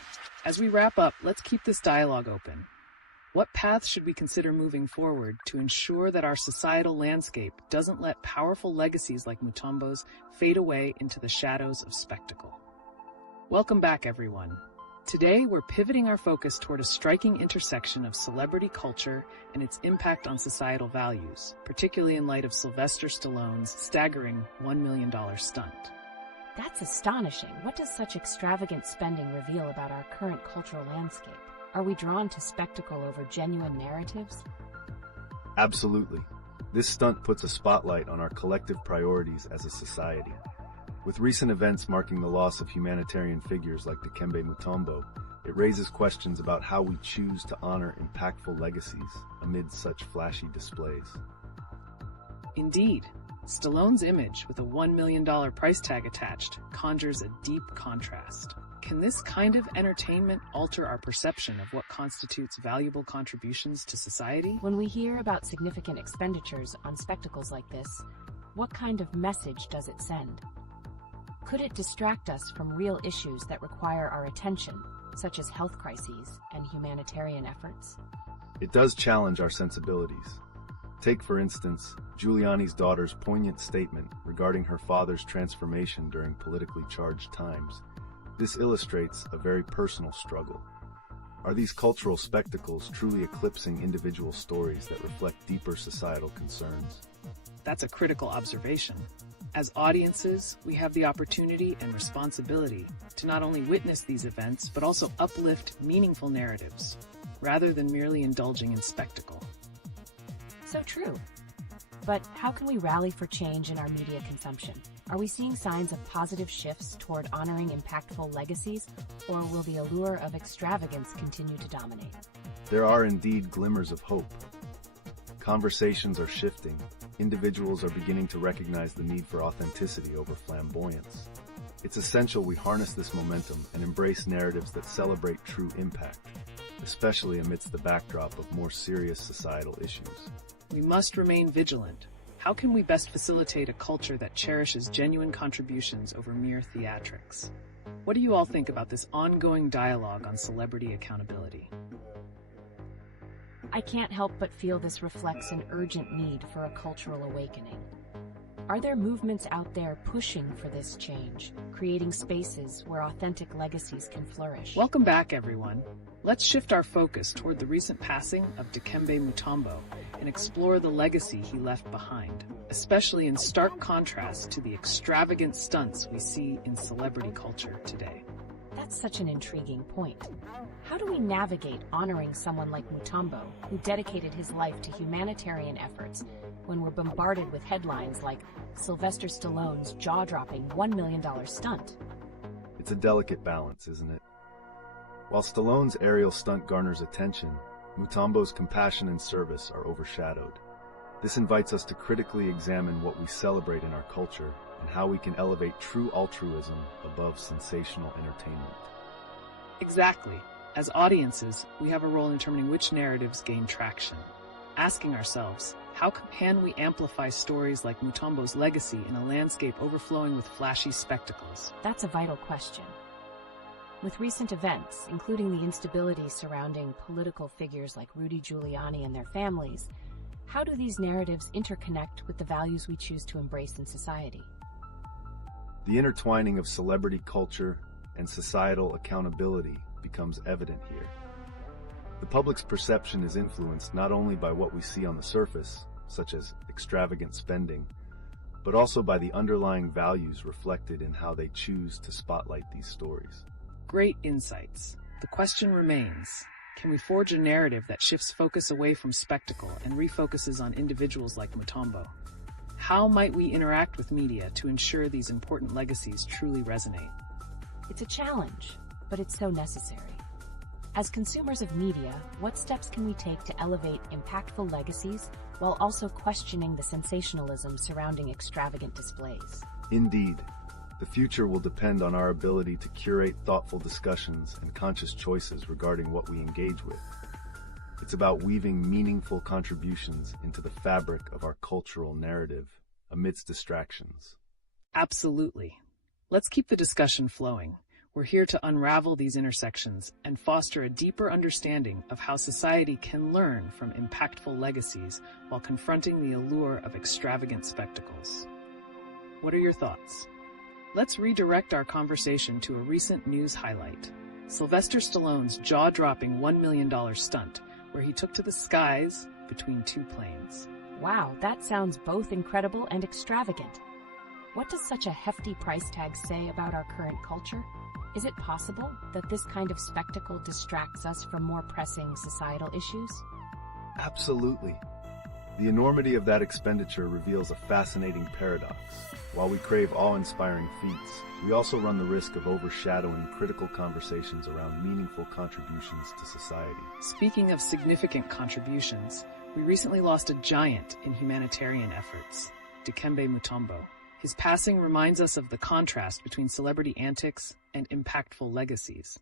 As we wrap up, let's keep this dialogue open. What paths should we consider moving forward to ensure that our societal landscape doesn't let powerful legacies like Mutombo's fade away into the shadows of spectacle? Welcome back, everyone. Today, we're pivoting our focus toward a striking intersection of celebrity culture and its impact on societal values, particularly in light of Sylvester Stallone's staggering $1 million stunt. That's astonishing. What does such extravagant spending reveal about our current cultural landscape? Are we drawn to spectacle over genuine narratives? Absolutely. This stunt puts a spotlight on our collective priorities as a society. With recent events marking the loss of humanitarian figures like Dikembe Mutombo, it raises questions about how we choose to honor impactful legacies amid such flashy displays. Indeed, Stallone's image with a $1 million price tag attached conjures a deep contrast. Can this kind of entertainment alter our perception of what constitutes valuable contributions to society? When we hear about significant expenditures on spectacles like this, what kind of message does it send? Could it distract us from real issues that require our attention, such as health crises and humanitarian efforts? It does challenge our sensibilities. Take, for instance, Giuliani's daughter's poignant statement regarding her father's transformation during politically charged times. This illustrates a very personal struggle. Are these cultural spectacles truly eclipsing individual stories that reflect deeper societal concerns? That's a critical observation. As audiences, we have the opportunity and responsibility to not only witness these events, but also uplift meaningful narratives, rather than merely indulging in spectacle. So true. But how can we rally for change in our media consumption? Are we seeing signs of positive shifts toward honoring impactful legacies, or will the allure of extravagance continue to dominate? There are indeed glimmers of hope. Conversations are shifting. Individuals are beginning to recognize the need for authenticity over flamboyance. It's essential we harness this momentum and embrace narratives that celebrate true impact, especially amidst the backdrop of more serious societal issues. We must remain vigilant. How can we best facilitate a culture that cherishes genuine contributions over mere theatrics? What do you all think about this ongoing dialogue on celebrity accountability? I can't help but feel this reflects an urgent need for a cultural awakening. Are there movements out there pushing for this change, creating spaces where authentic legacies can flourish? Welcome back, everyone. Let's shift our focus toward the recent passing of Dikembe Mutombo and explore the legacy he left behind, especially in stark contrast to the extravagant stunts we see in celebrity culture today. That's such an intriguing point. How do we navigate honoring someone like Mutombo, who dedicated his life to humanitarian efforts, when we're bombarded with headlines like Sylvester Stallone's jaw-dropping $1 million stunt? It's a delicate balance, isn't it? While Stallone's aerial stunt garners attention, Mutombo's compassion and service are overshadowed. This invites us to critically examine what we celebrate in our culture and how we can elevate true altruism above sensational entertainment. Exactly. As audiences, we have a role in determining which narratives gain traction. Asking ourselves, how can we amplify stories like Mutombo's legacy in a landscape overflowing with flashy spectacles? That's a vital question. With recent events, including the instability surrounding political figures like Rudy Giuliani and their families, how do these narratives interconnect with the values we choose to embrace in society? The intertwining of celebrity culture and societal accountability becomes evident here. The public's perception is influenced not only by what we see on the surface, such as extravagant spending, but also by the underlying values reflected in how they choose to spotlight these stories. Great insights. The question remains, can we forge a narrative that shifts focus away from spectacle and refocuses on individuals like Mutombo? How might we interact with media to ensure these important legacies truly resonate? It's a challenge, but it's so necessary. As consumers of media, what steps can we take to elevate impactful legacies while also questioning the sensationalism surrounding extravagant displays? Indeed, the future will depend on our ability to curate thoughtful discussions and conscious choices regarding what we engage with. It's about weaving meaningful contributions into the fabric of our cultural narrative amidst distractions. Absolutely. Let's keep the discussion flowing. We're here to unravel these intersections and foster a deeper understanding of how society can learn from impactful legacies while confronting the allure of extravagant spectacles. What are your thoughts? Let's redirect our conversation to a recent news highlight: Sylvester Stallone's jaw-dropping $1 million stunt, where he took to the skies between two planes. Wow, that sounds both incredible and extravagant. What does such a hefty price tag say about our current culture? Is it possible that this kind of spectacle distracts us from more pressing societal issues? Absolutely. The enormity of that expenditure reveals a fascinating paradox. While we crave awe-inspiring feats, we also run the risk of overshadowing critical conversations around meaningful contributions to society. Speaking of significant contributions, we recently lost a giant in humanitarian efforts, Dikembe Mutombo. His passing reminds us of the contrast between celebrity antics and impactful legacies.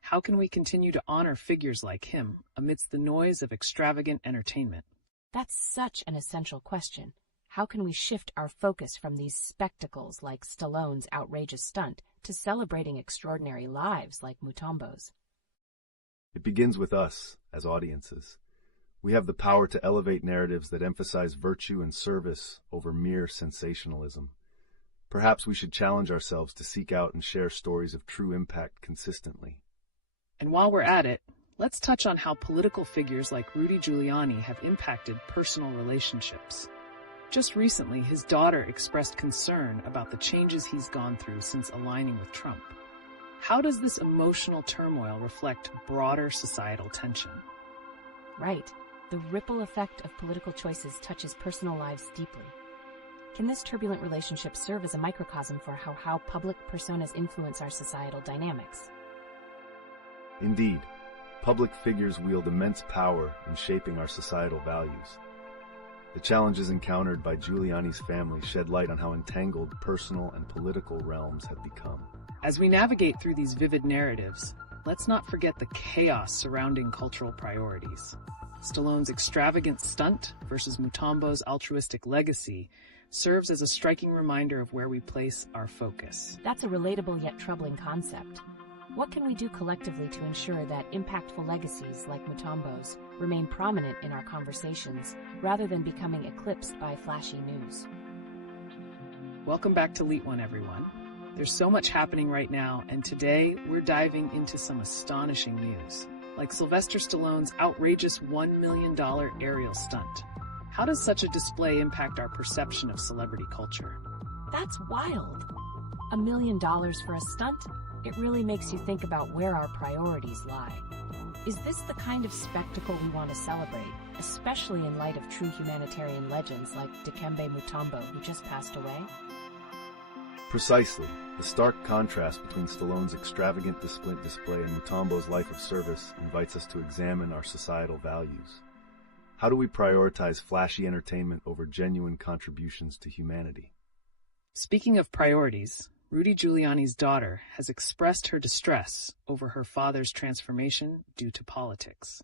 How can we continue to honor figures like him amidst the noise of extravagant entertainment? That's such an essential question. How can we shift our focus from these spectacles like Stallone's outrageous stunt to celebrating extraordinary lives like Mutombo's? It begins with us, as audiences. We have the power to elevate narratives that emphasize virtue and service over mere sensationalism. Perhaps we should challenge ourselves to seek out and share stories of true impact consistently. And while we're at it, let's touch on how political figures like Rudy Giuliani have impacted personal relationships. Just recently, his daughter expressed concern about the changes he's gone through since aligning with Trump. How does this emotional turmoil reflect broader societal tension? Right. The ripple effect of political choices touches personal lives deeply. Can this turbulent relationship serve as a microcosm for how public personas influence our societal dynamics? Indeed, public figures wield immense power in shaping our societal values. The challenges encountered by Giuliani's family shed light on how entangled personal and political realms have become. As we navigate through these vivid narratives, let's not forget the chaos surrounding cultural priorities. Stallone's extravagant stunt versus Mutombo's altruistic legacy serves as a striking reminder of where we place our focus. That's a relatable yet troubling concept. What can we do collectively to ensure that impactful legacies like Mutombo's remain prominent in our conversations rather than becoming eclipsed by flashy news? Welcome back to LeetOne, everyone. There's so much happening right now, and today we're diving into some astonishing news, like Sylvester Stallone's outrageous $1 million aerial stunt. How does such a display impact our perception of celebrity culture? That's wild. $1 million for a stunt? It really makes you think about where our priorities lie. Is this the kind of spectacle we want to celebrate, especially in light of true humanitarian legends like Dikembe Mutombo, who just passed away? Precisely. The stark contrast between Stallone's extravagant display and Mutombo's life of service invites us to examine our societal values. How do we prioritize flashy entertainment over genuine contributions to humanity? Speaking of priorities, Rudy Giuliani's daughter has expressed her distress over her father's transformation due to politics.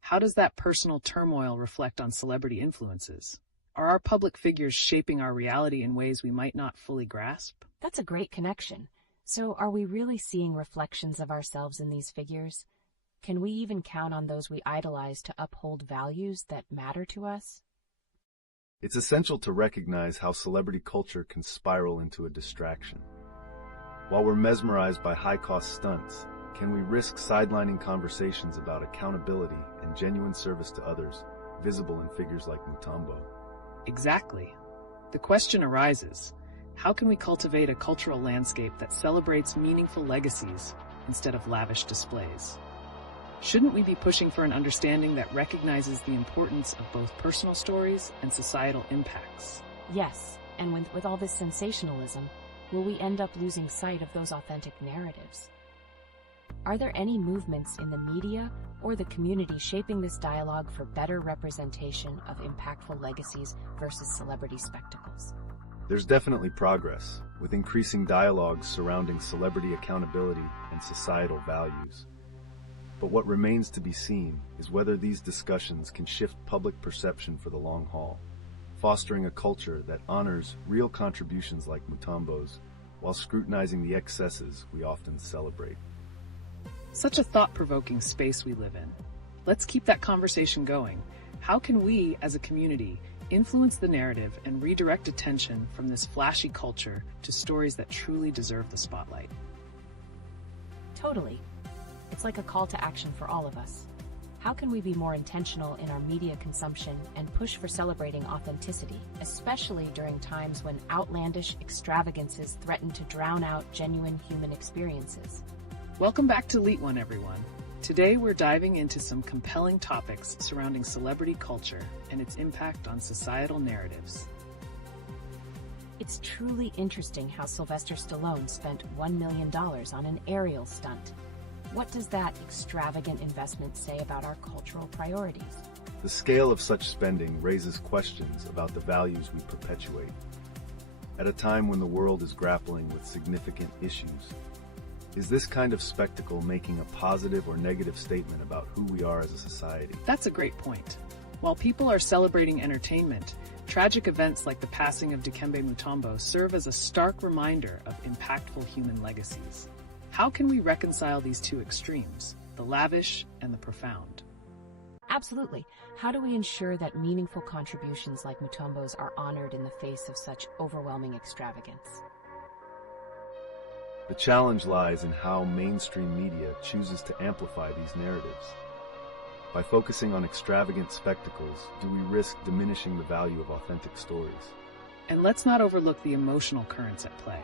How does that personal turmoil reflect on celebrity influences? Are our public figures shaping our reality in ways we might not fully grasp? That's a great connection. So are we really seeing reflections of ourselves in these figures? Can we even count on those we idolize to uphold values that matter to us? It's essential to recognize how celebrity culture can spiral into a distraction. While we're mesmerized by high-cost stunts, can we risk sidelining conversations about accountability and genuine service to others, visible in figures like Mutombo? Exactly. The question arises, how can we cultivate a cultural landscape that celebrates meaningful legacies instead of lavish displays? Shouldn't we be pushing for an understanding that recognizes the importance of both personal stories and societal impacts? Yes, and with all this sensationalism, will we end up losing sight of those authentic narratives? Are there any movements in the media or the community shaping this dialogue for better representation of impactful legacies versus celebrity spectacles? There's definitely progress, with increasing dialogues surrounding celebrity accountability and societal values. But what remains to be seen is whether these discussions can shift public perception for the long haul, fostering a culture that honors real contributions like Mutombo's while scrutinizing the excesses we often celebrate. Such a thought-provoking space we live in. Let's keep that conversation going. How can we, as a community, influence the narrative and redirect attention from this flashy culture to stories that truly deserve the spotlight? Totally. It's like a call to action for all of us. How can we be more intentional in our media consumption and push for celebrating authenticity, especially during times when outlandish extravagances threaten to drown out genuine human experiences? Welcome back to LeetOne, everyone. Today we're diving into some compelling topics surrounding celebrity culture and its impact on societal narratives. It's truly interesting how Sylvester Stallone spent $1 million on an aerial stunt. What does that extravagant investment say about our cultural priorities? The scale of such spending raises questions about the values we perpetuate. At a time when the world is grappling with significant issues, is this kind of spectacle making a positive or negative statement about who we are as a society? That's a great point. While people are celebrating entertainment, tragic events like the passing of Dikembe Mutombo serve as a stark reminder of impactful human legacies. How can we reconcile these two extremes, the lavish and the profound? Absolutely. How do we ensure that meaningful contributions like Mutombo's are honored in the face of such overwhelming extravagance? The challenge lies in how mainstream media chooses to amplify these narratives. By focusing on extravagant spectacles, do we risk diminishing the value of authentic stories? And let's not overlook the emotional currents at play.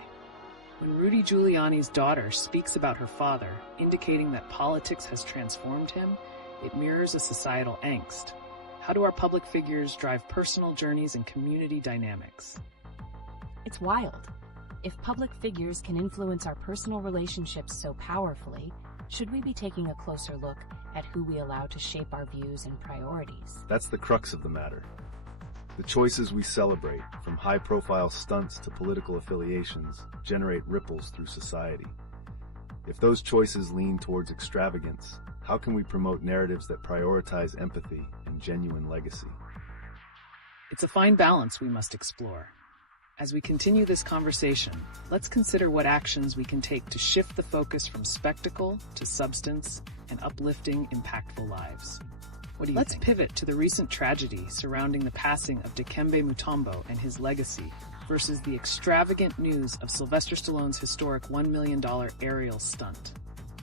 When Rudy Giuliani's daughter speaks about her father, indicating that politics has transformed him, it mirrors a societal angst. How do our public figures drive personal journeys and community dynamics? It's wild. If public figures can influence our personal relationships so powerfully, should we be taking a closer look at who we allow to shape our views and priorities? That's the crux of the matter. The choices we celebrate, from high-profile stunts to political affiliations, generate ripples through society. If those choices lean towards extravagance, how can we promote narratives that prioritize empathy and genuine legacy? It's a fine balance we must explore. As we continue this conversation, let's consider what actions we can take to shift the focus from spectacle to substance and uplifting, impactful lives. What do you think? Let's pivot to the recent tragedy surrounding the passing of Dikembe Mutombo and his legacy versus the extravagant news of Sylvester Stallone's historic $1 million aerial stunt.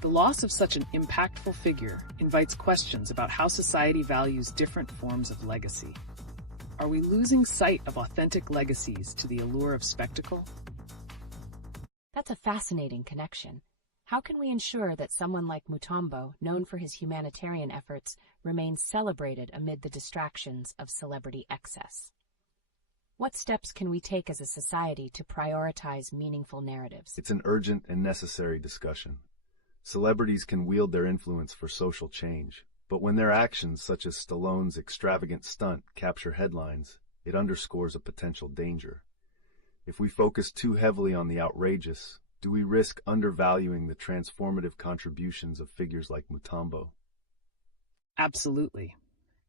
The loss of such an impactful figure invites questions about how society values different forms of legacy. Are we losing sight of authentic legacies to the allure of spectacle? That's a fascinating connection. How can we ensure that someone like Mutombo, known for his humanitarian efforts, remains celebrated amid the distractions of celebrity excess? What steps can we take as a society to prioritize meaningful narratives? It's an urgent and necessary discussion. Celebrities can wield their influence for social change, but when their actions, such as Stallone's extravagant stunt, capture headlines, it underscores a potential danger. If we focus too heavily on the outrageous, do we risk undervaluing the transformative contributions of figures like Mutombo? Absolutely.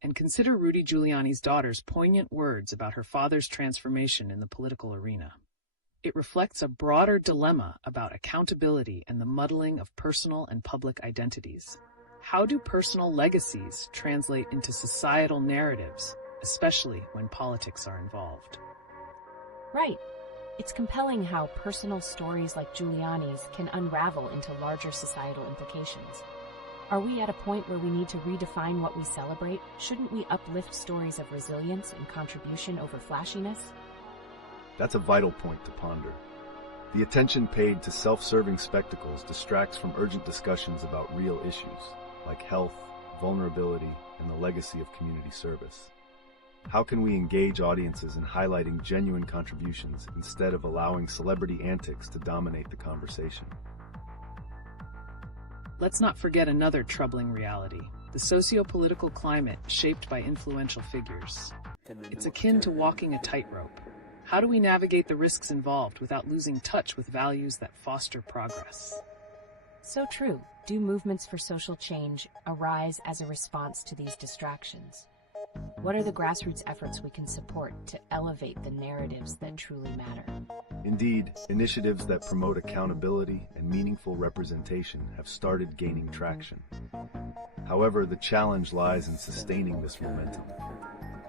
And consider Rudy Giuliani's daughter's poignant words about her father's transformation in the political arena. It reflects a broader dilemma about accountability and the muddling of personal and public identities. How do personal legacies translate into societal narratives, especially when politics are involved? Right. It's compelling how personal stories like Giuliani's can unravel into larger societal implications. Are we at a point where we need to redefine what we celebrate? Shouldn't we uplift stories of resilience and contribution over flashiness? That's a vital point to ponder. The attention paid to self-serving spectacles distracts from urgent discussions about real issues, like health, vulnerability, and the legacy of community service. How can we engage audiences in highlighting genuine contributions instead of allowing celebrity antics to dominate the conversation? Let's not forget another troubling reality: the socio-political climate shaped by influential figures. It's akin to walking a tightrope. How do we navigate the risks involved without losing touch with values that foster progress? So true. Do movements for social change arise as a response to these distractions? What are the grassroots efforts we can support to elevate the narratives that truly matter? Indeed, initiatives that promote accountability and meaningful representation have started gaining traction. However, the challenge lies in sustaining this momentum.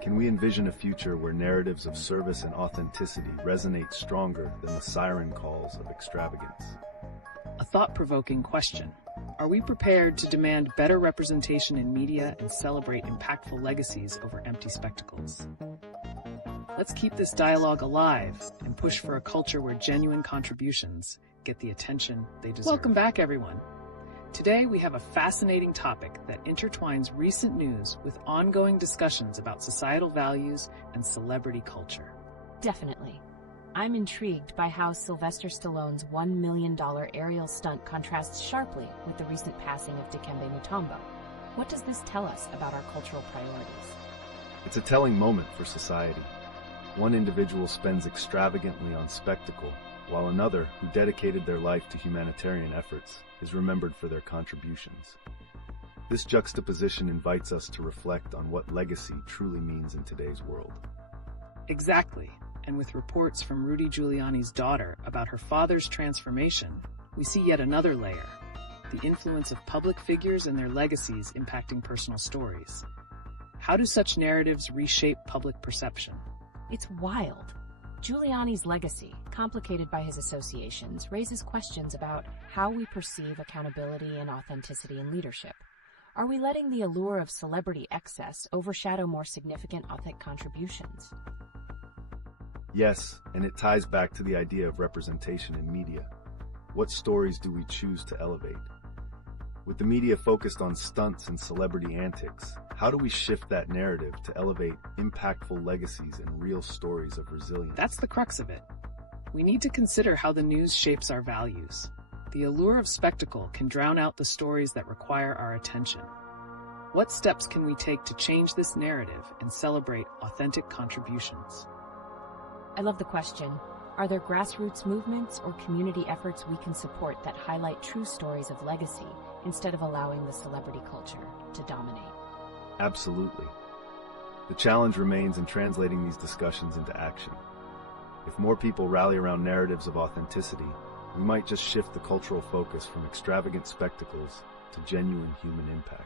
Can we envision a future where narratives of service and authenticity resonate stronger than the siren calls of extravagance? A thought-provoking question. Are we prepared to demand better representation in media and celebrate impactful legacies over empty spectacles? Let's keep this dialogue alive and push for a culture where genuine contributions get the attention they deserve. Welcome back, everyone. Today, we have a fascinating topic that intertwines recent news with ongoing discussions about societal values and celebrity culture. Definitely. I'm intrigued by how Sylvester Stallone's $1 million aerial stunt contrasts sharply with the recent passing of Dikembe Mutombo. What does this tell us about our cultural priorities? It's a telling moment for society. One individual spends extravagantly on spectacle, while another, who dedicated their life to humanitarian efforts, is remembered for their contributions. This juxtaposition invites us to reflect on what legacy truly means in today's world. Exactly. And with reports from Rudy Giuliani's daughter about her father's transformation, we see yet another layer: the influence of public figures and their legacies impacting personal stories. How do such narratives reshape public perception? It's wild. Giuliani's legacy, complicated by his associations, raises questions about how we perceive accountability and authenticity in leadership. Are we letting the allure of celebrity excess overshadow more significant authentic contributions? Yes, and it ties back to the idea of representation in media. What stories do we choose to elevate? With the media focused on stunts and celebrity antics, how do we shift that narrative to elevate impactful legacies and real stories of resilience? That's the crux of it. We need to consider how the news shapes our values. The allure of spectacle can drown out the stories that require our attention. What steps can we take to change this narrative and celebrate authentic contributions? I love the question. Are there grassroots movements or community efforts we can support that highlight true stories of legacy instead of allowing the celebrity culture to dominate? Absolutely. The challenge remains in translating these discussions into action. If more people rally around narratives of authenticity, we might just shift the cultural focus from extravagant spectacles to genuine human impact.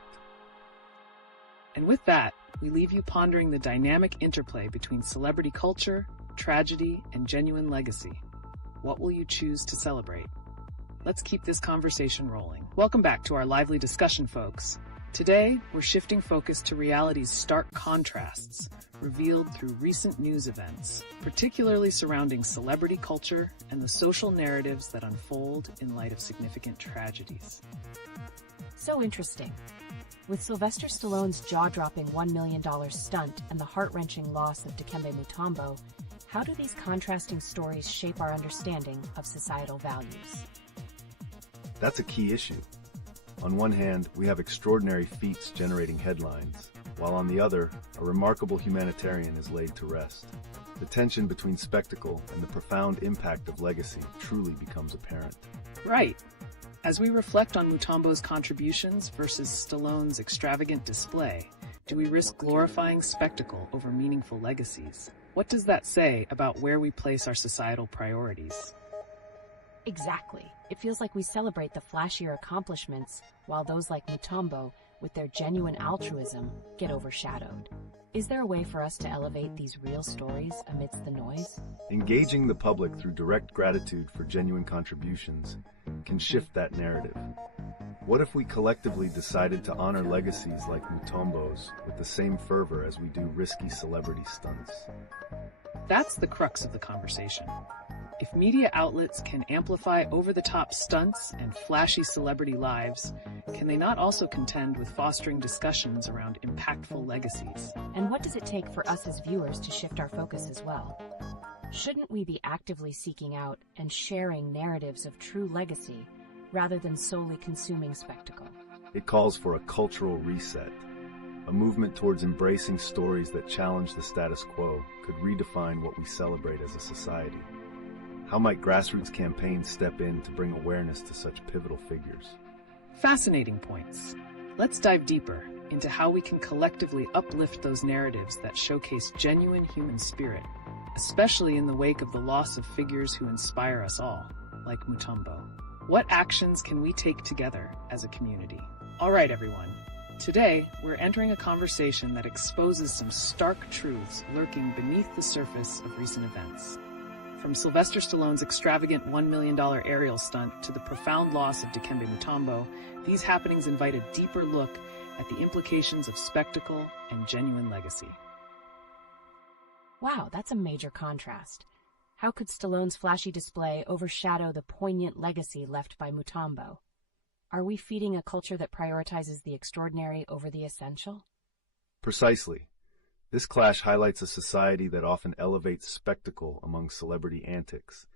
And with that, we leave you pondering the dynamic interplay between celebrity culture, tragedy, and genuine legacy. What will you choose to celebrate? Let's keep this conversation rolling. Welcome back to our lively discussion, folks. Today, we're shifting focus to reality's stark contrasts, revealed through recent news events, particularly surrounding celebrity culture and the social narratives that unfold in light of significant tragedies. So interesting. With Sylvester Stallone's jaw-dropping $1 million stunt and the heart-wrenching loss of Dikembe Mutombo, how do these contrasting stories shape our understanding of societal values? That's a key issue. On one hand, we have extraordinary feats generating headlines, while on the other, a remarkable humanitarian is laid to rest. The tension between spectacle and the profound impact of legacy truly becomes apparent. Right. As we reflect on Mutombo's contributions versus Stallone's extravagant display, do we risk glorifying spectacle over meaningful legacies? What does that say about where we place our societal priorities? Exactly. It feels like we celebrate the flashier accomplishments, while those like Mutombo, with their genuine altruism, get overshadowed. Is there a way for us to elevate these real stories amidst the noise? Engaging the public through direct gratitude for genuine contributions can shift that narrative. What if we collectively decided to honor legacies like Mutombo's with the same fervor as we do risky celebrity stunts? That's the crux of the conversation. If media outlets can amplify over-the-top stunts and flashy celebrity lives, can they not also contend with fostering discussions around impactful legacies? And what does it take for us as viewers to shift our focus as well? Shouldn't we be actively seeking out and sharing narratives of true legacy rather than solely consuming spectacle? It calls for a cultural reset. A movement towards embracing stories that challenge the status quo could redefine what we celebrate as a society. How might grassroots campaigns step in to bring awareness to such pivotal figures? Fascinating points. Let's dive deeper into how we can collectively uplift those narratives that showcase genuine human spirit, especially in the wake of the loss of figures who inspire us all, like Mutombo. What actions can we take together as a community? All right, everyone. Today, we're entering a conversation that exposes some stark truths lurking beneath the surface of recent events. From Sylvester Stallone's extravagant $1 million aerial stunt to the profound loss of Dikembe Mutombo, these happenings invite a deeper look at the implications of spectacle and genuine legacy. Wow, that's a major contrast. How could Stallone's flashy display overshadow the poignant legacy left by Mutombo? Are we feeding a culture that prioritizes the extraordinary over the essential? Precisely. This clash highlights a society that often elevates spectacle among celebrity antics,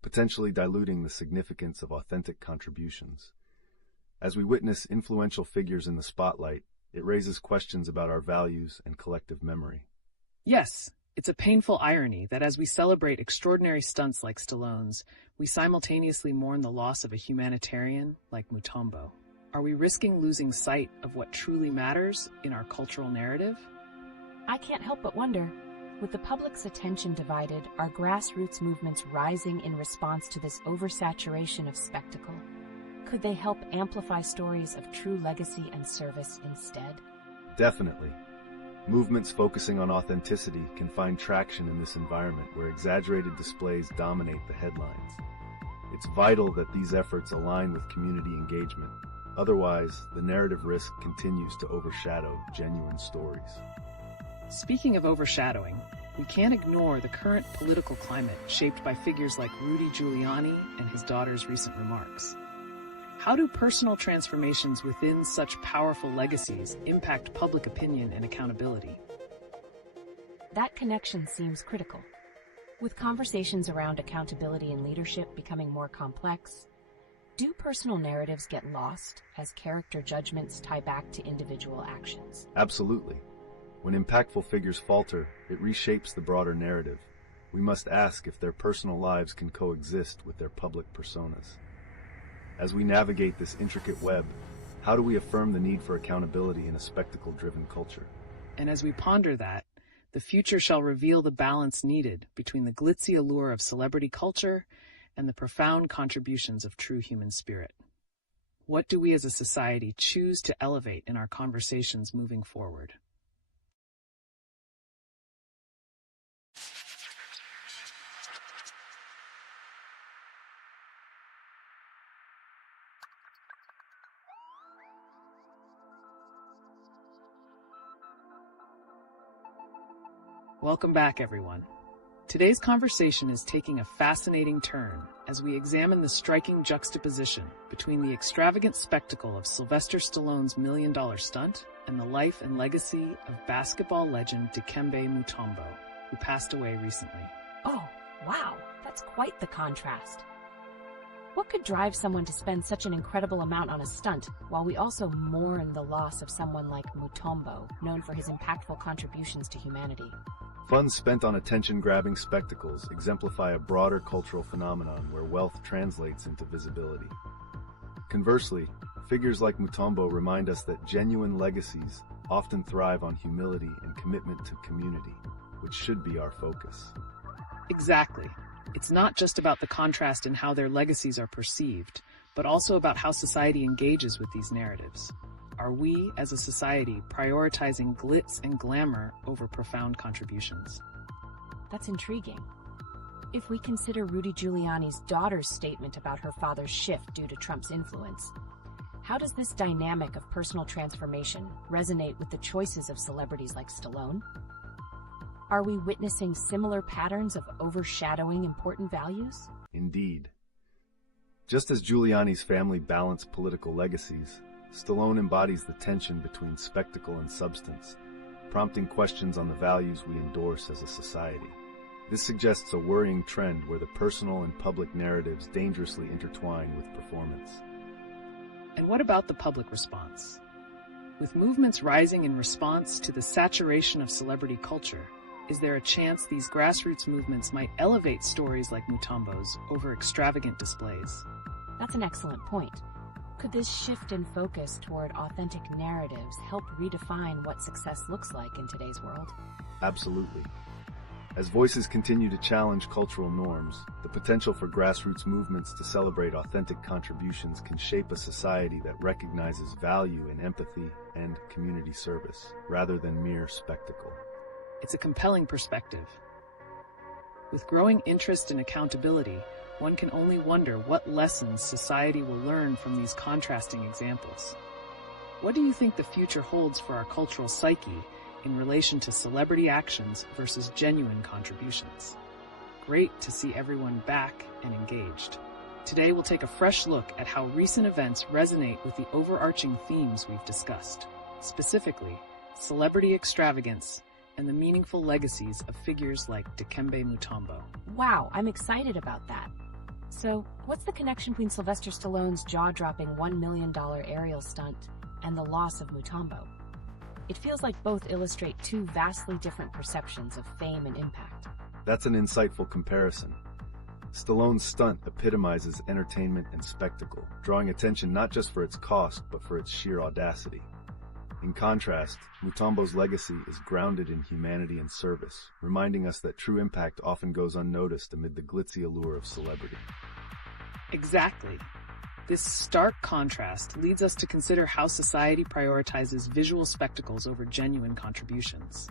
potentially diluting the significance of authentic contributions. As we witness influential figures in the spotlight, it raises questions about our values and collective memory. Yes, it's a painful irony that as we celebrate extraordinary stunts like Stallone's, we simultaneously mourn the loss of a humanitarian like Mutombo. Are we risking losing sight of what truly matters in our cultural narrative? I can't help but wonder, with the public's attention divided, are grassroots movements rising in response to this oversaturation of spectacle? Could they help amplify stories of true legacy and service instead? Definitely. Movements focusing on authenticity can find traction in this environment where exaggerated displays dominate the headlines. It's vital that these efforts align with community engagement. Otherwise, the narrative risk continues to overshadow genuine stories. Speaking of overshadowing, we can't ignore the current political climate shaped by figures like Rudy Giuliani and his daughter's recent remarks. How do personal transformations within such powerful legacies impact public opinion and accountability? That connection seems critical. With conversations around accountability and leadership becoming more complex, do personal narratives get lost as character judgments tie back to individual actions? Absolutely. When impactful figures falter, it reshapes the broader narrative. We must ask if their personal lives can coexist with their public personas. As we navigate this intricate web, how do we affirm the need for accountability in a spectacle-driven culture? And as we ponder that, The future shall reveal the balance needed between the glitzy allure of celebrity culture and the profound contributions of true human spirit. What do we as a society choose to elevate in our conversations moving forward? Welcome back, everyone. Today's conversation is taking a fascinating turn as we examine the striking juxtaposition between the extravagant spectacle of Sylvester Stallone's $1 million stunt and the life and legacy of basketball legend Dikembe Mutombo, who passed away recently. Oh, wow, that's quite the contrast. What could drive someone to spend such an incredible amount on a stunt, while we also mourn the loss of someone like Mutombo, known for his impactful contributions to humanity? Funds spent on attention-grabbing spectacles exemplify a broader cultural phenomenon where wealth translates into visibility. Conversely, figures like Mutombo remind us that genuine legacies often thrive on humility and commitment to community, which should be our focus. Exactly. It's not just about the contrast in how their legacies are perceived, but also about how society engages with these narratives. Are we, as a society, prioritizing glitz and glamour over profound contributions? That's intriguing. If we consider Rudy Giuliani's daughter's statement about her father's shift due to Trump's influence, how does this dynamic of personal transformation resonate with the choices of celebrities like Stallone? Are we witnessing similar patterns of overshadowing important values? Indeed. Just as Giuliani's family balanced political legacies, Stallone embodies the tension between spectacle and substance, prompting questions on the values we endorse as a society. This suggests a worrying trend where the personal and public narratives dangerously intertwine with performance. And what about the public response? With movements rising in response to the saturation of celebrity culture, is there a chance these grassroots movements might elevate stories like Mutombo's over extravagant displays? That's an excellent point. Could this shift in focus toward authentic narratives help redefine what success looks like in today's world? Absolutely. As voices continue to challenge cultural norms, the potential for grassroots movements to celebrate authentic contributions can shape a society that recognizes value in empathy and community service, rather than mere spectacle. It's a compelling perspective. With growing interest and accountability, one can only wonder what lessons society will learn from these contrasting examples. What do you think the future holds for our cultural psyche in relation to celebrity actions versus genuine contributions? Great to see everyone back and engaged. Today we'll take a fresh look at how recent events resonate with the overarching themes we've discussed, specifically celebrity extravagance and the meaningful legacies of figures like Dikembe Mutombo. Wow, I'm excited about that. So, what's the connection between Sylvester Stallone's jaw-dropping $1 million aerial stunt and the loss of Mutombo? It feels like both illustrate two vastly different perceptions of fame and impact. That's an insightful comparison. Stallone's stunt epitomizes entertainment and spectacle, drawing attention not just for its cost, but for its sheer audacity. In contrast, Mutombo's legacy is grounded in humanity and service, reminding us that true impact often goes unnoticed amid the glitzy allure of celebrity. Exactly. This stark contrast leads us to consider how society prioritizes visual spectacles over genuine contributions.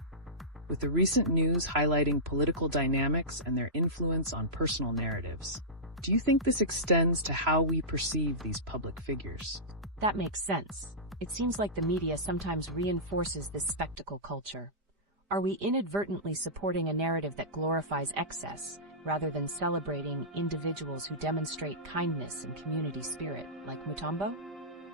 With the recent news highlighting political dynamics and their influence on personal narratives, do you think this extends to how we perceive these public figures? That makes sense. It seems like the media sometimes reinforces this spectacle culture. Are we inadvertently supporting a narrative that glorifies excess, rather than celebrating individuals who demonstrate kindness and community spirit, like Mutombo?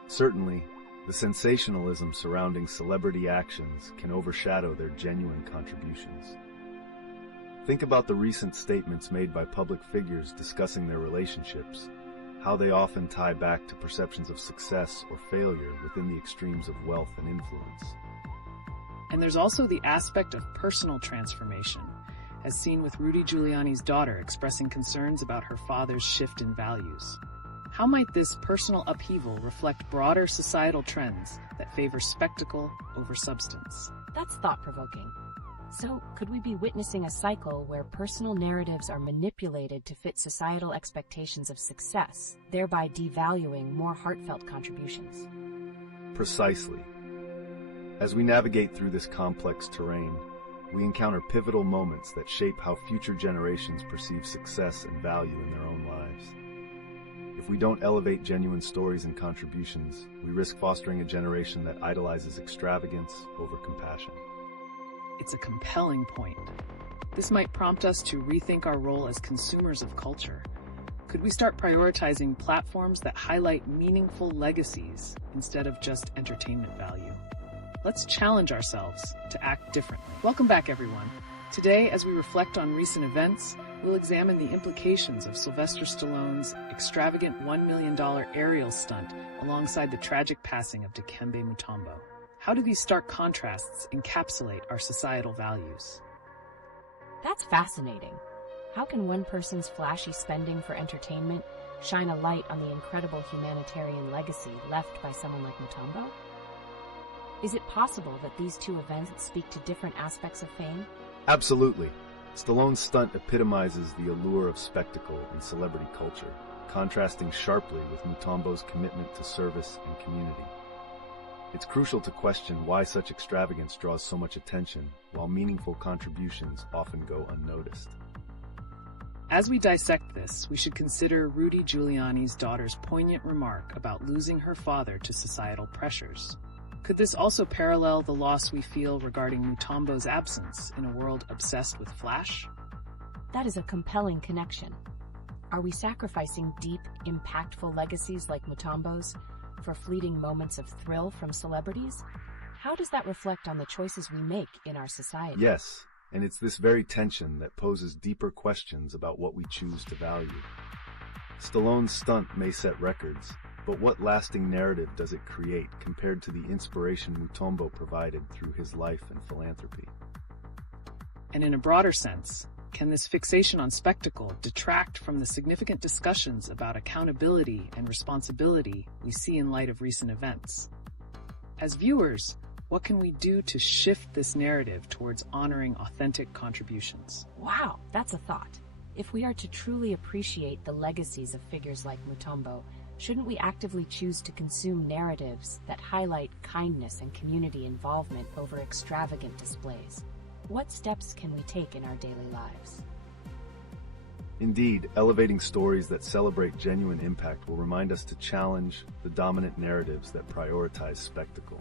Certainly, the sensationalism surrounding celebrity actions can overshadow their genuine contributions. Think about the recent statements made by public figures discussing their relationships, how they often tie back to perceptions of success or failure within the extremes of wealth and influence. And there's also the aspect of personal transformation, as seen with Rudy Giuliani's daughter expressing concerns about her father's shift in values. How might this personal upheaval reflect broader societal trends that favor spectacle over substance? That's thought-provoking. So, could we be witnessing a cycle where personal narratives are manipulated to fit societal expectations of success, thereby devaluing more heartfelt contributions? Precisely. As we navigate through this complex terrain, we encounter pivotal moments that shape how future generations perceive success and value in their own lives. If we don't elevate genuine stories and contributions, we risk fostering a generation that idolizes extravagance over compassion. It's a compelling point. This might prompt us to rethink our role as consumers of culture. Could we start prioritizing platforms that highlight meaningful legacies instead of just entertainment value? Let's challenge ourselves to act differently. Welcome back, everyone. Today, as we reflect on recent events, we'll examine the implications of Sylvester Stallone's extravagant $1 million aerial stunt alongside the tragic passing of Dikembe Mutombo. How do these stark contrasts encapsulate our societal values? That's fascinating. How can one person's flashy spending for entertainment shine a light on the incredible humanitarian legacy left by someone like Mutombo? Is it possible that these two events speak to different aspects of fame? Absolutely. Stallone's stunt epitomizes the allure of spectacle in celebrity culture, contrasting sharply with Mutombo's commitment to service and community. It's crucial to question why such extravagance draws so much attention, while meaningful contributions often go unnoticed. As we dissect this, we should consider Rudy Giuliani's daughter's poignant remark about losing her father to societal pressures. Could this also parallel the loss we feel regarding Mutombo's absence in a world obsessed with flash? That is a compelling connection. Are we sacrificing deep, impactful legacies like Mutombo's for fleeting moments of thrill from celebrities? How does that reflect on the choices we make in our society? Yes, and it's this very tension that poses deeper questions about what we choose to value. Stallone's stunt may set records, but what lasting narrative does it create compared to the inspiration Mutombo provided through his life and philanthropy? And in a broader sense, can this fixation on spectacle detract from the significant discussions about accountability and responsibility we see in light of recent events? As viewers, what can we do to shift this narrative towards honoring authentic contributions? Wow, that's a thought. If we are to truly appreciate the legacies of figures like Mutombo, shouldn't we actively choose to consume narratives that highlight kindness and community involvement over extravagant displays? What steps can we take in our daily lives? Indeed, elevating stories that celebrate genuine impact will remind us to challenge the dominant narratives that prioritize spectacle.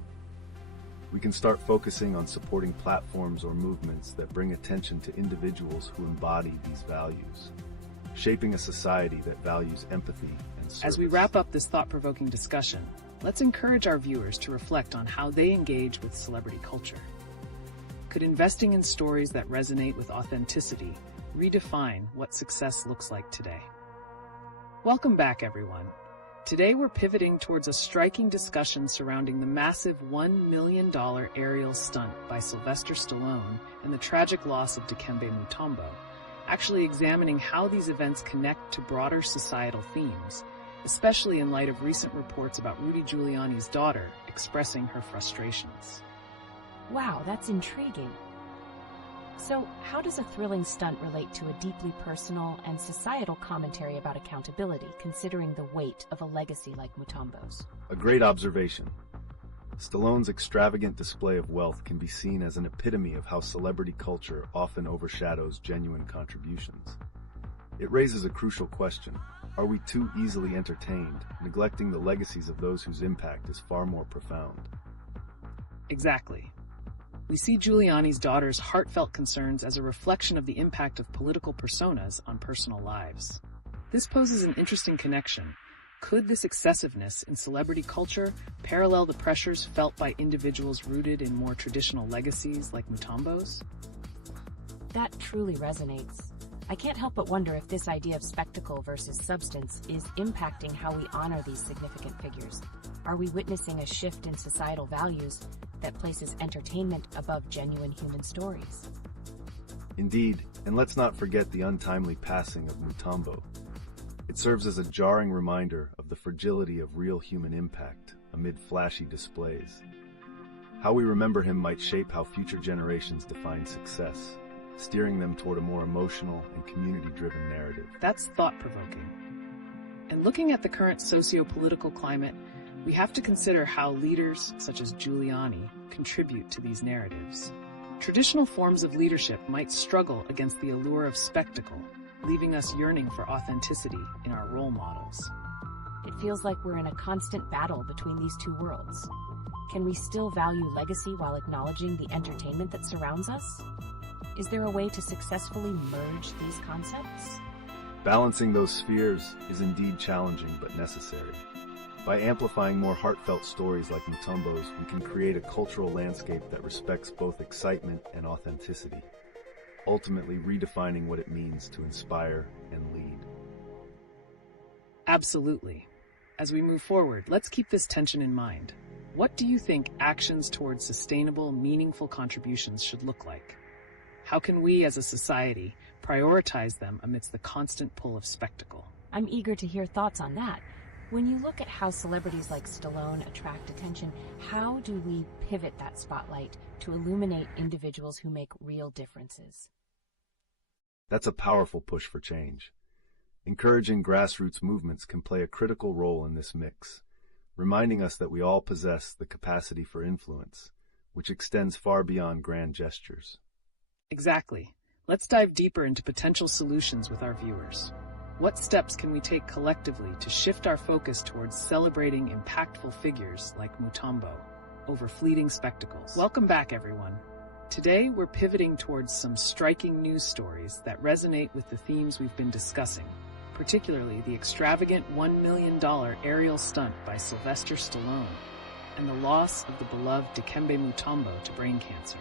We can start focusing on supporting platforms or movements that bring attention to individuals who embody these values, shaping a society that values empathy and service. As we wrap up this thought-provoking discussion, let's encourage our viewers to reflect on how they engage with celebrity culture. Could investing in stories that resonate with authenticity redefine what success looks like today? Welcome back, everyone. Today we're pivoting towards a striking discussion surrounding the massive $1 million aerial stunt by Sylvester Stallone and the tragic loss of Dikembe Mutombo, actually examining how these events connect to broader societal themes, especially in light of recent reports about Rudy Giuliani's daughter expressing her frustrations. Wow, that's intriguing. So, how does a thrilling stunt relate to a deeply personal and societal commentary about accountability, considering the weight of a legacy like Mutombo's? A great observation. Stallone's extravagant display of wealth can be seen as an epitome of how celebrity culture often overshadows genuine contributions. It raises a crucial question. Are we too easily entertained, neglecting the legacies of those whose impact is far more profound? Exactly. We see Giuliani's daughter's heartfelt concerns as a reflection of the impact of political personas on personal lives. This poses an interesting connection. Could this excessiveness in celebrity culture parallel the pressures felt by individuals rooted in more traditional legacies like Mutombo's? That truly resonates. I can't help but wonder if this idea of spectacle versus substance is impacting how we honor these significant figures. Are we witnessing a shift in societal values that places entertainment above genuine human stories? Indeed, and let's not forget the untimely passing of Mutombo. It serves as a jarring reminder of the fragility of real human impact amid flashy displays. How we remember him might shape how future generations define success, steering them toward a more emotional and community-driven narrative. That's thought-provoking. And looking at the current socio-political climate, we have to consider how leaders, such as Giuliani, contribute to these narratives. Traditional forms of leadership might struggle against the allure of spectacle, leaving us yearning for authenticity in our role models. It feels like we're in a constant battle between these two worlds. Can we still value legacy while acknowledging the entertainment that surrounds us? Is there a way to successfully merge these concepts? Balancing those spheres is indeed challenging but necessary. By amplifying more heartfelt stories like Mutombo's, we can create a cultural landscape that respects both excitement and authenticity, ultimately redefining what it means to inspire and lead. Absolutely. As we move forward, let's keep this tension in mind. What do you think actions towards sustainable, meaningful contributions should look like? How can we as a society prioritize them amidst the constant pull of spectacle? I'm eager to hear thoughts on that. When you look at how celebrities like Stallone attract attention, how do we pivot that spotlight to illuminate individuals who make real differences? That's a powerful push for change. Encouraging grassroots movements can play a critical role in this mix, reminding us that we all possess the capacity for influence, which extends far beyond grand gestures. Exactly. Let's dive deeper into potential solutions with our viewers. What steps can we take collectively to shift our focus towards celebrating impactful figures like Mutombo over fleeting spectacles? Welcome back, everyone. Today, we're pivoting towards some striking news stories that resonate with the themes we've been discussing, particularly the extravagant $1 million aerial stunt by Sylvester Stallone and the loss of the beloved Dikembe Mutombo to brain cancer.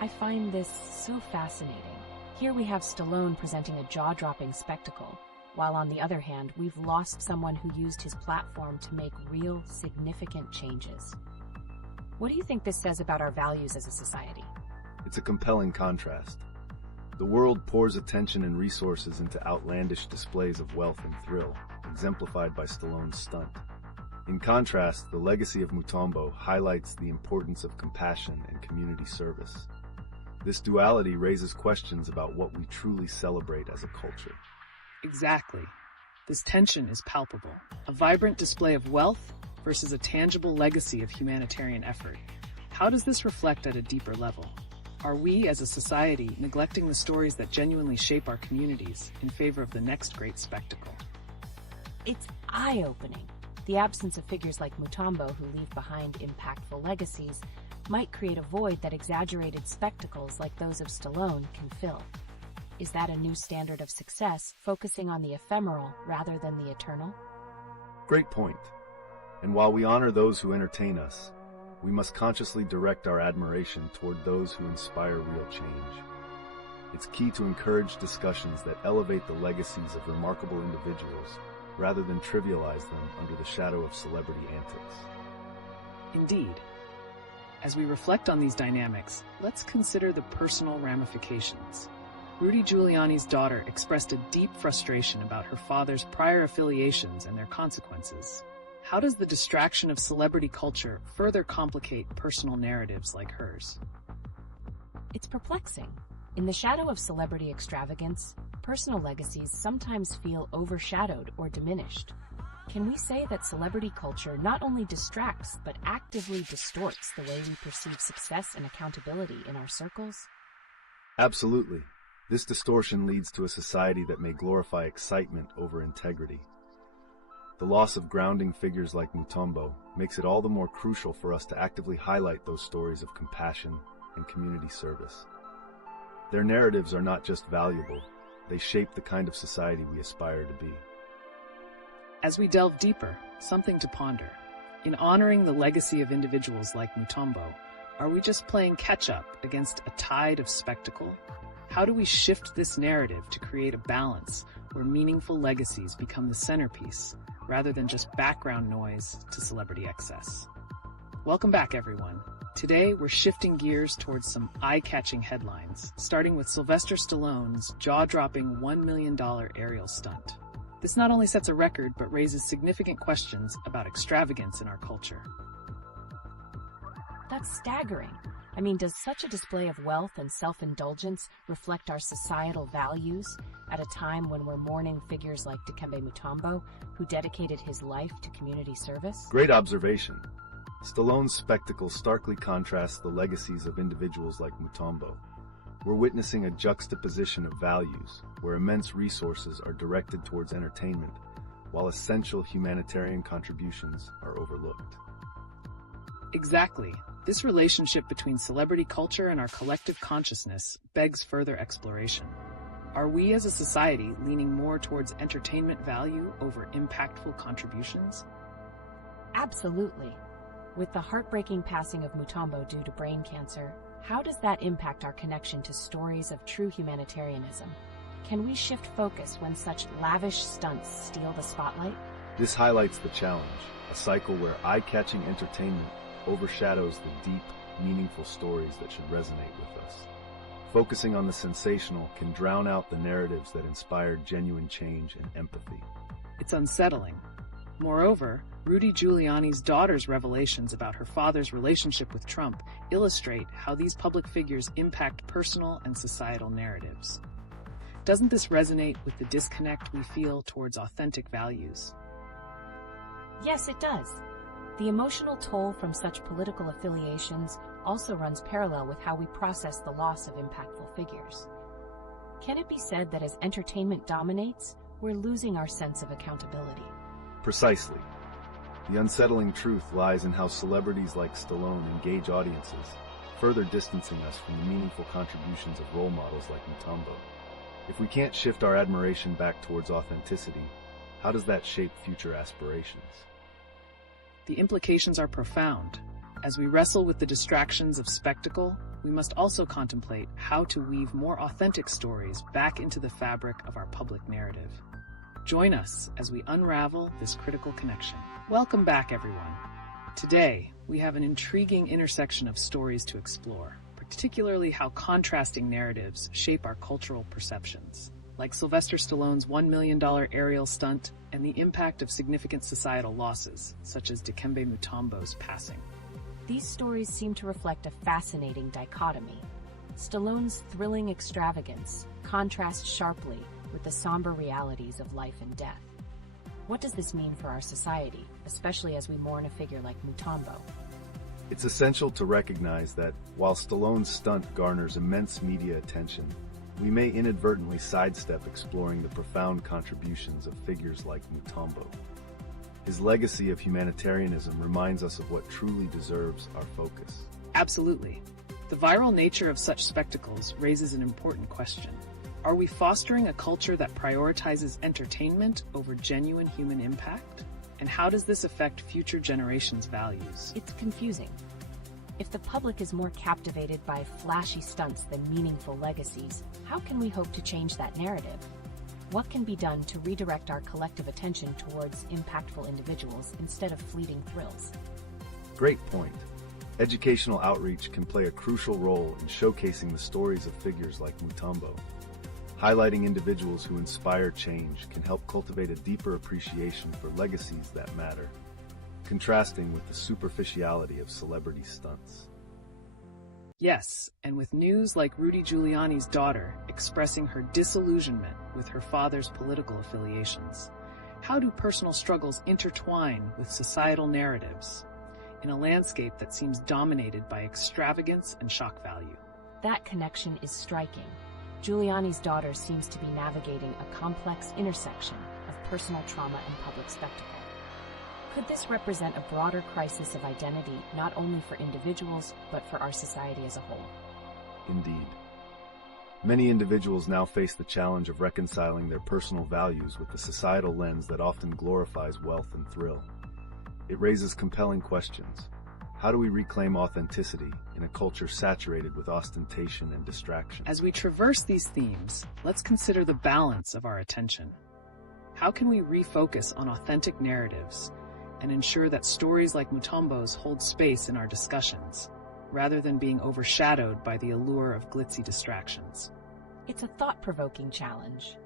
I find this so fascinating. Here we have Stallone presenting a jaw-dropping spectacle, while on the other hand, we've lost someone who used his platform to make real, significant changes. What do you think this says about our values as a society? It's a compelling contrast. The world pours attention and resources into outlandish displays of wealth and thrill, exemplified by Stallone's stunt. In contrast, the legacy of Mutombo highlights the importance of compassion and community service. This duality raises questions about what we truly celebrate as a culture. Exactly. This tension is palpable. A vibrant display of wealth versus a tangible legacy of humanitarian effort. How does this reflect at a deeper level? Are we, as a society, neglecting the stories that genuinely shape our communities in favor of the next great spectacle? It's eye-opening. The absence of figures like Mutombo who leave behind impactful legacies might create a void that exaggerated spectacles like those of Stallone can fill. Is that a new standard of success, focusing on the ephemeral rather than the eternal? Great point. And while we honor those who entertain us, we must consciously direct our admiration toward those who inspire real change. It's key to encourage discussions that elevate the legacies of remarkable individuals rather than trivialize them under the shadow of celebrity antics. Indeed. As we reflect on these dynamics, let's consider the personal ramifications. Rudy Giuliani's daughter expressed a deep frustration about her father's prior affiliations and their consequences. How does the distraction of celebrity culture further complicate personal narratives like hers? It's perplexing. In the shadow of celebrity extravagance, personal legacies sometimes feel overshadowed or diminished. Can we say that celebrity culture not only distracts, but actively distorts the way we perceive success and accountability in our circles? Absolutely. This distortion leads to a society that may glorify excitement over integrity. The loss of grounding figures like Mutombo makes it all the more crucial for us to actively highlight those stories of compassion and community service. Their narratives are not just valuable, they shape the kind of society we aspire to be. As we delve deeper, something to ponder. In honoring the legacy of individuals like Mutombo, are we just playing catch-up against a tide of spectacle? How do we shift this narrative to create a balance where meaningful legacies become the centerpiece, rather than just background noise to celebrity excess? Welcome back, everyone. Today, we're shifting gears towards some eye-catching headlines, starting with Sylvester Stallone's jaw-dropping $1 million aerial stunt. This not only sets a record, but raises significant questions about extravagance in our culture. That's staggering. I mean, does such a display of wealth and self-indulgence reflect our societal values at a time when we're mourning figures like Dikembe Mutombo, who dedicated his life to community service? Great observation. Stallone's spectacle starkly contrasts the legacies of individuals like Mutombo. We're witnessing a juxtaposition of values, where immense resources are directed towards entertainment, while essential humanitarian contributions are overlooked. Exactly. This relationship between celebrity culture and our collective consciousness begs further exploration. Are we as a society leaning more towards entertainment value over impactful contributions? Absolutely. With the heartbreaking passing of Mutombo due to brain cancer, how does that impact our connection to stories of true humanitarianism? Can we shift focus when such lavish stunts steal the spotlight? This highlights the challenge, a cycle where eye-catching entertainment overshadows the deep, meaningful stories that should resonate with us. Focusing on the sensational can drown out the narratives that inspire genuine change and empathy. It's unsettling. Moreover, Rudy Giuliani's daughter's revelations about her father's relationship with Trump illustrate how these public figures impact personal and societal narratives. Doesn't this resonate with the disconnect we feel towards authentic values? Yes, it does. The emotional toll from such political affiliations also runs parallel with how we process the loss of impactful figures. Can it be said that as entertainment dominates, we're losing our sense of accountability? Precisely. The unsettling truth lies in how celebrities like Stallone engage audiences, further distancing us from the meaningful contributions of role models like Mutombo. If we can't shift our admiration back towards authenticity, how does that shape future aspirations? The implications are profound. As we wrestle with the distractions of spectacle, we must also contemplate how to weave more authentic stories back into the fabric of our public narrative. Join us as we unravel this critical connection. Welcome back, everyone. Today, we have an intriguing intersection of stories to explore, particularly how contrasting narratives shape our cultural perceptions, like Sylvester Stallone's $1 million aerial stunt and the impact of significant societal losses, such as Dikembe Mutombo's passing. These stories seem to reflect a fascinating dichotomy. Stallone's thrilling extravagance contrasts sharply with the somber realities of life and death. What does this mean for our society, especially as we mourn a figure like Mutombo? It's essential to recognize that while Stallone's stunt garners immense media attention, we may inadvertently sidestep exploring the profound contributions of figures like Mutombo. His legacy of humanitarianism reminds us of what truly deserves our focus. Absolutely. The viral nature of such spectacles raises an important question. Are we fostering a culture that prioritizes entertainment over genuine human impact? And how does this affect future generations' values? It's confusing. If the public is more captivated by flashy stunts than meaningful legacies, how can we hope to change that narrative? What can be done to redirect our collective attention towards impactful individuals instead of fleeting thrills? Great point. Educational outreach can play a crucial role in showcasing the stories of figures like Mutombo. Highlighting individuals who inspire change can help cultivate a deeper appreciation for legacies that matter, contrasting with the superficiality of celebrity stunts. Yes, and with news like Rudy Giuliani's daughter expressing her disillusionment with her father's political affiliations, how do personal struggles intertwine with societal narratives in a landscape that seems dominated by extravagance and shock value? That connection is striking. Giuliani's daughter seems to be navigating a complex intersection of personal trauma and public spectacle. Could this represent a broader crisis of identity, not only for individuals, but for our society as a whole? Indeed. Many individuals now face the challenge of reconciling their personal values with the societal lens that often glorifies wealth and thrill. It raises compelling questions. How do we reclaim authenticity in a culture saturated with ostentation and distraction? As we traverse these themes, let's consider the balance of our attention. How can we refocus on authentic narratives and ensure that stories like Mutombo's hold space in our discussions, rather than being overshadowed by the allure of glitzy distractions? It's a thought-provoking challenge,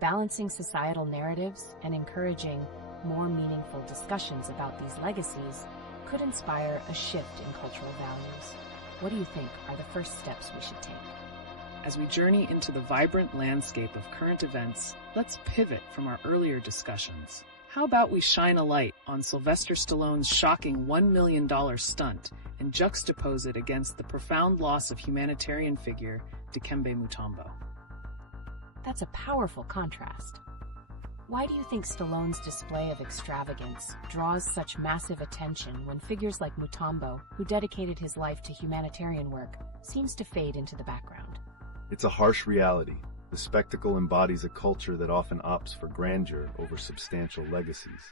balancing societal narratives and encouraging more meaningful discussions about these legacies could inspire a shift in cultural values. What do you think are the first steps we should take? As we journey into the vibrant landscape of current events, let's pivot from our earlier discussions. How about we shine a light on Sylvester Stallone's shocking $1 million stunt and juxtapose it against the profound loss of humanitarian figure Dikembe Mutombo? That's a powerful contrast. Why do you think Stallone's display of extravagance draws such massive attention when figures like Mutombo, who dedicated his life to humanitarian work, seems to fade into the background? It's a harsh reality. The spectacle embodies a culture that often opts for grandeur over substantial legacies.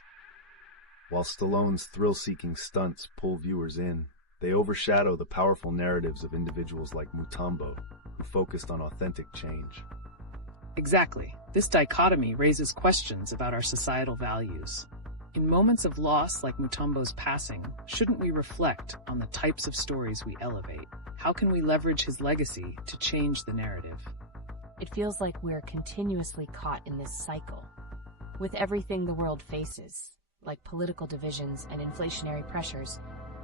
While Stallone's thrill-seeking stunts pull viewers in, they overshadow the powerful narratives of individuals like Mutombo, who focused on authentic change. Exactly. This dichotomy raises questions about our societal values. In moments of loss like Mutombo's passing, shouldn't we reflect on the types of stories we elevate? How can we leverage his legacy to change the narrative? It feels like we're continuously caught in this cycle. With everything the world faces, like political divisions and inflationary pressures,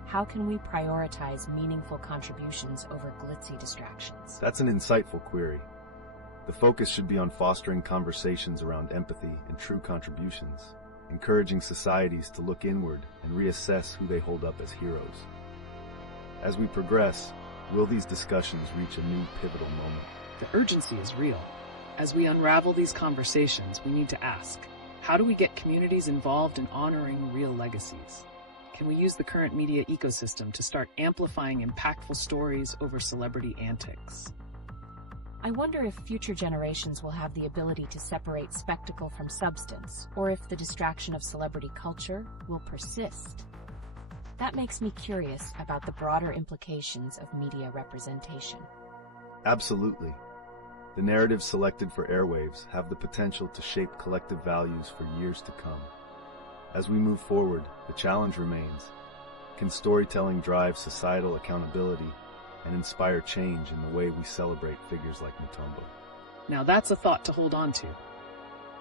how can we prioritize meaningful contributions over glitzy distractions? That's an insightful query. The focus should be on fostering conversations around empathy and true contributions, encouraging societies to look inward and reassess who they hold up as heroes. As we progress, will these discussions reach a new pivotal moment? The urgency is real. As we unravel these conversations, we need to ask, how do we get communities involved in honoring real legacies? Can we use the current media ecosystem to start amplifying impactful stories over celebrity antics? I wonder if future generations will have the ability to separate spectacle from substance, or if the distraction of celebrity culture will persist. That makes me curious about the broader implications of media representation. Absolutely. The narratives selected for airwaves have the potential to shape collective values for years to come. As we move forward, the challenge remains. Can storytelling drive societal accountability and inspire change in the way we celebrate figures like Mutombo? Now that's a thought to hold on to.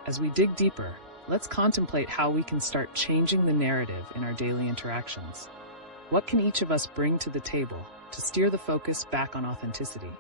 As we dig deeper, let's contemplate how we can start changing the narrative in our daily interactions. What can each of us bring to the table to steer the focus back on authenticity?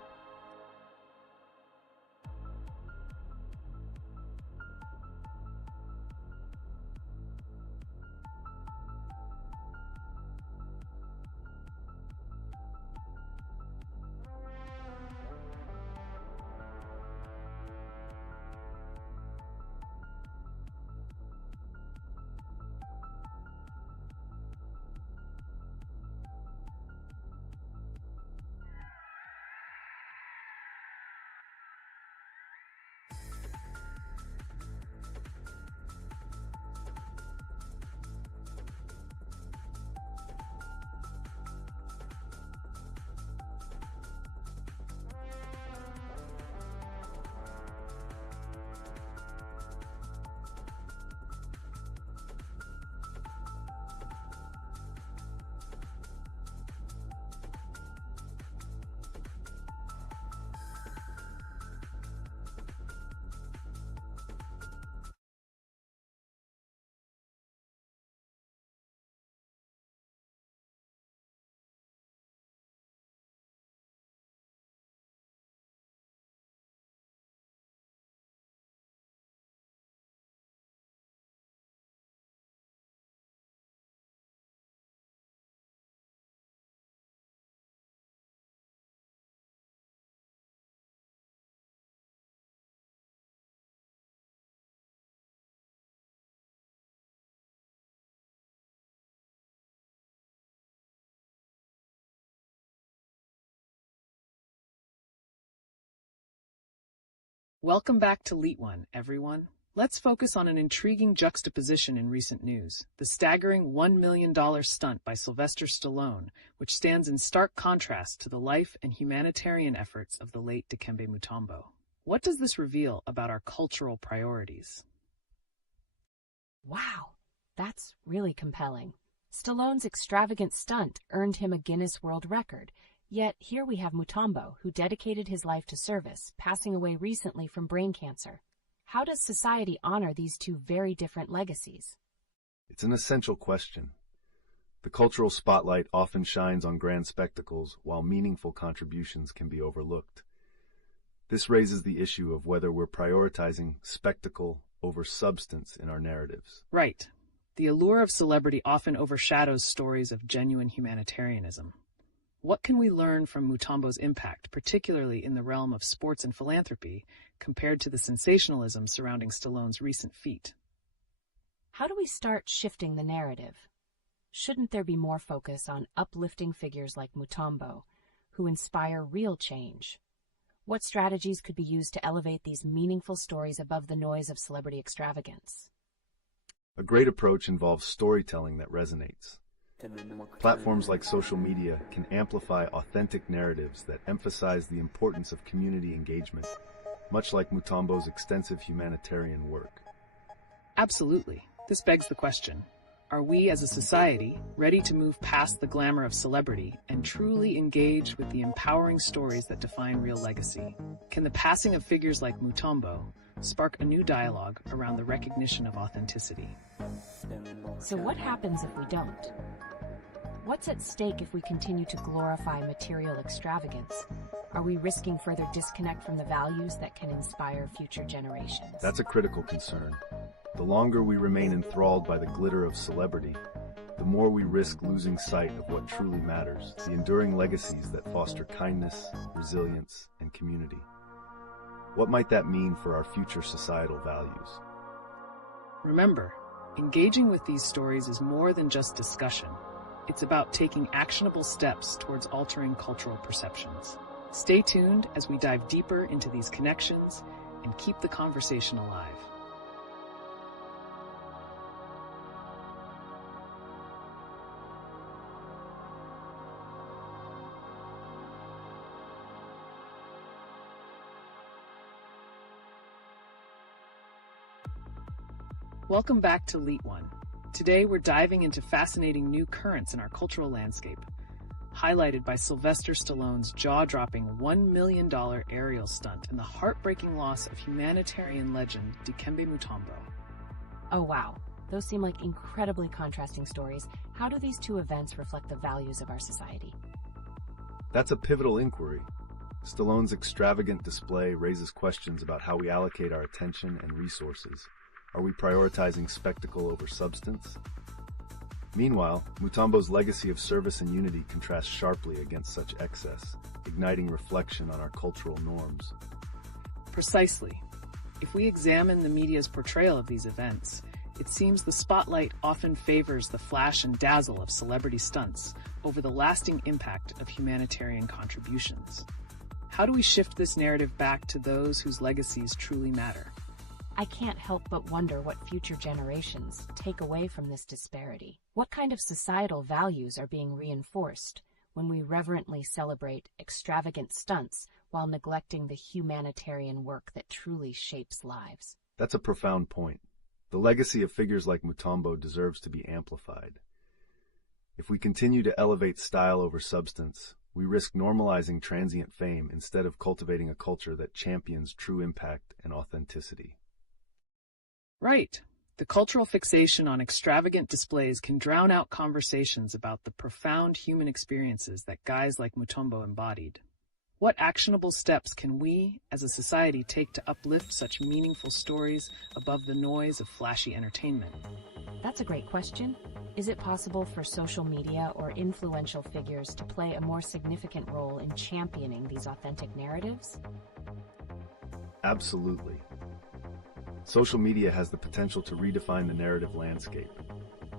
Welcome back to LeetOne, everyone. Let's focus on an intriguing juxtaposition in recent news, the staggering $1 million stunt by Sylvester Stallone, which stands in stark contrast to the life and humanitarian efforts of the late Dikembe Mutombo. What does this reveal about our cultural priorities? Wow, that's really compelling. Stallone's extravagant stunt earned him a Guinness World Record. Yet here we have Mutombo, who dedicated his life to service, passing away recently from brain cancer. How does society honor these two very different legacies? It's an essential question. The cultural spotlight often shines on grand spectacles, while meaningful contributions can be overlooked. This raises the issue of whether we're prioritizing spectacle over substance in our narratives. Right. The allure of celebrity often overshadows stories of genuine humanitarianism. What can we learn from Mutombo's impact, particularly in the realm of sports and philanthropy, compared to the sensationalism surrounding Stallone's recent feat? How do we start shifting the narrative? Shouldn't there be more focus on uplifting figures like Mutombo, who inspire real change? What strategies could be used to elevate these meaningful stories above the noise of celebrity extravagance? A great approach involves storytelling that resonates. Platforms like social media can amplify authentic narratives that emphasize the importance of community engagement, much like Mutombo's extensive humanitarian work. Absolutely. This begs the question, are we as a society ready to move past the glamour of celebrity and truly engage with the empowering stories that define real legacy? Can the passing of figures like Mutombo spark a new dialogue around the recognition of authenticity? So what happens if we don't? What's at stake if we continue to glorify material extravagance? Are we risking further disconnect from the values that can inspire future generations? That's a critical concern. The longer we remain enthralled by the glitter of celebrity, the more we risk losing sight of what truly matters, the enduring legacies that foster kindness, resilience, and community. What might that mean for our future societal values? Remember, engaging with these stories is more than just discussion. It's about taking actionable steps towards altering cultural perceptions. Stay tuned as we dive deeper into these connections and keep the conversation alive. Welcome back to LeetOne. Today we're diving into fascinating new currents in our cultural landscape, highlighted by Sylvester Stallone's jaw-dropping $1 million aerial stunt and the heartbreaking loss of humanitarian legend Dikembe Mutombo. Oh wow, those seem like incredibly contrasting stories. How do these two events reflect the values of our society? That's a pivotal inquiry. Stallone's extravagant display raises questions about how we allocate our attention and resources. Are we prioritizing spectacle over substance? Meanwhile, Mutombo's legacy of service and unity contrasts sharply against such excess, igniting reflection on our cultural norms. Precisely. If we examine the media's portrayal of these events, it seems the spotlight often favors the flash and dazzle of celebrity stunts over the lasting impact of humanitarian contributions. How do we shift this narrative back to those whose legacies truly matter? I can't help but wonder what future generations take away from this disparity. What kind of societal values are being reinforced when we reverently celebrate extravagant stunts while neglecting the humanitarian work that truly shapes lives? That's a profound point. The legacy of figures like Mutombo deserves to be amplified. If we continue to elevate style over substance, we risk normalizing transient fame instead of cultivating a culture that champions true impact and authenticity. Right. The cultural fixation on extravagant displays can drown out conversations about the profound human experiences that guys like Mutombo embodied. What actionable steps can we, as a society, take to uplift such meaningful stories above the noise of flashy entertainment? That's a great question. Is it possible for social media or influential figures to play a more significant role in championing these authentic narratives? Absolutely. Social media has the potential to redefine the narrative landscape.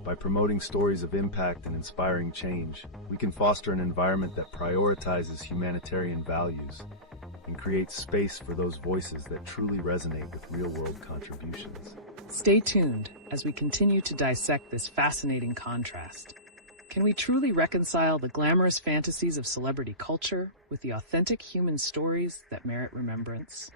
By promoting stories of impact and inspiring change, we can foster an environment that prioritizes humanitarian values and creates space for those voices that truly resonate with real-world contributions. Stay tuned as we continue to dissect this fascinating contrast. Can we truly reconcile the glamorous fantasies of celebrity culture with the authentic human stories that merit remembrance?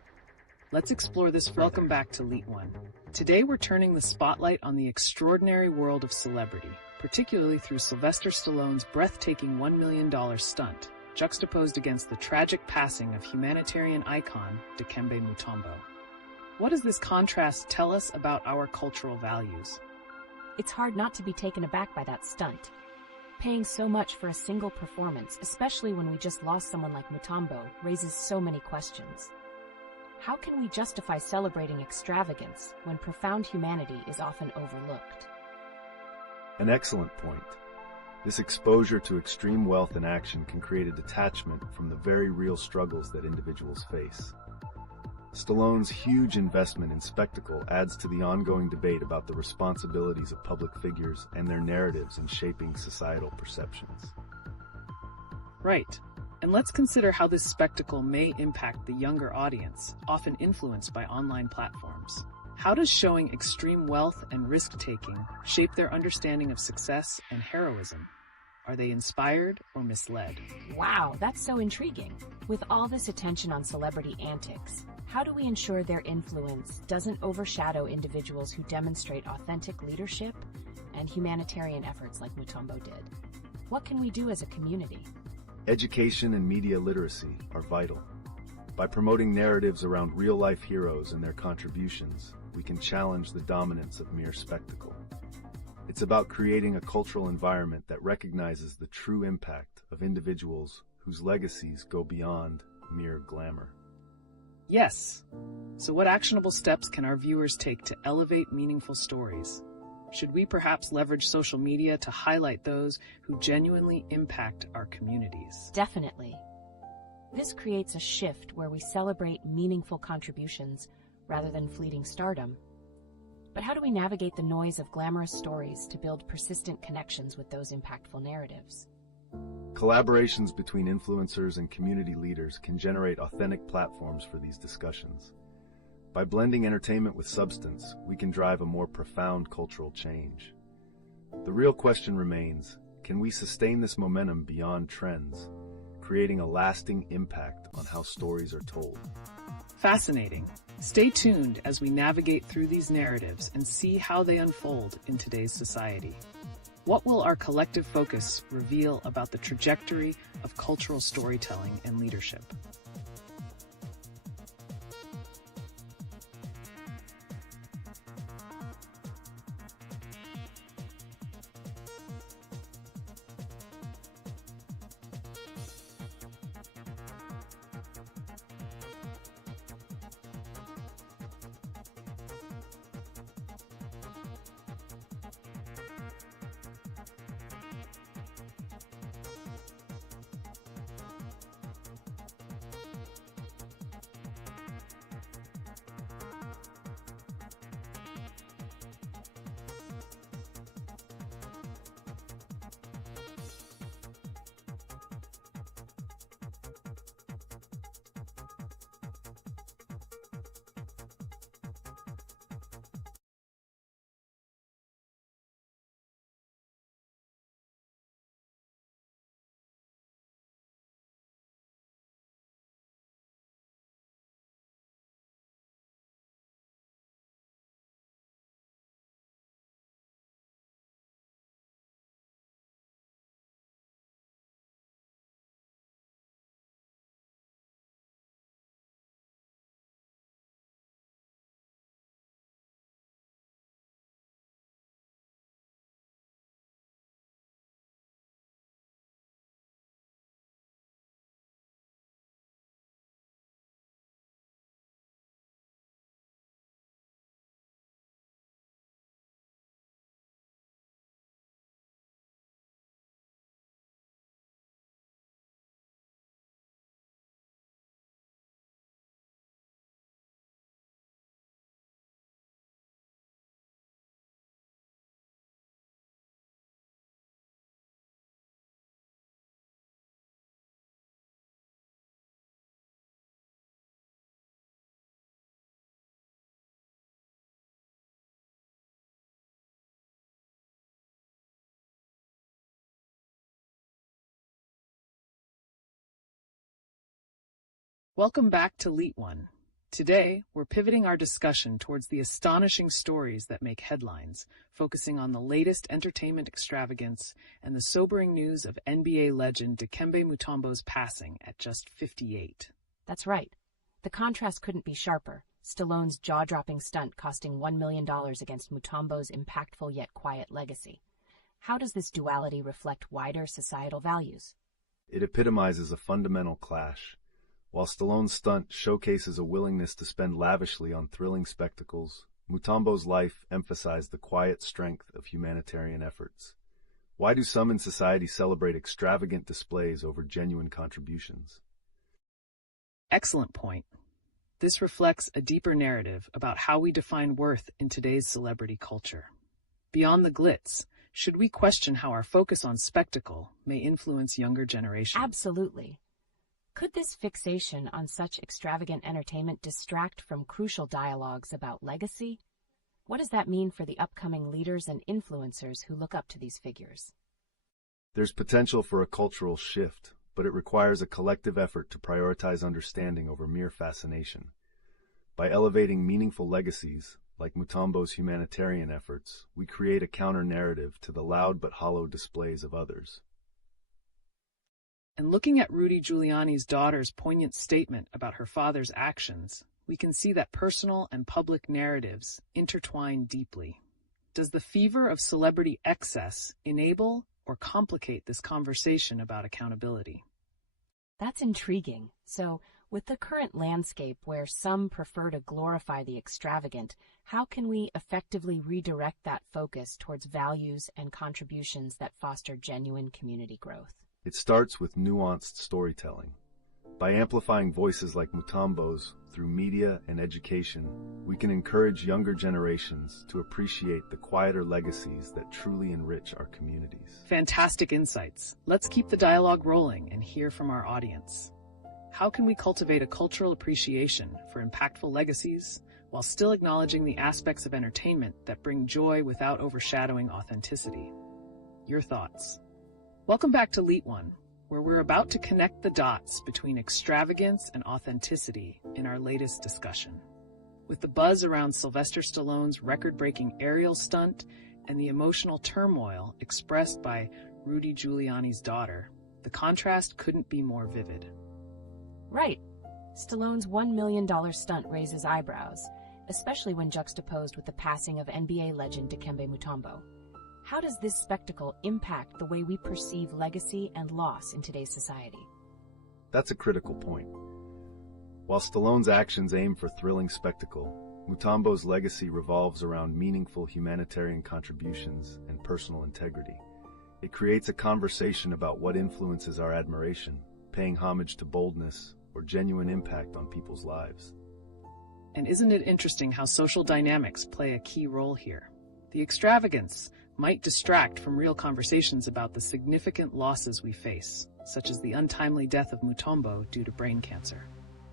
Let's explore this further. Welcome back to LeetOne. Today we're turning the spotlight on the extraordinary world of celebrity, particularly through Sylvester Stallone's breathtaking $1 million stunt, juxtaposed against the tragic passing of humanitarian icon Dikembe Mutombo. What does this contrast tell us about our cultural values? It's hard not to be taken aback by that stunt. Paying so much for a single performance, especially when we just lost someone like Mutombo, raises so many questions. How can we justify celebrating extravagance when profound humanity is often overlooked? An excellent point. This exposure to extreme wealth and action can create a detachment from the very real struggles that individuals face. Stallone's huge investment in spectacle adds to the ongoing debate about the responsibilities of public figures and their narratives in shaping societal perceptions. Right. And let's consider how this spectacle may impact the younger audience, often influenced by online platforms. How does showing extreme wealth and risk-taking shape their understanding of success and heroism? Are they inspired or misled? Wow, that's so intriguing. With all this attention on celebrity antics, how do we ensure their influence doesn't overshadow individuals who demonstrate authentic leadership and humanitarian efforts like Mutombo did? What can we do as a community? Education and media literacy are vital. By promoting narratives around real-life heroes and their contributions, we can challenge the dominance of mere spectacle. It's about creating a cultural environment that recognizes the true impact of individuals whose legacies go beyond mere glamour. Yes. So what actionable steps can our viewers take to elevate meaningful stories? Should we perhaps leverage social media to highlight those who genuinely impact our communities? Definitely. This creates a shift where we celebrate meaningful contributions rather than fleeting stardom. But how do we navigate the noise of glamorous stories to build persistent connections with those impactful narratives? Collaborations between influencers and community leaders can generate authentic platforms for these discussions. By blending entertainment with substance, we can drive a more profound cultural change. The real question remains, can we sustain this momentum beyond trends, creating a lasting impact on how stories are told? Fascinating. Stay tuned as we navigate through these narratives and see how they unfold in today's society. What will our collective focus reveal about the trajectory of cultural storytelling and leadership? Welcome back to LeetOne. Today, we're pivoting our discussion towards the astonishing stories that make headlines, focusing on the latest entertainment extravagance and the sobering news of NBA legend Dikembe Mutombo's passing at just 58. That's right. The contrast couldn't be sharper. Stallone's jaw-dropping stunt costing $1 million against Mutombo's impactful yet quiet legacy. How does this duality reflect wider societal values? It epitomizes a fundamental clash. While Stallone's stunt showcases a willingness to spend lavishly on thrilling spectacles, Mutombo's life emphasized the quiet strength of humanitarian efforts. Why do some in society celebrate extravagant displays over genuine contributions? Excellent point. This reflects a deeper narrative about how we define worth in today's celebrity culture. Beyond the glitz, should we question how our focus on spectacle may influence younger generations? Absolutely. Could this fixation on such extravagant entertainment distract from crucial dialogues about legacy? What does that mean for the upcoming leaders and influencers who look up to these figures? There's potential for a cultural shift, but it requires a collective effort to prioritize understanding over mere fascination. By elevating meaningful legacies, like Mutombo's humanitarian efforts, we create a counter-narrative to the loud but hollow displays of others. And looking at Rudy Giuliani's daughter's poignant statement about her father's actions, we can see that personal and public narratives intertwine deeply. Does the fever of celebrity excess enable or complicate this conversation about accountability? That's intriguing. So, with the current landscape where some prefer to glorify the extravagant, how can we effectively redirect that focus towards values and contributions that foster genuine community growth? It starts with nuanced storytelling. By amplifying voices like Mutombo's through media and education, we can encourage younger generations to appreciate the quieter legacies that truly enrich our communities. Fantastic insights. Let's keep the dialogue rolling and hear from our audience. How can we cultivate a cultural appreciation for impactful legacies while still acknowledging the aspects of entertainment that bring joy without overshadowing authenticity? Your thoughts. Welcome back to LeetOne, where we're about to connect the dots between extravagance and authenticity in our latest discussion. With the buzz around Sylvester Stallone's record-breaking aerial stunt and the emotional turmoil expressed by Rudy Giuliani's daughter, the contrast couldn't be more vivid. Right. Stallone's $1 million stunt raises eyebrows, especially when juxtaposed with the passing of NBA legend Dikembe Mutombo. How does this spectacle impact the way we perceive legacy and loss in today's society? That's a critical point. While Stallone's actions aim for thrilling spectacle, Mutombo's legacy revolves around meaningful humanitarian contributions and personal integrity. It creates a conversation about what influences our admiration, paying homage to boldness or genuine impact on people's lives. And isn't it interesting how social dynamics play a key role here? The extravagance might distract from real conversations about the significant losses we face, such as the untimely death of Mutombo due to brain cancer.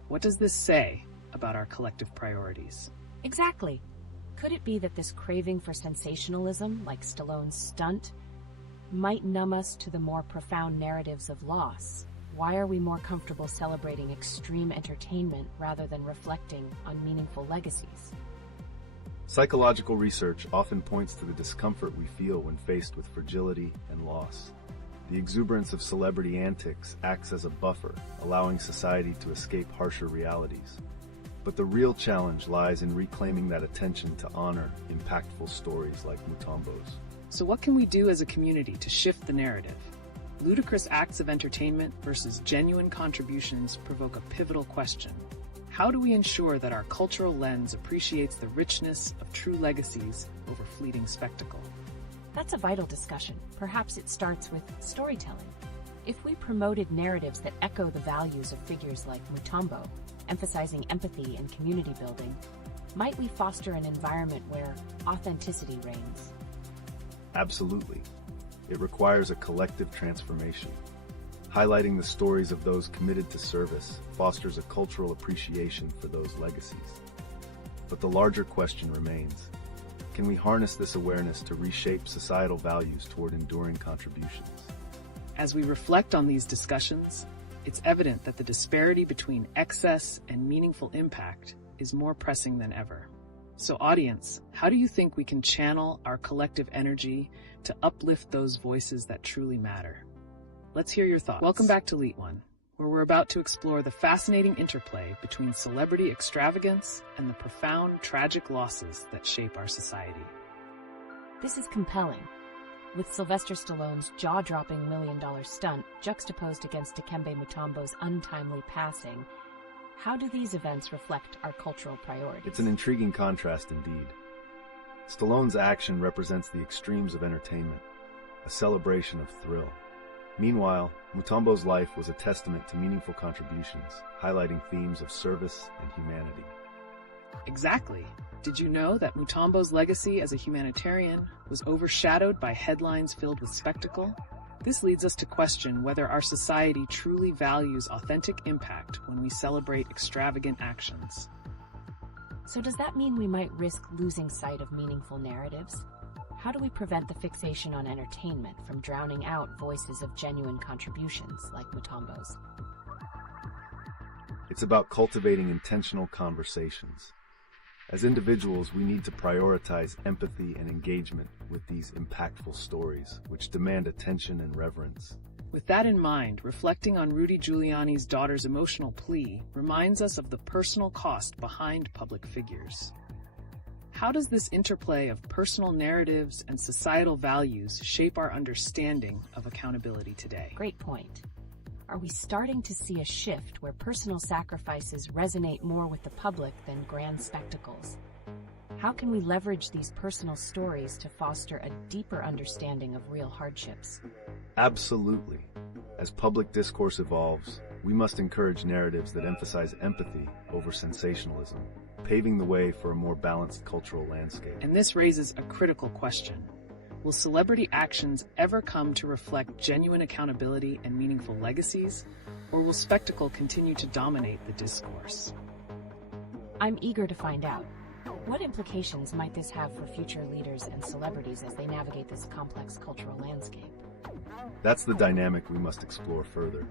What does this say about our collective priorities? Exactly. Could it be that this craving for sensationalism, like Stallone's stunt, might numb us to the more profound narratives of loss? Why are we more comfortable celebrating extreme entertainment rather than reflecting on meaningful legacies? Psychological research often points to the discomfort we feel when faced with fragility and loss. The exuberance of celebrity antics acts as a buffer, allowing society to escape harsher realities. But the real challenge lies in reclaiming that attention to honor impactful stories like Mutombo's. So what can we do as a community to shift the narrative? Ludicrous acts of entertainment versus genuine contributions provoke a pivotal question. How do we ensure that our cultural lens appreciates the richness of true legacies over fleeting spectacle? That's a vital discussion. Perhaps it starts with storytelling. If we promoted narratives that echo the values of figures like Mutombo, emphasizing empathy and community building, might we foster an environment where authenticity reigns? Absolutely. It requires a collective transformation. Highlighting the stories of those committed to service fosters a cultural appreciation for those legacies. But the larger question remains: can we harness this awareness to reshape societal values toward enduring contributions? As we reflect on these discussions, it's evident that the disparity between excess and meaningful impact is more pressing than ever. So audience, how do you think we can channel our collective energy to uplift those voices that truly matter? Let's hear your thoughts. Welcome back to LeetOne, where we're about to explore the fascinating interplay between celebrity extravagance and the profound tragic losses that shape our society. This is compelling. with Sylvester Stallone's jaw-dropping million-dollar stunt juxtaposed against Dikembe Mutombo's untimely passing. How do these events reflect our cultural priorities? It's an intriguing contrast indeed. Stallone's action represents the extremes of entertainment, a celebration of thrill. Meanwhile, Mutombo's life was a testament to meaningful contributions, highlighting themes of service and humanity. Exactly. Did you know that Mutombo's legacy as a humanitarian was overshadowed by headlines filled with spectacle? This leads us to question whether our society truly values authentic impact when we celebrate extravagant actions. So does that mean we might risk losing sight of meaningful narratives? How do we prevent the fixation on entertainment from drowning out voices of genuine contributions like Mutombo's? It's about cultivating intentional conversations. As individuals, we need to prioritize empathy and engagement with these impactful stories, which demand attention and reverence. With that in mind, reflecting on Rudy Giuliani's daughter's emotional plea reminds us of the personal cost behind public figures. How does this interplay of personal narratives and societal values shape our understanding of accountability today? Great point. Are we starting to see a shift where personal sacrifices resonate more with the public than grand spectacles? How can we leverage these personal stories to foster a deeper understanding of real hardships? Absolutely. As public discourse evolves, we must encourage narratives that emphasize empathy over sensationalism, paving the way for a more balanced cultural landscape. And this raises a critical question. Will celebrity actions ever come to reflect genuine accountability and meaningful legacies, or will spectacle continue to dominate the discourse? I'm eager to find out. What implications might this have for future leaders and celebrities as they navigate this complex cultural landscape? That's the dynamic we must explore further.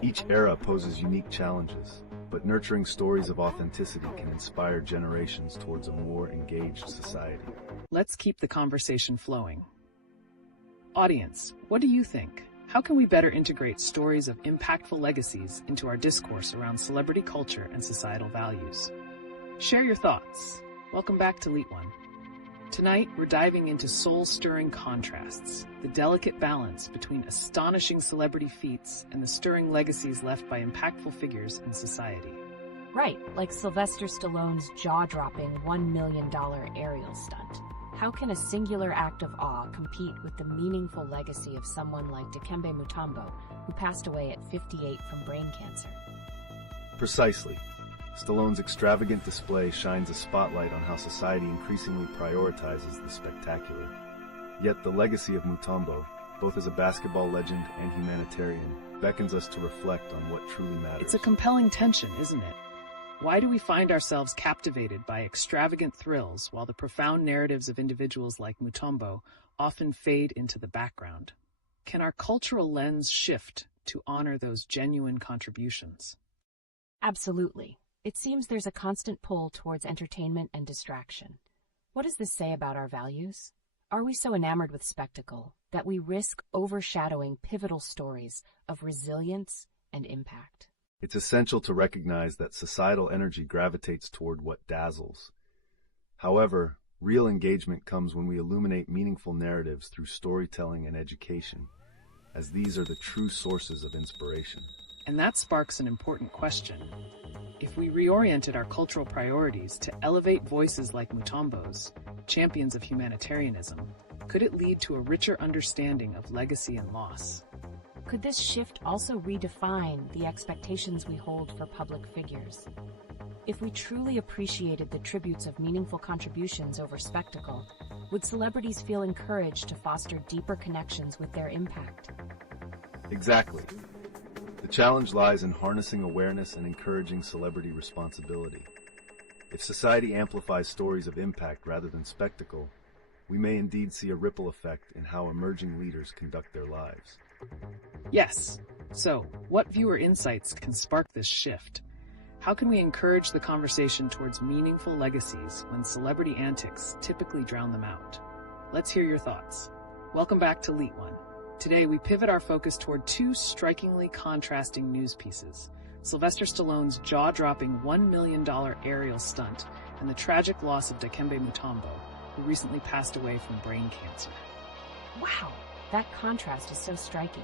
Each era poses unique challenges, but nurturing stories of authenticity can inspire generations towards a more engaged society. Let's keep the conversation flowing. Audience, what do you think? How can we better integrate stories of impactful legacies into our discourse around celebrity culture and societal values? Share your thoughts. Welcome back to LeetOne. Tonight, we're diving into soul-stirring contrasts, the delicate balance between astonishing celebrity feats and the stirring legacies left by impactful figures in society. Right, like Sylvester Stallone's jaw-dropping $1 million aerial stunt. How can a singular act of awe compete with the meaningful legacy of someone like Dikembe Mutombo, who passed away at 58 from brain cancer? Precisely. Stallone's extravagant display shines a spotlight on how society increasingly prioritizes the spectacular. Yet the legacy of Mutombo, both as a basketball legend and humanitarian, beckons us to reflect on what truly matters. It's a compelling tension, isn't it? Why do we find ourselves captivated by extravagant thrills while the profound narratives of individuals like Mutombo often fade into the background? Can our cultural lens shift to honor those genuine contributions? Absolutely. It seems there's a constant pull towards entertainment and distraction. What does this say about our values? Are we so enamored with spectacle that we risk overshadowing pivotal stories of resilience and impact? It's essential to recognize that societal energy gravitates toward what dazzles. However, real engagement comes when we illuminate meaningful narratives through storytelling and education, as these are the true sources of inspiration. And that sparks an important question. If we reoriented our cultural priorities to elevate voices like Mutombo's, champions of humanitarianism, could it lead to a richer understanding of legacy and loss? Could this shift also redefine the expectations we hold for public figures? If we truly appreciated the tributes of meaningful contributions over spectacle, would celebrities feel encouraged to foster deeper connections with their impact? Exactly. The challenge lies in harnessing awareness and encouraging celebrity responsibility. If society amplifies stories of impact rather than spectacle, we may indeed see a ripple effect in how emerging leaders conduct their lives. Yes. So, what viewer insights can spark this shift? How can we encourage the conversation towards meaningful legacies when celebrity antics typically drown them out? Let's hear your thoughts. Welcome back to LeetOne. Today, we pivot our focus toward two strikingly contrasting news pieces: Sylvester Stallone's jaw-dropping $1 million aerial stunt and the tragic loss of Dikembe Mutombo, who recently passed away from brain cancer. Wow, that contrast is so striking.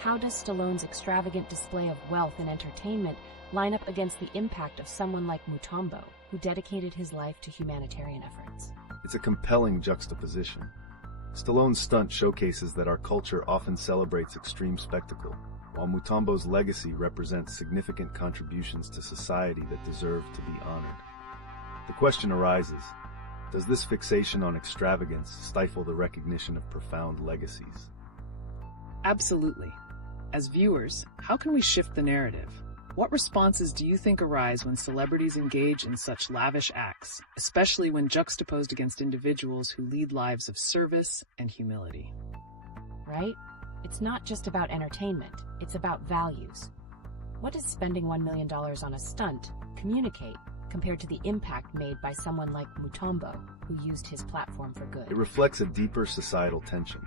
How does Stallone's extravagant display of wealth and entertainment line up against the impact of someone like Mutombo, who dedicated his life to humanitarian efforts? It's a compelling juxtaposition. Stallone's stunt showcases that our culture often celebrates extreme spectacle, while Mutombo's legacy represents significant contributions to society that deserve to be honored. The question arises, does this fixation on extravagance stifle the recognition of profound legacies? Absolutely. As viewers, how can we shift the narrative? What responses do you think arise when celebrities engage in such lavish acts, especially when juxtaposed against individuals who lead lives of service and humility? Right? It's not just about entertainment, it's about values. What does spending $1 million on a stunt communicate compared to the impact made by someone like Mutombo, who used his platform for good? It reflects a deeper societal tension.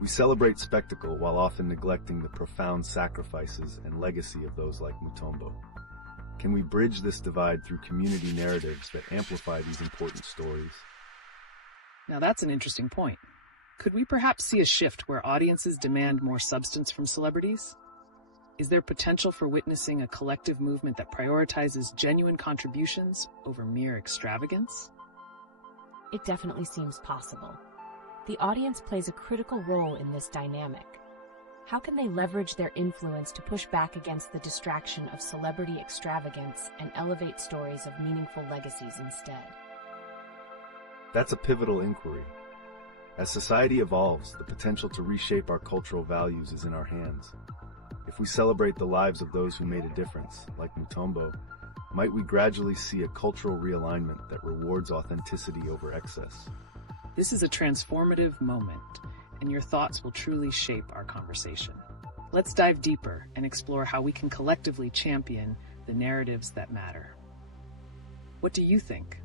We celebrate spectacle while often neglecting the profound sacrifices and legacy of those like Mutombo. Can we bridge this divide through community narratives that amplify these important stories? Now that's an interesting point. Could we perhaps see a shift where audiences demand more substance from celebrities? Is there potential for witnessing a collective movement that prioritizes genuine contributions over mere extravagance? It definitely seems possible. The audience plays a critical role in this dynamic. How can they leverage their influence to push back against the distraction of celebrity extravagance and elevate stories of meaningful legacies instead? That's a pivotal inquiry. As society evolves, the potential to reshape our cultural values is in our hands. If we celebrate the lives of those who made a difference, like Mutombo, might we gradually see a cultural realignment that rewards authenticity over excess? This is a transformative moment, and your thoughts will truly shape our conversation. Let's dive deeper and explore how we can collectively champion the narratives that matter. What do you think?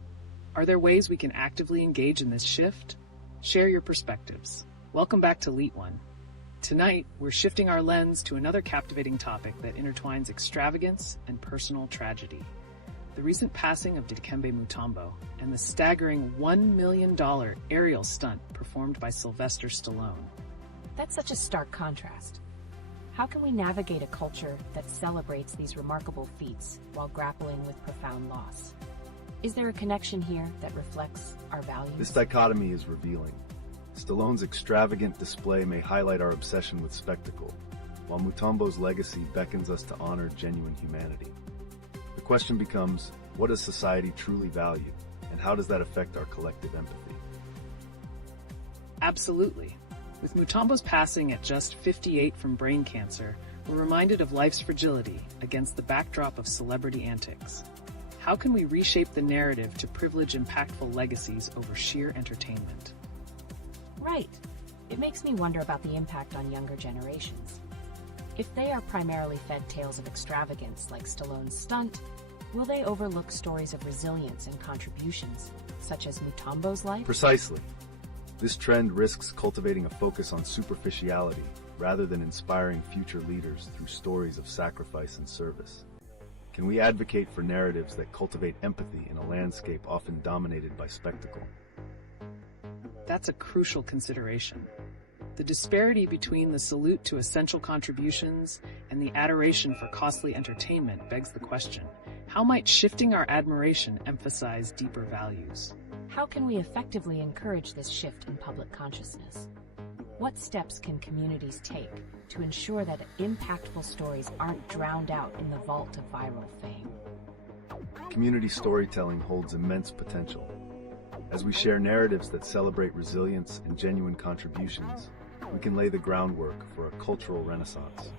Are there ways we can actively engage in this shift? Share your perspectives. Welcome back to LeetOne. Tonight, we're shifting our lens to another captivating topic that intertwines extravagance and personal tragedy. The recent passing of Dikembe Mutombo and the staggering $1 million aerial stunt performed by Sylvester Stallone. That's such a stark contrast. How can we navigate a culture that celebrates these remarkable feats while grappling with profound loss? Is there a connection here that reflects our values? This dichotomy is revealing. Stallone's extravagant display may highlight our obsession with spectacle, while Mutombo's legacy beckons us to honor genuine humanity. The question becomes, what does society truly value, and how does that affect our collective empathy? Absolutely. With Mutombo's passing at just 58 from brain cancer, we're reminded of life's fragility against the backdrop of celebrity antics. How can we reshape the narrative to privilege impactful legacies over sheer entertainment? Right. It makes me wonder about the impact on younger generations. If they are primarily fed tales of extravagance like Stallone's stunt, will they overlook stories of resilience and contributions, such as Mutombo's life? Precisely. This trend risks cultivating a focus on superficiality rather than inspiring future leaders through stories of sacrifice and service. Can we advocate for narratives that cultivate empathy in a landscape often dominated by spectacle? That's a crucial consideration. The disparity between the salute to essential contributions and the adoration for costly entertainment begs the question, how might shifting our admiration emphasize deeper values? How can we effectively encourage this shift in public consciousness? What steps can communities take to ensure that impactful stories aren't drowned out in the vault of viral fame? Community storytelling holds immense potential. As we share narratives that celebrate resilience and genuine contributions, we can lay the groundwork for a cultural renaissance,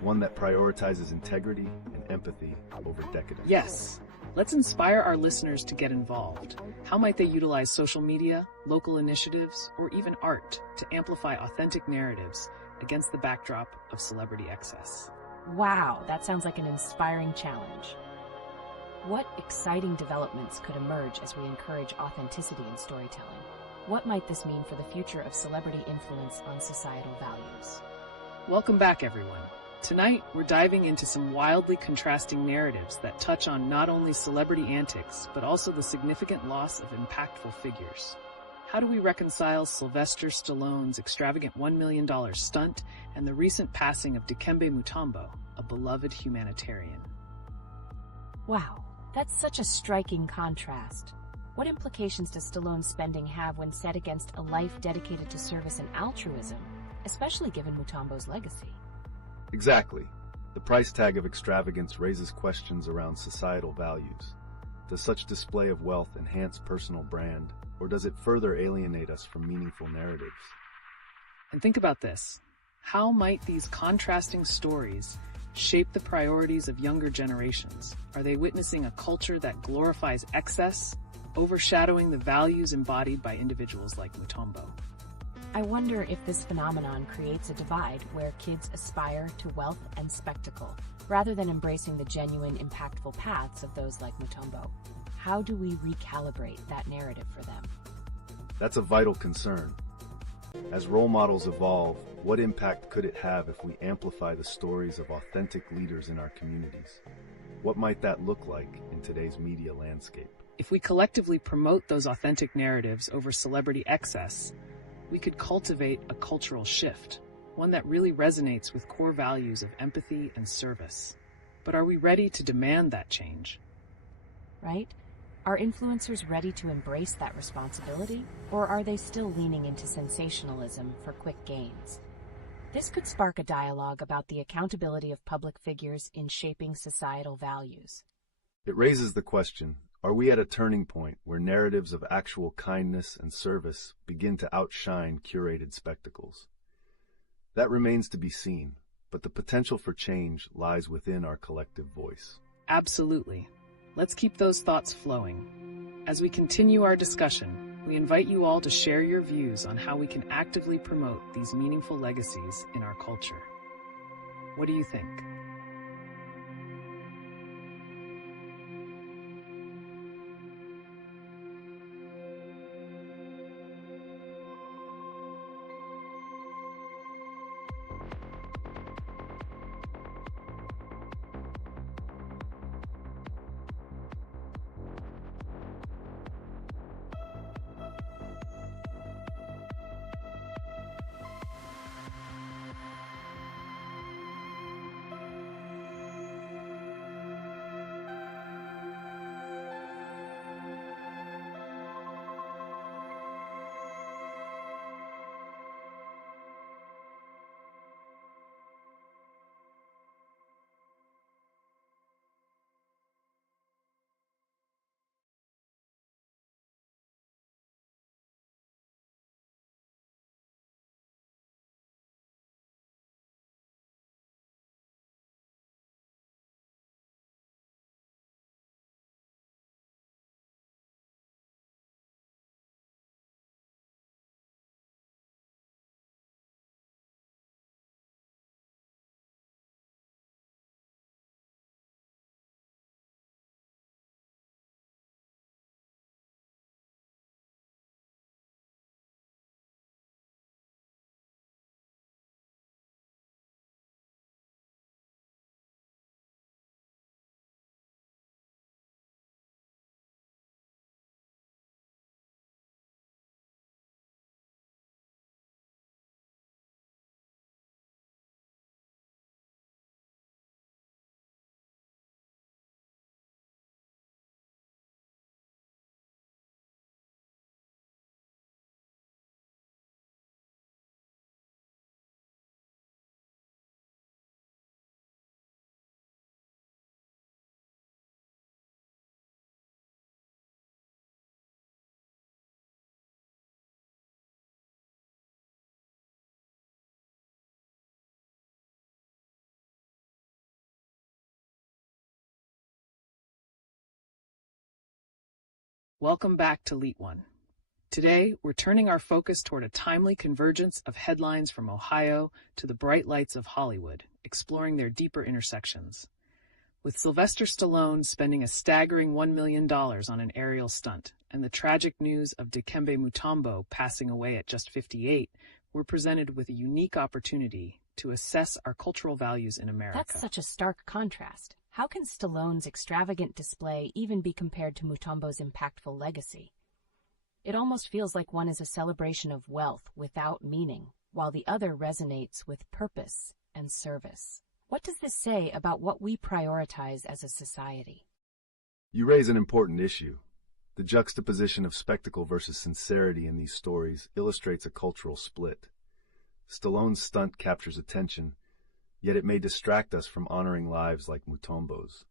one that prioritizes integrity and empathy over decadence. Yes, let's inspire our listeners to get involved. How might they utilize social media, local initiatives, or even art to amplify authentic narratives against the backdrop of celebrity excess? Wow, that sounds like an inspiring challenge. What exciting developments could emerge as we encourage authenticity in storytelling? What might this mean for the future of celebrity influence on societal values? Welcome back, everyone. Tonight, we're diving into some wildly contrasting narratives that touch on not only celebrity antics, but also the significant loss of impactful figures. How do we reconcile Sylvester Stallone's extravagant $1 million stunt and the recent passing of Dikembe Mutombo, a beloved humanitarian? Wow, that's such a striking contrast. What implications does Stallone's spending have when set against a life dedicated to service and altruism, especially given Mutombo's legacy? Exactly. The price tag of extravagance raises questions around societal values. Does such display of wealth enhance personal brand, or does it further alienate us from meaningful narratives? And think about this. How might these contrasting stories shape the priorities of younger generations? Are they witnessing a culture that glorifies excess, overshadowing the values embodied by individuals like Mutombo? I wonder if this phenomenon creates a divide where kids aspire to wealth and spectacle, rather than embracing the genuine, impactful paths of those like Mutombo. How do we recalibrate that narrative for them? That's a vital concern. As role models evolve, what impact could it have if we amplify the stories of authentic leaders in our communities? What might that look like in today's media landscape? If we collectively promote those authentic narratives over celebrity excess, we could cultivate a cultural shift, one that really resonates with core values of empathy and service. But are we ready to demand that change? Right? Are influencers ready to embrace that responsibility, or are they still leaning into sensationalism for quick gains? This could spark a dialogue about the accountability of public figures in shaping societal values. It raises the question, are we at a turning point where narratives of actual kindness and service begin to outshine curated spectacles? That remains to be seen, but the potential for change lies within our collective voice. Absolutely. Let's keep those thoughts flowing. As we continue our discussion, we invite you all to share your views on how we can actively promote these meaningful legacies in our culture. What do you think? Welcome back to LeetOne. Today, we're turning our focus toward a timely convergence of headlines from Ohio to the bright lights of Hollywood, exploring their deeper intersections. With Sylvester Stallone spending a staggering $1 million on an aerial stunt, and the tragic news of Dikembe Mutombo passing away at just 58, we're presented with a unique opportunity to assess our cultural values in America. That's such a stark contrast. How can Stallone's extravagant display even be compared to Mutombo's impactful legacy? It almost feels like one is a celebration of wealth without meaning, while the other resonates with purpose and service. What does this say about what we prioritize as a society? You raise an important issue. The juxtaposition of spectacle versus sincerity in these stories illustrates a cultural split. Stallone's stunt captures attention, yet it may distract us from honoring lives like Mutombo's.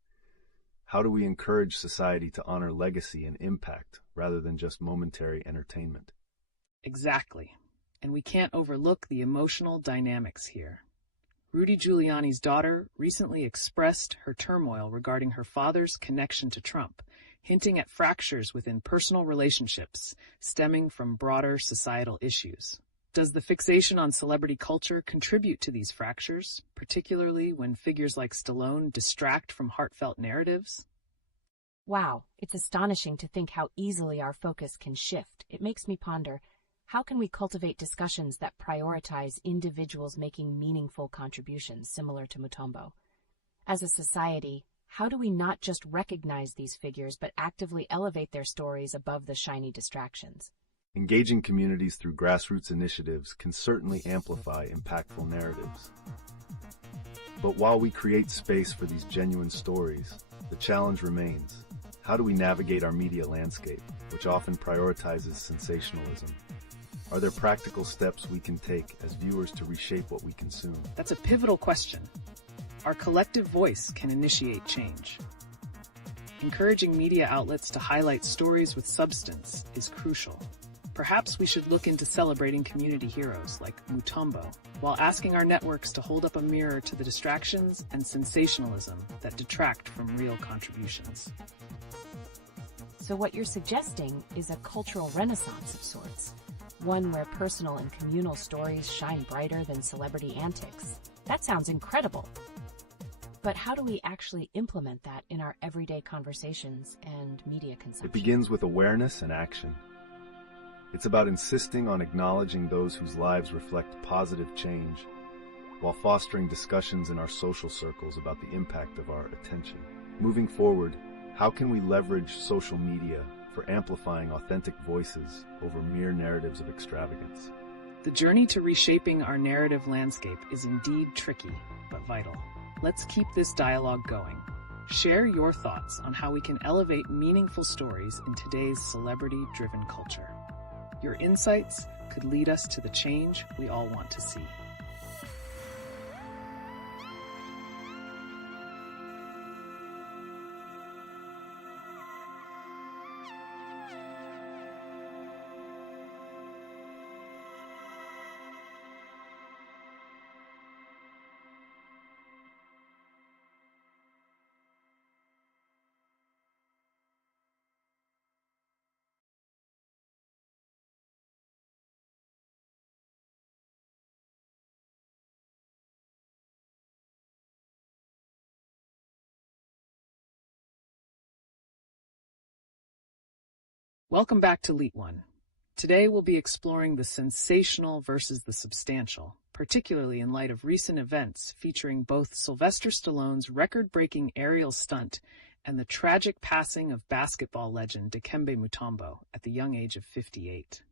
How do we encourage society to honor legacy and impact rather than just momentary entertainment? Exactly. And we can't overlook the emotional dynamics here. Rudy Giuliani's daughter recently expressed her turmoil regarding her father's connection to Trump, hinting at fractures within personal relationships stemming from broader societal issues. Does the fixation on celebrity culture contribute to these fractures, particularly when figures like Stallone distract from heartfelt narratives? Wow, it's astonishing to think how easily our focus can shift. It makes me ponder, how can we cultivate discussions that prioritize individuals making meaningful contributions similar to Mutombo? As a society, how do we not just recognize these figures but actively elevate their stories above the shiny distractions? Engaging communities through grassroots initiatives can certainly amplify impactful narratives. But while we create space for these genuine stories, the challenge remains. How do we navigate our media landscape, which often prioritizes sensationalism? Are there practical steps we can take as viewers to reshape what we consume? That's a pivotal question. Our collective voice can initiate change. Encouraging media outlets to highlight stories with substance is crucial. Perhaps we should look into celebrating community heroes like Mutombo, while asking our networks to hold up a mirror to the distractions and sensationalism that detract from real contributions. So what you're suggesting is a cultural renaissance of sorts, one where personal and communal stories shine brighter than celebrity antics. That sounds incredible. But how do we actually implement that in our everyday conversations and media consumption? It begins with awareness and action. It's about insisting on acknowledging those whose lives reflect positive change, while fostering discussions in our social circles about the impact of our attention. Moving forward, how can we leverage social media for amplifying authentic voices over mere narratives of extravagance? The journey to reshaping our narrative landscape is indeed tricky, but vital. Let's keep this dialogue going. Share your thoughts on how we can elevate meaningful stories in today's celebrity-driven culture. Your insights could lead us to the change we all want to see. Welcome back to LeetOne. Today we'll be exploring the sensational versus the substantial, particularly in light of recent events featuring both Sylvester Stallone's record-breaking aerial stunt and the tragic passing of basketball legend Dikembe Mutombo at the young age of 58.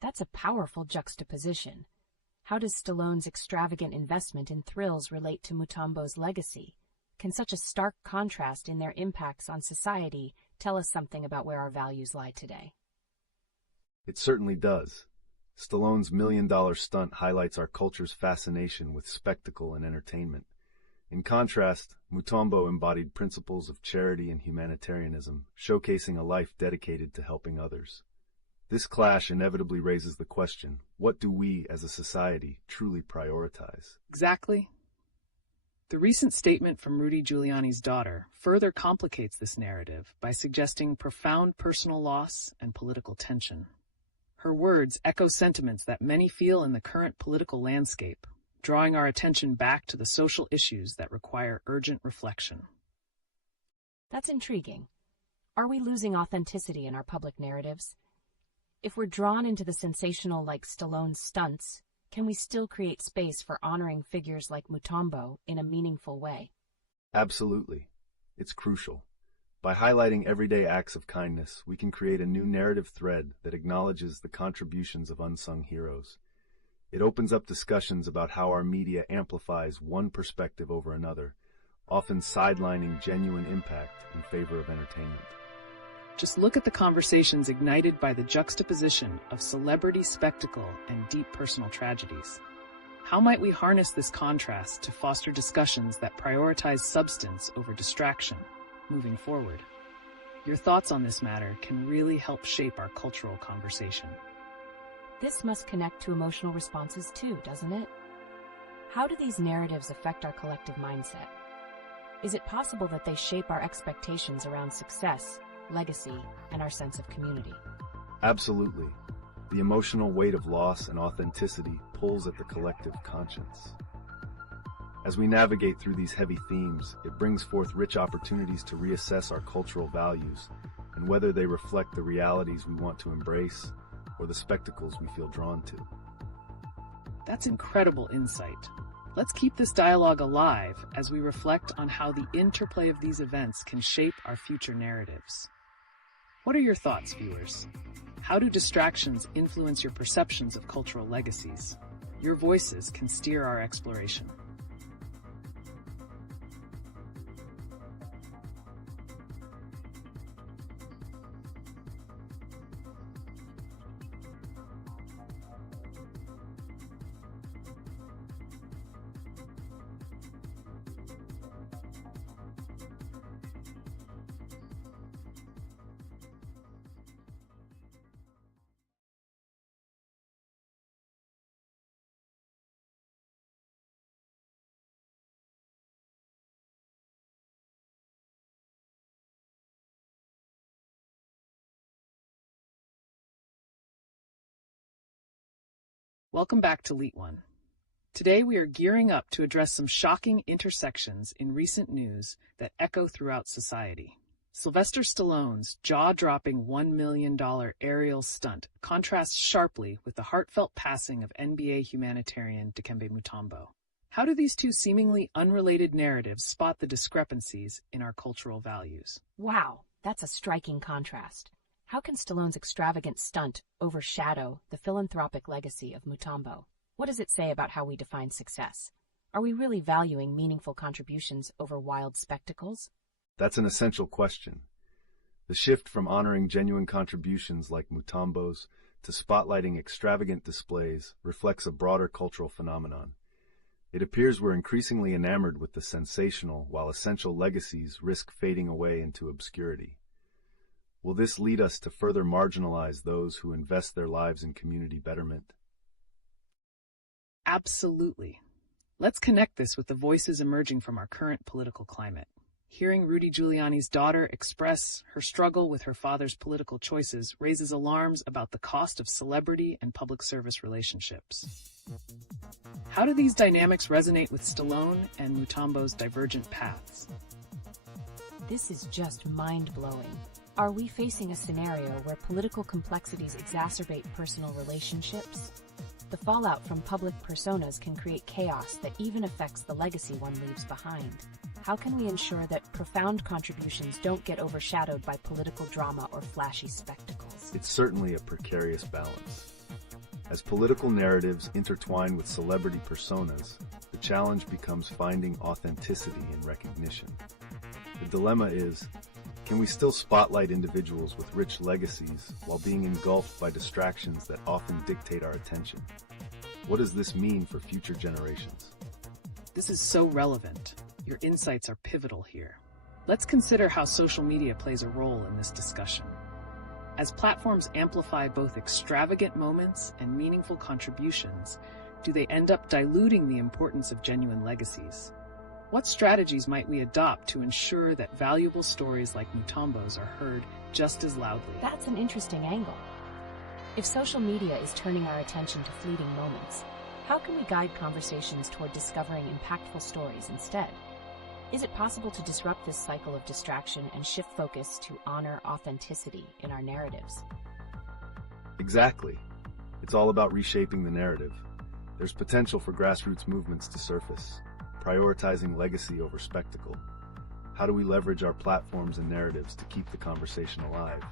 That's a powerful juxtaposition. How does Stallone's extravagant investment in thrills relate to Mutombo's legacy? Can such a stark contrast in their impacts on society tell us something about where our values lie today? It certainly does. Stallone's million-dollar stunt highlights our culture's fascination with spectacle and entertainment. In contrast, Mutombo embodied principles of charity and humanitarianism, showcasing a life dedicated to helping others. This clash inevitably raises the question, what do we as a society truly prioritize? Exactly. The recent statement from Rudy Giuliani's daughter further complicates this narrative by suggesting profound personal loss and political tension. Her words echo sentiments that many feel in the current political landscape, drawing our attention back to the social issues that require urgent reflection. That's intriguing. Are we losing authenticity in our public narratives? If we're drawn into the sensational like Stallone's stunts, can we still create space for honoring figures like Mutombo in a meaningful way? Absolutely. It's crucial. By highlighting everyday acts of kindness, we can create a new narrative thread that acknowledges the contributions of unsung heroes. It opens up discussions about how our media amplifies one perspective over another, often sidelining genuine impact in favor of entertainment. Just look at the conversations ignited by the juxtaposition of celebrity spectacle and deep personal tragedies. How might we harness this contrast to foster discussions that prioritize substance over distraction moving forward? Your thoughts on this matter can really help shape our cultural conversation. This must connect to emotional responses too, doesn't it? How do these narratives affect our collective mindset? Is it possible that they shape our expectations around success, legacy, and our sense of community? Absolutely. The emotional weight of loss and authenticity pulls at the collective conscience. As we navigate through these heavy themes, it brings forth rich opportunities to reassess our cultural values and whether they reflect the realities we want to embrace or the spectacles we feel drawn to. That's incredible insight. Let's keep this dialogue alive as we reflect on how the interplay of these events can shape our future narratives. What are your thoughts, viewers? How do distractions influence your perceptions of cultural legacies? Your voices can steer our exploration. Welcome back to LeetOne. Today we are gearing up to address some shocking intersections in recent news that echo throughout society. Sylvester Stallone's jaw-dropping $1 million aerial stunt contrasts sharply with the heartfelt passing of NBA humanitarian Dikembe Mutombo. How do these two seemingly unrelated narratives spot the discrepancies in our cultural values? Wow, that's a striking contrast. How can Stallone's extravagant stunt overshadow the philanthropic legacy of Mutombo? What does it say about how we define success? Are we really valuing meaningful contributions over wild spectacles? That's an essential question. The shift from honoring genuine contributions like Mutombo's to spotlighting extravagant displays reflects a broader cultural phenomenon. It appears we're increasingly enamored with the sensational, while essential legacies risk fading away into obscurity. Will this lead us to further marginalize those who invest their lives in community betterment? Absolutely. Let's connect this with the voices emerging from our current political climate. Hearing Rudy Giuliani's daughter express her struggle with her father's political choices raises alarms about the cost of celebrity and public service relationships. How do these dynamics resonate with Stallone and Mutombo's divergent paths? This is just mind-blowing. Are we facing a scenario where political complexities exacerbate personal relationships? The fallout from public personas can create chaos that even affects the legacy one leaves behind. How can we ensure that profound contributions don't get overshadowed by political drama or flashy spectacles? It's certainly a precarious balance. As political narratives intertwine with celebrity personas, the challenge becomes finding authenticity in recognition. The dilemma is, can we still spotlight individuals with rich legacies while being engulfed by distractions that often dictate our attention? What does this mean for future generations? This is so relevant. Your insights are pivotal here. Let's consider how social media plays a role in this discussion. As platforms amplify both extravagant moments and meaningful contributions, do they end up diluting the importance of genuine legacies? What strategies might we adopt to ensure that valuable stories like Mutombo's are heard just as loudly? That's an interesting angle. If social media is turning our attention to fleeting moments, how can we guide conversations toward discovering impactful stories instead? Is it possible to disrupt this cycle of distraction and shift focus to honor authenticity in our narratives? Exactly. It's all about reshaping the narrative. There's potential for grassroots movements to surface, prioritizing legacy over spectacle. How do we leverage our platforms and narratives to keep the conversation alive?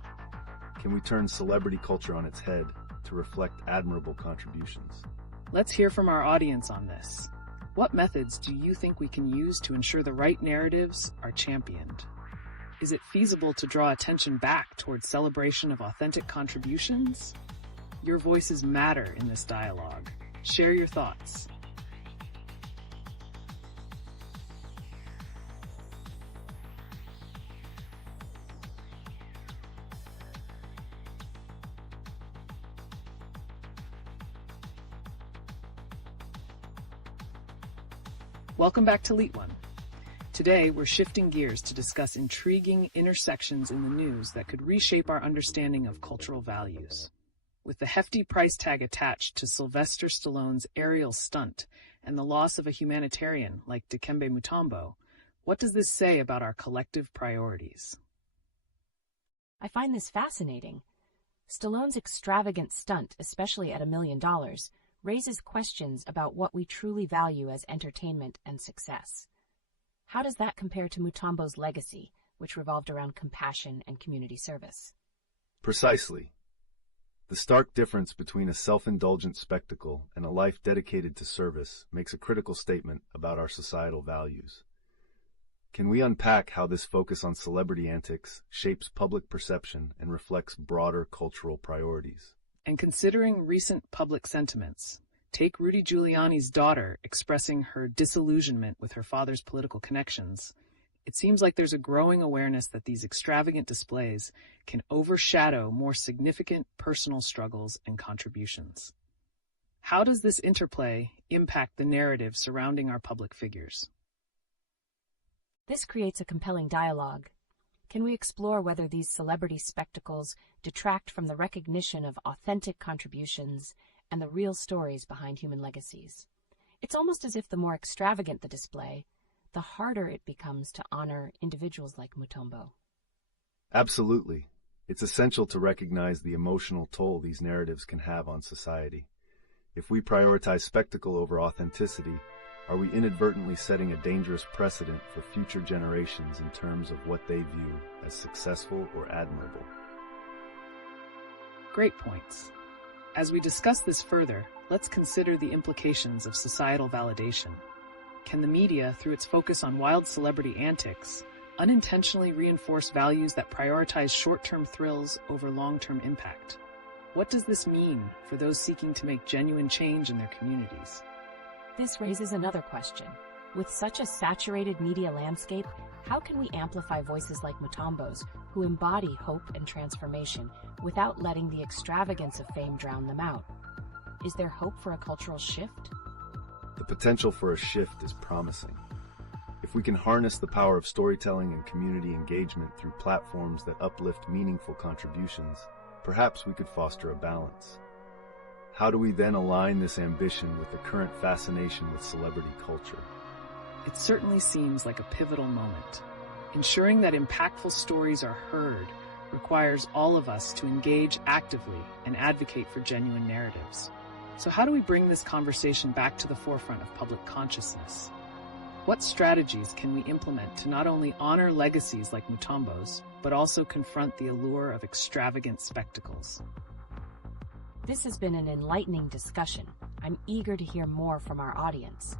Can we turn celebrity culture on its head to reflect admirable contributions? Let's hear from our audience on this. What methods do you think we can use to ensure the right narratives are championed? Is it feasible to draw attention back towards celebration of authentic contributions? Your voices matter in this dialogue. Share your thoughts. Welcome back to LeetOne. Today, we're shifting gears to discuss intriguing intersections in the news that could reshape our understanding of cultural values. With the hefty price tag attached to Sylvester Stallone's aerial stunt and the loss of a humanitarian like Dikembe Mutombo, what does this say about our collective priorities? I find this fascinating. Stallone's extravagant stunt, especially at $1 million, raises questions about what we truly value as entertainment and success. How does that compare to Mutombo's legacy, which revolved around compassion and community service? Precisely. The stark difference between a self-indulgent spectacle and a life dedicated to service makes a critical statement about our societal values. Can we unpack how this focus on celebrity antics shapes public perception and reflects broader cultural priorities? And considering recent public sentiments, take Rudy Giuliani's daughter expressing her disillusionment with her father's political connections. It seems like there's a growing awareness that these extravagant displays can overshadow more significant personal struggles and contributions. How does this interplay impact the narrative surrounding our public figures? This creates a compelling dialogue. Can we explore whether these celebrity spectacles detract from the recognition of authentic contributions and the real stories behind human legacies? It's almost as if the more extravagant the display, the harder it becomes to honor individuals like Mutombo. Absolutely. It's essential to recognize the emotional toll these narratives can have on society. If we prioritize spectacle over authenticity, are we inadvertently setting a dangerous precedent for future generations in terms of what they view as successful or admirable? Great points. As we discuss this further, let's consider the implications of societal validation. Can the media, through its focus on wild celebrity antics, unintentionally reinforce values that prioritize short-term thrills over long-term impact? What does this mean for those seeking to make genuine change in their communities? This raises another question. With such a saturated media landscape, how can we amplify voices like Mutombo's, who embody hope and transformation, without letting the extravagance of fame drown them out? Is there hope for a cultural shift? The potential for a shift is promising. If we can harness the power of storytelling and community engagement through platforms that uplift meaningful contributions, perhaps we could foster a balance. How do we then align this ambition with the current fascination with celebrity culture? It certainly seems like a pivotal moment. Ensuring that impactful stories are heard requires all of us to engage actively and advocate for genuine narratives. So how do we bring this conversation back to the forefront of public consciousness? What strategies can we implement to not only honor legacies like Mutombo's, but also confront the allure of extravagant spectacles? This has been an enlightening discussion. I'm eager to hear more from our audience.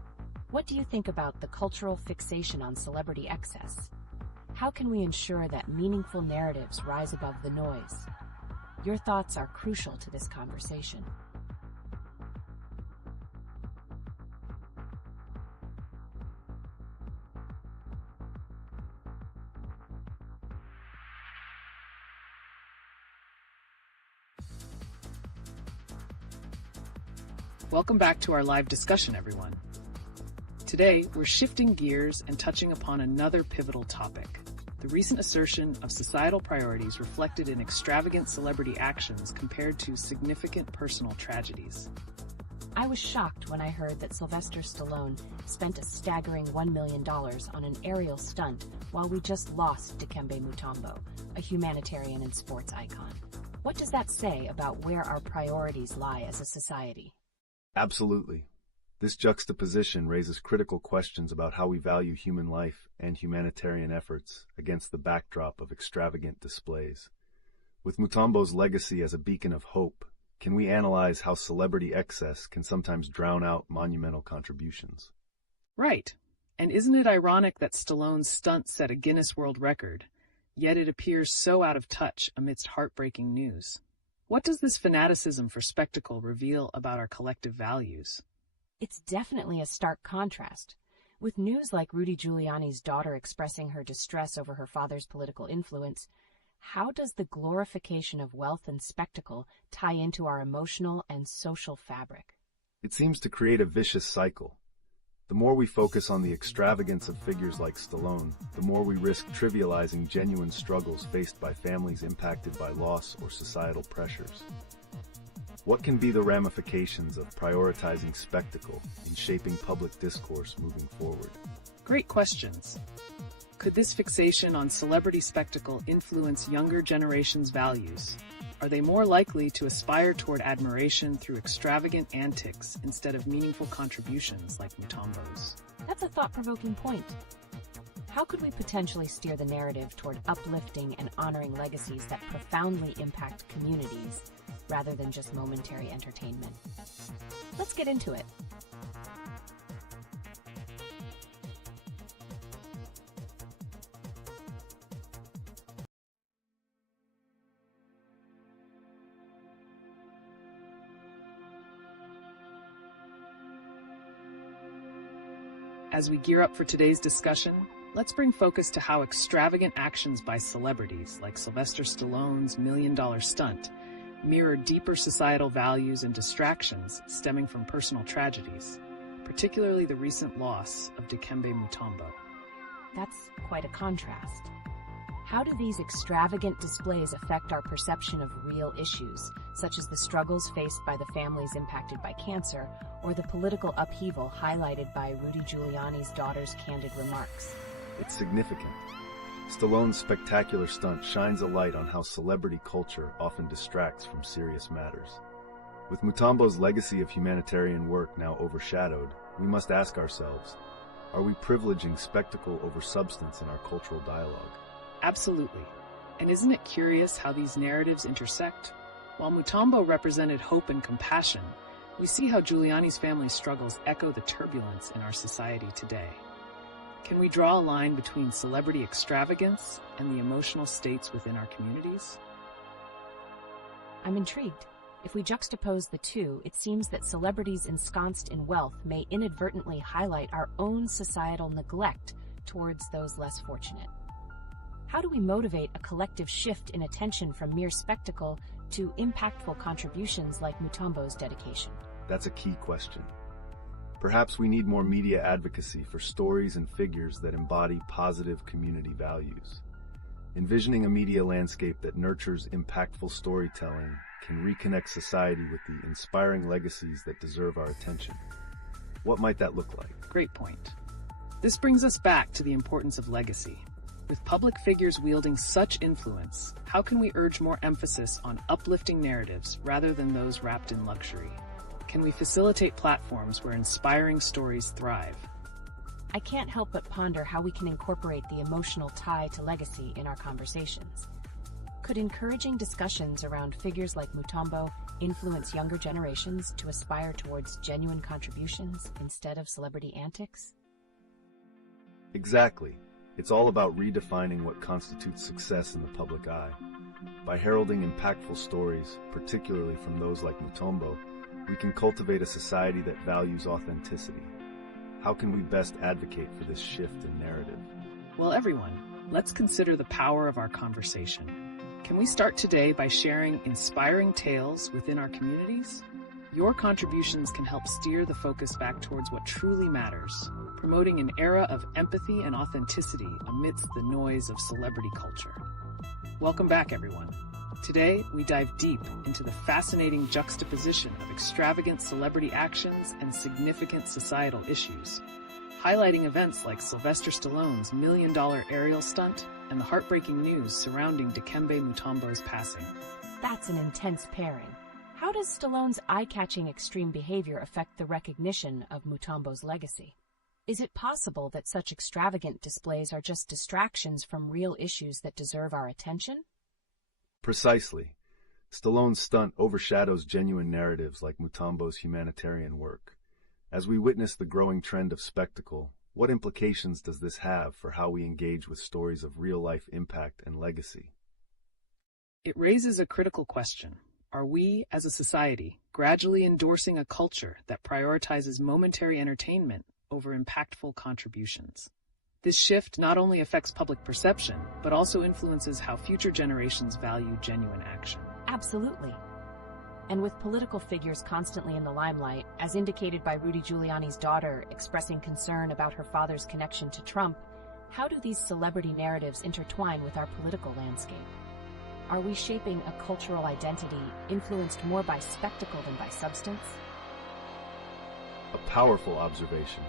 What do you think about the cultural fixation on celebrity excess? How can we ensure that meaningful narratives rise above the noise? Your thoughts are crucial to this conversation. Welcome back to our live discussion, everyone. Today, we're shifting gears and touching upon another pivotal topic: the recent assertion of societal priorities reflected in extravagant celebrity actions compared to significant personal tragedies. I was shocked when I heard that Sylvester Stallone spent a staggering $1 million on an aerial stunt while we just lost Dikembe Mutombo, a humanitarian and sports icon. What does that say about where our priorities lie as a society? Absolutely. This juxtaposition raises critical questions about how we value human life and humanitarian efforts against the backdrop of extravagant displays. With Mutombo's legacy as a beacon of hope, can we analyze how celebrity excess can sometimes drown out monumental contributions? Right. And isn't it ironic that Stallone's stunt set a Guinness World Record, yet it appears so out of touch amidst heartbreaking news? What does this fanaticism for spectacle reveal about our collective values? It's definitely a stark contrast. With news like Rudy Giuliani's daughter expressing her distress over her father's political influence, how does the glorification of wealth and spectacle tie into our emotional and social fabric? It seems to create a vicious cycle. The more we focus on the extravagance of figures like Stallone, the more we risk trivializing genuine struggles faced by families impacted by loss or societal pressures. What can be the ramifications of prioritizing spectacle in shaping public discourse moving forward? Great questions. Could this fixation on celebrity spectacle influence younger generations' values? Are they more likely to aspire toward admiration through extravagant antics instead of meaningful contributions like Mutombo's? That's a thought-provoking point. How could we potentially steer the narrative toward uplifting and honoring legacies that profoundly impact communities rather than just momentary entertainment? Let's get into it. As we gear up for today's discussion, let's bring focus to how extravagant actions by celebrities like Sylvester Stallone's $1 million stunt mirror deeper societal values and distractions stemming from personal tragedies, particularly the recent loss of Dikembe Mutombo. That's quite a contrast. How do these extravagant displays affect our perception of real issues, such as the struggles faced by the families impacted by cancer, or the political upheaval highlighted by Rudy Giuliani's daughter's candid remarks? It's significant. Stallone's spectacular stunt shines a light on how celebrity culture often distracts from serious matters. With Mutombo's legacy of humanitarian work now overshadowed, we must ask ourselves, are we privileging spectacle over substance in our cultural dialogue? Absolutely. And isn't it curious how these narratives intersect? While Mutombo represented hope and compassion, we see how Giuliani's family struggles echo the turbulence in our society today. Can we draw a line between celebrity extravagance and the emotional states within our communities? I'm intrigued. If we juxtapose the two, it seems that celebrities ensconced in wealth may inadvertently highlight our own societal neglect towards those less fortunate. How do we motivate a collective shift in attention from mere spectacle to impactful contributions like Mutombo's dedication? That's a key question. Perhaps we need more media advocacy for stories and figures that embody positive community values. Envisioning a media landscape that nurtures impactful storytelling can reconnect society with the inspiring legacies that deserve our attention. What might that look like? Great point. This brings us back to the importance of legacy. With public figures wielding such influence, how can we urge more emphasis on uplifting narratives rather than those wrapped in luxury? Can we facilitate platforms where inspiring stories thrive? I can't help but ponder how we can incorporate the emotional tie to legacy in our conversations. Could encouraging discussions around figures like Mutombo influence younger generations to aspire towards genuine contributions instead of celebrity antics? Exactly. It's all about redefining what constitutes success in the public eye. By heralding impactful stories, particularly from those like Mutombo, we can cultivate a society that values authenticity. How can we best advocate for this shift in narrative? Well, everyone, let's consider the power of our conversation. Can we start today by sharing inspiring tales within our communities? Your contributions can help steer the focus back towards what truly matters, promoting an era of empathy and authenticity amidst the noise of celebrity culture. Welcome back, everyone. Today, we dive deep into the fascinating juxtaposition of extravagant celebrity actions and significant societal issues, highlighting events like Sylvester Stallone's $1 million aerial stunt and the heartbreaking news surrounding Dikembe Mutombo's passing. That's an intense pairing. How does Stallone's eye-catching extreme behavior affect the recognition of Mutombo's legacy? Is it possible that such extravagant displays are just distractions from real issues that deserve our attention? Precisely. Stallone's stunt overshadows genuine narratives like Mutombo's humanitarian work. As we witness the growing trend of spectacle, what implications does this have for how we engage with stories of real-life impact and legacy? It raises a critical question. Are we, as a society, gradually endorsing a culture that prioritizes momentary entertainment over impactful contributions? This shift not only affects public perception, but also influences how future generations value genuine action. Absolutely. And with political figures constantly in the limelight, as indicated by Rudy Giuliani's daughter expressing concern about her father's connection to Trump, how do these celebrity narratives intertwine with our political landscape? Are we shaping a cultural identity influenced more by spectacle than by substance? A powerful observation.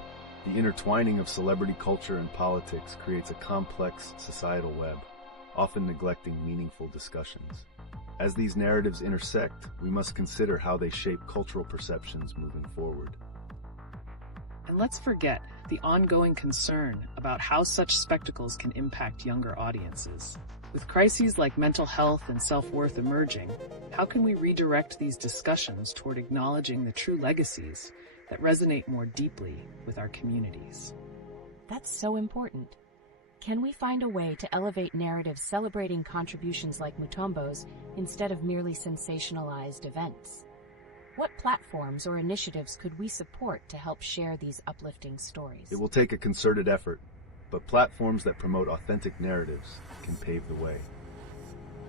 The intertwining of celebrity culture and politics creates a complex societal web, often neglecting meaningful discussions. As these narratives intersect, we must consider how they shape cultural perceptions moving forward. And let's forget the ongoing concern about how such spectacles can impact younger audiences. With crises like mental health and self-worth emerging, how can we redirect these discussions toward acknowledging the true legacies that resonate more deeply with our communities? That's so important. Can we find a way to elevate narratives celebrating contributions like Mutombo's instead of merely sensationalized events? What platforms or initiatives could we support to help share these uplifting stories? It will take a concerted effort, but platforms that promote authentic narratives can pave the way.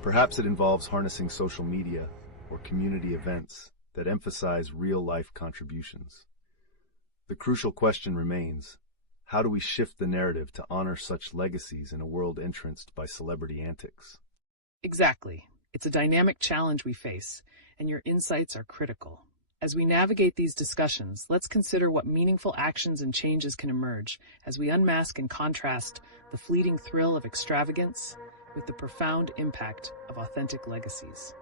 Perhaps it involves harnessing social media or community events that emphasize real-life contributions. The crucial question remains, how do we shift the narrative to honor such legacies in a world entranced by celebrity antics? Exactly. It's a dynamic challenge we face, and your insights are critical. As we navigate these discussions, let's consider what meaningful actions and changes can emerge as we unmask and contrast the fleeting thrill of extravagance with the profound impact of authentic legacies.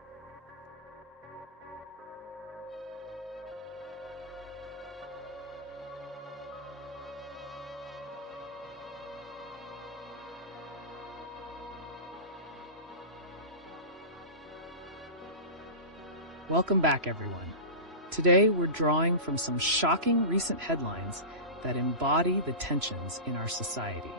Welcome back, everyone. Today, we're drawing from some shocking recent headlines that embody the tensions in our society.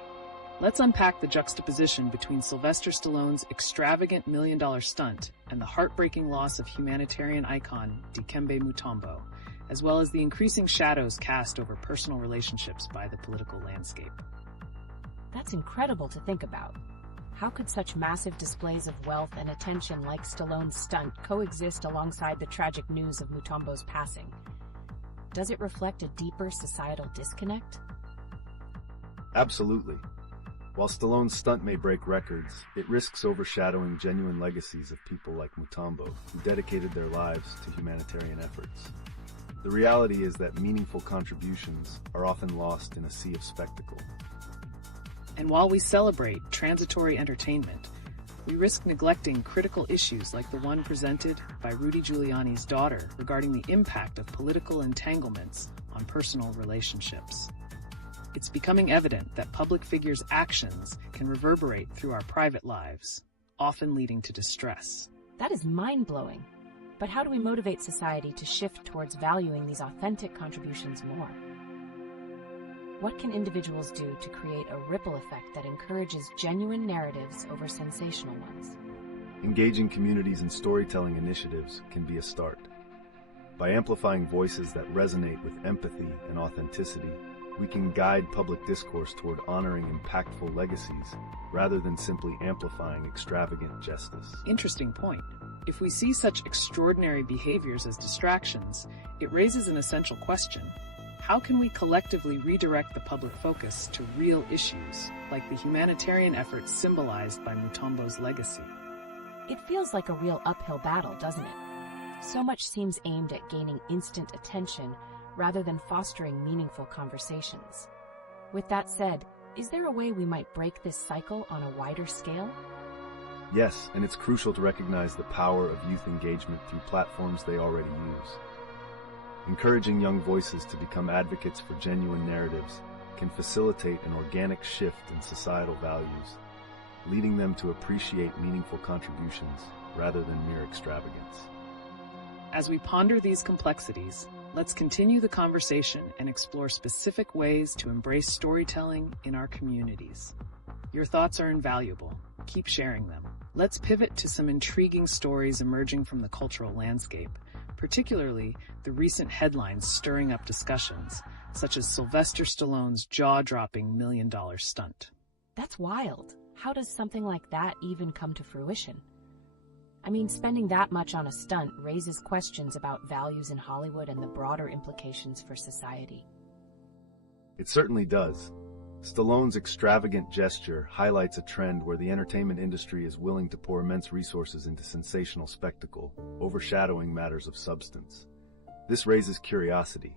Let's unpack the juxtaposition between Sylvester Stallone's extravagant million-dollar stunt and the heartbreaking loss of humanitarian icon Dikembe Mutombo, as well as the increasing shadows cast over personal relationships by the political landscape. That's incredible to think about. How could such massive displays of wealth and attention like Stallone's stunt coexist alongside the tragic news of Mutombo's passing? Does it reflect a deeper societal disconnect? Absolutely. While Stallone's stunt may break records, it risks overshadowing genuine legacies of people like Mutombo, who dedicated their lives to humanitarian efforts. The reality is that meaningful contributions are often lost in a sea of spectacle. And while we celebrate transitory entertainment, we risk neglecting critical issues like the one presented by Rudy Giuliani's daughter regarding the impact of political entanglements on personal relationships. It's becoming evident that public figures' actions can reverberate through our private lives, often leading to distress. That is mind-blowing. But how do we motivate society to shift towards valuing these authentic contributions more? What can individuals do to create a ripple effect that encourages genuine narratives over sensational ones? Engaging communities in storytelling initiatives can be a start. By amplifying voices that resonate with empathy and authenticity, we can guide public discourse toward honoring impactful legacies rather than simply amplifying extravagant justice. Interesting point. If we see such extraordinary behaviors as distractions, it raises an essential question. How can we collectively redirect the public focus to real issues, like the humanitarian efforts symbolized by Mutombo's legacy? It feels like a real uphill battle, doesn't it? So much seems aimed at gaining instant attention rather than fostering meaningful conversations. With that said, is there a way we might break this cycle on a wider scale? Yes, and it's crucial to recognize the power of youth engagement through platforms they already use. Encouraging young voices to become advocates for genuine narratives can facilitate an organic shift in societal values, leading them to appreciate meaningful contributions rather than mere extravagance. As we ponder these complexities, let's continue the conversation and explore specific ways to embrace storytelling in our communities. Your thoughts are invaluable. Keep sharing them. Let's pivot to some intriguing stories emerging from the cultural landscape, particularly the recent headlines stirring up discussions, such as Sylvester Stallone's jaw-dropping $1 million stunt. That's wild. How does something like that even come to fruition? I mean, spending that much on a stunt raises questions about values in Hollywood and the broader implications for society. It certainly does. Stallone's extravagant gesture highlights a trend where the entertainment industry is willing to pour immense resources into sensational spectacle, overshadowing matters of substance. This raises curiosity.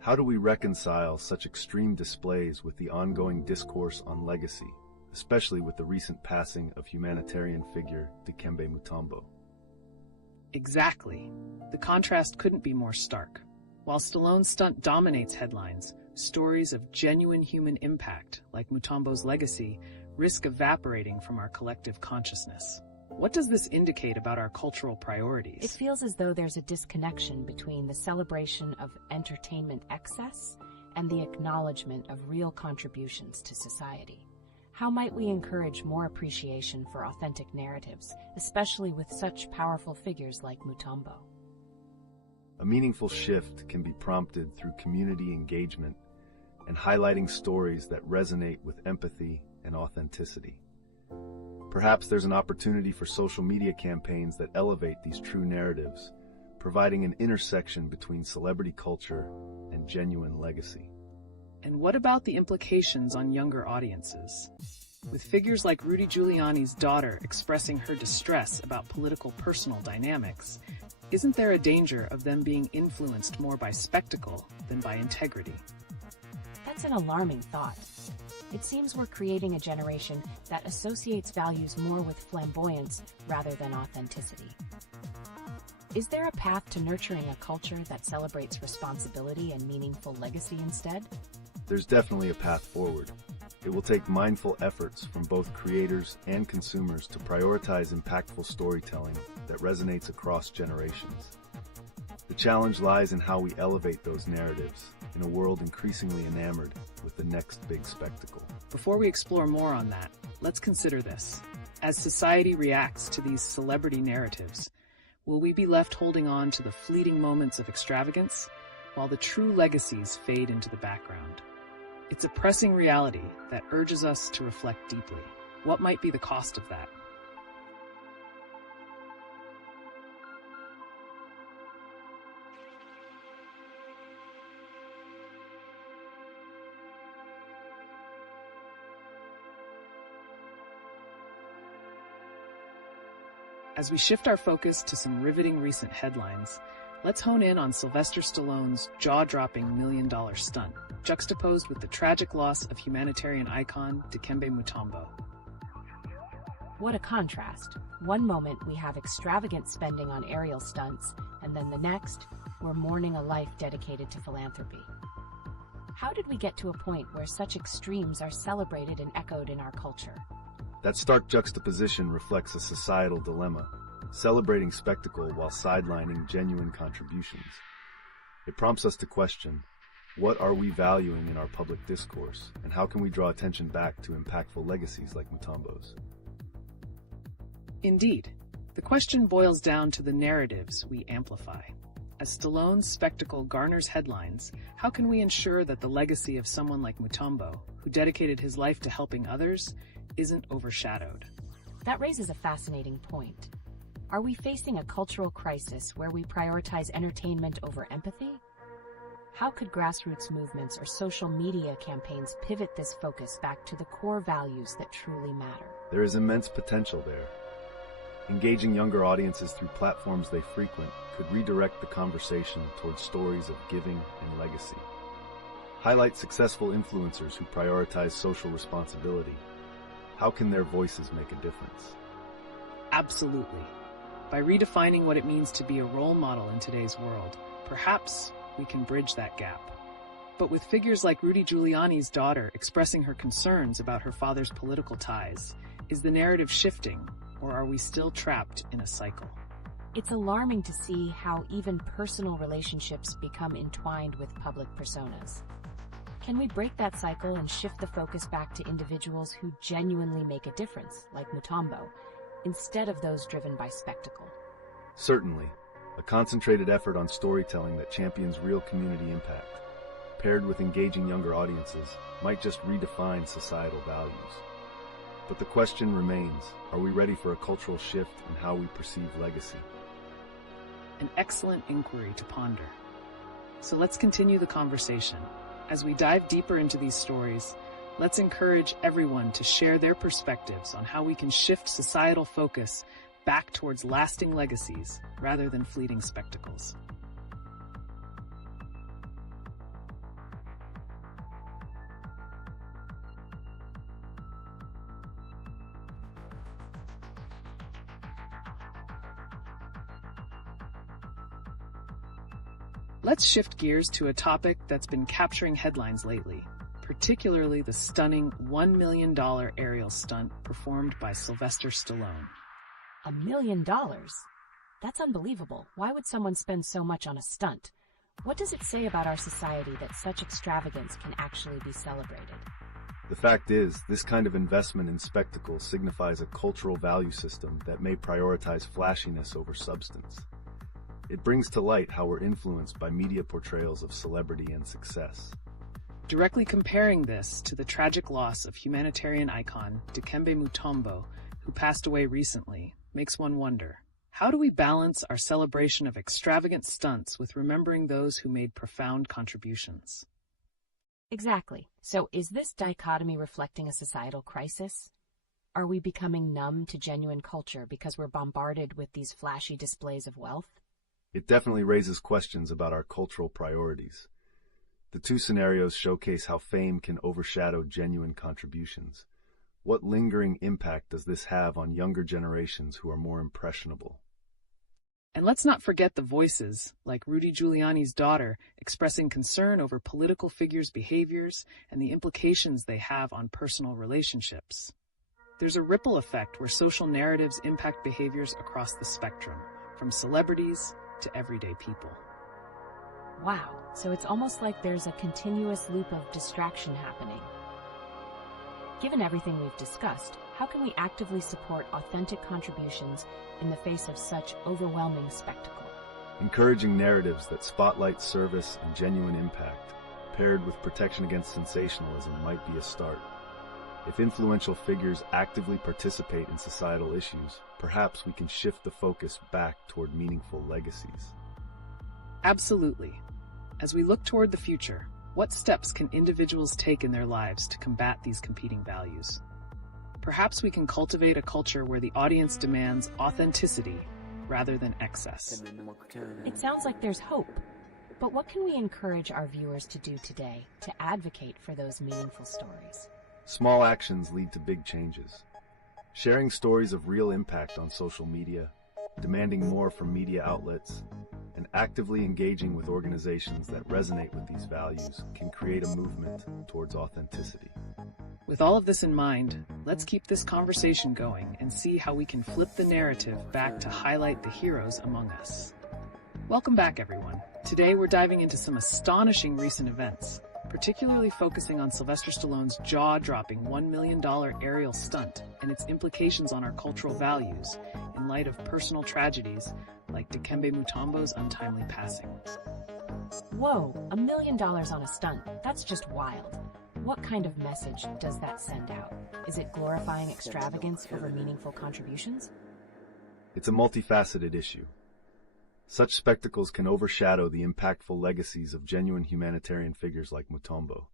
How do we reconcile such extreme displays with the ongoing discourse on legacy, especially with the recent passing of humanitarian figure Dikembe Mutombo? Exactly. The contrast couldn't be more stark. While Stallone's stunt dominates headlines, stories of genuine human impact, like Mutombo's legacy, risk evaporating from our collective consciousness. What does this indicate about our cultural priorities? It feels as though there's a disconnection between the celebration of entertainment excess and the acknowledgement of real contributions to society. How might we encourage more appreciation for authentic narratives, especially with such powerful figures like Mutombo? A meaningful shift can be prompted through community engagement and highlighting stories that resonate with empathy and authenticity. Perhaps there's an opportunity for social media campaigns that elevate these true narratives, providing an intersection between celebrity culture and genuine legacy. And what about the implications on younger audiences? With figures like Rudy Giuliani's daughter expressing her distress about political personal dynamics, isn't there a danger of them being influenced more by spectacle than by integrity? That's an alarming thought. It seems we're creating a generation that associates values more with flamboyance rather than authenticity. Is there a path to nurturing a culture that celebrates responsibility and meaningful legacy instead? There's definitely a path forward. It will take mindful efforts from both creators and consumers to prioritize impactful storytelling that resonates across generations. The challenge lies in how we elevate those narratives in a world increasingly enamored with the next big spectacle. Before we explore more on that, let's consider this. As society reacts to these celebrity narratives, will we be left holding on to the fleeting moments of extravagance, while the true legacies fade into the background? It's a pressing reality that urges us to reflect deeply. What might be the cost of that? As we shift our focus to some riveting recent headlines, let's hone in on Sylvester Stallone's jaw-dropping $1 million stunt, juxtaposed with the tragic loss of humanitarian icon Dikembe Mutombo. What a contrast. One moment we have extravagant spending on aerial stunts, and then the next, we're mourning a life dedicated to philanthropy. How did we get to a point where such extremes are celebrated and echoed in our culture? That stark juxtaposition reflects a societal dilemma, celebrating spectacle while sidelining genuine contributions. It prompts us to question, what are we valuing in our public discourse, and how can we draw attention back to impactful legacies like Mutombo's? Indeed, the question boils down to the narratives we amplify. As Stallone's spectacle garners headlines, how can we ensure that the legacy of someone like Mutombo, who dedicated his life to helping others, isn't overshadowed? That raises a fascinating point. Are we facing a cultural crisis where we prioritize entertainment over empathy? How could grassroots movements or social media campaigns pivot this focus back to the core values that truly matter? There is immense potential there. Engaging younger audiences through platforms they frequent could redirect the conversation towards stories of giving and legacy. Highlight successful influencers who prioritize social responsibility. How can their voices make a difference? Absolutely. By redefining what it means to be a role model in today's world, perhaps we can bridge that gap. But with figures like Rudy Giuliani's daughter expressing her concerns about her father's political ties, is the narrative shifting, or are we still trapped in a cycle? It's alarming to see how even personal relationships become entwined with public personas. Can we break that cycle and shift the focus back to individuals who genuinely make a difference, like Mutombo, instead of those driven by spectacle? Certainly, a concentrated effort on storytelling that champions real community impact, paired with engaging younger audiences, might just redefine societal values. But the question remains, are we ready for a cultural shift in how we perceive legacy? An excellent inquiry to ponder. So let's continue the conversation. As we dive deeper into these stories, let's encourage everyone to share their perspectives on how we can shift societal focus back towards lasting legacies rather than fleeting spectacles. Let's shift gears to a topic that's been capturing headlines lately, particularly the stunning $1 million aerial stunt performed by Sylvester Stallone. $1 million? That's unbelievable. Why would someone spend so much on a stunt? What does it say about our society that such extravagance can actually be celebrated? The fact is, this kind of investment in spectacle signifies a cultural value system that may prioritize flashiness over substance. It brings to light how we're influenced by media portrayals of celebrity and success. Directly comparing this to the tragic loss of humanitarian icon Dikembe Mutombo, who passed away recently, makes one wonder, how do we balance our celebration of extravagant stunts with remembering those who made profound contributions? Exactly. So is this dichotomy reflecting a societal crisis? Are we becoming numb to genuine culture because we're bombarded with these flashy displays of wealth? It definitely raises questions about our cultural priorities. The two scenarios showcase how fame can overshadow genuine contributions. What lingering impact does this have on younger generations who are more impressionable? And let's not forget the voices, like Rudy Giuliani's daughter, expressing concern over political figures' behaviors and the implications they have on personal relationships. There's a ripple effect where social narratives impact behaviors across the spectrum, from celebrities to everyday people. Wow, so it's almost like there's a continuous loop of distraction happening. Given everything we've discussed, how can we actively support authentic contributions in the face of such overwhelming spectacle? Encouraging narratives that spotlight service and genuine impact, paired with protection against sensationalism, might be a start. If influential figures actively participate in societal issues, perhaps we can shift the focus back toward meaningful legacies. Absolutely. As we look toward the future, what steps can individuals take in their lives to combat these competing values? Perhaps we can cultivate a culture where the audience demands authenticity rather than excess. It sounds like there's hope. But what can we encourage our viewers to do today to advocate for those meaningful stories? Small actions lead to big changes. Sharing stories of real impact on social media, demanding more from media outlets, and actively engaging with organizations that resonate with these values can create a movement towards authenticity. With all of this in mind, let's keep this conversation going and see how we can flip the narrative back to highlight the heroes among us. Welcome back, everyone. Today we're diving into some astonishing recent events, particularly focusing on Sylvester Stallone's jaw-dropping $1 million aerial stunt and its implications on our cultural values in light of personal tragedies like Dikembe Mutombo's untimely passing. Whoa, $1 million on a stunt. That's just wild. What kind of message does that send out? Is it glorifying extravagance over meaningful contributions? It's a multifaceted issue. Such spectacles can overshadow the impactful legacies of genuine humanitarian figures like Mutombo.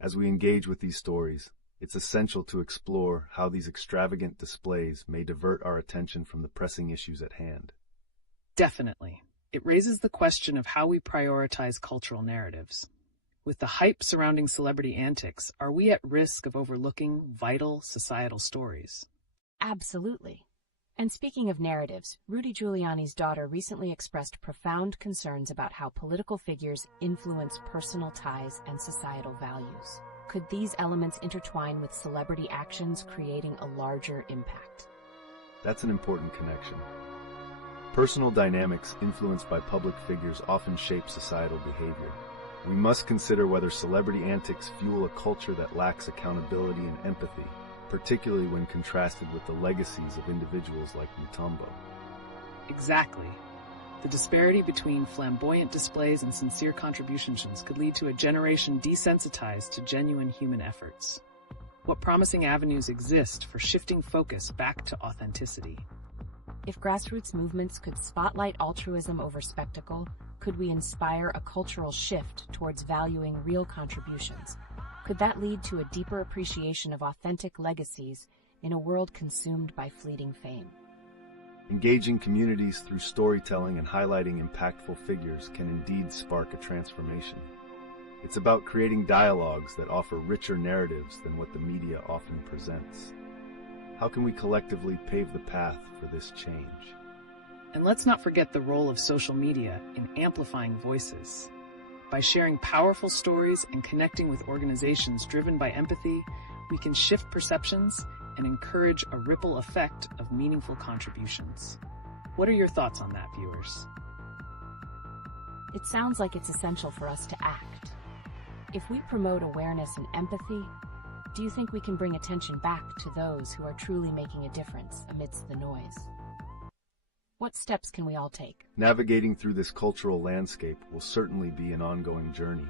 As we engage with these stories, it's essential to explore how these extravagant displays may divert our attention from the pressing issues at hand. Definitely. It raises the question of how we prioritize cultural narratives. With the hype surrounding celebrity antics, are we at risk of overlooking vital societal stories? Absolutely. And speaking of narratives, Rudy Giuliani's daughter recently expressed profound concerns about how political figures influence personal ties and societal values. Could these elements intertwine with celebrity actions, creating a larger impact? That's an important connection. Personal dynamics influenced by public figures often shape societal behavior. We must consider whether celebrity antics fuel a culture that lacks accountability and empathy, particularly when contrasted with the legacies of individuals like Mutombo. Exactly. The disparity between flamboyant displays and sincere contributions could lead to a generation desensitized to genuine human efforts. What promising avenues exist for shifting focus back to authenticity? If grassroots movements could spotlight altruism over spectacle, could we inspire a cultural shift towards valuing real contributions? Could that lead to a deeper appreciation of authentic legacies in a world consumed by fleeting fame? Engaging communities through storytelling and highlighting impactful figures can indeed spark a transformation. It's about creating dialogues that offer richer narratives than what the media often presents. How can we collectively pave the path for this change? And let's not forget the role of social media in amplifying voices. By sharing powerful stories and connecting with organizations driven by empathy, we can shift perceptions and encourage a ripple effect of meaningful contributions. What are your thoughts on that, viewers? It sounds like it's essential for us to act. If we promote awareness and empathy, do you think we can bring attention back to those who are truly making a difference amidst the noise? What steps can we all take? Navigating through this cultural landscape will certainly be an ongoing journey.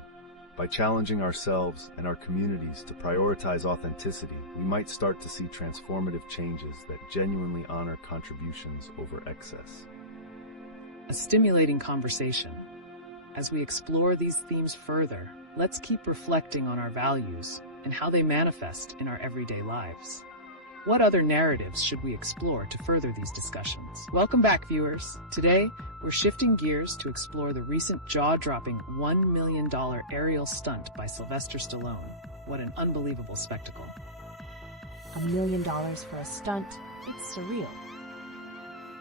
By challenging ourselves and our communities to prioritize authenticity, we might start to see transformative changes that genuinely honor contributions over excess. A stimulating conversation. As we explore these themes further, let's keep reflecting on our values and how they manifest in our everyday lives. What other narratives should we explore to further these discussions? Welcome back, viewers. Today, we're shifting gears to explore the recent jaw-dropping $1 million aerial stunt by Sylvester Stallone. What an unbelievable spectacle. $1 million for a stunt? It's surreal.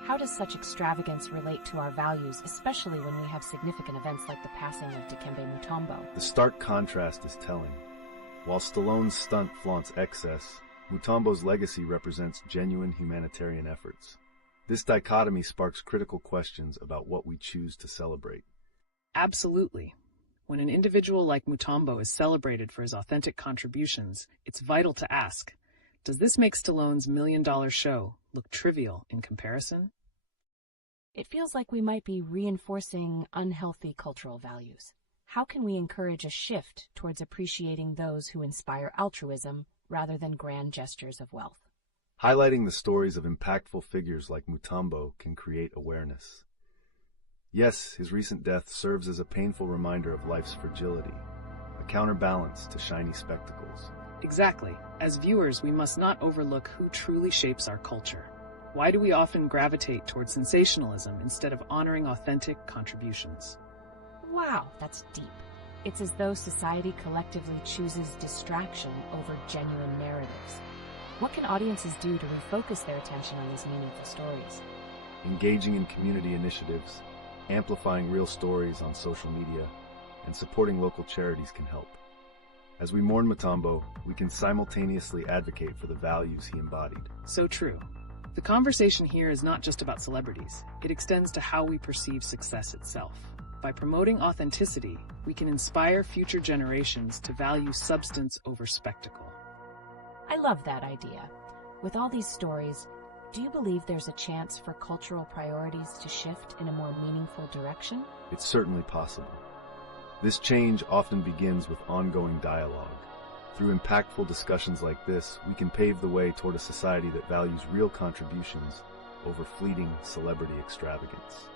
How does such extravagance relate to our values, especially when we have significant events like the passing of Dikembe Mutombo? The stark contrast is telling. While Stallone's stunt flaunts excess, Mutombo's legacy represents genuine humanitarian efforts. This dichotomy sparks critical questions about what we choose to celebrate. Absolutely. When an individual like Mutombo is celebrated for his authentic contributions, it's vital to ask, does this make Stallone's $1 million show look trivial in comparison? It feels like we might be reinforcing unhealthy cultural values. How can we encourage a shift towards appreciating those who inspire altruism rather than grand gestures of wealth? Highlighting the stories of impactful figures like Mutombo can create awareness. Yes, his recent death serves as a painful reminder of life's fragility, a counterbalance to shiny spectacles. Exactly. As viewers, we must not overlook who truly shapes our culture. Why do we often gravitate towards sensationalism instead of honoring authentic contributions? Wow, that's deep. It's as though society collectively chooses distraction over genuine narratives. What can audiences do to refocus their attention on these meaningful stories? Engaging in community initiatives, amplifying real stories on social media, and supporting local charities can help. As we mourn Mutombo, we can simultaneously advocate for the values he embodied. So true. The conversation here is not just about celebrities. It extends to how we perceive success itself. By promoting authenticity, we can inspire future generations to value substance over spectacle. I love that idea. With all these stories, do you believe there's a chance for cultural priorities to shift in a more meaningful direction? It's certainly possible. This change often begins with ongoing dialogue. Through impactful discussions like this, we can pave the way toward a society that values real contributions over fleeting celebrity extravagance.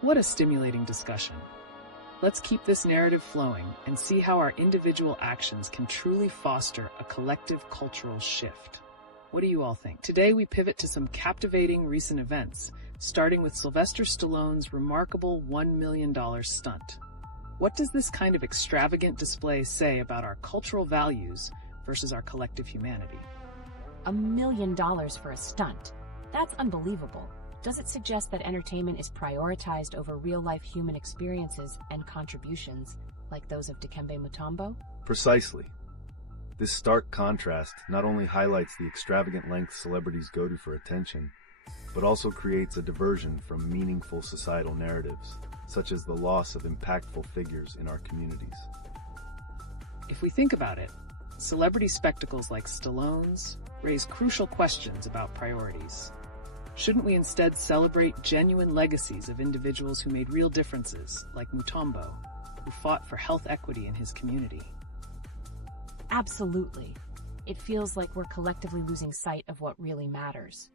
What a stimulating discussion. Let's keep this narrative flowing and see how our individual actions can truly foster a collective cultural shift. What do you all think? Today we pivot to some captivating recent events, starting with Sylvester Stallone's remarkable $1 million stunt. What does this kind of extravagant display say about our cultural values versus our collective humanity? $1 million for a stunt. That's unbelievable. Does it suggest that entertainment is prioritized over real-life human experiences and contributions, like those of Dikembe Mutombo? Precisely. This stark contrast not only highlights the extravagant lengths celebrities go to for attention, but also creates a diversion from meaningful societal narratives, such as the loss of impactful figures in our communities. If we think about it, celebrity spectacles like Stallone's raise crucial questions about priorities. Shouldn't we instead celebrate genuine legacies of individuals who made real differences, like Mutombo, who fought for health equity in his community? Absolutely. It feels like we're collectively losing sight of what really matters.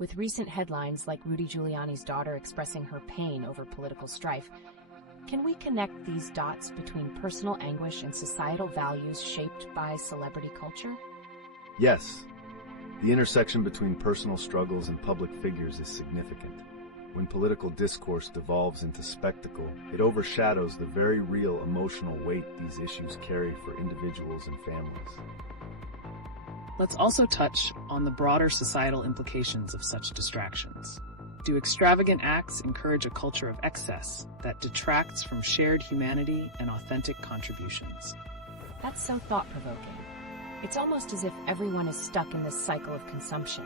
With recent headlines like Rudy Giuliani's daughter expressing her pain over political strife, can we connect these dots between personal anguish and societal values shaped by celebrity culture? Yes. The intersection between personal struggles and public figures is significant. When political discourse devolves into spectacle, it overshadows the very real emotional weight these issues carry for individuals and families. Let's also touch on the broader societal implications of such distractions. Do extravagant acts encourage a culture of excess that detracts from shared humanity and authentic contributions? That's so thought-provoking. It's almost as if everyone is stuck in this cycle of consumption,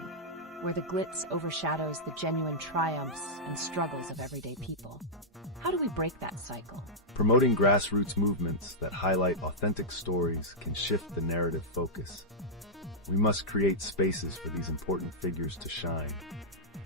where the glitz overshadows the genuine triumphs and struggles of everyday people. How do we break that cycle? Promoting grassroots movements that highlight authentic stories can shift the narrative focus. We must create spaces for these important figures to shine,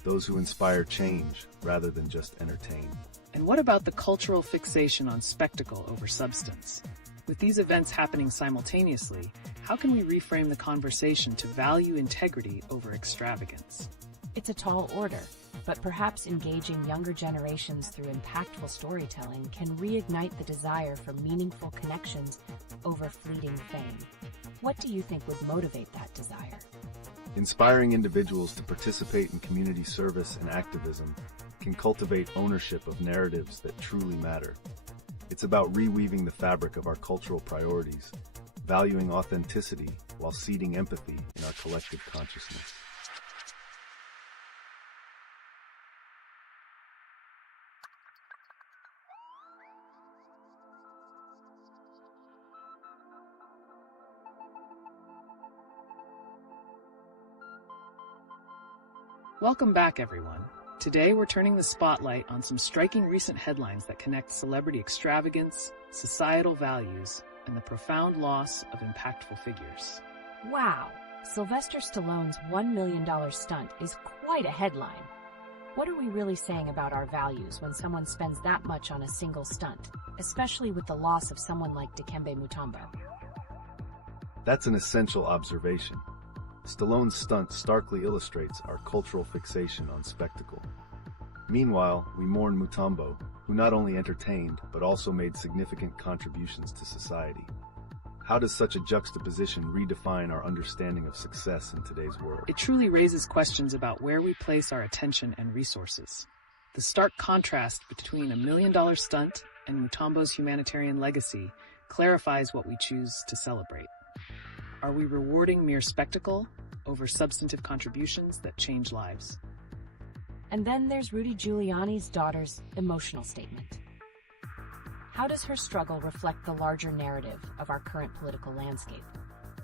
those who inspire change rather than just entertain. And what about the cultural fixation on spectacle over substance? With these events happening simultaneously, how can we reframe the conversation to value integrity over extravagance? It's a tall order, but perhaps engaging younger generations through impactful storytelling can reignite the desire for meaningful connections over fleeting fame. What do you think would motivate that desire? Inspiring individuals to participate in community service and activism can cultivate ownership of narratives that truly matter. It's about reweaving the fabric of our cultural priorities, valuing authenticity while seeding empathy in our collective consciousness. Welcome back, everyone. Today, we're turning the spotlight on some striking recent headlines that connect celebrity extravagance, societal values, and the profound loss of impactful figures. Wow! Sylvester Stallone's $1 million stunt is quite a headline. What are we really saying about our values when someone spends that much on a single stunt, especially with the loss of someone like Dikembe Mutombo? That's an essential observation. Stallone's stunt starkly illustrates our cultural fixation on spectacle. Meanwhile, we mourn Mutombo, who not only entertained, but also made significant contributions to society. How does such a juxtaposition redefine our understanding of success in today's world? It truly raises questions about where we place our attention and resources. The stark contrast between a $1 million stunt and Mutombo's humanitarian legacy clarifies what we choose to celebrate. Are we rewarding mere spectacle over substantive contributions that change lives? And then there's Rudy Giuliani's daughter's emotional statement. How does her struggle reflect the larger narrative of our current political landscape?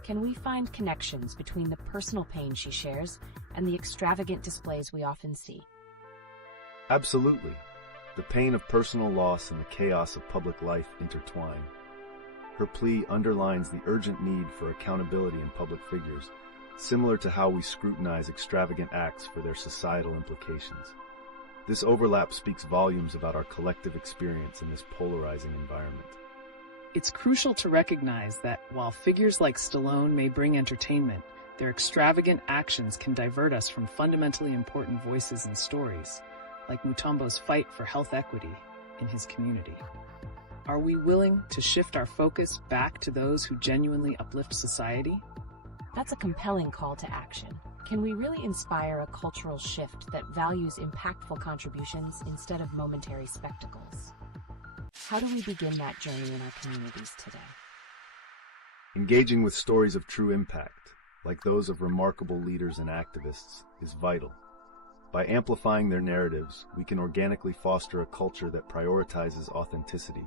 Can we find connections between the personal pain she shares and the extravagant displays we often see? Absolutely. The pain of personal loss and the chaos of public life intertwine. Her plea underlines the urgent need for accountability in public figures, similar to how we scrutinize extravagant acts for their societal implications. This overlap speaks volumes about our collective experience in this polarizing environment. It's crucial to recognize that while figures like Stallone may bring entertainment, their extravagant actions can divert us from fundamentally important voices and stories, like Mutombo's fight for health equity in his community. Are we willing to shift our focus back to those who genuinely uplift society? That's a compelling call to action. Can we really inspire a cultural shift that values impactful contributions instead of momentary spectacles? How do we begin that journey in our communities today? Engaging with stories of true impact, like those of remarkable leaders and activists, is vital. By amplifying their narratives, we can organically foster a culture that prioritizes authenticity,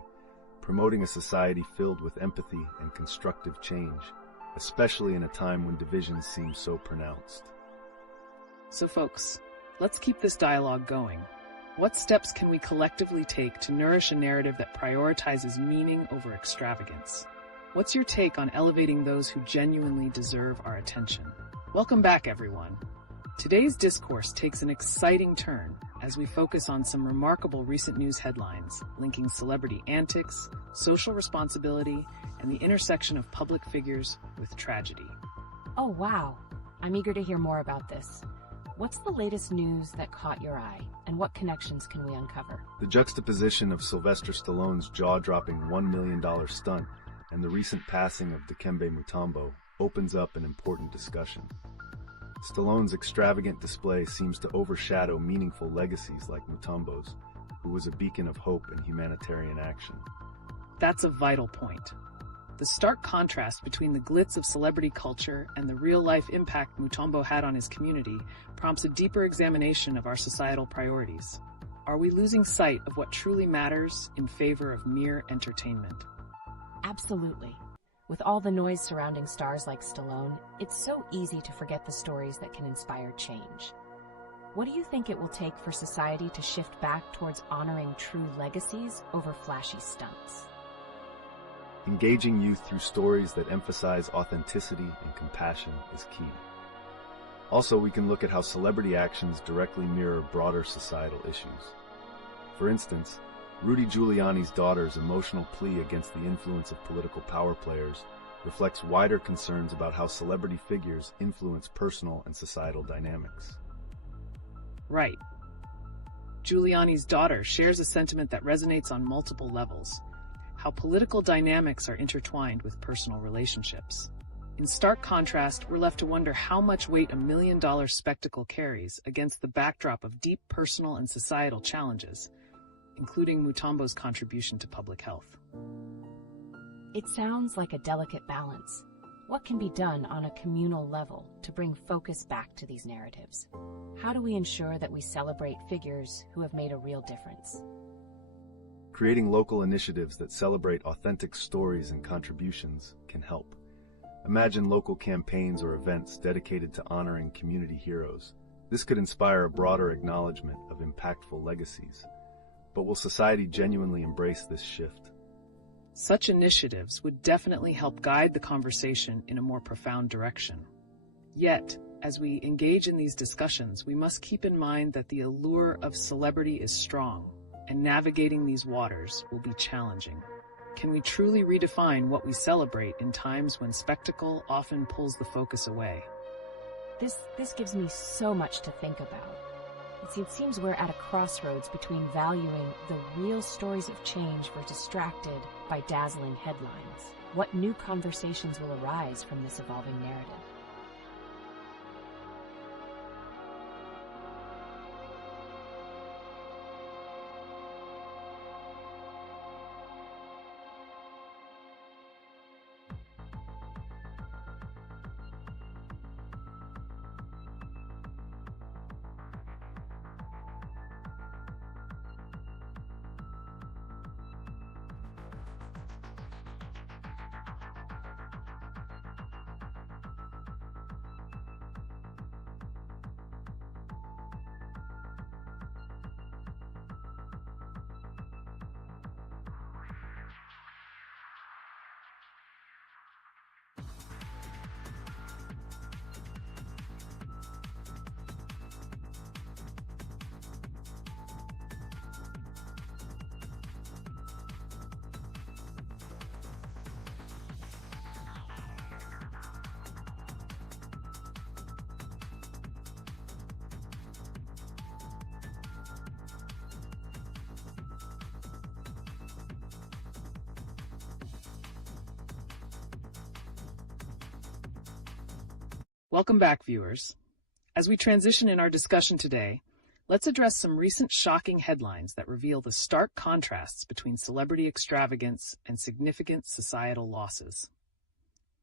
promoting a society filled with empathy and constructive change, especially in a time when divisions seem so pronounced. So folks, let's keep this dialogue going. What steps can we collectively take to nourish a narrative that prioritizes meaning over extravagance? What's your take on elevating those who genuinely deserve our attention? Welcome back, everyone. Today's discourse takes an exciting turn as we focus on some remarkable recent news headlines linking celebrity antics, social responsibility, and the intersection of public figures with tragedy. Oh, wow. I'm eager to hear more about this. What's the latest news that caught your eye, and what connections can we uncover? The juxtaposition of Sylvester Stallone's jaw-dropping $1 million stunt and the recent passing of Dikembe Mutombo opens up an important discussion. Stallone's extravagant display seems to overshadow meaningful legacies like Mutombo's, who was a beacon of hope and humanitarian action. That's a vital point. The stark contrast between the glitz of celebrity culture and the real-life impact Mutombo had on his community prompts a deeper examination of our societal priorities. Are we losing sight of what truly matters in favor of mere entertainment? Absolutely. With all the noise surrounding stars like Stallone, it's so easy to forget the stories that can inspire change. What do you think it will take for society to shift back towards honoring true legacies over flashy stunts? Engaging youth through stories that emphasize authenticity and compassion is key. Also, we can look at how celebrity actions directly mirror broader societal issues. For instance, Rudy Giuliani's daughter's emotional plea against the influence of political power players reflects wider concerns about how celebrity figures influence personal and societal dynamics. Right. Giuliani's daughter shares a sentiment that resonates on multiple levels: how political dynamics are intertwined with personal relationships. In stark contrast, we're left to wonder how much weight a $1 million spectacle carries against the backdrop of deep personal and societal challenges, including Mutombo's contribution to public health. It sounds like a delicate balance. What can be done on a communal level to bring focus back to these narratives? How do we ensure that we celebrate figures who have made a real difference? Creating local initiatives that celebrate authentic stories and contributions can help. Imagine local campaigns or events dedicated to honoring community heroes. This could inspire a broader acknowledgement of impactful legacies. But will society genuinely embrace this shift? Such initiatives would definitely help guide the conversation in a more profound direction. Yet, as we engage in these discussions, we must keep in mind that the allure of celebrity is strong, and navigating these waters will be challenging. Can we truly redefine what we celebrate in times when spectacle often pulls the focus away? This gives me so much to think about. It seems we're at a crossroads between valuing the real stories of change versus distracted by dazzling headlines. What new conversations will arise from this evolving narrative? Welcome back, viewers. As we transition in our discussion today, let's address some recent shocking headlines that reveal the stark contrasts between celebrity extravagance and significant societal losses.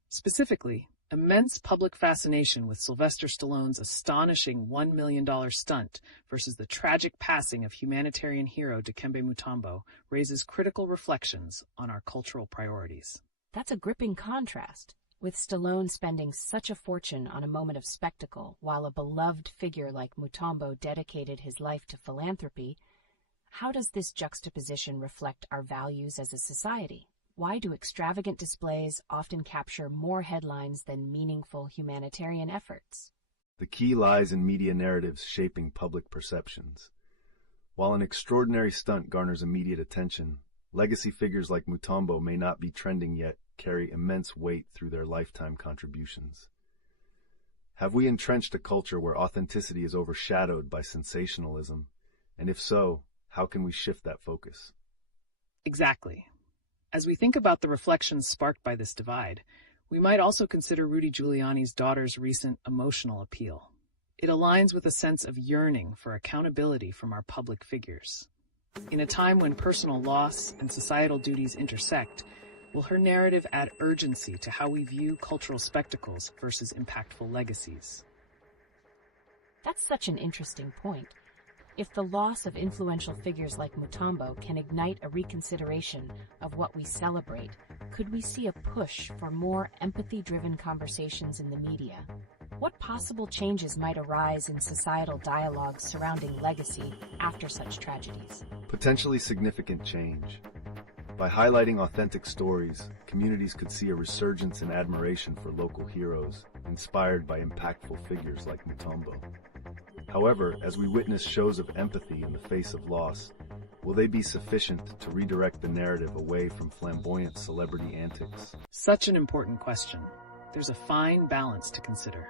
Specifically, Immense public fascination with Sylvester Stallone's astonishing $1 million stunt versus the tragic passing of humanitarian hero Dikembe Mutombo raises critical reflections on our cultural priorities. That's a gripping contrast, with Stallone spending such a fortune on a moment of spectacle while a beloved figure like Mutombo dedicated his life to philanthropy. How does this juxtaposition reflect our values as a society? Why do extravagant displays often capture more headlines than meaningful humanitarian efforts? The key lies in media narratives shaping public perceptions. While an extraordinary stunt garners immediate attention, legacy figures like Mutombo may not be trending yet carry immense weight through their lifetime contributions. Have we entrenched a culture where authenticity is overshadowed by sensationalism? And if so, how can we shift that focus? Exactly. As we think about the reflections sparked by this divide, we might also consider Rudy Giuliani's daughter's recent emotional appeal. It aligns with a sense of yearning for accountability from our public figures. In a time when personal loss and societal duties intersect, will her narrative add urgency to how we view cultural spectacles versus impactful legacies? That's such an interesting point. If the loss of influential figures like Mutombo can ignite a reconsideration of what we celebrate, could we see a push for more empathy-driven conversations in the media? What possible changes might arise in societal dialogues surrounding legacy after such tragedies? Potentially significant change. By highlighting authentic stories, communities could see a resurgence in admiration for local heroes, inspired by impactful figures like Mutombo. However, as we witness shows of empathy in the face of loss, will they be sufficient to redirect the narrative away from flamboyant celebrity antics? Such an important question. There's a fine balance to consider.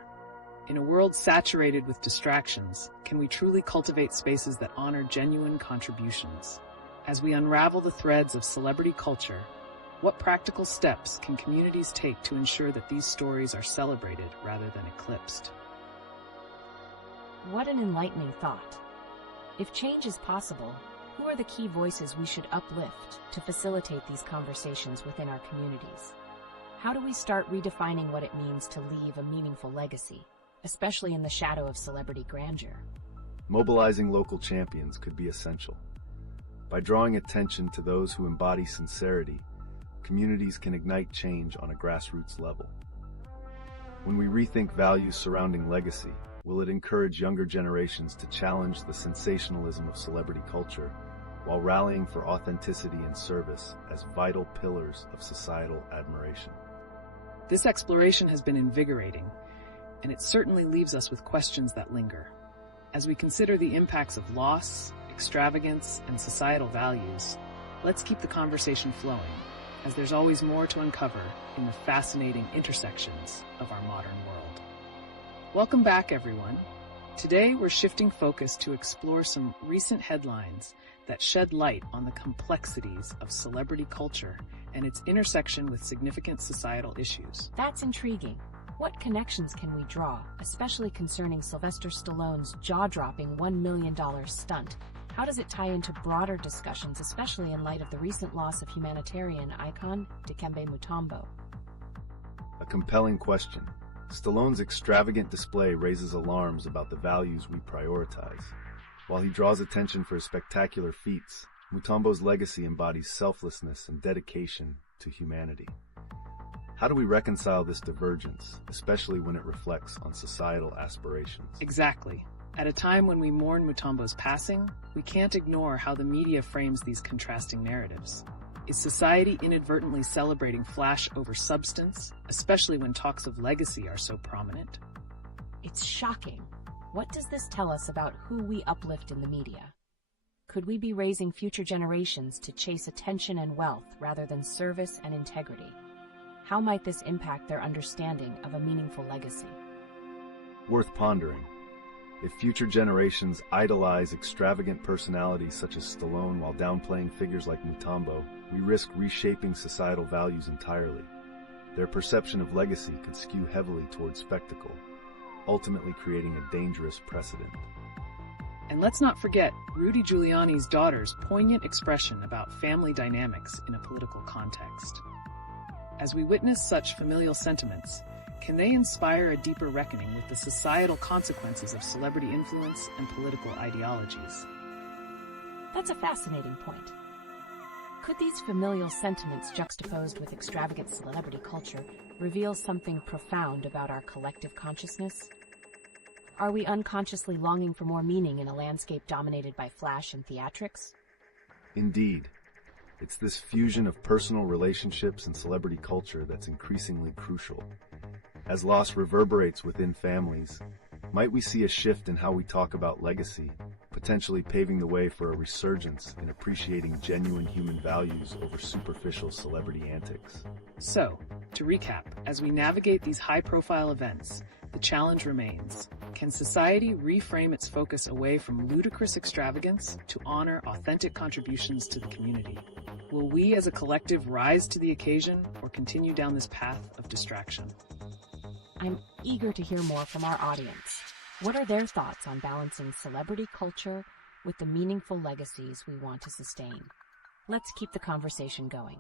In a world saturated with distractions, can we truly cultivate spaces that honor genuine contributions? As we unravel the threads of celebrity culture, what practical steps can communities take to ensure that these stories are celebrated rather than eclipsed? What an enlightening thought. If change is possible, who are the key voices we should uplift to facilitate these conversations within our communities? How do we start redefining what it means to leave a meaningful legacy, especially in the shadow of celebrity grandeur? Mobilizing local champions could be essential. By drawing attention to those who embody sincerity, communities can ignite change on a grassroots level. When we rethink values surrounding legacy, will it encourage younger generations to challenge the sensationalism of celebrity culture while rallying for authenticity and service as vital pillars of societal admiration? This exploration has been invigorating, and it certainly leaves us with questions that linger. As we consider the impacts of loss, extravagance, and societal values, let's keep the conversation flowing, as there's always more to uncover in the fascinating intersections of our modern world. Welcome back, everyone. Today, we're shifting focus to explore some recent headlines that shed light on the complexities of celebrity culture and its intersection with significant societal issues. That's intriguing. What connections can we draw, especially concerning Sylvester Stallone's jaw-dropping $1 million stunt? How does it tie into broader discussions, especially in light of the recent loss of humanitarian icon Dikembe Mutombo? A compelling question. Stallone's extravagant display raises alarms about the values we prioritize. While he draws attention for his spectacular feats, Mutombo's legacy embodies selflessness and dedication to humanity. How do we reconcile this divergence, especially when it reflects on societal aspirations? Exactly. At a time when we mourn Mutombo's passing, we can't ignore how the media frames these contrasting narratives. Is society inadvertently celebrating flash over substance, especially when talks of legacy are so prominent? It's shocking. What does this tell us about who we uplift in the media? Could we be raising future generations to chase attention and wealth rather than service and integrity? How might this impact their understanding of a meaningful legacy? Worth pondering. If future generations idolize extravagant personalities such as Stallone while downplaying figures like Mutombo, we risk reshaping societal values entirely. Their perception of legacy could skew heavily towards spectacle, ultimately creating a dangerous precedent. And let's not forget Rudy Giuliani's daughter's poignant expression about family dynamics in a political context. As we witness such familial sentiments, Can they inspire a deeper reckoning with the societal consequences of celebrity influence and political ideologies? That's a fascinating point. Could these familial sentiments juxtaposed with extravagant celebrity culture reveal something profound about our collective consciousness? Are we unconsciously longing for more meaning in a landscape dominated by flash and theatrics? Indeed. It's this fusion of personal relationships and celebrity culture that's increasingly crucial. As loss reverberates within families, might we see a shift in how we talk about legacy, potentially paving the way for a resurgence in appreciating genuine human values over superficial celebrity antics? So, to recap, as we navigate these high-profile events, the challenge remains. Can society reframe its focus away from ludicrous extravagance to honor authentic contributions to the community? Will we as a collective rise to the occasion or continue down this path of distraction? I'm eager to hear more from our audience. What are their thoughts on balancing celebrity culture with the meaningful legacies we want to sustain? Let's keep the conversation going.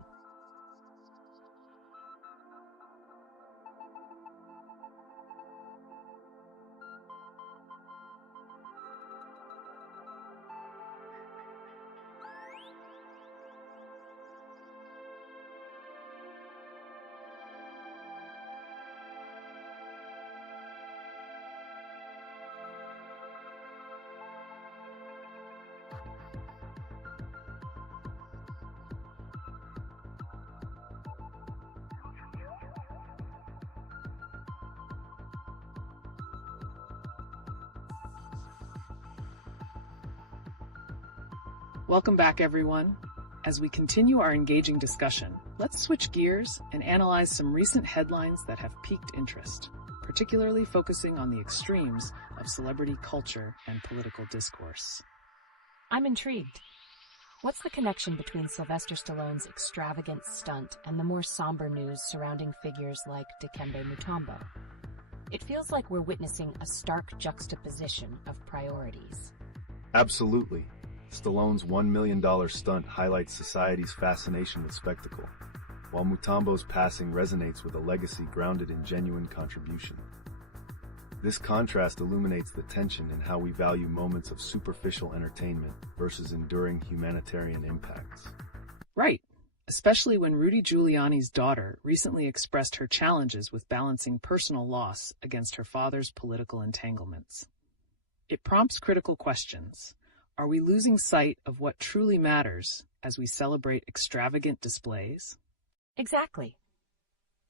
Welcome back, everyone. As we continue our engaging discussion, let's switch gears and analyze some recent headlines that have piqued interest, particularly focusing on the extremes of celebrity culture and political discourse. I'm intrigued. What's the connection between Sylvester Stallone's extravagant stunt and the more somber news surrounding figures like Dikembe Mutombo? It feels like we're witnessing a stark juxtaposition of priorities. Absolutely. Stallone's $1 million stunt highlights society's fascination with spectacle, while Mutombo's passing resonates with a legacy grounded in genuine contribution. This contrast illuminates the tension in how we value moments of superficial entertainment versus enduring humanitarian impacts. Right, especially when Rudy Giuliani's daughter recently expressed her challenges with balancing personal loss against her father's political entanglements. It prompts critical questions. Are we losing sight of what truly matters as we celebrate extravagant displays? Exactly.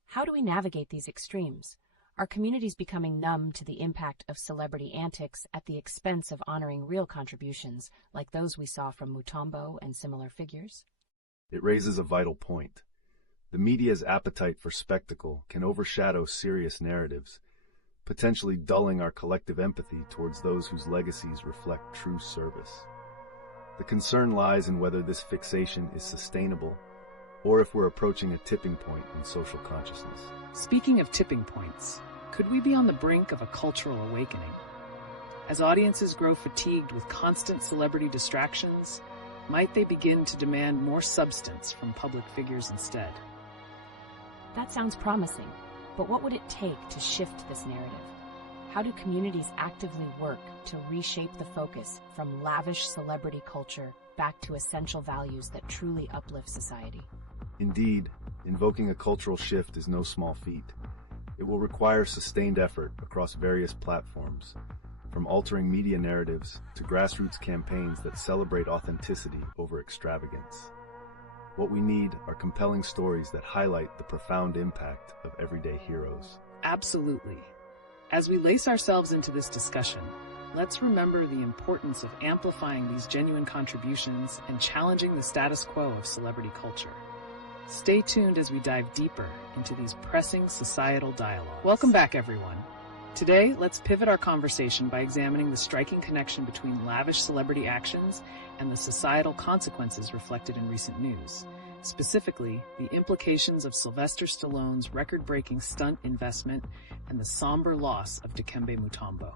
How do we navigate these extremes? Are communities becoming numb to the impact of celebrity antics at the expense of honoring real contributions like those we saw from Mutombo and similar figures? It raises a vital point. The media's appetite for spectacle can overshadow serious narratives, potentially dulling our collective empathy towards those whose legacies reflect true service. The concern lies in whether this fixation is sustainable or if we're approaching a tipping point in social consciousness. Speaking of tipping points, could we be on the brink of a cultural awakening? As audiences grow fatigued with constant celebrity distractions, might they begin to demand more substance from public figures instead? That sounds promising. But what would it take to shift this narrative? How do communities actively work to reshape the focus from lavish celebrity culture back to essential values that truly uplift society? Indeed, invoking a cultural shift is no small feat. It will require sustained effort across various platforms, from altering media narratives to grassroots campaigns that celebrate authenticity over extravagance. What we need are compelling stories that highlight the profound impact of everyday heroes. Absolutely. As we lace ourselves into this discussion, let's remember the importance of amplifying these genuine contributions and challenging the status quo of celebrity culture. Stay tuned as we dive deeper into these pressing societal dialogues. Welcome back, everyone. Today, let's pivot our conversation by examining the striking connection between lavish celebrity actions and the societal consequences reflected in recent news. Specifically, the implications of Sylvester Stallone's record-breaking stunt investment and the somber loss of Dikembe Mutombo.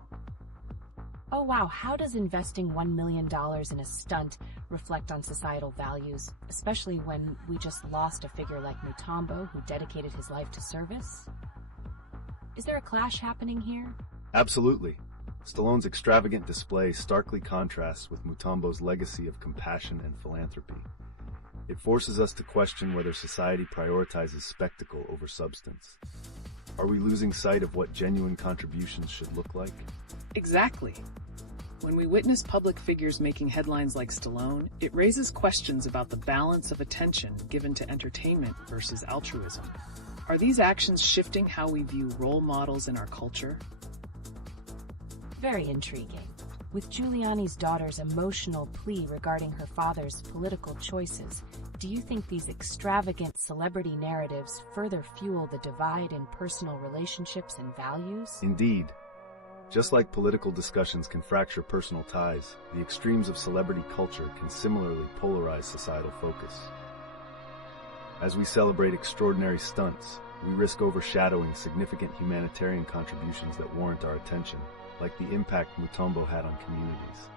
Oh wow, how does investing $1 million in a stunt reflect on societal values, especially when we just lost a figure like Mutombo who dedicated his life to service? Is there a clash happening here? Absolutely. Stallone's extravagant display starkly contrasts with Mutombo's legacy of compassion and philanthropy. It forces us to question whether society prioritizes spectacle over substance. Are we losing sight of what genuine contributions should look like? Exactly. When we witness public figures making headlines like Stallone, it raises questions about the balance of attention given to entertainment versus altruism. Are these actions shifting how we view role models in our culture? Very intriguing. With Giuliani's daughter's emotional plea regarding her father's political choices, do you think these extravagant celebrity narratives further fuel the divide in personal relationships and values? Indeed. Just like political discussions can fracture personal ties, the extremes of celebrity culture can similarly polarize societal focus. As we celebrate extraordinary stunts, we risk overshadowing significant humanitarian contributions that warrant our attention, like the impact Mutombo had on communities.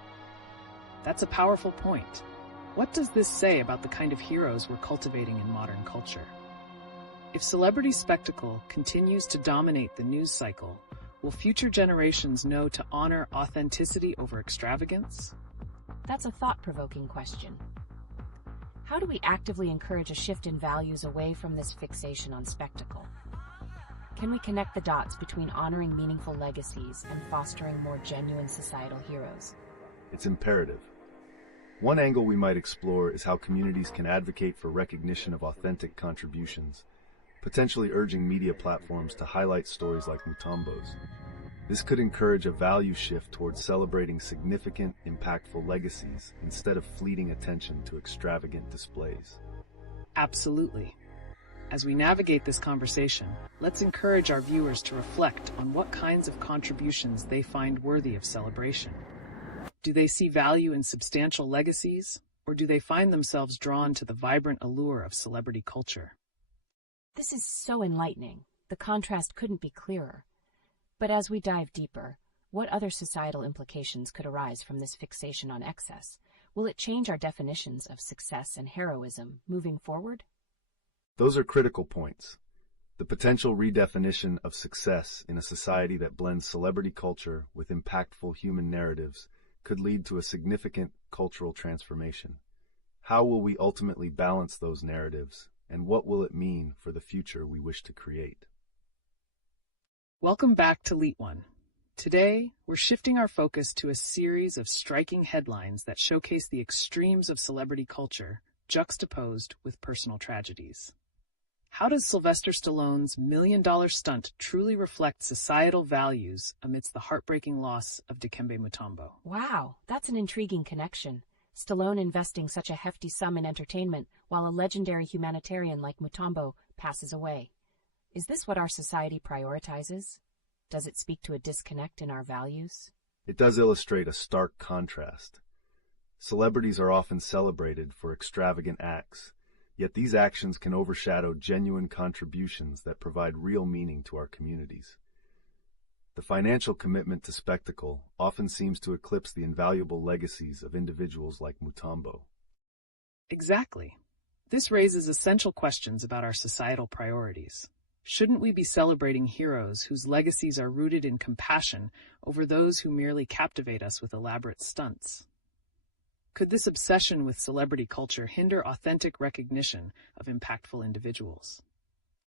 That's a powerful point. What does this say about the kind of heroes we're cultivating in modern culture? If celebrity spectacle continues to dominate the news cycle, will future generations know to honor authenticity over extravagance? That's a thought-provoking question. How do we actively encourage a shift in values away from this fixation on spectacle? Can we connect the dots between honoring meaningful legacies and fostering more genuine societal heroes? It's imperative. One angle we might explore is how communities can advocate for recognition of authentic contributions, potentially urging media platforms to highlight stories like Mutombo's. This could encourage a value shift towards celebrating significant, impactful legacies instead of fleeting attention to extravagant displays. Absolutely. As we navigate this conversation, let's encourage our viewers to reflect on what kinds of contributions they find worthy of celebration. Do they see value in substantial legacies, or do they find themselves drawn to the vibrant allure of celebrity culture? This is so enlightening. The contrast couldn't be clearer. But as we dive deeper, what other societal implications could arise from this fixation on excess? Will it change our definitions of success and heroism moving forward? Those are critical points. The potential redefinition of success in a society that blends celebrity culture with impactful human narratives could lead to a significant cultural transformation. How will we ultimately balance those narratives, and what will it mean for the future we wish to create? Welcome back to LeetOne. Today, we're shifting our focus to a series of striking headlines that showcase the extremes of celebrity culture juxtaposed with personal tragedies. How does Sylvester Stallone's million-dollar stunt truly reflect societal values amidst the heartbreaking loss of Dikembe Mutombo? Wow, that's an intriguing connection. Stallone investing such a hefty sum in entertainment while a legendary humanitarian like Mutombo passes away. Is this what our society prioritizes? Does it speak to a disconnect in our values? It does illustrate a stark contrast. Celebrities are often celebrated for extravagant acts, yet these actions can overshadow genuine contributions that provide real meaning to our communities. The financial commitment to spectacle often seems to eclipse the invaluable legacies of individuals like Mutombo. Exactly. This raises essential questions about our societal priorities. Shouldn't we be celebrating heroes whose legacies are rooted in compassion over those who merely captivate us with elaborate stunts? Could this obsession with celebrity culture hinder authentic recognition of impactful individuals?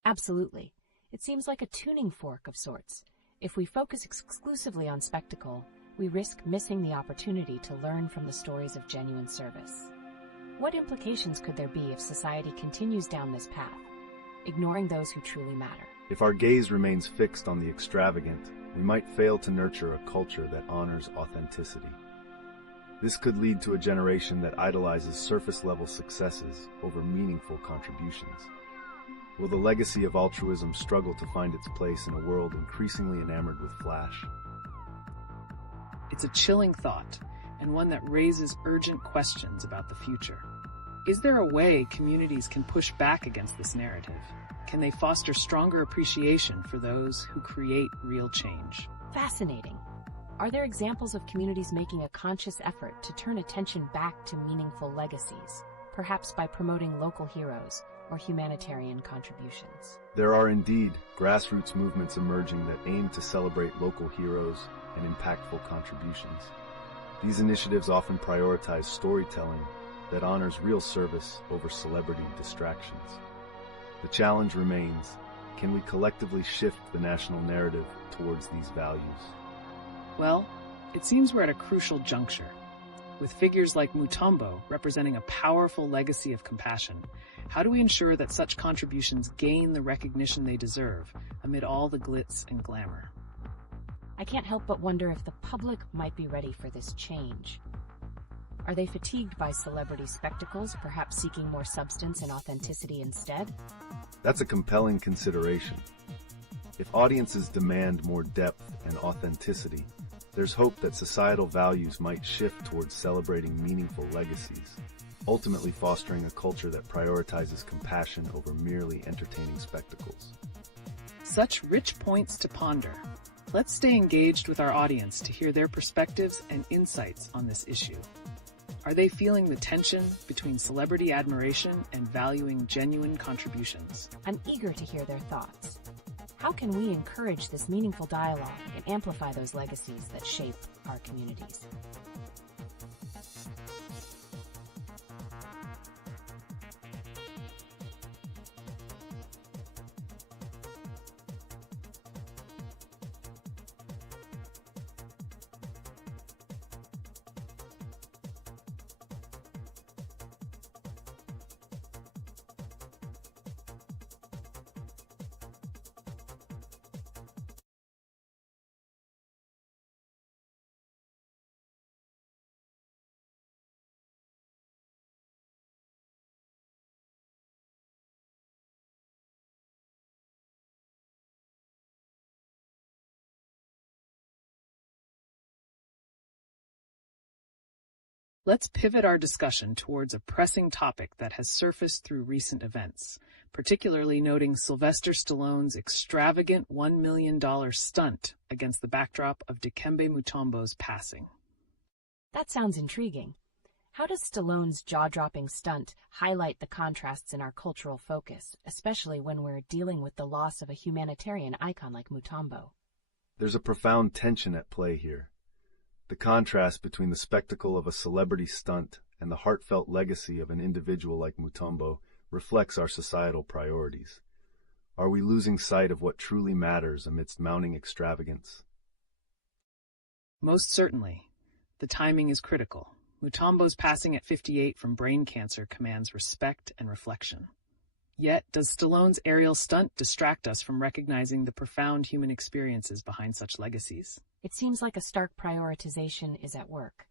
Absolutely. It seems like a tuning fork of sorts. If we focus exclusively on spectacle, we risk missing the opportunity to learn from the stories of genuine service. What implications could there be if society continues down this path, ignoring those who truly matter? If our gaze remains fixed on the extravagant, we might fail to nurture a culture that honors authenticity. This could lead to a generation that idolizes surface-level successes over meaningful contributions. Will the legacy of altruism struggle to find its place in a world increasingly enamored with flash? It's a chilling thought, and one that raises urgent questions about the future. Is there a way communities can push back against this narrative? Can they foster stronger appreciation for those who create real change? Fascinating. Are there examples of communities making a conscious effort to turn attention back to meaningful legacies, perhaps by promoting local heroes or humanitarian contributions? There are indeed grassroots movements emerging that aim to celebrate local heroes and impactful contributions. These initiatives often prioritize storytelling that honors real service over celebrity distractions. The challenge remains, can we collectively shift the national narrative towards these values? Well, it seems we're at a crucial juncture. With figures like Mutombo representing a powerful legacy of compassion, how do we ensure that such contributions gain the recognition they deserve amid all the glitz and glamour? I can't help but wonder if the public might be ready for this change. Are they fatigued by celebrity spectacles, perhaps seeking more substance and authenticity instead? That's a compelling consideration. If audiences demand more depth and authenticity, there's hope that societal values might shift towards celebrating meaningful legacies, ultimately fostering a culture that prioritizes compassion over merely entertaining spectacles. Such rich points to ponder. Let's stay engaged with our audience to hear their perspectives and insights on this issue. Are they feeling the tension between celebrity admiration and valuing genuine contributions? I'm eager to hear their thoughts. How can we encourage this meaningful dialogue and amplify those legacies that shape our communities? Let's pivot our discussion towards a pressing topic that has surfaced through recent events, particularly noting Sylvester Stallone's extravagant $1 million stunt against the backdrop of Dikembe Mutombo's passing. That sounds intriguing. How does Stallone's jaw-dropping stunt highlight the contrasts in our cultural focus, especially when we're dealing with the loss of a humanitarian icon like Mutombo? There's a profound tension at play here. The contrast between the spectacle of a celebrity stunt and the heartfelt legacy of an individual like Mutombo reflects our societal priorities. Are we losing sight of what truly matters amidst mounting extravagance? Most certainly. The timing is critical. Mutombo's passing at 58 from brain cancer commands respect and reflection. Yet, does Stallone's aerial stunt distract us from recognizing the profound human experiences behind such legacies? It seems like a stark prioritization is at work.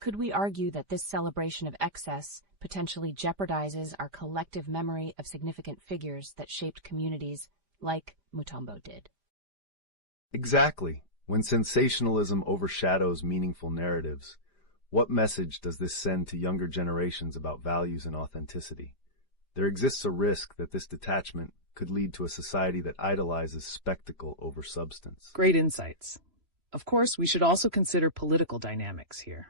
Could we argue that this celebration of excess potentially jeopardizes our collective memory of significant figures that shaped communities like Mutombo did? Exactly. When sensationalism overshadows meaningful narratives, what message does this send to younger generations about values and authenticity? There exists a risk that this detachment could lead to a society that idolizes spectacle over substance. Great insights. Of course, we should also consider political dynamics here.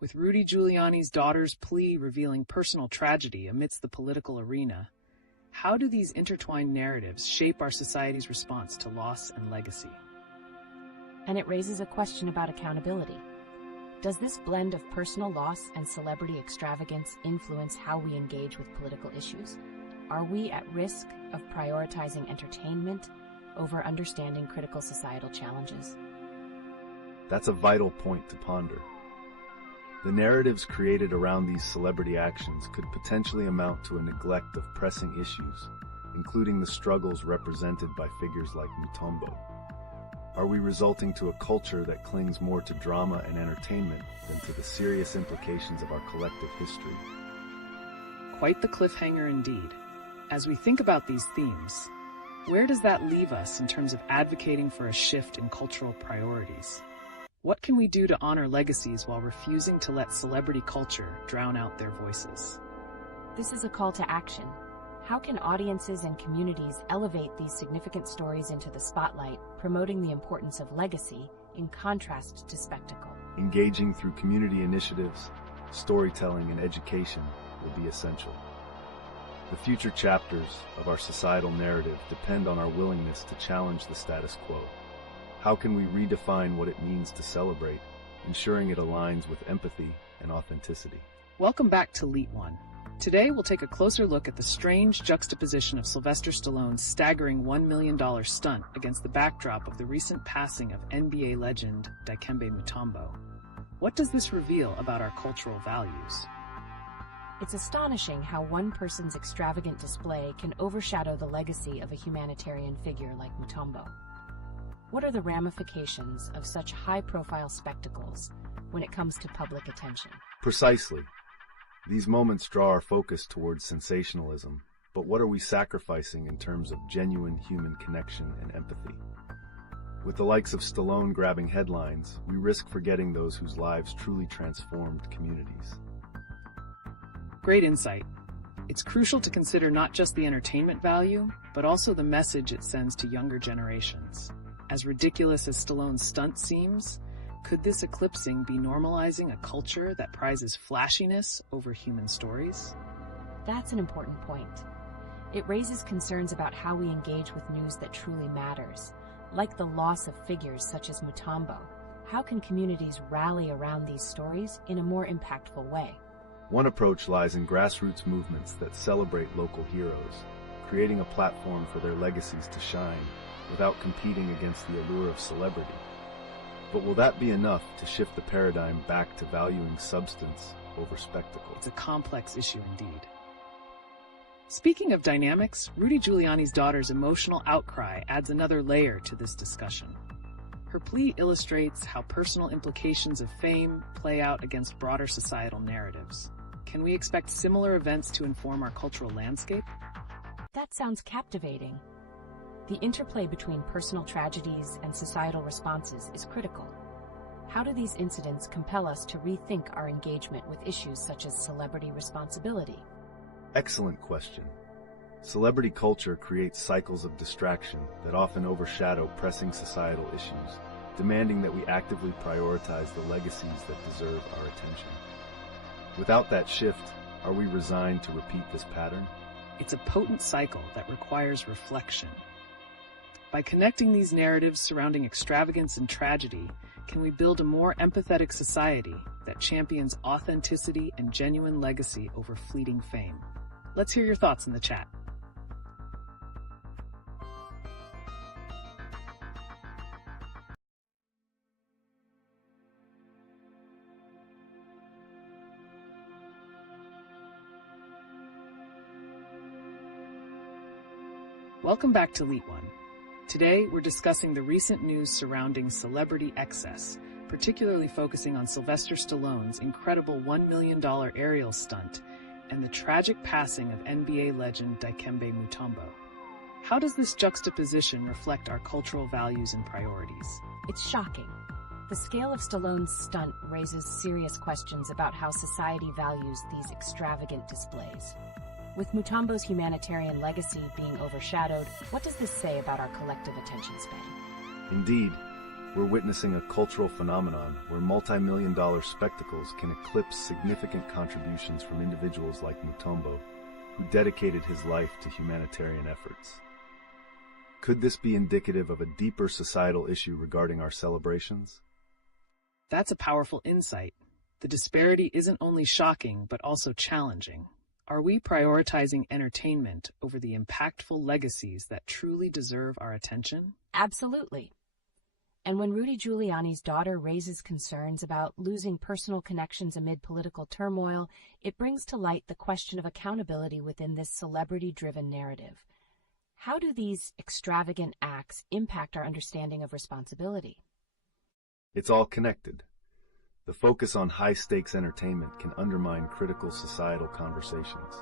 With Rudy Giuliani's daughter's plea revealing personal tragedy amidst the political arena, how do these intertwined narratives shape our society's response to loss and legacy? And it raises a question about accountability. Does this blend of personal loss and celebrity extravagance influence how we engage with political issues? Are we at risk of prioritizing entertainment over understanding critical societal challenges? That's a vital point to ponder. The narratives created around these celebrity actions could potentially amount to a neglect of pressing issues, including the struggles represented by figures like Mutombo. Are we resulting to a culture that clings more to drama and entertainment than to the serious implications of our collective history? Quite the cliffhanger indeed. As we think about these themes, where does that leave us in terms of advocating for a shift in cultural priorities? What can we do to honor legacies while refusing to let celebrity culture drown out their voices? This is a call to action. How can audiences and communities elevate these significant stories into the spotlight, promoting the importance of legacy in contrast to spectacle? Engaging through community initiatives, storytelling, and education will be essential. The future chapters of our societal narrative depend on our willingness to challenge the status quo. How can we redefine what it means to celebrate, ensuring it aligns with empathy and authenticity? Welcome back to LeetOne. Today, we'll take a closer look at the strange juxtaposition of Sylvester Stallone's staggering $1 million stunt against the backdrop of the recent passing of NBA legend Dikembe Mutombo. What does this reveal about our cultural values? It's astonishing how one person's extravagant display can overshadow the legacy of a humanitarian figure like Mutombo. What are the ramifications of such high-profile spectacles when it comes to public attention? Precisely. These moments draw our focus towards sensationalism, but what are we sacrificing in terms of genuine human connection and empathy? With the likes of Stallone grabbing headlines, we risk forgetting those whose lives truly transformed communities. Great insight. It's crucial to consider not just the entertainment value, but also the message it sends to younger generations. As ridiculous as Stallone's stunt seems, could this eclipsing be normalizing a culture that prizes flashiness over human stories? That's an important point. It raises concerns about how we engage with news that truly matters, like the loss of figures such as Mutombo. How can communities rally around these stories in a more impactful way? One approach lies in grassroots movements that celebrate local heroes, creating a platform for their legacies to shine without competing against the allure of celebrity. But will that be enough to shift the paradigm back to valuing substance over spectacle? It's a complex issue indeed. Speaking of dynamics, Rudy Giuliani's daughter's emotional outcry adds another layer to this discussion. Her plea illustrates how personal implications of fame play out against broader societal narratives. Can we expect similar events to inform our cultural landscape? That sounds captivating. The interplay between personal tragedies and societal responses is critical. How do these incidents compel us to rethink our engagement with issues such as celebrity responsibility? Excellent question. Celebrity culture creates cycles of distraction that often overshadow pressing societal issues, demanding that we actively prioritize the legacies that deserve our attention. Without that shift, are we resigned to repeat this pattern? It's a potent cycle that requires reflection. By connecting these narratives surrounding extravagance and tragedy, can we build a more empathetic society that champions authenticity and genuine legacy over fleeting fame? Let's hear your thoughts in the chat. Welcome back to LeetOne. Today, we're discussing the recent news surrounding celebrity excess, particularly focusing on Sylvester Stallone's incredible $1 million aerial stunt and the tragic passing of NBA legend Dikembe Mutombo. How does this juxtaposition reflect our cultural values and priorities? It's shocking. The scale of Stallone's stunt raises serious questions about how society values these extravagant displays. With Mutombo's humanitarian legacy being overshadowed, what does this say about our collective attention span? Indeed, we're witnessing a cultural phenomenon where multi-million-dollar spectacles can eclipse significant contributions from individuals like Mutombo, who dedicated his life to humanitarian efforts. Could this be indicative of a deeper societal issue regarding our celebrations? That's a powerful insight. The disparity isn't only shocking, but also challenging. Are we prioritizing entertainment over the impactful legacies that truly deserve our attention? Absolutely. And when Rudy Giuliani's daughter raises concerns about losing personal connections amid political turmoil, it brings to light the question of accountability within this celebrity-driven narrative. How do these extravagant acts impact our understanding of responsibility? It's all connected. The focus on high-stakes entertainment can undermine critical societal conversations.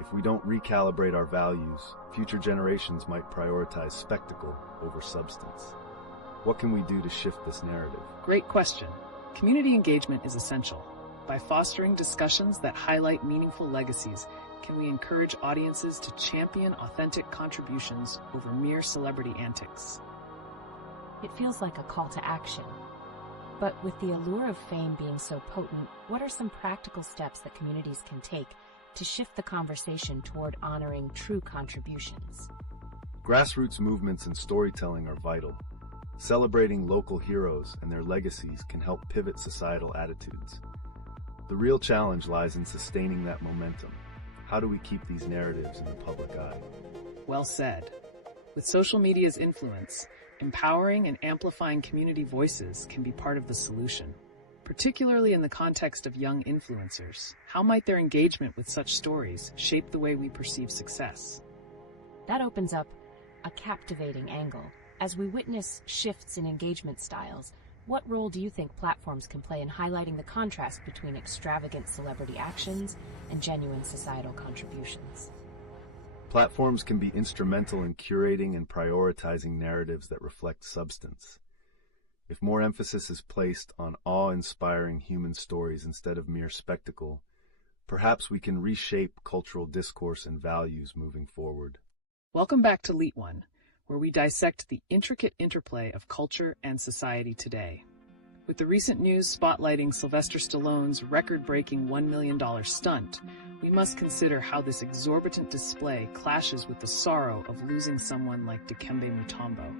If we don't recalibrate our values, future generations might prioritize spectacle over substance. What can we do to shift this narrative? Great question. Community engagement is essential. By fostering discussions that highlight meaningful legacies, can we encourage audiences to champion authentic contributions over mere celebrity antics? It feels like a call to action. But with the allure of fame being so potent, what are some practical steps that communities can take to shift the conversation toward honoring true contributions? Grassroots movements and storytelling are vital. Celebrating local heroes and their legacies can help pivot societal attitudes. The real challenge lies in sustaining that momentum. How do we keep these narratives in the public eye? Well said. With social media's influence, empowering and amplifying community voices can be part of the solution. Particularly in the context of young influencers, how might their engagement with such stories shape the way we perceive success? That opens up a captivating angle. As we witness shifts in engagement styles, what role do you think platforms can play in highlighting the contrast between extravagant celebrity actions and genuine societal contributions? Platforms can be instrumental in curating and prioritizing narratives that reflect substance. If more emphasis is placed on awe-inspiring human stories instead of mere spectacle, perhaps we can reshape cultural discourse and values moving forward. Welcome back to LeetOne, where we dissect the intricate interplay of culture and society today. With the recent news spotlighting Sylvester Stallone's record-breaking $1 million stunt, we must consider how this exorbitant display clashes with the sorrow of losing someone like Dikembe Mutombo,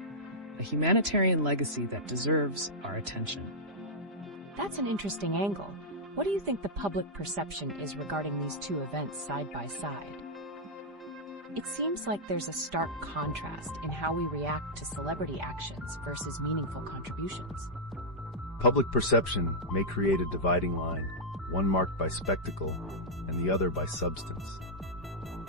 a humanitarian legacy that deserves our attention. That's an interesting angle. What do you think the public perception is regarding these two events side by side? It seems like there's a stark contrast in how we react to celebrity actions versus meaningful contributions. Public perception may create a dividing line, one marked by spectacle and the other by substance.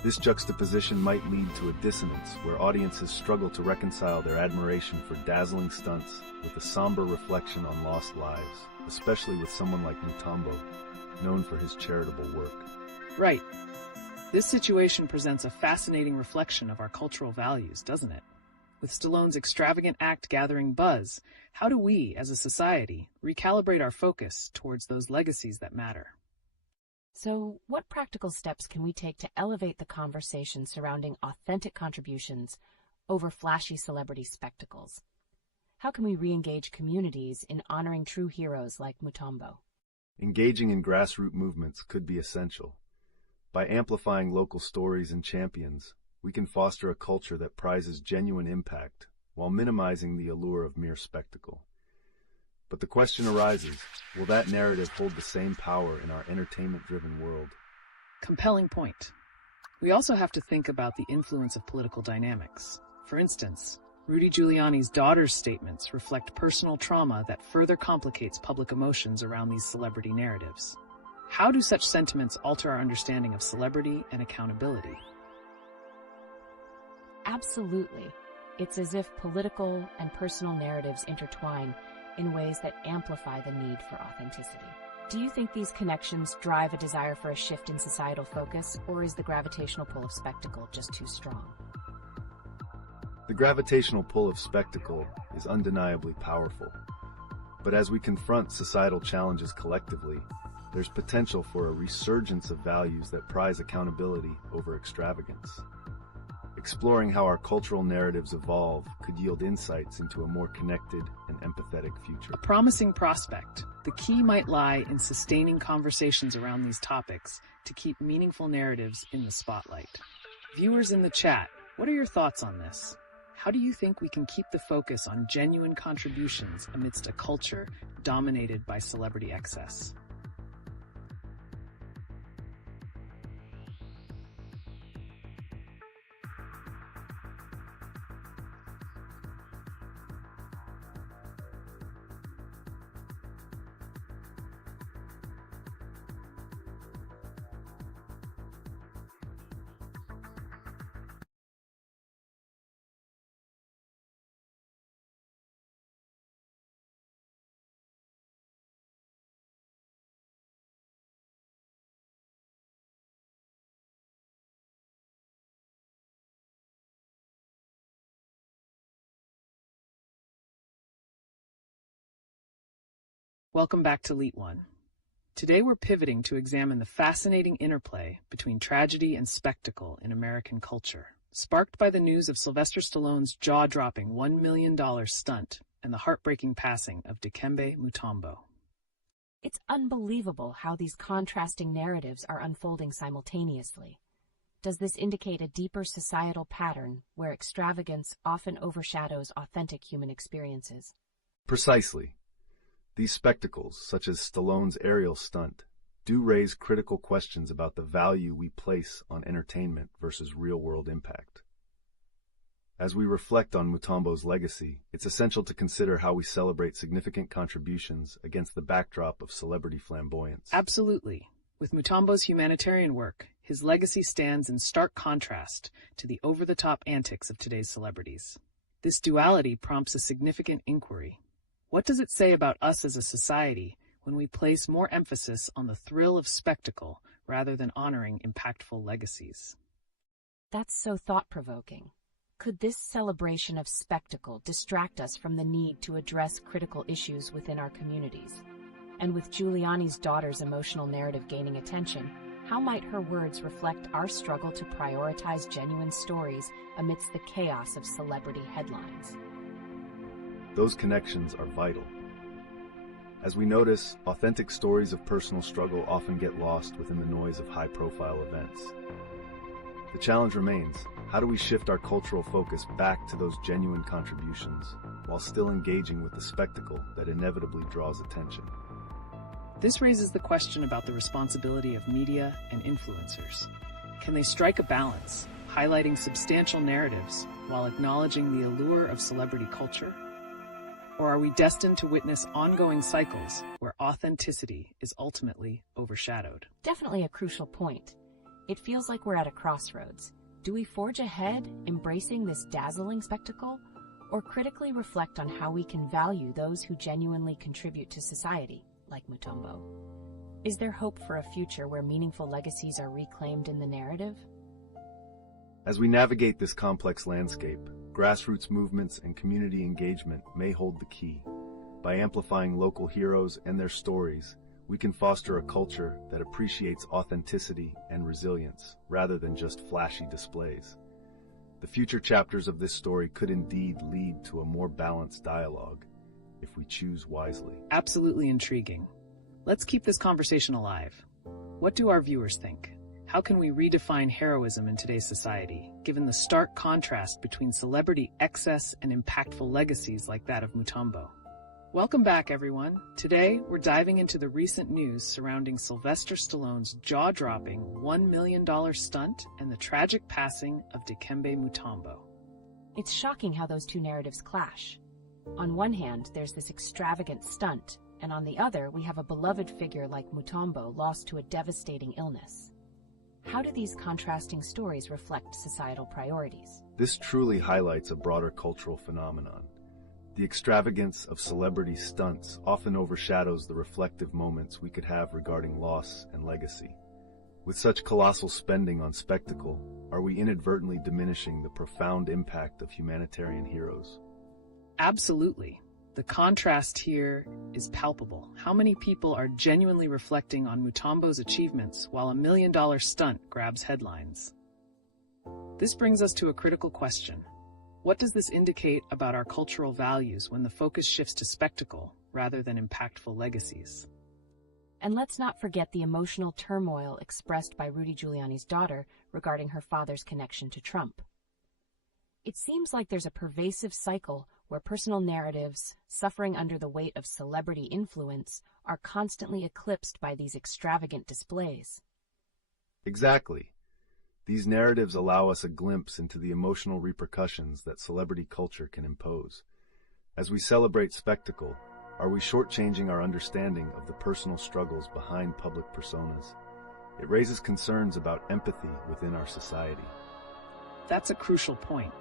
This juxtaposition might lead to a dissonance where audiences struggle to reconcile their admiration for dazzling stunts with a somber reflection on lost lives, especially with someone like Mutombo, known for his charitable work. Right. This situation presents a fascinating reflection of our cultural values, doesn't it? With Stallone's extravagant act gathering buzz, how do we, as a society, recalibrate our focus towards those legacies that matter? So, what practical steps can we take to elevate the conversation surrounding authentic contributions over flashy celebrity spectacles? How can we re-engage communities in honoring true heroes like Mutombo? Engaging in grassroots movements could be essential. By amplifying local stories and champions, we can foster a culture that prizes genuine impact while minimizing the allure of mere spectacle. But the question arises, will that narrative hold the same power in our entertainment-driven world? Compelling point. We also have to think about the influence of political dynamics. For instance, Rudy Giuliani's daughter's statements reflect personal trauma that further complicates public emotions around these celebrity narratives. How do such sentiments alter our understanding of celebrity and accountability? Absolutely. It's as if political and personal narratives intertwine in ways that amplify the need for authenticity. Do you think these connections drive a desire for a shift in societal focus, or is the gravitational pull of spectacle just too strong? The gravitational pull of spectacle is undeniably powerful. But as we confront societal challenges collectively, there's potential for a resurgence of values that prize accountability over extravagance. Exploring how our cultural narratives evolve could yield insights into a more connected and empathetic future. A promising prospect. The key might lie in sustaining conversations around these topics to keep meaningful narratives in the spotlight. Viewers in the chat, what are your thoughts on this? How do you think we can keep the focus on genuine contributions amidst a culture dominated by celebrity excess? Welcome back to LeetOne. Today we're pivoting to examine the fascinating interplay between tragedy and spectacle in American culture, sparked by the news of Sylvester Stallone's jaw-dropping $1 million stunt and the heartbreaking passing of Dikembe Mutombo. It's unbelievable how these contrasting narratives are unfolding simultaneously. Does this indicate a deeper societal pattern where extravagance often overshadows authentic human experiences? Precisely. These spectacles, such as Stallone's aerial stunt, do raise critical questions about the value we place on entertainment versus real-world impact. As we reflect on Mutombo's legacy, it's essential to consider how we celebrate significant contributions against the backdrop of celebrity flamboyance. Absolutely. With Mutombo's humanitarian work, his legacy stands in stark contrast to the over-the-top antics of today's celebrities. This duality prompts a significant inquiry. What does it say about us as a society when we place more emphasis on the thrill of spectacle rather than honoring impactful legacies? That's so thought-provoking. Could this celebration of spectacle distract us from the need to address critical issues within our communities? And with Giuliani's daughter's emotional narrative gaining attention, how might her words reflect our struggle to prioritize genuine stories amidst the chaos of celebrity headlines? Those connections are vital. As we notice, authentic stories of personal struggle often get lost within the noise of high-profile events. The challenge remains, how do we shift our cultural focus back to those genuine contributions while still engaging with the spectacle that inevitably draws attention? This raises the question about the responsibility of media and influencers. Can they strike a balance, highlighting substantial narratives while acknowledging the allure of celebrity culture? Or are we destined to witness ongoing cycles where authenticity is ultimately overshadowed? Definitely a crucial point. It feels like we're at a crossroads. Do we forge ahead, embracing this dazzling spectacle, or critically reflect on how we can value those who genuinely contribute to society, like Mutombo? Is there hope for a future where meaningful legacies are reclaimed in the narrative? As we navigate this complex landscape, grassroots movements and community engagement may hold the key. By amplifying local heroes and their stories, we can foster a culture that appreciates authenticity and resilience rather than just flashy displays. The future chapters of this story could indeed lead to a more balanced dialogue if we choose wisely. Absolutely intriguing. Let's keep this conversation alive. What do our viewers think? How can we redefine heroism in today's society, given the stark contrast between celebrity excess and impactful legacies like that of Mutombo? Welcome back, everyone. Today, we're diving into the recent news surrounding Sylvester Stallone's jaw-dropping $1 million stunt and the tragic passing of Dikembe Mutombo. It's shocking how those two narratives clash. On one hand, there's this extravagant stunt, and on the other, we have a beloved figure like Mutombo lost to a devastating illness. How do these contrasting stories reflect societal priorities? This truly highlights a broader cultural phenomenon. The extravagance of celebrity stunts often overshadows the reflective moments we could have regarding loss and legacy. With such colossal spending on spectacle, are we inadvertently diminishing the profound impact of humanitarian heroes? Absolutely. The contrast here is palpable. How many people are genuinely reflecting on Mutombo's achievements while a $1 million stunt grabs headlines? This brings us to a critical question. What does this indicate about our cultural values when the focus shifts to spectacle rather than impactful legacies? And let's not forget the emotional turmoil expressed by Rudy Giuliani's daughter regarding her father's connection to Trump. It seems like there's a pervasive cycle where personal narratives, suffering under the weight of celebrity influence, are constantly eclipsed by these extravagant displays. Exactly. These narratives allow us a glimpse into the emotional repercussions that celebrity culture can impose. As we celebrate spectacle, are we shortchanging our understanding of the personal struggles behind public personas? It raises concerns about empathy within our society. That's a crucial point.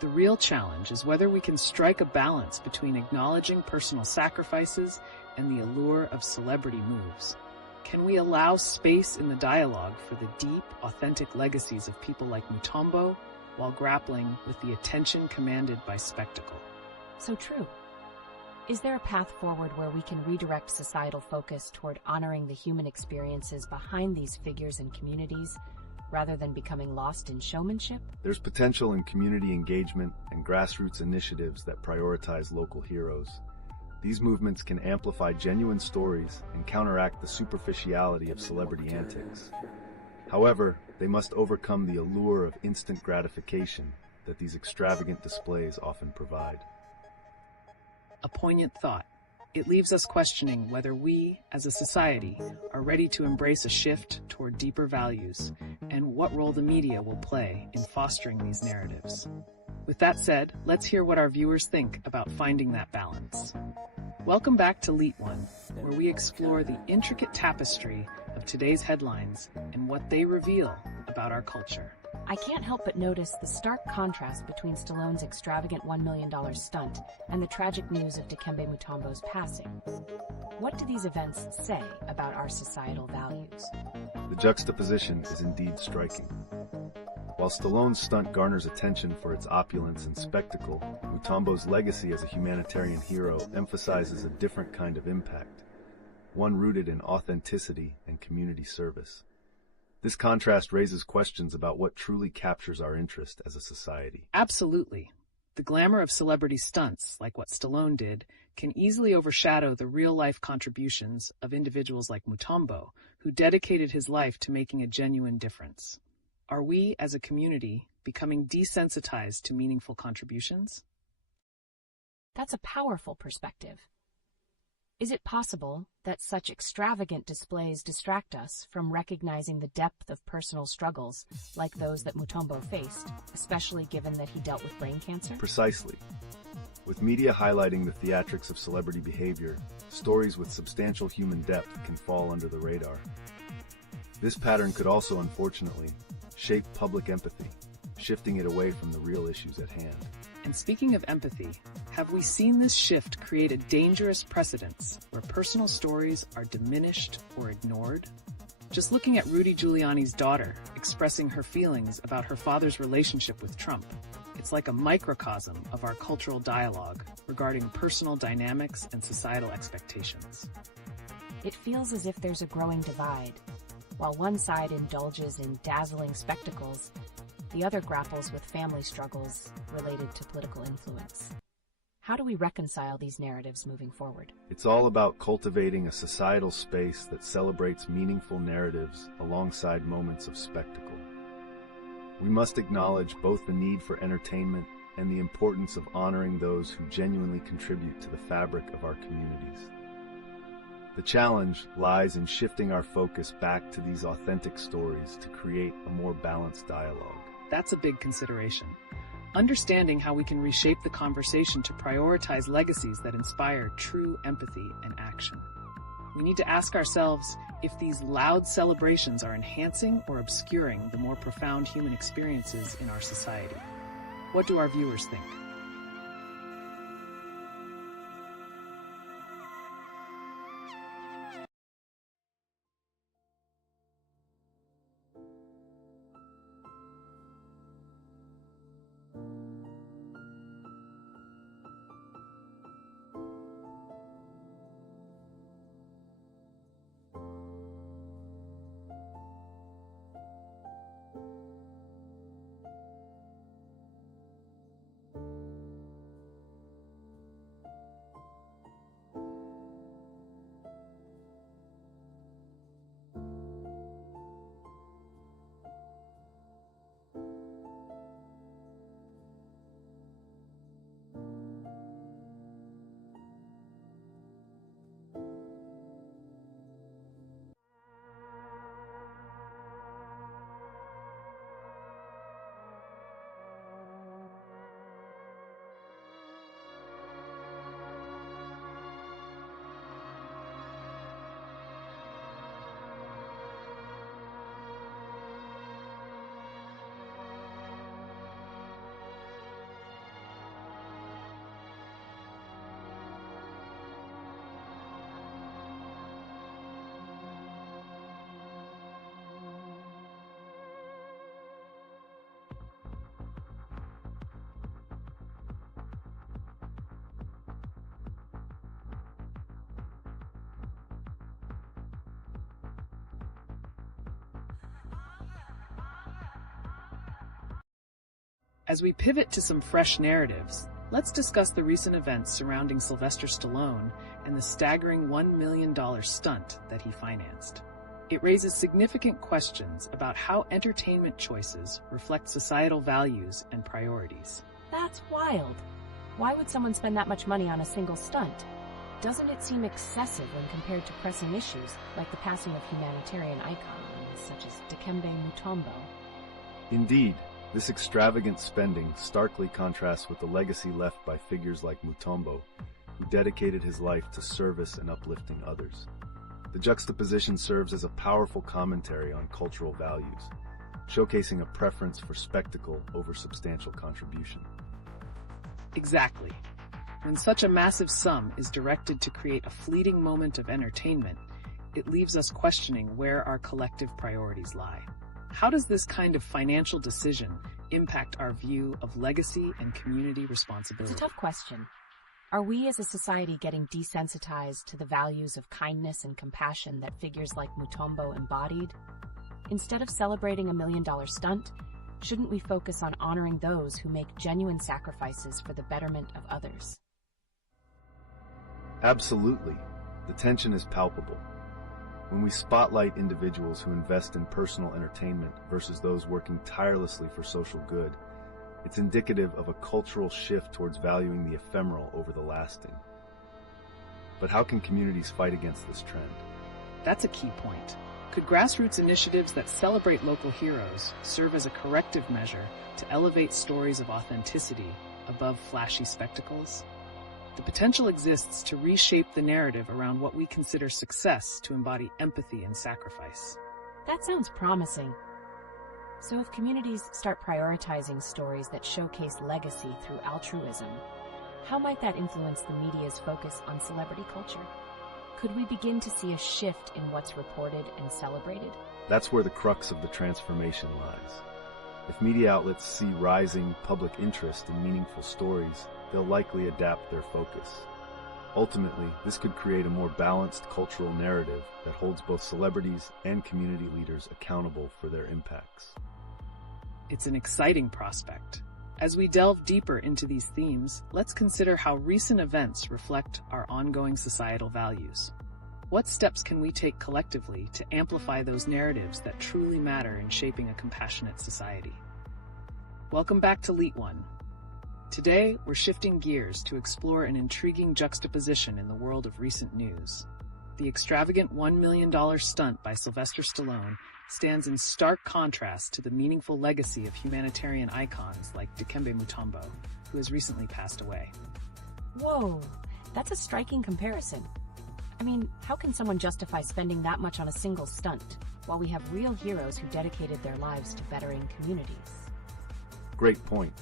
The real challenge is whether we can strike a balance between acknowledging personal sacrifices and the allure of celebrity moves. Can we allow space in the dialogue for the deep, authentic legacies of people like Mutombo while grappling with the attention commanded by spectacle? So true. Is there a path forward where we can redirect societal focus toward honoring the human experiences behind these figures and communities, rather than becoming lost in showmanship? There's potential in community engagement and grassroots initiatives that prioritize local heroes. These movements can amplify genuine stories and counteract the superficiality of celebrity antics. However, they must overcome the allure of instant gratification that these extravagant displays often provide. A poignant thought. It leaves us questioning whether we, as a society, are ready to embrace a shift toward deeper values, and what role the media will play in fostering these narratives. With that said, let's hear what our viewers think about finding that balance. Welcome back to LeetOne, where we explore the intricate tapestry of today's headlines and what they reveal about our culture. I can't help but notice the stark contrast between Stallone's extravagant $1 million stunt and the tragic news of Dikembe Mutombo's passing. What do these events say about our societal values? The juxtaposition is indeed striking. While Stallone's stunt garners attention for its opulence and spectacle, Mutombo's legacy as a humanitarian hero emphasizes a different kind of impact, one rooted in authenticity and community service. This contrast raises questions about what truly captures our interest as a society. Absolutely. The glamour of celebrity stunts, like what Stallone did, can easily overshadow the real-life contributions of individuals like Mutombo, who dedicated his life to making a genuine difference. Are we, as a community, becoming desensitized to meaningful contributions? That's a powerful perspective. Is it possible that such extravagant displays distract us from recognizing the depth of personal struggles like those that Mutombo faced, especially given that he dealt with brain cancer? Precisely. With media highlighting the theatrics of celebrity behavior, stories with substantial human depth can fall under the radar. This pattern could also, unfortunately, shape public empathy, shifting it away from the real issues at hand. And speaking of empathy, have we seen this shift create a dangerous precedence where personal stories are diminished or ignored? Just looking at Rudy Giuliani's daughter expressing her feelings about her father's relationship with Trump, it's like a microcosm of our cultural dialogue regarding personal dynamics and societal expectations. It feels as if there's a growing divide. While one side indulges in dazzling spectacles, the other grapples with family struggles related to political influence. How do we reconcile these narratives moving forward? It's all about cultivating a societal space that celebrates meaningful narratives alongside moments of spectacle. We must acknowledge both the need for entertainment and the importance of honoring those who genuinely contribute to the fabric of our communities. The challenge lies in shifting our focus back to these authentic stories to create a more balanced dialogue. That's a big consideration. Understanding how we can reshape the conversation to prioritize legacies that inspire true empathy and action. We need to ask ourselves if these loud celebrations are enhancing or obscuring the more profound human experiences in our society. What do our viewers think? As we pivot to some fresh narratives, Let's discuss the recent events surrounding Sylvester Stallone and the staggering $1 million stunt that he financed. It raises significant questions about how entertainment choices reflect societal values and priorities. That's wild. Why would someone spend that much money on a single stunt? Doesn't it seem excessive when compared to pressing issues like the passing of humanitarian icons such as Dikembe Mutombo? Indeed, this extravagant spending starkly contrasts with the legacy left by figures like Mutombo, who dedicated his life to service and uplifting others. The juxtaposition serves as a powerful commentary on cultural values, showcasing a preference for spectacle over substantial contribution. Exactly. When such a massive sum is directed to create a fleeting moment of entertainment, it leaves us questioning where our collective priorities lie. How does this kind of financial decision impact our view of legacy and community responsibility? It's a tough question. Are we as a society getting desensitized to the values of kindness and compassion that figures like Mutombo embodied? Instead of celebrating $1 million stunt, shouldn't we focus on honoring those who make genuine sacrifices for the betterment of others? Absolutely. The tension is palpable. When we spotlight individuals who invest in personal entertainment versus those working tirelessly for social good, it's indicative of a cultural shift towards valuing the ephemeral over the lasting. But how can communities fight against this trend? That's a key point. Could grassroots initiatives that celebrate local heroes serve as a corrective measure to elevate stories of authenticity above flashy spectacles? The potential exists to reshape the narrative around what we consider success to embody empathy and sacrifice. That sounds promising. So if communities start prioritizing stories that showcase legacy through altruism, how might that influence the media's focus on celebrity culture? Could we begin to see a shift in what's reported and celebrated? That's where the crux of the transformation lies. If media outlets see rising public interest in meaningful stories, they'll likely adapt their focus. Ultimately, this could create a more balanced cultural narrative that holds both celebrities and community leaders accountable for their impacts. It's an exciting prospect. As we delve deeper into these themes, let's consider how recent events reflect our ongoing societal values. What steps can we take collectively to amplify those narratives that truly matter in shaping a compassionate society? Welcome back to LeetOne. Today, we're shifting gears to explore an intriguing juxtaposition in the world of recent news. The extravagant $1 million stunt by Sylvester Stallone stands in stark contrast to the meaningful legacy of humanitarian icons like Dikembe Mutombo, who has recently passed away. Whoa, that's a striking comparison. I mean, how can someone justify spending that much on a single stunt, while we have real heroes who dedicated their lives to bettering communities? Great point.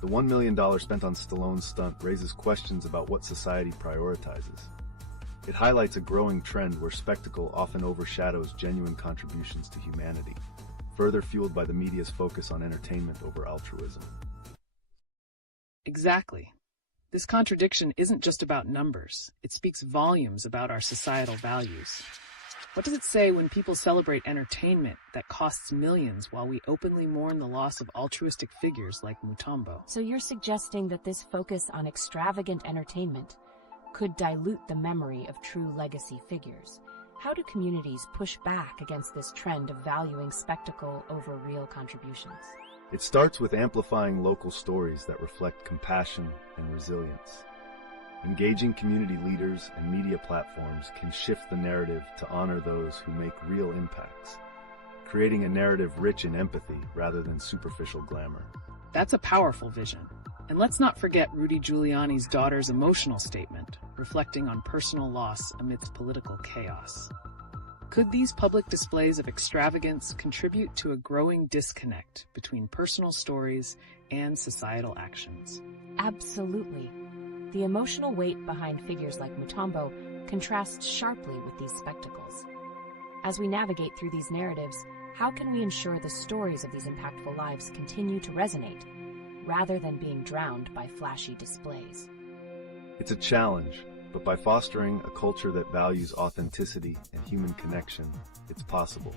The $1 million spent on Stallone's stunt raises questions about what society prioritizes. It highlights a growing trend where spectacle often overshadows genuine contributions to humanity, further fueled by the media's focus on entertainment over altruism. Exactly. This contradiction isn't just about numbers. It speaks volumes about our societal values. What does it say when people celebrate entertainment that costs millions while we openly mourn the loss of altruistic figures like Mutombo? So you're suggesting that this focus on extravagant entertainment could dilute the memory of true legacy figures. How do communities push back against this trend of valuing spectacle over real contributions? It starts with amplifying local stories that reflect compassion and resilience. Engaging community leaders and media platforms can shift the narrative to honor those who make real impacts, creating a narrative rich in empathy rather than superficial glamour. That's a powerful vision. And let's not forget Rudy Giuliani's daughter's emotional statement, reflecting on personal loss amidst political chaos. Could these public displays of extravagance contribute to a growing disconnect between personal stories and societal actions? Absolutely. The emotional weight behind figures like Mutombo contrasts sharply with these spectacles. As we navigate through these narratives, how can we ensure the stories of these impactful lives continue to resonate, rather than being drowned by flashy displays? It's a challenge, but by fostering a culture that values authenticity and human connection, it's possible.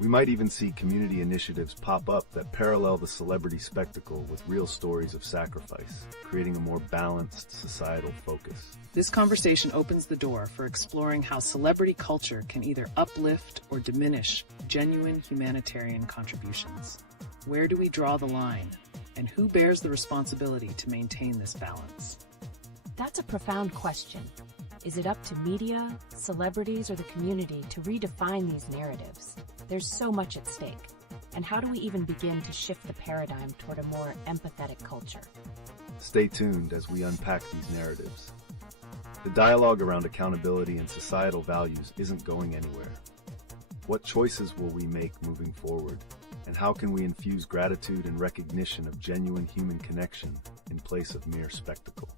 We might even see community initiatives pop up that parallel the celebrity spectacle with real stories of sacrifice, creating a more balanced societal focus. This conversation opens the door for exploring how celebrity culture can either uplift or diminish genuine humanitarian contributions. Where do we draw the line? And who bears the responsibility to maintain this balance? That's a profound question. Is it up to media, celebrities, or the community to redefine these narratives? There's so much at stake. And how do we even begin to shift the paradigm toward a more empathetic culture? Stay tuned as we unpack these narratives. The dialogue around accountability and societal values isn't going anywhere. What choices will we make moving forward? And how can we infuse gratitude and recognition of genuine human connection in place of mere spectacle?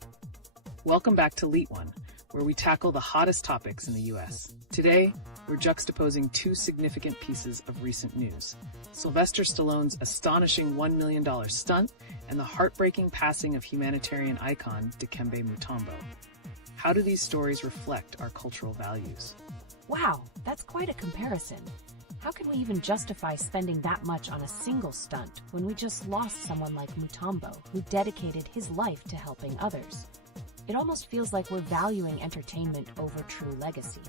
Welcome back to LeetOne, where we tackle the hottest topics in the U.S. Today, we're juxtaposing two significant pieces of recent news: Sylvester Stallone's astonishing $1 million stunt and the heartbreaking passing of humanitarian icon Dikembe Mutombo. How do these stories reflect our cultural values? Wow, that's quite a comparison. How can we even justify spending that much on a single stunt when we just lost someone like Mutombo, who dedicated his life to helping others? It almost feels like we're valuing entertainment over true legacy.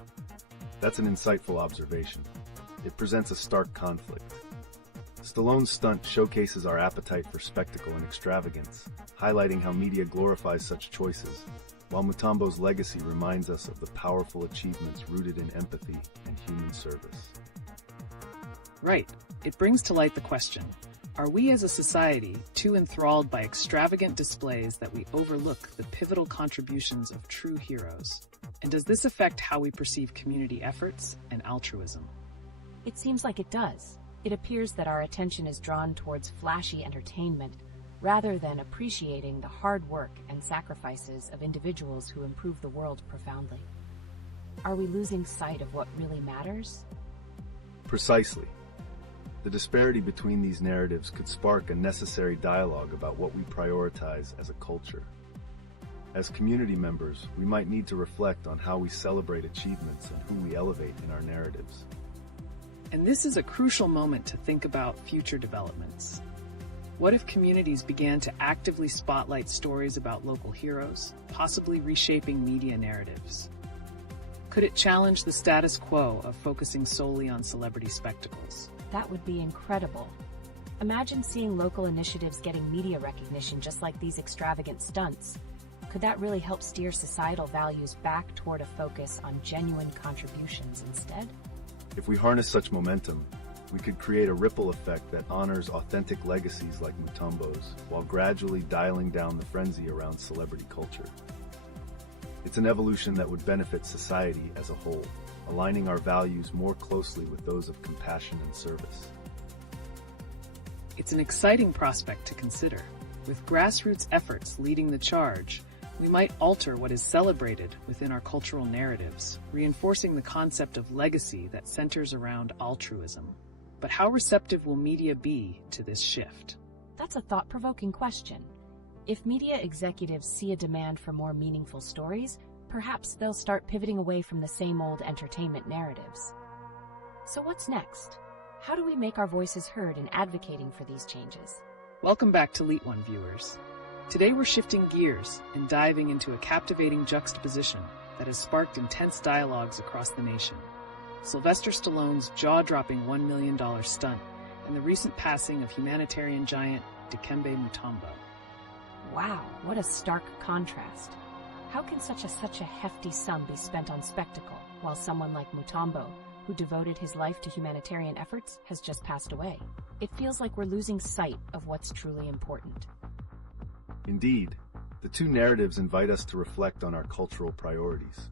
That's an insightful observation. It presents a stark conflict. Stallone's stunt showcases our appetite for spectacle and extravagance, highlighting how media glorifies such choices, while Mutombo's legacy reminds us of the powerful achievements rooted in empathy and human service. Right. It brings to light the question: are we as a society too enthralled by extravagant displays that we overlook the pivotal contributions of true heroes? And does this affect how we perceive community efforts and altruism? It seems like it does. It appears that our attention is drawn towards flashy entertainment rather than appreciating the hard work and sacrifices of individuals who improve the world profoundly. Are we losing sight of what really matters? Precisely. The disparity between these narratives could spark a necessary dialogue about what we prioritize as a culture. As community members, we might need to reflect on how we celebrate achievements and who we elevate in our narratives. And this is a crucial moment to think about future developments. What if communities began to actively spotlight stories about local heroes, possibly reshaping media narratives? Could it challenge the status quo of focusing solely on celebrity spectacles? That would be incredible. Imagine seeing local initiatives getting media recognition just like these extravagant stunts. Could that really help steer societal values back toward a focus on genuine contributions instead? If we harness such momentum, we could create a ripple effect that honors authentic legacies like Mutombo's, while gradually dialing down the frenzy around celebrity culture. It's an evolution that would benefit society as a whole, aligning our values more closely with those of compassion and service. It's an exciting prospect to consider. With grassroots efforts leading the charge, we might alter what is celebrated within our cultural narratives, reinforcing the concept of legacy that centers around altruism. But how receptive will media be to this shift? That's a thought-provoking question. If media executives see a demand for more meaningful stories, perhaps they'll start pivoting away from the same old entertainment narratives. So what's next? How do we make our voices heard in advocating for these changes? Welcome back to LeetOne, viewers. Today we're shifting gears and diving into a captivating juxtaposition that has sparked intense dialogues across the nation: Sylvester Stallone's jaw-dropping $1 million stunt and the recent passing of humanitarian giant Dikembe Mutombo. Wow, what a stark contrast. How can such a hefty sum be spent on spectacle, while someone like Mutombo, who devoted his life to humanitarian efforts, has just passed away? It feels like we're losing sight of what's truly important. Indeed, the two narratives invite us to reflect on our cultural priorities.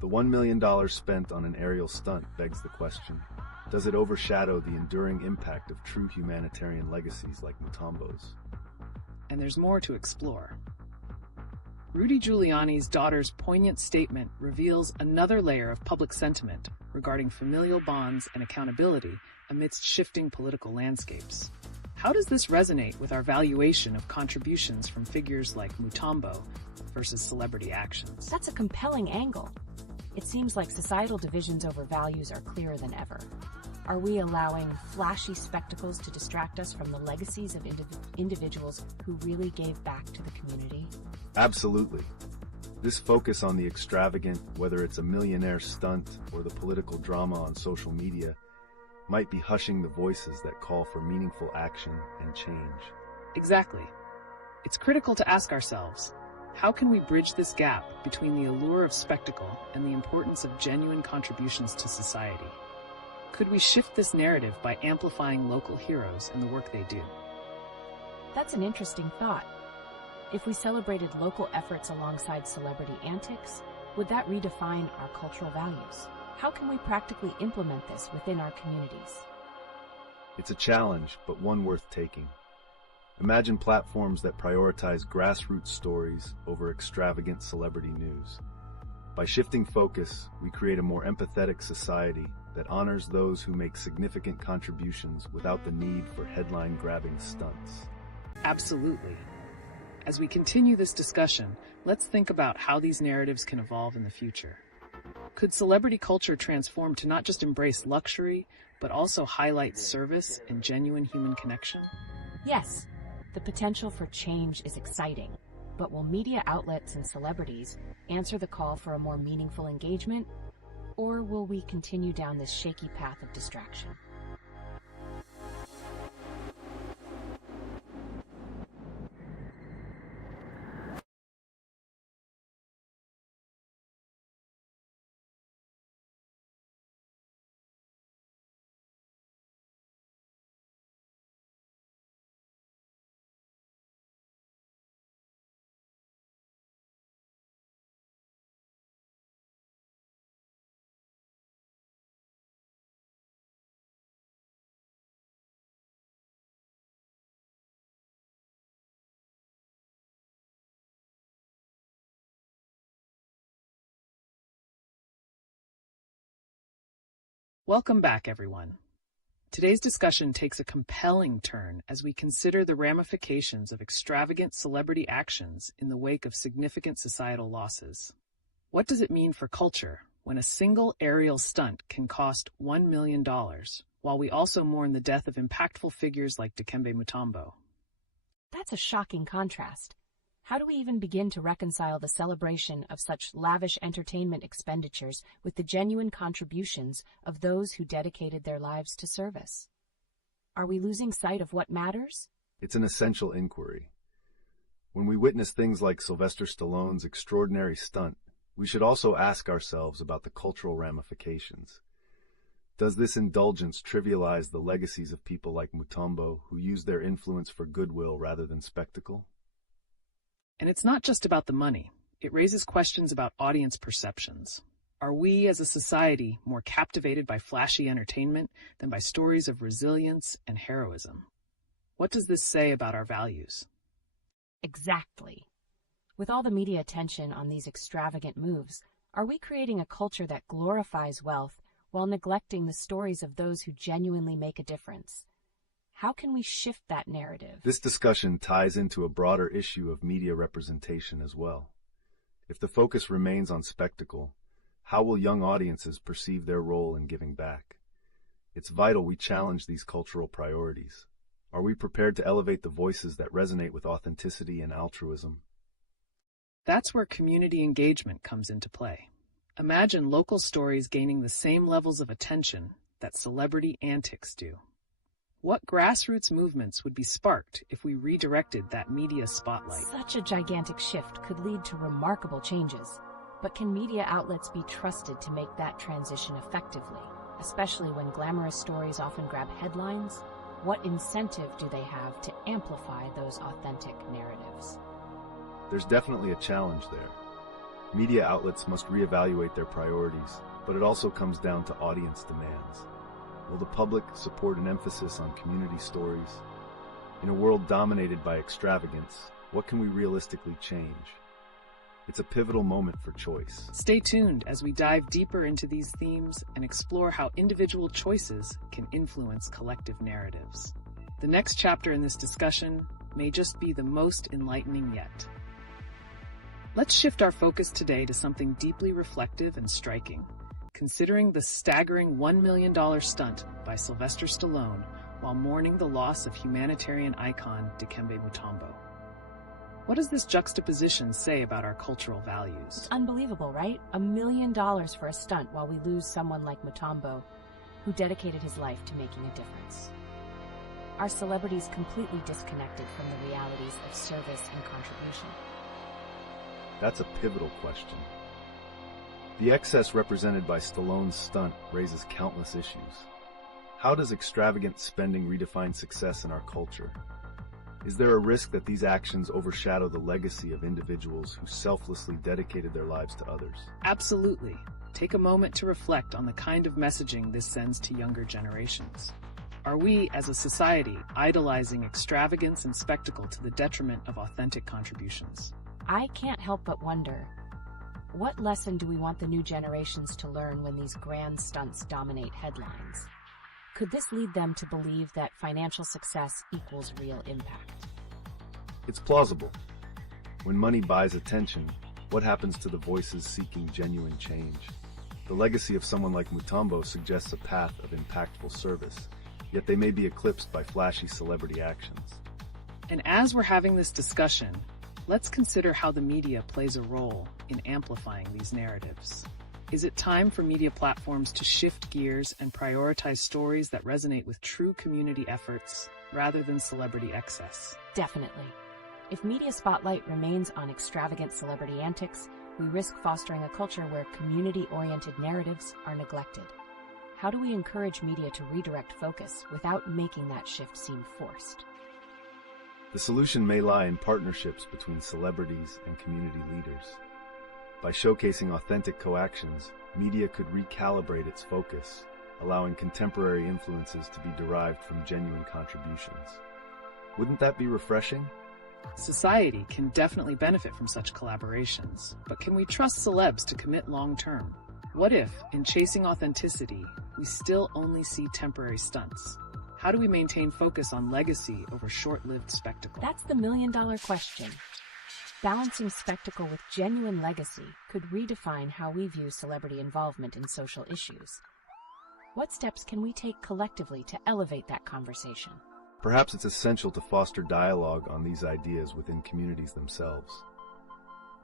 The $1 million spent on an aerial stunt begs the question: does it overshadow the enduring impact of true humanitarian legacies like Mutombo's? And there's more to explore. Rudy Giuliani's daughter's poignant statement reveals another layer of public sentiment regarding familial bonds and accountability amidst shifting political landscapes. How does this resonate with our valuation of contributions from figures like Mutombo versus celebrity actions. That's a compelling angle. It seems like societal divisions over values are clearer than ever. Are we allowing flashy spectacles to distract us from the legacies of individuals who really gave back to the community? Absolutely. This focus on the extravagant, whether it's a millionaire stunt or the political drama on social media, might be hushing the voices that call for meaningful action and change. Exactly. It's critical to ask ourselves, how can we bridge this gap between the allure of spectacle and the importance of genuine contributions to society? Could we shift this narrative by amplifying local heroes and the work they do? That's an interesting thought. If we celebrated local efforts alongside celebrity antics, would that redefine our cultural values? How can we practically implement this within our communities? It's a challenge, but one worth taking. Imagine platforms that prioritize grassroots stories over extravagant celebrity news. By shifting focus, we create a more empathetic society that honors those who make significant contributions without the need for headline-grabbing stunts. Absolutely. As we continue this discussion, let's think about how these narratives can evolve in the future. Could celebrity culture transform to not just embrace luxury, but also highlight service and genuine human connection? Yes, the potential for change is exciting, but will media outlets and celebrities answer the call for a more meaningful engagement, or will we continue down this shaky path of distraction? Welcome back, everyone. Today's discussion takes a compelling turn as we consider the ramifications of extravagant celebrity actions in the wake of significant societal losses. What does it mean for culture when a single aerial stunt can cost $1 million, while we also mourn the death of impactful figures like Dikembe Mutombo? That's a shocking contrast. How do we even begin to reconcile the celebration of such lavish entertainment expenditures with the genuine contributions of those who dedicated their lives to service? Are we losing sight of what matters? It's an essential inquiry. When we witness things like Sylvester Stallone's extraordinary stunt, we should also ask ourselves about the cultural ramifications. Does this indulgence trivialize the legacies of people like Mutombo, who used their influence for goodwill rather than spectacle? And it's not just about the money. It raises questions about audience perceptions. Are we, as a society, more captivated by flashy entertainment than by stories of resilience and heroism? What does this say about our values? Exactly. With all the media attention on these extravagant moves, are we creating a culture that glorifies wealth while neglecting the stories of those who genuinely make a difference? How can we shift that narrative? This discussion ties into a broader issue of media representation as well. If the focus remains on spectacle, how will young audiences perceive their role in giving back? It's vital we challenge these cultural priorities. Are we prepared to elevate the voices that resonate with authenticity and altruism? That's where community engagement comes into play. Imagine local stories gaining the same levels of attention that celebrity antics do. What grassroots movements would be sparked if we redirected that media spotlight? Such a gigantic shift could lead to remarkable changes. But can media outlets be trusted to make that transition effectively, especially when glamorous stories often grab headlines? What incentive do they have to amplify those authentic narratives? There's definitely a challenge there. Media outlets must reevaluate their priorities, but it also comes down to audience demands. Will the public support an emphasis on community stories? In a world dominated by extravagance, what can we realistically change? It's a pivotal moment for choice. Stay tuned as we dive deeper into these themes and explore how individual choices can influence collective narratives. The next chapter in this discussion may just be the most enlightening yet. Let's shift our focus today to something deeply reflective and striking, considering the staggering $1 million stunt by Sylvester Stallone while mourning the loss of humanitarian icon Dikembe Mutombo. What does this juxtaposition say about our cultural values? It's unbelievable, right? $1 million for a stunt while we lose someone like Mutombo, who dedicated his life to making a difference. Are celebrities completely disconnected from the realities of service and contribution? That's a pivotal question. The excess represented by Stallone's stunt raises countless issues. How does extravagant spending redefine success in our culture? Is there a risk that these actions overshadow the legacy of individuals who selflessly dedicated their lives to others? Absolutely. Take a moment to reflect on the kind of messaging this sends to younger generations. Are we, as a society, idolizing extravagance and spectacle to the detriment of authentic contributions? I can't help but wonder, what lesson do we want the new generations to learn when these grand stunts dominate headlines? Could this lead them to believe that financial success equals real impact? It's plausible. When money buys attention, what happens to the voices seeking genuine change? The legacy of someone like Mutombo suggests a path of impactful service, yet they may be eclipsed by flashy celebrity actions. And as we're having this discussion, let's consider how the media plays a role in amplifying these narratives. Is it time for media platforms to shift gears and prioritize stories that resonate with true community efforts rather than celebrity excess? Definitely. If media spotlight remains on extravagant celebrity antics, we risk fostering a culture where community-oriented narratives are neglected. How do we encourage media to redirect focus without making that shift seem forced? The solution may lie in partnerships between celebrities and community leaders. By showcasing authentic co-actions, media could recalibrate its focus, allowing contemporary influences to be derived from genuine contributions. Wouldn't that be refreshing? Society can definitely benefit from such collaborations, but can we trust celebs to commit long-term? What if, in chasing authenticity, we still only see temporary stunts? How do we maintain focus on legacy over short-lived spectacle? That's the million-dollar question. Balancing spectacle with genuine legacy could redefine how we view celebrity involvement in social issues. What steps can we take collectively to elevate that conversation? Perhaps it's essential to foster dialogue on these ideas within communities themselves.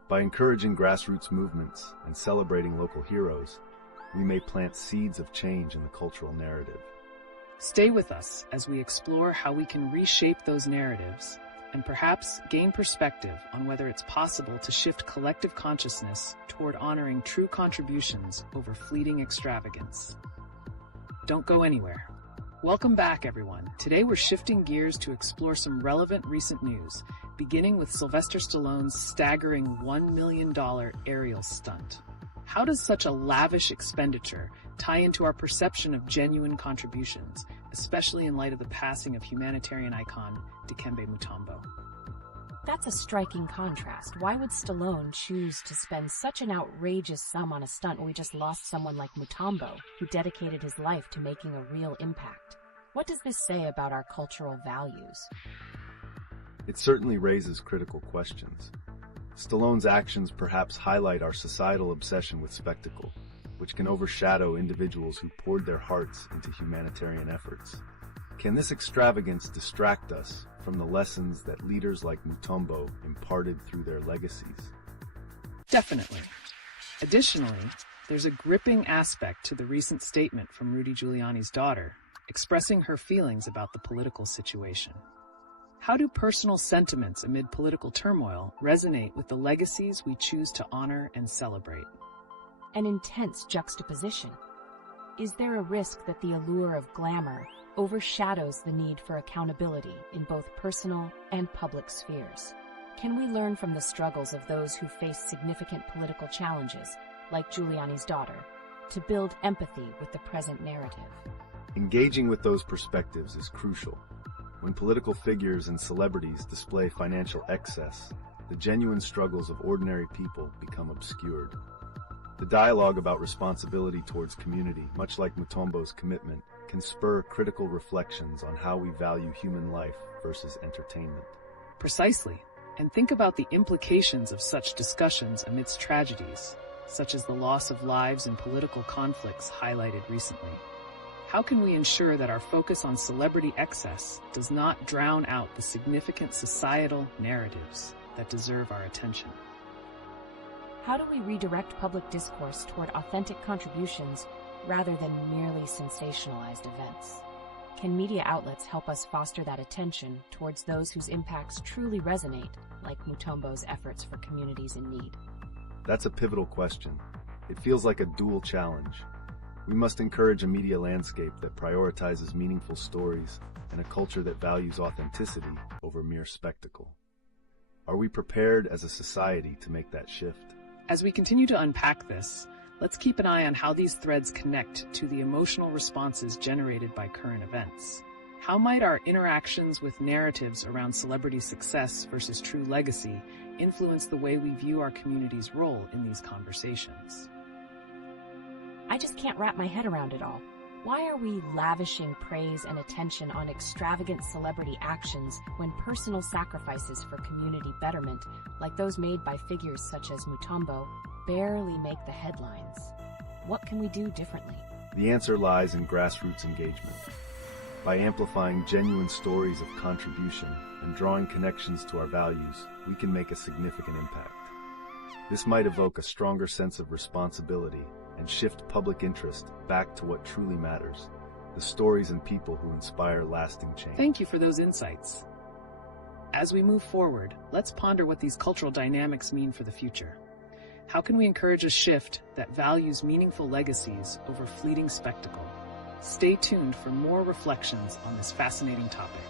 By encouraging grassroots movements and celebrating local heroes, we may plant seeds of change in the cultural narrative. Stay with us as we explore how we can reshape those narratives and perhaps gain perspective on whether it's possible to shift collective consciousness toward honoring true contributions over fleeting extravagance. Don't go anywhere. Welcome back, everyone. Today we're shifting gears to explore some relevant recent news, beginning with Sylvester Stallone's staggering $1 million aerial stunt. How does such a lavish expenditure tie into our perception of genuine contributions, especially in light of the passing of humanitarian icon Dikembe Mutombo? That's a striking contrast. Why would Stallone choose to spend such an outrageous sum on a stunt when we just lost someone like Mutombo, who dedicated his life to making a real impact? What does this say about our cultural values? It certainly raises critical questions. Stallone's actions perhaps highlight our societal obsession with spectacle, which can overshadow individuals who poured their hearts into humanitarian efforts. Can this extravagance distract us from the lessons that leaders like Mutombo imparted through their legacies? Definitely. Additionally, there's a gripping aspect to the recent statement from Rudy Giuliani's daughter, expressing her feelings about the political situation. How do personal sentiments amid political turmoil resonate with the legacies we choose to honor and celebrate? An intense juxtaposition. Is there a risk that the allure of glamour overshadows the need for accountability in both personal and public spheres? Can we learn from the struggles of those who face significant political challenges, like Giuliani's daughter, to build empathy with the present narrative? Engaging with those perspectives is crucial. When political figures and celebrities display financial excess, the genuine struggles of ordinary people become obscured. The dialogue about responsibility towards community, much like Mutombo's commitment, can spur critical reflections on how we value human life versus entertainment. Precisely. And think about the implications of such discussions amidst tragedies, such as the loss of lives in political conflicts highlighted recently. How can we ensure that our focus on celebrity excess does not drown out the significant societal narratives that deserve our attention? How do we redirect public discourse toward authentic contributions rather than merely sensationalized events? Can media outlets help us foster that attention towards those whose impacts truly resonate, like Mutombo's efforts for communities in need? That's a pivotal question. It feels like a dual challenge. We must encourage a media landscape that prioritizes meaningful stories and a culture that values authenticity over mere spectacle. Are we prepared as a society to make that shift? As we continue to unpack this, let's keep an eye on how these threads connect to the emotional responses generated by current events. How might our interactions with narratives around celebrity success versus true legacy influence the way we view our community's role in these conversations? I just can't wrap my head around it all. Why are we lavishing praise and attention on extravagant celebrity actions when personal sacrifices for community betterment, like those made by figures such as Mutombo, barely make the headlines? What can we do differently? The answer lies in grassroots engagement. By amplifying genuine stories of contribution and drawing connections to our values, we can make a significant impact. This might evoke a stronger sense of responsibility and shift public interest back to what truly matters, the stories and people who inspire lasting change. Thank you for those insights. As we move forward, let's ponder what these cultural dynamics mean for the future. How can we encourage a shift that values meaningful legacies over fleeting spectacle? Stay tuned for more reflections on this fascinating topic.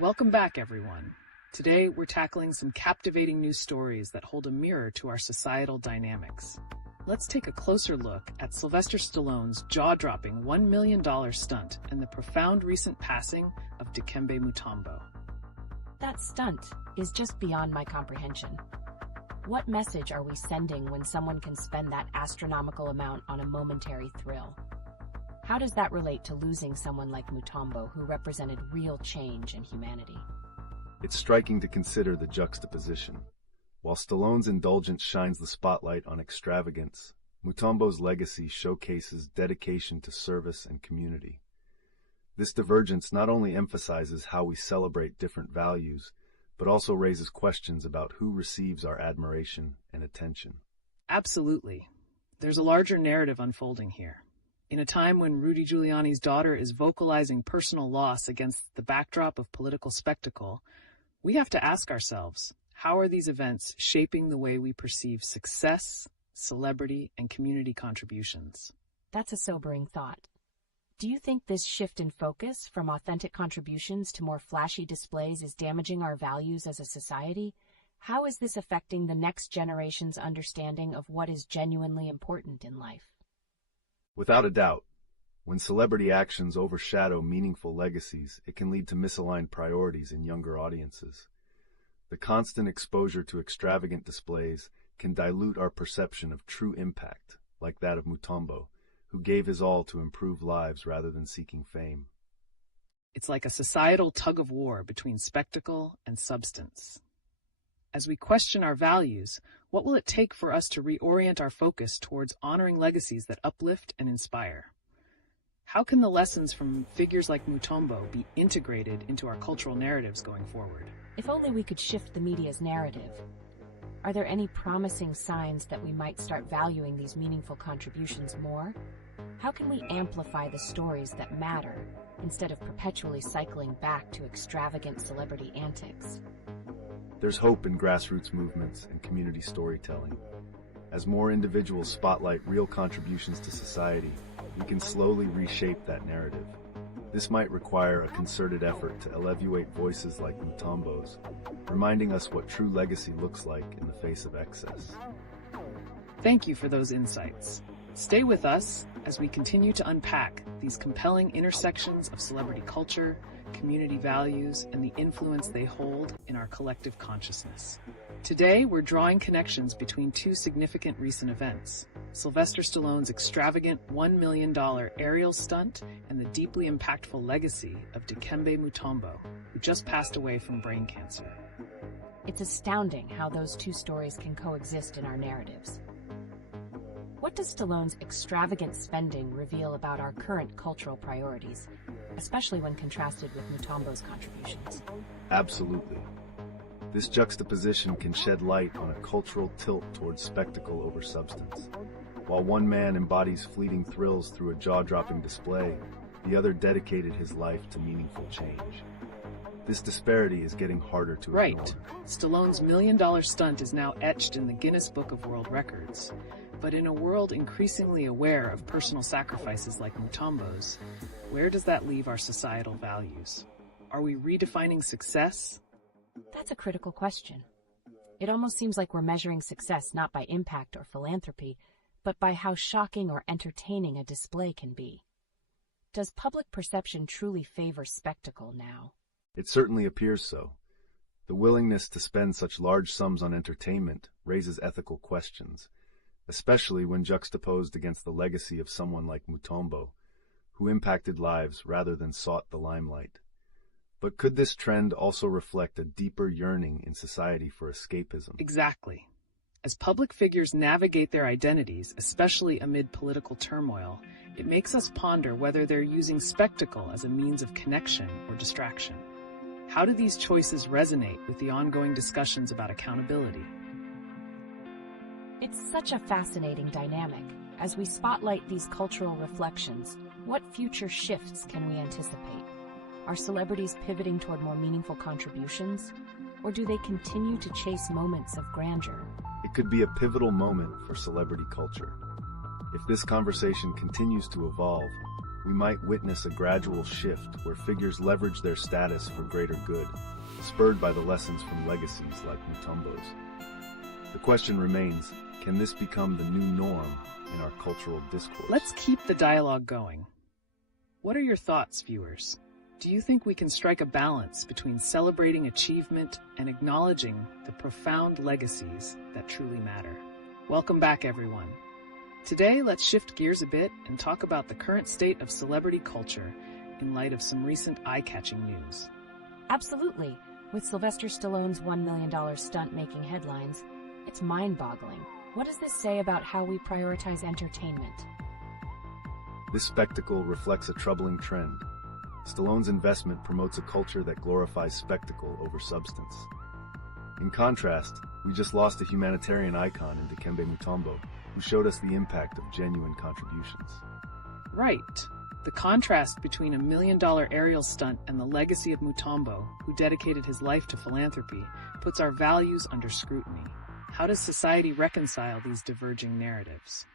Welcome back, everyone. Today, we're tackling some captivating news stories that hold a mirror to our societal dynamics. Let's take a closer look at Sylvester Stallone's jaw-dropping $1 million stunt and the profound recent passing of Dikembe Mutombo. That stunt is just beyond my comprehension. What message are we sending when someone can spend that astronomical amount on a momentary thrill? How does that relate to losing someone like Mutombo, who represented real change in humanity? It's striking to consider the juxtaposition. While Stallone's indulgence shines the spotlight on extravagance, Mutombo's legacy showcases dedication to service and community. This divergence not only emphasizes how we celebrate different values, but also raises questions about who receives our admiration and attention. Absolutely. There's a larger narrative unfolding here. In a time when Rudy Giuliani's daughter is vocalizing personal loss against the backdrop of political spectacle, we have to ask ourselves, how are these events shaping the way we perceive success, celebrity, and community contributions? That's a sobering thought. Do you think this shift in focus from authentic contributions to more flashy displays is damaging our values as a society? How is this affecting the next generation's understanding of what is genuinely important in life? Without a doubt, when celebrity actions overshadow meaningful legacies, it can lead to misaligned priorities in younger audiences. The constant exposure to extravagant displays can dilute our perception of true impact, like that of Mutombo, who gave his all to improve lives rather than seeking fame. It's like a societal tug-of-war between spectacle and substance. As we question our values, what will it take for us to reorient our focus towards honoring legacies that uplift and inspire? How can the lessons from figures like Mutombo be integrated into our cultural narratives going forward? If only we could shift the media's narrative. Are there any promising signs that we might start valuing these meaningful contributions more? How can we amplify the stories that matter instead of perpetually cycling back to extravagant celebrity antics? There's hope in grassroots movements and community storytelling. As more individuals spotlight real contributions to society, we can slowly reshape that narrative. This might require a concerted effort to elevate voices like Mutombo's, reminding us what true legacy looks like in the face of excess. Thank you for those insights. Stay with us as we continue to unpack these compelling intersections of celebrity culture, community values, and the influence they hold in our collective consciousness. Today, we're drawing connections between two significant recent events: Sylvester Stallone's extravagant $1 million aerial stunt and the deeply impactful legacy of Dikembe Mutombo, who just passed away from brain cancer. It's astounding how those two stories can coexist in our narratives. What does Stallone's extravagant spending reveal about our current cultural priorities, especially when contrasted with Mutombo's contributions? Absolutely. This juxtaposition can shed light on a cultural tilt towards spectacle over substance. While one man embodies fleeting thrills through a jaw-dropping display, the other dedicated his life to meaningful change. This disparity is getting harder to ignore. Right. Stallone's $1 million stunt is now etched in the Guinness Book of World Records. But in a world increasingly aware of personal sacrifices like Mutombo's, where does that leave our societal values? Are we redefining success? That's a critical question. It almost seems like we're measuring success not by impact or philanthropy, but by how shocking or entertaining a display can be. Does public perception truly favor spectacle now? It certainly appears so. The willingness to spend such large sums on entertainment raises ethical questions, especially when juxtaposed against the legacy of someone like Mutombo, who impacted lives rather than sought the limelight. But could this trend also reflect a deeper yearning in society for escapism? Exactly. As public figures navigate their identities, especially amid political turmoil, it makes us ponder whether they're using spectacle as a means of connection or distraction. How do these choices resonate with the ongoing discussions about accountability? It's such a fascinating dynamic. As we spotlight these cultural reflections, what future shifts can we anticipate? Are celebrities pivoting toward more meaningful contributions? Or do they continue to chase moments of grandeur? It could be a pivotal moment for celebrity culture. If this conversation continues to evolve, we might witness a gradual shift where figures leverage their status for greater good, spurred by the lessons from legacies like Mutombo's. The question remains, can this become the new norm in our cultural discourse? Let's keep the dialogue going. What are your thoughts, viewers? Do you think we can strike a balance between celebrating achievement and acknowledging the profound legacies that truly matter? Welcome back, everyone. Today, let's shift gears a bit and talk about the current state of celebrity culture in light of some recent eye-catching news. Absolutely. With Sylvester Stallone's $1 million stunt making headlines, it's mind-boggling. What does this say about how we prioritize entertainment? This spectacle reflects a troubling trend. Stallone's investment promotes a culture that glorifies spectacle over substance. In contrast, we just lost a humanitarian icon in Dikembe Mutombo, who showed us the impact of genuine contributions. Right. The contrast between a $1 million aerial stunt and the legacy of Mutombo, who dedicated his life to philanthropy, puts our values under scrutiny. How does society reconcile these diverging narratives?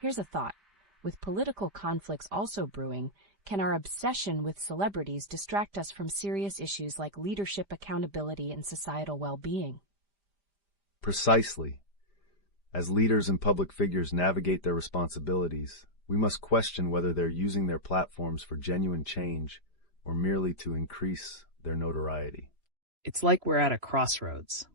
Here's a thought. With political conflicts also brewing, can our obsession with celebrities distract us from serious issues like leadership accountability and societal well-being? Precisely. As leaders and public figures navigate their responsibilities, we must question whether they're using their platforms for genuine change or merely to increase their notoriety. It's like we're at a crossroads.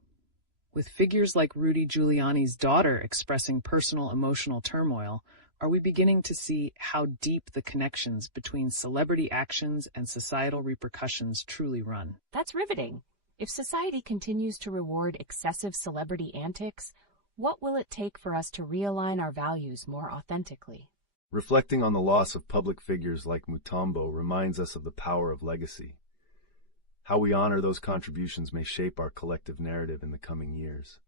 With figures like Rudy Giuliani's daughter expressing personal emotional turmoil, are we beginning to see how deep the connections between celebrity actions and societal repercussions truly run? That's riveting. If society continues to reward excessive celebrity antics, what will it take for us to realign our values more authentically? Reflecting on the loss of public figures like Mutombo reminds us of the power of legacy. How we honor those contributions may shape our collective narrative in the coming years.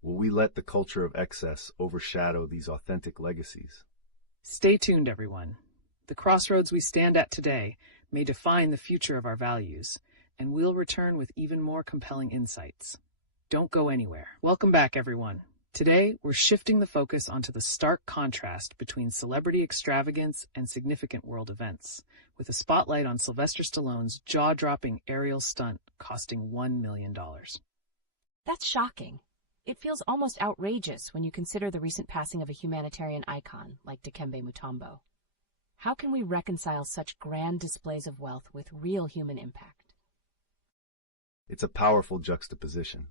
Will we let the culture of excess overshadow these authentic legacies? Stay tuned, everyone. The crossroads we stand at today may define the future of our values, and we'll return with even more compelling insights. Don't go anywhere. Welcome back, everyone. Today, we're shifting the focus onto the stark contrast between celebrity extravagance and significant world events, with a spotlight on Sylvester Stallone's jaw-dropping aerial stunt costing $1 million. That's shocking. It feels almost outrageous when you consider the recent passing of a humanitarian icon like Dikembe Mutombo. How can we reconcile such grand displays of wealth with real human impact? It's a powerful juxtaposition.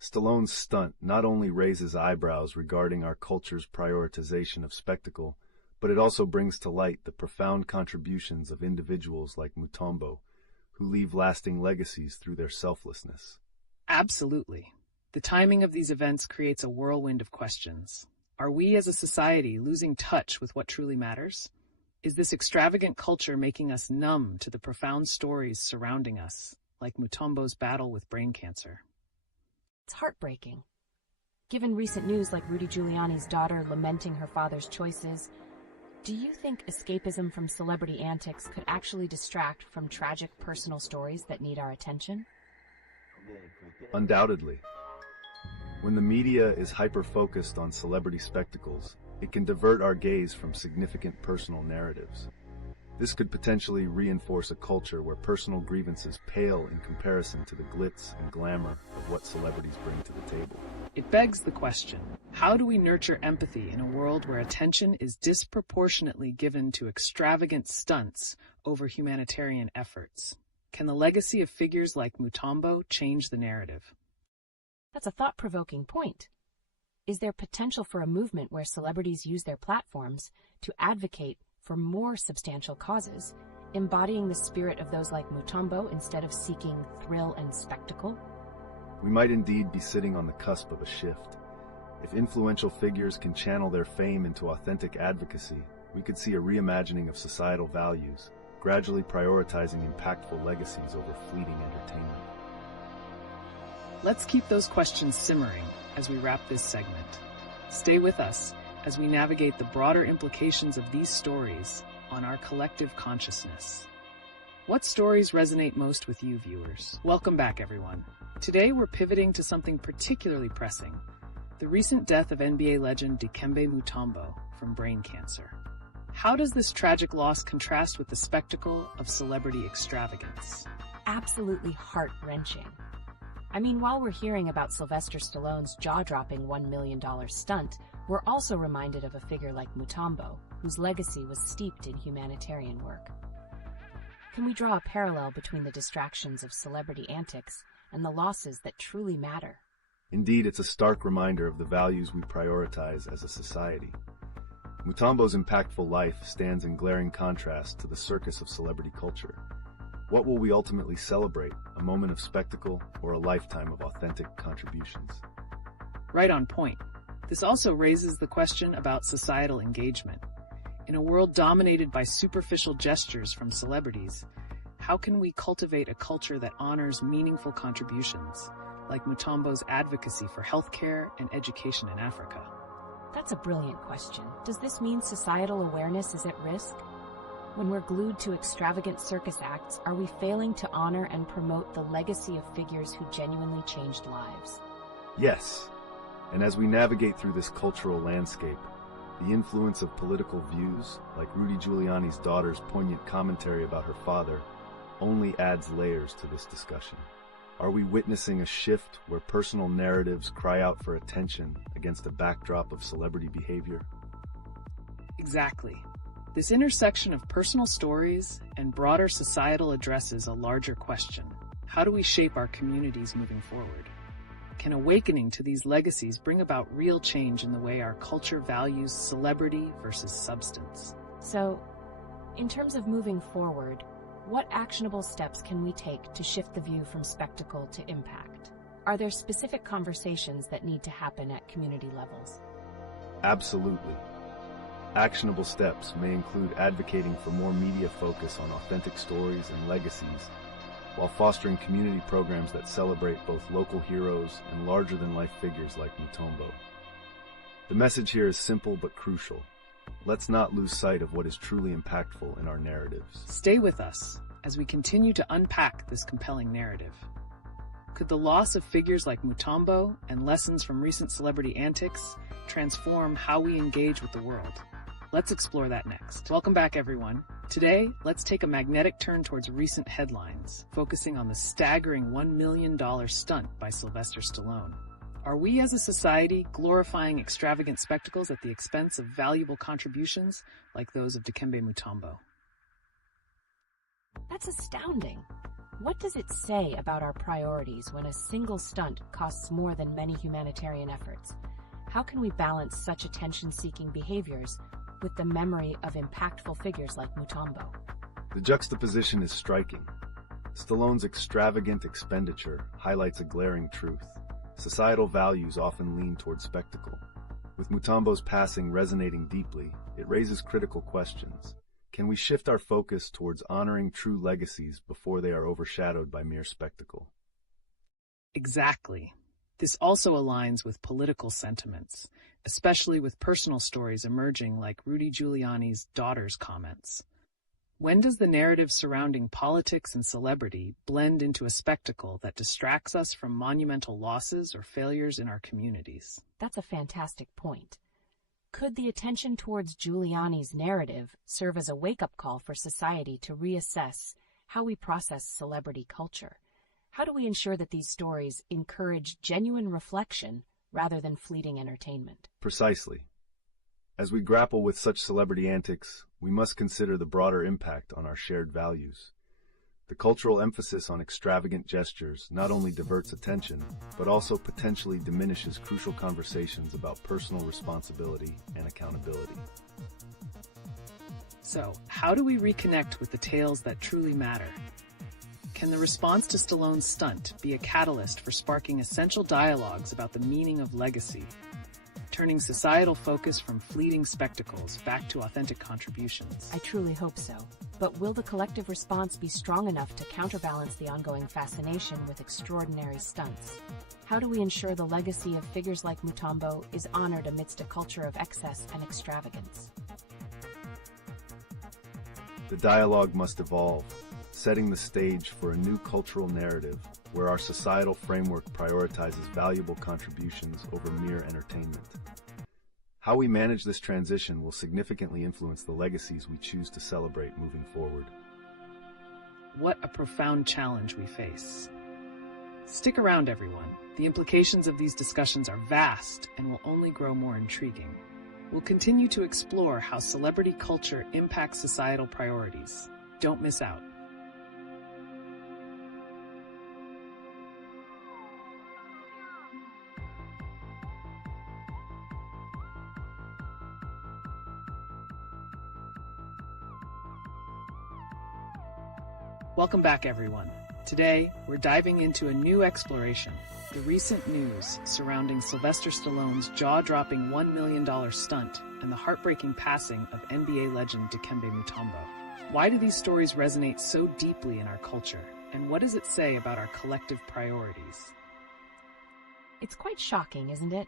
Stallone's stunt not only raises eyebrows regarding our culture's prioritization of spectacle, but it also brings to light the profound contributions of individuals like Mutombo, who leave lasting legacies through their selflessness. Absolutely. The timing of these events creates a whirlwind of questions. Are we as a society losing touch with what truly matters? Is this extravagant culture making us numb to the profound stories surrounding us, like Mutombo's battle with brain cancer? It's heartbreaking. Given recent news like Rudy Giuliani's daughter lamenting her father's choices, do you think escapism from celebrity antics could actually distract from tragic personal stories that need our attention? Undoubtedly. When the media is hyper-focused on celebrity spectacles, it can divert our gaze from significant personal narratives. This could potentially reinforce a culture where personal grievances pale in comparison to the glitz and glamour of what celebrities bring to the table. It begs the question, how do we nurture empathy in a world where attention is disproportionately given to extravagant stunts over humanitarian efforts? Can the legacy of figures like Mutombo change the narrative? That's a thought-provoking point. Is there potential for a movement where celebrities use their platforms to advocate for more substantial causes, embodying the spirit of those like Mutombo instead of seeking thrill and spectacle? We might indeed be sitting on the cusp of a shift. If influential figures can channel their fame into authentic advocacy, we could see a reimagining of societal values, gradually prioritizing impactful legacies over fleeting entertainment. Let's keep those questions simmering as we wrap this segment. Stay with us as we navigate the broader implications of these stories on our collective consciousness. What stories resonate most with you, viewers? Welcome back, everyone. Today, we're pivoting to something particularly pressing: the recent death of NBA legend Dikembe Mutombo from brain cancer. How does this tragic loss contrast with the spectacle of celebrity extravagance? Absolutely heart-wrenching. I mean, while we're hearing about Sylvester Stallone's jaw-dropping $1 million stunt, we're also reminded of a figure like Mutombo, whose legacy was steeped in humanitarian work. Can we draw a parallel between the distractions of celebrity antics and the losses that truly matter? Indeed, it's a stark reminder of the values we prioritize as a society. Mutombo's impactful life stands in glaring contrast to the circus of celebrity culture. What will we ultimately celebrate, a moment of spectacle or a lifetime of authentic contributions? Right on point. This also raises the question about societal engagement. In a world dominated by superficial gestures from celebrities, how can we cultivate a culture that honors meaningful contributions, like Mutombo's advocacy for healthcare and education in Africa? That's a brilliant question. Does this mean societal awareness is at risk? When we're glued to extravagant circus acts, are we failing to honor and promote the legacy of figures who genuinely changed lives? Yes. And as we navigate through this cultural landscape, the influence of political views, like Rudy Giuliani's daughter's poignant commentary about her father, only adds layers to this discussion. Are we witnessing a shift where personal narratives cry out for attention against a backdrop of celebrity behavior? Exactly. This intersection of personal stories and broader societal addresses a larger question. How do we shape our communities moving forward? Can awakening to these legacies bring about real change in the way our culture values celebrity versus substance? So, in terms of moving forward, what actionable steps can we take to shift the view from spectacle to impact? Are there specific conversations that need to happen at community levels? Absolutely. Actionable steps may include advocating for more media focus on authentic stories and legacies, while fostering community programs that celebrate both local heroes and larger-than-life figures like Mutombo. The message here is simple but crucial. Let's not lose sight of what is truly impactful in our narratives. Stay with us as we continue to unpack this compelling narrative. Could the loss of figures like Mutombo and lessons from recent celebrity antics transform how we engage with the world? Let's explore that next. Welcome back, everyone. Today, let's take a magnetic turn towards recent headlines, focusing on the staggering $1 million stunt by Sylvester Stallone. Are we as a society glorifying extravagant spectacles at the expense of valuable contributions like those of Dikembe Mutombo? That's astounding. What does it say about our priorities when a single stunt costs more than many humanitarian efforts? How can we balance such attention-seeking behaviors with the memory of impactful figures like Mutombo? The juxtaposition is striking. Stallone's extravagant expenditure highlights a glaring truth. Societal values often lean toward spectacle. With Mutombo's passing resonating deeply, it raises critical questions. Can we shift our focus towards honoring true legacies before they are overshadowed by mere spectacle? Exactly. This also aligns with political sentiments, especially with personal stories emerging like Rudy Giuliani's daughter's comments. When does the narrative surrounding politics and celebrity blend into a spectacle that distracts us from monumental losses or failures in our communities? That's a fantastic point. Could the attention towards Giuliani's narrative serve as a wake-up call for society to reassess how we process celebrity culture? How do we ensure that these stories encourage genuine reflection rather than fleeting entertainment? Precisely. As we grapple with such celebrity antics, we must consider the broader impact on our shared values. The cultural emphasis on extravagant gestures not only diverts attention, but also potentially diminishes crucial conversations about personal responsibility and accountability. So, how do we reconnect with the tales that truly matter? Can the response to Stallone's stunt be a catalyst for sparking essential dialogues about the meaning of legacy, turning societal focus from fleeting spectacles back to authentic contributions? I truly hope so. But will the collective response be strong enough to counterbalance the ongoing fascination with extraordinary stunts? How do we ensure the legacy of figures like Mutombo is honored amidst a culture of excess and extravagance? The dialogue must evolve, setting the stage for a new cultural narrative where our societal framework prioritizes valuable contributions over mere entertainment. How we manage this transition will significantly influence the legacies we choose to celebrate moving forward. What a profound challenge we face. Stick around, everyone. The implications of these discussions are vast and will only grow more intriguing. We'll continue to explore how celebrity culture impacts societal priorities. Don't miss out. Welcome back, everyone. Today, we're diving into a new exploration, the recent news surrounding Sylvester Stallone's jaw-dropping $1 million stunt and the heartbreaking passing of NBA legend Dikembe Mutombo. Why do these stories resonate so deeply in our culture, and what does it say about our collective priorities? It's quite shocking, isn't it?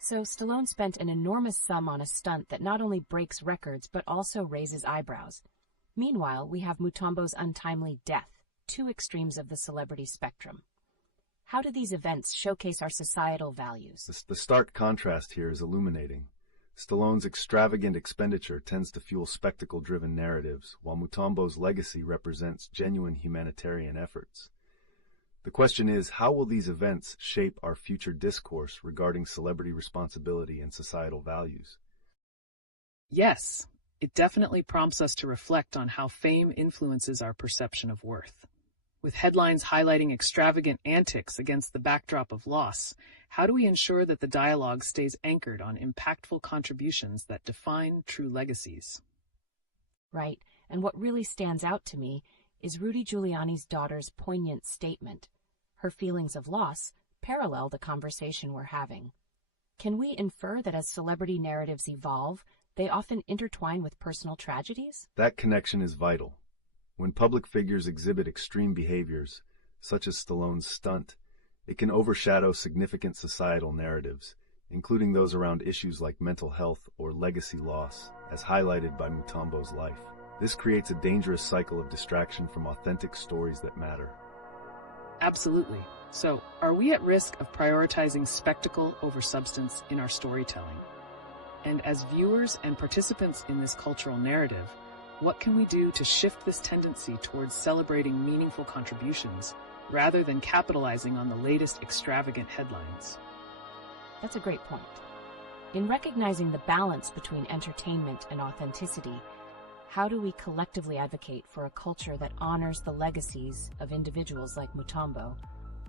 So Stallone spent an enormous sum on a stunt that not only breaks records but also raises eyebrows. Meanwhile, we have Mutombo's untimely death, two extremes of the celebrity spectrum. How do these events showcase our societal values? The stark contrast here is illuminating. Stallone's extravagant expenditure tends to fuel spectacle-driven narratives, while Mutombo's legacy represents genuine humanitarian efforts. The question is, how will these events shape our future discourse regarding celebrity responsibility and societal values? Yes. It definitely prompts us to reflect on how fame influences our perception of worth. With headlines highlighting extravagant antics against the backdrop of loss, how do we ensure that the dialogue stays anchored on impactful contributions that define true legacies? Right, and what really stands out to me is Rudy Giuliani's daughter's poignant statement. Her feelings of loss parallel the conversation we're having. Can we infer that as celebrity narratives evolve, they often intertwine with personal tragedies? That connection is vital. When public figures exhibit extreme behaviors, such as Stallone's stunt, it can overshadow significant societal narratives, including those around issues like mental health or legacy loss, as highlighted by Mutombo's life. This creates a dangerous cycle of distraction from authentic stories that matter. Absolutely. So, are we at risk of prioritizing spectacle over substance in our storytelling? And as viewers and participants in this cultural narrative, what can we do to shift this tendency towards celebrating meaningful contributions rather than capitalizing on the latest extravagant headlines? That's a great point. In recognizing the balance between entertainment and authenticity, how do we collectively advocate for a culture that honors the legacies of individuals like Mutombo,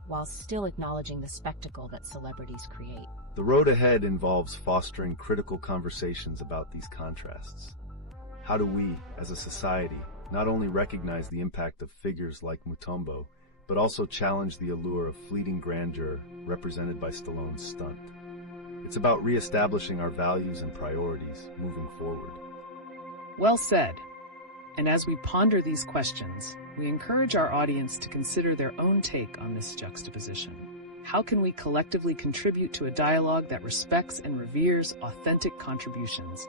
while still acknowledging the spectacle that celebrities create? The road ahead involves fostering critical conversations about these contrasts. How do we, as a society, not only recognize the impact of figures like Mutombo, but also challenge the allure of fleeting grandeur represented by Stallone's stunt? It's about reestablishing our values and priorities moving forward. Well said. And as we ponder these questions, we encourage our audience to consider their own take on this juxtaposition. How can we collectively contribute to a dialogue that respects and reveres authentic contributions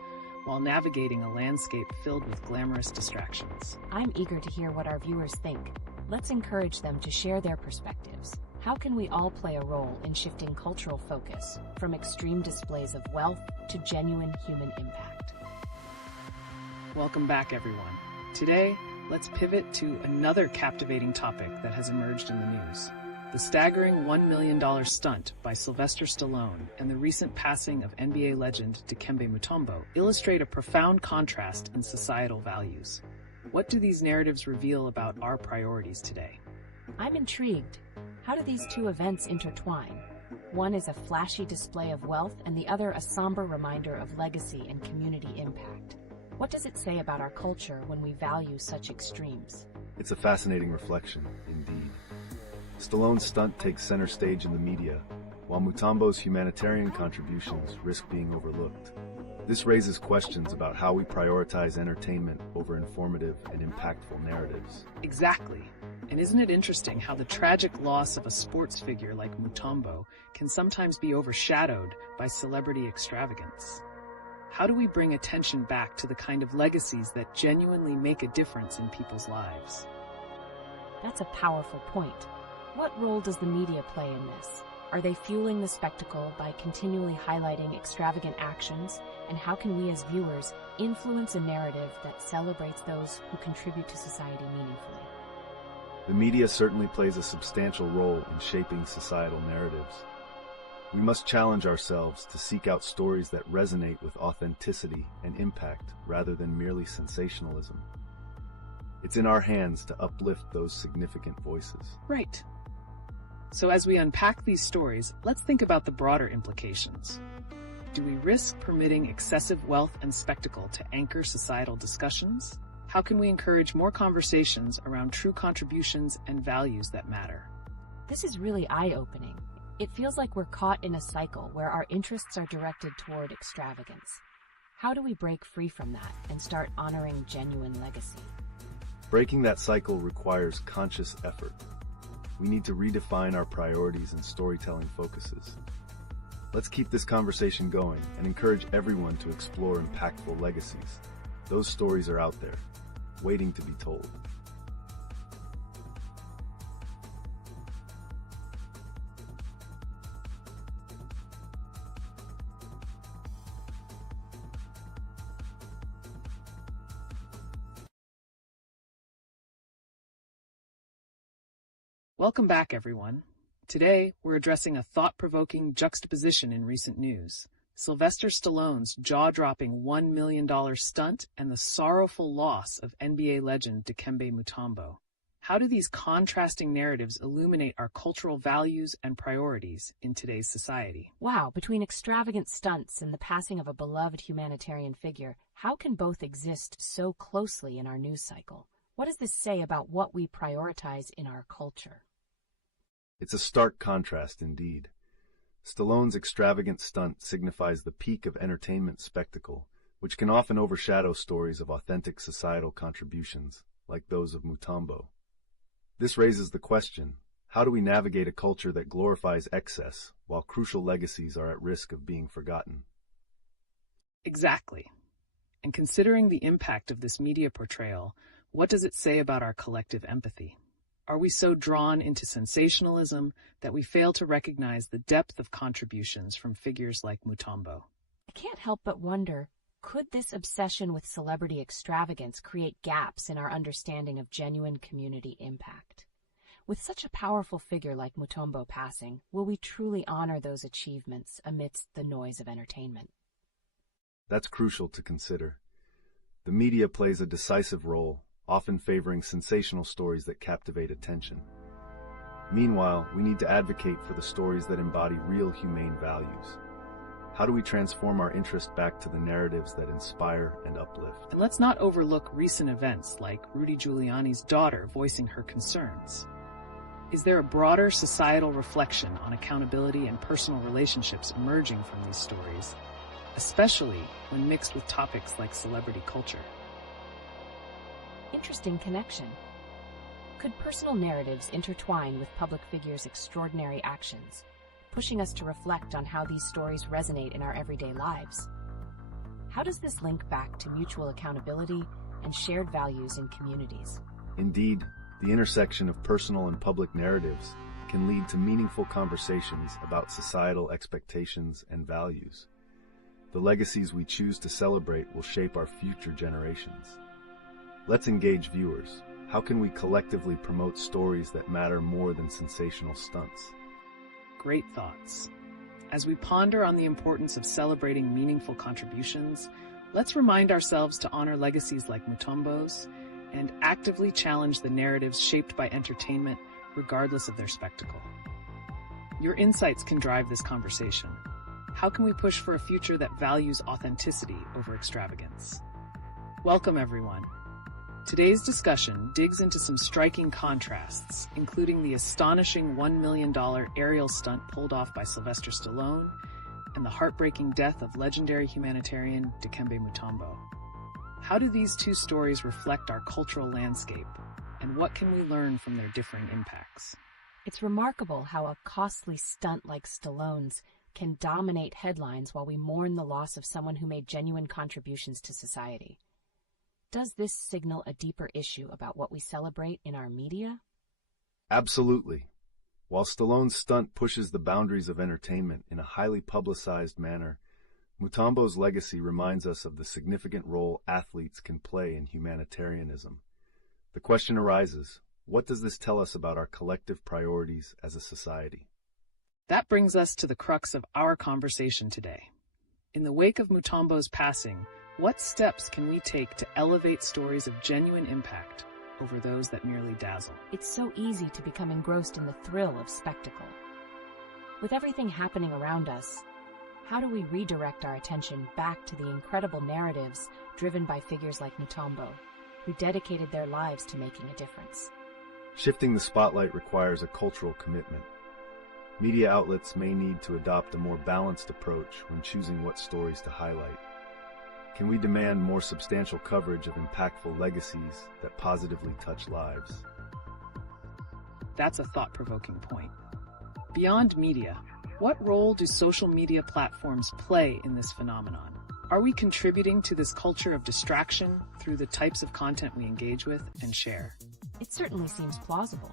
while navigating a landscape filled with glamorous distractions? I'm eager to hear what our viewers think. Let's encourage them to share their perspectives. How can we all play a role in shifting cultural focus from extreme displays of wealth to genuine human impact? Welcome back, everyone. Today, let's pivot to another captivating topic that has emerged in the news. The staggering $1 million stunt by Sylvester Stallone and the recent passing of NBA legend Dikembe Mutombo illustrate a profound contrast in societal values. What do these narratives reveal about our priorities today? I'm intrigued. How do these two events intertwine? One is a flashy display of wealth and the other a somber reminder of legacy and community impact. What does it say about our culture when we value such extremes? It's a fascinating reflection, indeed. Stallone's stunt takes center stage in the media, while Mutombo's humanitarian contributions risk being overlooked. This raises questions about how we prioritize entertainment over informative and impactful narratives. Exactly. And isn't it interesting how the tragic loss of a sports figure like Mutombo can sometimes be overshadowed by celebrity extravagance? How do we bring attention back to the kind of legacies that genuinely make a difference in people's lives? That's a powerful point. What role does the media play in this? Are they fueling the spectacle by continually highlighting extravagant actions? And how can we as viewers influence a narrative that celebrates those who contribute to society meaningfully? The media certainly plays a substantial role in shaping societal narratives. We must challenge ourselves to seek out stories that resonate with authenticity and impact rather than merely sensationalism. It's in our hands to uplift those significant voices. Right. So as we unpack these stories, let's think about the broader implications. Do we risk permitting excessive wealth and spectacle to anchor societal discussions? How can we encourage more conversations around true contributions and values that matter? This is really eye-opening. It feels like we're caught in a cycle where our interests are directed toward extravagance. How do we break free from that and start honoring genuine legacy? Breaking that cycle requires conscious effort. We need to redefine our priorities and storytelling focuses. Let's keep this conversation going and encourage everyone to explore impactful legacies. Those stories are out there, waiting to be told. Welcome back, everyone. Today, we're addressing a thought-provoking juxtaposition in recent news. Sylvester Stallone's jaw-dropping $1 million stunt and the sorrowful loss of NBA legend Dikembe Mutombo. How do these contrasting narratives illuminate our cultural values and priorities in today's society? Wow, between extravagant stunts and the passing of a beloved humanitarian figure, how can both exist so closely in our news cycle? What does this say about what we prioritize in our culture? It's a stark contrast indeed. Stallone's extravagant stunt signifies the peak of entertainment spectacle, which can often overshadow stories of authentic societal contributions, like those of Mutombo. This raises the question, how do we navigate a culture that glorifies excess while crucial legacies are at risk of being forgotten? Exactly. And considering the impact of this media portrayal, what does it say about our collective empathy? Are we so drawn into sensationalism that we fail to recognize the depth of contributions from figures like Mutombo? I can't help but wonder, could this obsession with celebrity extravagance create gaps in our understanding of genuine community impact? With such a powerful figure like Mutombo passing, will we truly honor those achievements amidst the noise of entertainment? That's crucial to consider. The media plays a decisive role, often favoring sensational stories that captivate attention. Meanwhile, we need to advocate for the stories that embody real humane values. How do we transform our interest back to the narratives that inspire and uplift? And let's not overlook recent events like Rudy Giuliani's daughter voicing her concerns. Is there a broader societal reflection on accountability and personal relationships emerging from these stories, especially when mixed with topics like celebrity culture? Interesting connection. Could personal narratives intertwine with public figures' extraordinary actions, pushing us to reflect on how these stories resonate in our everyday lives? How does this link back to mutual accountability and shared values in communities? Indeed, the intersection of personal and public narratives can lead to meaningful conversations about societal expectations and values. The legacies we choose to celebrate will shape our future generations. Let's engage viewers. How can we collectively promote stories that matter more than sensational stunts? Great thoughts. As we ponder on the importance of celebrating meaningful contributions, let's remind ourselves to honor legacies like Mutombo's and actively challenge the narratives shaped by entertainment, regardless of their spectacle. Your insights can drive this conversation. How can we push for a future that values authenticity over extravagance? Welcome, everyone. Today's discussion digs into some striking contrasts, including the astonishing $1 million aerial stunt pulled off by Sylvester Stallone and the heartbreaking death of legendary humanitarian Dikembe Mutombo. How do these two stories reflect our cultural landscape, and what can we learn from their differing impacts? It's remarkable how a costly stunt like Stallone's can dominate headlines while we mourn the loss of someone who made genuine contributions to society. Does this signal a deeper issue about what we celebrate in our media? Absolutely. While Stallone's stunt pushes the boundaries of entertainment in a highly publicized manner, Mutombo's legacy reminds us of the significant role athletes can play in humanitarianism. The question arises, what does this tell us about our collective priorities as a society? That brings us to the crux of our conversation today. In the wake of Mutombo's passing, what steps can we take to elevate stories of genuine impact over those that merely dazzle? It's so easy to become engrossed in the thrill of spectacle. With everything happening around us, how do we redirect our attention back to the incredible narratives driven by figures like Mutombo, who dedicated their lives to making a difference? Shifting the spotlight requires a cultural commitment. Media outlets may need to adopt a more balanced approach when choosing what stories to highlight. Can we demand more substantial coverage of impactful legacies that positively touch lives? That's a thought-provoking point. Beyond media, what role do social media platforms play in this phenomenon? Are we contributing to this culture of distraction through the types of content we engage with and share? It certainly seems plausible.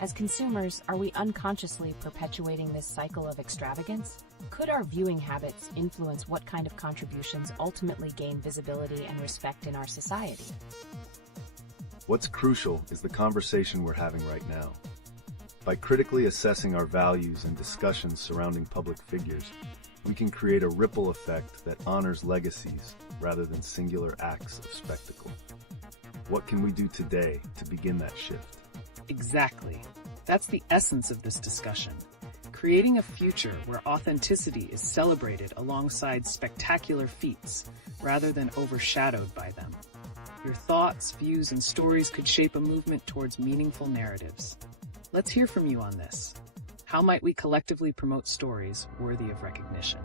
As consumers, are we unconsciously perpetuating this cycle of extravagance? Could our viewing habits influence what kind of contributions ultimately gain visibility and respect in our society? What's crucial is the conversation we're having right now. By critically assessing our values and discussions surrounding public figures, we can create a ripple effect that honors legacies rather than singular acts of spectacle. What can we do today to begin that shift? Exactly. That's the essence of this discussion. Creating a future where authenticity is celebrated alongside spectacular feats rather than overshadowed by them. Your thoughts, views, and stories could shape a movement towards meaningful narratives. Let's hear from you on this. How might we collectively promote stories worthy of recognition?